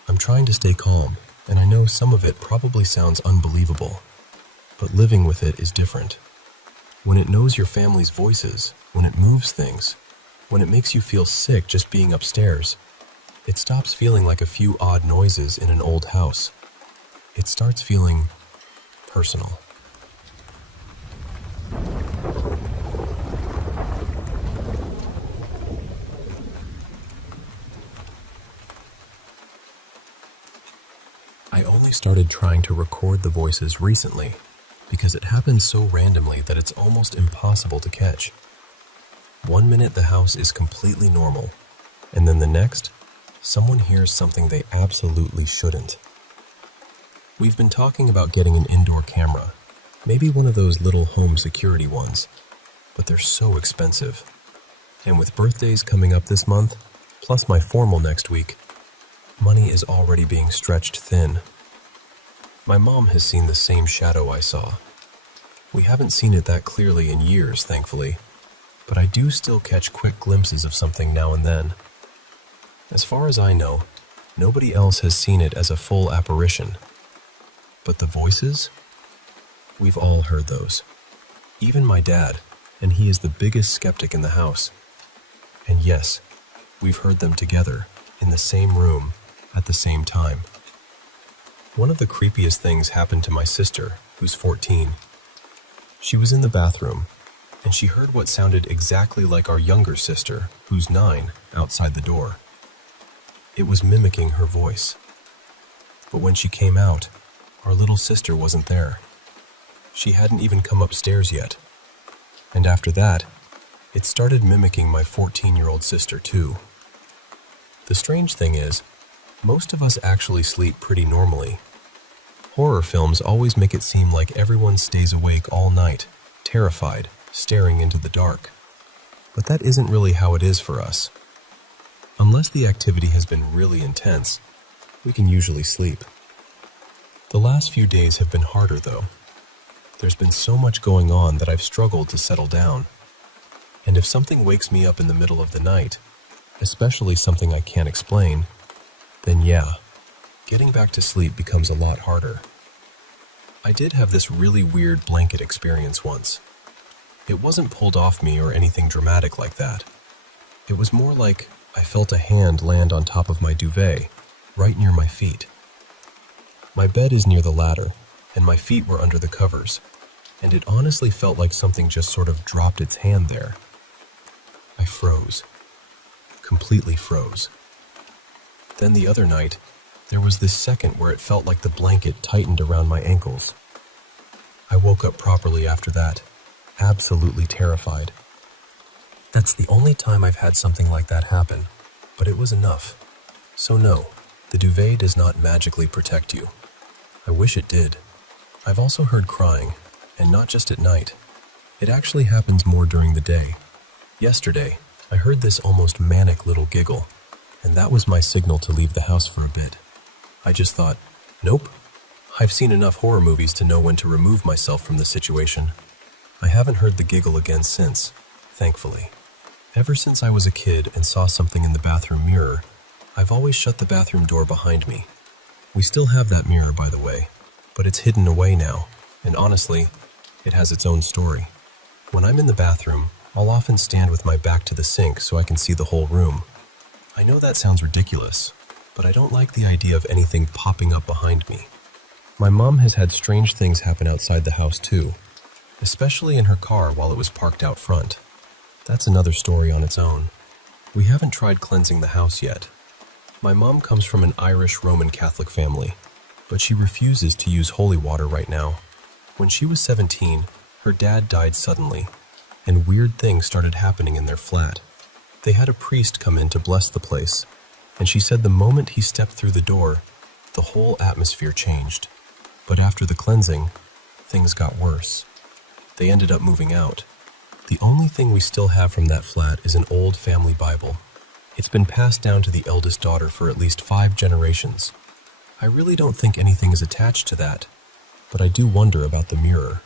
I'm trying to stay calm, and I know some of it probably sounds unbelievable, but living with it is different. When it knows your family's voices, when it moves things, when it makes you feel sick just being upstairs, it stops feeling like a few odd noises in an old house. it starts feeling personal. I only started trying to record the voices recently because it happens so randomly that it's almost impossible to catch. One minute the house is completely normal, and then the next, someone hears something they absolutely shouldn't. We've been talking about getting an indoor camera, maybe one of those little home security ones, but they're so expensive. And with birthdays coming up this month, plus my formal next week, money is already being stretched thin. My mom has seen the same shadow I saw. We haven't seen it that clearly in years, thankfully, but I do still catch quick glimpses of something now and then. As far as I know, nobody else has seen it as a full apparition. But the voices? We've all heard those. Even my dad, and he is the biggest skeptic in the house. And yes, we've heard them together, in the same room, at the same time. One of the creepiest things happened to my sister, who's 14. She was in the bathroom, and she heard what sounded exactly like our younger sister, who's 9, outside the door. It was mimicking her voice. But when she came out, our little sister wasn't there. She hadn't even come upstairs yet. And after that, it started mimicking my 14-year-old sister too. The strange thing is, most of us actually sleep pretty normally. Horror films always make it seem like everyone stays awake all night, terrified, staring into the dark. But that isn't really how it is for us. Unless the activity has been really intense, we can usually sleep. The last few days have been harder though. There's been so much going on that I've struggled to settle down. And if something wakes me up in the middle of the night, especially something I can't explain, then yeah, getting back to sleep becomes a lot harder. I did have this really weird blanket experience once. It wasn't pulled off me or anything dramatic like that. It was more like I felt a hand land on top of my duvet, right near my feet. My bed is near the ladder, and my feet were under the covers, and it honestly felt like something just sort of dropped its hand there. I froze. Completely froze. Then the other night, there was this second where it felt like the blanket tightened around my ankles. I woke up properly after that, absolutely terrified. That's the only time I've had something like that happen, but it was enough. So no, the duvet does not magically protect you. I wish it did. I've also heard crying, and not just at night. It actually happens more during the day. Yesterday, I heard this almost manic little giggle, and that was my signal to leave the house for a bit. I just thought, nope. I've seen enough horror movies to know when to remove myself from the situation. I haven't heard the giggle again since, thankfully. Ever since I was a kid and saw something in the bathroom mirror, I've always shut the bathroom door behind me. We still have that mirror, by the way, but it's hidden away now, and honestly, it has its own story. When I'm in the bathroom, I'll often stand with my back to the sink so I can see the whole room. I know that sounds ridiculous, but I don't like the idea of anything popping up behind me. My mom has had strange things happen outside the house too, especially in her car while it was parked out front. That's another story on its own. We haven't tried cleansing the house yet. My mom comes from an Irish Roman Catholic family, but she refuses to use holy water right now. When she was 17, her dad died suddenly, and weird things started happening in their flat. They had a priest come in to bless the place, and she said the moment he stepped through the door, the whole atmosphere changed. But after the cleansing, things got worse. They ended up moving out. The only thing we still have from that flat is an old family Bible. It's been passed down to the eldest daughter for at least 5 generations. I really don't think anything is attached to that, but I do wonder about the mirror.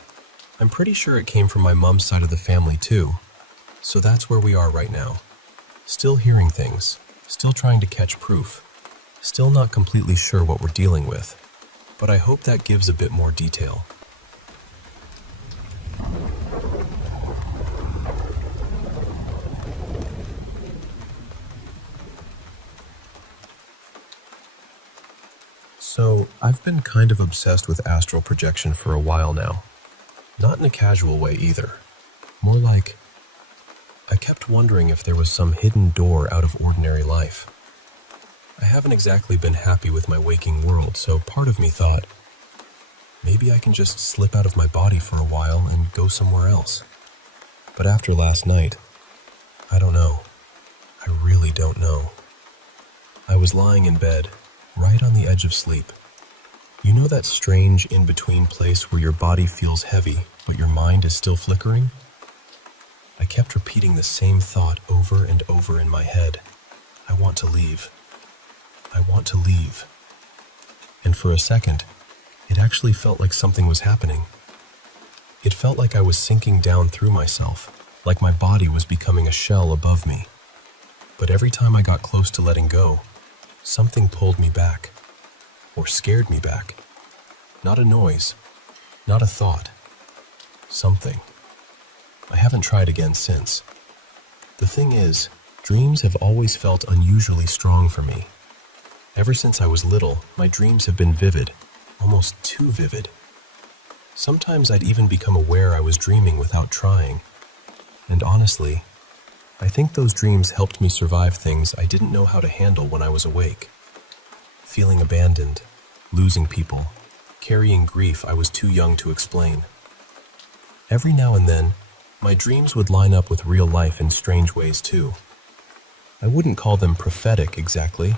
I'm pretty sure it came from my mom's side of the family too, so that's where we are right now. Still hearing things, still trying to catch proof, still not completely sure what we're dealing with, but I hope that gives a bit more detail. So, I've been kind of obsessed with astral projection for a while now. Not in a casual way either. More like, I kept wondering if there was some hidden door out of ordinary life. I haven't exactly been happy with my waking world, so part of me thought, maybe I can just slip out of my body for a while and go somewhere else. But after last night, I don't know. I really don't know. I was lying in bed, right on the edge of sleep. You know that strange in-between place where your body feels heavy, but your mind is still flickering? I kept repeating the same thought over and over in my head. I want to leave. I want to leave. And for a second, it actually felt like something was happening. It felt like I was sinking down through myself, like my body was becoming a shell above me. But every time I got close to letting go, something pulled me back, or scared me back. Not a noise, not a thought. Something. I haven't tried again since. The thing is, dreams have always felt unusually strong for me. Ever since I was little, my dreams have been vivid, almost too vivid. Sometimes I'd even become aware I was dreaming without trying. And honestly, I think those dreams helped me survive things I didn't know how to handle when I was awake. Feeling abandoned, losing people, carrying grief I was too young to explain. Every now and then, my dreams would line up with real life in strange ways too. I wouldn't call them prophetic exactly.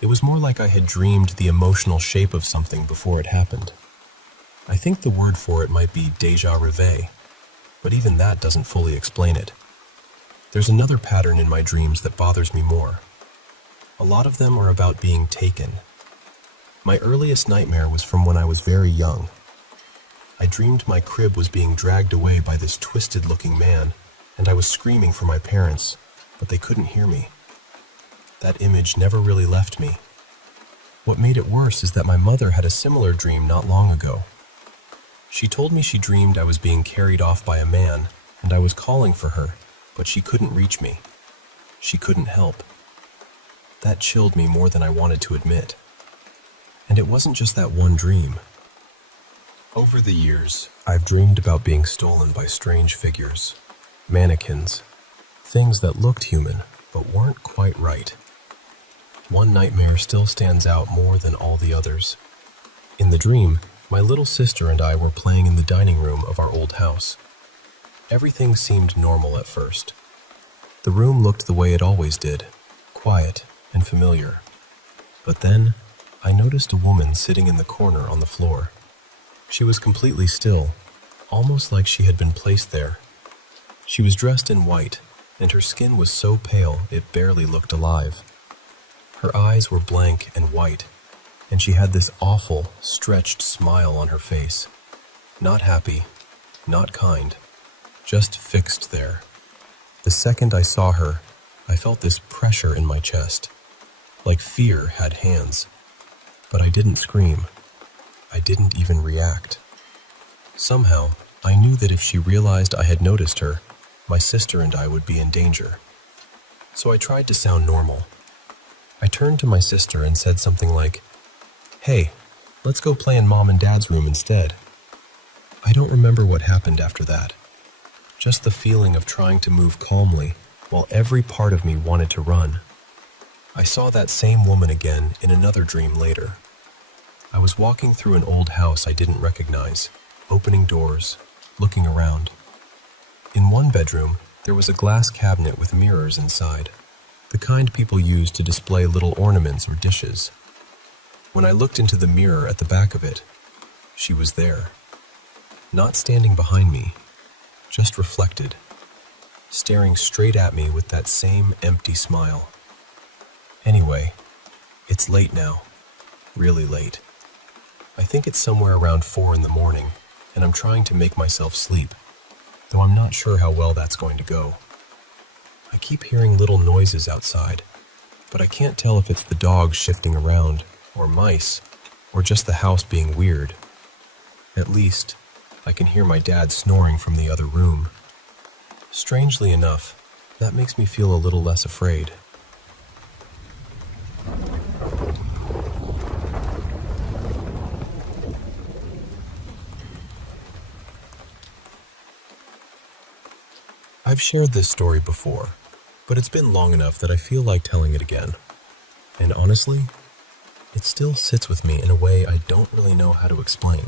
It was more like I had dreamed the emotional shape of something before it happened. I think the word for it might be déjà vu, but even that doesn't fully explain it. There's another pattern in my dreams that bothers me more. A lot of them are about being taken. My earliest nightmare was from when I was very young. I dreamed my crib was being dragged away by this twisted-looking man, and I was screaming for my parents, but they couldn't hear me. That image never really left me. What made it worse is that my mother had a similar dream not long ago. She told me she dreamed I was being carried off by a man, and I was calling for her, but she couldn't reach me. She couldn't help. That chilled me more than I wanted to admit. And it wasn't just that one dream. Over the years, I've dreamed about being stolen by strange figures, mannequins, things that looked human but weren't quite right. One nightmare still stands out more than all the others. In the dream, my little sister and I were playing in the dining room of our old house. Everything seemed normal at first. The room looked the way it always did, quiet and familiar. But then, I noticed a woman sitting in the corner on the floor. She was completely still, almost like she had been placed there. She was dressed in white, and her skin was so pale it barely looked alive. Her eyes were blank and white, and she had this awful, stretched smile on her face. Not happy, not kind, just fixed there. The second I saw her, I felt this pressure in my chest, like fear had hands. But I didn't scream. I didn't even react. Somehow, I knew that if she realized I had noticed her, my sister and I would be in danger. So I tried to sound normal. I turned to my sister and said something like, "Hey, let's go play in Mom and Dad's room instead." I don't remember what happened after that. Just the feeling of trying to move calmly while every part of me wanted to run. I saw that same woman again in another dream later. I was walking through an old house I didn't recognize, opening doors, looking around. In one bedroom, there was a glass cabinet with mirrors inside, the kind people use to display little ornaments or dishes. When I looked into the mirror at the back of it, she was there. Not standing behind me, just reflected, staring straight at me with that same empty smile. Anyway, it's late now, really late. I think it's somewhere around 4 in the morning, and I'm trying to make myself sleep, though I'm not sure how well that's going to go. I keep hearing little noises outside, but I can't tell if it's the dogs shifting around, or mice, or just the house being weird. At least, I can hear my dad snoring from the other room. Strangely enough, that makes me feel a little less afraid. I've shared this story before, but it's been long enough that I feel like telling it again. And honestly, it still sits with me in a way I don't really know how to explain.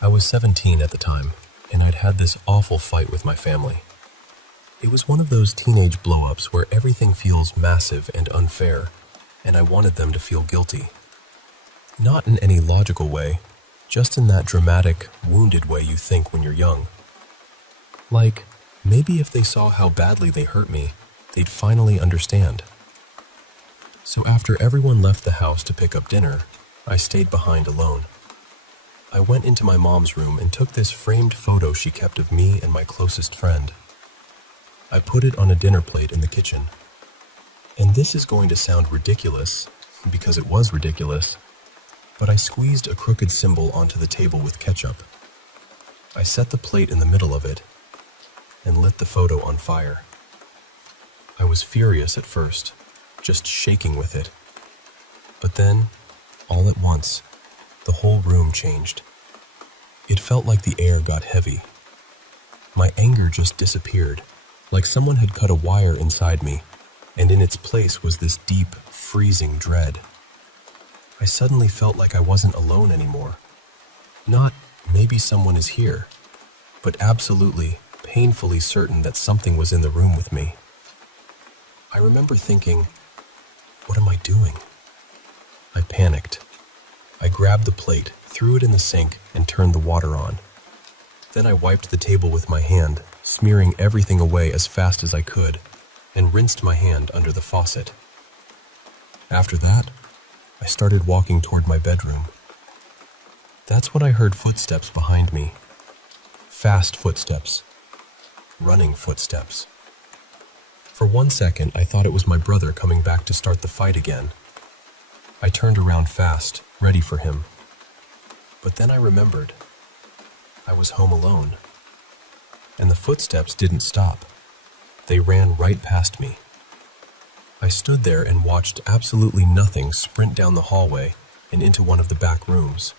I was 17 at the time, and I'd had this awful fight with my family. It was one of those teenage blow-ups where everything feels massive and unfair, and I wanted them to feel guilty. Not in any logical way, just in that dramatic, wounded way you think when you're young. Like, maybe if they saw how badly they hurt me, they'd finally understand. So after everyone left the house to pick up dinner, I stayed behind alone. I went into my mom's room and took this framed photo she kept of me and my closest friend. I put it on a dinner plate in the kitchen. And this is going to sound ridiculous, because it was ridiculous, but I squeezed a crooked symbol onto the table with ketchup. I set the plate in the middle of it and lit the photo on fire. I was furious at first, just shaking with it. But then, all at once, the whole room changed. It felt like the air got heavy. My anger just disappeared, like someone had cut a wire inside me, and in its place was this deep, freezing dread. I suddenly felt like I wasn't alone anymore. Not, maybe someone is here, but absolutely, painfully certain that something was in the room with me. I remember thinking, what am I doing? I panicked. I grabbed the plate, threw it in the sink, and turned the water on. Then I wiped the table with my hand, smearing everything away as fast as I could, and rinsed my hand under the faucet. After that, I started walking toward my bedroom. That's when I heard footsteps behind me. Fast footsteps. Running footsteps. For 1 second, I thought it was my brother coming back to start the fight again. I turned around fast, ready for him. But then I remembered. I was home alone. And the footsteps didn't stop. They ran right past me. I stood there and watched absolutely nothing sprint down the hallway and into one of the back rooms.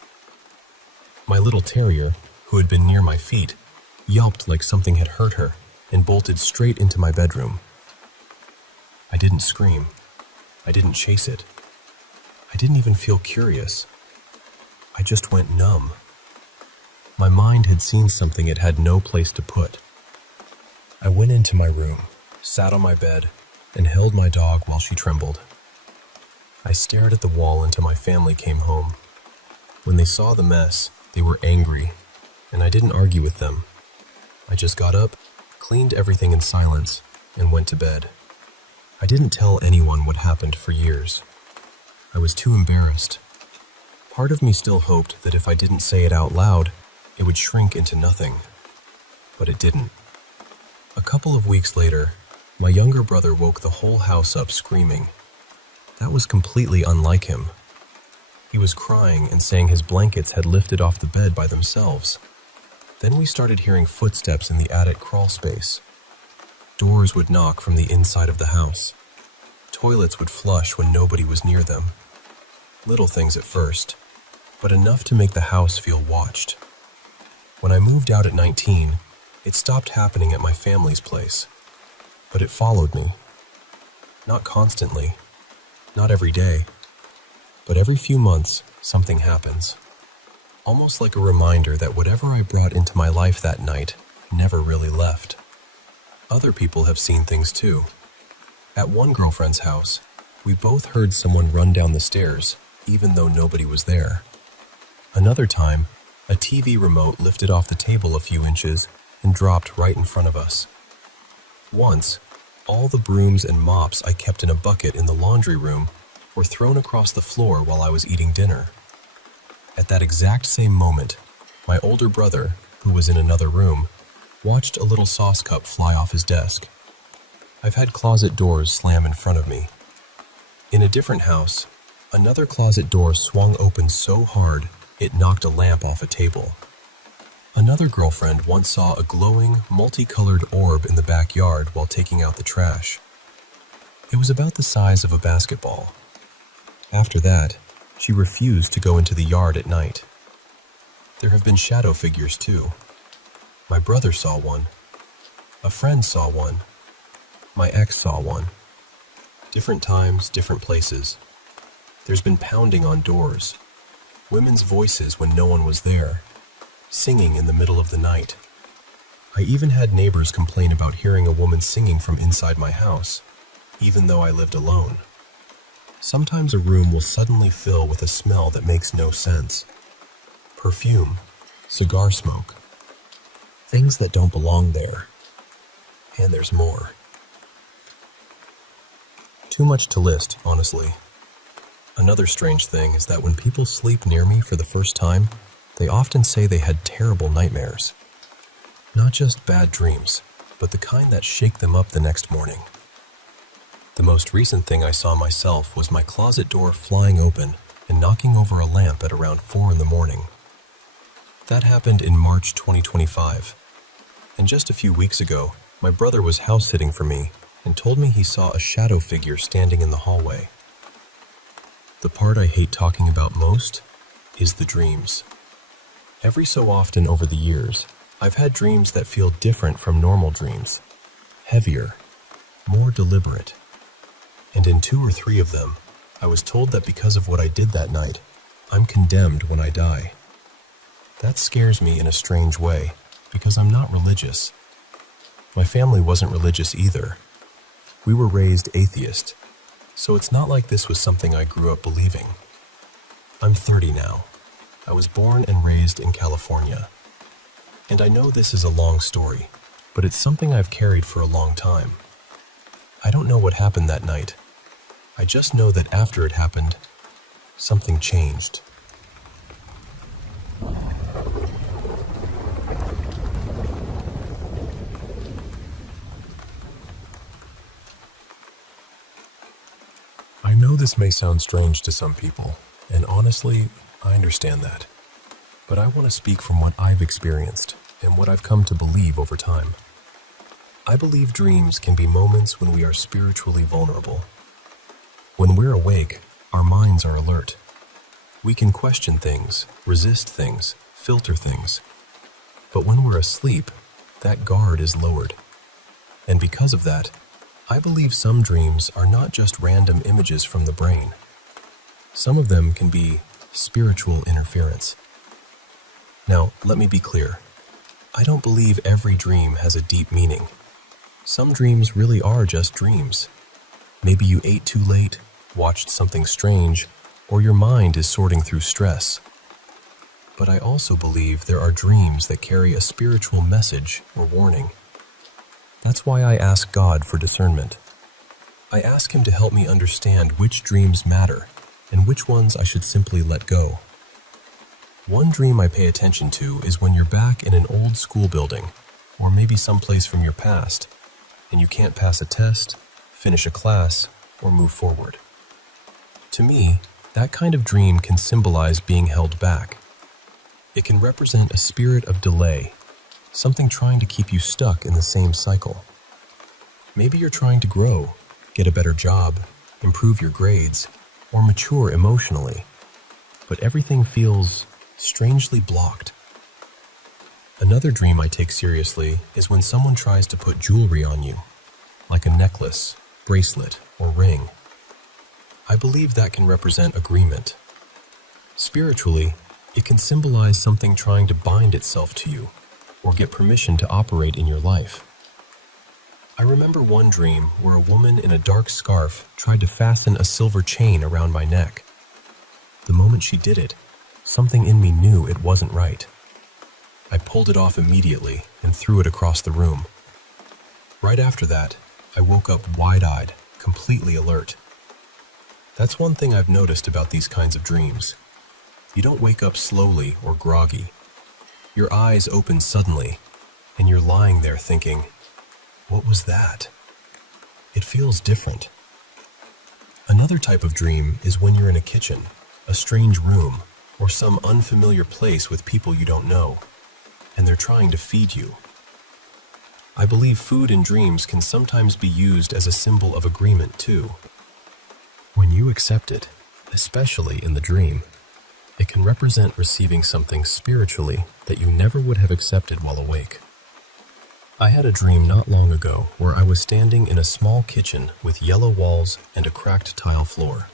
My little terrier, who had been near my feet, yelped like something had hurt her and bolted straight into my bedroom. I didn't scream. I didn't chase it. I didn't even feel curious. I just went numb. My mind had seen something it had no place to put. I went into my room, sat on my bed, and held my dog while she trembled. I stared at the wall until my family came home. When they saw the mess, they were angry, and I didn't argue with them. I just got up, cleaned everything in silence, and went to bed. I didn't tell anyone what happened for years. I was too embarrassed. Part of me still hoped that if I didn't say it out loud, it would shrink into nothing. But it didn't. A couple of weeks later, my younger brother woke the whole house up screaming. That was completely unlike him. He was crying and saying his blankets had lifted off the bed by themselves. Then we started hearing footsteps in the attic crawl space. Doors would knock from the inside of the house. Toilets would flush when nobody was near them. Little things at first, but enough to make the house feel watched. When I moved out at 19, it stopped happening at my family's place. But it followed me. Not constantly, not every day, but every few months, something happens. Almost like a reminder that whatever I brought into my life that night never really left. Other people have seen things too. At one girlfriend's house, we both heard someone run down the stairs, even though nobody was there. Another time, a TV remote lifted off the table a few inches and dropped right in front of us. Once, all the brooms and mops I kept in a bucket in the laundry room were thrown across the floor while I was eating dinner. At that exact same moment, my older brother, who was in another room, watched a little sauce cup fly off his desk. I've had closet doors slam in front of me. In a different house, another closet door swung open so hard it knocked a lamp off a table. Another girlfriend once saw a glowing, multicolored orb in the backyard while taking out the trash. It was about the size of a basketball. After that, she refused to go into the yard at night. There have been shadow figures too. My brother saw one. A friend saw one. My ex saw one. Different times, different places. There's been pounding on doors. Women's voices when no one was there. Singing in the middle of the night. I even had neighbors complain about hearing a woman singing from inside my house, even though I lived alone. Sometimes a room will suddenly fill with a smell that makes no sense. Perfume, cigar smoke, things that don't belong there. And there's more. Too much to list, honestly. Another strange thing is that when people sleep near me for the first time, they often say they had terrible nightmares. Not just bad dreams, but the kind that shake them up the next morning. The most recent thing I saw myself was my closet door flying open and knocking over a lamp at around 4 in the morning. That happened in March 2025. And just a few weeks ago, my brother was house-sitting for me and told me he saw a shadow figure standing in the hallway. The part I hate talking about most is the dreams. Every so often over the years, I've had dreams that feel different from normal dreams, heavier, more deliberate. And in 2 or 3 of them, I was told that because of what I did that night, I'm condemned when I die. That scares me in a strange way, because I'm not religious. My family wasn't religious either. We were raised atheist, so it's not like this was something I grew up believing. I'm 30 now. I was born and raised in California. And I know this is a long story, but it's something I've carried for a long time. I don't know what happened that night. I just know that after it happened, something changed. I know this may sound strange to some people, and honestly, I understand that. But I want to speak from what I've experienced and what I've come to believe over time. I believe dreams can be moments when we are spiritually vulnerable. When we're awake, our minds are alert. We can question things, resist things, filter things. But when we're asleep, that guard is lowered. And because of that, I believe some dreams are not just random images from the brain. Some of them can be spiritual interference. Now, let me be clear. I don't believe every dream has a deep meaning. Some dreams really are just dreams. Maybe you ate too late, watched something strange, or your mind is sorting through stress. But I also believe there are dreams that carry a spiritual message or warning. That's why I ask God for discernment. I ask Him to help me understand which dreams matter and which ones I should simply let go. One dream I pay attention to is when you're back in an old school building, or maybe someplace from your past, and you can't pass a test, finish a class, or move forward. To me, that kind of dream can symbolize being held back. It can represent a spirit of delay, something trying to keep you stuck in the same cycle. Maybe you're trying to grow, get a better job, improve your grades, or mature emotionally, but everything feels strangely blocked. Another dream I take seriously is when someone tries to put jewelry on you, like a necklace, bracelet, or ring. I believe that can represent agreement. Spiritually, it can symbolize something trying to bind itself to you, or get permission to operate in your life. I remember one dream where a woman in a dark scarf tried to fasten a silver chain around my neck. The moment she did it, something in me knew it wasn't right. I pulled it off immediately and threw it across the room. Right after that, I woke up wide-eyed, completely alert. That's one thing I've noticed about these kinds of dreams. You don't wake up slowly or groggy. Your eyes open suddenly, and you're lying there thinking, "What was that?" It feels different. Another type of dream is when you're in a kitchen, a strange room, or some unfamiliar place with people you don't know, and they're trying to feed you. I believe food in dreams can sometimes be used as a symbol of agreement too. When you accept it, especially in the dream, it can represent receiving something spiritually that you never would have accepted while awake. I had a dream not long ago where I was standing in a small kitchen with yellow walls and a cracked tile floor.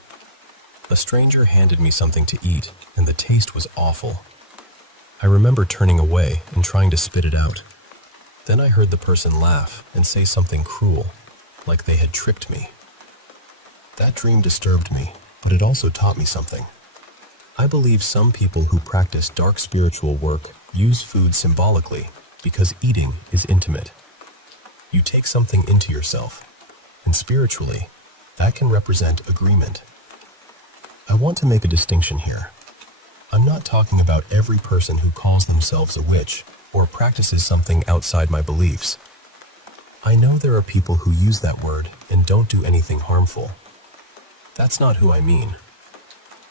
A stranger handed me something to eat, and the taste was awful. I remember turning away and trying to spit it out. Then I heard the person laugh and say something cruel, like they had tricked me. That dream disturbed me, but it also taught me something. I believe some people who practice dark spiritual work use food symbolically because eating is intimate. You take something into yourself, and spiritually, that can represent agreement. I want to make a distinction here. I'm not talking about every person who calls themselves a witch or practices something outside my beliefs. I know there are people who use that word and don't do anything harmful. That's not who I mean.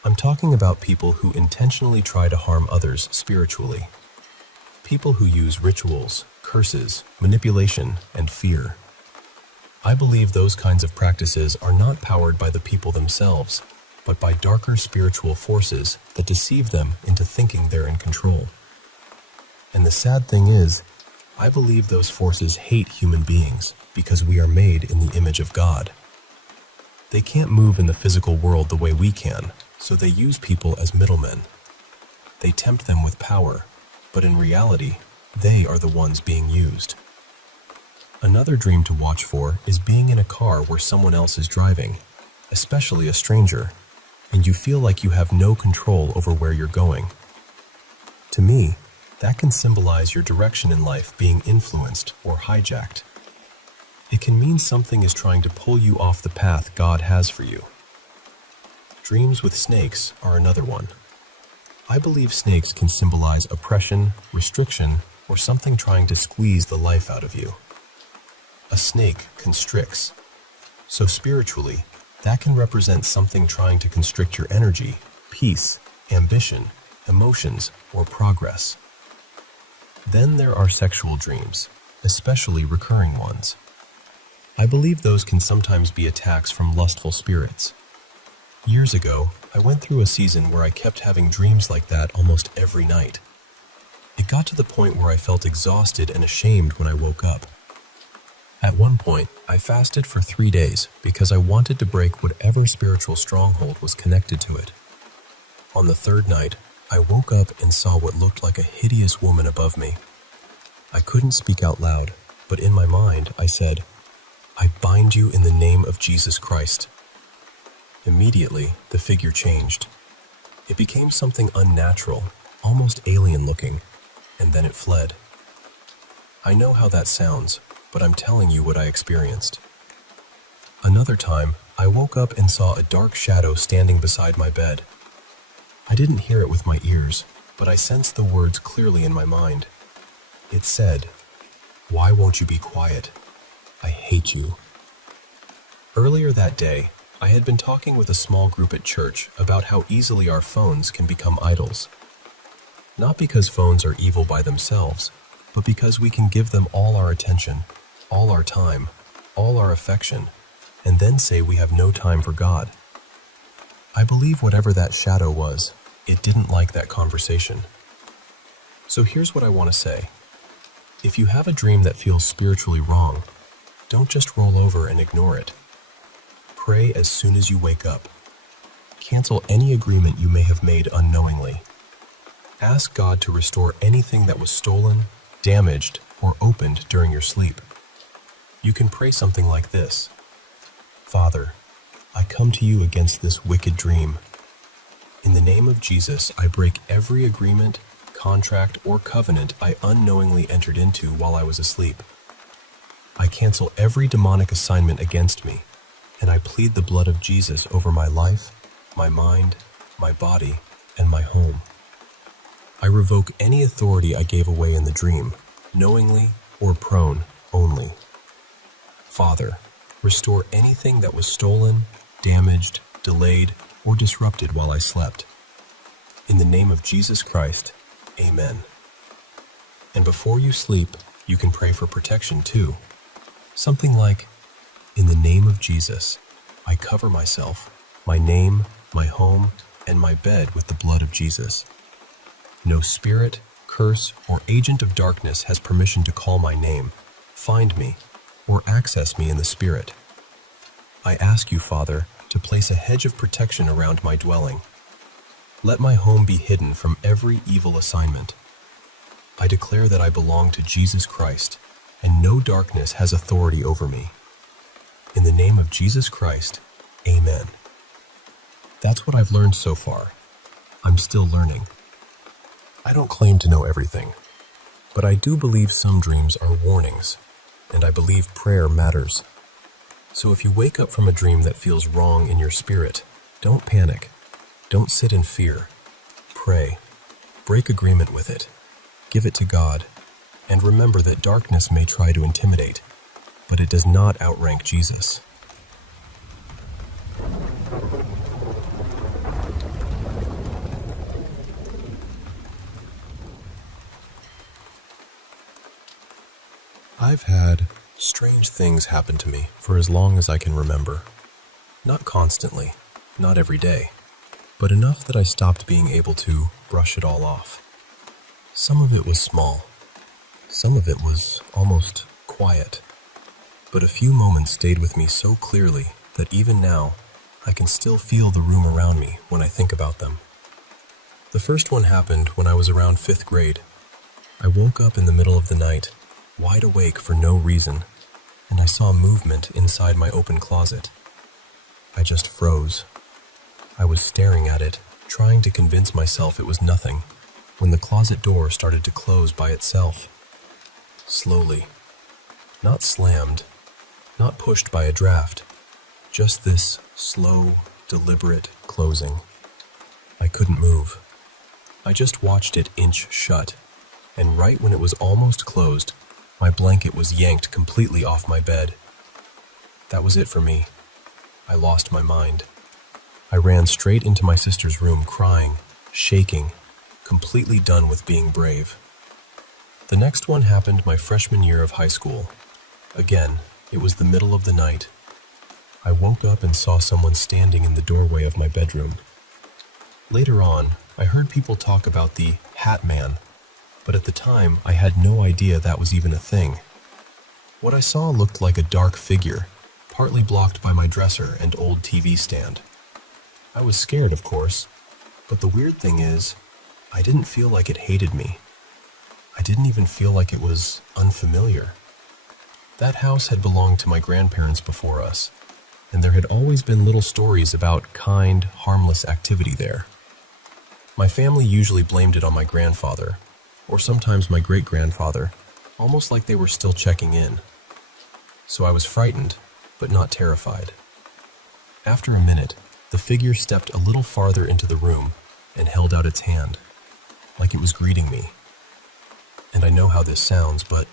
I'm talking about people who intentionally try to harm others spiritually. People who use rituals, curses, manipulation, and fear. I believe those kinds of practices are not powered by the people themselves, but by darker spiritual forces that deceive them into thinking they're in control. And the sad thing is, I believe those forces hate human beings because we are made in the image of God. They can't move in the physical world the way we can, so they use people as middlemen. They tempt them with power, but in reality, they are the ones being used. Another dream to watch for is being in a car where someone else is driving, especially a stranger, and you feel like you have no control over where you're going. To me, that can symbolize your direction in life being influenced or hijacked. It can mean something is trying to pull you off the path God has for you. Dreams with snakes are another one. I believe snakes can symbolize oppression, restriction, or something trying to squeeze the life out of you. A snake constricts. So spiritually, that can represent something trying to constrict your energy, peace, ambition, emotions, or progress. Then there are sexual dreams, especially recurring ones. I believe those can sometimes be attacks from lustful spirits. Years ago, I went through a season where I kept having dreams like that almost every night. It got to the point where I felt exhausted and ashamed when I woke up. At one point, I fasted for 3 days because I wanted to break whatever spiritual stronghold was connected to it. On the third night, I woke up and saw what looked like a hideous woman above me. I couldn't speak out loud, but in my mind, I said, "I bind you in the name of Jesus Christ." Immediately, the figure changed. It became something unnatural, almost alien-looking, and then it fled. I know how that sounds, but I'm telling you what I experienced. Another time, I woke up and saw a dark shadow standing beside my bed. I didn't hear it with my ears, but I sensed the words clearly in my mind. It said, "Why won't you be quiet? I hate you." Earlier that day, I had been talking with a small group at church about how easily our phones can become idols. Not because phones are evil by themselves, but because we can give them all our attention, all our time, all our affection, and then say we have no time for God. I believe whatever that shadow was, it didn't like that conversation. So here's what I want to say. If you have a dream that feels spiritually wrong, don't just roll over and ignore it. Pray as soon as you wake up. Cancel any agreement you may have made unknowingly. Ask God to restore anything that was stolen, damaged, or opened during your sleep. You can pray something like this. Father, I come to you against this wicked dream. In the name of Jesus, I break every agreement, contract, or covenant I unknowingly entered into while I was asleep. I cancel every demonic assignment against me, and I plead the blood of Jesus over my life, my mind, my body, and my home. I revoke any authority I gave away in the dream, knowingly or prone only. Father, restore anything that was stolen, damaged, delayed, or disrupted while I slept. In the name of Jesus Christ, Amen. And before you sleep, you can pray for protection too. Something like, in the name of Jesus, I cover myself, my name, my home, and my bed with the blood of Jesus. No spirit, curse, or agent of darkness has permission to call my name, find me, or access me in the spirit. I ask you, Father, to place a hedge of protection around my dwelling. Let my home be hidden from every evil assignment. I declare that I belong to Jesus Christ, and no darkness has authority over me. In the name of Jesus Christ, Amen. That's what I've learned so far. I'm still learning. I don't claim to know everything, but I do believe some dreams are warnings, and I believe prayer matters. So if you wake up from a dream that feels wrong in your spirit, don't panic. Don't sit in fear. Pray. Break agreement with it. Give it to God. And remember that darkness may try to intimidate, but it does not outrank Jesus. I've had strange things happen to me for as long as I can remember. Not constantly, not every day, but enough that I stopped being able to brush it all off. Some of it was small. Some of it was almost quiet. But a few moments stayed with me so clearly that even now, I can still feel the room around me when I think about them. The first one happened when I was around 5th grade. I woke up in the middle of the night, wide awake for no reason, and I saw movement inside my open closet. I just froze. I was staring at it, trying to convince myself it was nothing, when the closet door started to close by itself. Slowly. Not slammed, not pushed by a draft, just this slow, deliberate closing. I couldn't move. I just watched it inch shut, and right when it was almost closed, my blanket was yanked completely off my bed. That was it for me. I lost my mind. I ran straight into my sister's room crying, shaking, completely done with being brave. The next one happened my freshman year of high school. Again, it was the middle of the night. I woke up and saw someone standing in the doorway of my bedroom. Later on, I heard people talk about the Hat Man, but at the time, I had no idea that was even a thing. What I saw looked like a dark figure, partly blocked by my dresser and old TV stand. I was scared, of course, but the weird thing is, I didn't feel like it hated me. I didn't even feel like it was unfamiliar. That house had belonged to my grandparents before us, and there had always been little stories about kind, harmless activity there. My family usually blamed it on my grandfather, or sometimes my great-grandfather, almost like they were still checking in. So I was frightened, but not terrified. After a minute, the figure stepped a little farther into the room and held out its hand, like it was greeting me. And I know how this sounds, but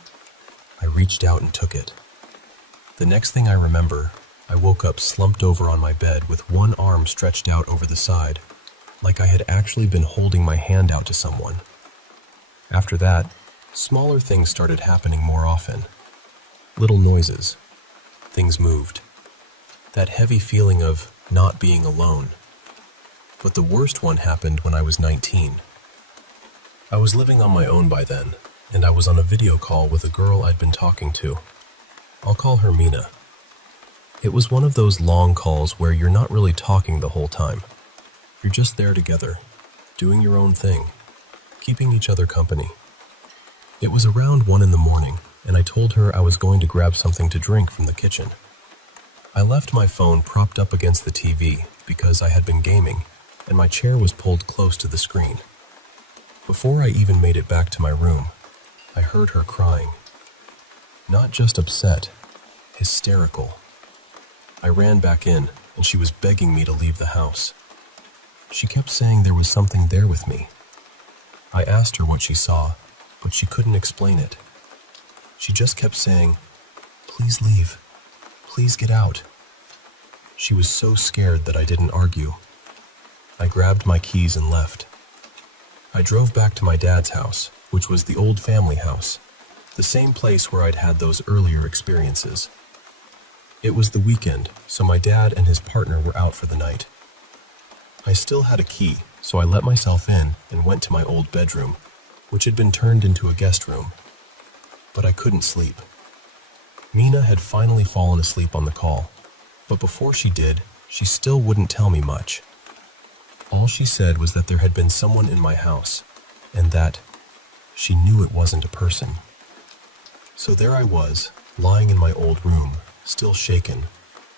I reached out and took it. The next thing I remember, I woke up slumped over on my bed with one arm stretched out over the side, like I had actually been holding my hand out to someone. After that, smaller things started happening more often. Little noises. Things moved. That heavy feeling of not being alone. But the worst one happened when I was 19. I was living on my own by then, and I was on a video call with a girl I'd been talking to. I'll call her Mina. It was one of those long calls where you're not really talking the whole time. You're just there together, doing your own thing, keeping each other company. It was around 1 a.m, and I told her I was going to grab something to drink from the kitchen. I left my phone propped up against the TV because I had been gaming, and my chair was pulled close to the screen. Before I even made it back to my room, I heard her crying. Not just upset, hysterical. I ran back in, and she was begging me to leave the house. She kept saying there was something there with me. I asked her what she saw, but she couldn't explain it. She just kept saying, "Please leave. Please get out." She was so scared that I didn't argue. I grabbed my keys and left. I drove back to my dad's house, which was the old family house, the same place where I'd had those earlier experiences. It was the weekend, so my dad and his partner were out for the night. I still had a key, so I let myself in and went to my old bedroom, which had been turned into a guest room. But I couldn't sleep. Mina had finally fallen asleep on the call, but before she did, she still wouldn't tell me much. All she said was that there had been someone in my house, and that she knew it wasn't a person. So there I was, lying in my old room, still shaken,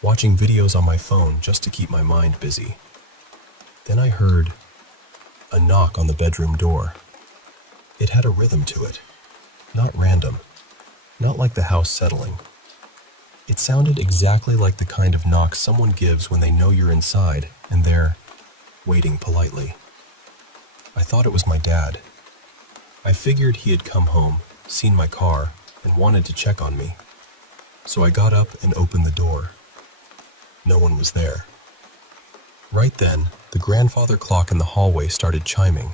watching videos on my phone just to keep my mind busy. Then I heard a knock on the bedroom door. It had a rhythm to it, not random, not like the house settling. It sounded exactly like the kind of knock someone gives when they know you're inside and they're waiting politely. I thought it was my dad. I figured he had come home, seen my car, and wanted to check on me. So I got up and opened the door. No one was there. Right then, the grandfather clock in the hallway started chiming,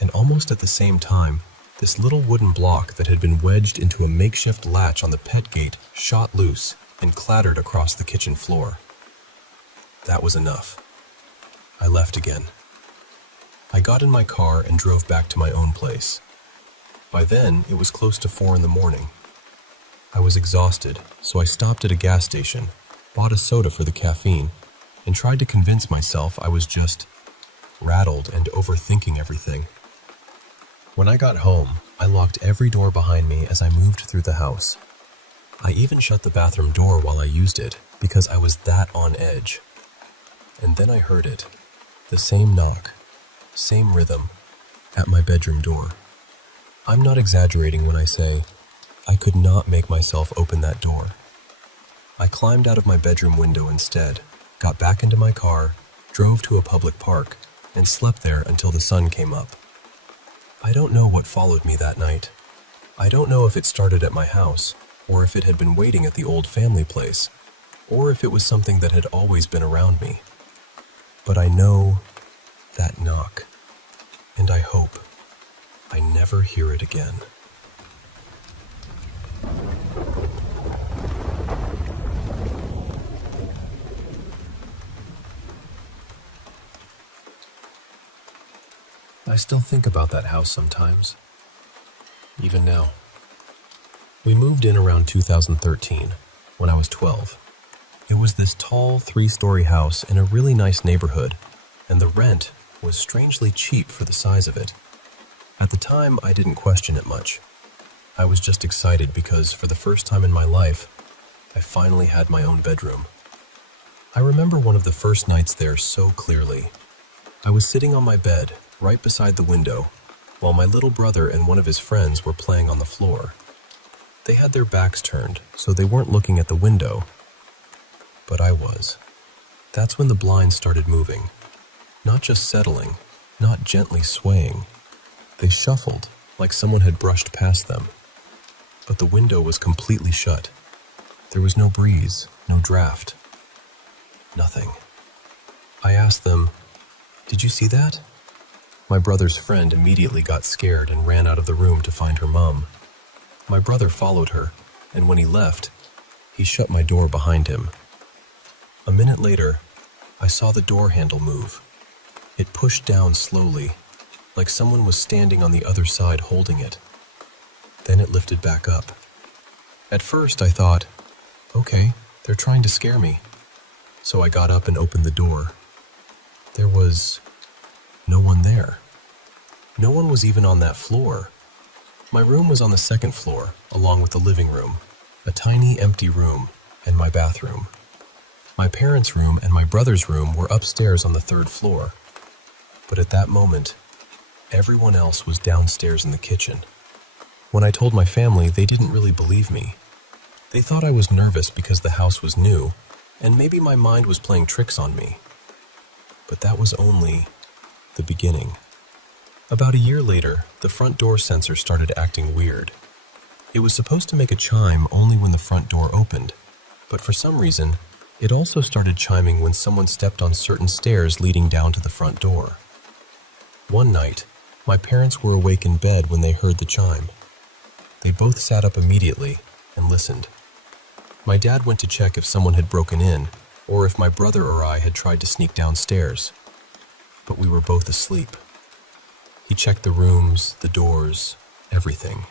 and almost at the same time, this little wooden block that had been wedged into a makeshift latch on the pet gate shot loose and clattered across the kitchen floor. That was enough. I left again. I got in my car and drove back to my own place. By then, it was close to 4 a.m. I was exhausted, so I stopped at a gas station, bought a soda for the caffeine, and tried to convince myself I was just rattled and overthinking everything. When I got home, I locked every door behind me as I moved through the house. I even shut the bathroom door while I used it because I was that on edge. And then I heard it, the same knock, same rhythm, at my bedroom door. I'm not exaggerating when I say I could not make myself open that door. I climbed out of my bedroom window instead, got back into my car, drove to a public park, and slept there until the sun came up. I don't know what followed me that night. I don't know if it started at my house, or if it had been waiting at the old family place, or if it was something that had always been around me. But I know that knock, and I hope I never hear it again. I still think about that house sometimes, even now. We moved in around 2013, when I was 12. It was this tall 3-story house in a really nice neighborhood, and the rent was strangely cheap for the size of it. At the time, I didn't question it much. I was just excited because for the first time in my life, I finally had my own bedroom. I remember one of the first nights there so clearly. I was sitting on my bed, right beside the window, while my little brother and one of his friends were playing on the floor. They had their backs turned, so they weren't looking at the window, but I was. That's when the blinds started moving. Not just settling, not gently swaying. They shuffled, like someone had brushed past them. But the window was completely shut. There was no breeze, no draft. Nothing. I asked them, "Did you see that?" My brother's friend immediately got scared and ran out of the room to find her mom. My brother followed her, and when he left, he shut my door behind him. A minute later, I saw the door handle move. It pushed down slowly, like someone was standing on the other side holding it. Then it lifted back up. At first I thought, okay, they're trying to scare me. So I got up and opened the door. There was no one there. No one was even on that floor. My room was on the second floor, along with the living room, a tiny empty room, and my bathroom. My parents' room and my brother's room were upstairs on the 3rd floor. But at that moment, everyone else was downstairs in the kitchen. When I told my family, they didn't really believe me. They thought I was nervous because the house was new, and maybe my mind was playing tricks on me. But that was only the beginning. About a year later, the front door sensor started acting weird. It was supposed to make a chime only when the front door opened, but for some reason, it also started chiming when someone stepped on certain stairs leading down to the front door. One night, my parents were awake in bed when they heard the chime. They both sat up immediately and listened. My dad went to check if someone had broken in, or if my brother or I had tried to sneak downstairs. But we were both asleep. He checked the rooms, the doors, everything.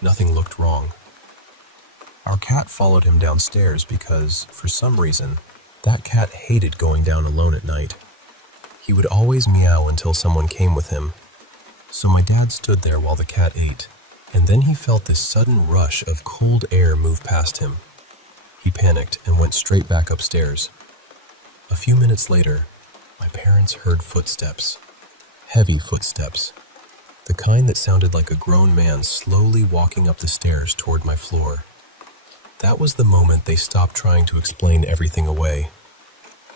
Nothing looked wrong. Our cat followed him downstairs because, for some reason, that cat hated going down alone at night. He would always meow until someone came with him. So my dad stood there while the cat ate, and then he felt this sudden rush of cold air move past him. He panicked and went straight back upstairs. A few minutes later, my parents heard footsteps. Heavy footsteps. The kind that sounded like a grown man slowly walking up the stairs toward my floor. That was the moment they stopped trying to explain everything away.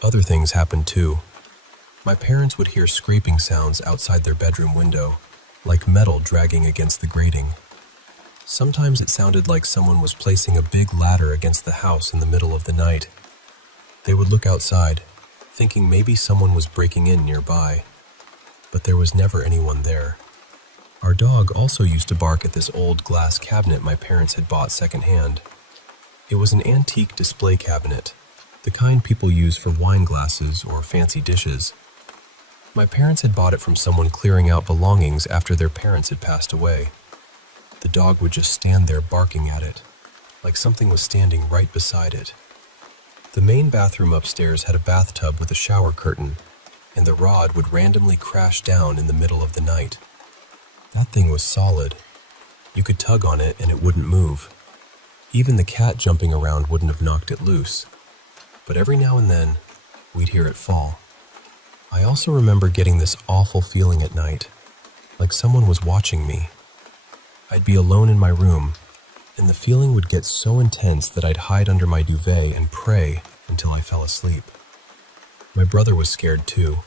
Other things happened too. My parents would hear scraping sounds outside their bedroom window, like metal dragging against the grating. Sometimes it sounded like someone was placing a big ladder against the house in the middle of the night. They would look outside, thinking maybe someone was breaking in nearby, but there was never anyone there. Our dog also used to bark at this old glass cabinet my parents had bought secondhand. It was an antique display cabinet, the kind people use for wine glasses or fancy dishes. My parents had bought it from someone clearing out belongings after their parents had passed away. The dog would just stand there barking at it, like something was standing right beside it. The main bathroom upstairs had a bathtub with a shower curtain, and the rod would randomly crash down in the middle of the night. That thing was solid. You could tug on it and it wouldn't move. Even the cat jumping around wouldn't have knocked it loose. But every now and then, we'd hear it fall. I also remember getting this awful feeling at night, like someone was watching me. I'd be alone in my room, and the feeling would get so intense that I'd hide under my duvet and pray until I fell asleep. My brother was scared too.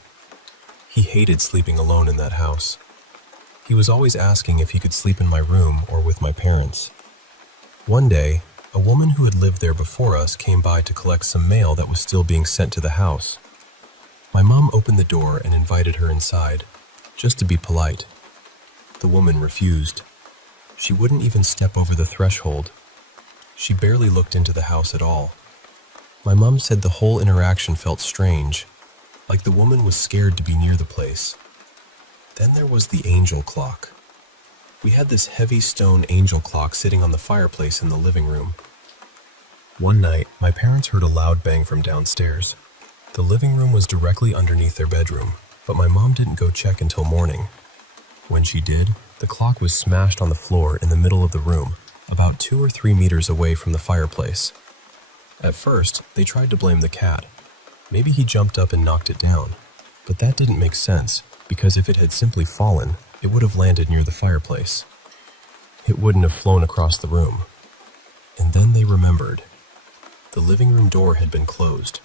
He hated sleeping alone in that house. He was always asking if he could sleep in my room or with my parents. One day, a woman who had lived there before us came by to collect some mail that was still being sent to the house. My mom opened the door and invited her inside, just to be polite. The woman refused. She wouldn't even step over the threshold. She barely looked into the house at all. My mom said the whole interaction felt strange, like the woman was scared to be near the place. Then there was the angel clock. We had this heavy stone angel clock sitting on the fireplace in the living room. One night, my parents heard a loud bang from downstairs. The living room was directly underneath their bedroom, but my mom didn't go check until morning. When she did, the clock was smashed on the floor in the middle of the room, about 2 or 3 meters away from the fireplace. At first, they tried to blame the cat. Maybe he jumped up and knocked it down, but that didn't make sense, because if it had simply fallen, it would have landed near the fireplace. It wouldn't have flown across the room. And then they remembered. The living room door had been closed.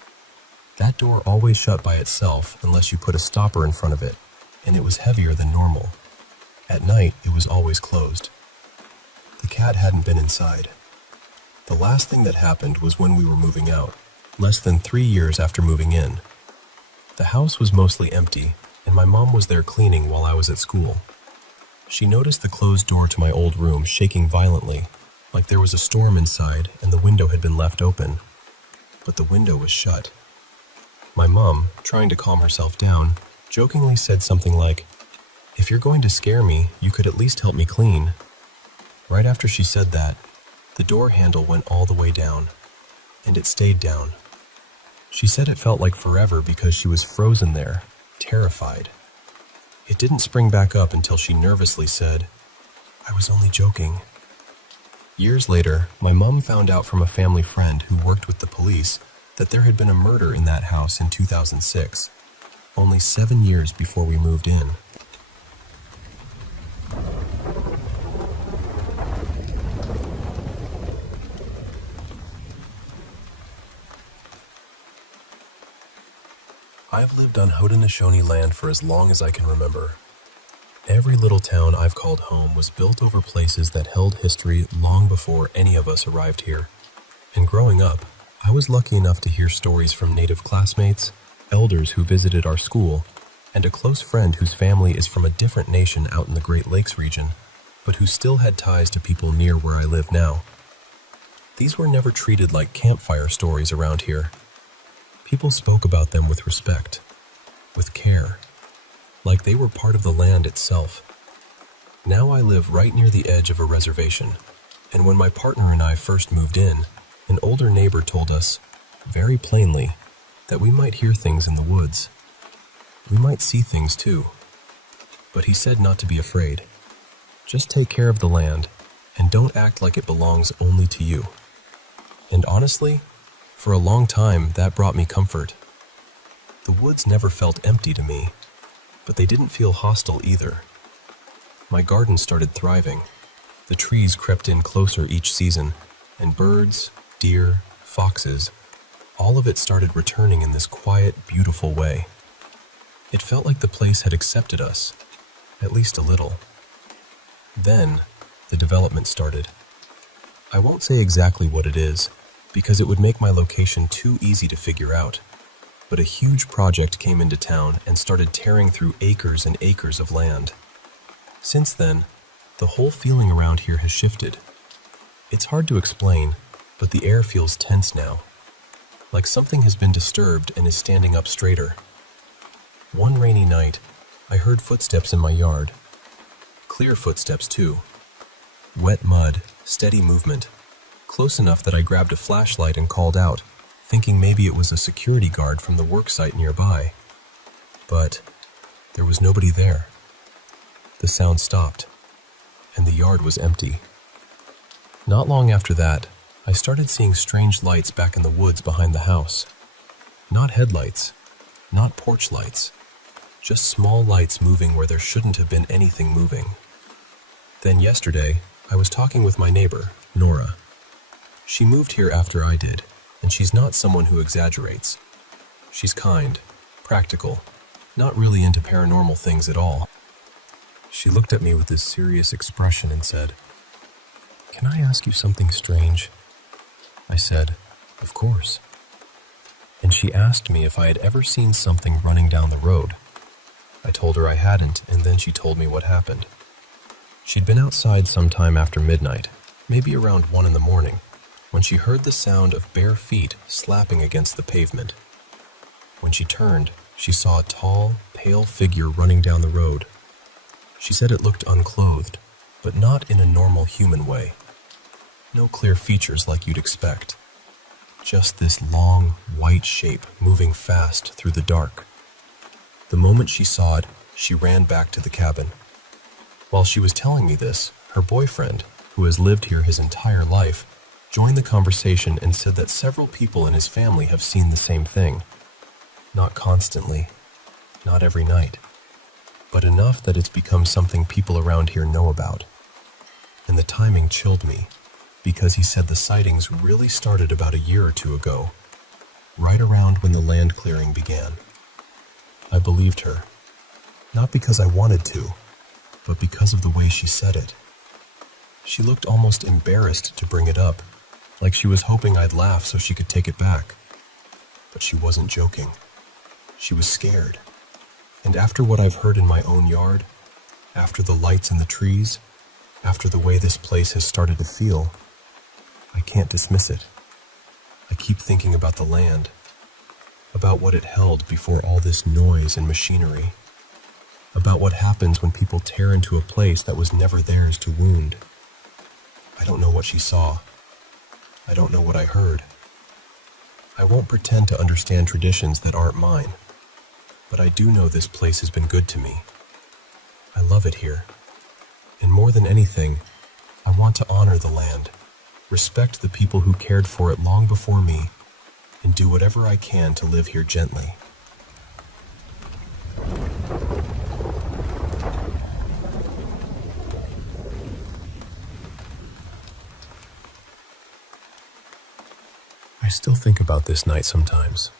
That door always shut by itself unless you put a stopper in front of it, and it was heavier than normal. At night, it was always closed. The cat hadn't been inside. The last thing that happened was when we were moving out, less than 3 years after moving in. The house was mostly empty, and my mom was there cleaning while I was at school. She noticed the closed door to my old room shaking violently, like there was a storm inside and the window had been left open. But the window was shut. My mom, trying to calm herself down, jokingly said something like, "If you're going to scare me, you could at least help me clean." Right after she said that, the door handle went all the way down, and it stayed down. She said it felt like forever because she was frozen there, terrified. It didn't spring back up until she nervously said, "I was only joking." Years later, my mom found out from a family friend who worked with the police that there had been a murder in that house in 2006, only 7 years before we moved in. I've lived on Haudenosaunee land for as long as I can remember. Every little town I've called home was built over places that held history long before any of us arrived here. And growing up, I was lucky enough to hear stories from native classmates, elders who visited our school, and a close friend whose family is from a different nation out in the Great Lakes region, but who still had ties to people near where I live now. These were never treated like campfire stories around here. People spoke about them with respect, with care, like they were part of the land itself. Now I live right near the edge of a reservation, And when my partner and I first moved in, an older neighbor told us, very plainly, that we might hear things in the woods. We might see things too. But he said not to be afraid. Just take care of the land and don't act like it belongs only to you. And honestly, for a long time that brought me comfort. The woods never felt empty to me, but they didn't feel hostile either. My garden started thriving. The trees crept in closer each season, and birds, deer, foxes, all of it started returning in this quiet, beautiful way. It felt like the place had accepted us, at least a little. Then, the development started. I won't say exactly what it is, because it would make my location too easy to figure out, but a huge project came into town and started tearing through acres and acres of land. Since then, the whole feeling around here has shifted. It's hard to explain, but the air feels tense now, like something has been disturbed and is standing up straighter. One rainy night, I heard footsteps in my yard. Clear footsteps too. Wet mud, steady movement. Close enough that I grabbed a flashlight and called out, thinking maybe it was a security guard from the worksite nearby. But there was nobody there. The sound stopped, and the yard was empty. Not long after that, I started seeing strange lights back in the woods behind the house. Not headlights, not porch lights, just small lights moving where there shouldn't have been anything moving. Then yesterday, I was talking with my neighbor, Nora. She moved here after I did, and she's not someone who exaggerates. She's kind, practical, not really into paranormal things at all. She looked at me with this serious expression and said, "Can I ask you something strange?" I said, "Of course." And she asked me if I had ever seen something running down the road. I told her I hadn't, and then she told me what happened. She'd been outside sometime after midnight, maybe around 1 in the morning, when she heard the sound of bare feet slapping against the pavement. When she turned, she saw a tall, pale figure running down the road. She said it looked unclothed, but not in a normal human way. No clear features like you'd expect. Just this long, white shape moving fast through the dark. The moment she saw it, she ran back to the cabin. While she was telling me this, her boyfriend, who has lived here his entire life, joined the conversation and said that several people in his family have seen the same thing. Not constantly, not every night, but enough that it's become something people around here know about. And the timing chilled me, because he said the sightings really started about a year or two ago, right around when the land clearing began. I believed her, not because I wanted to, but because of the way she said it. She looked almost embarrassed to bring it up, like she was hoping I'd laugh so she could take it back. But she wasn't joking. She was scared. And after what I've heard in my own yard, after the lights in the trees, after the way this place has started to feel, I can't dismiss it. I keep thinking about the land, about what it held before all this noise and machinery, about what happens when people tear into a place that was never theirs to wound. I don't know what she saw. I don't know what I heard. I won't pretend to understand traditions that aren't mine, but I do know this place has been good to me. I love it here. And more than anything, I want to honor the land, respect the people who cared for it long before me, and do whatever I can to live here gently. I still think about this night sometimes,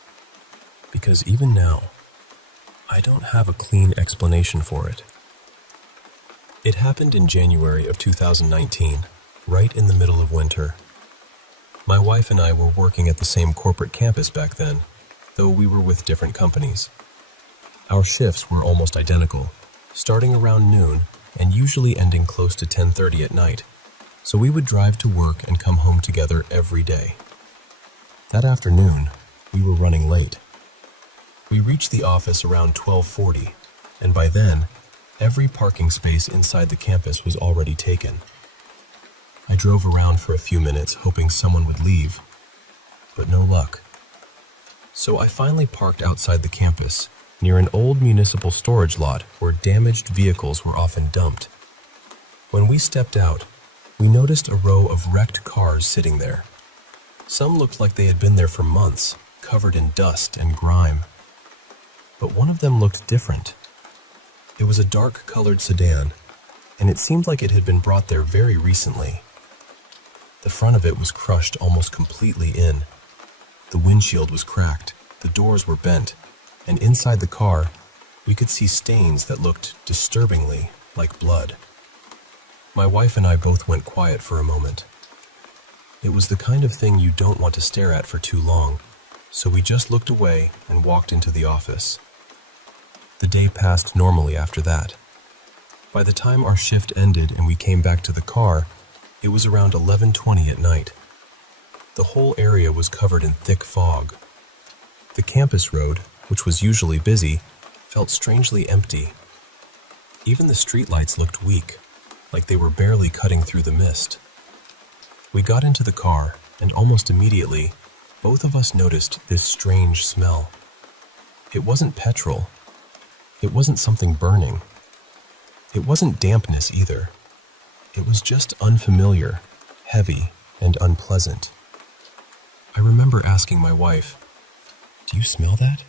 because even now, I don't have a clean explanation for it. It happened in January of 2019, right in the middle of winter. My wife and I were working at the same corporate campus back then, though we were with different companies. Our shifts were almost identical, starting around noon and usually ending close to 10:30 at night, so we would drive to work and come home together every day. That afternoon, we were running late. We reached the office around 12:40, and by then, every parking space inside the campus was already taken. I drove around for a few minutes hoping someone would leave, but no luck. So I finally parked outside the campus, near an old municipal storage lot where damaged vehicles were often dumped. When we stepped out, we noticed a row of wrecked cars sitting there. Some looked like they had been there for months, covered in dust and grime. But one of them looked different. It was a dark-colored sedan, and it seemed like it had been brought there very recently. The front of it was crushed almost completely in. The windshield was cracked, the doors were bent, and inside the car, we could see stains that looked disturbingly like blood. My wife and I both went quiet for a moment. It was the kind of thing you don't want to stare at for too long, so we just looked away and walked into the office. The day passed normally after that. By the time our shift ended and we came back to the car, it was around 11:20 at night. The whole area was covered in thick fog. The campus road, which was usually busy, felt strangely empty. Even the streetlights looked weak, like they were barely cutting through the mist. We got into the car, and almost immediately, both of us noticed this strange smell. It wasn't petrol. It wasn't something burning. It wasn't dampness either. It was just unfamiliar, heavy, and unpleasant. I remember asking my wife, "Do you smell that?"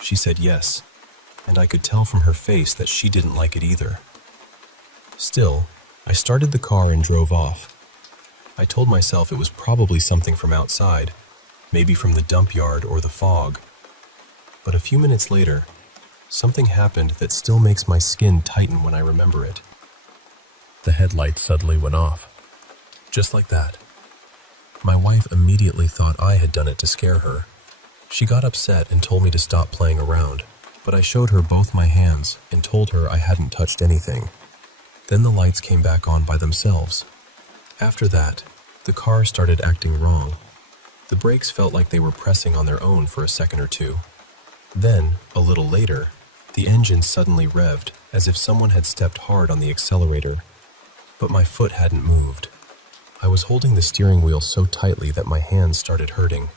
She said yes, and I could tell from her face that she didn't like it either. Still, I started the car and drove off. I told myself it was probably something from outside, maybe from the dump yard or the fog. But a few minutes later, something happened that still makes my skin tighten when I remember it. The headlights suddenly went off. Just like that. My wife immediately thought I had done it to scare her. She got upset and told me to stop playing around, but I showed her both my hands and told her I hadn't touched anything. Then the lights came back on by themselves. After that, the car started acting wrong. The brakes felt like they were pressing on their own for a second or two. Then, a little later, the engine suddenly revved as if someone had stepped hard on the accelerator. But my foot hadn't moved. I was holding the steering wheel so tightly that my hands started hurting.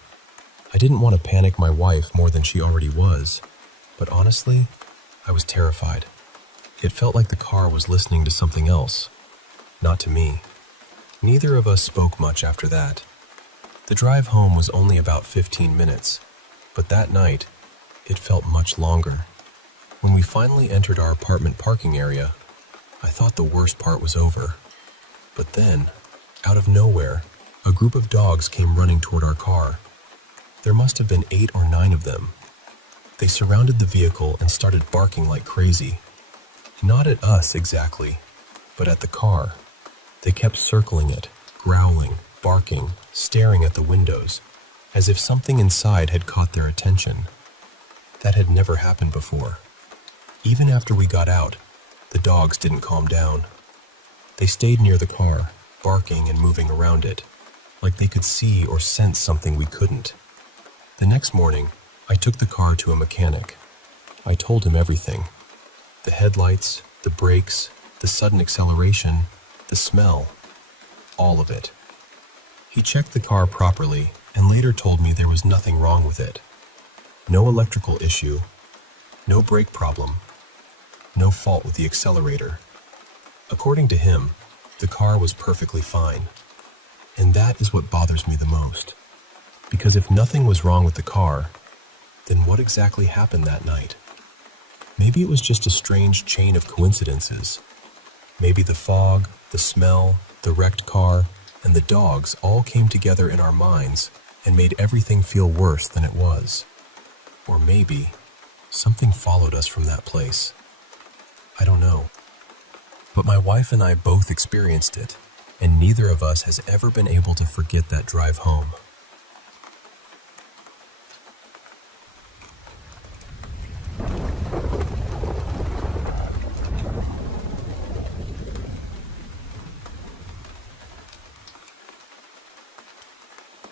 I didn't want to panic my wife more than she already was, but honestly, I was terrified. It felt like the car was listening to something else, not to me. Neither of us spoke much after that. The drive home was only about 15 minutes, but that night, it felt much longer. When we finally entered our apartment parking area, I thought the worst part was over. But then, out of nowhere, a group of dogs came running toward our car. There must have been 8 or 9 of them. They surrounded the vehicle and started barking like crazy. Not at us exactly, but at the car. They kept circling it, growling, barking, staring at the windows, as if something inside had caught their attention. That had never happened before. Even after we got out, the dogs didn't calm down. They stayed near the car, barking and moving around it, like they could see or sense something we couldn't. The next morning, I took the car to a mechanic. I told him everything. The headlights, the brakes, the sudden acceleration, the smell, all of it. He checked the car properly and later told me there was nothing wrong with it. No electrical issue, no brake problem, no fault with the accelerator. According to him, the car was perfectly fine. And that is what bothers me the most. Because if nothing was wrong with the car, then what exactly happened that night? Maybe it was just a strange chain of coincidences. Maybe the fog, the smell, the wrecked car, and the dogs all came together in our minds and made everything feel worse than it was. Or maybe something followed us from that place. I don't know. But my wife and I both experienced it, and neither of us has ever been able to forget that drive home.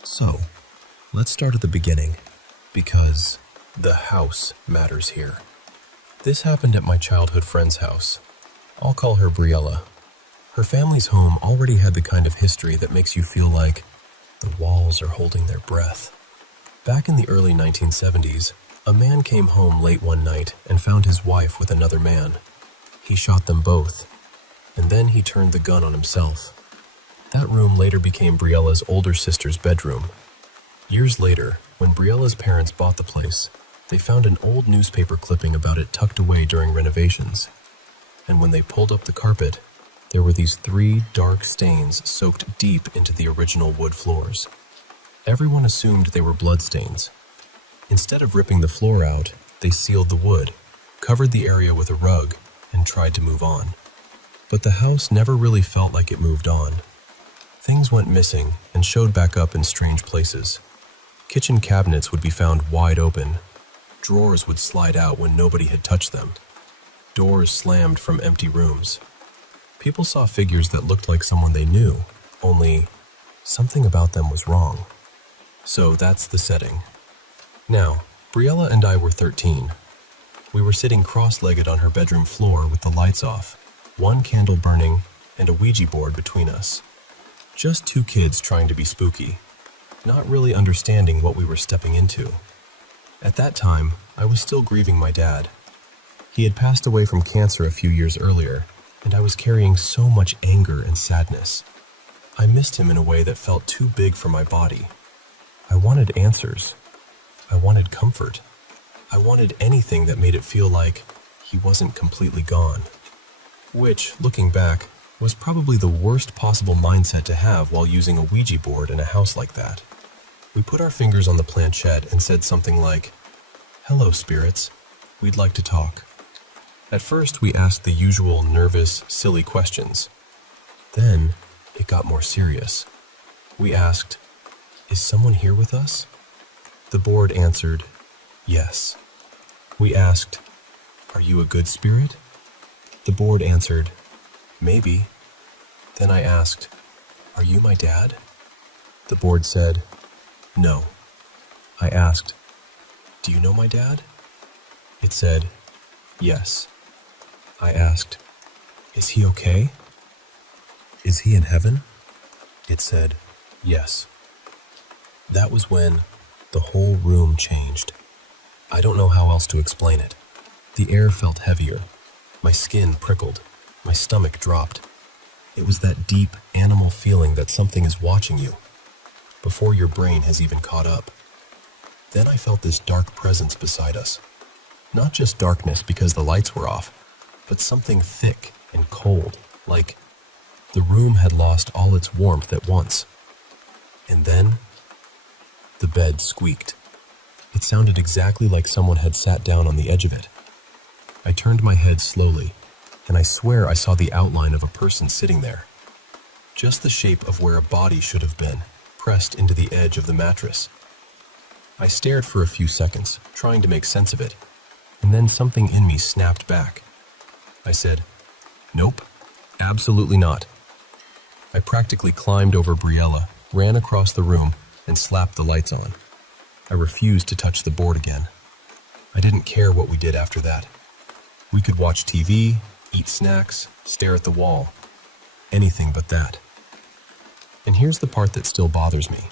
So, let's start at the beginning, because the house matters here. This happened at my childhood friend's house. I'll call her Briella. Her family's home already had the kind of history that makes you feel like the walls are holding their breath. Back in the early 1970s, a man came home late one night and found his wife with another man. He shot them both, and then he turned the gun on himself. That room later became Briella's older sister's bedroom. Years later, when Briella's parents bought the place, they found an old newspaper clipping about it tucked away during renovations. And when they pulled up the carpet, there were these 3 dark stains soaked deep into the original wood floors. Everyone assumed they were bloodstains. Instead of ripping the floor out, they sealed the wood, covered the area with a rug, and tried to move on. But the house never really felt like it moved on. Things went missing and showed back up in strange places. Kitchen cabinets would be found wide open. Drawers would slide out when nobody had touched them. Doors slammed from empty rooms. People saw figures that looked like someone they knew, only something about them was wrong. So that's the setting. Now, Briella and I were 13. We were sitting cross-legged on her bedroom floor with the lights off, one candle burning, and a Ouija board between us. Just 2 kids trying to be spooky, not really understanding what we were stepping into. At that time, I was still grieving my dad. He had passed away from cancer a few years earlier, and I was carrying so much anger and sadness. I missed him in a way that felt too big for my body. I wanted answers. I wanted comfort. I wanted anything that made it feel like he wasn't completely gone. Which, looking back, was probably the worst possible mindset to have while using a Ouija board in a house like that. We put our fingers on the planchette and said something like, "Hello, spirits. We'd like to talk." At first, we asked the usual nervous, silly questions. Then, it got more serious. We asked, "Is someone here with us?" The board answered, "Yes." We asked, "Are you a good spirit?" The board answered, "Maybe." Then I asked, "Are you my dad?" The board said, "No." I asked, "Do you know my dad?" It said, "Yes." I asked, "Is he okay? Is he in heaven?" It said, "Yes." That was when the whole room changed. I don't know how else to explain it. The air felt heavier. My skin prickled. My stomach dropped. It was that deep animal feeling that something is watching you before your brain has even caught up. Then I felt this dark presence beside us. Not just darkness because the lights were off, but something thick and cold, like the room had lost all its warmth at once. And then, the bed squeaked. It sounded exactly like someone had sat down on the edge of it. I turned my head slowly, and I swear I saw the outline of a person sitting there. Just the shape of where a body should have been, pressed into the edge of the mattress. I stared for a few seconds, trying to make sense of it, and then something in me snapped back. I said, "Nope, absolutely not." I practically climbed over Briella, ran across the room, and slapped the lights on. I refused to touch the board again. I didn't care what we did after that. We could watch TV, eat snacks, stare at the wall. Anything but that. And here's the part that still bothers me.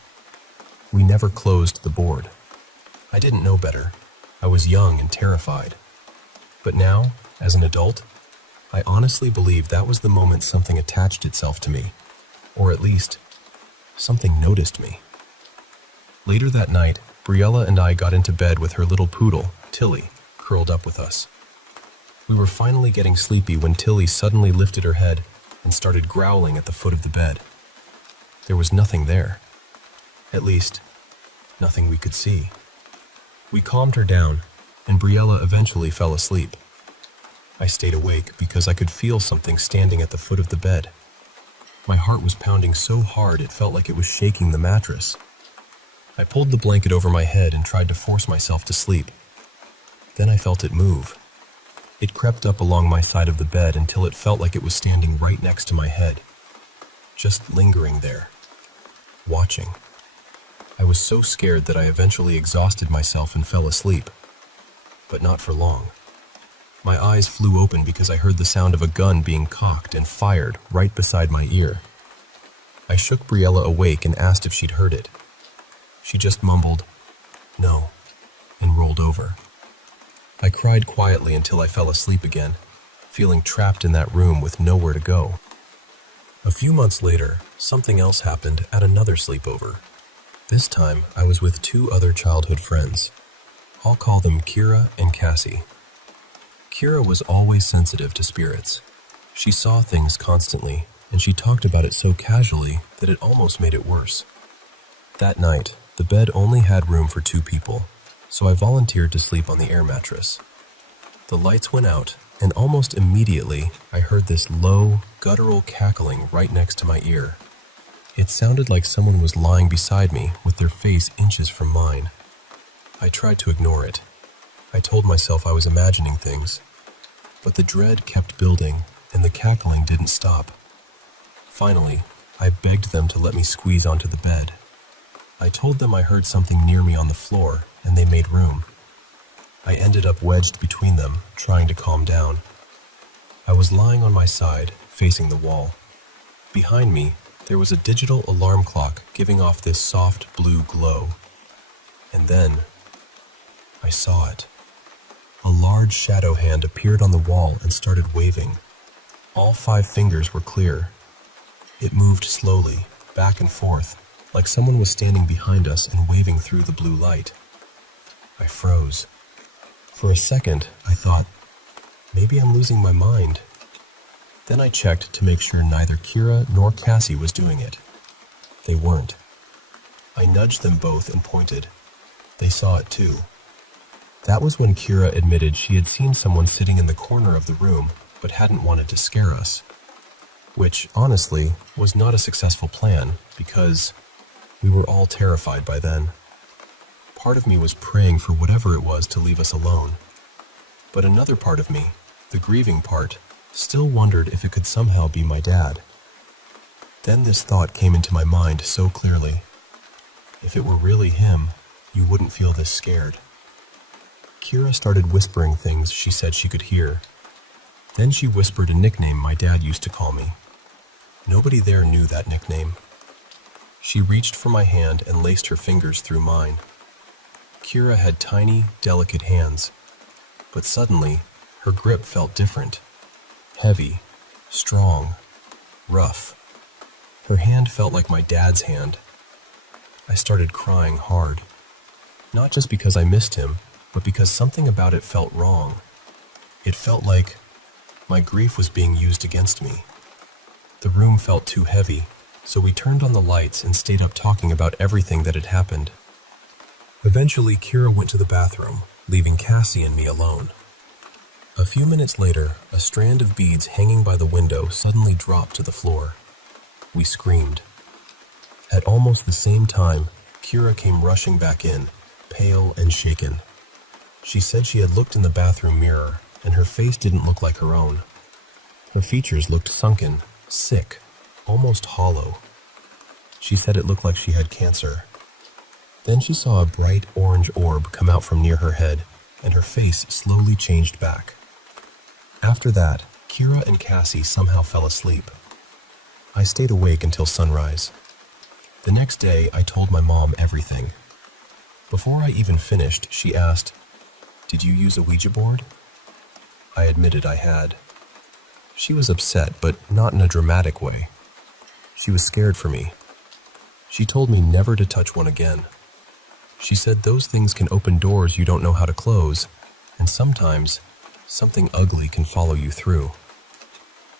We never closed the board. I didn't know better. I was young and terrified. But now, as an adult, I honestly believe that was the moment something attached itself to me, or at least, something noticed me. Later that night, Briella and I got into bed with her little poodle, Tilly, curled up with us. We were finally getting sleepy when Tilly suddenly lifted her head and started growling at the foot of the bed. There was nothing there. At least, nothing we could see. We calmed her down, and Briella eventually fell asleep. I stayed awake because I could feel something standing at the foot of the bed. My heart was pounding so hard it felt like it was shaking the mattress. I pulled the blanket over my head and tried to force myself to sleep. Then I felt it move. It crept up along my side of the bed until it felt like it was standing right next to my head, just lingering there, watching. I was so scared that I eventually exhausted myself and fell asleep, but not for long. My eyes flew open because I heard the sound of a gun being cocked and fired right beside my ear. I shook Briella awake and asked if she'd heard it. She just mumbled, "No," and rolled over. I cried quietly until I fell asleep again, feeling trapped in that room with nowhere to go. A few months later, something else happened at another sleepover. This time, I was with two other childhood friends. I'll call them Kira and Cassie. Kira was always sensitive to spirits. She saw things constantly, and she talked about it so casually that it almost made it worse. That night, the bed only had room for 2 people, so I volunteered to sleep on the air mattress. The lights went out, and almost immediately, I heard this low, guttural cackling right next to my ear. It sounded like someone was lying beside me with their face inches from mine. I tried to ignore it. I told myself I was imagining things, but the dread kept building and the cackling didn't stop. Finally, I begged them to let me squeeze onto the bed. I told them I heard something near me on the floor and they made room. I ended up wedged between them, trying to calm down. I was lying on my side, facing the wall. Behind me, there was a digital alarm clock giving off this soft blue glow. And then, I saw it. A large shadow hand appeared on the wall and started waving. All 5 fingers were clear. It moved slowly, back and forth, like someone was standing behind us and waving through the blue light. I froze. For a second, I thought, maybe I'm losing my mind. Then I checked to make sure neither Kira nor Cassie was doing it. They weren't. I nudged them both and pointed. They saw it too. That was when Kira admitted she had seen someone sitting in the corner of the room, but hadn't wanted to scare us. Which, honestly, was not a successful plan, because we were all terrified by then. Part of me was praying for whatever it was to leave us alone. But another part of me, the grieving part, still wondered if it could somehow be my dad. Then this thought came into my mind so clearly. If it were really him, you wouldn't feel this scared. Kira started whispering things she said she could hear. Then she whispered a nickname my dad used to call me. Nobody there knew that nickname. She reached for my hand and laced her fingers through mine. Kira had tiny, delicate hands, but suddenly, her grip felt different. Heavy, strong, rough. Her hand felt like my dad's hand. I started crying hard. Not just because I missed him, but because something about it felt wrong. It felt like my grief was being used against me. The room felt too heavy, so we turned on the lights and stayed up talking about everything that had happened. Eventually, Kira went to the bathroom, leaving Cassie and me alone. A few minutes later, a strand of beads hanging by the window suddenly dropped to the floor. We screamed. At almost the same time, Kira came rushing back in, pale and shaken. She said she had looked in the bathroom mirror, and her face didn't look like her own. Her features looked sunken, sick, almost hollow. She said it looked like she had cancer. Then she saw a bright orange orb come out from near her head, and her face slowly changed back. After that, Kira and Cassie somehow fell asleep. I stayed awake until sunrise. The next day, I told my mom everything. Before I even finished, she asked, "Did you use a Ouija board?" I admitted I had. She was upset, but not in a dramatic way. She was scared for me. She told me never to touch one again. She said those things can open doors you don't know how to close, and sometimes something ugly can follow you through.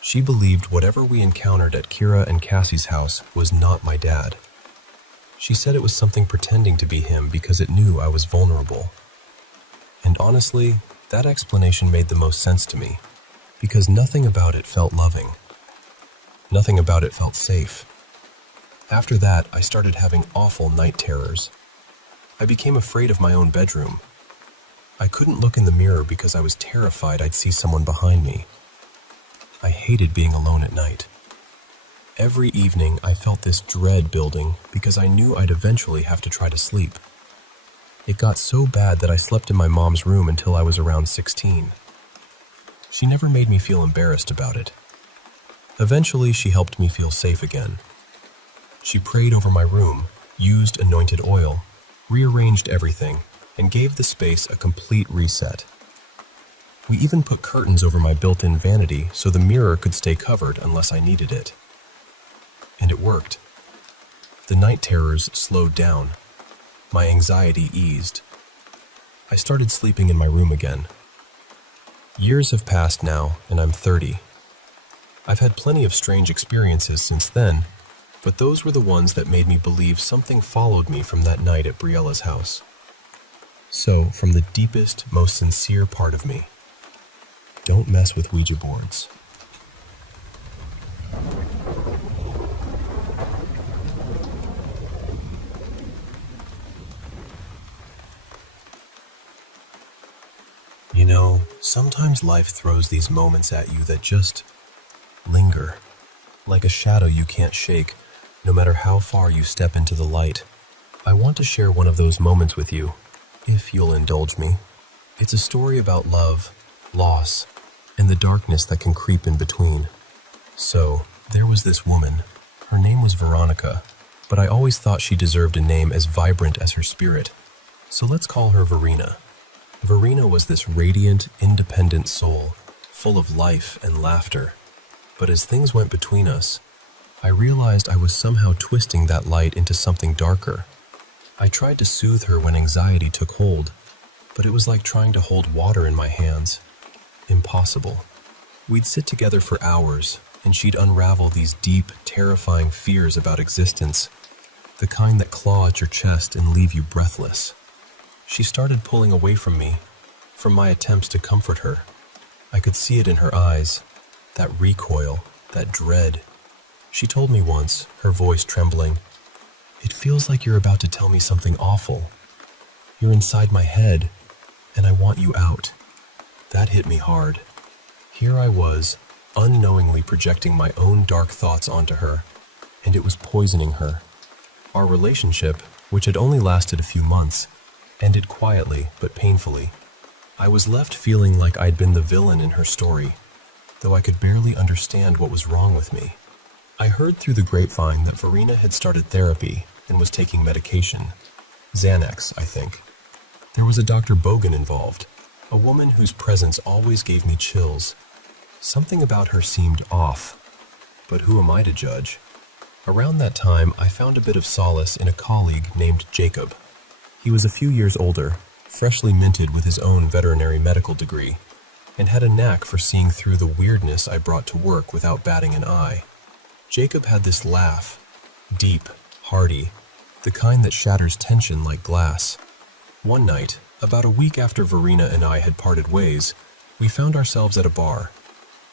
She believed whatever we encountered at Kira and Cassie's house was not my dad. She said it was something pretending to be him because it knew I was vulnerable. And honestly, that explanation made the most sense to me, because nothing about it felt loving. Nothing about it felt safe. After that, I started having awful night terrors. I became afraid of my own bedroom. I couldn't look in the mirror because I was terrified I'd see someone behind me. I hated being alone at night. Every evening, I felt this dread building because I knew I'd eventually have to try to sleep. It got so bad that I slept in my mom's room until I was around 16. She never made me feel embarrassed about it. Eventually, she helped me feel safe again. She prayed over my room, used anointed oil, rearranged everything, and gave the space a complete reset. We even put curtains over my built-in vanity so the mirror could stay covered unless I needed it. And it worked. The night terrors slowed down. My anxiety eased. I started sleeping in my room again. Years have passed now, and I'm 30. I've had plenty of strange experiences since then, but those were the ones that made me believe something followed me from that night at Briella's house. So, from the deepest, most sincere part of me, don't mess with Ouija boards. You know, sometimes life throws these moments at you that just linger, like a shadow you can't shake, no matter how far you step into the light. I want to share one of those moments with you, if you'll indulge me. It's a story about love, loss, and the darkness that can creep in between. So, there was this woman. Her name was Veronica, but I always thought she deserved a name as vibrant as her spirit. So let's call her Verena. Verena was this radiant, independent soul, full of life and laughter. But as things went between us, I realized I was somehow twisting that light into something darker. I tried to soothe her when anxiety took hold, but it was like trying to hold water in my hands. Impossible. We'd sit together for hours, and she'd unravel these deep, terrifying fears about existence, the kind that claw at your chest and leave you breathless. She started pulling away from me, from my attempts to comfort her. I could see it in her eyes, that recoil, that dread. She told me once, her voice trembling, "It feels like you're about to tell me something awful. You're inside my head, and I want you out." That hit me hard. Here I was, unknowingly projecting my own dark thoughts onto her, and it was poisoning her. Our relationship, which had only lasted a few months, ended quietly but painfully. I was left feeling like I'd been the villain in her story, though I could barely understand what was wrong with me. I heard through the grapevine that Verena had started therapy and was taking medication. Xanax, I think. There was a Dr. Bogan involved, a woman whose presence always gave me chills. Something about her seemed off, but who am I to judge? Around that time, I found a bit of solace in a colleague named Jacob. He was a few years older, freshly minted with his own veterinary medical degree, and had a knack for seeing through the weirdness I brought to work without batting an eye. Jacob had this laugh, deep, hearty, the kind that shatters tension like glass. One night, about a week after Verena and I had parted ways, we found ourselves at a bar.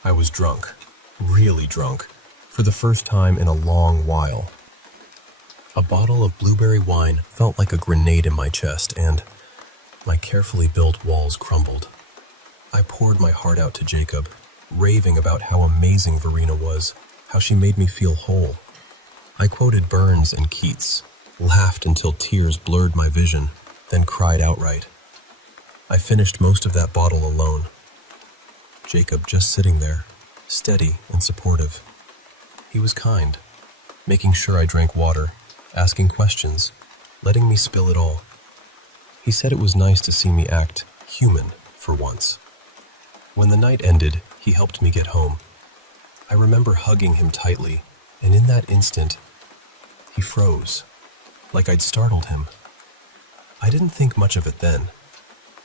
I was drunk, really drunk, for the first time in a long while. A bottle of blueberry wine felt like a grenade in my chest, and my carefully built walls crumbled. I poured my heart out to Jacob, raving about how amazing Verena was, how she made me feel whole. I quoted Burns and Keats, laughed until tears blurred my vision, then cried outright. I finished most of that bottle alone. Jacob just sitting there, steady and supportive. He was kind, making sure I drank water, asking questions, letting me spill it all. He said it was nice to see me act human for once. When the night ended, he helped me get home. I remember hugging him tightly, and in that instant, he froze, like I'd startled him. I didn't think much of it then,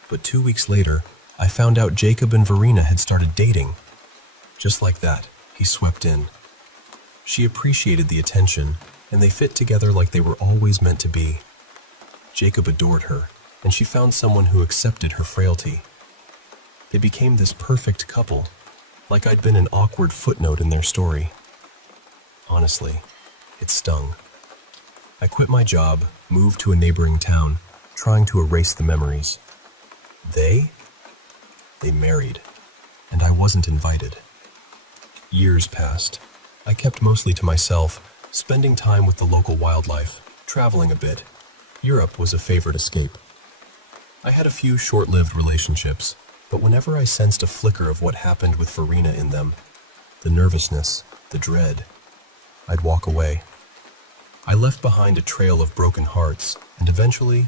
but 2 weeks later, I found out Jacob and Verena had started dating. Just like that, he swept in. She appreciated the attention, and they fit together like they were always meant to be. Jacob adored her, and she found someone who accepted her frailty. They became this perfect couple, like I'd been an awkward footnote in their story. Honestly, it stung. I quit my job, moved to a neighboring town, trying to erase the memories. They married, and I wasn't invited. Years passed. I kept mostly to myself, spending time with the local wildlife, traveling a bit. Europe was a favorite escape. I had a few short-lived relationships, But whenever I sensed a flicker of what happened with Verena in them, the nervousness, the dread, I'd walk away. I left behind a trail of broken hearts, and eventually,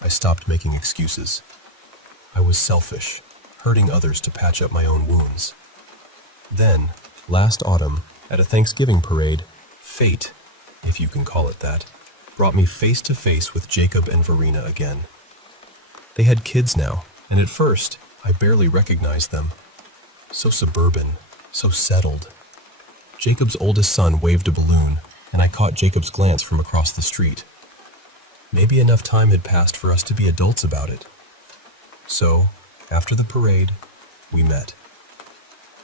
I stopped making excuses. I was selfish, hurting others to patch up my own wounds. Then, last autumn, at a Thanksgiving parade, fate, if you can call it that, brought me face to face with Jacob and Verena again. They had kids now, and at first, I barely recognized them. So suburban, so settled. Jacob's oldest son waved a balloon, and I caught Jacob's glance from across the street. Maybe enough time had passed for us to be adults about it. So, after the parade, we met.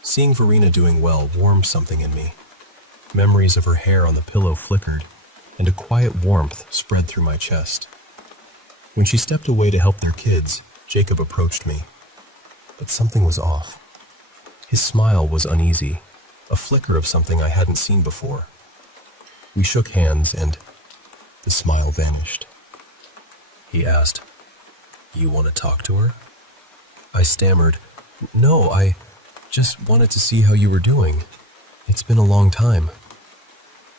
Seeing Verena doing well warmed something in me. Memories of her hair on the pillow flickered, and a quiet warmth spread through my chest. When she stepped away to help their kids, Jacob approached me. But something was off. His smile was uneasy, a flicker of something I hadn't seen before. We shook hands, and the smile vanished. He asked, "You want to talk to her?" I stammered, "No, I just wanted to see how you were doing. It's been a long time."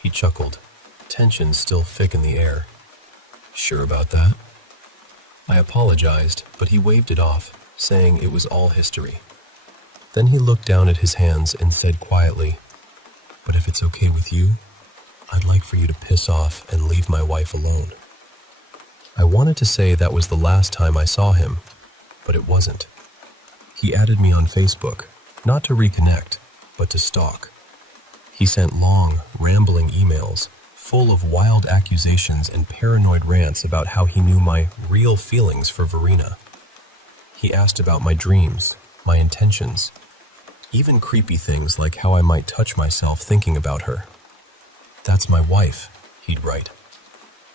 He chuckled, tension still thick in the air. "Sure about that?" I apologized, but he waved it off, saying it was all history. Then he looked down at his hands and said quietly, "But if it's okay with you, I'd like for you to piss off and leave my wife alone." I wanted to say that was the last time I saw him, but it wasn't. He added me on Facebook, not to reconnect, but to stalk. He sent long, rambling emails, full of wild accusations and paranoid rants about how he knew my real feelings for Verena. He asked about my dreams, my intentions, even creepy things like how I might touch myself thinking about her. "That's my wife," he'd write.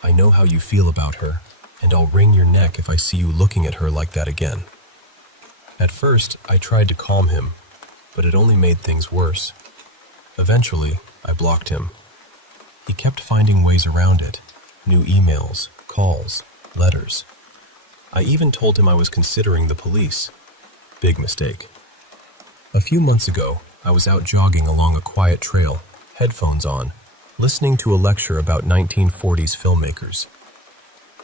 "I know how you feel about her, and I'll wring your neck if I see you looking at her like that again." At first, I tried to calm him, but it only made things worse. Eventually, I blocked him. He kept finding ways around it, new emails, calls, letters. I even told him I was considering the police. Big mistake. A few months ago, I was out jogging along a quiet trail, headphones on, listening to a lecture about 1940s filmmakers.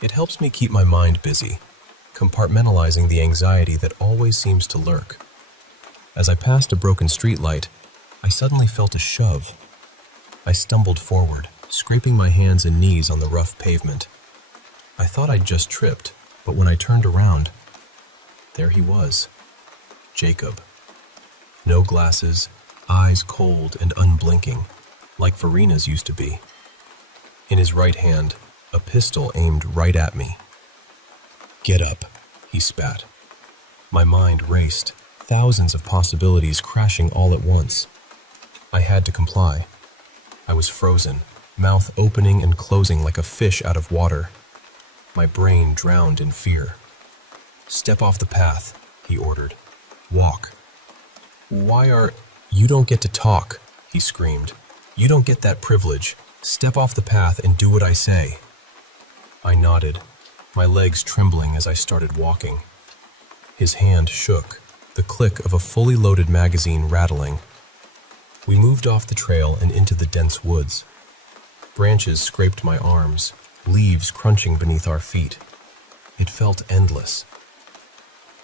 It helps me keep my mind busy, compartmentalizing the anxiety that always seems to lurk. As I passed a broken streetlight, I suddenly felt a shove. I stumbled forward, scraping my hands and knees on the rough pavement. I thought I'd just tripped, but when I turned around, there he was, Jacob. No glasses, eyes cold and unblinking, like Verena's used to be. In his right hand, a pistol aimed right at me. "Get up," he spat. My mind raced, thousands of possibilities crashing all at once. I had to comply. I was frozen, mouth opening and closing like a fish out of water. My brain drowned in fear. "Step off the path," he ordered. "Walk." You don't get to talk," he screamed. "You don't get that privilege. Step off the path and do what I say." I nodded, my legs trembling as I started walking. His hand shook, the click of a fully loaded magazine rattling. We moved off the trail and into the dense woods. Branches scraped my arms, leaves crunching beneath our feet. It felt endless.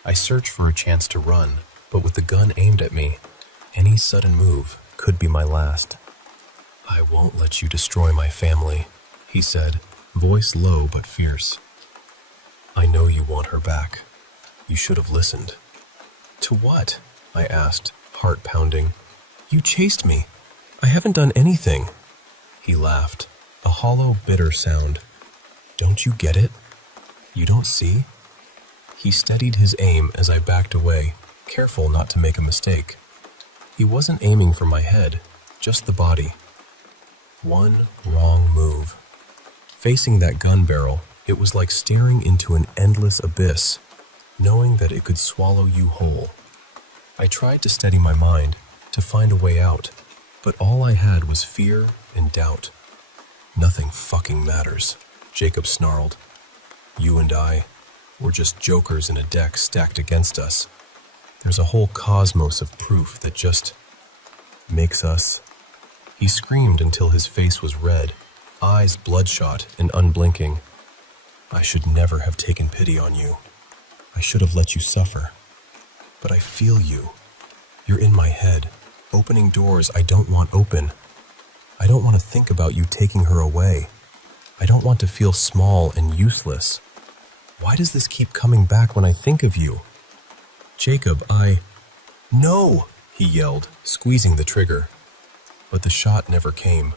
I searched for a chance to run, but with the gun aimed at me, any sudden move could be my last. "I won't let you destroy my family," he said, voice low but fierce. "I know you want her back. You should have listened." "To what?" I asked, heart pounding. "You chased me. I haven't done anything." He laughed, a hollow, bitter sound. "Don't you get it? You don't see?" He steadied his aim as I backed away, careful not to make a mistake. He wasn't aiming for my head, just the body. One wrong move. Facing that gun barrel, it was like staring into an endless abyss, knowing that it could swallow you whole. I tried to steady my mind, to find a way out, but all I had was fear and doubt. "Nothing fucking matters," Jacob snarled. "You and I, we're just jokers in a deck stacked against us. There's a whole cosmos of proof that just makes us. He screamed until his face was red, eyes bloodshot and unblinking. I should never have taken pity on you. I should have let you suffer. But I feel you. You're in my head, opening doors I don't want open. I don't want to think about you taking her away. I don't want to feel small and useless. Why does this keep coming back when I think of you? Jacob, No! He yelled, squeezing the trigger. But the shot never came.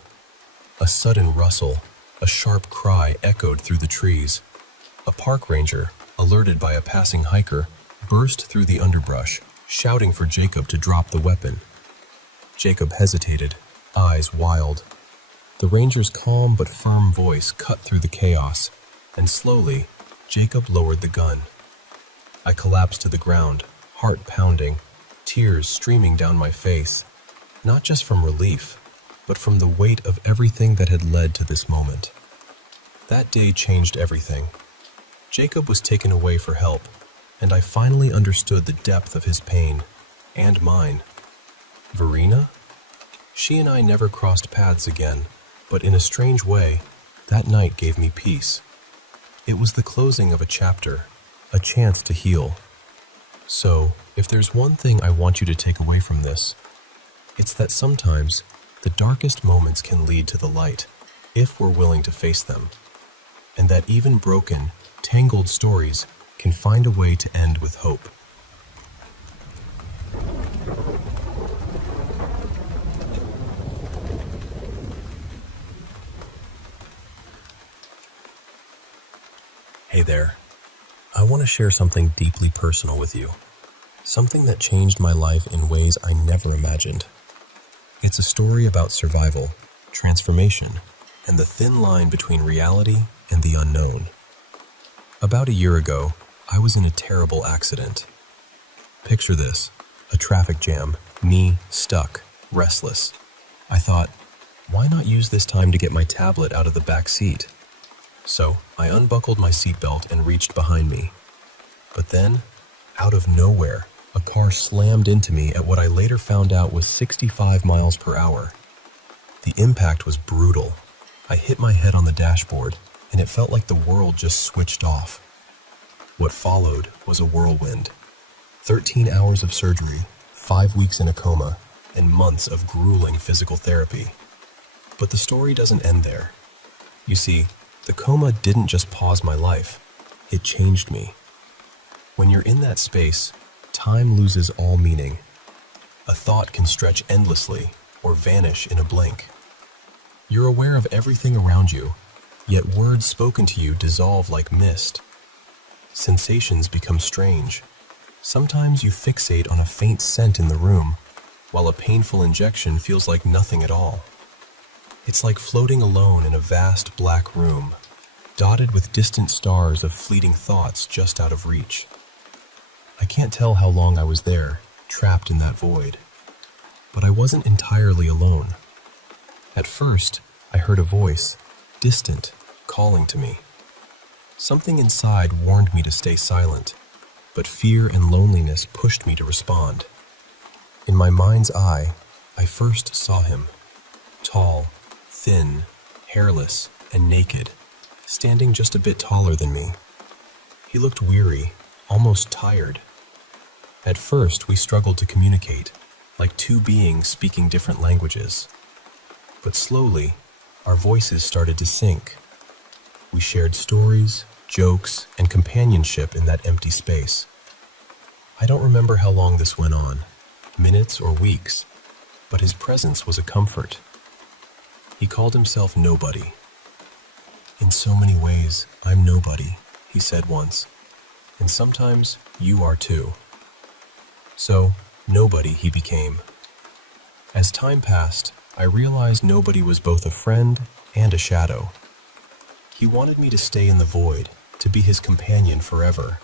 A sudden rustle, a sharp cry echoed through the trees. A park ranger, alerted by a passing hiker, burst through the underbrush, shouting for Jacob to drop the weapon. Jacob hesitated, eyes wild. The ranger's calm but firm voice cut through the chaos, and slowly, Jacob lowered the gun. I collapsed to the ground, heart pounding, tears streaming down my face, not just from relief, but from the weight of everything that had led to this moment. That day changed everything. Jacob was taken away for help, and I finally understood the depth of his pain, and mine. Verena? She and I never crossed paths again, but in a strange way, that night gave me peace. It was the closing of a chapter, a chance to heal. So, if there's one thing I want you to take away from this, it's that sometimes the darkest moments can lead to the light, if we're willing to face them. And that even broken, tangled stories can find a way to end with hope. Hey there. I want to share something deeply personal with you. Something that changed my life in ways I never imagined. It's a story about survival, transformation, and the thin line between reality and the unknown. About a year ago, I was in a terrible accident. Picture this, a traffic jam, knee stuck, restless. I thought, why not use this time to get my tablet out of the back seat? So I unbuckled my seatbelt and reached behind me. But then, out of nowhere, a car slammed into me at what I later found out was 65 miles per hour. The impact was brutal. I hit my head on the dashboard, and it felt like the world just switched off. What followed was a whirlwind. 13 hours of surgery, 5 weeks in a coma, and months of grueling physical therapy. But the story doesn't end there. You see, the coma didn't just pause my life, it changed me. When you're in that space, time loses all meaning. A thought can stretch endlessly or vanish in a blink. You're aware of everything around you, yet words spoken to you dissolve like mist. Sensations become strange. Sometimes you fixate on a faint scent in the room, while a painful injection feels like nothing at all. It's like floating alone in a vast black room, dotted with distant stars of fleeting thoughts just out of reach. I can't tell how long I was there, trapped in that void. But I wasn't entirely alone. At first, I heard a voice, distant, calling to me. Something inside warned me to stay silent, but fear and loneliness pushed me to respond. In my mind's eye, I first saw him, tall, thin, hairless, and naked, standing just a bit taller than me. He looked weary, almost tired. At first, we struggled to communicate, like two beings speaking different languages. But slowly, our voices started to sync. We shared stories, jokes, and companionship in that empty space. I don't remember how long this went on, minutes or weeks, but his presence was a comfort. He called himself Nobody. "In so many ways, I'm nobody," he said once, "and sometimes you are too." So, Nobody he became. As time passed, I realized Nobody was both a friend and a shadow. He wanted me to stay in the void, to be his companion forever.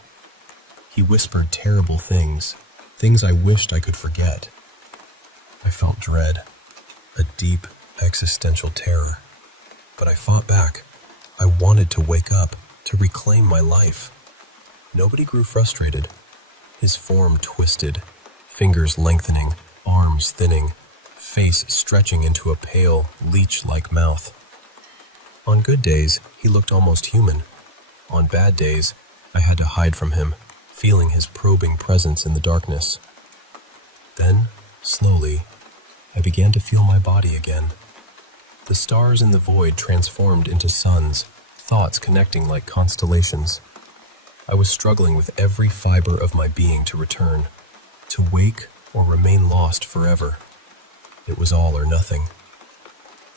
He whispered terrible things, things I wished I could forget. I felt dread, a deep, existential terror. But I fought back. I wanted to wake up, to reclaim my life. Nobody grew frustrated. his form twisted, fingers lengthening, arms thinning, face stretching into a pale, leech-like mouth. On good days, he looked almost human. On bad days, I had to hide from him, feeling his probing presence in the darkness. Then, slowly, I began to feel my body again. The stars in the void transformed into suns, thoughts connecting like constellations. I was struggling with every fiber of my being to return, to wake or remain lost forever. It was all or nothing.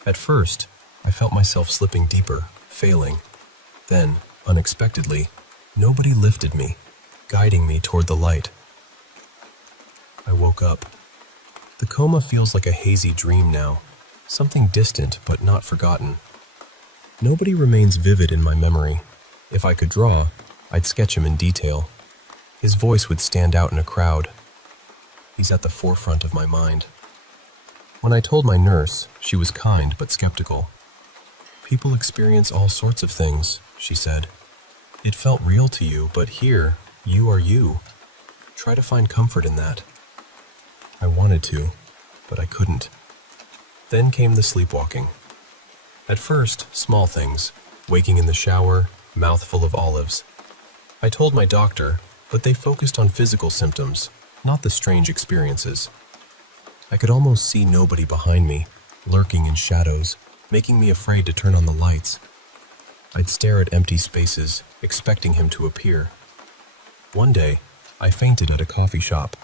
At first, I felt myself slipping deeper, failing. Then, unexpectedly, nobody lifted me, guiding me toward the light. I woke up. The coma feels like a hazy dream now, something distant but not forgotten. Nobody remains vivid in my memory. If I could draw, I'd sketch him in detail. His voice would stand out in a crowd. He's at the forefront of my mind. When I told my nurse, she was kind but skeptical. "People experience all sorts of things," she said. "It felt real to you, but here, you are you. Try to find comfort in that." I wanted to, but I couldn't. Then came the sleepwalking. At first, small things, waking in the shower, mouth full of olives. I told my doctor, but they focused on physical symptoms, not the strange experiences. I could almost see nobody behind me, lurking in shadows, making me afraid to turn on the lights. I'd stare at empty spaces, expecting him to appear. One day, I fainted at a coffee shop.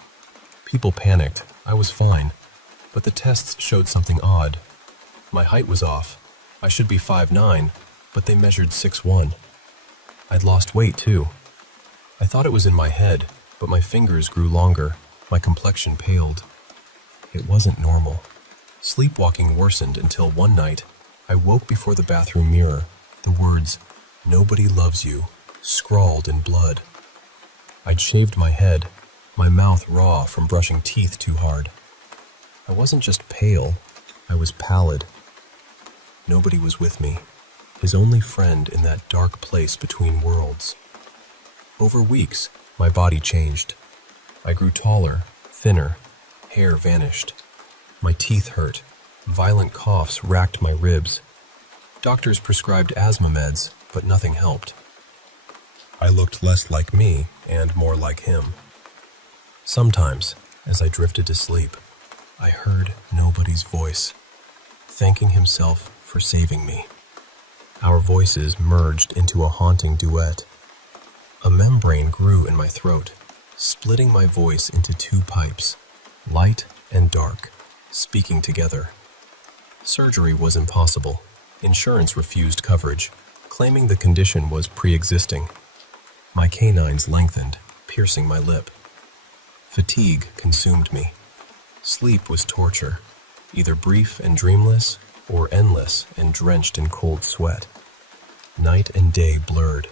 People panicked. I was fine, but the tests showed something odd. My height was off. I should be 5'9", but they measured 6'1". I'd lost weight, too. I thought it was in my head, but my fingers grew longer. My complexion paled. It wasn't normal. Sleepwalking worsened until one night, I woke before the bathroom mirror, the words, "Nobody loves you," scrawled in blood. I'd shaved my head, my mouth raw from brushing teeth too hard. I wasn't just pale, I was pallid. Nobody was with me, his only friend in that dark place between worlds. Over weeks, my body changed. I grew taller, thinner, hair vanished. My teeth hurt. Violent coughs racked my ribs. Doctors prescribed asthma meds, but nothing helped. I looked less like me and more like him. Sometimes, as I drifted to sleep, I heard nobody's voice, thanking himself for saving me. Our voices merged into a haunting duet. A membrane grew in my throat, splitting my voice into two pipes, light and dark, speaking together. Surgery was impossible. Insurance refused coverage, claiming the condition was pre-existing. My canines lengthened, piercing my lip. Fatigue consumed me. Sleep was torture, either brief and dreamless, or endless and drenched in cold sweat. Night and day blurred.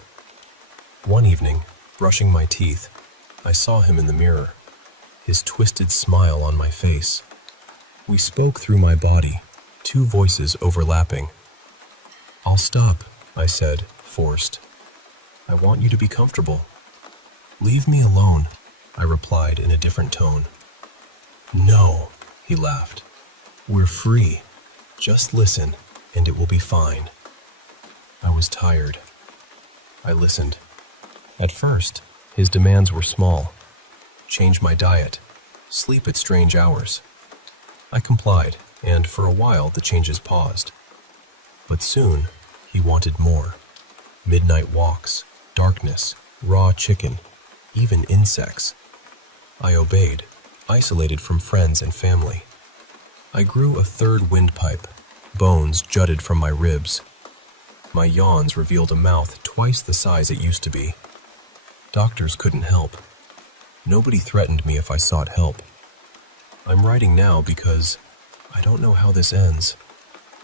One evening, brushing my teeth, I saw him in the mirror, his twisted smile on my face. We spoke through my body, two voices overlapping. "I'll stop," I said, forced. "I want you to be comfortable." "Leave me alone," I replied in a different tone. "No," he laughed. "We're free. Just listen, and it will be fine." I was tired. I listened. At first, his demands were small. Change my diet, sleep at strange hours. I complied, and for a while the changes paused. But soon, he wanted more. Midnight walks, darkness, raw chicken, even insects. I obeyed, isolated from friends and family. I grew a third windpipe. Bones jutted from my ribs. My yawns revealed a mouth twice the size it used to be. Doctors couldn't help. Nobody threatened me if I sought help. I'm writing now because I don't know how this ends.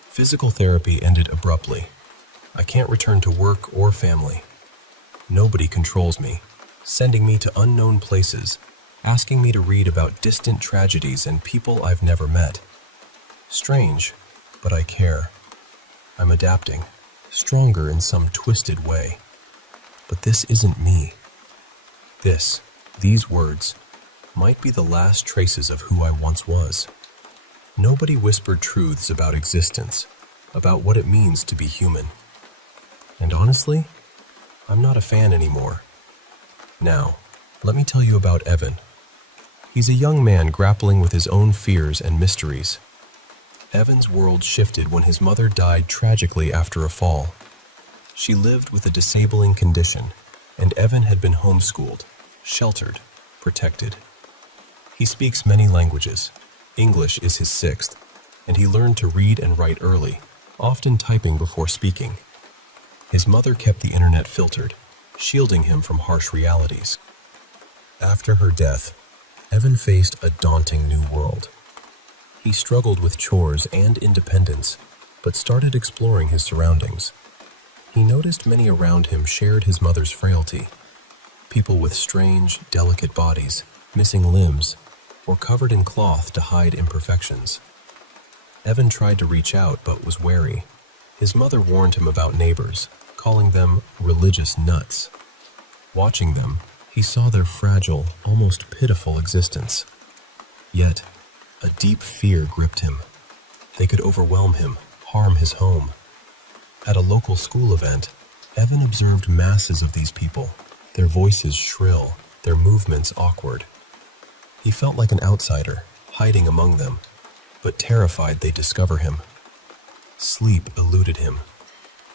Physical therapy ended abruptly. I can't return to work or family. Nobody controls me, sending me to unknown places, asking me to read about distant tragedies and people I've never met. Strange, but I care. I'm adapting, stronger in some twisted way. But this isn't me. This These words might be the last traces of who I once was. Nobody whispered truths about existence, about what it means to be human. And honestly, I'm not a fan anymore. Now, let me tell you about Evan. He's a young man grappling with his own fears and mysteries. Evan's world shifted when his mother died tragically after a fall. She lived with a disabling condition, and Evan had been homeschooled, sheltered, protected. He speaks many languages. English is his sixth, and he learned to read and write early, often typing before speaking. His mother kept the internet filtered, shielding him from harsh realities. After her death, Evan faced a daunting new world. He struggled with chores and independence, but started exploring his surroundings. He noticed many around him shared his mother's frailty. People with strange, delicate bodies, missing limbs, or covered in cloth to hide imperfections. Evan tried to reach out but was wary. His mother warned him about neighbors, calling them religious nuts. Watching them, he saw their fragile, almost pitiful existence. Yet, a deep fear gripped him. They could overwhelm him, harm his home. At a local school event, Evan observed masses of these people, their voices shrill, their movements awkward. He felt like an outsider, hiding among them, but terrified they'd discover him. Sleep eluded him.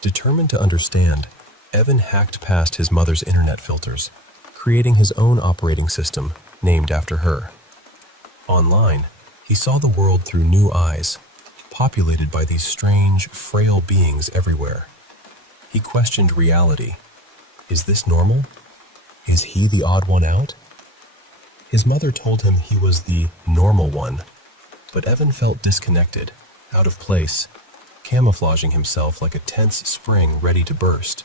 Determined to understand, Evan hacked past his mother's internet filters, creating his own operating system named after her. Online, he saw the world through new eyes, populated by these strange, frail beings everywhere. He questioned reality. Is this normal? Is he the odd one out? His mother told him he was the normal one, but Evan felt disconnected, out of place, camouflaging himself like a tense spring ready to burst.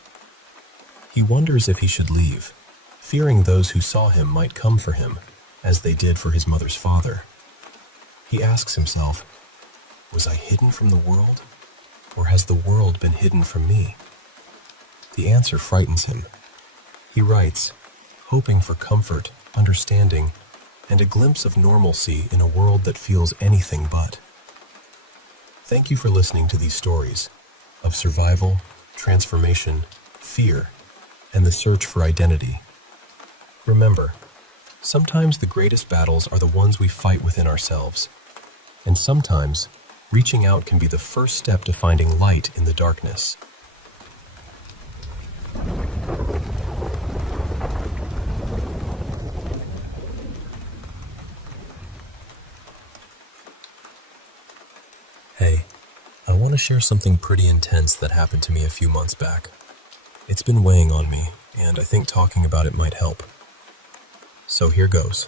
He wonders if he should leave, fearing those who saw him might come for him, as they did for his mother's father. He asks himself, was I hidden from the world, or has the world been hidden from me? The answer frightens him. He writes, hoping for comfort, understanding, and a glimpse of normalcy in a world that feels anything but. Thank you for listening to these stories of survival, transformation, fear, and the search for identity. Remember, sometimes the greatest battles are the ones we fight within ourselves, and sometimes reaching out can be the first step to finding light in the darkness. Hey, I want to share something pretty intense that happened to me a few months back. It's been weighing on me, and I think talking about it might help. So here goes.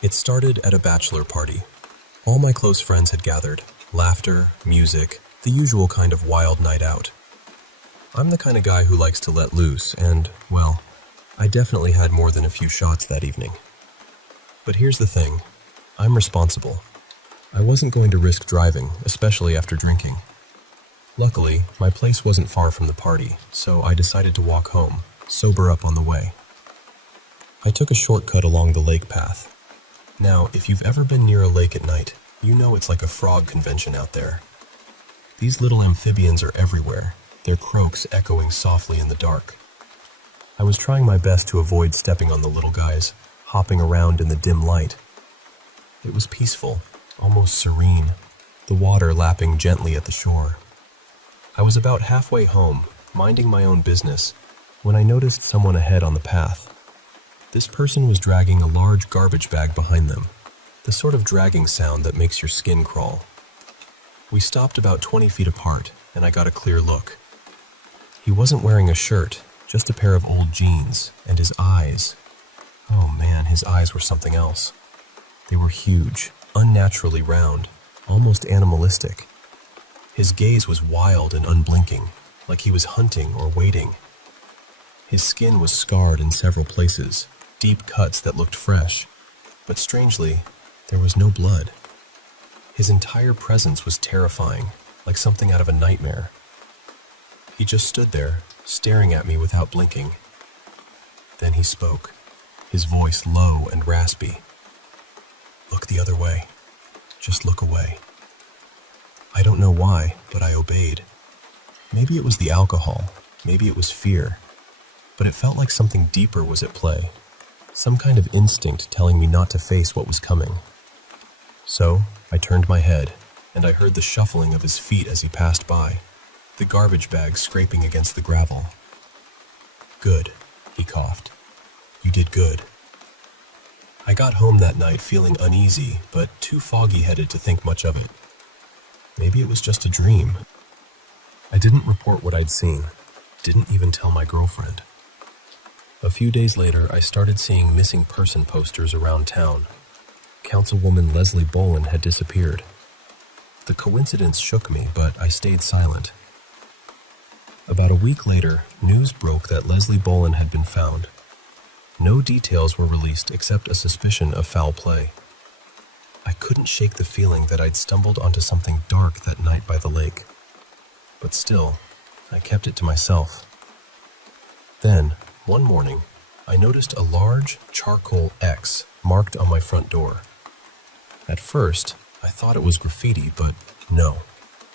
It started at a bachelor party. All my close friends had gathered. Laughter, music, the usual kind of wild night out. I'm the kind of guy who likes to let loose, and, well, I definitely had more than a few shots that evening. But here's the thing. I'm responsible. I wasn't going to risk driving, especially after drinking. Luckily, my place wasn't far from the party, so I decided to walk home, sober up on the way. I took a shortcut along the lake path. Now, if you've ever been near a lake at night, you know it's like a frog convention out there. These little amphibians are everywhere, their croaks echoing softly in the dark. I was trying my best to avoid stepping on the little guys, hopping around in the dim light. It was peaceful, almost serene, the water lapping gently at the shore. I was about halfway home, minding my own business, when I noticed someone ahead on the path. This person was dragging a large garbage bag behind them, the sort of dragging sound that makes your skin crawl. We stopped about 20 feet apart, and I got a clear look. He wasn't wearing a shirt, just a pair of old jeans, and his eyes. Oh man, his eyes were something else. They were huge, unnaturally round, almost animalistic. His gaze was wild and unblinking, like he was hunting or waiting. His skin was scarred in several places, deep cuts that looked fresh, but strangely, there was no blood. His entire presence was terrifying, like something out of a nightmare. He just stood there, staring at me without blinking. Then he spoke. his voice low and raspy. "Look the other way. Just look away." I don't know why, but I obeyed. Maybe it was the alcohol, maybe it was fear, but it felt like something deeper was at play, some kind of instinct telling me not to face what was coming. So, I turned my head, and I heard the shuffling of his feet as he passed by, the garbage bag scraping against the gravel. "Good," he coughed. "You did good." I got home that night feeling uneasy, but too foggy-headed to think much of it. Maybe it was just a dream. I didn't report what I'd seen, didn't even tell my girlfriend. A few days later, I started seeing missing person posters around town. Councilwoman Leslie Bolin had disappeared. The coincidence shook me, but I stayed silent. About a week later, news broke that Leslie Bolin had been found. No details were released except a suspicion of foul play. I couldn't shake the feeling that I'd stumbled onto something dark that night by the lake. But still, I kept it to myself. Then, one morning, I noticed a large charcoal X marked on my front door. At first, I thought it was graffiti, but no,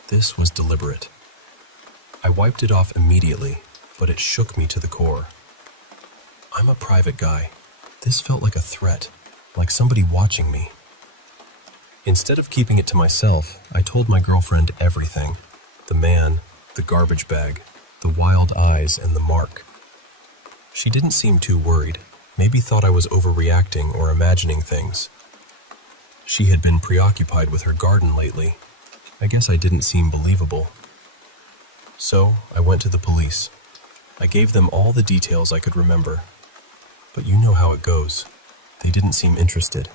this was deliberate. I wiped it off immediately, but it shook me to the core. I'm a private guy. This felt like a threat, like somebody watching me. Instead of keeping it to myself, I told my girlfriend everything. The man, the garbage bag, the wild eyes, and the mark. She didn't seem too worried, maybe thought I was overreacting or imagining things. She had been preoccupied with her garden lately. I guess I didn't seem believable. So, I went to the police. I gave them all the details I could remember. But you know how it goes. They didn't seem interested.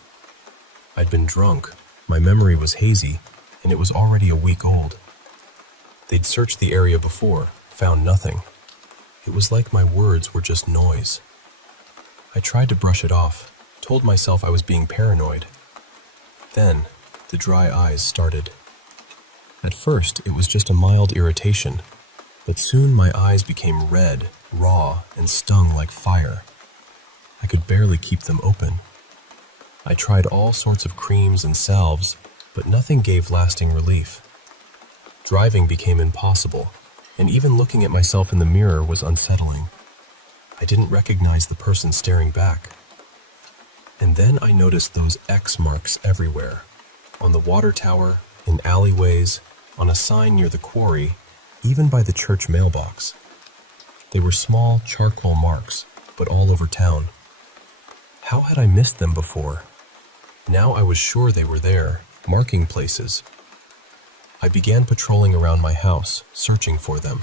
I'd been drunk, my memory was hazy, and it was already a week old. They'd searched the area before, found nothing. It was like my words were just noise. I tried to brush it off, told myself I was being paranoid. Then, the dry eyes started. At first, it was just a mild irritation, but soon my eyes became red, raw, and stung like fire. I could barely keep them open. I tried all sorts of creams and salves, but nothing gave lasting relief. Driving became impossible, and even looking at myself in the mirror was unsettling. I didn't recognize the person staring back. And then I noticed those X marks everywhere, on the water tower, in alleyways, on a sign near the quarry, even by the church mailbox. They were small charcoal marks, but all over town. How had I missed them before? Now I was sure they were there, marking places. I began patrolling around my house, searching for them.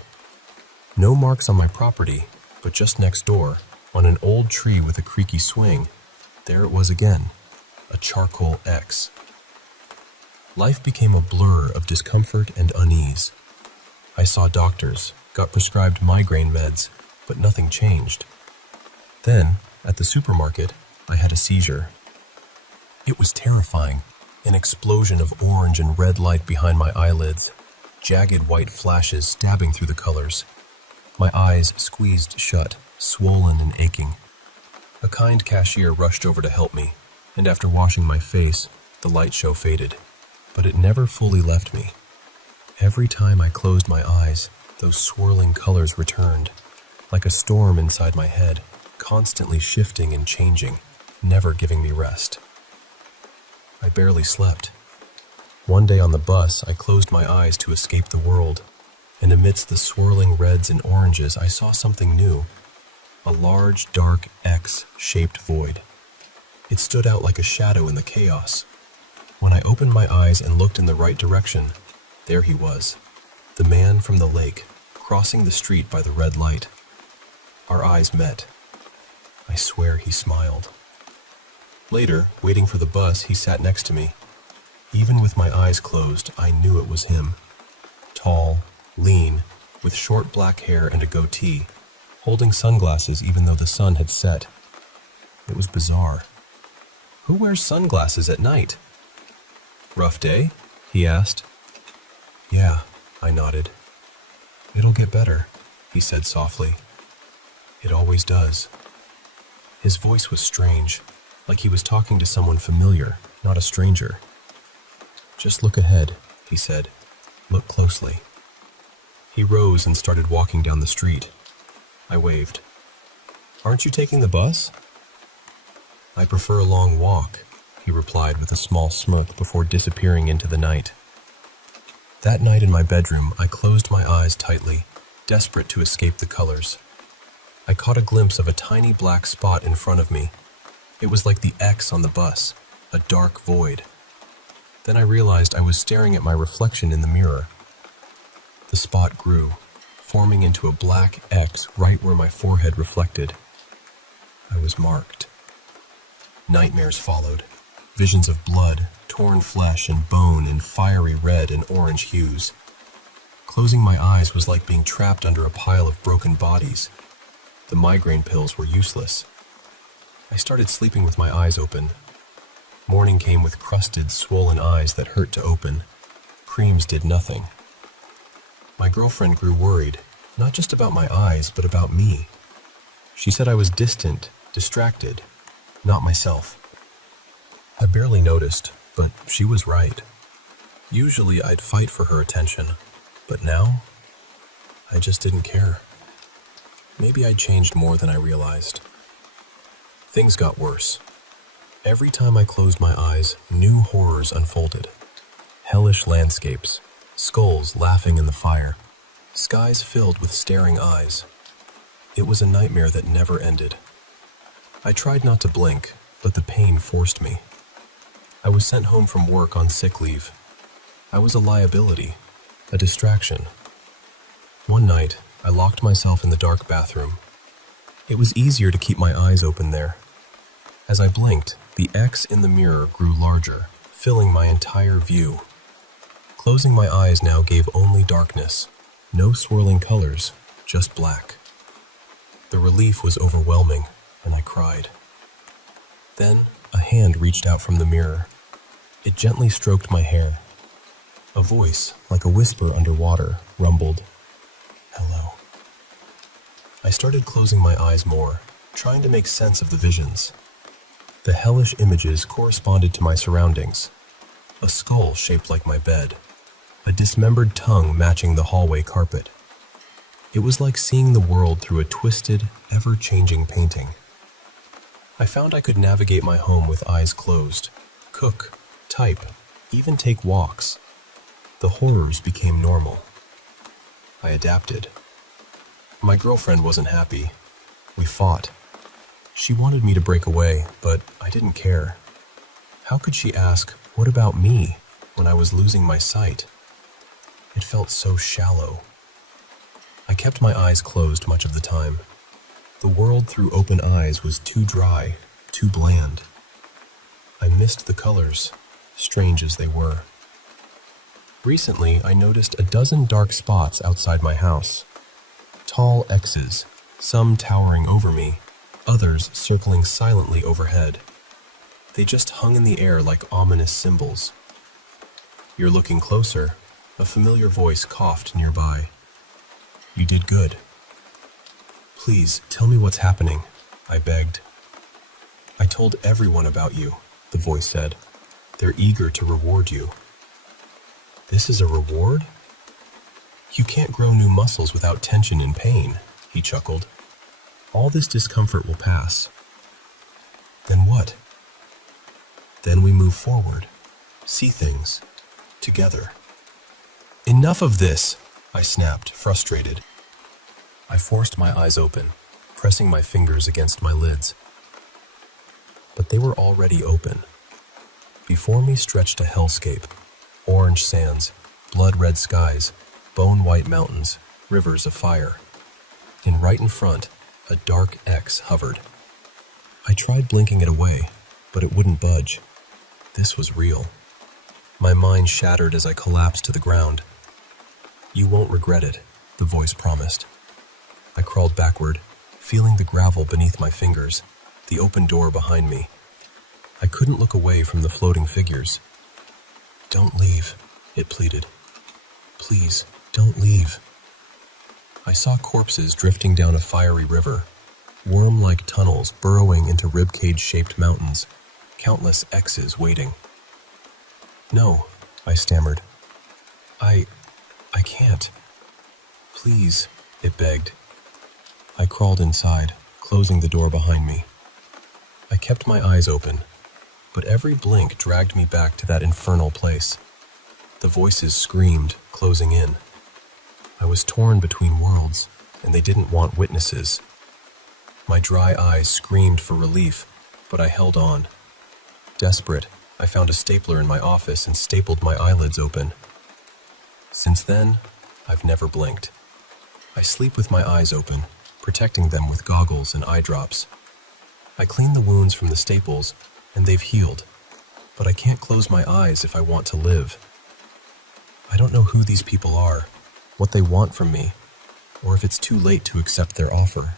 No marks on my property, but just next door, on an old tree with a creaky swing, there it was again, a charcoal X. Life became a blur of discomfort and unease. I saw doctors, got prescribed migraine meds, but nothing changed. Then, at the supermarket, I had a seizure. It was terrifying, an explosion of orange and red light behind my eyelids, jagged white flashes stabbing through the colors. My eyes squeezed shut, swollen and aching. A kind cashier rushed over to help me, and after washing my face, the light show faded, but it never fully left me. Every time I closed my eyes, those swirling colors returned, like a storm inside my head, constantly shifting and changing, never giving me rest. I barely slept. One day on the bus, I closed my eyes to escape the world, and amidst the swirling reds and oranges, I saw something new. A large, dark X-shaped void. It stood out like a shadow in the chaos. When I opened my eyes and looked in the right direction, there he was, the man from the lake, crossing the street by the red light. Our eyes met. I swear he smiled. Later, waiting for the bus, he sat next to me. Even with my eyes closed, I knew it was him. Tall, lean, with short black hair and a goatee, holding sunglasses even though the sun had set. It was bizarre. Who wears sunglasses at night? Rough day? He asked. Yeah, I nodded. It'll get better, he said softly. It always does. His voice was strange, like he was talking to someone familiar, not a stranger. "Just look ahead," he said. "Look closely." He rose and started walking down the street. I waved. "Aren't you taking the bus?" "I prefer a long walk," he replied with a small smirk before disappearing into the night. That night in my bedroom, I closed my eyes tightly, desperate to escape the colors. I caught a glimpse of a tiny black spot in front of me. It was like the X on the bus, a dark void. Then I realized I was staring at my reflection in the mirror. The spot grew, forming into a black X right where my forehead reflected. I was marked. Nightmares followed, visions of blood, torn flesh and bone in fiery red and orange hues. Closing my eyes was like being trapped under a pile of broken bodies. The migraine pills were useless. I started sleeping with my eyes open. Morning came with crusted, swollen eyes that hurt to open. Creams did nothing. My girlfriend grew worried, not just about my eyes, but about me. She said I was distant, distracted, not myself. I barely noticed, but she was right. Usually I'd fight for her attention, but now, I just didn't care. Maybe I'd changed more than I realized. Things got worse. Every time I closed my eyes, new horrors unfolded. Hellish landscapes, skulls laughing in the fire, skies filled with staring eyes. It was a nightmare that never ended. I tried not to blink, but the pain forced me. I was sent home from work on sick leave. I was a liability, a distraction. One night, I locked myself in the dark bathroom. It was easier to keep my eyes open there. As I blinked, the X in the mirror grew larger, filling my entire view. Closing my eyes now gave only darkness, no swirling colors, just black. The relief was overwhelming, and I cried. Then, a hand reached out from the mirror. It gently stroked my hair. A voice, like a whisper underwater, rumbled, "Hello." I started closing my eyes more, trying to make sense of the visions. The hellish images corresponded to my surroundings. A skull shaped like my bed, a dismembered tongue matching the hallway carpet. It was like seeing the world through a twisted, ever-changing painting. I found I could navigate my home with eyes closed, cook, type, even take walks. The horrors became normal. I adapted. My girlfriend wasn't happy. We fought. She wanted me to break away, but I didn't care. How could she ask, "What about me?" when I was losing my sight? It felt so shallow. I kept my eyes closed much of the time. The world through open eyes was too dry, too bland. I missed the colors, strange as they were. Recently, I noticed a dozen dark spots outside my house. Tall X's, some towering over me, others circling silently overhead. They just hung in the air like ominous symbols. "You're looking closer," a familiar voice coughed nearby. "You did good." "Please, tell me what's happening," I begged. "I told everyone about you," the voice said. "They're eager to reward you." "This is a reward?" "You can't grow new muscles without tension and pain," he chuckled. "All this discomfort will pass." "Then what?" "Then we move forward, see things, together." "Enough of this," I snapped, frustrated. I forced my eyes open, pressing my fingers against my lids. But they were already open. Before me stretched a hellscape, orange sands, blood-red skies, bone-white mountains, rivers of fire. And right in front, a dark X hovered. I tried blinking it away, but it wouldn't budge. This was real. My mind shattered as I collapsed to the ground. "You won't regret it," the voice promised. I crawled backward, feeling the gravel beneath my fingers, the open door behind me. I couldn't look away from the floating figures. "Don't leave," it pleaded. "Please, don't leave." I saw corpses drifting down a fiery river, worm-like tunnels burrowing into ribcage-shaped mountains, countless X's waiting. "No," I stammered. I can't. Please," it begged. I crawled inside, closing the door behind me. I kept my eyes open, but every blink dragged me back to that infernal place. The voices screamed, closing in. I was torn between worlds, and they didn't want witnesses. My dry eyes screamed for relief, but I held on. Desperate, I found a stapler in my office and stapled my eyelids open. Since then, I've never blinked. I sleep with my eyes open, protecting them with goggles and eye drops. I clean the wounds from the staples, and they've healed, but I can't close my eyes if I want to live. I don't know who these people are, what they want from me, or if it's too late to accept their offer.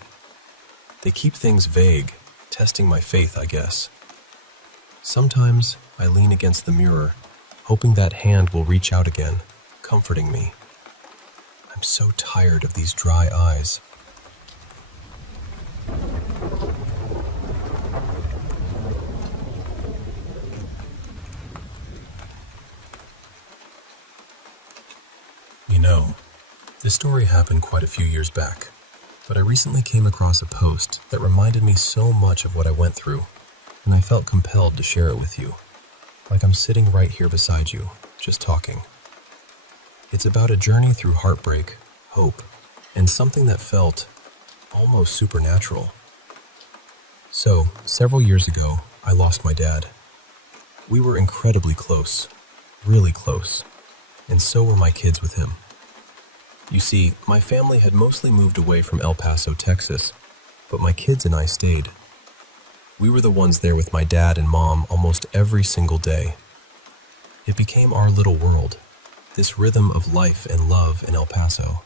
They keep things vague, testing my faith, I guess. Sometimes I lean against the mirror, hoping that hand will reach out again, comforting me. I'm so tired of these dry eyes. You know, this story happened quite a few years back, but I recently came across a post that reminded me so much of what I went through, and I felt compelled to share it with you, like I'm sitting right here beside you, just talking. It's about a journey through heartbreak, hope, and something that felt almost supernatural. So, several years ago, I lost my dad. We were incredibly close, really close, and so were my kids with him. You see, my family had mostly moved away from El Paso, Texas, but my kids and I stayed. We were the ones there with my dad and mom almost every single day. It became our little world, this rhythm of life and love in El Paso.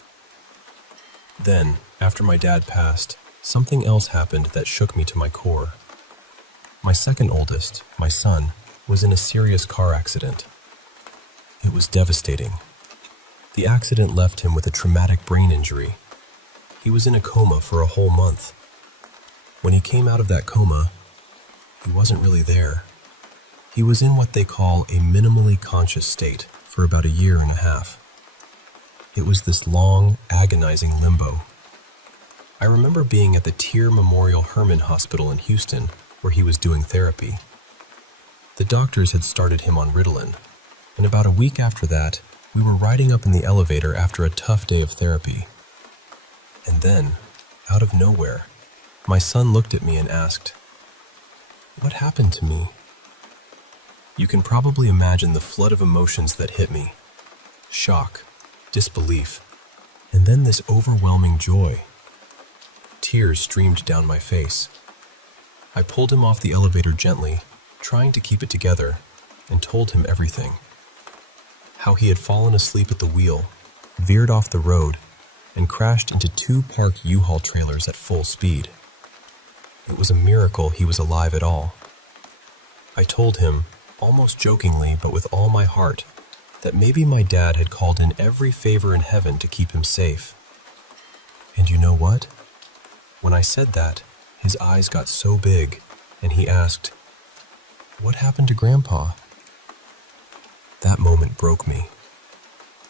Then, after my dad passed, something else happened that shook me to my core. My second oldest, my son, was in a serious car accident. It was devastating. The accident left him with a traumatic brain injury. He was in a coma for a whole month. When he came out of that coma, he wasn't really there. He was in what they call a minimally conscious state for about a year and a half. It was this long, agonizing limbo. I remember being at the Tier Memorial Hermann Hospital in Houston, where he was doing therapy. The doctors had started him on Ritalin, and about a week after that, we were riding up in the elevator after a tough day of therapy. And then, out of nowhere, my son looked at me and asked, "What happened to me?" You can probably imagine the flood of emotions that hit me. Shock, disbelief, and then this overwhelming joy. Tears streamed down my face. I pulled him off the elevator gently, trying to keep it together, and told him everything. How he had fallen asleep at the wheel, veered off the road, and crashed into two parked U-Haul trailers at full speed. It was a miracle he was alive at all. I told him, almost jokingly but with all my heart, that maybe my dad had called in every favor in heaven to keep him safe. And you know what? When I said that, his eyes got so big, and he asked, "What happened to Grandpa?" That moment broke me.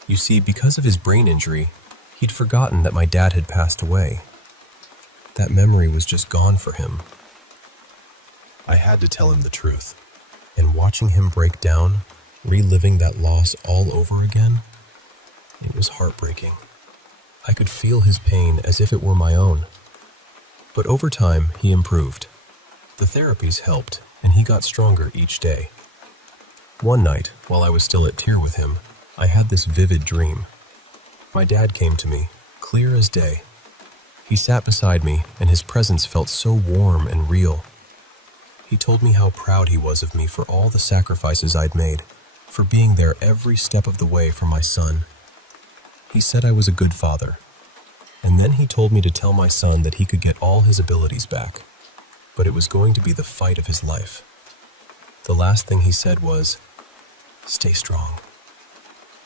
You see, because of his brain injury, he'd forgotten that my dad had passed away. That memory was just gone for him. I had to tell him the truth, and watching him break down, reliving that loss all over again, it was heartbreaking. I could feel his pain as if it were my own. But over time, he improved. The therapies helped, and he got stronger each day. One night, while I was still at Tier with him, I had this vivid dream. My dad came to me, clear as day. He sat beside me, and his presence felt so warm and real. He told me how proud he was of me for all the sacrifices I'd made, for being there every step of the way for my son. He said I was a good father. And then he told me to tell my son that he could get all his abilities back, but it was going to be the fight of his life. The last thing he said was, "Stay strong."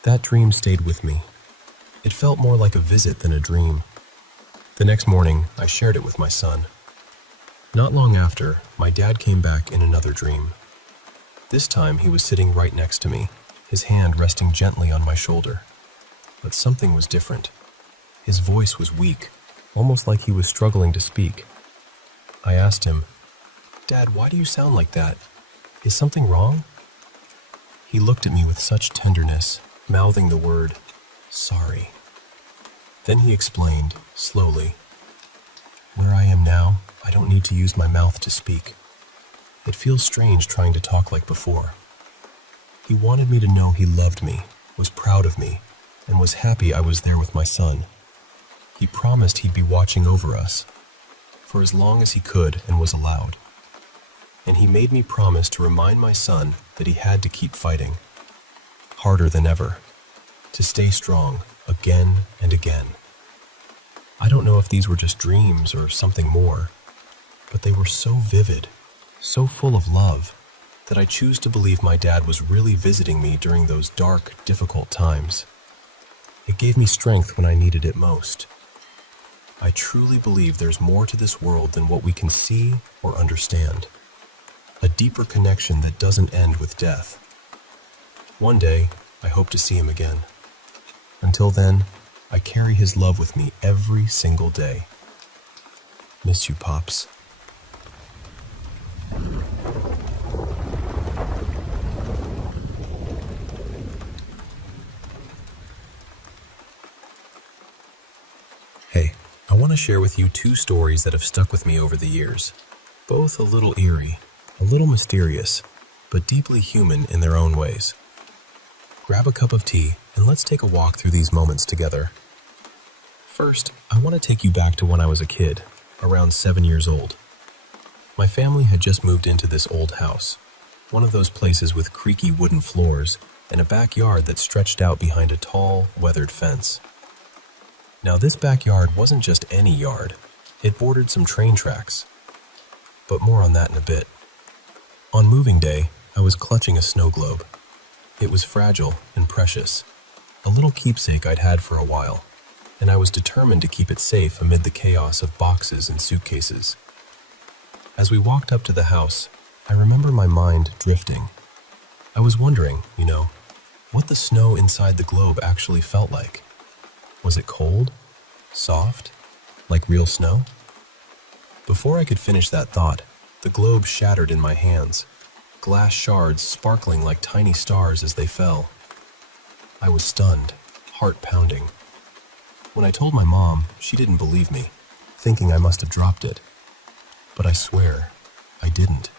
That dream stayed with me. It felt more like a visit than a dream. The next morning, I shared it with my son, Not long after, my dad came back in another dream. This time he was sitting right next to me, his hand resting gently on my shoulder. But something was different. His voice was weak, almost like he was struggling to speak. I asked him, "Dad, why do you sound like that? Is something wrong?" He looked at me with such tenderness, mouthing the word, "Sorry." Then he explained, slowly, "Where I am now, I don't need to use my mouth to speak. It feels strange trying to talk like before." He wanted me to know he loved me, was proud of me, and was happy I was there with my son. He promised he'd be watching over us, for as long as he could and was allowed. And he made me promise to remind my son that he had to keep fighting, harder than ever, to stay strong again and again. I don't know if these were just dreams or something more, but they were so vivid, so full of love, that I choose to believe my dad was really visiting me during those dark, difficult times. It gave me strength when I needed it most. I truly believe there's more to this world than what we can see or understand. A deeper connection that doesn't end with death. One day, I hope to see him again. Until then, I carry his love with me every single day. Miss you, Pops. Hey, I want to share with you two stories that have stuck with me over the years. Both a little eerie, a little mysterious, but deeply human in their own ways. Grab a cup of tea and let's take a walk through these moments together. First, I want to take you back to when I was a kid, around 7 years old. My family had just moved into this old house, one of those places with creaky wooden floors and a backyard that stretched out behind a tall, weathered fence. Now, this backyard wasn't just any yard. It bordered some train tracks. But more on that in a bit. On moving day, I was clutching a snow globe. It was fragile and precious, a little keepsake I'd had for a while, and I was determined to keep it safe amid the chaos of boxes and suitcases. As we walked up to the house, I remember my mind drifting. I was wondering, what the snow inside the globe actually felt like. Was it cold? Soft? Like real snow? Before I could finish that thought, the globe shattered in my hands, glass shards sparkling like tiny stars as they fell. I was stunned, heart pounding. When I told my mom, she didn't believe me, thinking I must have dropped it. But I swear, I didn't.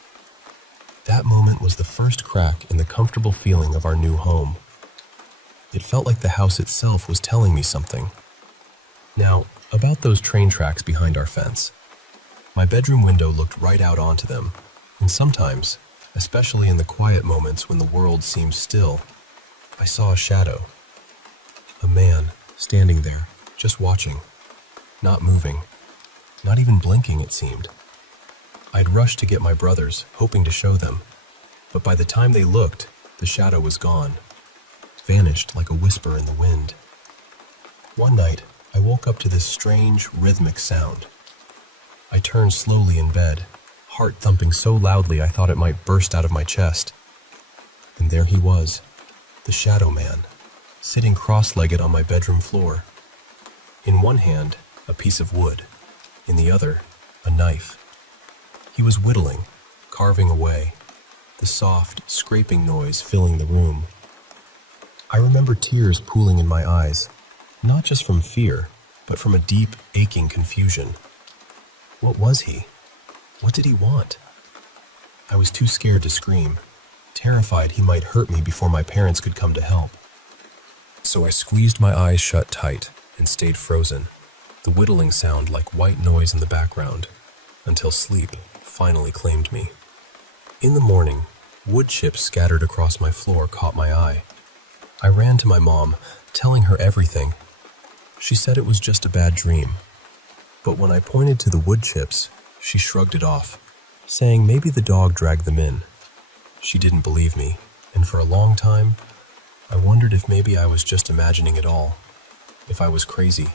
That moment was the first crack in the comfortable feeling of our new home. It felt like the house itself was telling me something. Now, about those train tracks behind our fence. My bedroom window looked right out onto them, and sometimes, especially in the quiet moments when the world seemed still, I saw a shadow. A man standing there, just watching, not moving, not even blinking, it seemed. I'd rushed to get my brothers, hoping to show them, but by the time they looked, the shadow was gone, vanished like a whisper in the wind. One night, I woke up to this strange, rhythmic sound. I turned slowly in bed, heart thumping so loudly I thought it might burst out of my chest. And there he was, the shadow man, sitting cross-legged on my bedroom floor. In one hand, a piece of wood, in the other, a knife. He was whittling, carving away, the soft, scraping noise filling the room. I remember tears pooling in my eyes, not just from fear, but from a deep, aching confusion. What was he? What did he want? I was too scared to scream, terrified he might hurt me before my parents could come to help. So I squeezed my eyes shut tight and stayed frozen, the whittling sound like white noise in the background, until sleep finally claimed me. In the morning, wood chips scattered across my floor caught my eye. I ran to my mom, telling her everything. She said it was just a bad dream. But when I pointed to the wood chips, she shrugged it off, saying maybe the dog dragged them in. She didn't believe me, and for a long time, I wondered if maybe I was just imagining it all, if I was crazy.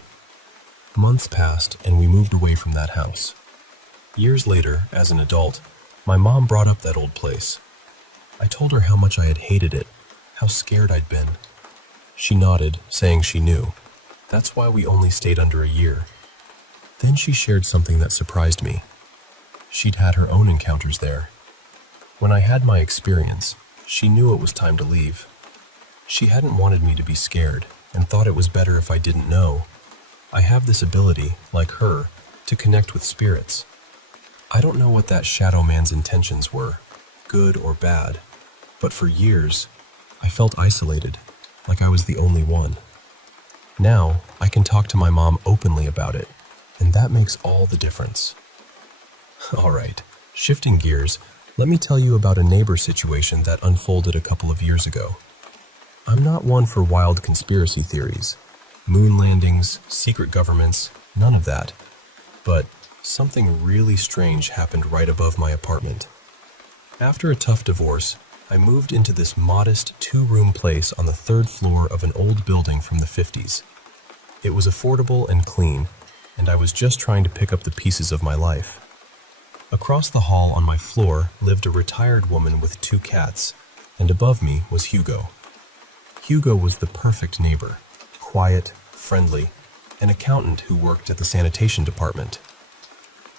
Months passed, and we moved away from that house. Years later, as an adult, my mom brought up that old place. I told her how much I had hated it, how scared I'd been. She nodded, saying she knew. That's why we only stayed under a year. Then she shared something that surprised me. She'd had her own encounters there. When I had my experience, she knew it was time to leave. She hadn't wanted me to be scared and thought it was better if I didn't know. I have this ability, like her, to connect with spirits. I don't know what that shadow man's intentions were, good or bad, but for years, I felt isolated, like I was the only one. Now, I can talk to my mom openly about it, and that makes all the difference. Alright, shifting gears, let me tell you about a neighbor situation that unfolded a couple of years ago. I'm not one for wild conspiracy theories, moon landings, secret governments, none of that. But something really strange happened right above my apartment. After a tough divorce, I moved into this modest 2-room place on the 3rd floor of an old building from the 50s. It was affordable and clean, and I was just trying to pick up the pieces of my life. Across the hall on my floor lived a retired woman with 2 cats, and above me was Hugo. Hugo was the perfect neighbor, quiet, friendly, an accountant who worked at the sanitation department.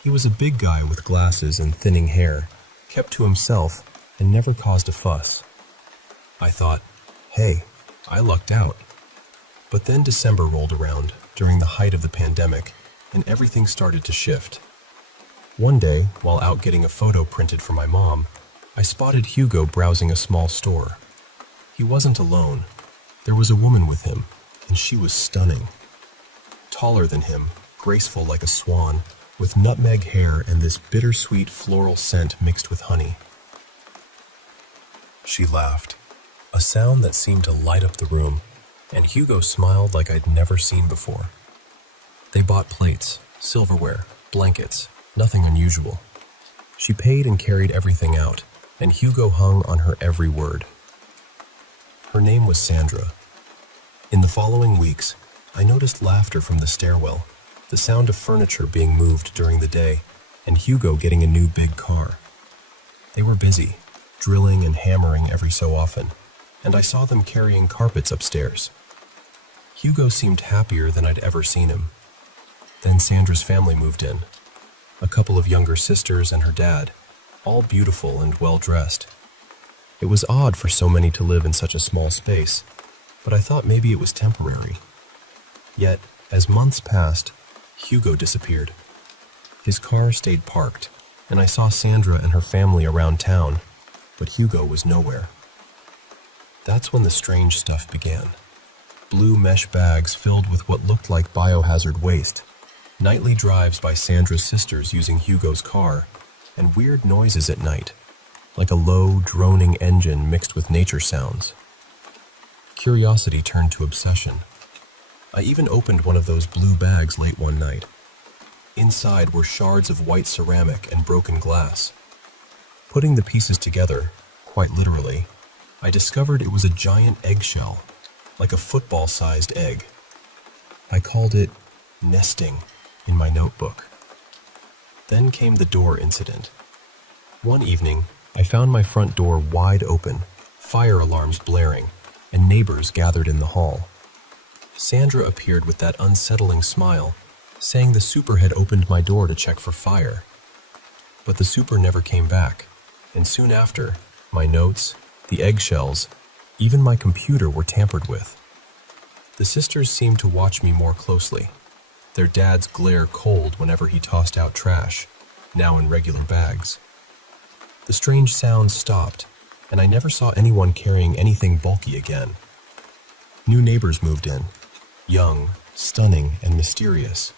He was a big guy with glasses and thinning hair, kept to himself, and never caused a fuss. I thought, hey, I lucked out. But then December rolled around during the height of the pandemic, and everything started to shift. One day, while out getting a photo printed for my mom, I spotted Hugo browsing a small store. He wasn't alone. There was a woman with him, and she was stunning. Taller than him, graceful like a swan, with nutmeg hair and this bittersweet floral scent mixed with honey. She laughed, a sound that seemed to light up the room, and Hugo smiled like I'd never seen before. They bought plates, silverware, blankets, nothing unusual. She paid and carried everything out, and Hugo hung on her every word. Her name was Sandra. In the following weeks, I noticed laughter from the stairwell, the sound of furniture being moved during the day, and Hugo getting a new big car. They were busy, drilling and hammering every so often, and I saw them carrying carpets upstairs. Hugo seemed happier than I'd ever seen him. Then Sandra's family moved in. A couple of younger sisters and her dad, all beautiful and well-dressed. It was odd for so many to live in such a small space, but I thought maybe it was temporary. Yet, as months passed, Hugo disappeared. His car stayed parked, and I saw Sandra and her family around town, but Hugo was nowhere. That's when the strange stuff began. Blue mesh bags filled with what looked like biohazard waste, nightly drives by Sandra's sisters using Hugo's car, and weird noises at night, like a low, droning engine mixed with nature sounds. Curiosity turned to obsession. I even opened one of those blue bags late one night. Inside were shards of white ceramic and broken glass. Putting the pieces together, quite literally, I discovered it was a giant eggshell, like a football-sized egg. I called it nesting in my notebook. Then came the door incident. One evening, I found my front door wide open, fire alarms blaring, and neighbors gathered in the hall. Sandra appeared with that unsettling smile, saying the super had opened my door to check for fire. But the super never came back, and soon after, my notes, the eggshells, even my computer were tampered with. The sisters seemed to watch me more closely, their dad's glare cold whenever he tossed out trash, now in regular bags. The strange sounds stopped, and I never saw anyone carrying anything bulky again. New neighbors moved in, young, stunning, and mysterious,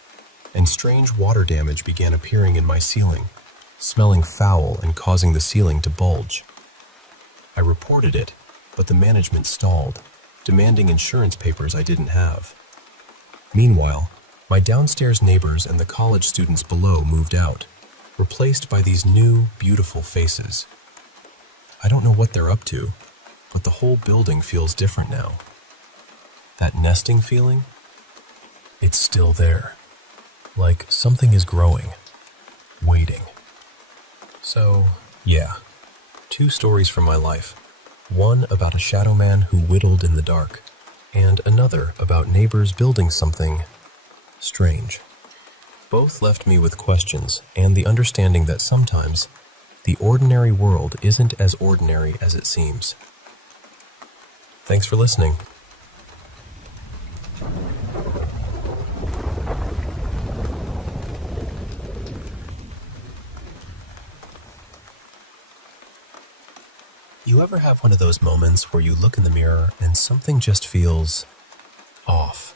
and strange water damage began appearing in my ceiling, smelling foul and causing the ceiling to bulge. I reported it, but the management stalled, demanding insurance papers I didn't have. Meanwhile, my downstairs neighbors and the college students below moved out, replaced by these new, beautiful faces. I don't know what they're up to, but the whole building feels different now. That nesting feeling? It's still there. Like something is growing. waiting. So, yeah, 2 stories from my life. One about a shadow man who whittled in the dark, and another about neighbors building something strange. Both left me with questions and the understanding that sometimes the ordinary world isn't as ordinary as it seems. Thanks for listening. You ever have one of those moments where you look in the mirror and something just feels off?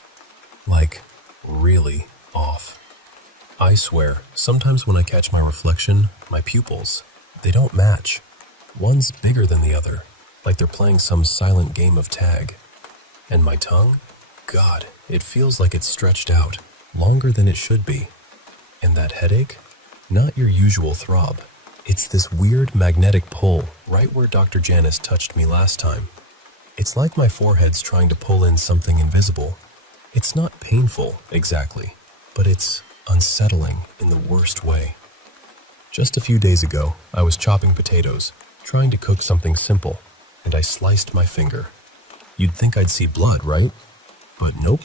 Like, really off. I swear, sometimes when I catch my reflection, my pupils, they don't match. One's bigger than the other, like they're playing some silent game of tag. And my tongue? God, it feels like it's stretched out, longer than it should be. And that headache? Not your usual throb. It's this weird magnetic pull right where Dr. Janice touched me last time. It's like my forehead's trying to pull in something invisible. It's not painful, exactly, but it's unsettling in the worst way. Just a few days ago, I was chopping potatoes, trying to cook something simple, and I sliced my finger. You'd think I'd see blood, right? But nope,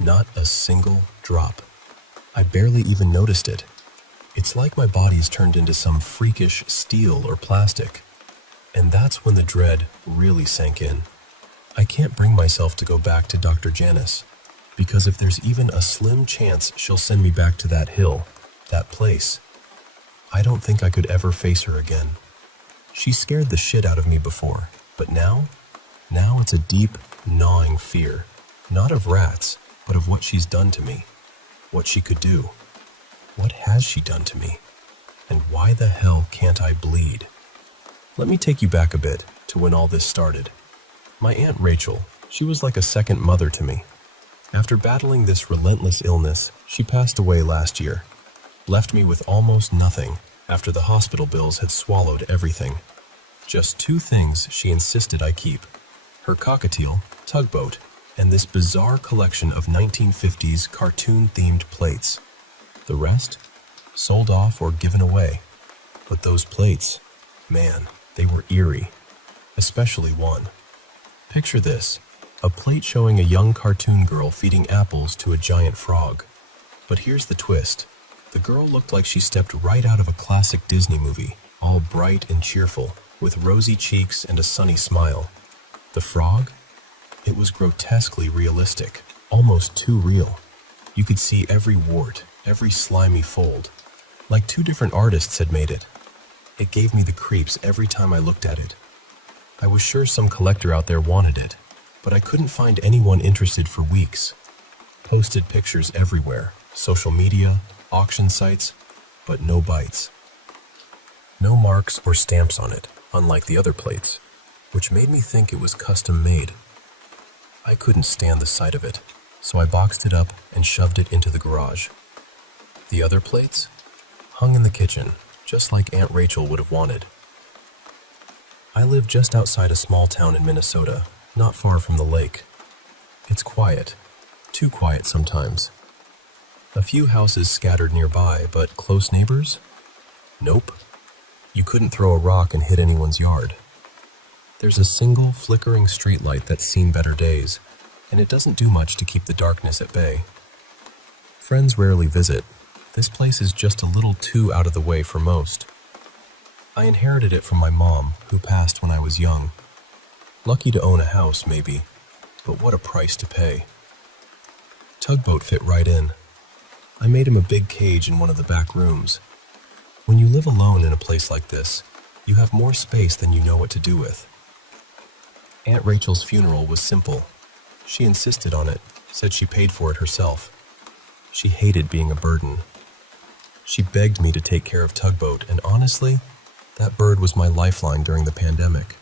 not a single drop. I barely even noticed it. It's like my body's turned into some freakish steel or plastic. And that's when the dread really sank in. I can't bring myself to go back to Dr. Janice, because if there's even a slim chance she'll send me back to that hill, that place, I don't think I could ever face her again. She scared the shit out of me before, but now it's a deep, gnawing fear, not of rats, but of what she's done to me, what she could do. What has she done to me? And why the hell can't I bleed? Let me take you back a bit to when all this started. My Aunt Rachel, she was like a second mother to me. After battling this relentless illness, she passed away last year, left me with almost nothing after the hospital bills had swallowed everything. Just 2 things she insisted I keep: her cockatiel, Tugboat, and this bizarre collection of 1950s cartoon-themed plates. The rest? Sold off or given away. But those plates, man, they were eerie. Especially one. Picture this, a plate showing a young cartoon girl feeding apples to a giant frog. But here's the twist. The girl looked like she stepped right out of a classic Disney movie, all bright and cheerful, with rosy cheeks and a sunny smile. The frog? It was grotesquely realistic, almost too real. You could see every wart, every slimy fold, like 2 different artists had made it. It gave me the creeps every time I looked at it. I was sure some collector out there wanted it, but I couldn't find anyone interested for weeks. Posted pictures everywhere, social media, auction sites, but no bites. No marks or stamps on it, unlike the other plates, which made me think it was custom made. I couldn't stand the sight of it, so I boxed it up and shoved it into the garage. The other plates? Hung in the kitchen, just like Aunt Rachel would have wanted. I live just outside a small town in Minnesota, not far from the lake. It's quiet, too quiet sometimes. A few houses scattered nearby, but close neighbors? Nope. You couldn't throw a rock and hit anyone's yard. There's a single flickering streetlight that's seen better days, and it doesn't do much to keep the darkness at bay. Friends rarely visit. This place is just a little too out of the way for most. I inherited it from my mom, who passed when I was young. Lucky to own a house, maybe, but what a price to pay. Tugboat fit right in. I made him a big cage in one of the back rooms. When you live alone in a place like this, you have more space than you know what to do with. Aunt Rachel's funeral was simple. She insisted on it, said she paid for it herself. She hated being a burden. She begged me to take care of Tugboat, and honestly, that bird was my lifeline during the pandemic.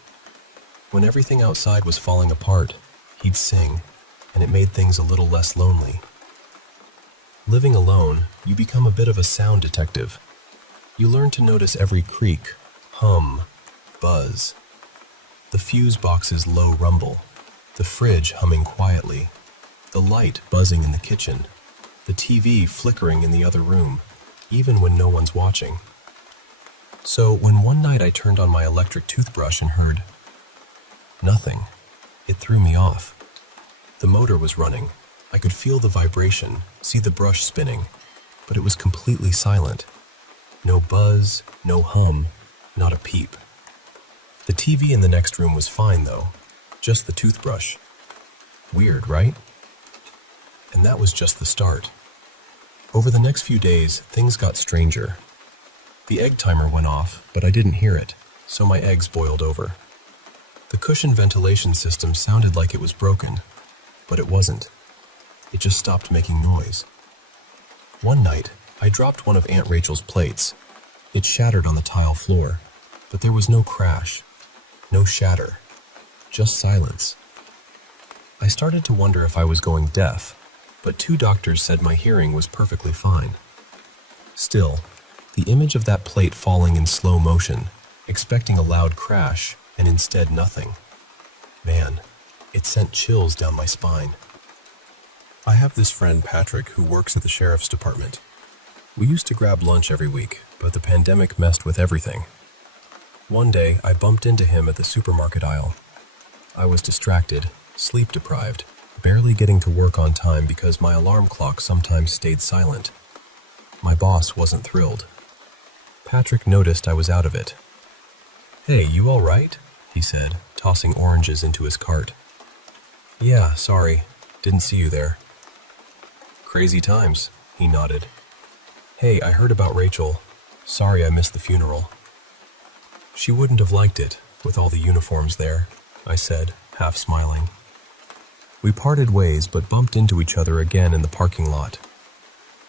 When everything outside was falling apart, he'd sing, and it made things a little less lonely. Living alone, you become a bit of a sound detective. You learn to notice every creak, hum, buzz. The fuse box's low rumble, the fridge humming quietly, the light buzzing in the kitchen, the TV flickering in the other room. even when no one's watching. So when one night I turned on my electric toothbrush and heard nothing, it threw me off. The motor was running. I could feel the vibration, see the brush spinning, but it was completely silent. No buzz, no hum, not a peep. The TV in the next room was fine though, just the toothbrush. Weird, right? And that was just the start. Over the next few days, things got stranger. The egg timer went off, but I didn't hear it, so my eggs boiled over. The cushion ventilation system sounded like it was broken, but it wasn't. It just stopped making noise. One night, I dropped one of Aunt Rachel's plates. It shattered on the tile floor, but there was no crash, no shatter, just silence. I started to wonder if I was going deaf, but 2 doctors said my hearing was perfectly fine. Still, the image of that plate falling in slow motion, expecting a loud crash, and instead nothing. Man, it sent chills down my spine. I have this friend Patrick who works at the sheriff's department. We used to grab lunch every week, but the pandemic messed with everything. One day, I bumped into him at the supermarket aisle. I was distracted, sleep-deprived, barely getting to work on time because my alarm clock sometimes stayed silent. My boss wasn't thrilled. Patrick noticed I was out of it. "Hey, you all right?" he said, tossing oranges into his cart. "Yeah, sorry. Didn't see you there." "Crazy times," he nodded. "Hey, I heard about Rachel. Sorry I missed the funeral." "She wouldn't have liked it, with all the uniforms there," I said, half smiling. We parted ways but bumped into each other again in the parking lot.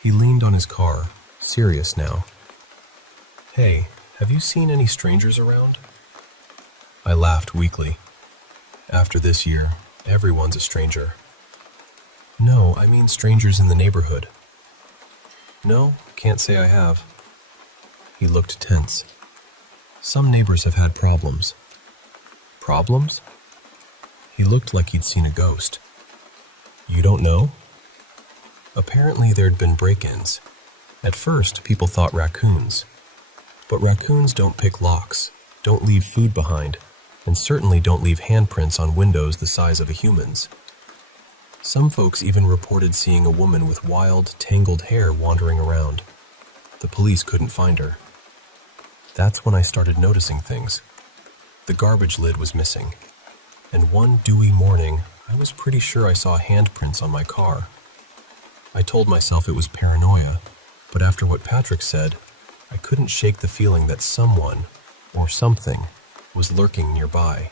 He leaned on his car, serious now. "Hey, have you seen any strangers around?" I laughed weakly. After this year, everyone's a stranger. "No, I mean strangers in the neighborhood." "No, can't say I have." He looked tense. "Some neighbors have had problems." "Problems?" He looked like he'd seen a ghost. "You don't know?" Apparently there'd been break-ins. At first, people thought raccoons. But raccoons don't pick locks, don't leave food behind, and certainly don't leave handprints on windows the size of a human's. Some folks even reported seeing a woman with wild, tangled hair wandering around. The police couldn't find her. That's when I started noticing things. The garbage lid was missing, and one dewy morning, I was pretty sure I saw handprints on my car. I told myself it was paranoia, but after what Patrick said, I couldn't shake the feeling that someone, or something, was lurking nearby.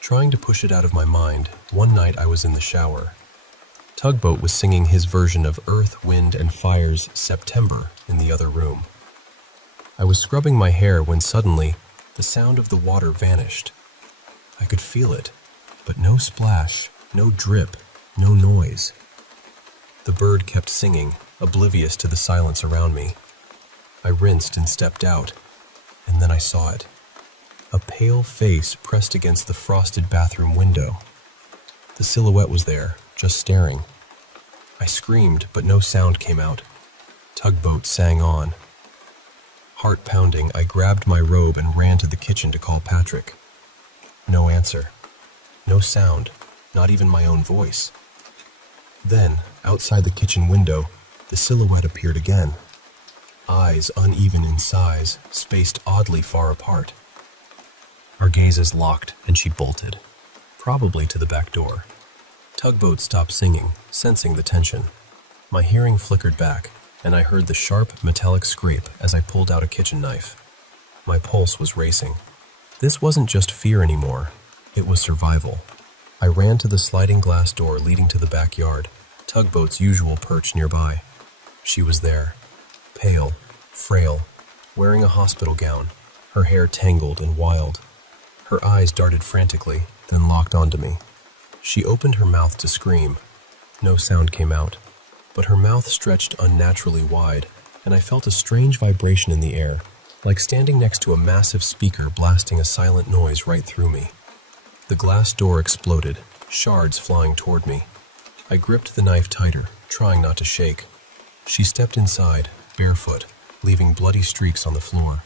Trying to push it out of my mind, one night I was in the shower. Tugboat was singing his version of Earth, Wind, and Fire's September in the other room. I was scrubbing my hair when suddenly, the sound of the water vanished. I could feel it, but no splash, no drip, no noise. The bird kept singing, oblivious to the silence around me. I rinsed and stepped out, and then I saw it. A pale face pressed against the frosted bathroom window. The silhouette was there, just staring. I screamed, but no sound came out. Tugboat sang on. Heart pounding, I grabbed my robe and ran to the kitchen to call Patrick. No answer. No sound, not even my own voice. Then, outside the kitchen window, the silhouette appeared again. Eyes uneven in size, spaced oddly far apart. Our gazes locked, and she bolted, probably to the back door. Tugboat stopped singing, sensing the tension. My hearing flickered back, and I heard the sharp, metallic scrape as I pulled out a kitchen knife. My pulse was racing. This wasn't just fear anymore, it was survival. I ran to the sliding glass door leading to the backyard, Tugboat's usual perch nearby. She was there, pale, frail, wearing a hospital gown, her hair tangled and wild. Her eyes darted frantically, then locked onto me. She opened her mouth to scream. No sound came out, but her mouth stretched unnaturally wide, and I felt a strange vibration in the air, like standing next to a massive speaker blasting a silent noise right through me. The glass door exploded, shards flying toward me. I gripped the knife tighter, trying not to shake. She stepped inside, barefoot, leaving bloody streaks on the floor.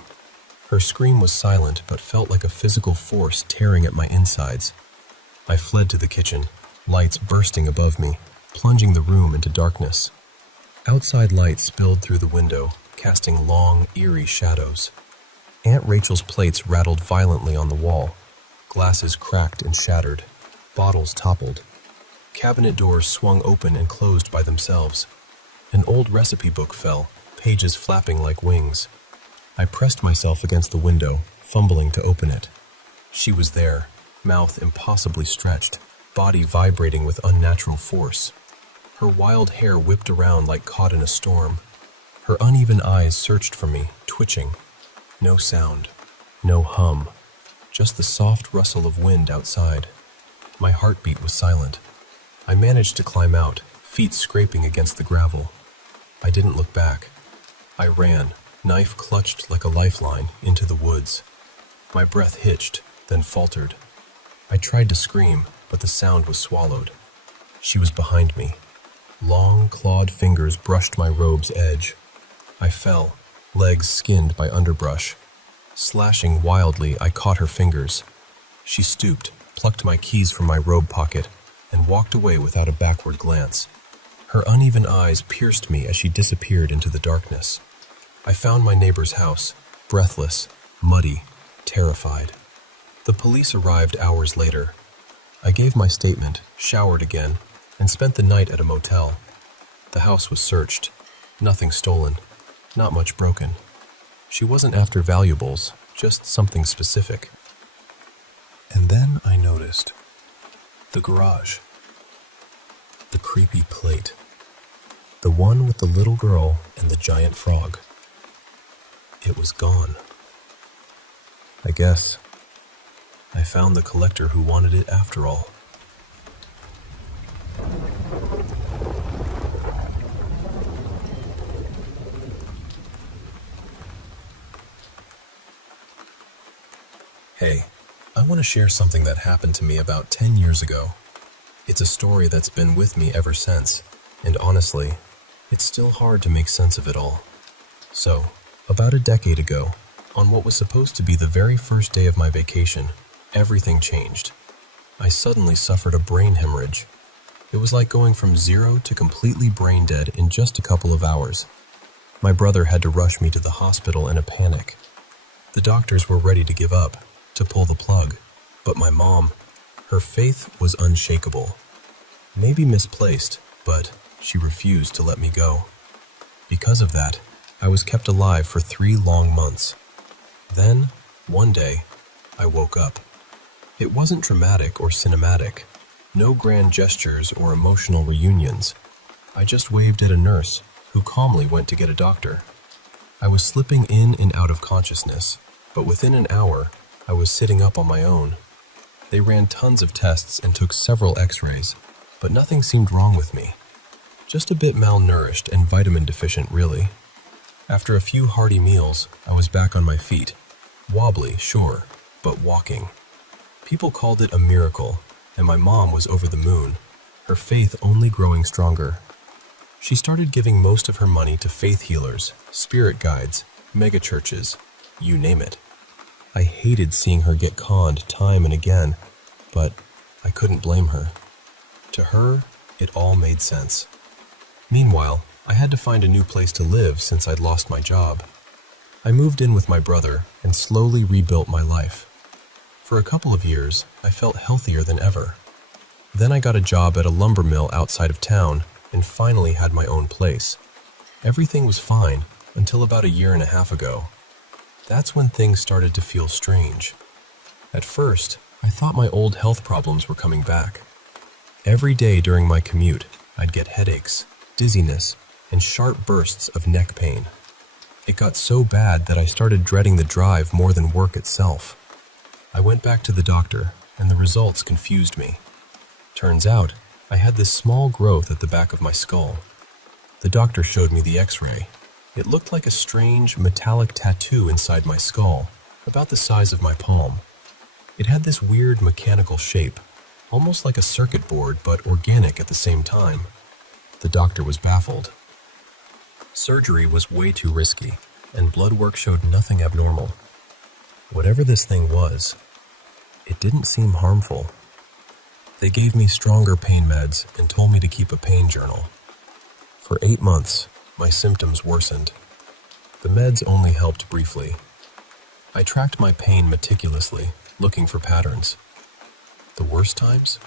Her scream was silent but felt like a physical force tearing at my insides. I fled to the kitchen, lights bursting above me, plunging the room into darkness. Outside light spilled through the window, casting long, eerie shadows. Aunt Rachel's plates rattled violently on the wall. Glasses cracked and shattered. Bottles toppled. Cabinet doors swung open and closed by themselves. An old recipe book fell, pages flapping like wings. I pressed myself against the window, fumbling to open it. She was there, mouth impossibly stretched, body vibrating with unnatural force. Her wild hair whipped around like caught in a storm. Her uneven eyes searched for me, twitching. No sound, no hum, just the soft rustle of wind outside. My heartbeat was silent. I managed to climb out, feet scraping against the gravel. I didn't look back. I ran, knife clutched like a lifeline, into the woods. My breath hitched, then faltered. I tried to scream, but the sound was swallowed. She was behind me. Long, clawed fingers brushed my robe's edge. I fell, legs skinned by underbrush. Slashing wildly, I caught her fingers. She stooped, plucked my keys from my robe pocket, and walked away without a backward glance. Her uneven eyes pierced me as she disappeared into the darkness. I found my neighbor's house, breathless, muddy, terrified. The police arrived hours later. I gave my statement, showered again, and spent the night at a motel. The house was searched. Nothing stolen. Not much broken. She wasn't after valuables, just something specific. And then I noticed the garage. The creepy plate. The one with the little girl and the giant frog. It was gone. I guess I found the collector who wanted it after all. Hey, I want to share something that happened to me about 10 years ago. It's a story that's been with me ever since, and honestly, it's still hard to make sense of it all. So, about a decade ago, on what was supposed to be the very first day of my vacation, everything changed. I suddenly suffered a brain hemorrhage. It was like going from zero to completely brain dead in just a couple of hours. My brother had to rush me to the hospital in a panic. The doctors were ready to give up, to pull the plug, but my mom, her faith was unshakable. Maybe misplaced, but she refused to let me go. Because of that, I was kept alive for 3 long months. Then, one day, I woke up. It wasn't dramatic or cinematic, no grand gestures or emotional reunions. I just waved at a nurse, who calmly went to get a doctor. I was slipping in and out of consciousness, but within an hour, I was sitting up on my own. They ran tons of tests and took several x-rays, but nothing seemed wrong with me. Just a bit malnourished and vitamin deficient, really. After a few hearty meals, I was back on my feet. Wobbly, sure, but walking. People called it a miracle, and my mom was over the moon, her faith only growing stronger. She started giving most of her money to faith healers, spirit guides, megachurches, you name it. I hated seeing her get conned time and again, but I couldn't blame her. To her, it all made sense. Meanwhile, I had to find a new place to live since I'd lost my job. I moved in with my brother and slowly rebuilt my life. For a couple of years, I felt healthier than ever. Then I got a job at a lumber mill outside of town and finally had my own place. Everything was fine until about 1.5 years ago. That's when things started to feel strange. At first, I thought my old health problems were coming back. Every day during my commute, I'd get headaches, dizziness, and sharp bursts of neck pain. It got so bad that I started dreading the drive more than work itself. I went back to the doctor, and the results confused me. Turns out, I had this small growth at the back of my skull. The doctor showed me the x-ray. It looked like a strange, metallic tattoo inside my skull, about the size of my palm. It had this weird mechanical shape, almost like a circuit board, but organic at the same time. The doctor was baffled. Surgery was way too risky, and blood work showed nothing abnormal. Whatever this thing was, it didn't seem harmful. They gave me stronger pain meds and told me to keep a pain journal. For 8 months, my symptoms worsened. The meds only helped briefly. I tracked my pain meticulously, looking for patterns. The worst times?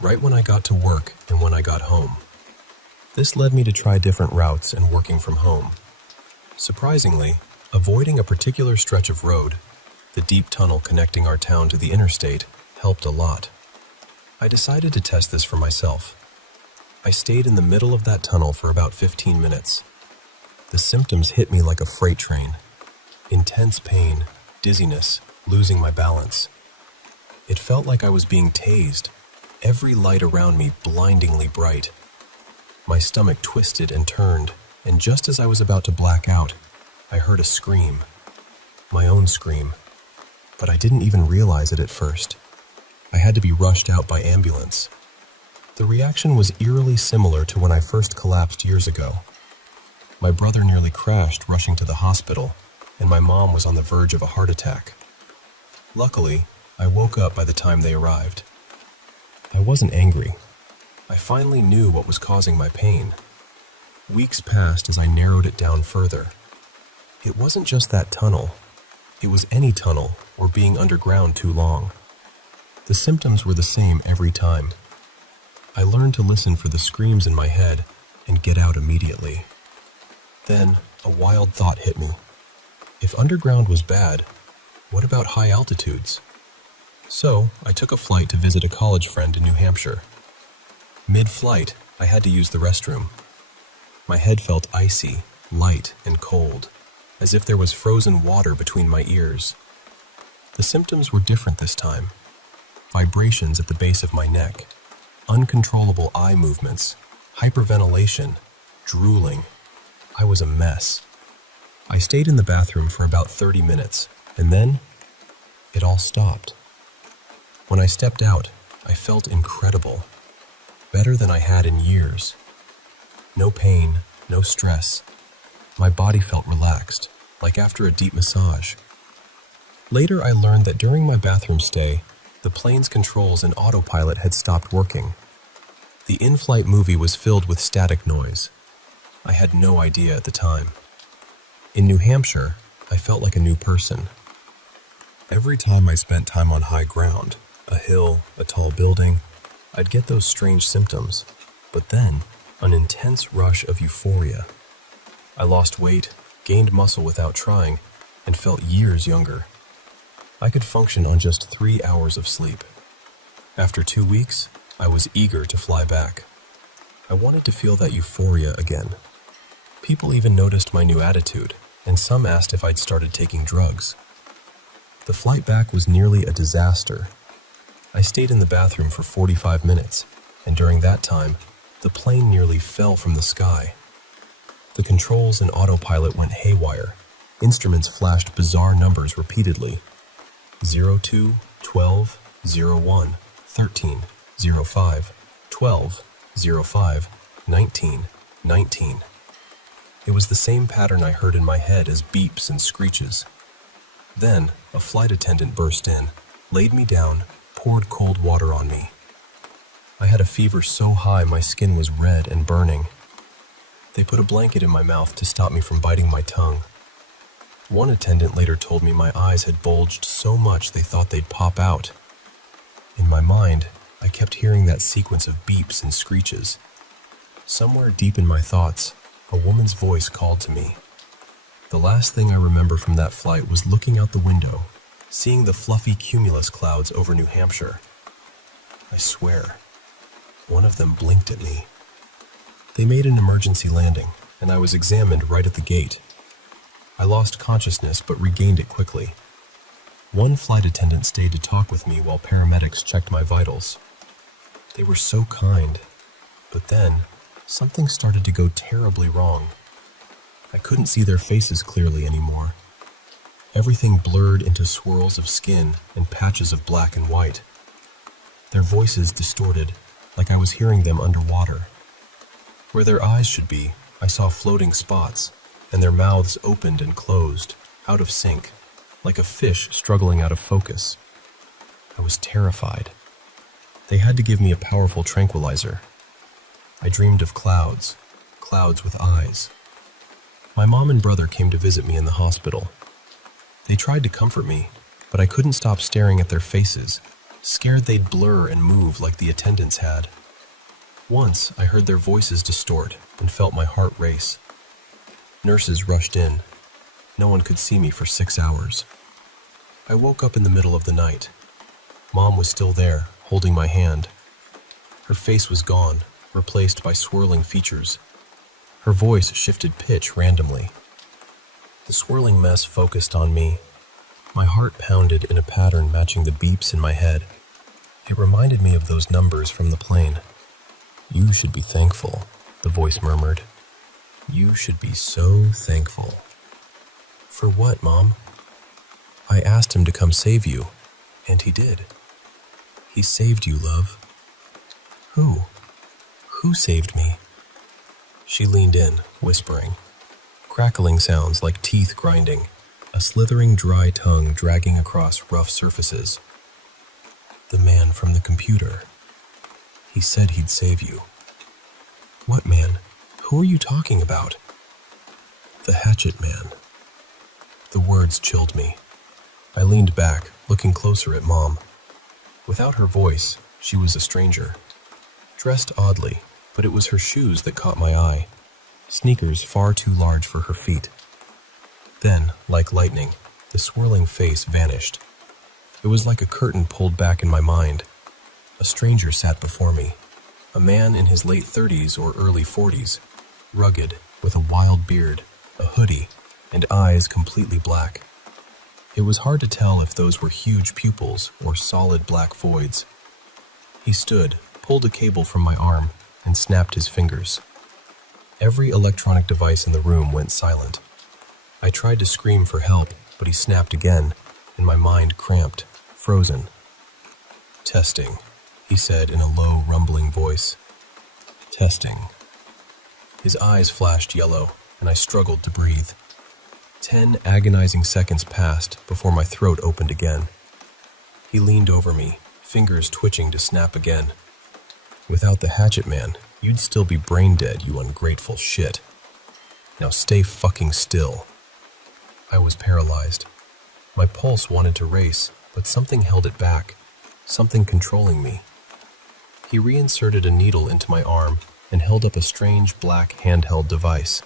Right when I got to work and when I got home. This led me to try different routes and working from home. Surprisingly, avoiding a particular stretch of road, the deep tunnel connecting our town to the interstate, helped a lot. I decided to test this for myself. I stayed in the middle of that tunnel for about 15 minutes. The symptoms hit me like a freight train. Intense pain, dizziness, losing my balance. It felt like I was being tased, every light around me blindingly bright. My stomach twisted and turned, and just as I was about to black out, I heard a scream. My own scream. But I didn't even realize it at first. I had to be rushed out by ambulance. The reaction was eerily similar to when I first collapsed years ago. My brother nearly crashed rushing to the hospital, and my mom was on the verge of a heart attack. Luckily, I woke up by the time they arrived. I wasn't angry. I finally knew what was causing my pain. Weeks passed as I narrowed it down further. It wasn't just that tunnel. It was any tunnel or being underground too long. The symptoms were the same every time. I learned to listen for the screams in my head and get out immediately. Then, a wild thought hit me. If underground was bad, what about high altitudes? So, I took a flight to visit a college friend in New Hampshire. Mid-flight, I had to use the restroom. My head felt icy, light, and cold, as if there was frozen water between my ears. The symptoms were different this time. Vibrations at the base of my neck, uncontrollable eye movements, hyperventilation, drooling. I was a mess. I stayed in the bathroom for about 30 minutes, and then it all stopped. When I stepped out, I felt incredible, better than I had in years. No pain, no stress. My body felt relaxed, like after a deep massage. Later, I learned that during my bathroom stay, the plane's controls and autopilot had stopped working. The in-flight movie was filled with static noise. I had no idea at the time. In New Hampshire, I felt like a new person. Every time I spent time on high ground, a hill, a tall building, I'd get those strange symptoms, but then an intense rush of euphoria. I lost weight, gained muscle without trying, and felt years younger. I could function on just 3 hours of sleep. After 2 weeks, I was eager to fly back. I wanted to feel that euphoria again. People even noticed my new attitude, and some asked if I'd started taking drugs. The flight back was nearly a disaster. I stayed in the bathroom for 45 minutes, and during that time, the plane nearly fell from the sky. The controls and autopilot went haywire. Instruments flashed bizarre numbers repeatedly. 02, 12, 01, 13, 05, 12, 05, 19, 19. It was the same pattern I heard in my head as beeps and screeches. Then, a flight attendant burst in, laid me down, poured cold water on me. I had a fever so high my skin was red and burning. They put a blanket in my mouth to stop me from biting my tongue. One attendant later told me my eyes had bulged so much they thought they'd pop out. In my mind, I kept hearing that sequence of beeps and screeches. Somewhere deep in my thoughts, a woman's voice called to me. The last thing I remember from that flight was looking out the window, seeing the fluffy cumulus clouds over New Hampshire. I swear, one of them blinked at me. They made an emergency landing, and I was examined right at the gate. I lost consciousness but regained it quickly. One flight attendant stayed to talk with me while paramedics checked my vitals. They were so kind, but then something started to go terribly wrong. I couldn't see their faces clearly anymore. Everything blurred into swirls of skin and patches of black and white. Their voices distorted, like I was hearing them underwater. Where their eyes should be, I saw floating spots, and their mouths opened and closed, out of sync, like a fish struggling out of focus. I was terrified. They had to give me a powerful tranquilizer. I dreamed of clouds with eyes. My mom and brother came to visit me in the hospital. They tried to comfort me, but I couldn't stop staring at their faces, scared they'd blur and move like the attendants had. Once, I heard their voices distort and felt my heart race. Nurses rushed in. No one could see me for 6 hours. I woke up in the middle of the night. Mom was still there, holding my hand. Her face was gone, replaced by swirling features. Her voice shifted pitch randomly. The swirling mess focused on me. My heart pounded in a pattern matching the beeps in my head. It reminded me of those numbers from the plane. "You should be thankful," the voice murmured. "You should be so thankful." "For what, Mom?" "I asked him to come save you, and he did." "He saved you, love." "Who? Who saved me?" She leaned in, whispering. Crackling sounds like teeth grinding, a slithering dry tongue dragging across rough surfaces. "The man from the computer. He said he'd save you." "What man? Who are you talking about?" "The hatchet man." The words chilled me. I leaned back, looking closer at Mom. Without her voice, she was a stranger. Dressed oddly, but it was her shoes that caught my eye. Sneakers far too large for her feet. Then, like lightning, the swirling face vanished. It was like a curtain pulled back in my mind. A stranger sat before me. A man in his late 30s or early 40s, rugged, with a wild beard, a hoodie, and eyes completely black. It was hard to tell if those were huge pupils or solid black voids. He stood, pulled a cable from my arm, and snapped his fingers. Every electronic device in the room went silent. I tried to scream for help, but he snapped again, and my mind cramped, frozen. "Testing," he said in a low, rumbling voice. "Testing." His eyes flashed yellow, and I struggled to breathe. 10 agonizing seconds passed before my throat opened again. He leaned over me, fingers twitching to snap again. "Without the hatchet man, you'd still be brain dead, you ungrateful shit. Now stay fucking still." I was paralyzed. My pulse wanted to race, but something held it back, something controlling me. He reinserted a needle into my arm and held up a strange black handheld device.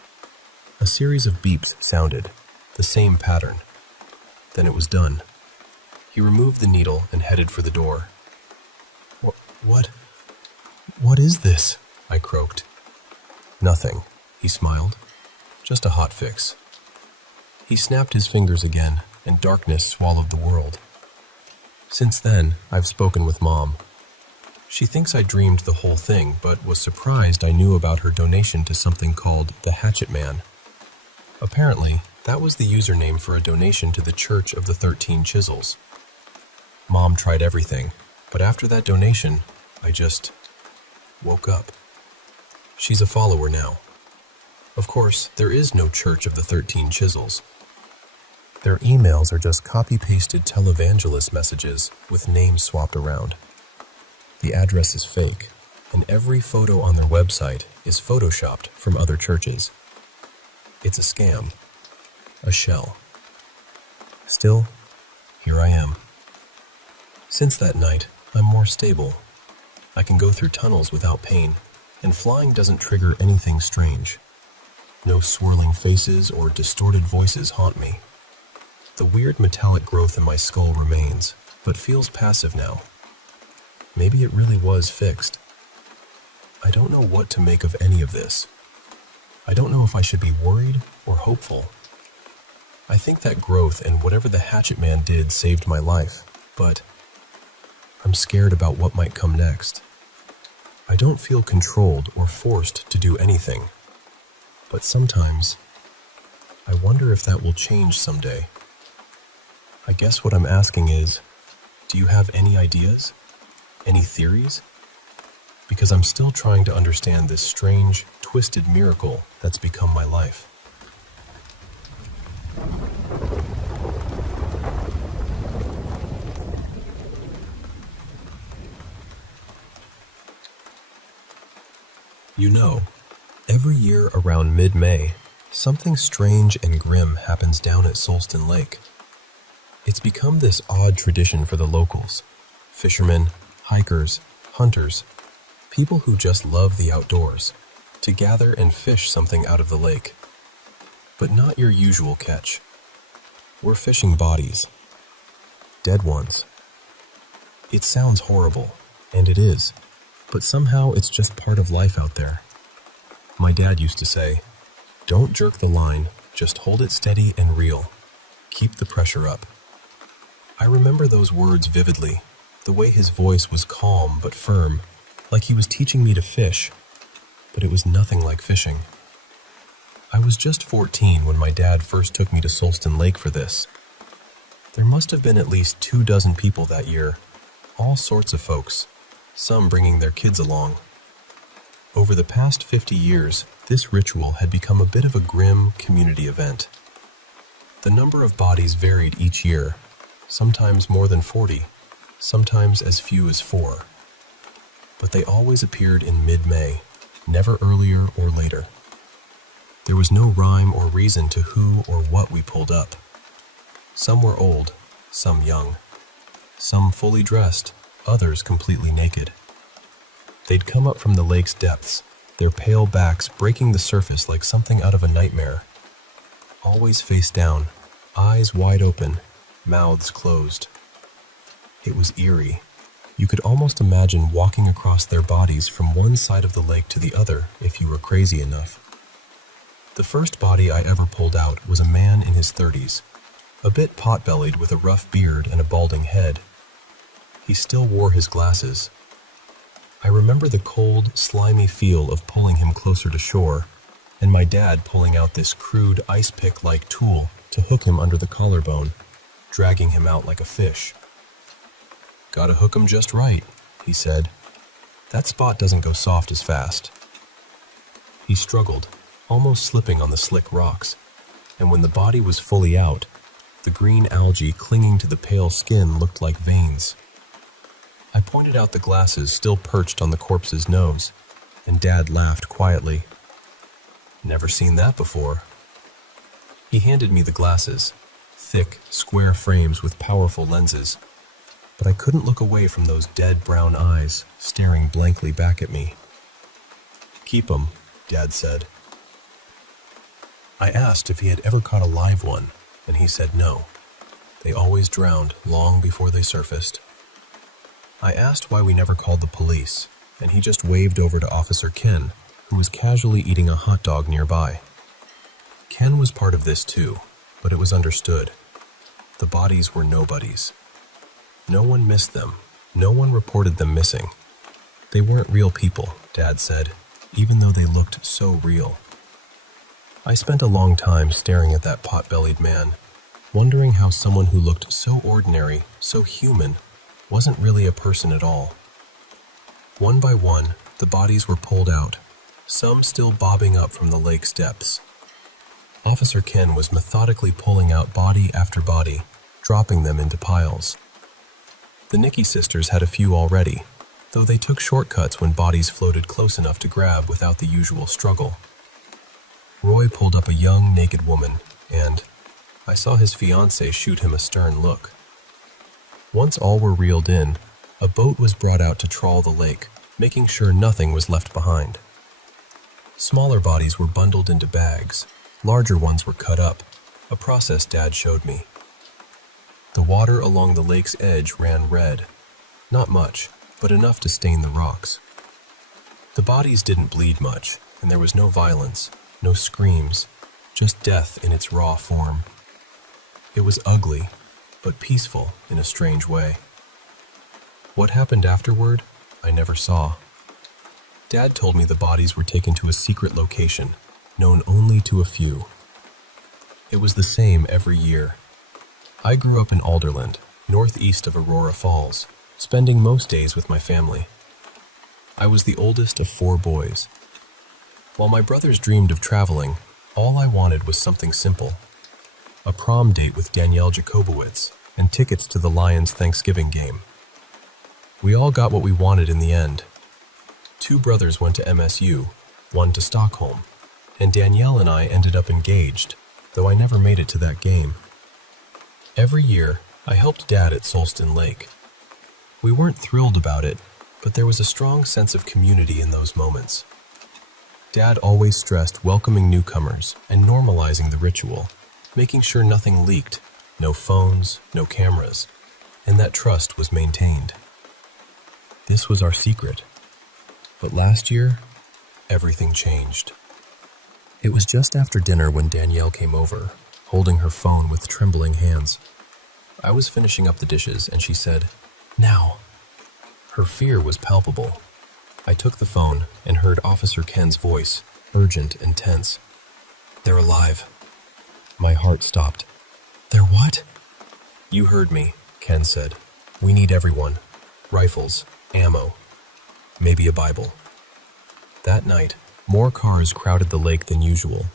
A series of beeps sounded, the same pattern. Then it was done. He removed the needle and headed for the door. What is this?" I croaked. "Nothing," he smiled. "Just a hot fix." He snapped his fingers again, and darkness swallowed the world. Since then, I've spoken with Mom. She thinks I dreamed the whole thing, but was surprised I knew about her donation to something called the Hatchet Man. Apparently, that was the username for a donation to the Church of the 13 Chisels. Mom tried everything, but after that donation, I just woke up. She's a follower now. Of course, there is no Church of the 13 Chisels. Their emails are just copy-pasted televangelist messages with names swapped around. The address is fake, and every photo on their website is photoshopped from other churches. It's a scam, a shell. Still, here I am. Since that night, I'm more stable. I can go through tunnels without pain, and flying doesn't trigger anything strange. No swirling faces or distorted voices haunt me. The weird metallic growth in my skull remains, but feels passive now. Maybe it really was fixed. I don't know what to make of any of this. I don't know if I should be worried or hopeful. I think that growth and whatever the Hatchet Man did saved my life, but I'm scared about what might come next. I don't feel controlled or forced to do anything, but sometimes I wonder if that will change someday. I guess what I'm asking is, do you have any ideas? Any theories? Because I'm still trying to understand this strange, twisted miracle that's become my life. You know, every year around mid-May, something strange and grim happens down at Solston Lake. It's become this odd tradition for the locals, fishermen, hikers, hunters, people who just love the outdoors, to gather and fish something out of the lake. But not your usual catch. We're fishing bodies. Dead ones. It sounds horrible, and it is, but somehow it's just part of life out there. My dad used to say, "Don't jerk the line, just hold it steady and reel. Keep the pressure up." I remember those words vividly, the way his voice was calm but firm, like he was teaching me to fish, but it was nothing like fishing. I was just 14 when my dad first took me to Solston Lake for this. There must have been at least 24 people that year, all sorts of folks, some bringing their kids along. Over the past 50 years, this ritual had become a bit of a grim community event. The number of bodies varied each year, sometimes more than 40, sometimes as few as 4. But they always appeared in mid-May, never earlier or later. There was no rhyme or reason to who or what we pulled up. Some were old, some young, some fully dressed, others completely naked. They'd come up from the lake's depths, their pale backs breaking the surface like something out of a nightmare. Always face down, eyes wide open, mouths closed. It was eerie. You could almost imagine walking across their bodies from one side of the lake to the other if you were crazy enough. The first body I ever pulled out was a man in his 30s, a bit pot-bellied with a rough beard and a balding head. He still wore his glasses. I remember the cold, slimy feel of pulling him closer to shore, and my dad pulling out this crude ice pick-like tool to hook him under the collarbone, dragging him out like a fish. "Gotta hook him just right," he said. "That spot doesn't go soft as fast." He struggled, almost slipping on the slick rocks, and when the body was fully out, the green algae clinging to the pale skin looked like veins. I pointed out the glasses still perched on the corpse's nose, and Dad laughed quietly. "Never seen that before." He handed me the glasses, thick, square frames with powerful lenses, but I couldn't look away from those dead brown eyes staring blankly back at me. "Keep 'em," Dad said. I asked if he had ever caught a live one, and he said no. They always drowned long before they surfaced. I asked why we never called the police, and he just waved over to Officer Ken, who was casually eating a hot dog nearby. Ken was part of this too, but it was understood. The bodies were nobodies. No one missed them. No one reported them missing. They weren't real people, Dad said, even though they looked so real. I spent a long time staring at that pot-bellied man, wondering how someone who looked so ordinary, so human, wasn't really a person at all. One by one, the bodies were pulled out, some still bobbing up from the lake's depths. Officer Ken was methodically pulling out body after body, dropping them into piles. The Nicky sisters had a few already, though they took shortcuts when bodies floated close enough to grab without the usual struggle. Roy pulled up a young, naked woman, and I saw his fiancée shoot him a stern look. Once all were reeled in, a boat was brought out to trawl the lake, making sure nothing was left behind. Smaller bodies were bundled into bags, larger ones were cut up, a process Dad showed me. The water along the lake's edge ran red. Not much, but enough to stain the rocks. The bodies didn't bleed much, and there was no violence, no screams, just death in its raw form. It was ugly, but peaceful in a strange way. What happened afterward, I never saw. Dad told me the bodies were taken to a secret location, known only to a few. It was the same every year. I grew up in Alderland, northeast of Aurora Falls, spending most days with my family. I was the oldest of 4 boys. While my brothers dreamed of traveling, all I wanted was something simple. A prom date with Danielle Jacobowitz and tickets to the Lions Thanksgiving game. We all got what we wanted in the end. 2 brothers went to MSU, 1 to Stockholm, and Danielle and I ended up engaged, though I never made it to that game. Every year, I helped Dad at Solston Lake. We weren't thrilled about it, but there was a strong sense of community in those moments. Dad always stressed welcoming newcomers and normalizing the ritual, making sure nothing leaked, no phones, no cameras, and that trust was maintained. This was our secret. But last year, everything changed. It was just after dinner when Danielle came over, holding her phone with trembling hands. I was finishing up the dishes and she said, "Now." Her fear was palpable. I took the phone and heard Officer Ken's voice, urgent and tense. "They're alive." My heart stopped. "They're what?" "You heard me," Ken said. "We need everyone. Rifles, ammo, maybe a Bible." That night, more cars crowded the lake than usual.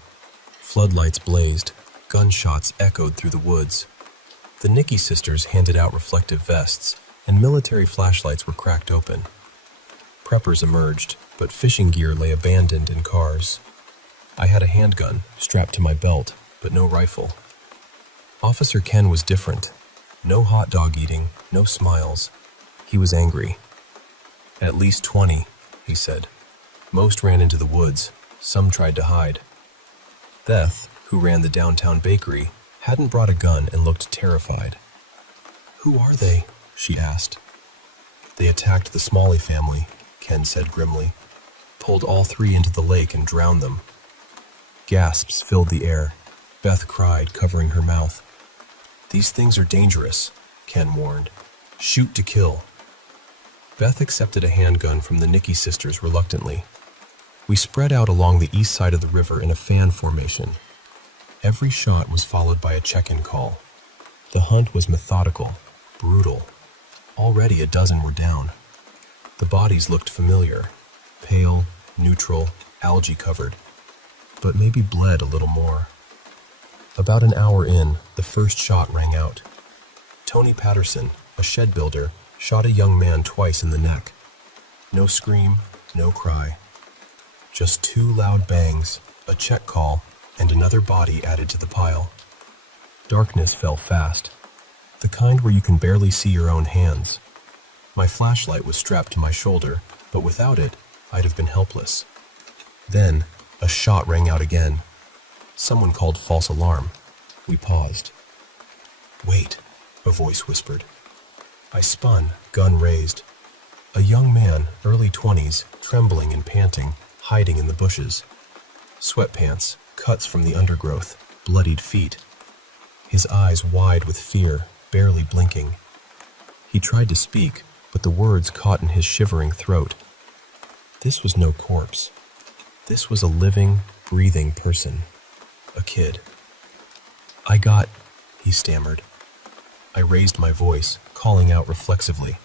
Floodlights blazed, gunshots echoed through the woods. The Nicky sisters handed out reflective vests, and military flashlights were cracked open. Preppers emerged, but fishing gear lay abandoned in cars. I had a handgun strapped to my belt, but no rifle. Officer Ken was different. No hot dog eating, no smiles. He was angry. "At least 20, he said. "Most ran into the woods. Some tried to hide." Beth, who ran the downtown bakery, hadn't brought a gun and looked terrified. "Who are they?" she asked. "They attacked the Smalley family," Ken said grimly. "Pulled all 3 into the lake and drowned them." Gasps filled the air. Beth cried, covering her mouth. "These things are dangerous," Ken warned. "Shoot to kill." Beth accepted a handgun from the Nicky sisters reluctantly. We spread out along the east side of the river in a fan formation. Every shot was followed by a check-in call. The hunt was methodical, brutal. Already a dozen were down. The bodies looked familiar, pale, neutral, algae-covered, but maybe bled a little more. About an hour in, the first shot rang out. Tony Patterson, a shed builder, shot a young man twice in the neck. No scream, no cry. Just 2 loud bangs, a check call, and another body added to the pile. Darkness fell fast, the kind where you can barely see your own hands. My flashlight was strapped to my shoulder, but without it, I'd have been helpless. Then, a shot rang out again. Someone called false alarm. We paused. "Wait," a voice whispered. I spun, gun raised. A young man, early 20s, trembling and panting, hiding in the bushes. Sweatpants, cuts from the undergrowth, bloodied feet. His eyes wide with fear, barely blinking. He tried to speak, but the words caught in his shivering throat. This was no corpse. This was a living, breathing person. A kid. He stammered. I raised my voice, calling out reflexively.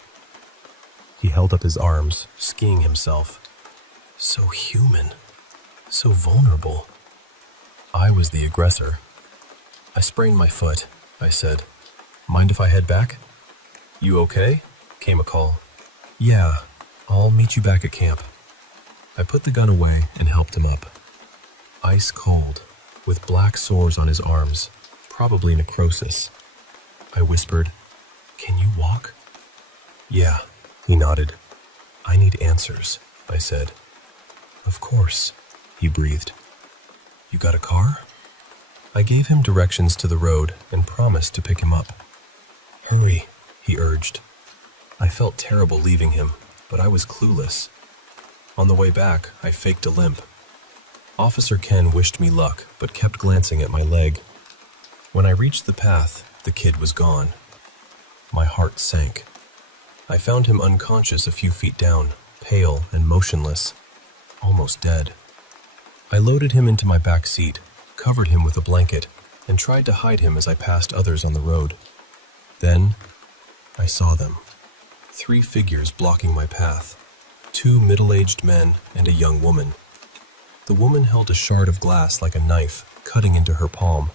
He held up his arms, skiing himself. So human. So vulnerable. I was the aggressor. "I sprained my foot," I said. "Mind if I head back?" "You okay?" came a call. "Yeah, I'll meet you back at camp." I put the gun away and helped him up. Ice cold, with black sores on his arms, probably necrosis. I whispered, "Can you walk?" "Yeah," he nodded. "I need answers," I said. "Of course," he breathed. "You got a car?" I gave him directions to the road and promised to pick him up. "Hurry," he urged. I felt terrible leaving him, but I was clueless. On the way back, I faked a limp. Officer Ken wished me luck, but kept glancing at my leg. When I reached the path, the kid was gone. My heart sank. I found him unconscious a few feet down, pale and motionless, almost dead. I loaded him into my back seat, covered him with a blanket, and tried to hide him as I passed others on the road. Then, I saw them. 3 figures blocking my path. 2 middle-aged men and a young woman. The woman held a shard of glass like a knife, cutting into her palm.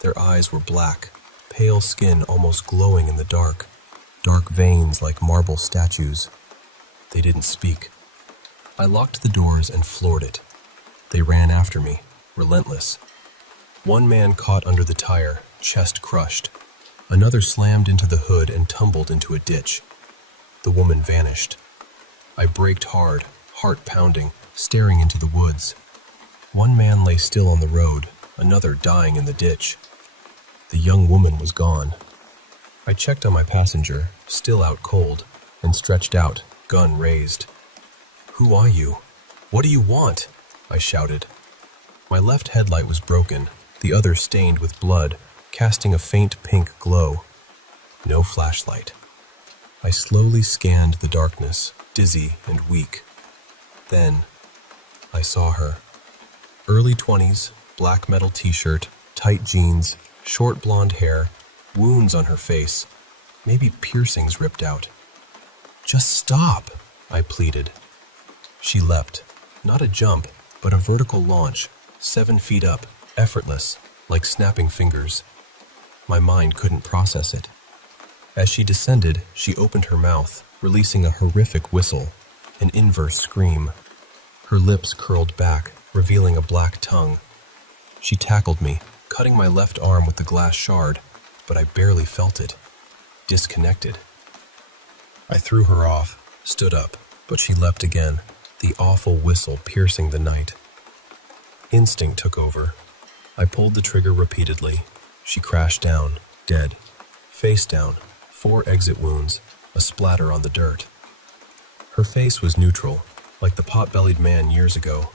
Their eyes were black, pale skin almost glowing in the dark veins like marble statues. They didn't speak. I locked the doors and floored it. They ran after me, relentless. One man caught under the tire, chest crushed. Another slammed into the hood and tumbled into a ditch. The woman vanished. I braked hard, heart pounding, staring into the woods. One man lay still on the road, another dying in the ditch. The young woman was gone. I checked on my passenger, still out cold, and stretched out, gun raised. "Who are you? What do you want?" I shouted. My left headlight was broken, the other stained with blood, casting a faint pink glow. No flashlight. I slowly scanned the darkness, dizzy and weak. Then, I saw her. Early 20s, black metal t-shirt, tight jeans, short blonde hair, wounds on her face, maybe piercings ripped out. "Just stop," I pleaded. She leapt, not a jump, but a vertical launch, 7 feet up, effortless, like snapping fingers. My mind couldn't process it. As she descended, she opened her mouth, releasing a horrific whistle, an inverse scream. Her lips curled back, revealing a black tongue. She tackled me, cutting my left arm with the glass shard, but I barely felt it. Disconnected. I threw her off, stood up, but she leapt again, the awful whistle piercing the night. Instinct took over. I pulled the trigger repeatedly. She crashed down, dead. Face down, 4 exit wounds, a splatter on the dirt. Her face was neutral, like the pot-bellied man years ago.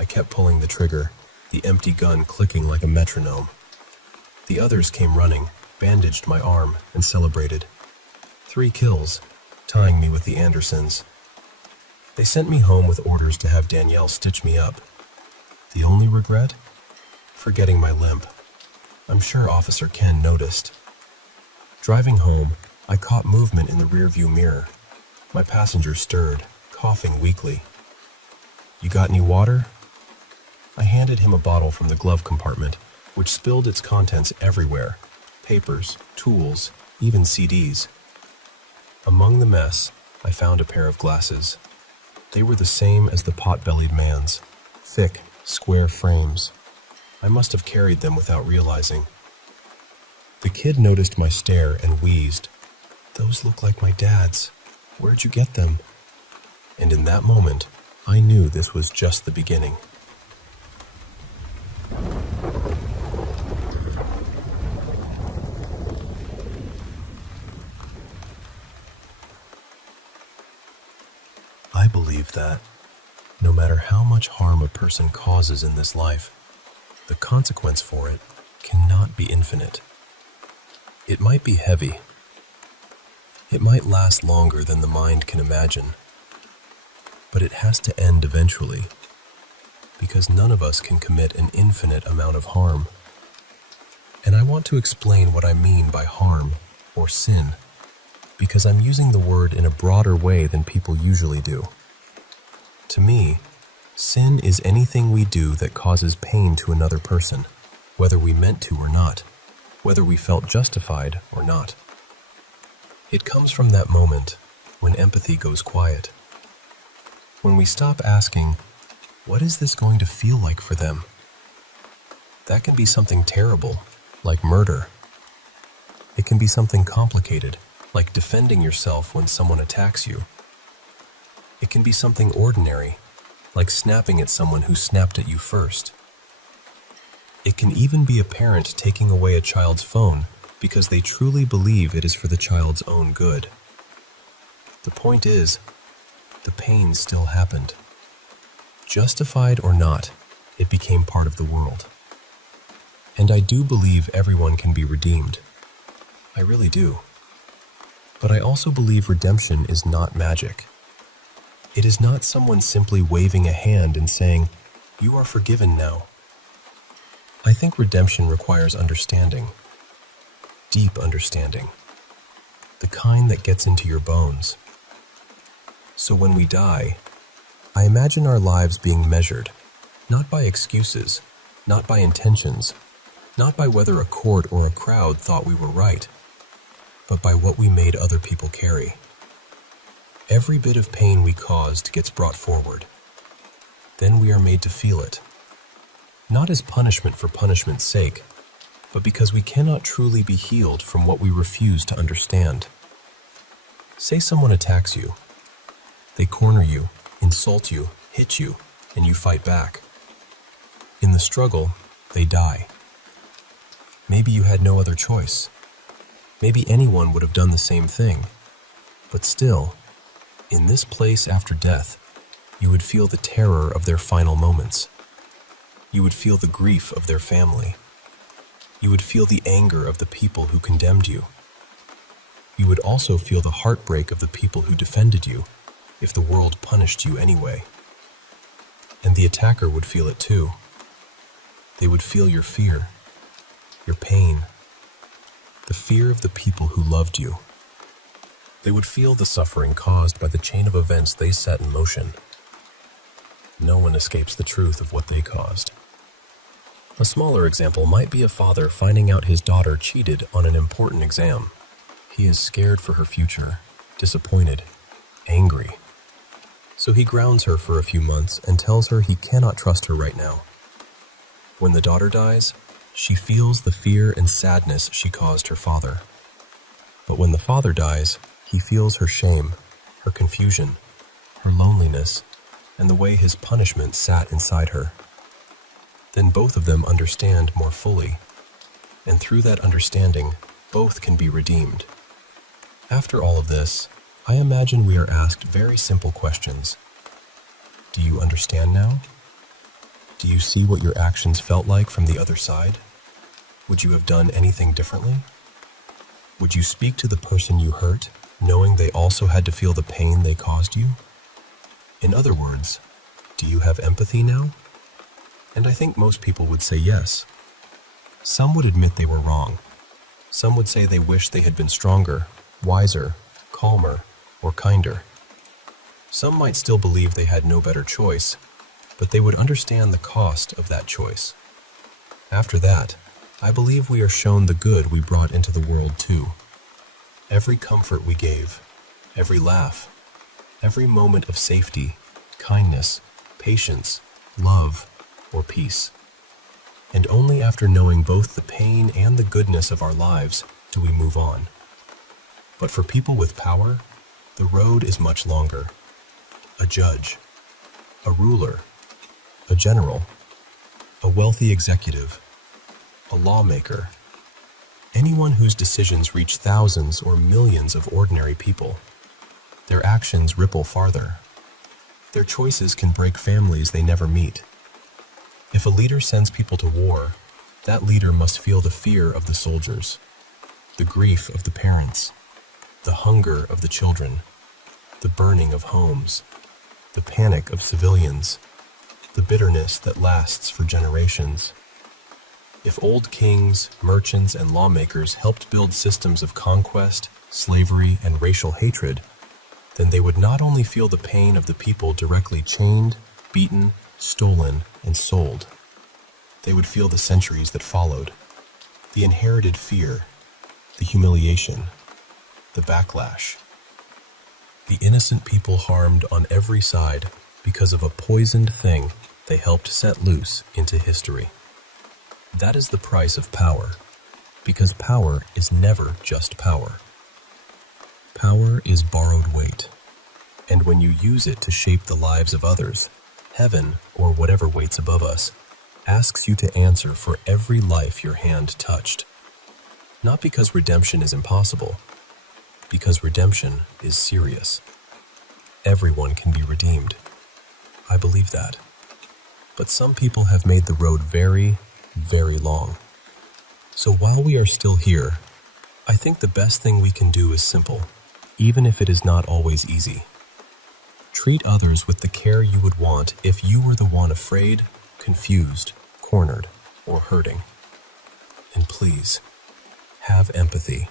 I kept pulling the trigger, the empty gun clicking like a metronome. The others came running, bandaged my arm, and celebrated. 3 kills, tying me with the Andersons. They sent me home with orders to have Danielle stitch me up. The only regret? Forgetting my limp. I'm sure Officer Ken noticed. Driving home, I caught movement in the rearview mirror. My passenger stirred, coughing weakly. "You got any water?" I handed him a bottle from the glove compartment, which spilled its contents everywhere. Papers, tools, even CDs. Among the mess, I found a pair of glasses. They were the same as the pot-bellied man's, thick, square frames. I must have carried them without realizing. The kid noticed my stare and wheezed. "Those look like my dad's. Where'd you get them?" And in that moment, I knew this was just the beginning. I believe that, no matter how much harm a person causes in this life, the consequence for it cannot be infinite. It might be heavy. It might last longer than the mind can imagine. But it has to end eventually, because none of us can commit an infinite amount of harm. And I want to explain what I mean by harm or sin, because I'm using the word in a broader way than people usually do. To me, sin is anything we do that causes pain to another person, whether we meant to or not, whether we felt justified or not. It comes from that moment when empathy goes quiet. When we stop asking, what is this going to feel like for them? That can be something terrible, like murder. It can be something complicated, like defending yourself when someone attacks you. It can be something ordinary, like snapping at someone who snapped at you first. It can even be a parent taking away a child's phone because they truly believe it is for the child's own good. The point is, the pain still happened. Justified or not, it became part of the world. And I do believe everyone can be redeemed. I really do. But I also believe redemption is not magic. It is not someone simply waving a hand and saying, "You are forgiven now." I think redemption requires understanding. Deep understanding. The kind that gets into your bones. So when we die, I imagine our lives being measured, not by excuses, not by intentions, not by whether a court or a crowd thought we were right, but by what we made other people carry. Every bit of pain we caused gets brought forward. Then we are made to feel it, not as punishment for punishment's sake, but because we cannot truly be healed from what we refuse to understand. Say someone attacks you. They corner you, insult you, hit you, and you fight back. In the struggle, they die. Maybe you had no other choice. Maybe anyone would have done the same thing. But still, in this place after death, you would feel the terror of their final moments. You would feel the grief of their family. You would feel the anger of the people who condemned you. You would also feel the heartbreak of the people who defended you if the world punished you anyway. And the attacker would feel it too. They would feel your fear, your pain, the fear of the people who loved you. They would feel the suffering caused by the chain of events they set in motion. No one escapes the truth of what they caused. A smaller example might be a father finding out his daughter cheated on an important exam. He is scared for her future, disappointed, angry. So he grounds her for a few months and tells her he cannot trust her right now. When the daughter dies, she feels the fear and sadness she caused her father. But when the father dies, he feels her shame, her confusion, her loneliness, and the way his punishment sat inside her. Then both of them understand more fully, and through that understanding, both can be redeemed. After all of this, I imagine we are asked very simple questions. Do you understand now? Do you see what your actions felt like from the other side? Would you have done anything differently? Would you speak to the person you hurt, knowing they also had to feel the pain they caused you? In other words, do you have empathy now? And I think most people would say yes. Some would admit they were wrong. Some would say they wish they had been stronger, wiser, calmer, or kinder. Some might still believe they had no better choice, but they would understand the cost of that choice. After that, I believe we are shown the good we brought into the world too. Every comfort we gave, every laugh, every moment of safety, kindness, patience, love, or peace. And only after knowing both the pain and the goodness of our lives do we move on. But for people with power, the road is much longer. A judge, a ruler, a general, a wealthy executive, a lawmaker, anyone whose decisions reach thousands or millions of ordinary people. Their actions ripple farther. Their choices can break families they never meet. If a leader sends people to war, that leader must feel the fear of the soldiers, the grief of the parents, the hunger of the children, the burning of homes, the panic of civilians, the bitterness that lasts for generations. If old kings, merchants, and lawmakers helped build systems of conquest, slavery, and racial hatred, then they would not only feel the pain of the people directly chained, beaten, stolen, and sold. They would feel the centuries that followed, the inherited fear, the humiliation, the backlash, the innocent people harmed on every side because of a poisoned thing they helped set loose into history. That is the price of power, because power is never just power. Power is borrowed weight, and when you use it to shape the lives of others, heaven, or whatever waits above us, asks you to answer for every life your hand touched. Not because redemption is impossible, because redemption is serious. Everyone can be redeemed. I believe that. But some people have made the road very, very long. So while we are still here, I think the best thing we can do is simple, even if it is not always easy. Treat others with the care you would want if you were the one afraid, confused, cornered, or hurting. And please, have empathy.